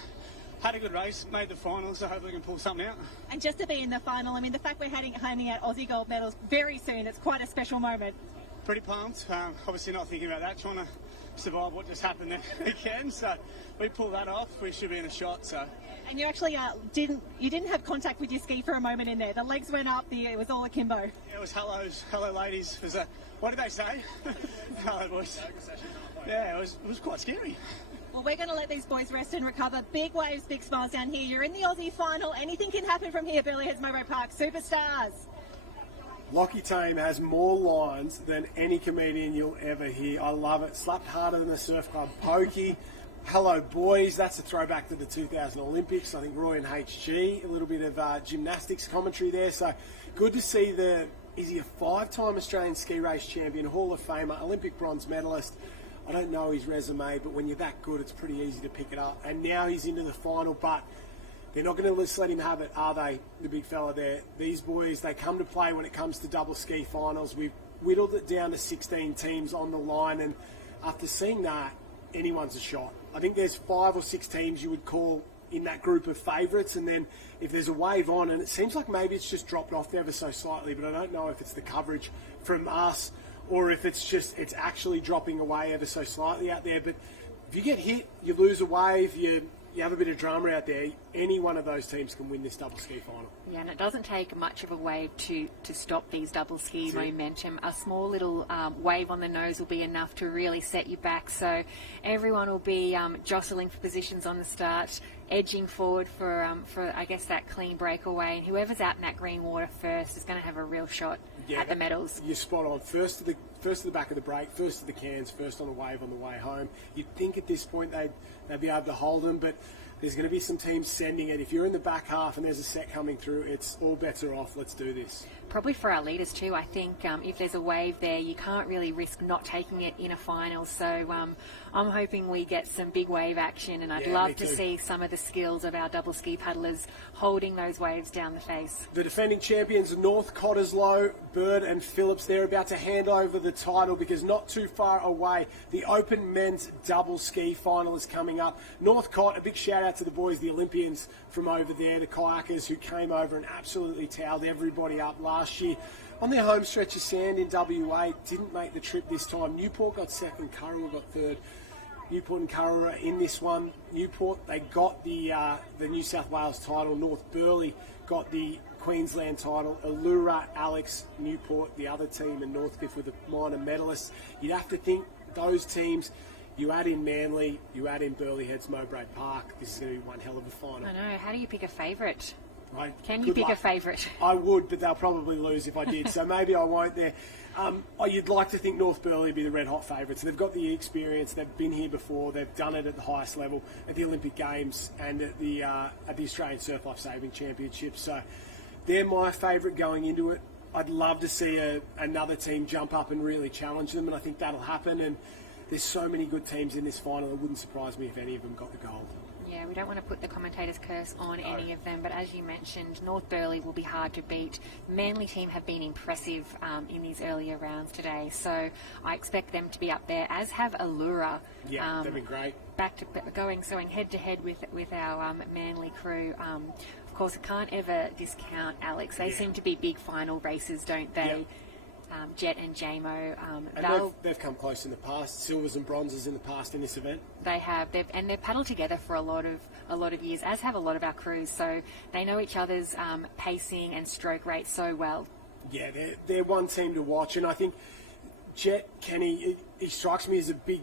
had a good race, made the final, so hopefully we can pull something out. And just to be in the final, I mean, the fact we're handing out Aussie gold medals very soon, it's quite a special moment. Pretty pumped. Obviously not thinking about that, trying to survive what just happened that weekend. So we pulled that off. We should be in a shot. So. And you actually didn't have contact with your ski for a moment in there. The legs went up. It was all akimbo. Yeah, it was hello ladies. It was what did they say? Hello boys. Yeah, it was quite scary. Well, we're going to let these boys rest and recover. Big waves, big smiles down here. You're in the Aussie final. Anything can happen from here. Burleigh Heads Mowbray Park. Superstars. Lockie Tame has more lines than any comedian you'll ever hear. I love it. Slapped harder than the surf club. Pokey. Hello, boys. That's a throwback to the 2000 Olympics. I think Roy and HG. A little bit of gymnastics commentary there. So good to see is he a 5-time Australian ski race champion, Hall of Famer, Olympic bronze medalist. I don't know his resume, but when you're that good, it's pretty easy to pick it up. And now he's into the final, but they're not going to just let him have it, are they, the big fella there? These boys, they come to play when it comes to double ski finals. We've whittled it down to 16 teams on the line, and after seeing that, anyone's a shot. I think there's 5 or 6 teams you would call in that group of favourites, and then if there's a wave on, and it seems like maybe it's just dropped off ever so slightly, but I don't know if it's the coverage from us or if it's actually dropping away ever so slightly out there. But if you get hit, you lose a wave, you have a bit of drama out there, any one of those teams can win this double ski final. Yeah, and it doesn't take much of a wave to stop these double ski momentum. A small little wave on the nose will be enough to really set you back. So everyone will be jostling for positions on the start, edging forward for I guess that clean breakaway. And whoever's out in that green water first is going to have a real shot at the medals. You're spot on. First to the back of the break, first to the cans, first on the wave on the way home. You'd think at this point they'd be able to hold them, but there's going to be some teams sending it. If you're in the back half and there's a set coming through, it's all bets are off. Let's do this. Probably for our leaders too. I think if there's a wave there, you can't really risk not taking it in a final. So I'm hoping we get some big wave action, and I'd love to see some of the skills of our double ski paddlers holding those waves down the face. The defending champions, North Cottesloe, Bird and Phillips, they're about to hand over the title because not too far away, the Open Men's Double Ski Final is coming up. Northcott, a big shout out to the boys, the Olympians from over there, the kayakers who came over and absolutely towed everybody up last year. On their home stretch of sand in WA, didn't make the trip this time. Newport got second, Currawa got third. Newport and Currawa in this one. Newport, they got the New South Wales title. North Burleigh got the Queensland title. Allura, Alex, Newport, the other team, and Northcliffe with the minor medalists. You'd have to think those teams, you add in Manly, you add in Burleigh Heads, Mowbray Park, this is going to be one hell of a final. I know. How do you pick a favourite? Right. Can you pick a favourite? I would, but they'll probably lose if I did, so maybe I won't there. You'd like to think North Burleigh would be the red-hot favourites. They've got the experience, they've been here before, they've done it at the highest level, at the Olympic Games and at the Australian Surf Life Saving Championships, so they're my favourite going into it. I'd love to see another team jump up and really challenge them, and I think that'll happen, and there's so many good teams in this final, it wouldn't surprise me if any of them got the gold. Yeah, we don't want to put the commentator's curse on any of them, but as you mentioned, North Burleigh will be hard to beat. Manly team have been impressive in these earlier rounds today, so I expect them to be up there, as have Allura. Yeah, they've been great. Going head-to-head with our Manly crew. Of course, can't ever discount Alex. They seem to be big final races, don't they? Yeah. Jet and JMO. And they've come close in the past, silvers and bronzes in the past in this event. They have. They've paddled together for a lot of years, as have a lot of our crews. So they know each other's pacing and stroke rate so well. Yeah, they're one team to watch, and I think Jet Kenny, he strikes me as a big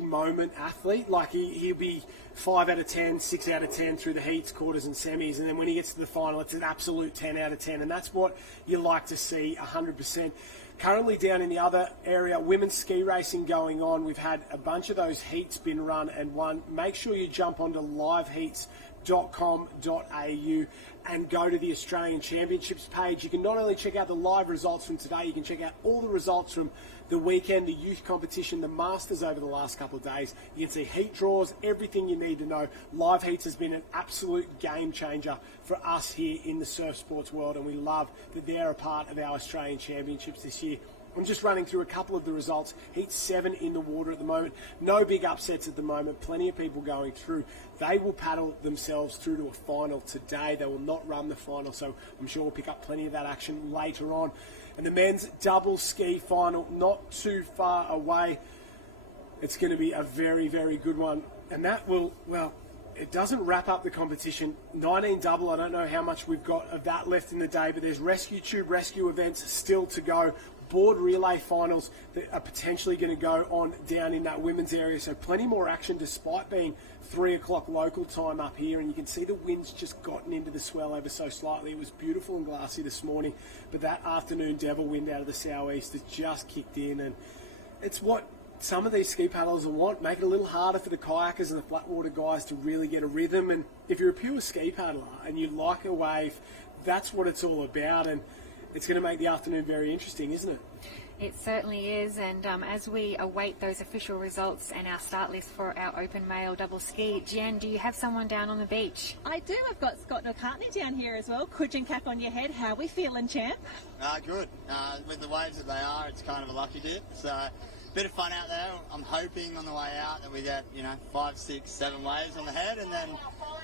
moment athlete. Like he'll be 5 out of 10, 6 out of 10 through the heats, quarters and semis, and then when he gets to the final, it's an absolute 10 out of 10, and that's what you like to see 100%. Currently down in the other area, women's ski racing going on. We've had a bunch of those heats been run and won. Make sure you jump onto liveheats.com.au and go to the Australian Championships page. You can not only check out the live results from today, you can check out all the results from the weekend, the youth competition, the Masters over the last couple of days. You can see heat draws, everything you need to know. Live Heats has been an absolute game changer for us here in the surf sports world, and we love that they're a part of our Australian Championships this year. I'm just running through a couple of the results. Heat 7 in the water at the moment. No big upsets at the moment. Plenty of people going through. They will paddle themselves through to a final today. They will not run the final, so I'm sure we'll pick up plenty of that action later on. And the men's double ski final, not too far away. It's going to be a very, very good one. And that will, well, it doesn't wrap up the competition. 19 double, I don't know how much we've got of that left in the day, but there's rescue tube rescue events still to go. Board relay finals that are potentially going to go on down in that women's area. So plenty more action despite being 3 o'clock local time up here. And you can see the wind's just gotten into the swell ever so slightly. It was beautiful and glassy this morning, but that afternoon devil wind out of the southeast has just kicked in. And it's what some of these ski paddlers will want. Make it a little harder for the kayakers and the flatwater guys to really get a rhythm. And if you're a pure ski paddler and you like a wave, that's what it's all about. And it's going to make the afternoon very interesting, isn't it? It certainly is, and as we await those official results and our start list for our open male double ski, Jen, do you have someone down on the beach? I do. I've got Scott McCartney down here as well. Cudgeon cap on your head. How are we feeling, champ? Good. With the waves that they are, it's kind of a lucky dip. So bit of fun out there. I'm hoping on the way out that we get, 5, 6, 7 waves on the head and then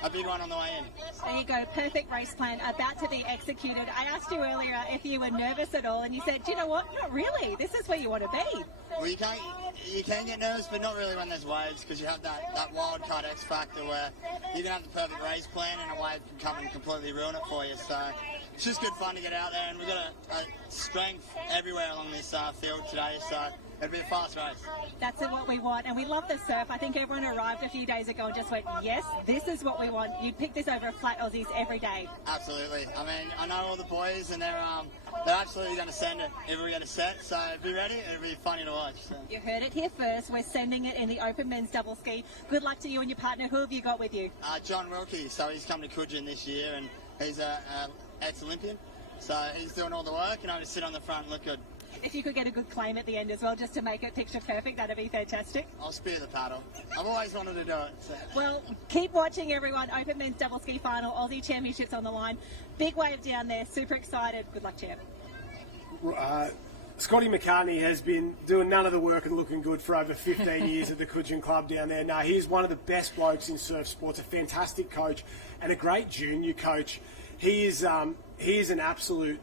a big one on the way in. There you go. Perfect race plan about to be executed. I asked you earlier if you were nervous at all, and you said, do you know what? Not really. This is where you want to be. Well, you can get nervous, but not really when there's waves, because you have that wild card X factor where you can have the perfect race plan and a wave can come and completely ruin it for you. So it's just good fun to get out there, and we've got a strength everywhere along this field today. So it'll be a fast race. That's what we want, and we love the surf. I think everyone arrived a few days ago and just went, yes, this is what we want. You'd pick this over flat Aussies every day. Absolutely. I mean, I know all the boys, and they're absolutely going to send it if we get a set, so be ready. It'll be funny to watch. So. You heard it here first. We're sending it in the open men's double ski. Good luck to you and your partner. Who have you got with you? John Wilkie. So he's come to Cudgeon this year, and he's an ex-Olympian. So he's doing all the work, and I just sit on the front and look good. If you could get a good claim at the end as well, just to make it picture perfect, that'd be fantastic. I'll spear the paddle. I've always wanted to do it. So. Well, keep watching, everyone. Open men's double ski final, Aussie Championships on the line. Big wave down there. Super excited. Good luck, champ. Scotty McCartney has been doing none of the work and looking good for over 15 years at the Cudgeon Club down there. Now, he's one of the best blokes in surf sports, a fantastic coach and a great junior coach. He is an absolute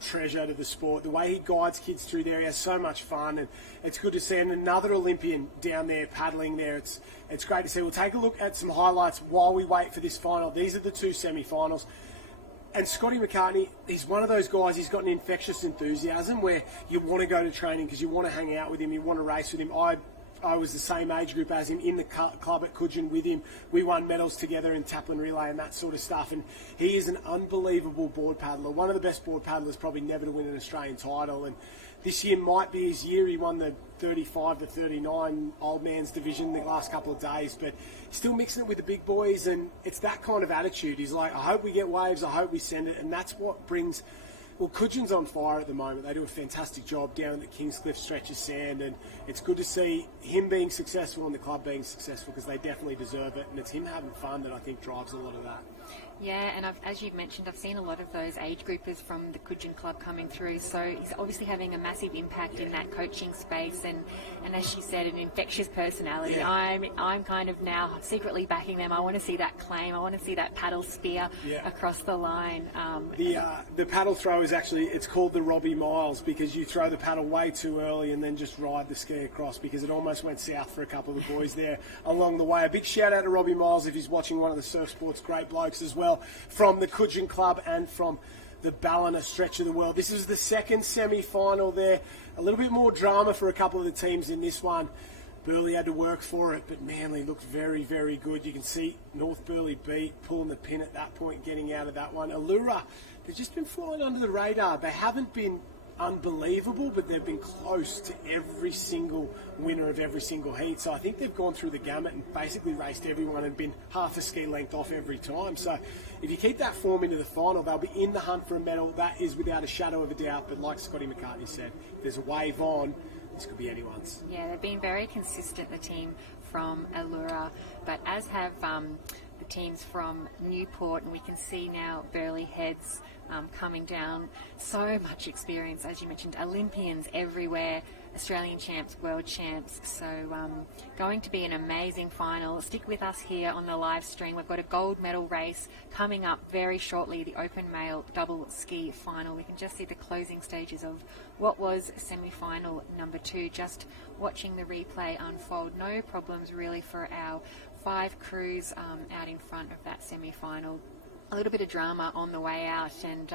treasure to the sport. The way he guides kids through there, he has so much fun, and it's good to see another Olympian down there paddling there. It's great to see. We'll take a look at some highlights while we wait for this final. These are the 2 semi-finals. And Scotty McCartney, he's one of those guys, he's got an infectious enthusiasm where you want to go to training because you want to hang out with him, you want to race with him. I was the same age group as him in the club at Cudgeon with him. We won medals together in Taplin Relay and that sort of stuff. And he is an unbelievable board paddler, one of the best board paddlers probably never to win an Australian title. And this year might be his year. He won the 35 to 39 old man's division the last couple of days, but still mixing it with the big boys. And it's that kind of attitude. He's like, I hope we get waves, I hope we send it. And that's what brings Well, Coogins on fire at the moment. They do a fantastic job down at the Kingscliff stretch of sand, and it's good to see him being successful and the club being successful, because they definitely deserve it, and it's him having fun that I think drives a lot of that. Yeah, and as you've mentioned, I've seen a lot of those age groupers from the Coogin Club coming through, so he's obviously having a massive impact in that coaching space, and as she said, an infectious personality. Yeah. I'm kind of now secretly backing them. I want to see that claim. I want to see that paddle spear across the line. The paddle throw is actually, it's called the Robbie Miles, because you throw the paddle way too early and then just ride the ski across, because it almost went south for a couple of the boys there along the way. A big shout out to Robbie Miles if he's watching, one of the surf sports great blokes as well, from the Coogin Club and from the Ballina stretch of the world. This is the second semi-final there. A little bit more drama for a couple of the teams in this one. Burleigh had to work for it, but Manly looked very, very good. You can see North Burleigh beat, pulling the pin at that point, getting out of that one. Allura, they've just been flying under the radar. They haven't been unbelievable, but they've been close to every single winner of every single heat. So I think they've gone through the gamut and basically raced everyone and been half a ski length off every time. So if you keep that form into the final, they'll be in the hunt for a medal. That is without a shadow of a doubt. But like Scotty McCartney said, if there's a wave on, this could be anyone's. Yeah, they've been very consistent, the team from Allura, but as have the teams from Newport, and we can see now Burleigh Heads coming down. So much experience, as you mentioned, Olympians everywhere, Australian champs, world champs. So going to be an amazing final. Stick with us here on the live stream. We've got a gold medal race coming up very shortly, the open male double ski final. We can just see the closing stages of what was semi-final number 2. Just watching the replay unfold. No problems really for our 5 crews out in front of that semi-final. A little bit of drama on the way out, and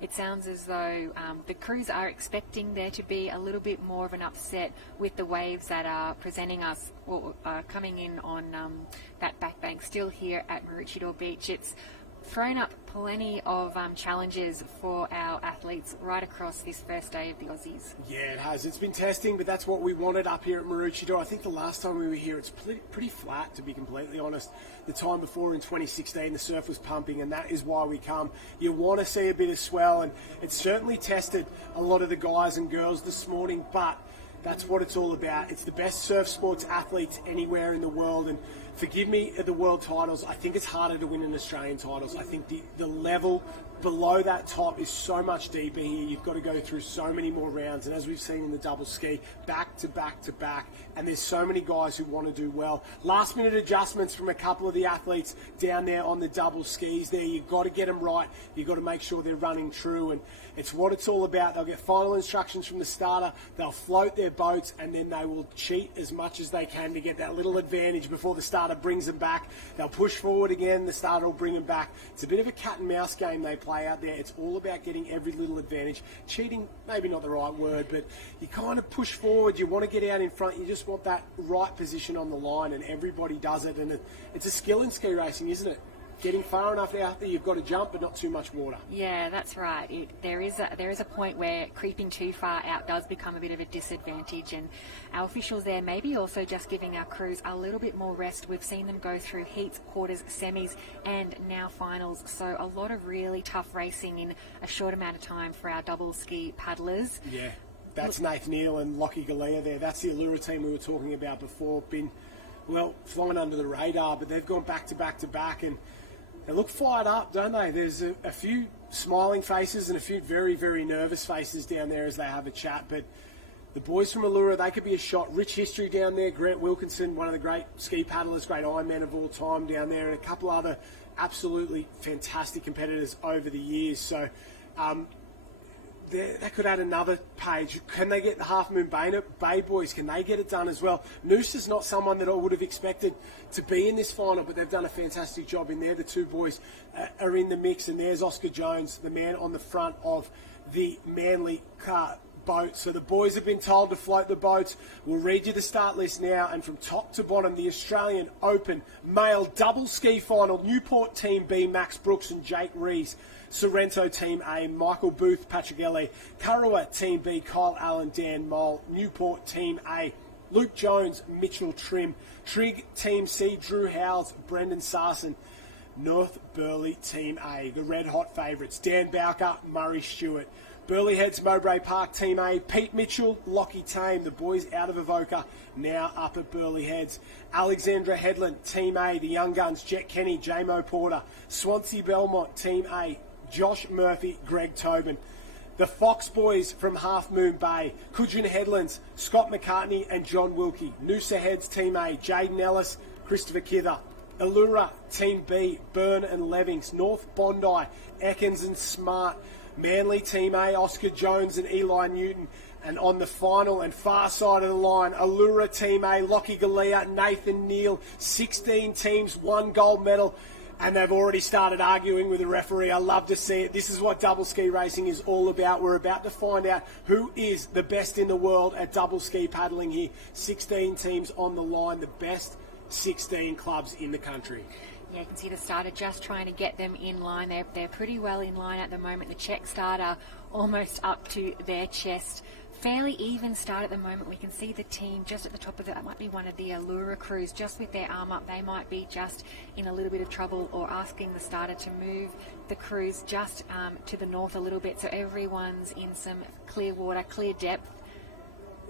it sounds as though the crews are expecting there to be a little bit more of an upset with the waves that are presenting us, or coming in on that back bank still here at Maroochydore Beach. It's thrown up plenty of challenges for our athletes right across this first day of the Aussies. Yeah, it has. It's been testing, but that's what we wanted up here at Maroochydore. I think the last time we were here, it's pretty flat, to be completely honest. The time before in 2016, the surf was pumping, and that is why we come. You want to see a bit of swell, and it's certainly tested a lot of the guys and girls this morning, but that's what it's all about. It's the best surf sports athletes anywhere in the world, and forgive me, at the world titles, I think it's harder to win than Australian titles. I think the level below that top is so much deeper here. You've got to go through so many more rounds, and as we've seen in the double ski, back to back to back, and there's so many guys who want to do well. Last minute adjustments from a couple of the athletes down there on the double skis there. You've got to get them right. You've got to make sure they're running true, and it's what it's all about. They'll get final instructions from the starter, they'll float their boats, and then they will cheat as much as they can to get that little advantage before the starter brings them back. They'll push forward again, the starter will bring them back. It's a bit of a cat and mouse game they play out there. It's all about getting every little advantage. Cheating, maybe not the right word, but you kind of push forward, you want to get out in front, you just want that right position on the line, and everybody does it, and it's a skill in ski racing, isn't it? Getting far enough out there, you've got to jump, but not too much water. Yeah, that's right. There is a point where creeping too far out does become a bit of a disadvantage, and our officials there maybe also just giving our crews a little bit more rest. We've seen them go through heats, quarters, semis, and now finals, so a lot of really tough racing in a short amount of time for our double ski paddlers. Yeah, that's Nath Neal and Lockie Galea there. That's the Allura team we were talking about before. Been, well, flying under the radar, but they've gone back to back to back, and they look fired up, don't they? There's a few smiling faces and a few very, very nervous faces down there as they have a chat. But the boys from Allura, they could be a shot. Rich history down there. Grant Wilkinson, one of the great ski paddlers, great Ironman of all time down there, and a couple other absolutely fantastic competitors over the years. So that could add another page. Can they get the Half Moon Bay boys? Can they get it done as well? Noosa's not someone that I would have expected to be in this final, but they've done a fantastic job in there. The two boys are in the mix, and there's Oscar Jones, the man on the front of the Manly car boat. So the boys have been told to float the boats. We'll read you the start list now, and from top to bottom, the Australian Open male double ski final. Newport Team B, Max Brooks and Jake Rees. Sorrento Team A, Michael Booth, Patrick Ellie. Kurrawa Team B, Kyle Allen, Dan Mole. Newport Team A, Luke Jones, Mitchell Trim. Trig Team C, Drew Howes, Brendan Sarson. North Burleigh Team A, the red-hot favourites. Dan Bowker, Murray Stewart. Burleigh Heads, Mowbray Park Team A. Pete Mitchell, Lockie Tame, the boys out of Avoca, now up at Burleigh Heads. Alexandra Headland, Team A, the young guns, Jet Kenny, J-Mo Porter. Swansea Belmont, Team A, Josh Murphy, Greg Tobin. The Fox Boys from Half Moon Bay, Coodrin Headlands, Scott McCartney and John Wilkie. Noosa Heads, Team A, Jaden Ellis, Christopher Kither. Allura, Team B, Byrne and Levings. North Bondi, Ekins and Smart. Manly Team A, Oscar Jones and Eli Newton. And on the final and far side of the line, Allura Team A, Lockie Galea, Nathan Neal. 16 teams, 1 gold medal. And they've already started arguing with the referee. I love to see it. This is what double ski racing is all about. We're about to find out who is the best in the world at double ski paddling here. 16 teams on the line, the best 16 clubs in the country. Yeah, you can see the starter just trying to get them in line. They're pretty well in line at the moment. The Czech starter almost up to their chest. Fairly even start at the moment. We can see the team just at the top of it. That might be one of the Allura crews just with their arm up. They might be just in a little bit of trouble or asking the starter to move the crews just to the north a little bit so everyone's in some clear water, clear depth.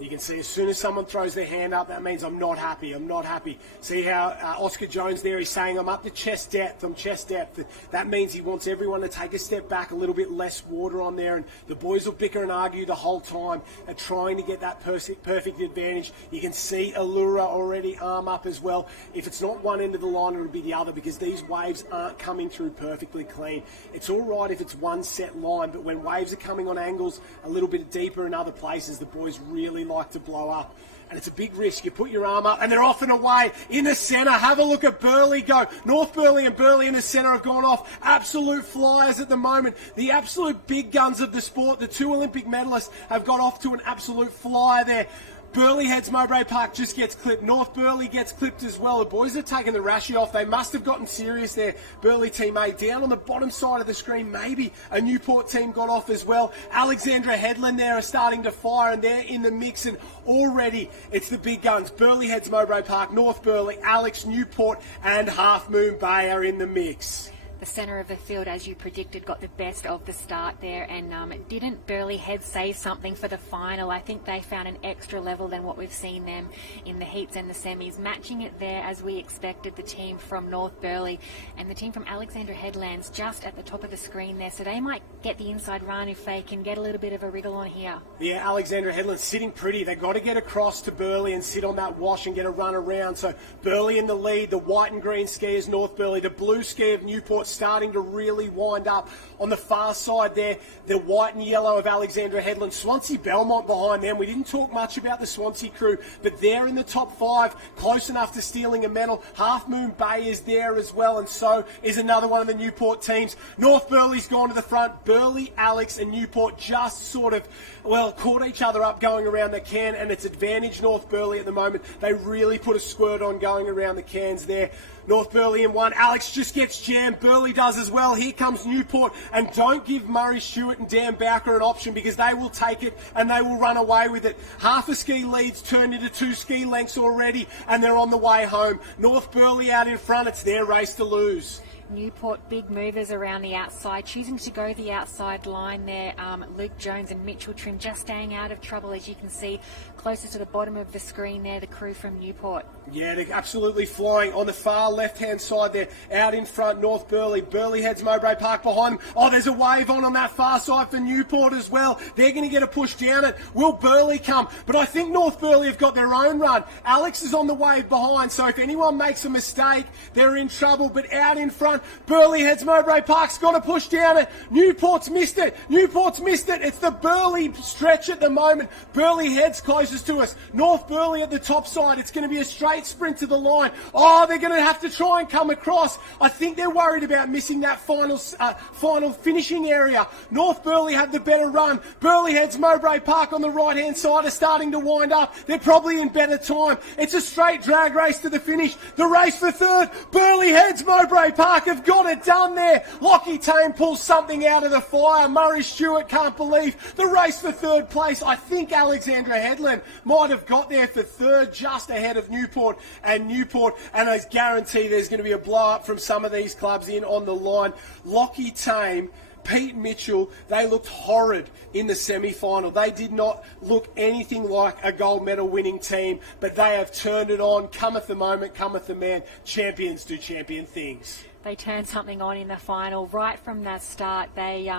You can see as soon as someone throws their hand up, that means I'm not happy, I'm not happy. See how Oscar Jones there, he's saying I'm up to chest depth, I'm chest depth. That means he wants everyone to take a step back, a little bit less water on there, and the boys will bicker and argue the whole time and trying to get that perfect advantage. You can see Allura already arm up as well. If it's not one end of the line, it'll be the other because these waves aren't coming through perfectly clean. It's all right if it's one set line, but when waves are coming on angles a little bit deeper in other places, the boys really like to blow up. And it's a big risk. You put your arm up and they're off and away in the centre. Have a look at Burleigh go. North Burleigh and Burleigh in the centre have gone off. Absolute flyers at the moment. The absolute big guns of the sport, the 2 Olympic medalists, have got off to an absolute flyer there. Burleigh Heads, Mowbray Park just gets clipped. North Burleigh gets clipped as well. The boys are taking the rashie off. They must have gotten serious there. Burleigh Team A down on the bottom side of the screen. Maybe a Newport team got off as well. Alexandra Headland there are starting to fire and they're in the mix and already it's the big guns. Burleigh Heads, Mowbray Park, North Burleigh, Alex, Newport and Half Moon Bay are in the mix. The centre of the field, as you predicted, got the best of the start there, and didn't Burleigh Heads save something for the final? I think they found an extra level than what we've seen them in the heats and the semis, matching it there as we expected. The team from North Burleigh and the team from Alexandra Headlands just at the top of the screen there, so they might get the inside run if they can get a little bit of a wriggle on here. Yeah, Alexandra Headlands sitting pretty. They've got to get across to Burleigh and sit on that wash and get a run around. So Burleigh in the lead, the white and green skiers North Burleigh, the blue ski of Newport starting to really wind up. On the far side there, the white and yellow of Alexandra Headland. Swansea Belmont behind them. We didn't talk much about the Swansea crew, but they're in the top 5, close enough to stealing a medal. Half Moon Bay is there as well, and so is another one of the Newport teams. North Burleigh's gone to the front. Burleigh, Alex and Newport just sort of, well, caught each other up going around the can, and it's advantage North Burleigh at the moment. They really put a squirt on going around the cans there. North Burleigh in one. Alex just gets jammed. Burleigh does as well. Here comes Newport. And don't give Murray Stewart and Dan Bowker an option because they will take it and they will run away with it. Half a ski lead's turned into 2 ski lengths already and they're on the way home. North Burleigh out in front. It's their race to lose. Newport big movers around the outside, choosing to go the outside line there. Luke Jones and Mitchell Trim just staying out of trouble, as you can see closest to the bottom of the screen there, the crew from Newport. Yeah, they're absolutely flying. On the far left-hand side there, out in front, North Burleigh. Burleigh Heads, Mowbray Park behind them. Oh, there's a wave on that far side for Newport as well. They're going to get a push down it. Will Burleigh come? But I think North Burleigh have got their own run. Alex is on the wave behind, so if anyone makes a mistake, they're in trouble. But out in front, Burleigh Heads, Mowbray Park's got to push down it. Newport's missed it. Newport's missed it. It's the Burleigh stretch at the moment. Burleigh Heads closest to us. North Burleigh at the top side. It's going to be a straight sprint to the line. Oh, they're going to have to try and come across. I think they're worried about missing that final finishing area. North Burleigh have the better run. Burleigh Heads, Mowbray Park on the right-hand side are starting to wind up. They're probably in better time. It's a straight drag race to the finish. The race for third. Burleigh Heads, Mowbray Park. Park have got it done there. Lockie Tame pulls something out of the fire. Murray Stewart can't believe the race for third place. I think Alexandra Headland might have got there for third, just ahead of Newport. And I guarantee there's going to be a blow-up from some of these clubs in on the line. Lockie Tame, Pete Mitchell, they looked horrid in the semi-final. They did not look anything like a gold medal winning team, but they have turned it on. Cometh the moment, cometh the man. Champions do champion things. They turned something on in the final. Right from that start, they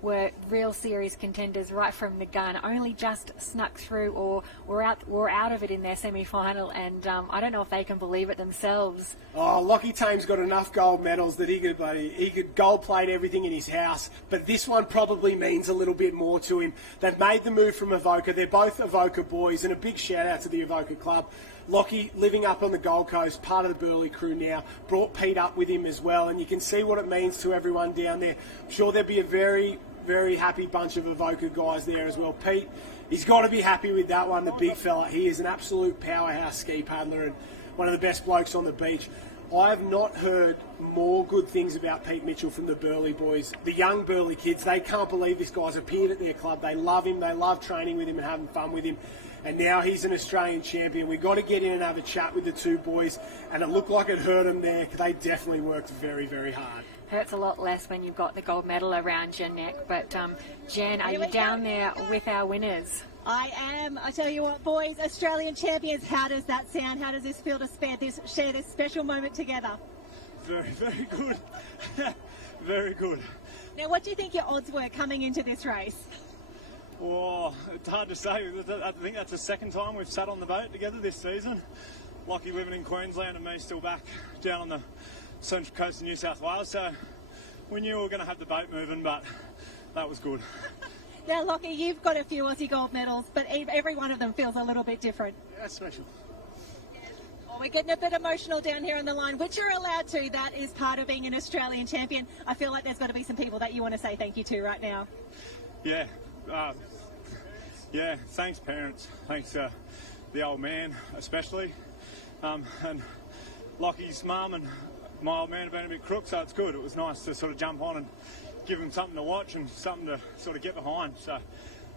were real serious contenders right from the gun. Only just snuck through or were out of it in their semi-final, and I don't know if they can believe it themselves. Oh, Lockie Tame's got enough gold medals that he could gold plate everything in his house, but this one probably means a little bit more to him. They've made the move from Avoca. They're both Avoca boys, and a big shout out to the Avoca club. Lockie, living up on the Gold Coast, part of the Burleigh crew now, brought Pete up with him as well, and you can see what it means to everyone down there. I'm sure there'll be a very, very happy bunch of Avoca guys there as well. Pete, he's got to be happy with that one, the big fella. He is an absolute powerhouse ski paddler and one of the best blokes on the beach. I have not heard more good things about Pete Mitchell from the Burleigh boys. The young Burleigh kids, they can't believe this guy's appeared at their club. They love him. They love training with him and having fun with him. And now he's an Australian champion. We've got to get in and have a chat with the two boys. And it looked like it hurt them there. They definitely worked very, very hard. Hurts a lot less when you've got the gold medal around your neck. But Jen, are you down there with our winners? I am. I tell you what, boys, Australian champions, how does that sound? How does this feel to share this special moment together? Very, very good. Very good. Now, what do you think your odds were coming into this race? Oh, it's hard to say. I think that's the second time we've sat on the boat together this season. Lucky living in Queensland and me still back down on the central coast of New South Wales. So we knew we were going to have the boat moving, but that was good. Now, Lockie, you've got a few Aussie gold medals, but every one of them feels a little bit different. Yeah, special. Oh, we're getting a bit emotional down here on the line, which you're allowed to. That is part of being an Australian champion. I feel like there's got to be some people that you want to say thank you to right now. Yeah. Thanks parents, thanks the old man especially, and Lockie's mum and my old man have been a bit crook, so it's good. It was nice to sort of jump on and give him something to watch and something to sort of get behind, so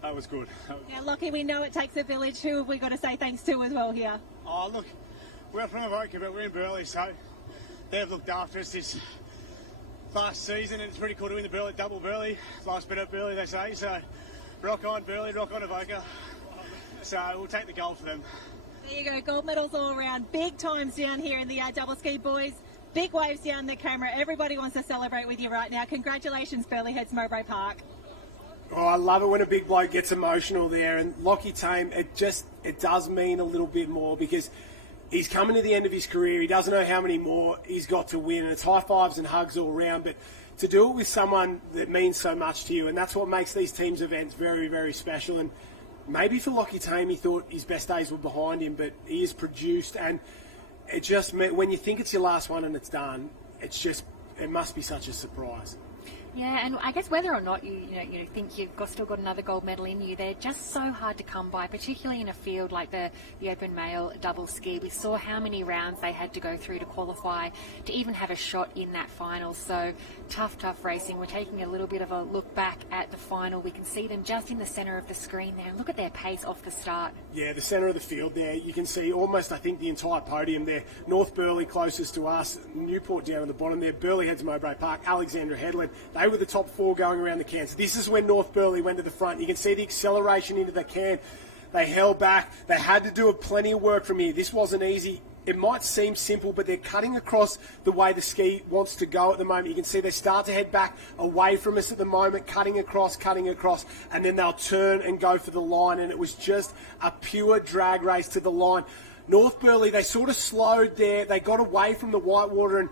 that was good. Now Lockie, we know it takes a village. Who have we got to say thanks to as well here? Oh look, we're from Avoca but we're in Burleigh, so they've looked after us this last season, and it's pretty cool to win the Burleigh, double Burleigh, last bit of Burleigh they say, so rock on Burleigh, rock on Avoca. So we'll take the gold for them. There you go, gold medals all around. Big times down here in the double ski, boys. Big waves down the camera. Everybody wants to celebrate with you right now. Congratulations, Burleigh Heads Mowbray Park. Oh, I love it when a big bloke gets emotional there. And Lockie Tame, it does mean a little bit more because he's coming to the end of his career. He doesn't know how many more he's got to win. And it's high fives and hugs all around. But to do it with someone that means so much to you, and that's what makes these teams events very, very special. And maybe for Lockie Tame, he thought his best days were behind him, but he is produced, and it just, when you think it's your last one and it's done, it must be such a surprise. Yeah, and I guess whether or not you think you've still got another gold medal in you, they're just so hard to come by, particularly in a field like the open male double ski. We saw how many rounds they had to go through to qualify to even have a shot in that final. So tough racing. We're taking a little bit of a look back at the final. We can see them just in the centre of the screen there. Look at their pace off the start. Yeah, the centre of the field there. You can see almost, I think, the entire podium there. North Burleigh closest to us, Newport down at the bottom there, Burleigh Heads Mowbray Park, Alexandra Headland. They were the top four going around the cans. This is when North Burleigh went to the front. You can see the acceleration into the can. They held back. They had to do plenty of work from here. This wasn't easy. It might seem simple, but they're cutting across the way the ski wants to go at the moment. You can see they start to head back away from us at the moment, cutting across, and then they'll turn and go for the line. And it was just a pure drag race to the line. North Burleigh, they sort of slowed there. They got away from the whitewater, and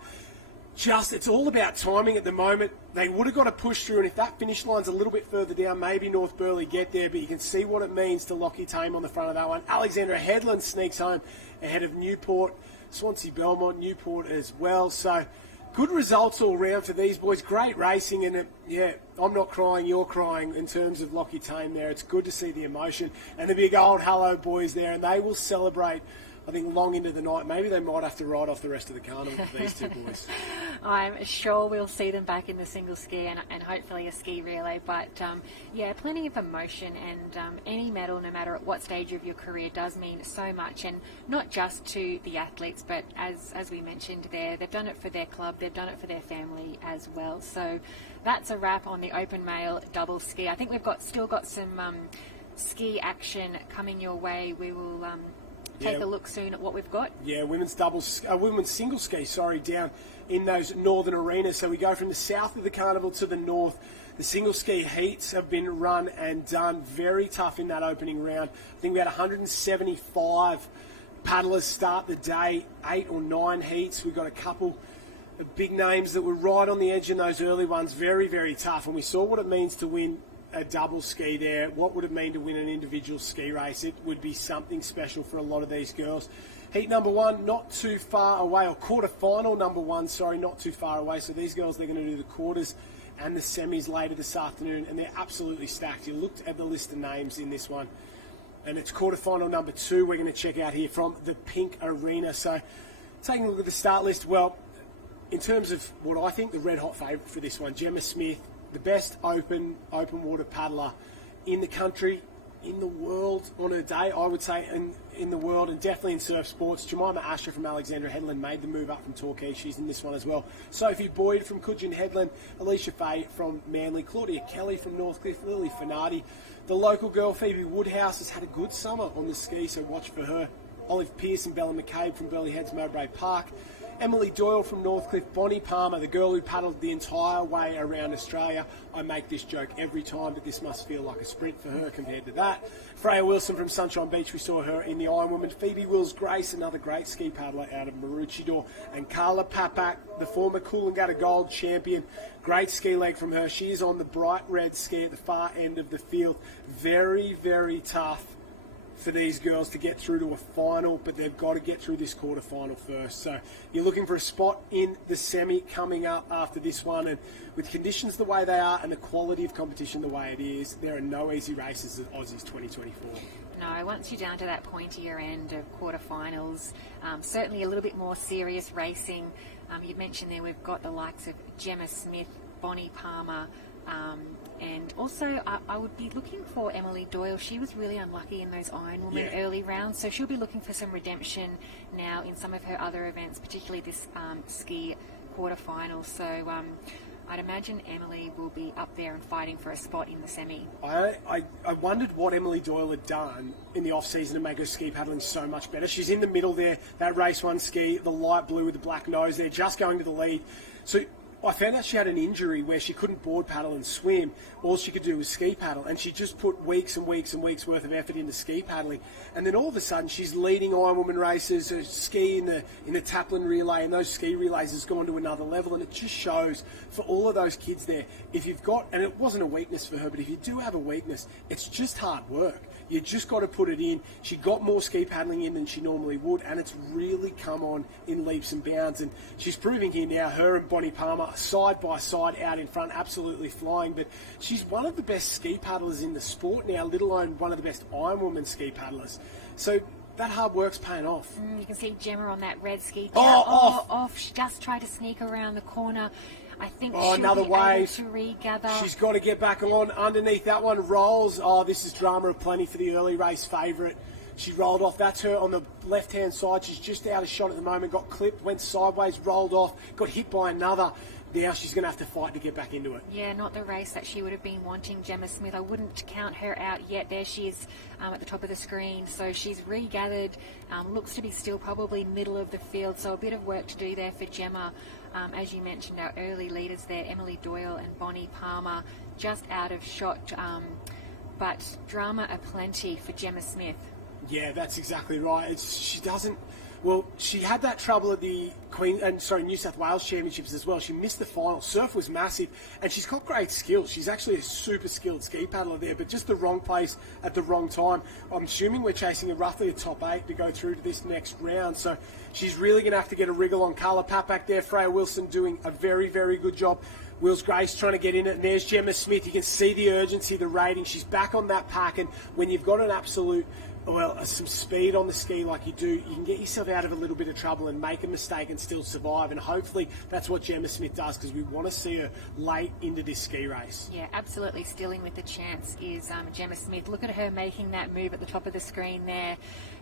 it's all about timing at the moment. They would have got to push through, and if that finish line's a little bit further down, maybe North Burleigh get there, but you can see what it means to Lockie Tame on the front of that one. Alexandra Headland sneaks home ahead of Newport, Swansea Belmont, Newport as well. So good results all round for these boys. Great racing, and I'm not crying, you're crying in terms of Lockie Tame there. It's good to see the emotion and the big old hello boys there, and they will celebrate I think long into the night, maybe they might have to ride off the rest of the carnival with these two boys. I'm sure we'll see them back in the single ski and hopefully a ski relay. But yeah, plenty of emotion, and any medal, no matter at what stage of your career, does mean so much, and not just to the athletes, but as we mentioned there, they've done it for their club, they've done it for their family as well. So that's a wrap on the open male double ski. I think we've still got some ski action coming your way. We will take a look soon at what we've got. Yeah, women's single ski, down in those northern arenas. So we go from the south of the carnival to the north. The single ski heats have been run and done. Very tough in that opening round. I think we had 175 paddlers start the day, 8 or 9 heats. We got a couple of big names that were right on the edge in those early ones. Very, very tough. And we saw what it means to win a double ski there. What would it mean to win an individual ski race? It would be something special for a lot of these girls. Heat number 1, not too far away, or quarter final number 1, not too far away. So these girls, they're going to do the quarters and the semis later this afternoon, and they're absolutely stacked. You looked at the list of names in this one, and it's quarter final number 2 we're going to check out here from the Pink Arena. So taking a look at the start list, well, in terms of what I think the red-hot favourite for this one, Gemma Smith, the best open water paddler in the country, in the world on her day, I would say, in the world, and definitely in surf sports. Jemima Asher from Alexandra Headland made the move up from Torquay. She's in this one as well. Sophie Boyd from Coogin Headland, Alicia Fay from Manly, Claudia Kelly from Northcliffe, Lily Finardi. The local girl, Phoebe Woodhouse, has had a good summer on the ski, so watch for her. Olive Pearce and Bella McCabe from Burleigh Heads, Mowbray Park. Emily Doyle from Northcliffe, Bonnie Palmer, the girl who paddled the entire way around Australia. I make this joke every time, but this must feel like a sprint for her compared to that. Freya Wilson from Sunshine Beach, we saw her in the Ironwoman. Phoebe Wills-Grace, another great ski paddler out of Maroochydore. And Carla Papak, the former Coolangatta Gold champion. Great ski leg from her. She is on the bright red ski at the far end of the field. Very, very tough for these girls to get through to a final, but they've got to get through this quarter final first. So you're looking for a spot in the semi coming up after this one, and with conditions the way they are and the quality of competition the way it is, there are no easy races at Aussies 2024. No, once you're down to that pointier end of quarterfinals, certainly a little bit more serious racing. You mentioned there we've got the likes of Gemma Smith, Bonnie Palmer, and also I would be looking for Emily Doyle. She was really unlucky in those Ironwoman early rounds, so she'll be looking for some redemption now in some of her other events, particularly this ski quarterfinal. So I'd imagine Emily will be up there and fighting for a spot in the semi. I wondered what Emily Doyle had done in the off-season to make her ski paddling so much better. She's in the middle there, that race 1 ski, the light blue with the black nose there, just going to the lead. So I found out she had an injury where she couldn't board paddle and swim. All she could do was ski paddle, and she just put weeks and weeks and weeks worth of effort into ski paddling. And then all of a sudden, she's leading Ironwoman races, her ski in the Taplin relay, and those ski relays has gone to another level. And it just shows for all of those kids there, if you've got, and it wasn't a weakness for her, but if you do have a weakness, it's just hard work. You just got to put it in. She got more ski paddling in than she normally would, and it's really come on in leaps and bounds. And she's proving here now, her and Bonnie Palmer, side by side out in front, absolutely flying. But she's one of the best ski paddlers in the sport now, let alone one of the best Ironwoman ski paddlers. So that hard work's paying off. You can see Gemma on that red ski. Off. She just tried to sneak around the corner. I think she'll another be wave. able to regather. She's got to get back on. Underneath that one, rolls. Oh, this is drama of plenty for the early race favourite. She rolled off. That's her on the left-hand side. She's just out of shot at the moment. Got clipped, went sideways, rolled off, got hit by another. Now she's going to have to fight to get back into it. Yeah, not the race that she would have been wanting, Gemma Smith. I wouldn't count her out yet. There she is at the top of the screen. So she's regathered, looks to be still probably middle of the field. So a bit of work to do there for Gemma. As you mentioned, our early leaders there, Emily Doyle and Bonnie Palmer, just out of shot. But drama aplenty for Gemma Smith. Yeah, that's exactly right. She doesn't... Well, she had that trouble at the New South Wales Championships as well. She missed the final. Surf was massive, and she's got great skills. She's actually a super skilled ski paddler there, but just the wrong place at the wrong time. I'm assuming we're chasing roughly a top 8 to go through to this next round, so she's really going to have to get a wriggle on. Carla Papak there, Freya Wilson doing a very, very good job. Wills-Grace trying to get in it, and there's Gemma Smith. You can see the urgency, the rating. She's back on that pack, and when you've got an absolute Well, some speed on the ski like you do, you can get yourself out of a little bit of trouble and make a mistake and still survive. And hopefully that's what Gemma Smith does, because we want to see her late into this ski race. Yeah, absolutely. Stealing with the chance is Gemma Smith. Look at her making that move at the top of the screen there.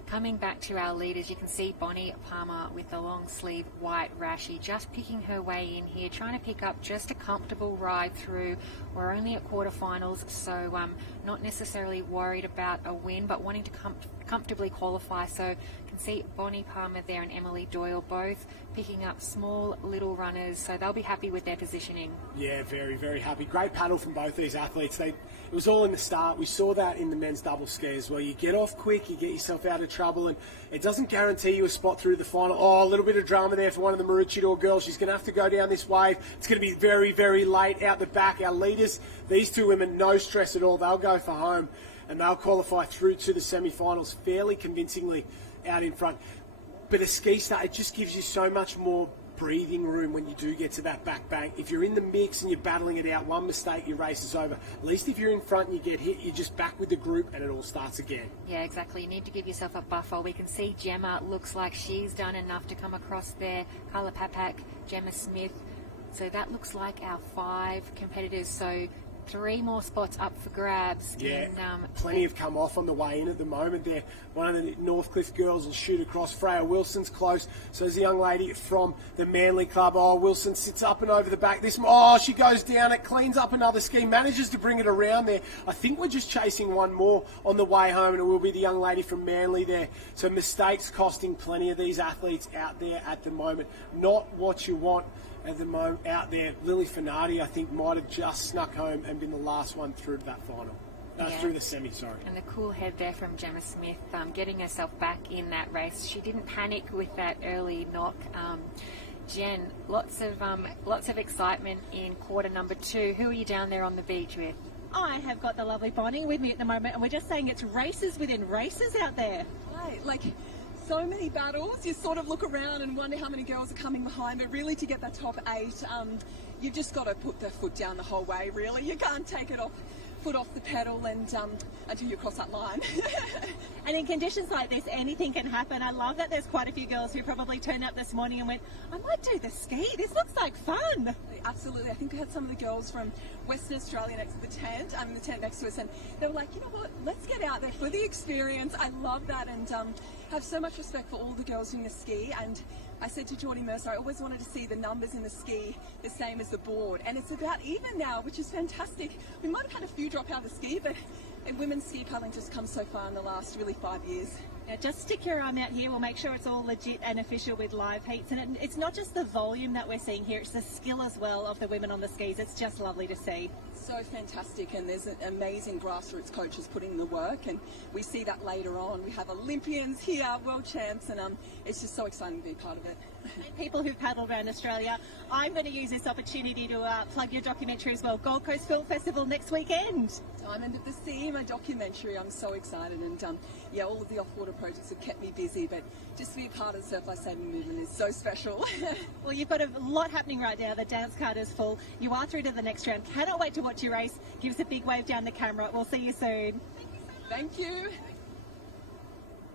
Coming back to our leaders, you can see Bonnie Palmer with the long sleeve white rashie just picking her way in here, trying to pick up just a comfortable ride through. We're only at quarterfinals, so not necessarily worried about a win, but wanting to comfortably qualify. So you can see Bonnie Palmer there and Emily Doyle both picking up small little runners, so they'll be happy with their positioning. Yeah, very, very happy. Great paddle from both these athletes. It was all in the start. We saw that in the men's double ski as well. You get off quick, you get yourself out of trouble, and it doesn't guarantee you a spot through the final. Oh, a little bit of drama there for one of the Maroochydore girls. She's going to have to go down this wave. It's going to be very, very late out the back. Our leaders, these two women, no stress at all. They'll go for home, and they'll qualify through to the semi-finals fairly convincingly out in front. But a ski start, it just gives you so much more breathing room when you do get to that back bank. If you're in the mix and you're battling it out, one mistake, your race is over. At least if you're in front and you get hit, you're just back with the group and it all starts again. Yeah, exactly. You need to give yourself a buffer. We can see Gemma looks like she's done enough to come across there. Carla Papak, Gemma Smith. So that looks like our 5 competitors. So 3 more spots up for grabs. Yeah, plenty have come off on the way in at the moment there. One of the Northcliffe girls will shoot across. Freya Wilson's close. So there's a young lady from the Manly Club. Oh, Wilson sits up and over the back. She goes down. It cleans up another ski. Manages to bring it around there. I think we're just chasing one more on the way home, and it will be the young lady from Manly there. So mistakes costing plenty of these athletes out there at the moment. Not what you want at the moment out there. Lily Finardi, I think, might have just snuck home and been the last one through to that final. Through the semi, sorry. And the cool head there from Gemma Smith, getting herself back in that race. She didn't panic with that early knock. Jen, lots of excitement in quarter number 2. Who are you down there on the beach with? I have got the lovely Bonnie with me at the moment, and we're just saying it's races within races out there. Right, so many battles. You sort of look around and wonder how many girls are coming behind, but really to get that top 8, you've just got to put the foot down the whole way, really. You can't take it foot off the pedal and until you cross that line. And in conditions like this, anything can happen. I love that there's quite a few girls who probably turned up this morning and went, I might do the ski. This looks like fun. Absolutely. I think we had some of the girls from Western Australia next to the tent next to us, and they were like, you know what, let's get out there for the experience. I love that, and have so much respect for all the girls doing the ski. And I said to Geordie Mercer, I always wanted to see the numbers in the ski the same as the board, and it's about even now, which is fantastic. We might have had a few drop out of the ski, but women's ski paddling just come so far in the last really 5 years. Yeah, just stick your arm out here. We'll make sure it's all legit and official with live heats. And it's not just the volume that we're seeing here, it's the skill as well of the women on the skis. It's just lovely to see. So fantastic, and there's amazing grassroots coaches putting in the work, and we see that later on. We have Olympians here, world champs, and it's just so exciting to be part of it. And people who've paddled around Australia, I'm going to use this opportunity to plug your documentary as well. Gold Coast Film Festival next weekend. Diamond of the Sea, my documentary. I'm so excited, and all of the off-water projects have kept me busy, but just to be a part of the Surf Life Saving movement is so special. Well, you've got a lot happening right now. The dance card is full. You are through to the next round. Cannot wait to watch your race. Give us a big wave down the camera. We'll see you soon. Thank you.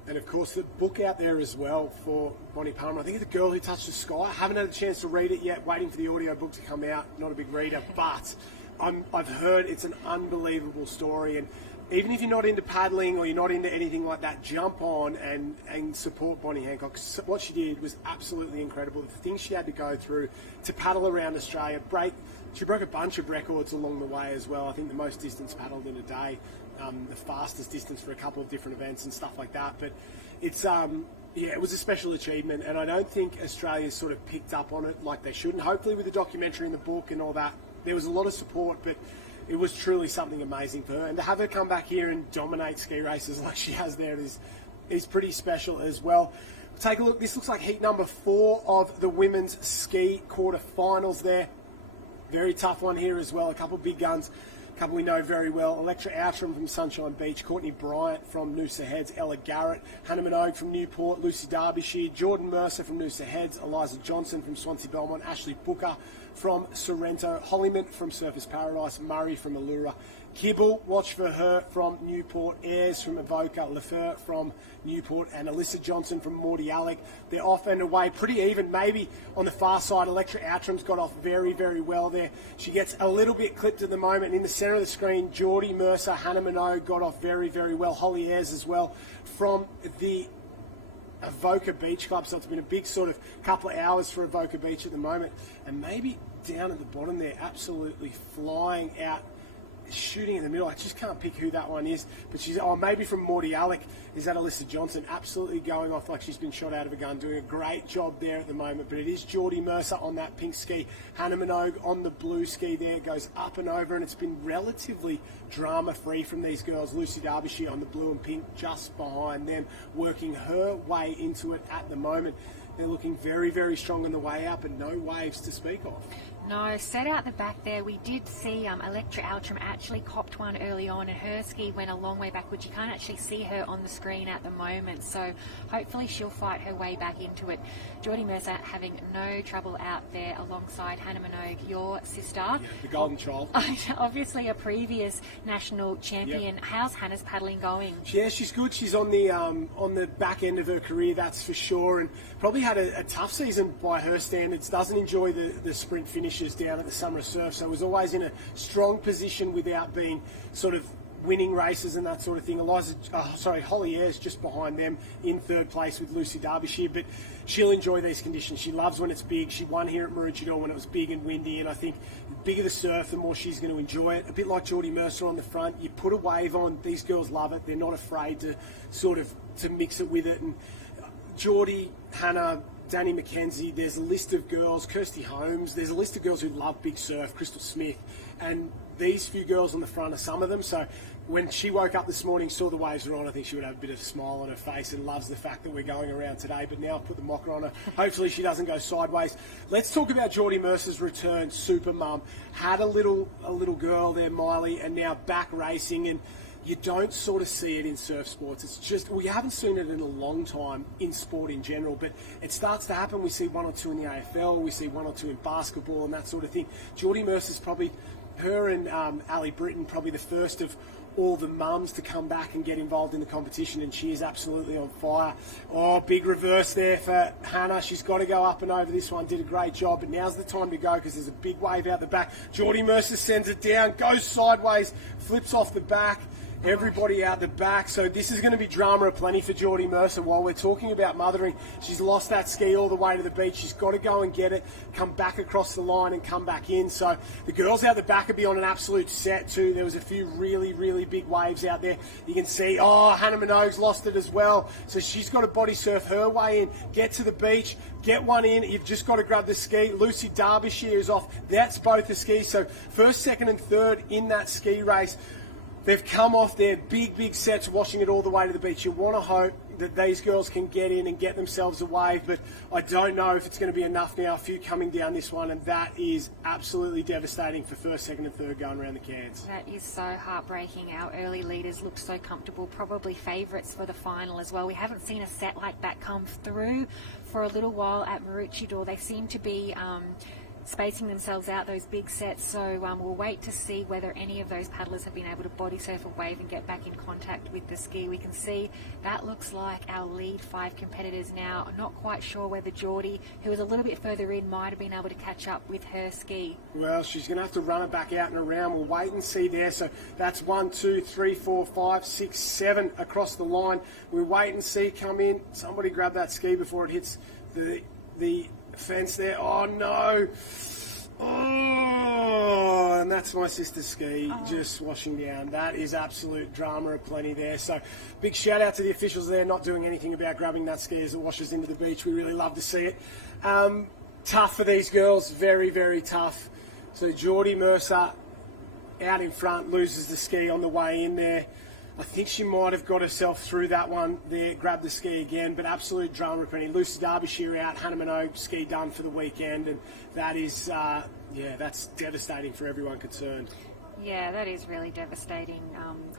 And of course, the book out there as well for Bonnie Palmer. I think it's The Girl Who Touched the Sky. I haven't had a chance to read it yet, waiting for the audio book to come out. Not a big reader, but I've heard it's an unbelievable story. And even if you're not into paddling or you're not into anything like that, jump on and support Bonnie Hancock. What she did was absolutely incredible. The things she had to go through to paddle around Australia. She broke a bunch of records along the way as well. I think the most distance paddled in a day. The fastest distance for a couple of different events and stuff like that. But it's it was a special achievement, and I don't think Australia's sort of picked up on it like they should. And hopefully with the documentary and the book and all that, there was a lot of support, but it was truly something amazing for her. And to have her come back here and dominate ski races like she has there is pretty special as well. Take a look. This looks like heat number 4 of the women's ski quarterfinals there. Very tough one here as well. A couple of big guns. A couple we know very well. Electra Outram from Sunshine Beach, Courtney Bryant from Noosa Heads, Ella Garrett, Hannah Minogue from Newport, Lucy Derbyshire, Jordan Mercer from Noosa Heads, Eliza Johnson from Swansea Belmont, Ashley Booker from Sorrento, Hollyman from Surfers Paradise, Murray from Allura, Kibble, watch for her from Newport, Ayres from Avoca, Lefeur from Newport, and Alyssa Johnson from Mordialloc. They're off and away pretty even. Maybe on the far side, Electra Outram's got off very, very well there. She gets a little bit clipped at the moment. In the centre of the screen, Geordie Mercer, Hannah Minogue got off very, very well. Holly Ayres as well from the Avoca Beach Club. So it's been a big sort of couple of hours for Avoca Beach at the moment. And maybe down at the bottom there, absolutely flying out, shooting in the middle. I just can't pick who that one is, but she's, maybe from Mordialloc. Is that Alyssa Johnson? Absolutely going off like she's been shot out of a gun, doing a great job there at the moment. But it is Geordie Mercer on that pink ski, Hannah Minogue on the blue ski there, goes up and over, and it's been relatively drama-free from these girls. Lucy Derbyshire on the blue and pink just behind them, working her way into it at the moment. They're looking very, very strong on the way out, but no waves to speak of. No, set out the back there. We did see Electra Outram actually copped one early on, and her ski went a long way backwards. You can't actually see her on the screen at the moment, so hopefully she'll fight her way back into it. Geordie Mercer having no trouble out there alongside Hannah Minogue, your sister. Yeah, the golden child. Obviously a previous national champion. Yep. How's Hannah's paddling going? Yeah, she's good. She's on the back end of her career, that's for sure, and probably had a tough season by her standards. Doesn't enjoy the sprint finishes down at the Summer Surf, so was always in a strong position without being sort of winning races and that sort of thing. Holly Ayres just behind them in third place with Lucy Derbyshire, but she'll enjoy these conditions. She loves when it's big. She won here at Maroochydore when it was big and windy, and I think the bigger the surf, the more she's going to enjoy it. A bit like Geordie Mercer on the front. You put a wave on, these girls love it. They're not afraid to to mix it with it. And Geordie, Hannah, Danny McKenzie, there's a list of girls, Kirsty Holmes, there's a list of girls who love big surf, Crystal Smith, and these few girls on the front are some of them. So when she woke up this morning, saw the waves were on, I think she would have a bit of a smile on her face and loves the fact that we're going around today. But now I've put the mocker on her. Hopefully she doesn't go sideways. Let's talk about Geordie Mercer's return. Super mum. Had a little girl there, Miley, and now back racing, and you don't sort of see it in surf sports. It's just, we haven't seen it in a long time in sport in general, but it starts to happen. We see one or two in the AFL, we see one or two in basketball and that sort of thing. Geordie Mercer's probably, her and Ali Britton, probably the first of all the mums to come back and get involved in the competition, and she is absolutely on fire. Oh, big reverse there for Hannah. She's got to go up and over this one. Did a great job, but now's the time to go because there's a big wave out the back. Geordie Mercer sends it down, goes sideways, flips off the back. Everybody out the back, so this is going to be drama aplenty for Geordie Mercer. While we're talking about mothering, she's lost that ski all the way to the beach. She's got to go and get it, come back across the line and come back in. So the girls out the back will be on an absolute set too. There was a few really, really big waves out there. You can see, Hannah Minogue's lost it as well. So she's got to body surf her way in, get to the beach, get one in. You've just got to grab the ski. Lucy Derbyshire is off. That's both the skis. So first, second and third in that ski race. They've come off their big sets, washing it all the way to the beach. You want to hope that these girls can get in and get themselves a wave, but I don't know if it's going to be enough now. A few coming down this one, and that is absolutely devastating for first, second and third going around the cans. That is so heartbreaking. Our early leaders look so comfortable, probably favourites for the final as well. We haven't seen a set like that come through for a little while at Maroochydore. They seem to be spacing themselves out, those big sets, so we'll wait to see whether any of those paddlers have been able to body surf a wave and get back in contact with the ski. We can see that looks like our lead 5 competitors now. I'm not quite sure whether Geordie, who was a little bit further in, might have been able to catch up with her ski. Well, she's going to have to run it back out and around. We'll wait and see there. So that's 1, 2, 3, 4, 5, 6, 7 across the line. We'll wait and see. Come in. Somebody grab that ski before it hits the fence there. Oh no. Oh, and that's my sister's ski just washing down. That is absolute drama aplenty there. So big shout out to the officials there, not doing anything about grabbing that ski as it washes into the beach. We really love to see it. Tough for these girls, very, very tough. So Geordie Mercer out in front, loses the ski on the way in there. I think she might have got herself through that one there, grabbed the ski again, but absolute drama aplenty. Lucy Derbyshire out, Hannah Minogue ski done for the weekend, and that is, that's devastating for everyone concerned. Yeah, that is really devastating.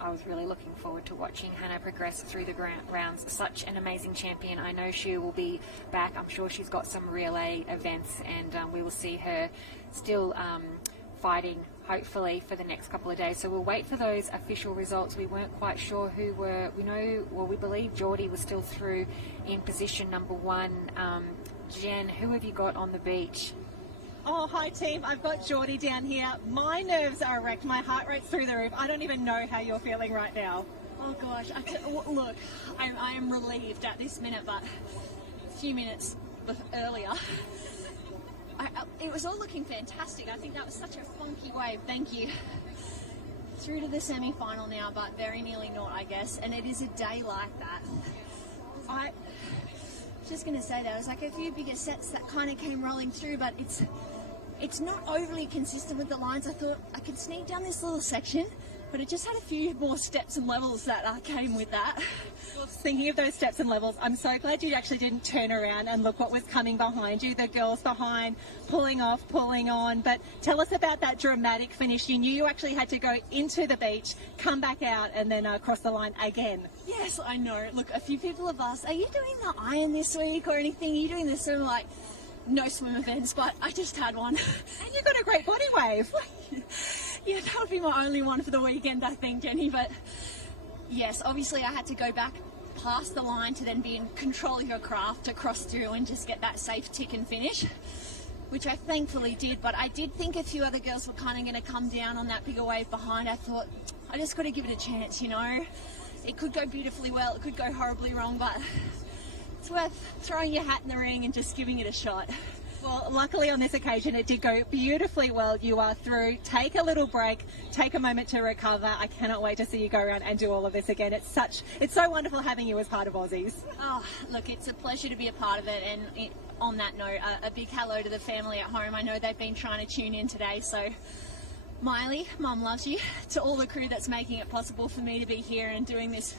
I was really looking forward to watching Hannah progress through the rounds. Such an amazing champion. I know she will be back. I'm sure she's got some relay events, and we will see her still fighting, hopefully, for the next couple of days. So we'll wait for those official results. We weren't quite sure who were, we believe Geordie was still through in position number 1. Jen, who have you got on the beach? Oh, hi team. I've got Geordie down here. My nerves are wrecked. My heart rate's through the roof. I don't even know how you're feeling right now. Oh gosh, look, I am relieved at this minute, but a few minutes earlier, it was all looking fantastic. I think that was such a funky wave. Thank you. Through to the semi-final now, but very nearly not, I guess. And it is a day like that. I just going to say that. It was like a few bigger sets that kind of came rolling through, but it's not overly consistent with the lines. I thought I could sneak down this little section, but it just had a few more steps and levels that came with that. Well, thinking of those steps and levels, I'm so glad you actually didn't turn around and look what was coming behind you. The girls behind, pulling off, pulling on. But tell us about that dramatic finish. You knew you actually had to go into the beach, come back out, and then cross the line again. Yes, I know. Look, a few people have asked, are you doing the iron this week or anything? Are you doing this? So I'm like, no swim events, but I just had one. And you got a great body wave. Yeah, that would be my only one for the weekend, I think, Jenny. But yes, obviously I had to go back past the line to then be in control of your craft to cross through and just get that safe tick and finish, which I thankfully did. But I did think a few other girls were kind of going to come down on that bigger wave behind. I thought, I just got to give it a chance, you know. It could go beautifully well, it could go horribly wrong, but it's worth throwing your hat in the ring and just giving it a shot. Well, luckily on this occasion it did go beautifully well. You are through. Take a little break, take a moment to recover. I cannot wait to see you go around and do all of this again. It's so wonderful having you as part of Aussies. Oh, look, it's a pleasure to be a part of it, and on that note, a big hello to the family at home. I know they've been trying to tune in today, so Miley, Mum loves you. To all the crew that's making it possible for me to be here and doing this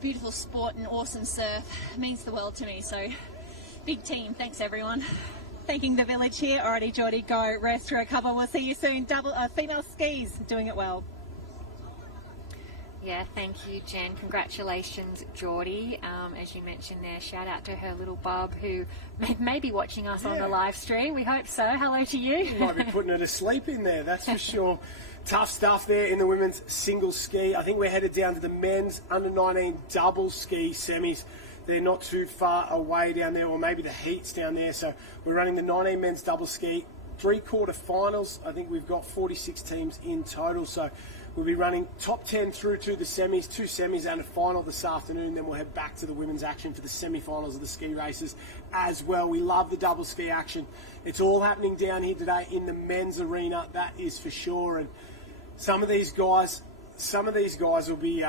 beautiful sport and awesome surf, it means the world to me, so big team. Thanks, everyone. Thanking the village here. Alrighty, Geordie, go, rest, recover. We'll see you soon. Female skis doing it well. Yeah, thank you, Jen. Congratulations, Geordie. As you mentioned there, shout out to her little bub who may be watching us on the live stream. We hope so. Hello to you. You might be putting her to sleep in there, that's for sure. Tough stuff there in the women's single ski. I think we're headed down to the men's under-19 double ski semis. They're not too far away down there, or maybe the heat's down there. So we're running the 19 men's double ski, 3/4 finals. I think we've got 46 teams in total. So we'll be running top 10 through to the semis, 2 semis and a final this afternoon. Then we'll head back to the women's action for the semi-finals of the ski races as well. We love the double ski action. It's all happening down here today in the men's arena, that is for sure. And some of these guys will be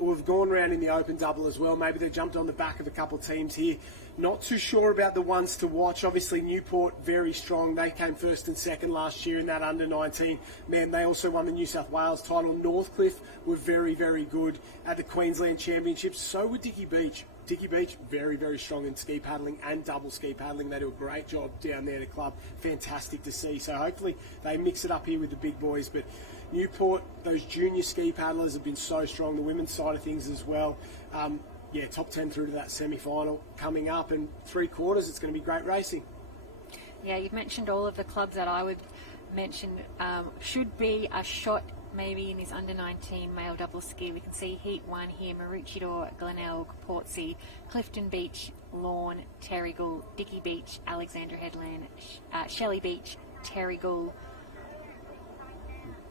will have gone around in the open double as well. Maybe they jumped on the back of a couple of teams here. Not too sure about the ones to watch. Obviously, Newport, very strong. They came first and second last year in that under-19. Man, they also won the New South Wales title. Northcliffe were very, very good at the Queensland Championships. So were Dicky Beach. Dicky Beach, very, very strong in ski paddling and double ski paddling. They do a great job down there at the club. Fantastic to see. So hopefully they mix it up here with the big boys. But Newport, those junior ski paddlers have been so strong. The women's side of things as well. Yeah, top 10 through to that semi-final coming up, and 3/4, it's going to be great racing. Yeah, you've mentioned all of the clubs that I would mention should be a shot maybe in this under-19 male double ski. We can see Heat 1 here: Maroochydore, Glenelg, Portsea, Clifton Beach, Lorne, Terrigal, Dicky Beach, Alexandra Headland, Shelley Beach, Terrigal.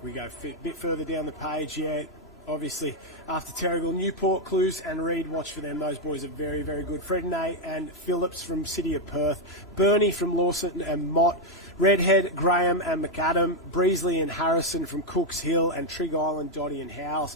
We go a bit further down the page, yeah. Obviously, after Terrigal, Newport, Clues and Reed, watch for them. Those boys are very, very good. Frednay and Phillips from City of Perth. Burney from Lawson and Mott. Redhead, Graham and McAdam. Breesley and Harrison from Cooks Hill. And Trig Island, Dotty and Howes.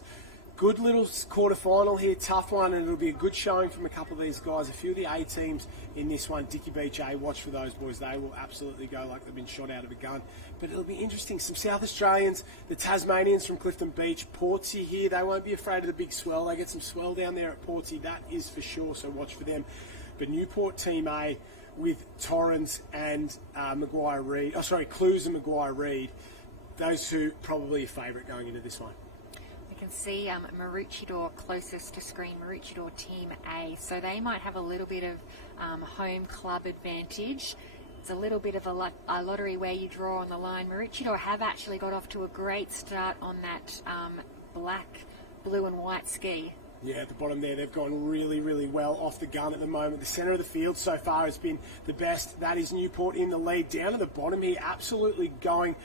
Good little quarter-final here, tough one, and it'll be a good showing from a couple of these guys. A few of the A teams in this one. Dicky Beach A, watch for those boys. They will absolutely go like they've been shot out of a gun. But it'll be interesting. Some South Australians, the Tasmanians from Clifton Beach, Portsea here. They won't be afraid of the big swell. They get some swell down there at Portsea, that is for sure, so watch for them. But Newport Team A with Torrens and Maguire Reid. Oh, sorry, Clues and Maguire Reid. Those two probably a favourite going into this one. You can see Maroochydore closest to screen, Maroochydore Team A, so they might have a little bit of home club advantage It's a little bit of a lottery where you draw on the line. Maroochydore have actually got off to a great start on that black, blue and white ski. Yeah, at the bottom there, they've gone really, really well off the gun at the moment. The centre of the field so far has been the best. That is Newport in the lead. Down at the bottom here, absolutely going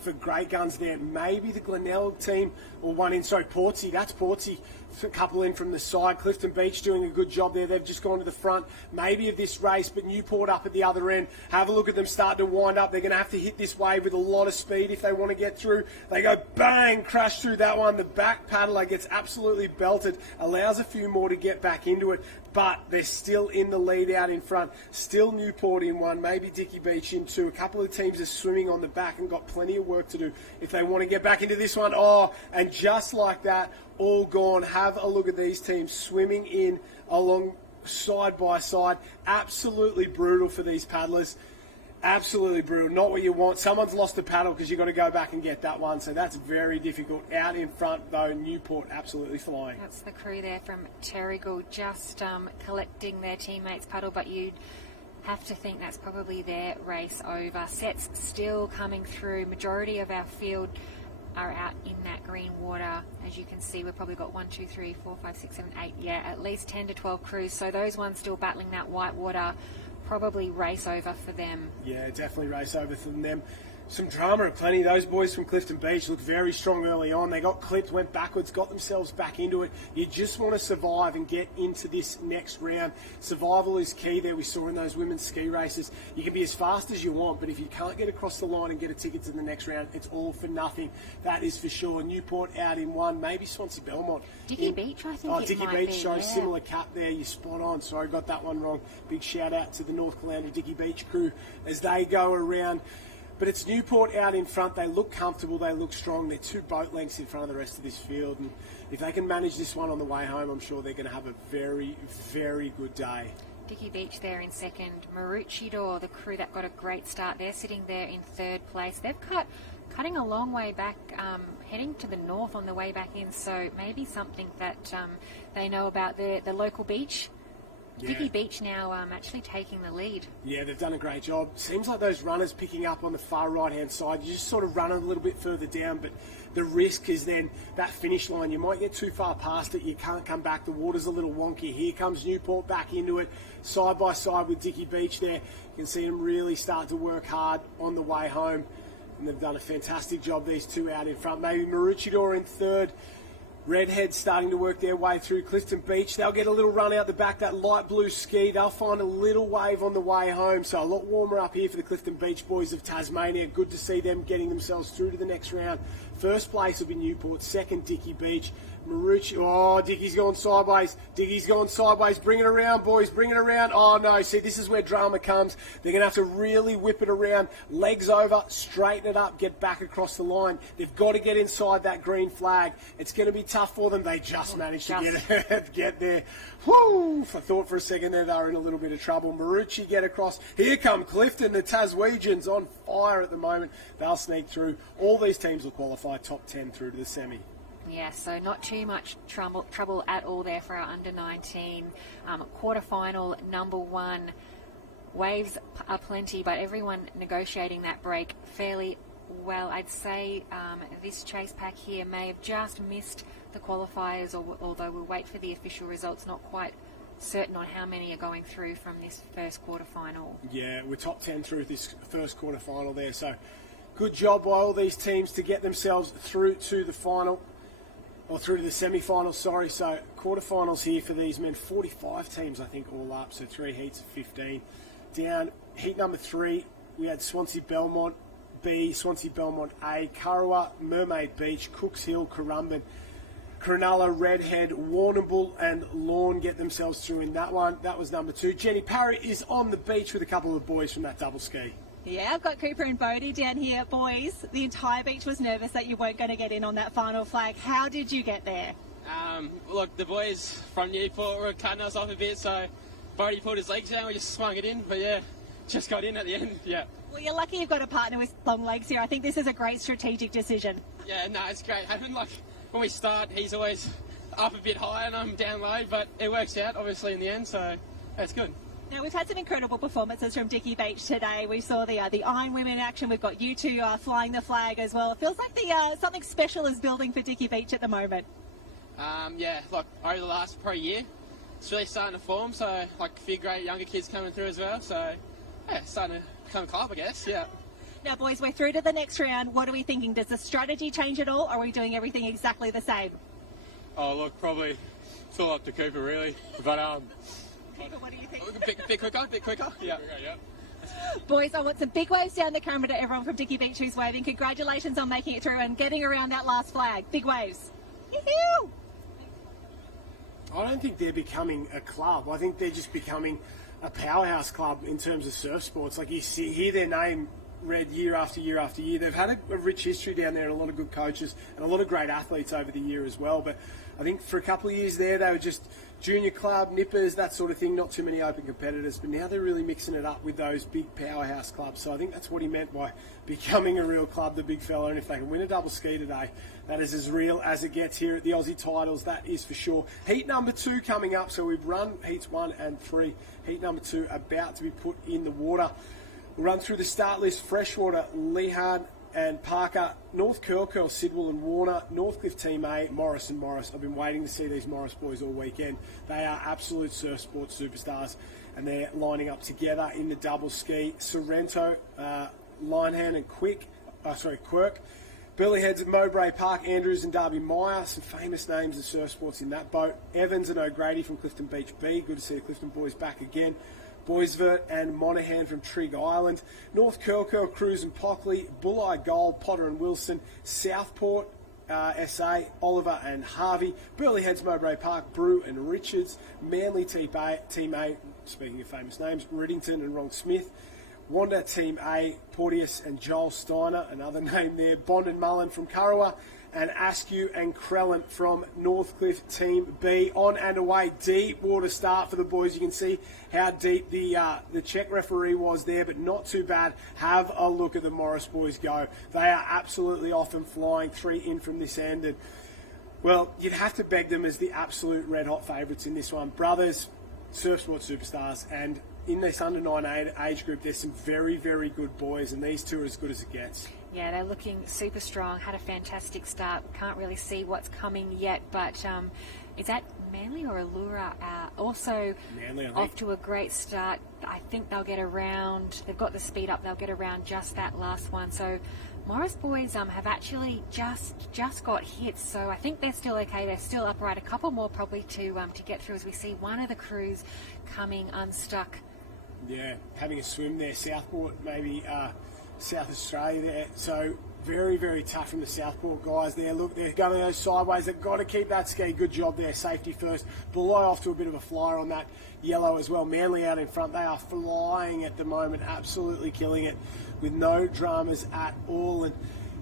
for great guns there. Maybe the Glenelg team or one in. Sorry, Portsea. That's Portsea. A couple in from the side. Clifton Beach doing a good job there. They've just gone to the front, maybe of this race, but Newport up at the other end. Have a look at them start to wind up. They're going to have to hit this wave with a lot of speed if they want to get through. They go bang, crash through that one. The back paddler gets absolutely belted, allows a few more to get back into it, but they're still in the lead out in front. Still Newport in one, maybe Dicky Beach in two. A couple of teams are swimming on the back and got plenty of work to do if they want to get back into this one. Oh, and just like that, all gone. Have a look at these teams swimming in along side by side. Absolutely brutal for these paddlers. Absolutely brutal. Not what you want. Someone's lost the paddle because you've got to go back and get that one. So that's very difficult. Out in front, though, Newport absolutely flying. That's the crew there from Terrigal just collecting their teammates' paddle, but you'd have to think that's probably their race over. Sets still coming through. Majority of our field are out in that green water. As you can see, we've probably got 1, 2, 3, 4, 5, 6, 7, 8, yeah, at least 10 to 12 crews. So those ones still battling that white water, probably race over for them. Yeah, definitely race over for them. Some drama at plenty. Those boys from Clifton Beach looked very strong early on. They got clipped, went backwards, got themselves back into it. You just want to survive and get into this next round. Survival is key there. We saw in those women's ski races. You can be as fast as you want, but if you can't get across the line and get a ticket to the next round, it's all for nothing. That is for sure. Newport out in one, maybe Swansea Belmont. Dicky Beach, I think. Dicky Beach, sorry, similar cap there. You're spot on. Sorry, got that one wrong. Big shout out to the North Caloundra Dicky Beach crew as they go around. But it's Newport out in front. They look comfortable. They look strong. They're 2 boat lengths in front of the rest of this field. And if they can manage this one on the way home, I'm sure they're going to have a very, very good day. Dicky Beach there in second. Maroochydore, the crew that got a great start. They're sitting there in third place. They've cutting a long way back, heading to the north on the way back in. So maybe something that they know about the local beach. Yeah. Dicky Beach now actually taking the lead. Yeah, they've done a great job. Seems like those runners picking up on the far right-hand side. You just sort of run a little bit further down, but the risk is then that finish line. You might get too far past it. You can't come back. The water's a little wonky. Here comes Newport back into it, side by side with Dicky Beach there. You can see them really start to work hard on the way home, and they've done a fantastic job, these two out in front. Maybe Maroochydore in third. Redheads starting to work their way through. Clifton Beach, they'll get a little run out the back, that light blue ski. They'll find a little wave on the way home. So a lot warmer up here for the Clifton Beach boys of Tasmania. Good to see them getting themselves through to the next round. First place will be Newport, second Dicky Beach. Oh, Dicky's gone sideways. Dicky's gone sideways. Bring it around, boys. Bring it around. Oh, no. See, this is where drama comes. They're going to have to really whip it around. Legs over, straighten it up, get back across the line. They've got to get inside that green flag. It's going to be tough for them. They just managed to get there. Woo! I thought for a second there they were in a little bit of trouble. Marucci get across. Here come Clifton. The Taswegians on fire at the moment. They'll sneak through. All these teams will qualify top 10 through to the semi. Yeah, so not too much trouble at all there for our under-19. Quarterfinal number 1. Waves are plenty, but everyone negotiating that break fairly well. I'd say this chase pack here may have just missed the qualifiers, although we'll wait for the official results. Not quite certain on how many are going through from this first quarterfinal. Yeah, we're top 10 through this first quarterfinal there, so good job by all these teams to get themselves through to the final. Or through to the semi-finals, sorry. So quarterfinals here for these men. 45 teams, I think, all up. So 3 heats of 15. Down heat number 3, we had Swansea Belmont B, Swansea Belmont A, Kurrawa, Mermaid Beach, Cooks Hill, Currumbin, Cronulla, Redhead, Warrnambool and Lorne get themselves through in that one. That was number 2. Jenny Parry is on the beach with a couple of boys from that double ski. Yeah, I've got Cooper and Bodie down here. Boys, the entire beach was nervous that you weren't going to get in on that final flag. How did you get there? Look, the boys from Newport were cutting us off a bit, so Bodie pulled his legs down, we just swung it in, but yeah, just got in at the end, yeah. Well, you're lucky you've got a partner with long legs here. I think this is a great strategic decision. Yeah, no, it's great. Like, when we start, he's always up a bit high and I'm down low, but it works out, obviously, in the end, so that's good. Now, we've had some incredible performances from Dicky Beach today. We saw the Iron Women in action. We've got you two flying the flag as well. It feels like something special is building for Dicky Beach at the moment. Yeah, like over the last probably year, it's really starting to form. So, like a few great younger kids coming through as well. So, yeah, starting to become a club, I guess. Yeah. Now, boys, we're through to the next round. What are we thinking? Does the strategy change at all? Or are we doing everything exactly the same? Oh, look, probably it's all up to Cooper, really. But Cooper, what do you think? A bit quicker. Yeah. Boys, I want some big waves down the camera to everyone from Dicky Beach who's waving. Congratulations on making it through and getting around that last flag. Big waves. Yoo-hoo! I don't think they're becoming a club. I think they're just becoming a powerhouse club in terms of surf sports. Like you hear their name read year after year after year. They've had a rich history down there and a lot of good coaches and a lot of great athletes over the year as well. But I think for a couple of years there, they were just junior club, nippers, that sort of thing, not too many open competitors. But now they're really mixing it up with those big powerhouse clubs. So I think that's what he meant by becoming a real club, the big fella. And if they can win a double ski today, that is as real as it gets here at the Aussie titles, that is for sure. Heat number 2 coming up. So we've run heats 1 and 3. Heat number 2 about to be put in the water. We'll run through the start list. Freshwater, Lehard and Parker, North Curl, Sidwell and Warner, Northcliffe Team A, Morris and Morris. I've been waiting to see these Morris boys all weekend. They are absolute surf sports superstars and they're lining up together in the double ski. Sorrento, Linehan and Quirk. Burleyheads of Mowbray Park, Andrews and Darby Meyer. Some famous names of surf sports in that boat. Evans and O'Grady from Clifton Beach B. Good to see the Clifton boys back again. Boisvert and Monaghan from Trigg Island, North Curl, Cruz and Pockley, Bulleye Gold, Potter and Wilson, Southport, SA, Oliver and Harvey, Burleyheads, Mowbray Park, Brew and Richards, Manly Team A, speaking of famous names, Riddington and Ron Smith, Wanda Team A, Porteous and Joel Steiner, another name there, Bond and Mullen from Kurrawa, and Askew and Crellin from Northcliffe Team B. On and away, deep water start for the boys. You can see how deep the Czech referee was there, but not too bad. Have a look at the Morris boys go. They are absolutely off and flying, 3 in from this end. And, well, you'd have to beg them as the absolute red-hot favourites in this one. Brothers, surf sport superstars, and in this under-9 age group, there's some very, very good boys, and these two are as good as it gets. Yeah, they're looking super strong, had a fantastic start. Can't really see what's coming yet, but is that Manly or Allura also Manly, off to a great start? I think they'll get around, they've got the speed up, they'll get around just that last one. So Morris boys have actually just got hits, so I think they're still okay. They're still upright. A couple more probably to get through as we see one of the crews coming unstuck. Yeah, having a swim there. Southport, maybe South Australia there. So very, very tough from the Southport guys there. Look, they're going those sideways. They've got to keep that ski. Good job there. Safety first. Below off to a bit of a flyer on that yellow as well. Manly out in front. They are flying at the moment. Absolutely killing it with no dramas at all. And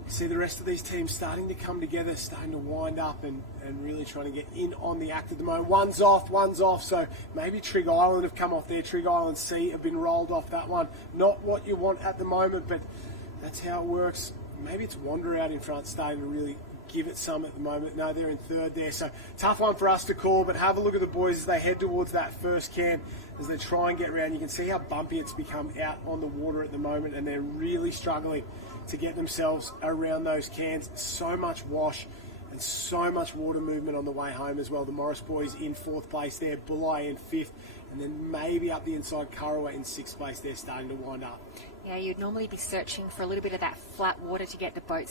see the rest of these teams starting to come together, starting to wind up and really trying to get in on the act at the moment. One's off. So maybe Trigg Island have come off there. Trigg Island C have been rolled off that one. Not what you want at the moment, but that's how it works. Maybe it's Wander out in front starting to really give it some at the moment. No, they're in third there. So tough one for us to call, but have a look at the boys as they head towards that first can, as they try and get around. You can see how bumpy it's become out on the water at the moment, and they're really struggling to get themselves around those cans. So much wash and so much water movement on the way home as well. The Morris boys in 4th place there, Bulleye in 5th, and then maybe up the inside, Kurrawa in 6th place there, starting to wind up. Yeah, you'd normally be searching for a little bit of that flat water to get the boat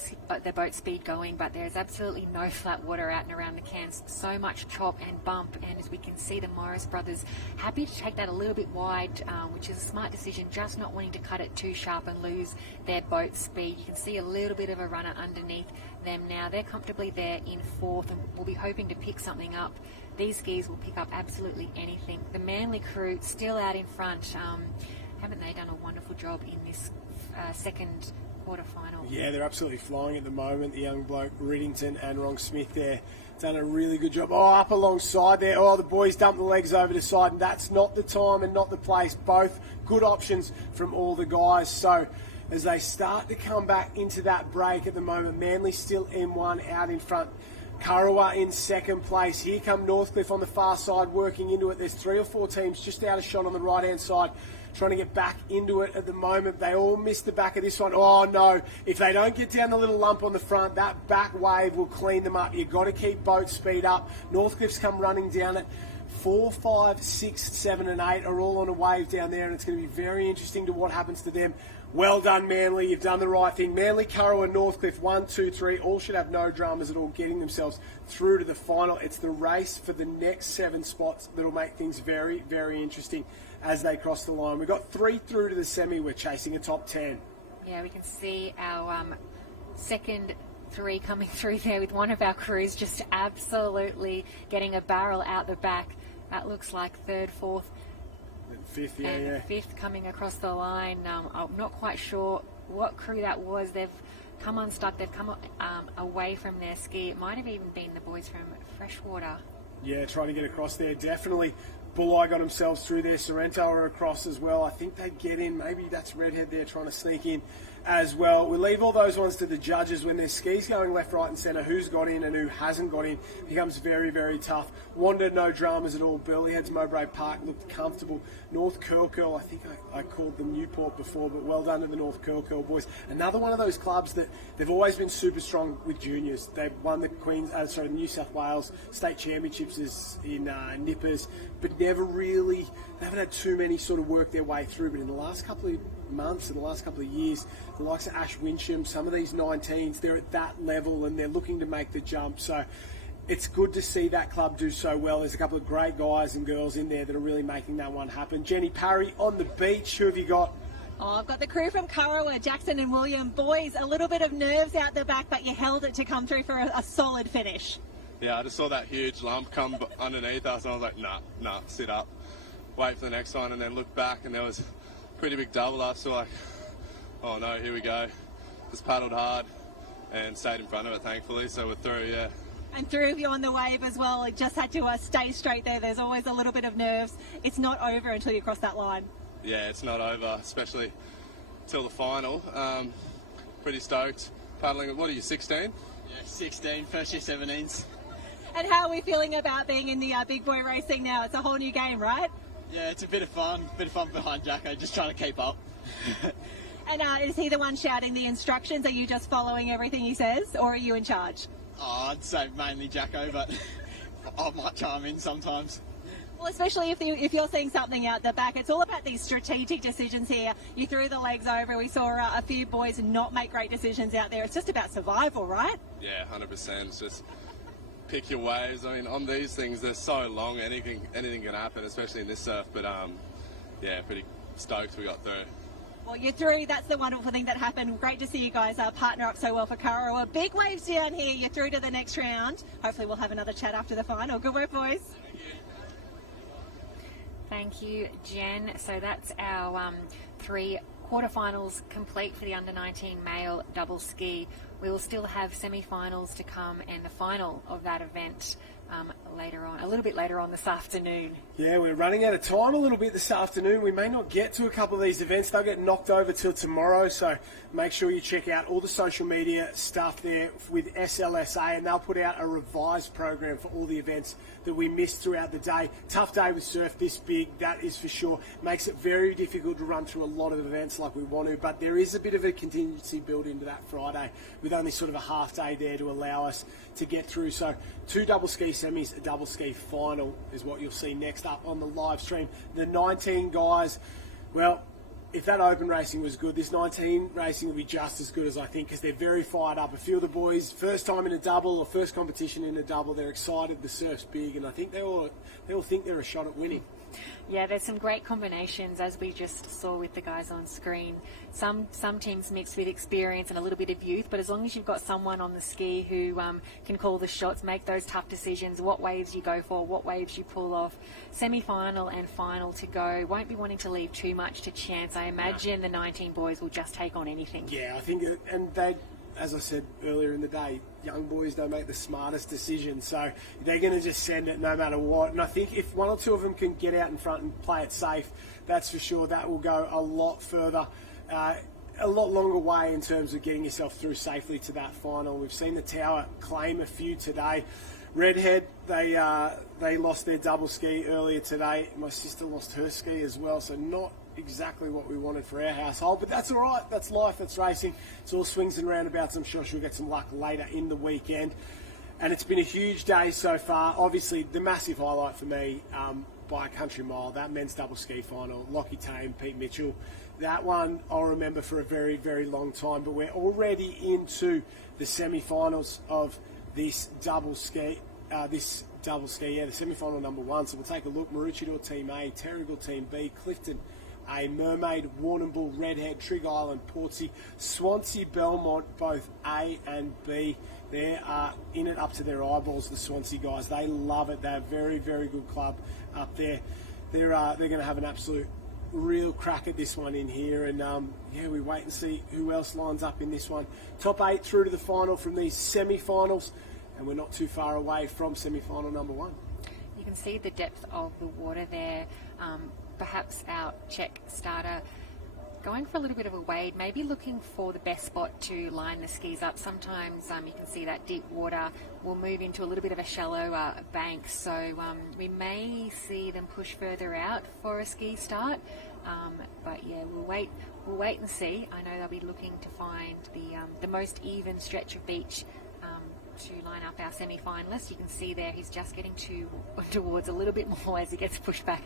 speed going, but there's absolutely no flat water out and around the cans. So much chop and bump, and as we can see, the Morris brothers happy to take that a little bit wide, which is a smart decision, just not wanting to cut it too sharp and lose their boat speed. You can see a little bit of a runner underneath them now. They're comfortably there in 4th, and we'll be hoping to pick something up. These skis will pick up absolutely anything. The Manly crew still out in front. Haven't they done a wonderful job in this second quarterfinal? Yeah, they're absolutely flying at the moment. The young bloke, Riddington and Ron Smith there, done a really good job. Oh, up alongside there. Oh, the boys dump the legs over the side, and that's not the time and not the place. Both good options from all the guys. So as they start to come back into that break at the moment, Manly still M1 out in front. Kurrawa in second place. Here come Northcliffe on the far side working into it. There's 3 or 4 teams just out of shot on the right-hand side trying to get back into it at the moment. They all missed the back of this one. Oh, no. If they don't get down the little lump on the front, that back wave will clean them up. You've got to keep boat speed up. Northcliffe's come running down it. 4, 5, 6, 7 and 8 are all on a wave down there, and it's going to be very interesting to what happens to them. Well done, Manly. You've done the right thing. Manly, Kurrawa, Northcliffe, 1, 2, 3, all should have no dramas at all, getting themselves through to the final. It's the race for the next 7 spots that'll make things very, very interesting as they cross the line. We've got 3 through to the semi. We're chasing a top 10. Yeah, we can see our second 3 coming through there with one of our crews just absolutely getting a barrel out the back. That looks like 3rd, 4th. And 5th, yeah, and yeah. 5th coming across the line. I'm not quite sure what crew that was. They've come unstuck. They've come away from their ski. It might have even been the boys from Freshwater. Yeah, trying to get across there. Definitely. Bulleye got themselves through there. Sorrento are across as well. I think they get in. Maybe that's Redhead there trying to sneak in as well. We leave all those ones to the judges. When there's skis going left, right and centre, who's got in and who hasn't got in becomes very, very tough. Wanda, no dramas at all. Burleyheads, Mowbray Park looked comfortable. North Curl, I think I called them Newport before, but well done to the North Curl boys. Another one of those clubs that they've always been super strong with juniors. They've won the New South Wales State Championships in Nippers, but never really, they haven't had too many sort of work their way through. But in the last couple of months, in the last couple of years, the likes of Ash Winsham, some of these 19s, they're at that level and they're looking to make the jump. So it's good to see that club do so well. There's a couple of great guys and girls in there that are really making that one happen. Jenny Parry on the beach. Who have you got? Oh, I've got the crew from Kurrawa, Jackson and William. Boys, a little bit of nerves out the back, but you held it to come through for a solid finish. Yeah, I just saw that huge lump come underneath us, and I was like, nah, sit up, wait for the next one, and then look back, and there was a pretty big double up, so like, oh no, here we go. Just paddled hard and stayed in front of it, thankfully, so we're through, yeah. And through you on the wave as well. It just had to stay straight there. There's always a little bit of nerves. It's not over until you cross that line. Yeah, it's not over, especially till the final. Pretty stoked. Paddling, what are you, 16? Yeah, 16, first year 17s. And how are we feeling about being in the big boy racing now? It's a whole new game, right? Yeah, it's a bit of fun behind Jacko, just trying to keep up. And is he the one shouting the instructions? Are you just following everything he says, or are you in charge? Oh, I'd say mainly Jacko, but I might chime in sometimes. Well, especially if you're seeing something out the back, it's all about these strategic decisions here. You threw the legs over. We saw a few boys not make great decisions out there. It's just about survival, right? Yeah, 100%. It's just pick your waves. I mean, on these things, they're so long, anything can happen, especially in this surf. But yeah, pretty stoked we got through. Well, you're through. That's the wonderful thing that happened. Great to see you guys partner up so well for Kurrawa. Big waves down here. You're through to the next round. Hopefully we'll have another chat after the final. Good work, boys. Thank you, Jen. So that's our 3 quarterfinals complete for the under-19 male double ski. We will still have semi-finals to come and the final of that event later on, a little bit later on this afternoon. Yeah, we're running out of time a little bit this afternoon. We may not get to a couple of these events. They'll get knocked over till tomorrow, so make sure you check out all the social media stuff there with SLSA, and they'll put out a revised program for all the events that we missed throughout the day. Tough day with surf this big, that is for sure. Makes it very difficult to run through a lot of events like we want to, but there is a bit of a contingency built into that Friday with only sort of a half day there to allow us to get through. So 2 double ski semis, a double ski final is what you'll see next up on the live stream. The 19 guys, well, if that open racing was good, this 19 racing will be just as good as I think, because they're very fired up. A few of the boys, first time in a double or first competition in a double, they're excited. The surf's big, and I think they all think they're a shot at winning. Yeah, there's some great combinations, as we just saw with the guys on screen. Some teams mix with experience and a little bit of youth, but as long as you've got someone on the ski who can call the shots, make those tough decisions, what waves you go for, what waves you pull off, semi-final and final to go, won't be wanting to leave too much to chance. I imagine the 19 boys will just take on anything. Yeah, I think, and they, as I said earlier in the day, young boys don't make the smartest decisions, so they're going to just send it no matter what. And I think if 1 or 2 of them can get out in front and play it safe, that's for sure, that will go a lot further. a lot longer way in terms of getting yourself through safely to that final. We've seen the Tower claim a few today. Redhead, they lost their double ski earlier today. My sister lost her ski as well, so not exactly what we wanted for our household, but that's all right. That's life, that's racing. It's all swings and roundabouts. I'm sure she'll get some luck later in the weekend. And it's been a huge day so far. Obviously, the massive highlight for me, by a country mile, that men's double ski final, Lockie Tame, Pete Mitchell. That one I'll remember for a very, very long time, but we're already into the semi-finals of this double ski, the semi-final number 1. So we'll take a look. Maroochydore Team A, Terrigal Team B, Clifton A, Mermaid, Warrnambool, Redhead, Trig Island, Portsea, Swansea, Belmont, both A and B. They are in it up to their eyeballs, the Swansea guys. They love it. They're a very, very good club up there. They're going to have an absolute real crack at this one in here. And, we wait and see who else lines up in this one. Top 8 through to the final from these semi-finals. And we're not too far away from semi-final number 1. You can see the depth of the water there. Perhaps our Czech starter going for a little bit of a wade, maybe looking for the best spot to line the skis up. Sometimes you can see that deep water will move into a little bit of a shallow bank, so we may see them push further out for a ski start. But yeah, we'll wait and see. I know they'll be looking to find the most even stretch of beach to line up our semi-finalist. You can see there he's just getting towards a little bit more as he gets pushed back.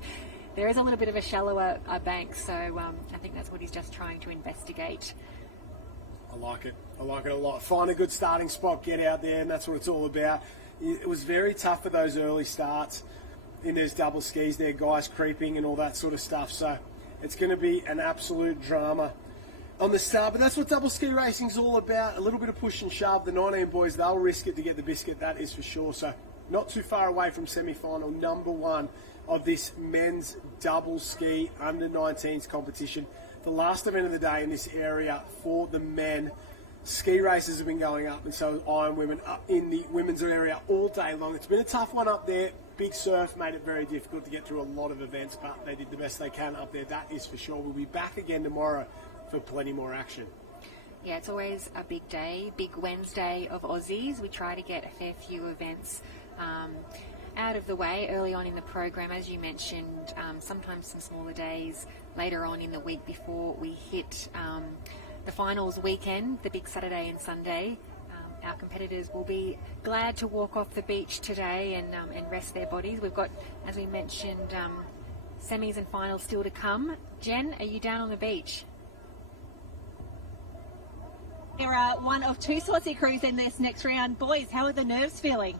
There is a little bit of a shallower bank, so I think that's what he's just trying to investigate. I like it. I like it a lot. Find a good starting spot, get out there, and that's what it's all about. It was very tough for those early starts in those double skis there, guys creeping and all that sort of stuff. So it's going to be an absolute drama on the start. But that's what double ski racing's all about. A little bit of push and shove. The 19 boys, they'll risk it to get the biscuit, that is for sure. So not too far away from semi-final number 1 of this men's double ski under-19s competition. The last event of the day in this area for the men. Ski races have been going up, and so Iron Women up in the women's area all day long. It's been a tough one up there. Big surf made it very difficult to get through a lot of events, but they did the best they can up there, that is for sure. We'll be back again tomorrow for plenty more action. Yeah, it's always a big day, big Wednesday of Aussies. We try to get a fair few events out of the way early on in the program, as you mentioned. Sometimes some smaller days later on in the week before we hit the finals weekend, the big Saturday and Sunday. Our competitors will be glad to walk off the beach today and rest their bodies. We've got, as we mentioned, semis and finals still to come. Jen, are you down on the beach? There are one of 2 Swansea crews in this next round. Boys, how are the nerves feeling?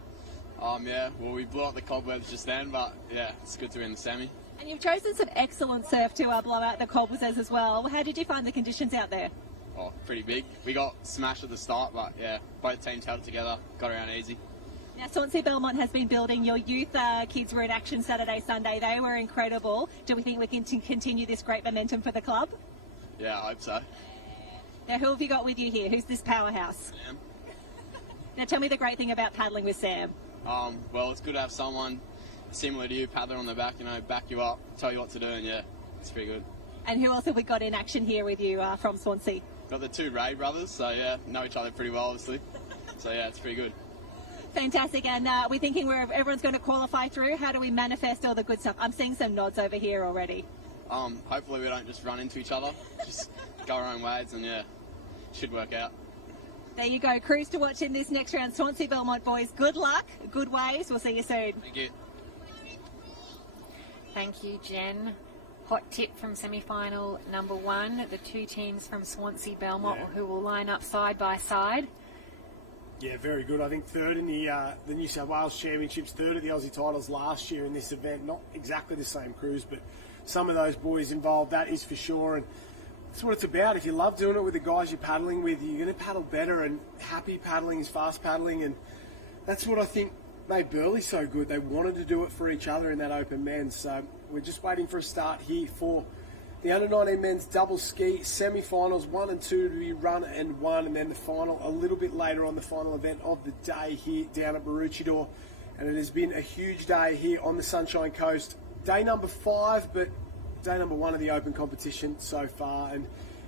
Yeah, well, we blew up the cobwebs just then, but yeah, it's good to be in the semi. And you've chosen some excellent surf to blow out the cobwebs as well. How did you find the conditions out there? Oh, pretty big. We got smashed at the start, but yeah, both teams held it together, got around easy. Now, Swansea Belmont has been building. Your youth kids were in action Saturday, Sunday. They were incredible. Do we think we can continue this great momentum for the club? Yeah, I hope so. Now, who have you got with you here? Who's this powerhouse? Sam. Now, tell me the great thing about paddling with Sam. Well, it's good to have someone similar to you, paddler on the back, back you up, tell you what to do, and yeah, it's pretty good. And who else have we got in action here with you from Swansea? Got the 2 Ray brothers, so yeah, know each other pretty well, obviously. So yeah, it's pretty good. Fantastic, and we're thinking everyone's going to qualify through. How do we manifest all the good stuff? I'm seeing some nods over here already. Hopefully we don't just run into each other, just go our own ways, and yeah, should work out. There you go, crews to watch in this next round. Swansea Belmont boys, good luck, good waves. We'll see you soon. Thank you. Thank you, Jen. Hot tip from semi-final number 1, the 2 teams from Swansea Belmont who will line up side by side. Yeah, very good. I think 3rd in the New South Wales Championships, 3rd of the Aussie titles last year in this event. Not exactly the same crews, but some of those boys involved, that is for sure. And that's what it's about. If you love doing it with the guys you're paddling with, you're going to paddle better, and happy paddling is fast paddling, and that's what I think made Burleigh so good. They wanted to do it for each other in that open men's. So we're just waiting for a start here for the under-19 men's double ski semi-finals, 1 and 2 to be run and won, and then the final a little bit later on, the final event of the day here down at Maroochydore. And it has been a huge day here on the Sunshine Coast. Day number 5, but day number 1 of the open competition so far, and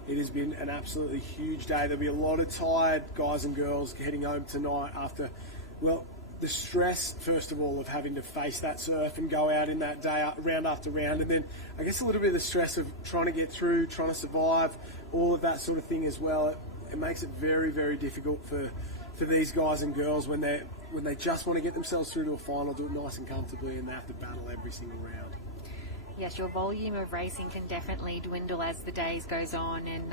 It has been an absolutely huge day. There'll be a lot of tired guys and girls heading home tonight after, well, the stress, first of all, of having to face that surf and go out in that day, round after round, and then I guess a little bit of the stress of trying to get through, trying to survive, all of that sort of thing as well. It makes it very, very difficult for these guys and girls when they just want to get themselves through to a final, do it nice and comfortably, and they have to battle every single round. Yes, your volume of racing can definitely dwindle as the days goes on, and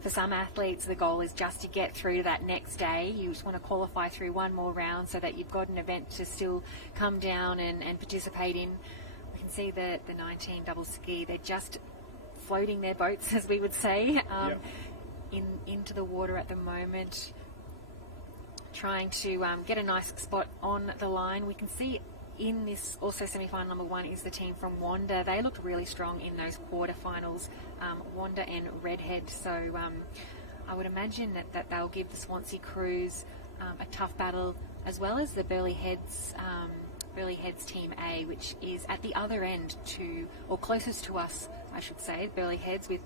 for some athletes the goal is just to get through to that next day. You just want to qualify through one more round so that you've got an event to still come down and participate in. We can see the 19 double ski, they're just floating their boats, as we would say, into the water at the moment, trying to get a nice spot on the line. We can see in this also semi-final number 1 is the team from Wanda. They looked really strong in those quarterfinals, Wanda and Redhead. So I would imagine that they'll give the Swansea crews a tough battle, as well as the Burleigh Heads Team A, which is at the other end or closest to us, I should say, Burleigh Heads, with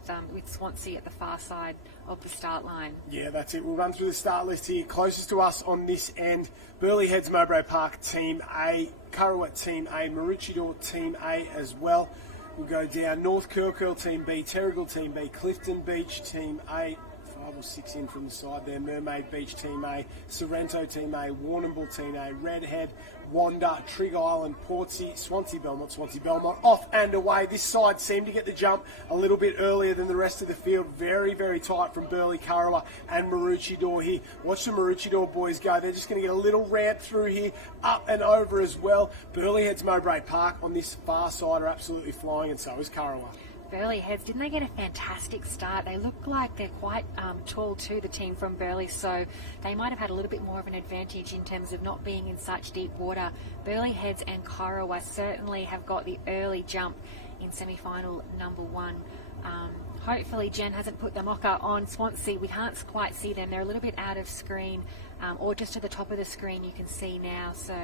Swansea at the far side of the start line. Yeah, that's it. We'll run through the start list here. Closest to us on this end, Burleigh Heads Mowbray Park Team A, Currawat Team A, Maroochydore Team A as well. We'll go down North Curl Team B, Terrigal Team B, Clifton Beach Team A, 5 or 6 in from the side there, Mermaid Beach Team A, Sorrento Team A, Warrnambool Team A, Redhead, Wanda, Trig Island, Portsea, Swansea Belmont off and away. This side seemed to get the jump a little bit earlier than the rest of the field. Very, very tight from Burleigh, Currawa and Maroochydore here. Watch the Maroochydore boys go. They're just going to get a little ramp through here, up and over as well. Burleigh Heads Mowbray Park on this far side are absolutely flying, and so is Currawa. Burleigh Heads, didn't they get a fantastic start? They look like they're quite tall too, the team from Burleigh, so they might have had a little bit more of an advantage in terms of not being in such deep water. Burleigh Heads and Currawa certainly have got the early jump in semi-final number 1. Hopefully Jen hasn't put the mocker on Swansea. We can't quite see them. They're a little bit out of screen, or just to the top of the screen you can see now. So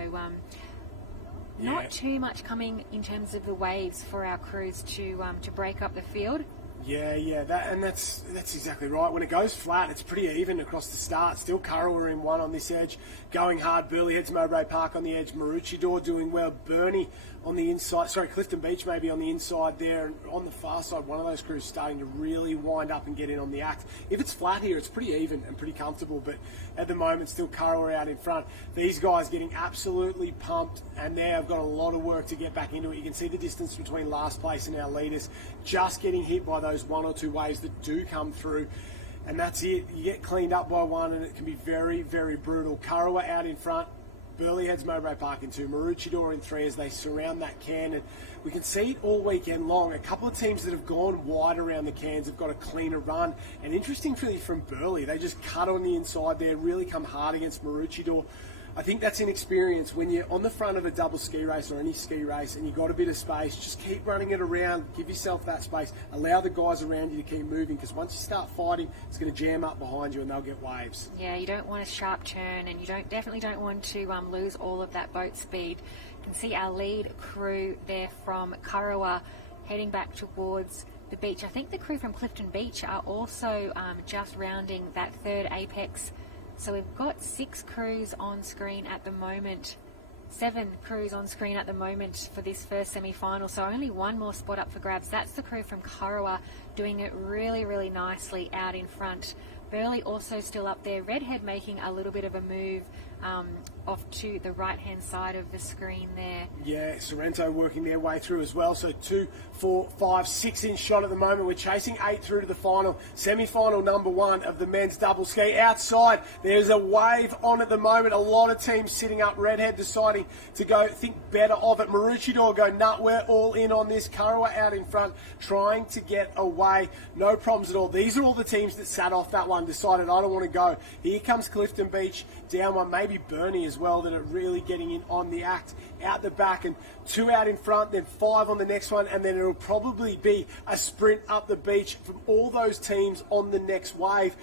not too much coming in terms of the waves for our crews to break up the field. Yeah, that's exactly right. When it goes flat, it's pretty even across the start. Still Currawa in 1 on this edge, going hard. Burleigh Heads Mowbray Park on the edge. Maroochydore doing well. Burnie on the inside. Sorry, Clifton Beach maybe on the inside there. And on the far side, one of those crews starting to really wind up and get in on the act. If it's flat here, it's pretty even and pretty comfortable. But at the moment, still Currawa out in front. These guys getting absolutely pumped, and they have got a lot of work to get back into it. You can see the distance between last place and our leaders. Just getting hit by those 1 or 2 waves that do come through. And that's it. You get cleaned up by 1 and it can be very, very brutal. Currawa out in front. Burleigh Heads Mowbray Park in 2. Maroochydore in 3 as they surround that can. And we can see it all weekend long. A couple of teams that have gone wide around the cans have got a cleaner run. And interestingly from Burleigh, they just cut on the inside there, really come hard against Maroochydore. I think that's inexperience. When you're on the front of a double ski race or any ski race and you've got a bit of space, just keep running it around, give yourself that space, allow the guys around you to keep moving, because once you start fighting, it's going to jam up behind you and they'll get waves. Yeah, you don't want a sharp turn, and you definitely don't want to lose all of that boat speed. You can see our lead crew there from Currawa heading back towards the beach. I think the crew from Clifton Beach are also just rounding that 3rd apex. So we've got 6 crews on screen at the moment, 7 crews on screen at the moment for this first semi-final. So only 1 more spot up for grabs. That's the crew from Currawa doing it really, really nicely out in front. Burleigh also still up there. Redhead making a little bit of a move off to the right-hand side of the screen there. Yeah, Sorrento working their way through as well. So 2, 4, 5, 6 in shot at the moment. We're chasing 8 through to the final. Semi-final number 1 of the men's double ski. Outside, there's a wave on at the moment. A lot of teams sitting up. Redhead deciding to go think better of it. Maroochydore go, nah, we're all in on this. Currawa out in front, trying to get away. No problems at all. These are all the teams that sat off that one, decided I don't want to go. Here comes Clifton Beach, down 1, maybe Burnie as well, that are really getting in on the act out the back, and 2 out in front, then 5 on the next one, and then it'll probably be a sprint up the beach from all those teams on the next wave.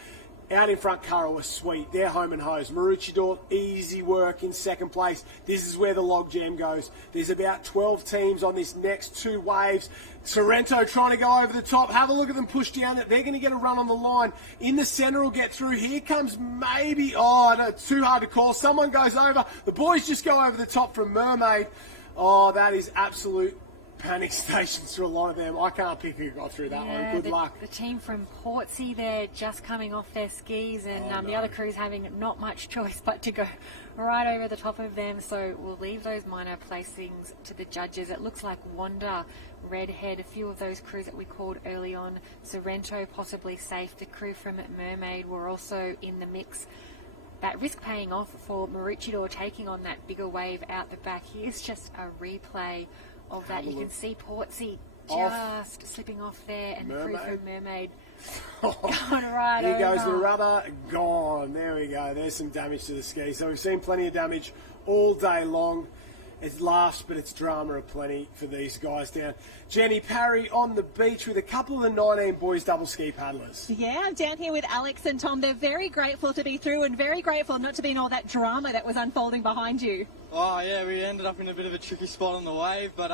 Out in front, Currow are sweet. They're home and hose. Maroochydore, easy work in second place. This is where the logjam goes. There's about 12 teams on this next 2 waves. Sorrento trying to go over the top. Have a look at them push down it. They're going to get a run on the line. In the centre will get through. Here comes maybe, no, it's too hard to call. Someone goes over. The boys just go over the top from Mermaid. Oh, that is absolute panic stations for a lot of them. I can't pick who got through that one. Good luck. The team from Portsea, they're just coming off their skis, and the other crew's having not much choice but to go right over the top of them. So we'll leave those minor placings to the judges. It looks like Wanda, Redhead, a few of those crews that we called early on, Sorrento possibly safe. The crew from Mermaid were also in the mix. That risk paying off for Maroochydore taking on that bigger wave out the back. Here's just a replay of that. You can see Portsea just slipping off there, and the crew from Mermaid going right Here over. goes the rubber, gone. There we go. There's some damage to the ski. So we've seen plenty of damage all day long. It's laughs, but it's drama aplenty for these guys down. Jenny Parry on the beach with a couple of the 19 boys double ski paddlers. Yeah, I'm down here with Alex and Tom. They're very grateful to be through and very grateful not to be in all that drama that was unfolding behind you. Oh, yeah, we ended up in a bit of a tricky spot on the wave, but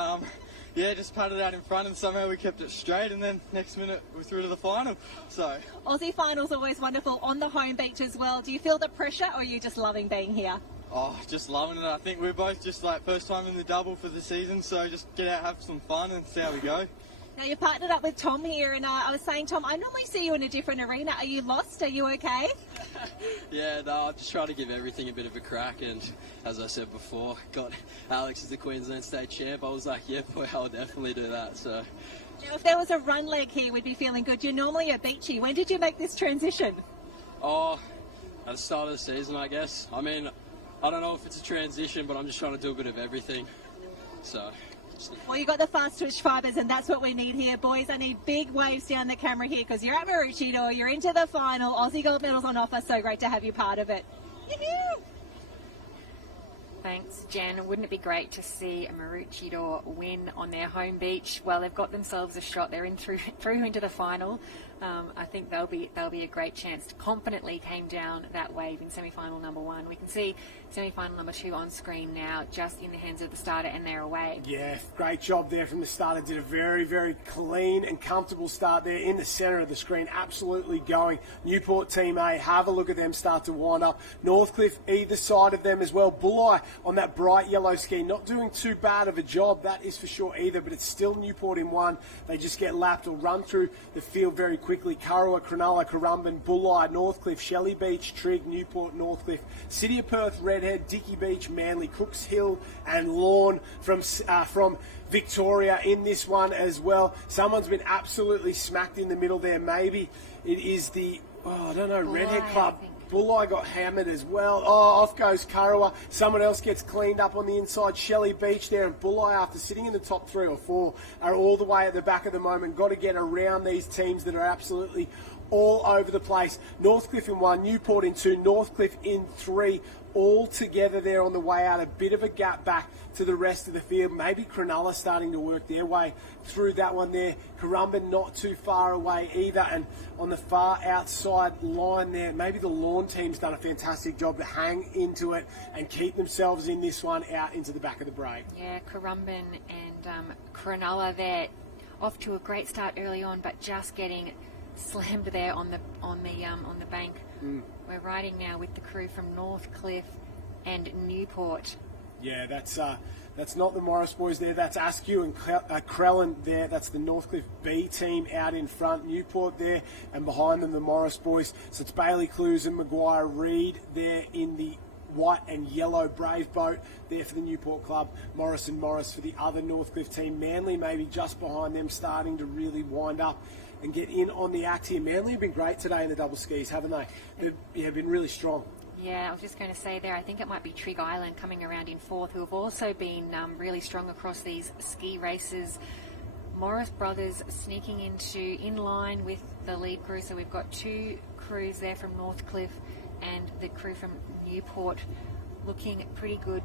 yeah, just paddled out in front and somehow we kept it straight, and then next minute we're through to the final. So Aussie finals always wonderful on the home beach as well. Do you feel the pressure, or are you just loving being here? Oh, just loving it. I think we're both just like first time in the double for the season, so just get out, have some fun and see how we go. Now you partnered up with Tom here, and I was saying, Tom, I normally see you in a different arena. Are you lost? Are you okay? Yeah, no, I just try to give everything a bit of a crack, and as I said before, got Alex as the Queensland state champ. I was like, yeah, boy, I'll definitely do that. So now, if there was a run leg here, we'd be feeling good. You're normally a beachy. When did you make this transition? Oh, at the start of the season, I guess. I mean, I don't know if it's a transition, but I'm just trying to do a bit of everything. So. Well, you got the fast twitch fibres, and that's what we need here. Boys, I need big waves down the camera here, because you're at Maroochydore, you're into the final, Aussie gold medals on offer. So great to have you part of it. Yoo-hoo! Thanks, Jen. Wouldn't it be great to see Maroochydore win on their home beach? Well, they've got themselves a shot. They're in through into the final. I think they'll be a great chance to confidently came down that wave in semi-final number 1. We can see semi-final number 2 on screen now, just in the hands of the starter, and they're away. Yeah, great job there from the starter. Did a very, very clean and comfortable start there in the centre of the screen. Absolutely going. Newport Team A, have a look at them start to wind up. Northcliffe either side of them as well. Bulleye on that bright yellow ski, not doing too bad of a job, that is for sure either, but it's still Newport in 1. They just get lapped or run through the field very quickly. Kurrawa, Cronulla, Currumbin, Bulleye, Northcliffe, Shelley Beach, Trigg, Newport, Northcliffe, City of Perth, Redhead, Dickey Beach, Manly, Cooks Hill and Lorne from Victoria in this one as well. Someone's been absolutely smacked in the middle there. Maybe it is the, I don't know, Redhead Club. Bulleye got hammered as well. Oh, off goes Kurrawa. Someone else gets cleaned up on the inside. Shelley Beach there, and Bulleye, after sitting in the top 3 or 4, are all the way at the back of the moment. Got to get around these teams that are absolutely all over the place. Northcliffe in 1, Newport in 2, Northcliffe in 3, all together there on the way out. A bit of a gap back to the rest of the field. Maybe Cronulla starting to work their way through that one there. Currumbin not too far away either. And on the far outside line there, maybe the Lawn team's done a fantastic job to hang into it and keep themselves in this one out into the back of the break. Yeah, Currumbin and Cronulla there off to a great start early on, but just getting slammed there on the bank. We're riding now with the crew from Northcliffe and Newport. Yeah, that's not the Morris boys there. That's Askew and Crellin there. That's the Northcliffe B team out in front. Newport there, and behind them the Morris boys. So it's Bailey Clues and Maguire Reid there in the white and yellow Brave boat there for the Newport club. Morris and Morris for the other Northcliffe team. Manly maybe just behind them, starting to really wind up and get in on the act here. Manly have been great today in the double skis, haven't they? They've been really strong. Yeah, I was just going to say there, I think it might be Trigg Island coming around in 4th, who have also been really strong across these ski races. Morris Brothers sneaking in line with the lead crew, so we've got 2 crews there from Northcliffe and the crew from Newport looking pretty good.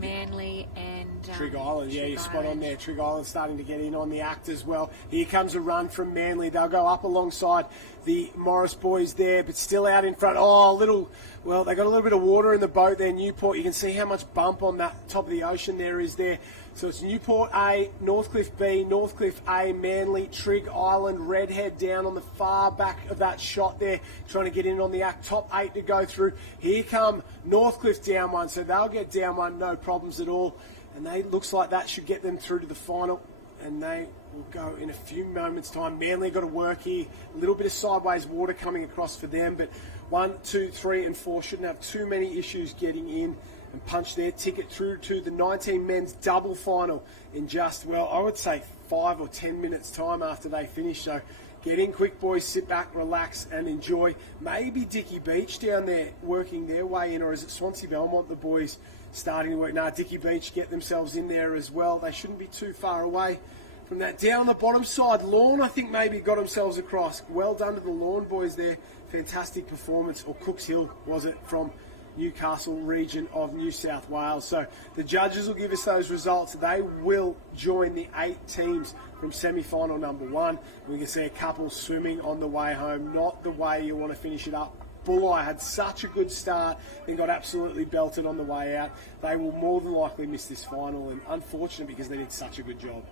Manly and Trig Island, yeah, you're spot on Island. there. Trig Island starting to get in on the act as well. Here comes a run from Manly. They'll go up alongside the Morris boys there, but still out in front. Oh, they got a little bit of water in the boat there, Newport. You can see how much bump on that top of the ocean there is there. So it's Newport A, Northcliffe B, Northcliffe A, Manly, Trig Island, Redhead down on the far back of that shot there, trying to get in on the act. Top 8 to go through. Here come Northcliffe down one, so they'll get down one, no problems at all. And looks like that should get them through to the final. And they will go in a few moments' time. Manly got to work here. A little bit of sideways water coming across for them, but 1, 2, 3 and 4 shouldn't have too many issues getting in and punch their ticket through to the 19 men's double final in just, well, I would say 5 or 10 minutes' time after they finish. So get in quick, boys, sit back, relax and enjoy. Maybe Dicky Beach down there working their way in, or is it Swansea Belmont, the boys starting to work? Dicky Beach get themselves in there as well. They shouldn't be too far away from that. Down on the bottom side, Lawn, I think, maybe got themselves across. Well done to the Lawn boys there. Fantastic performance, or Cooks Hill, was it, from Newcastle region of New South Wales. So the judges will give us those results. They will join the 8 teams from semi-final number 1. We can see a couple swimming on the way home. Not the way you want to finish it up. Bulli had such a good start and got absolutely belted on the way out. They will more than likely miss this final, and unfortunate because they did such a good job.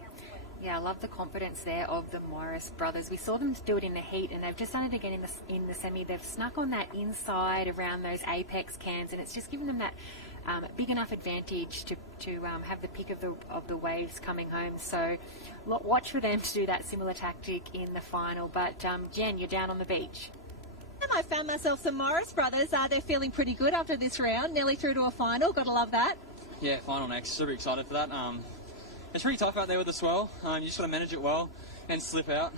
Yeah, I love the confidence there of the Morris brothers. We saw them do it in the heat, and they've just done it again in the semi. They've snuck on that inside around those apex cans, and it's just given them that big enough advantage to have the pick of the waves coming home. So watch for them to do that similar tactic in the final. But Jen, you're down on the beach. And I found myself some Morris brothers. They're feeling pretty good after this round, nearly through to a final. Got to love that. Yeah, final next. Super excited for that. It's pretty tough out there with the swell. You just got to manage it well and slip out.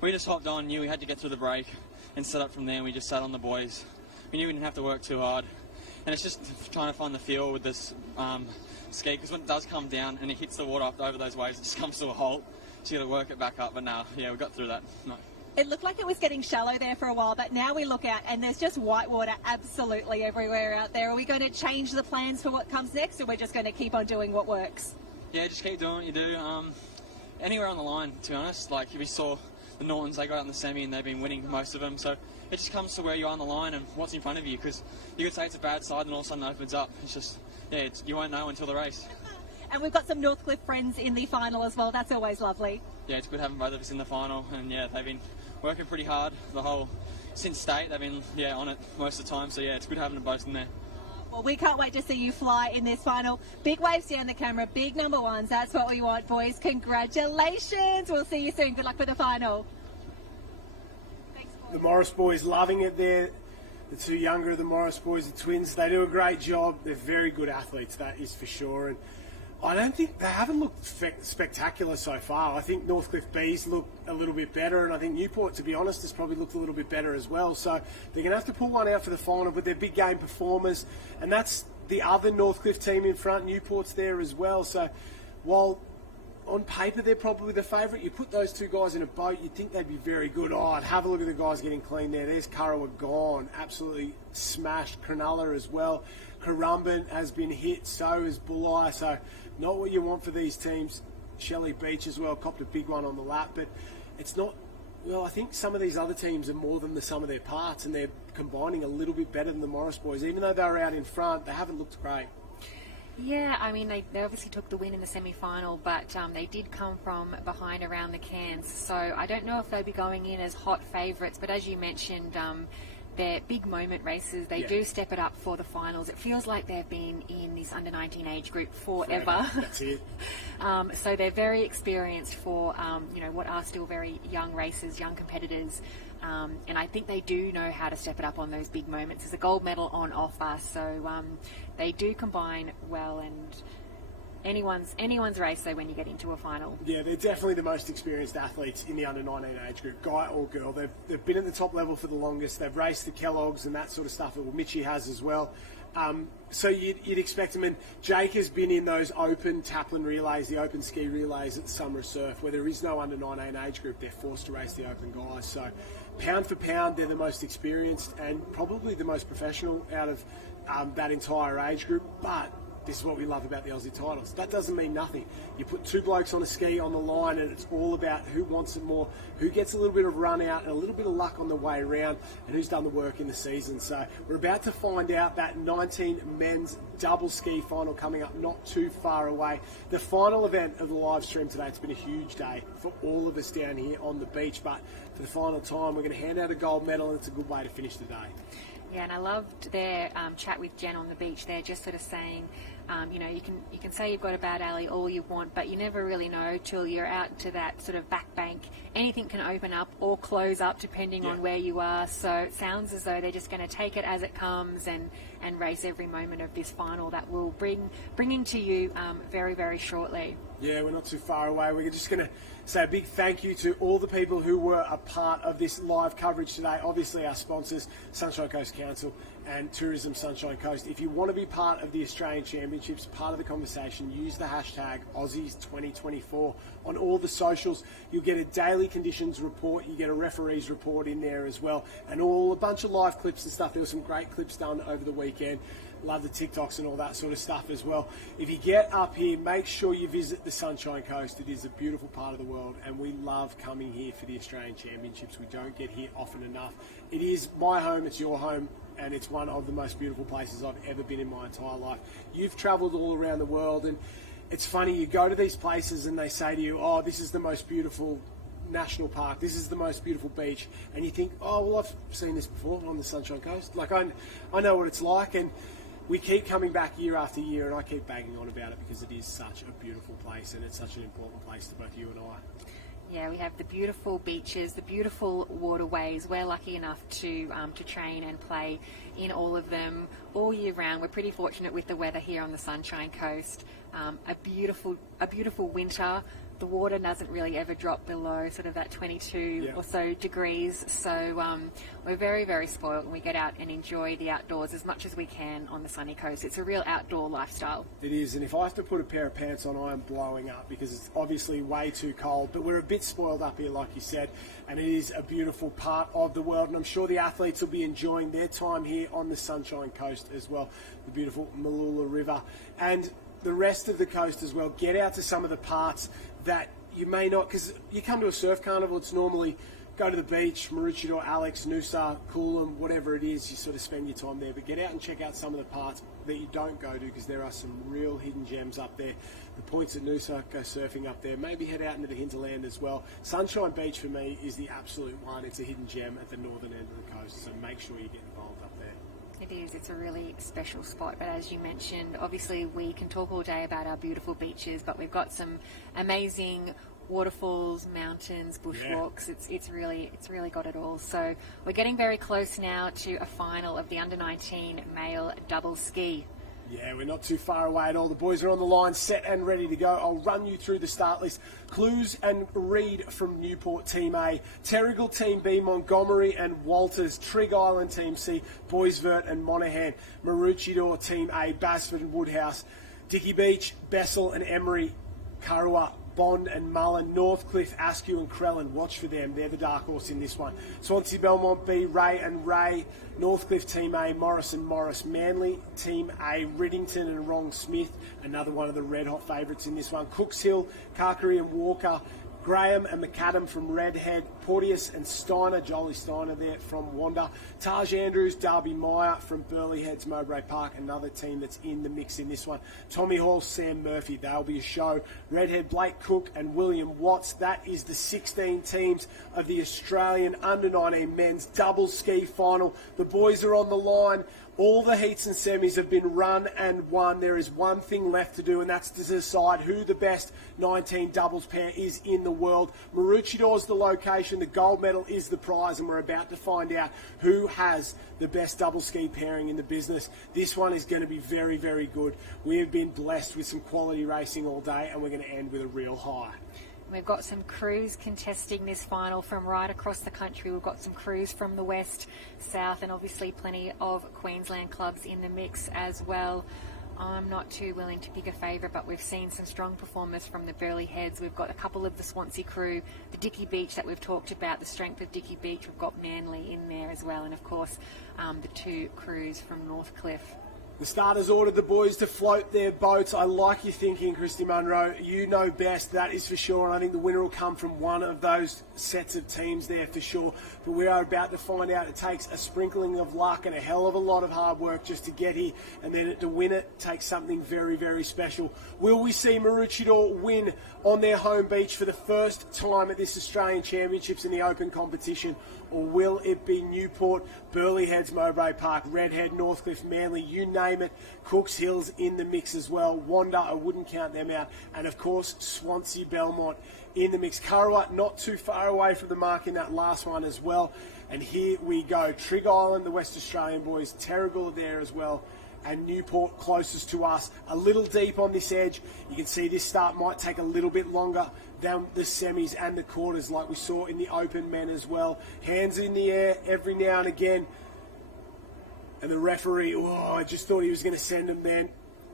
We just hopped on, knew we had to get through the break and set up from there. We just sat on the buoys. We knew we didn't have to work too hard. And it's just trying to find the feel with this ski, because when it does come down and it hits the water over those waves, it just comes to a halt. So you got to work it back up. But now, yeah, we got through that. No. It looked like it was getting shallow there for a while, but now we look out and there's just white water absolutely everywhere out there. Are we going to change the plans for what comes next, or we're just going to keep on doing what works? Yeah, just keep doing what you do. Anywhere on the line, to be honest. Like, if you saw the Nortons, they got out in the semi and they've been winning most of them. So it just comes to where you are on the line and what's in front of you, because you could say it's a bad side and all of a sudden it opens up. It's just, yeah, you won't know until the race. And we've got some Northcliffe friends in the final as well. That's always lovely. Yeah, it's good having both of us in the final, and yeah, they've been working pretty hard since state. They've been on it most of the time, so yeah, it's good having them both in there. Well, we can't wait to see you fly in this final. Big waves down the camera, big number 1s. That's what we want, boys. Congratulations. We'll see you soon. Good luck with the final. Thanks, boys. The Morris boys loving it there. The 2 younger of the Morris boys, the twins, they do a great job. They're very good athletes, that is for sure. And I don't think they haven't looked spectacular so far. I think Northcliffe B's look a little bit better, and I think Newport, to be honest, has probably looked a little bit better as well. So they're going to have to pull one out for the final, but they're big game performers, and that's the other Northcliffe team in front. Newport's there as well. So while on paper they're probably the favourite, you put those 2 guys in a boat, you'd think they'd be very good. Oh, I'd have a look at the guys getting clean there. There's Currawa gone, absolutely smashed. Cronulla as well. Currumbin has been hit, so is Bulli. So not what you want for these teams. Shelley Beach as well, copped a big one on the lap, but it's not, well, I think some of these other teams are more than the sum of their parts, and they're combining a little bit better than the Morris boys. Even though they were out in front, they haven't looked great. Yeah, I mean, they obviously took the win in the semi-final, but they did come from behind around the cans. So I don't know if they'll be going in as hot favourites, but as you mentioned, they're big moment races. They do step it up for the finals. It feels like they've been in this under-19 age group forever. That's it. So they're very experienced for, what are still very young races, young competitors. And I think they do know how to step it up on those big moments. There's a gold medal on offer, so they do combine well, and anyone's race though when you get into a final. Yeah, they're definitely the most experienced athletes in the under-19 age group, guy or girl. They've been at the top level for the longest. They've raced the Kellogg's and that sort of stuff. Well, Mitchie has as well. So you'd expect them, and Jake has been in those open Taplin relays, the open ski relays at Summer Surf, where there is no under-19 age group. They're forced to race the open guys. So pound for pound, they're the most experienced and probably the most professional out of that entire age group. But this is what we love about the Aussie titles. That doesn't mean nothing. You put two blokes on a ski on the line and it's all about who wants it more, who gets a little bit of run out and a little bit of luck on the way around, and who's done the work in the season. So we're about to find out that 19 men's double ski final coming up not too far away. The final event of the live stream today. It's been a huge day for all of us down here on the beach, but for the final time we're going to hand out a gold medal, and it's a good way to finish the day. Yeah, and I loved their chat with Jen on the beach there, just sort of saying, you know, you can say you've got a bad alley all you want, but you never really know till you're out to that sort of back bank. Anything can open up or close up depending on where you are. So it sounds as though they're just going to take it as it comes and race every moment of this final that we'll bringing to you very, very shortly. Yeah, we're not too far away. We're just going to say a big thank you to all the people who were a part of this live coverage today. Obviously our sponsors, Sunshine Coast Council and Tourism Sunshine Coast. If you want to be part of the Australian Championships, part of the conversation, use the hashtag Aussies2024 on all the socials. You'll get a daily conditions report, you get a referees report in there as well, and a bunch of live clips and stuff. There were some great clips done over the weekend. Love the TikToks and all that sort of stuff as well. If you get up here, make sure you visit the Sunshine Coast. It is a beautiful part of the world, and we love coming here for the Australian Championships. We don't get here often enough. It is my home, it's your home, and it's one of the most beautiful places I've ever been in my entire life. You've travelled all around the world, and it's funny, you go to these places and they say to you, oh, this is the most beautiful national park, this is the most beautiful beach, and you think, oh, well, I've seen this before on the Sunshine Coast. Like, I know what it's like, and we keep coming back year after year, and I keep banging on about it because it is such a beautiful place, and it's such an important place to both you and I. Yeah, we have the beautiful beaches, the beautiful waterways. We're lucky enough to train and play in all of them all year round. We're pretty fortunate with the weather here on the Sunshine Coast. A beautiful winter. The water doesn't really ever drop below sort of that 22 or so degrees. So we're very, very spoiled, and we get out and enjoy the outdoors as much as we can on the sunny coast. It's a real outdoor lifestyle. It is, and if I have to put a pair of pants on, I am blowing up because it's obviously way too cold. But we're a bit spoiled up here, like you said, and it is a beautiful part of the world. And I'm sure the athletes will be enjoying their time here on the Sunshine Coast as well, the beautiful Mooloolah River. And the rest of the coast as well. Get out to some of the parts that you may not, because you come to a surf carnival, it's normally go to the beach, Maroochydore, Alex, Noosa, Coolum, whatever it is, you sort of spend your time there. But get out and check out some of the parts that you don't go to, because there are some real hidden gems up there. The points at Noosa, go surfing up there. Maybe head out into the hinterland as well. Sunshine Beach for me is the absolute one. It's a hidden gem at the northern end of the coast, so make sure you get involved up there. It is. It's a really special spot. But as you mentioned, obviously we can talk all day about our beautiful beaches, but we've got some amazing waterfalls, mountains, bushwalks. It's really got it all. So we're getting very close now to a final of the under-19 male double ski. Yeah, we're not too far away at all. The boys are on the line, set and ready to go. I'll run you through the start list. Clues and Reed from Newport, Team A. Terrigal, Team B. Montgomery and Walters. Trigg Island, Team C. Boisvert and Monaghan. Maroochydore, Team A. Basford and Woodhouse. Dickey Beach, Bessel and Emery. Kurrawa, Bond and Mullen, Northcliffe, Askew and Crellin. Watch for them. They're the dark horse in this one. Swansea, Belmont B, Ray and Ray. Northcliffe, Team A, Morris and Morris. Manly, Team A, Riddington and Wrong Smith. Another one of the red-hot favourites in this one. Cooks Hill, Karkari and Walker. Graham and McAdam from Redhead, Porteous and Steiner, Jolie Steiner there from Wanda, Taj Andrews, Darby Meyer from Burleigh Heads, Mowbray Park, another team that's in the mix in this one. Tommy Hall, Sam Murphy, they'll be a show. Redhead, Blake Cook and William Watts, that is the 16 teams of the Australian Under-19 men's double ski final. The boys are on the line. All the heats and semis have been run and won. There is one thing left to do, and that's to decide who the best 19 doubles pair is in the world. Maroochidore's the location, the gold medal is the prize, and we're about to find out who has the best double ski pairing in the business. This one is going to be very, very good. We have been blessed with some quality racing all day, and we're going to end with a real high. We've got some crews contesting this final from right across the country. We've got some crews from the west, south, and obviously plenty of Queensland clubs in the mix as well. I'm not too willing to pick a favourite, but we've seen some strong performers from the Burleigh Heads. We've got a couple of the Swansea crew, the Dickey Beach that we've talked about, the strength of Dickey Beach. We've got Manly in there as well, and of course the two crews from Northcliffe. The starters ordered the boys to float their boats. I like your thinking, Christy Munro. You know best, that is for sure. And I think the winner will come from one of those sets of teams there for sure. But we are about to find out. It takes a sprinkling of luck and a hell of a lot of hard work just to get here. And then to win it takes something very, very special. Will we see Maroochydore win on their home beach for the first time at this Australian Championships in the Open competition? Or will it be Newport, Burleigh Heads, Mowbray Park, Redhead, Northcliffe, Manly, you name it, Cooks Hills in the mix as well. Wanda, I wouldn't count them out. And of course, Swansea, Belmont in the mix. Kurrawa not too far away from the mark in that last one as well. And here we go. Trig Island, the West Australian boys, Terrigal there as well. And Newport closest to us, a little deep on this edge. You can see this start might take a little bit longer than the semis and the quarters like we saw in the Open men as well. Hands in the air every now and again. And the referee, I just thought he was going to send them then.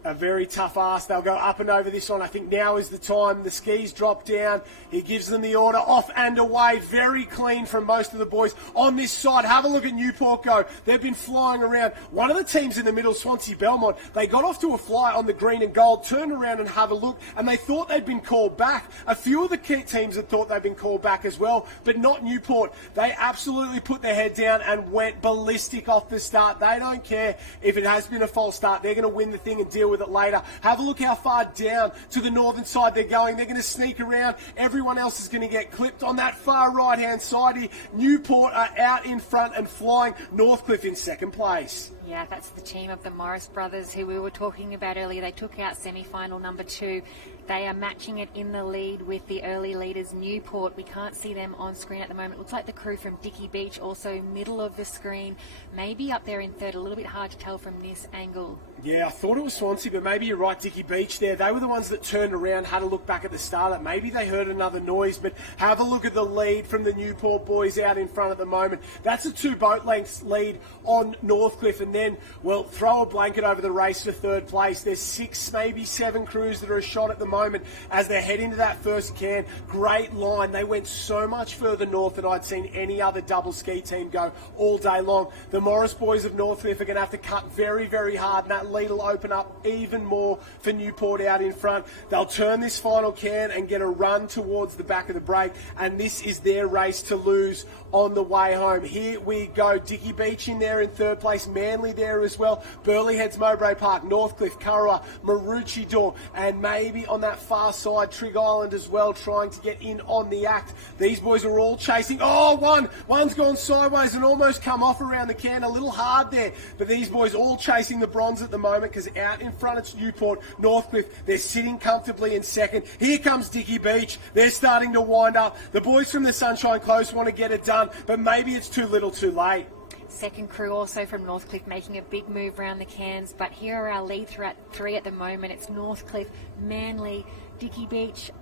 A very tough ask. They'll go up and over this one. I think now is the time. The skis drop down. He gives them the order. Off and away. Very clean from most of the boys on this side. Have a look at Newport go. They've been flying around. One of the teams in the middle, Swansea Belmont, they got off to a fly on the green and gold, turned around and have a look, and they thought they'd been called back. A few of the key teams had thought they'd been called back as well, but not Newport. They absolutely put their head down and went ballistic off the start. They don't care if it has been a false start. They're going to win the thing and deal with it later. Have a look how far down to the northern side they're going. They're going to sneak around. Everyone else is going to get clipped on that far right hand side here. Newport are out in front and flying. Northcliffe in second place. Yeah, that's the team of the Morris brothers who we were talking about earlier. They took out semi-final number 2. They are matching it in the lead with the early leaders, Newport. We can't see them on screen at the moment. It looks like the crew from Dickey Beach, also middle of the screen, maybe up there in third. A little bit hard to tell from this angle. Yeah, I thought it was Swansea, but maybe you're right, Dickey Beach there. They were the ones that turned around, had a look back at the start. Maybe they heard another noise, but have a look at the lead from the Newport boys out in front at the moment. That's a 2 boat lengths lead on Northcliffe, and then, well, throw a blanket over the race for third place. There's 6, maybe 7 crews that are a shot at the moment as they head into that first can. Great line. They went so much further north than I'd seen any other double ski team go all day long. The Morris boys of Northcliffe are going to have to cut very, very hard, and that lead will open up even more for Newport out in front. They'll turn this final can and get a run towards the back of the break, and this is their race to lose on the way home. Here we go. Dickey Beach in there in third place. Manly there as well. Burleigh Heads, Mowbray Park, Northcliffe, Kurrawa, Maroochydore, and maybe on that far side, Trig Island as well, trying to get in on the act. These boys are all chasing. One's gone sideways and almost come off around the can. A little hard there, but these boys all chasing the bronze at the moment because out in front it's Newport. Northcliffe, they're sitting comfortably in second. Here comes Dickey Beach. They're starting to wind up. The boys from the Sunshine Coast want to get it done, but maybe it's too little too late. Second crew also from Northcliffe making a big move around the cans, but here are our lead 3 at the moment. It's Northcliffe, Manly, Dickey Beach.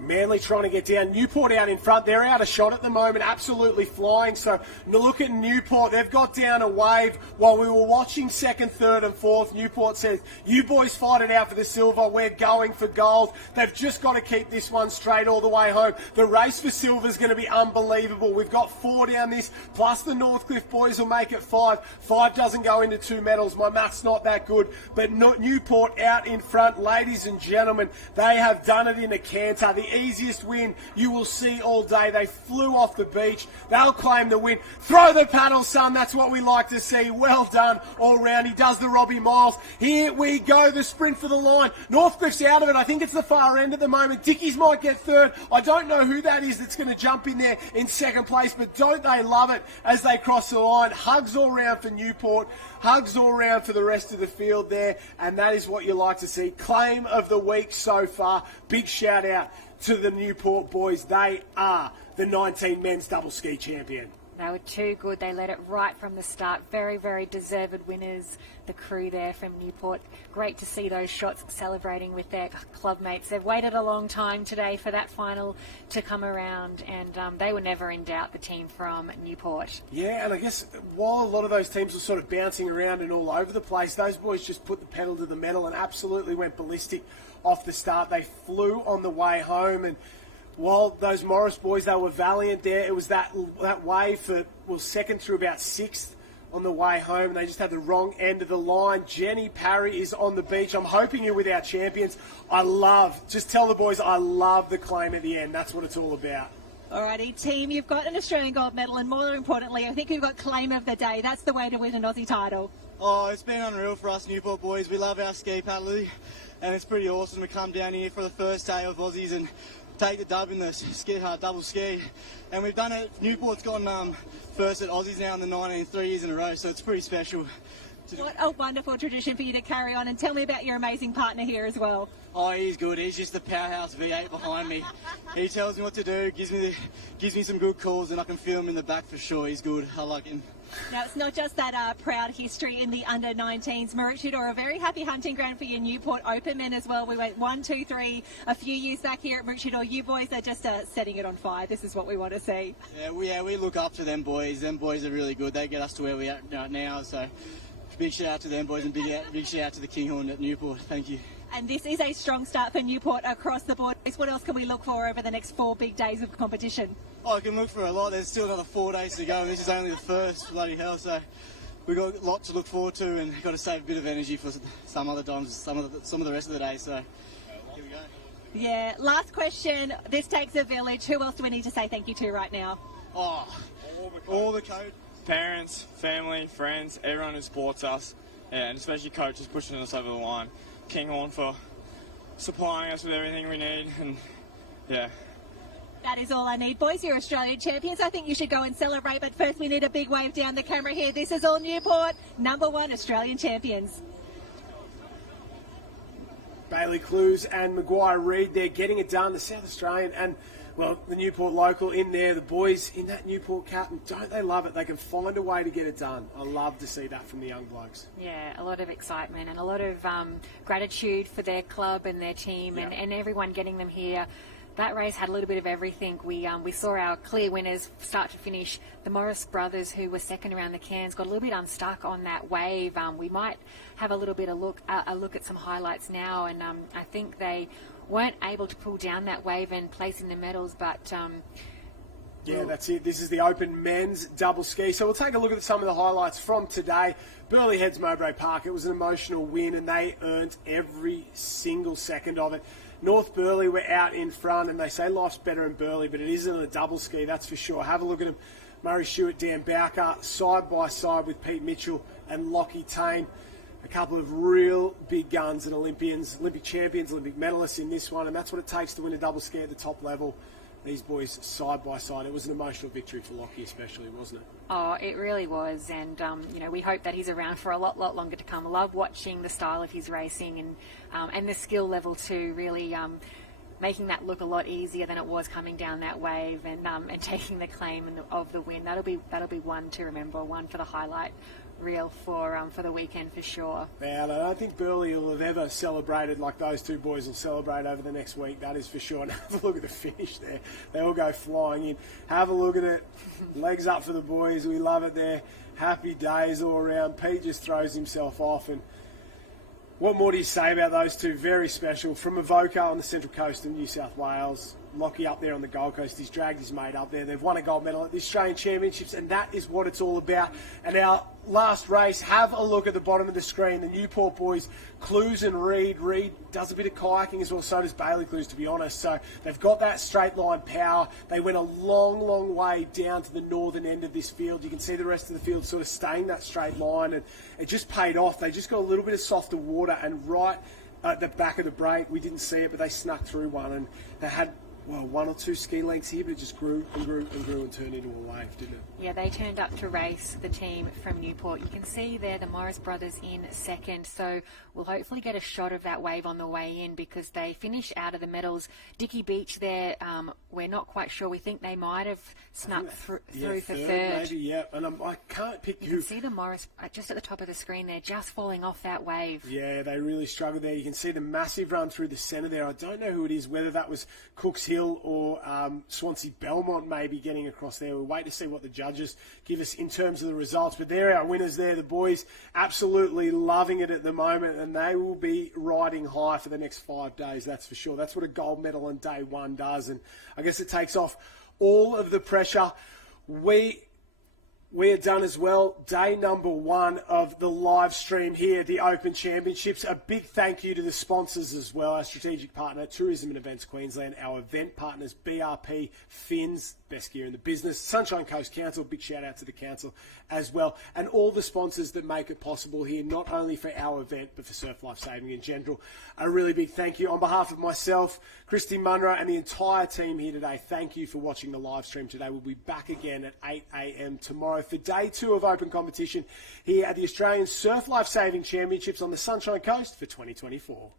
Manly trying to get down. Newport out in front. They're out of shot at the moment, absolutely flying. So look at Newport. They've got down a wave while we were watching second, third and fourth. Newport says, you boys fight it out for the silver. We're going for gold. They've just got to keep this one straight all the way home. The race for silver is going to be unbelievable. We've got 4 down this, plus the Northcliffe boys will make it 5. 5 doesn't go into 2 medals. My math's not that good. But Newport out in front. Ladies and gentlemen, they have done it in a canter. The easiest win you will see all day. They flew off the beach. They'll claim the win. Throw the paddle, son. That's what we like to see. Well done all round. He does the Robbie Miles. Here we go. The sprint for the line. Northcliffe's out of it. I think it's the far end at the moment. Dickies might get third. I don't know who that is that's going to jump in there in second place, but don't they love it as they cross the line. Hugs all round for Newport. Hugs all round for the rest of the field there, and that is what you like to see. Claim of the week so far. Big shout out to the Newport boys. They are the 19 men's double ski champion. They were too good. They led it right from the start. Very, very deserved winners, the crew there from Newport. Great to see those shots celebrating with their club mates. They've waited a long time today for that final to come around, and they were never in doubt, the team from Newport. Yeah, and I guess while a lot of those teams were sort of bouncing around and all over the place, those boys just put the pedal to the metal and absolutely went ballistic off the start. They flew on the way home, and while those Morris boys, they were valiant there. It was that wave for, second through about 6th on the way home, and they just had the wrong end of the line. Jenny Parry is on the beach. I'm hoping you're with our champions. Just tell the boys I love the claim at the end. That's what it's all about. Alrighty, team, you've got an Australian gold medal, and more importantly, I think you've got claim of the day. That's the way to win an Aussie title. Oh, it's been unreal for us Newport boys. We love our ski paddling, and it's pretty awesome to come down here for the first day of Aussies and take the dub in the double ski. And we've done it. Newport's gone first at Aussies now in the 19 3 years in a row, so it's pretty special. What a wonderful tradition for you to carry on, and tell me about your amazing partner here as well. Oh, he's good. He's just the powerhouse V8 behind me. He tells me what to do, gives me some good calls, and I can feel him in the back for sure. He's good. I like him. Now, it's not just that proud history in the under-19s. Maroochydore, a very happy hunting ground for your Newport Open men as well. We went 1, 2, 3 a few years back here at Maroochydore. You boys are just setting it on fire. This is what we want to see. Yeah, we look up to them boys. Them boys are really good. They get us to where we are right now, so big shout out to them boys, and big shout out to the Kinghorn at Newport. Thank you. And this is a strong start for Newport across the board. What else can we look for over the next 4 big days of competition? Oh, I can look for a lot. There's still another 4 days to go, and this is only the first. Bloody hell! So we've got a lot to look forward to, and got to save a bit of energy for some other times, some of the rest of the day. So here we go. Yeah. Last question. This takes a village. Who else do we need to say thank you to right now? Oh, all the coach, parents, family, friends, everyone who supports us, and especially coaches pushing us over the line. Kinghorn for supplying us with everything we need, and yeah. That is all I need. Boys, you're Australian champions. I think you should go and celebrate, but first we need a big wave down the camera here. This is all Newport, #1 Australian champions. Bailey Clues and Maguire Reid, they're getting it done. The South Australian and, well, the Newport local in there. The boys in that Newport cap, don't they love it? They can find a way to get it done. I love to see that from the young blokes. Yeah, a lot of excitement and a lot of gratitude for their club and their team, and everyone getting them here. That race had a little bit of everything. We saw our clear winners start to finish. The Morris brothers, who were second around the Cairns, got a little bit unstuck on that wave. We might have a little bit of a look at some highlights now, and I think they weren't able to pull down that wave and place in the medals, but yeah, that's it. This is the Open Men's Double Ski. So we'll take a look at some of the highlights from today. Burleigh Heads Mowbray Park. It was an emotional win, and they earned every single second of it. North Burleigh were out in front, and they say life's better in Burleigh, but it isn't a double ski, that's for sure. Have a look at them. Murray Stewart, Dan Bowker, side by side with Pete Mitchell and Lockie Tane. A couple of real big guns and Olympians, Olympic champions, Olympic medalists in this one, and that's what it takes to win a double ski at the top level. These boys side by side. It was an emotional victory for Lockie especially, wasn't it? Oh, it really was, and we hope that he's around for a lot longer to come. Love watching the style of his racing and the skill level too. Really making that look a lot easier than it was coming down that wave, and taking the claim of the win. That'll be one to remember, one for the highlight reel for the weekend for sure. Yeah, I don't think Burleigh will have ever celebrated like those two boys will celebrate over the next week, that is for sure. And have a look at the finish there. They all go flying in. Have a look at it. Legs up for the boys. We love it there. Happy days all around. Pete just throws himself off. And what more do you say about those two? Very special. From Avoca on the Central Coast of New South Wales, Lockie up there on the Gold Coast. He's dragged his mate up there. They've won a gold medal at the Australian Championships, and that is what it's all about. And our last race, have a look at the bottom of the screen. The Newport boys, Clues and Reid. Reid does a bit of kayaking as well, so does Bailey Clues, to be honest. So they've got that straight line power. They went a long way down to the northern end of this field. You can see the rest of the field sort of staying that straight line, and it just paid off. They just got a little bit of softer water, and right at the back of the break, we didn't see it, but they snuck through one, and they had, well, 1 or 2 ski lengths here, but it just grew and turned into a wave, didn't it? Yeah, they turned up to race the team from Newport. You can see there the Morris brothers in second, so we'll hopefully get a shot of that wave on the way in, because they finish out of the medals. Dicky Beach there, we're not quite sure. We think they might have snuck through for third. Maybe, yeah, and I can't pick You can see the Morris just at the top of the screen there, just falling off that wave. Yeah, they really struggled there. You can see the massive run through the centre there. I don't know who it is, whether that was Cooks Hill or Swansea Belmont maybe getting across there. We'll wait to see what the judges give us in terms of the results. But they're our winners there. The boys absolutely loving it at the moment, and they will be riding high for the next 5 days, that's for sure. That's what a gold medal on day one does, and I guess it takes off all of the pressure. We We are done as well. Day number 1 of the live stream here at the Open Championships. A big thank you to the sponsors as well. Our strategic partner, Tourism and Events Queensland. Our event partners, BRP, Fins, best gear in the business. Sunshine Coast Council, big shout out to the council as well. And all the sponsors that make it possible here, not only for our event, but for Surf Life Saving in general. A really big thank you on behalf of myself, Christy Munro, and the entire team here today. Thank you for watching the live stream today. We'll be back again at 8 a.m. tomorrow for day 2 of open competition here at the Australian Surf Life Saving Championships on the Sunshine Coast for 2024.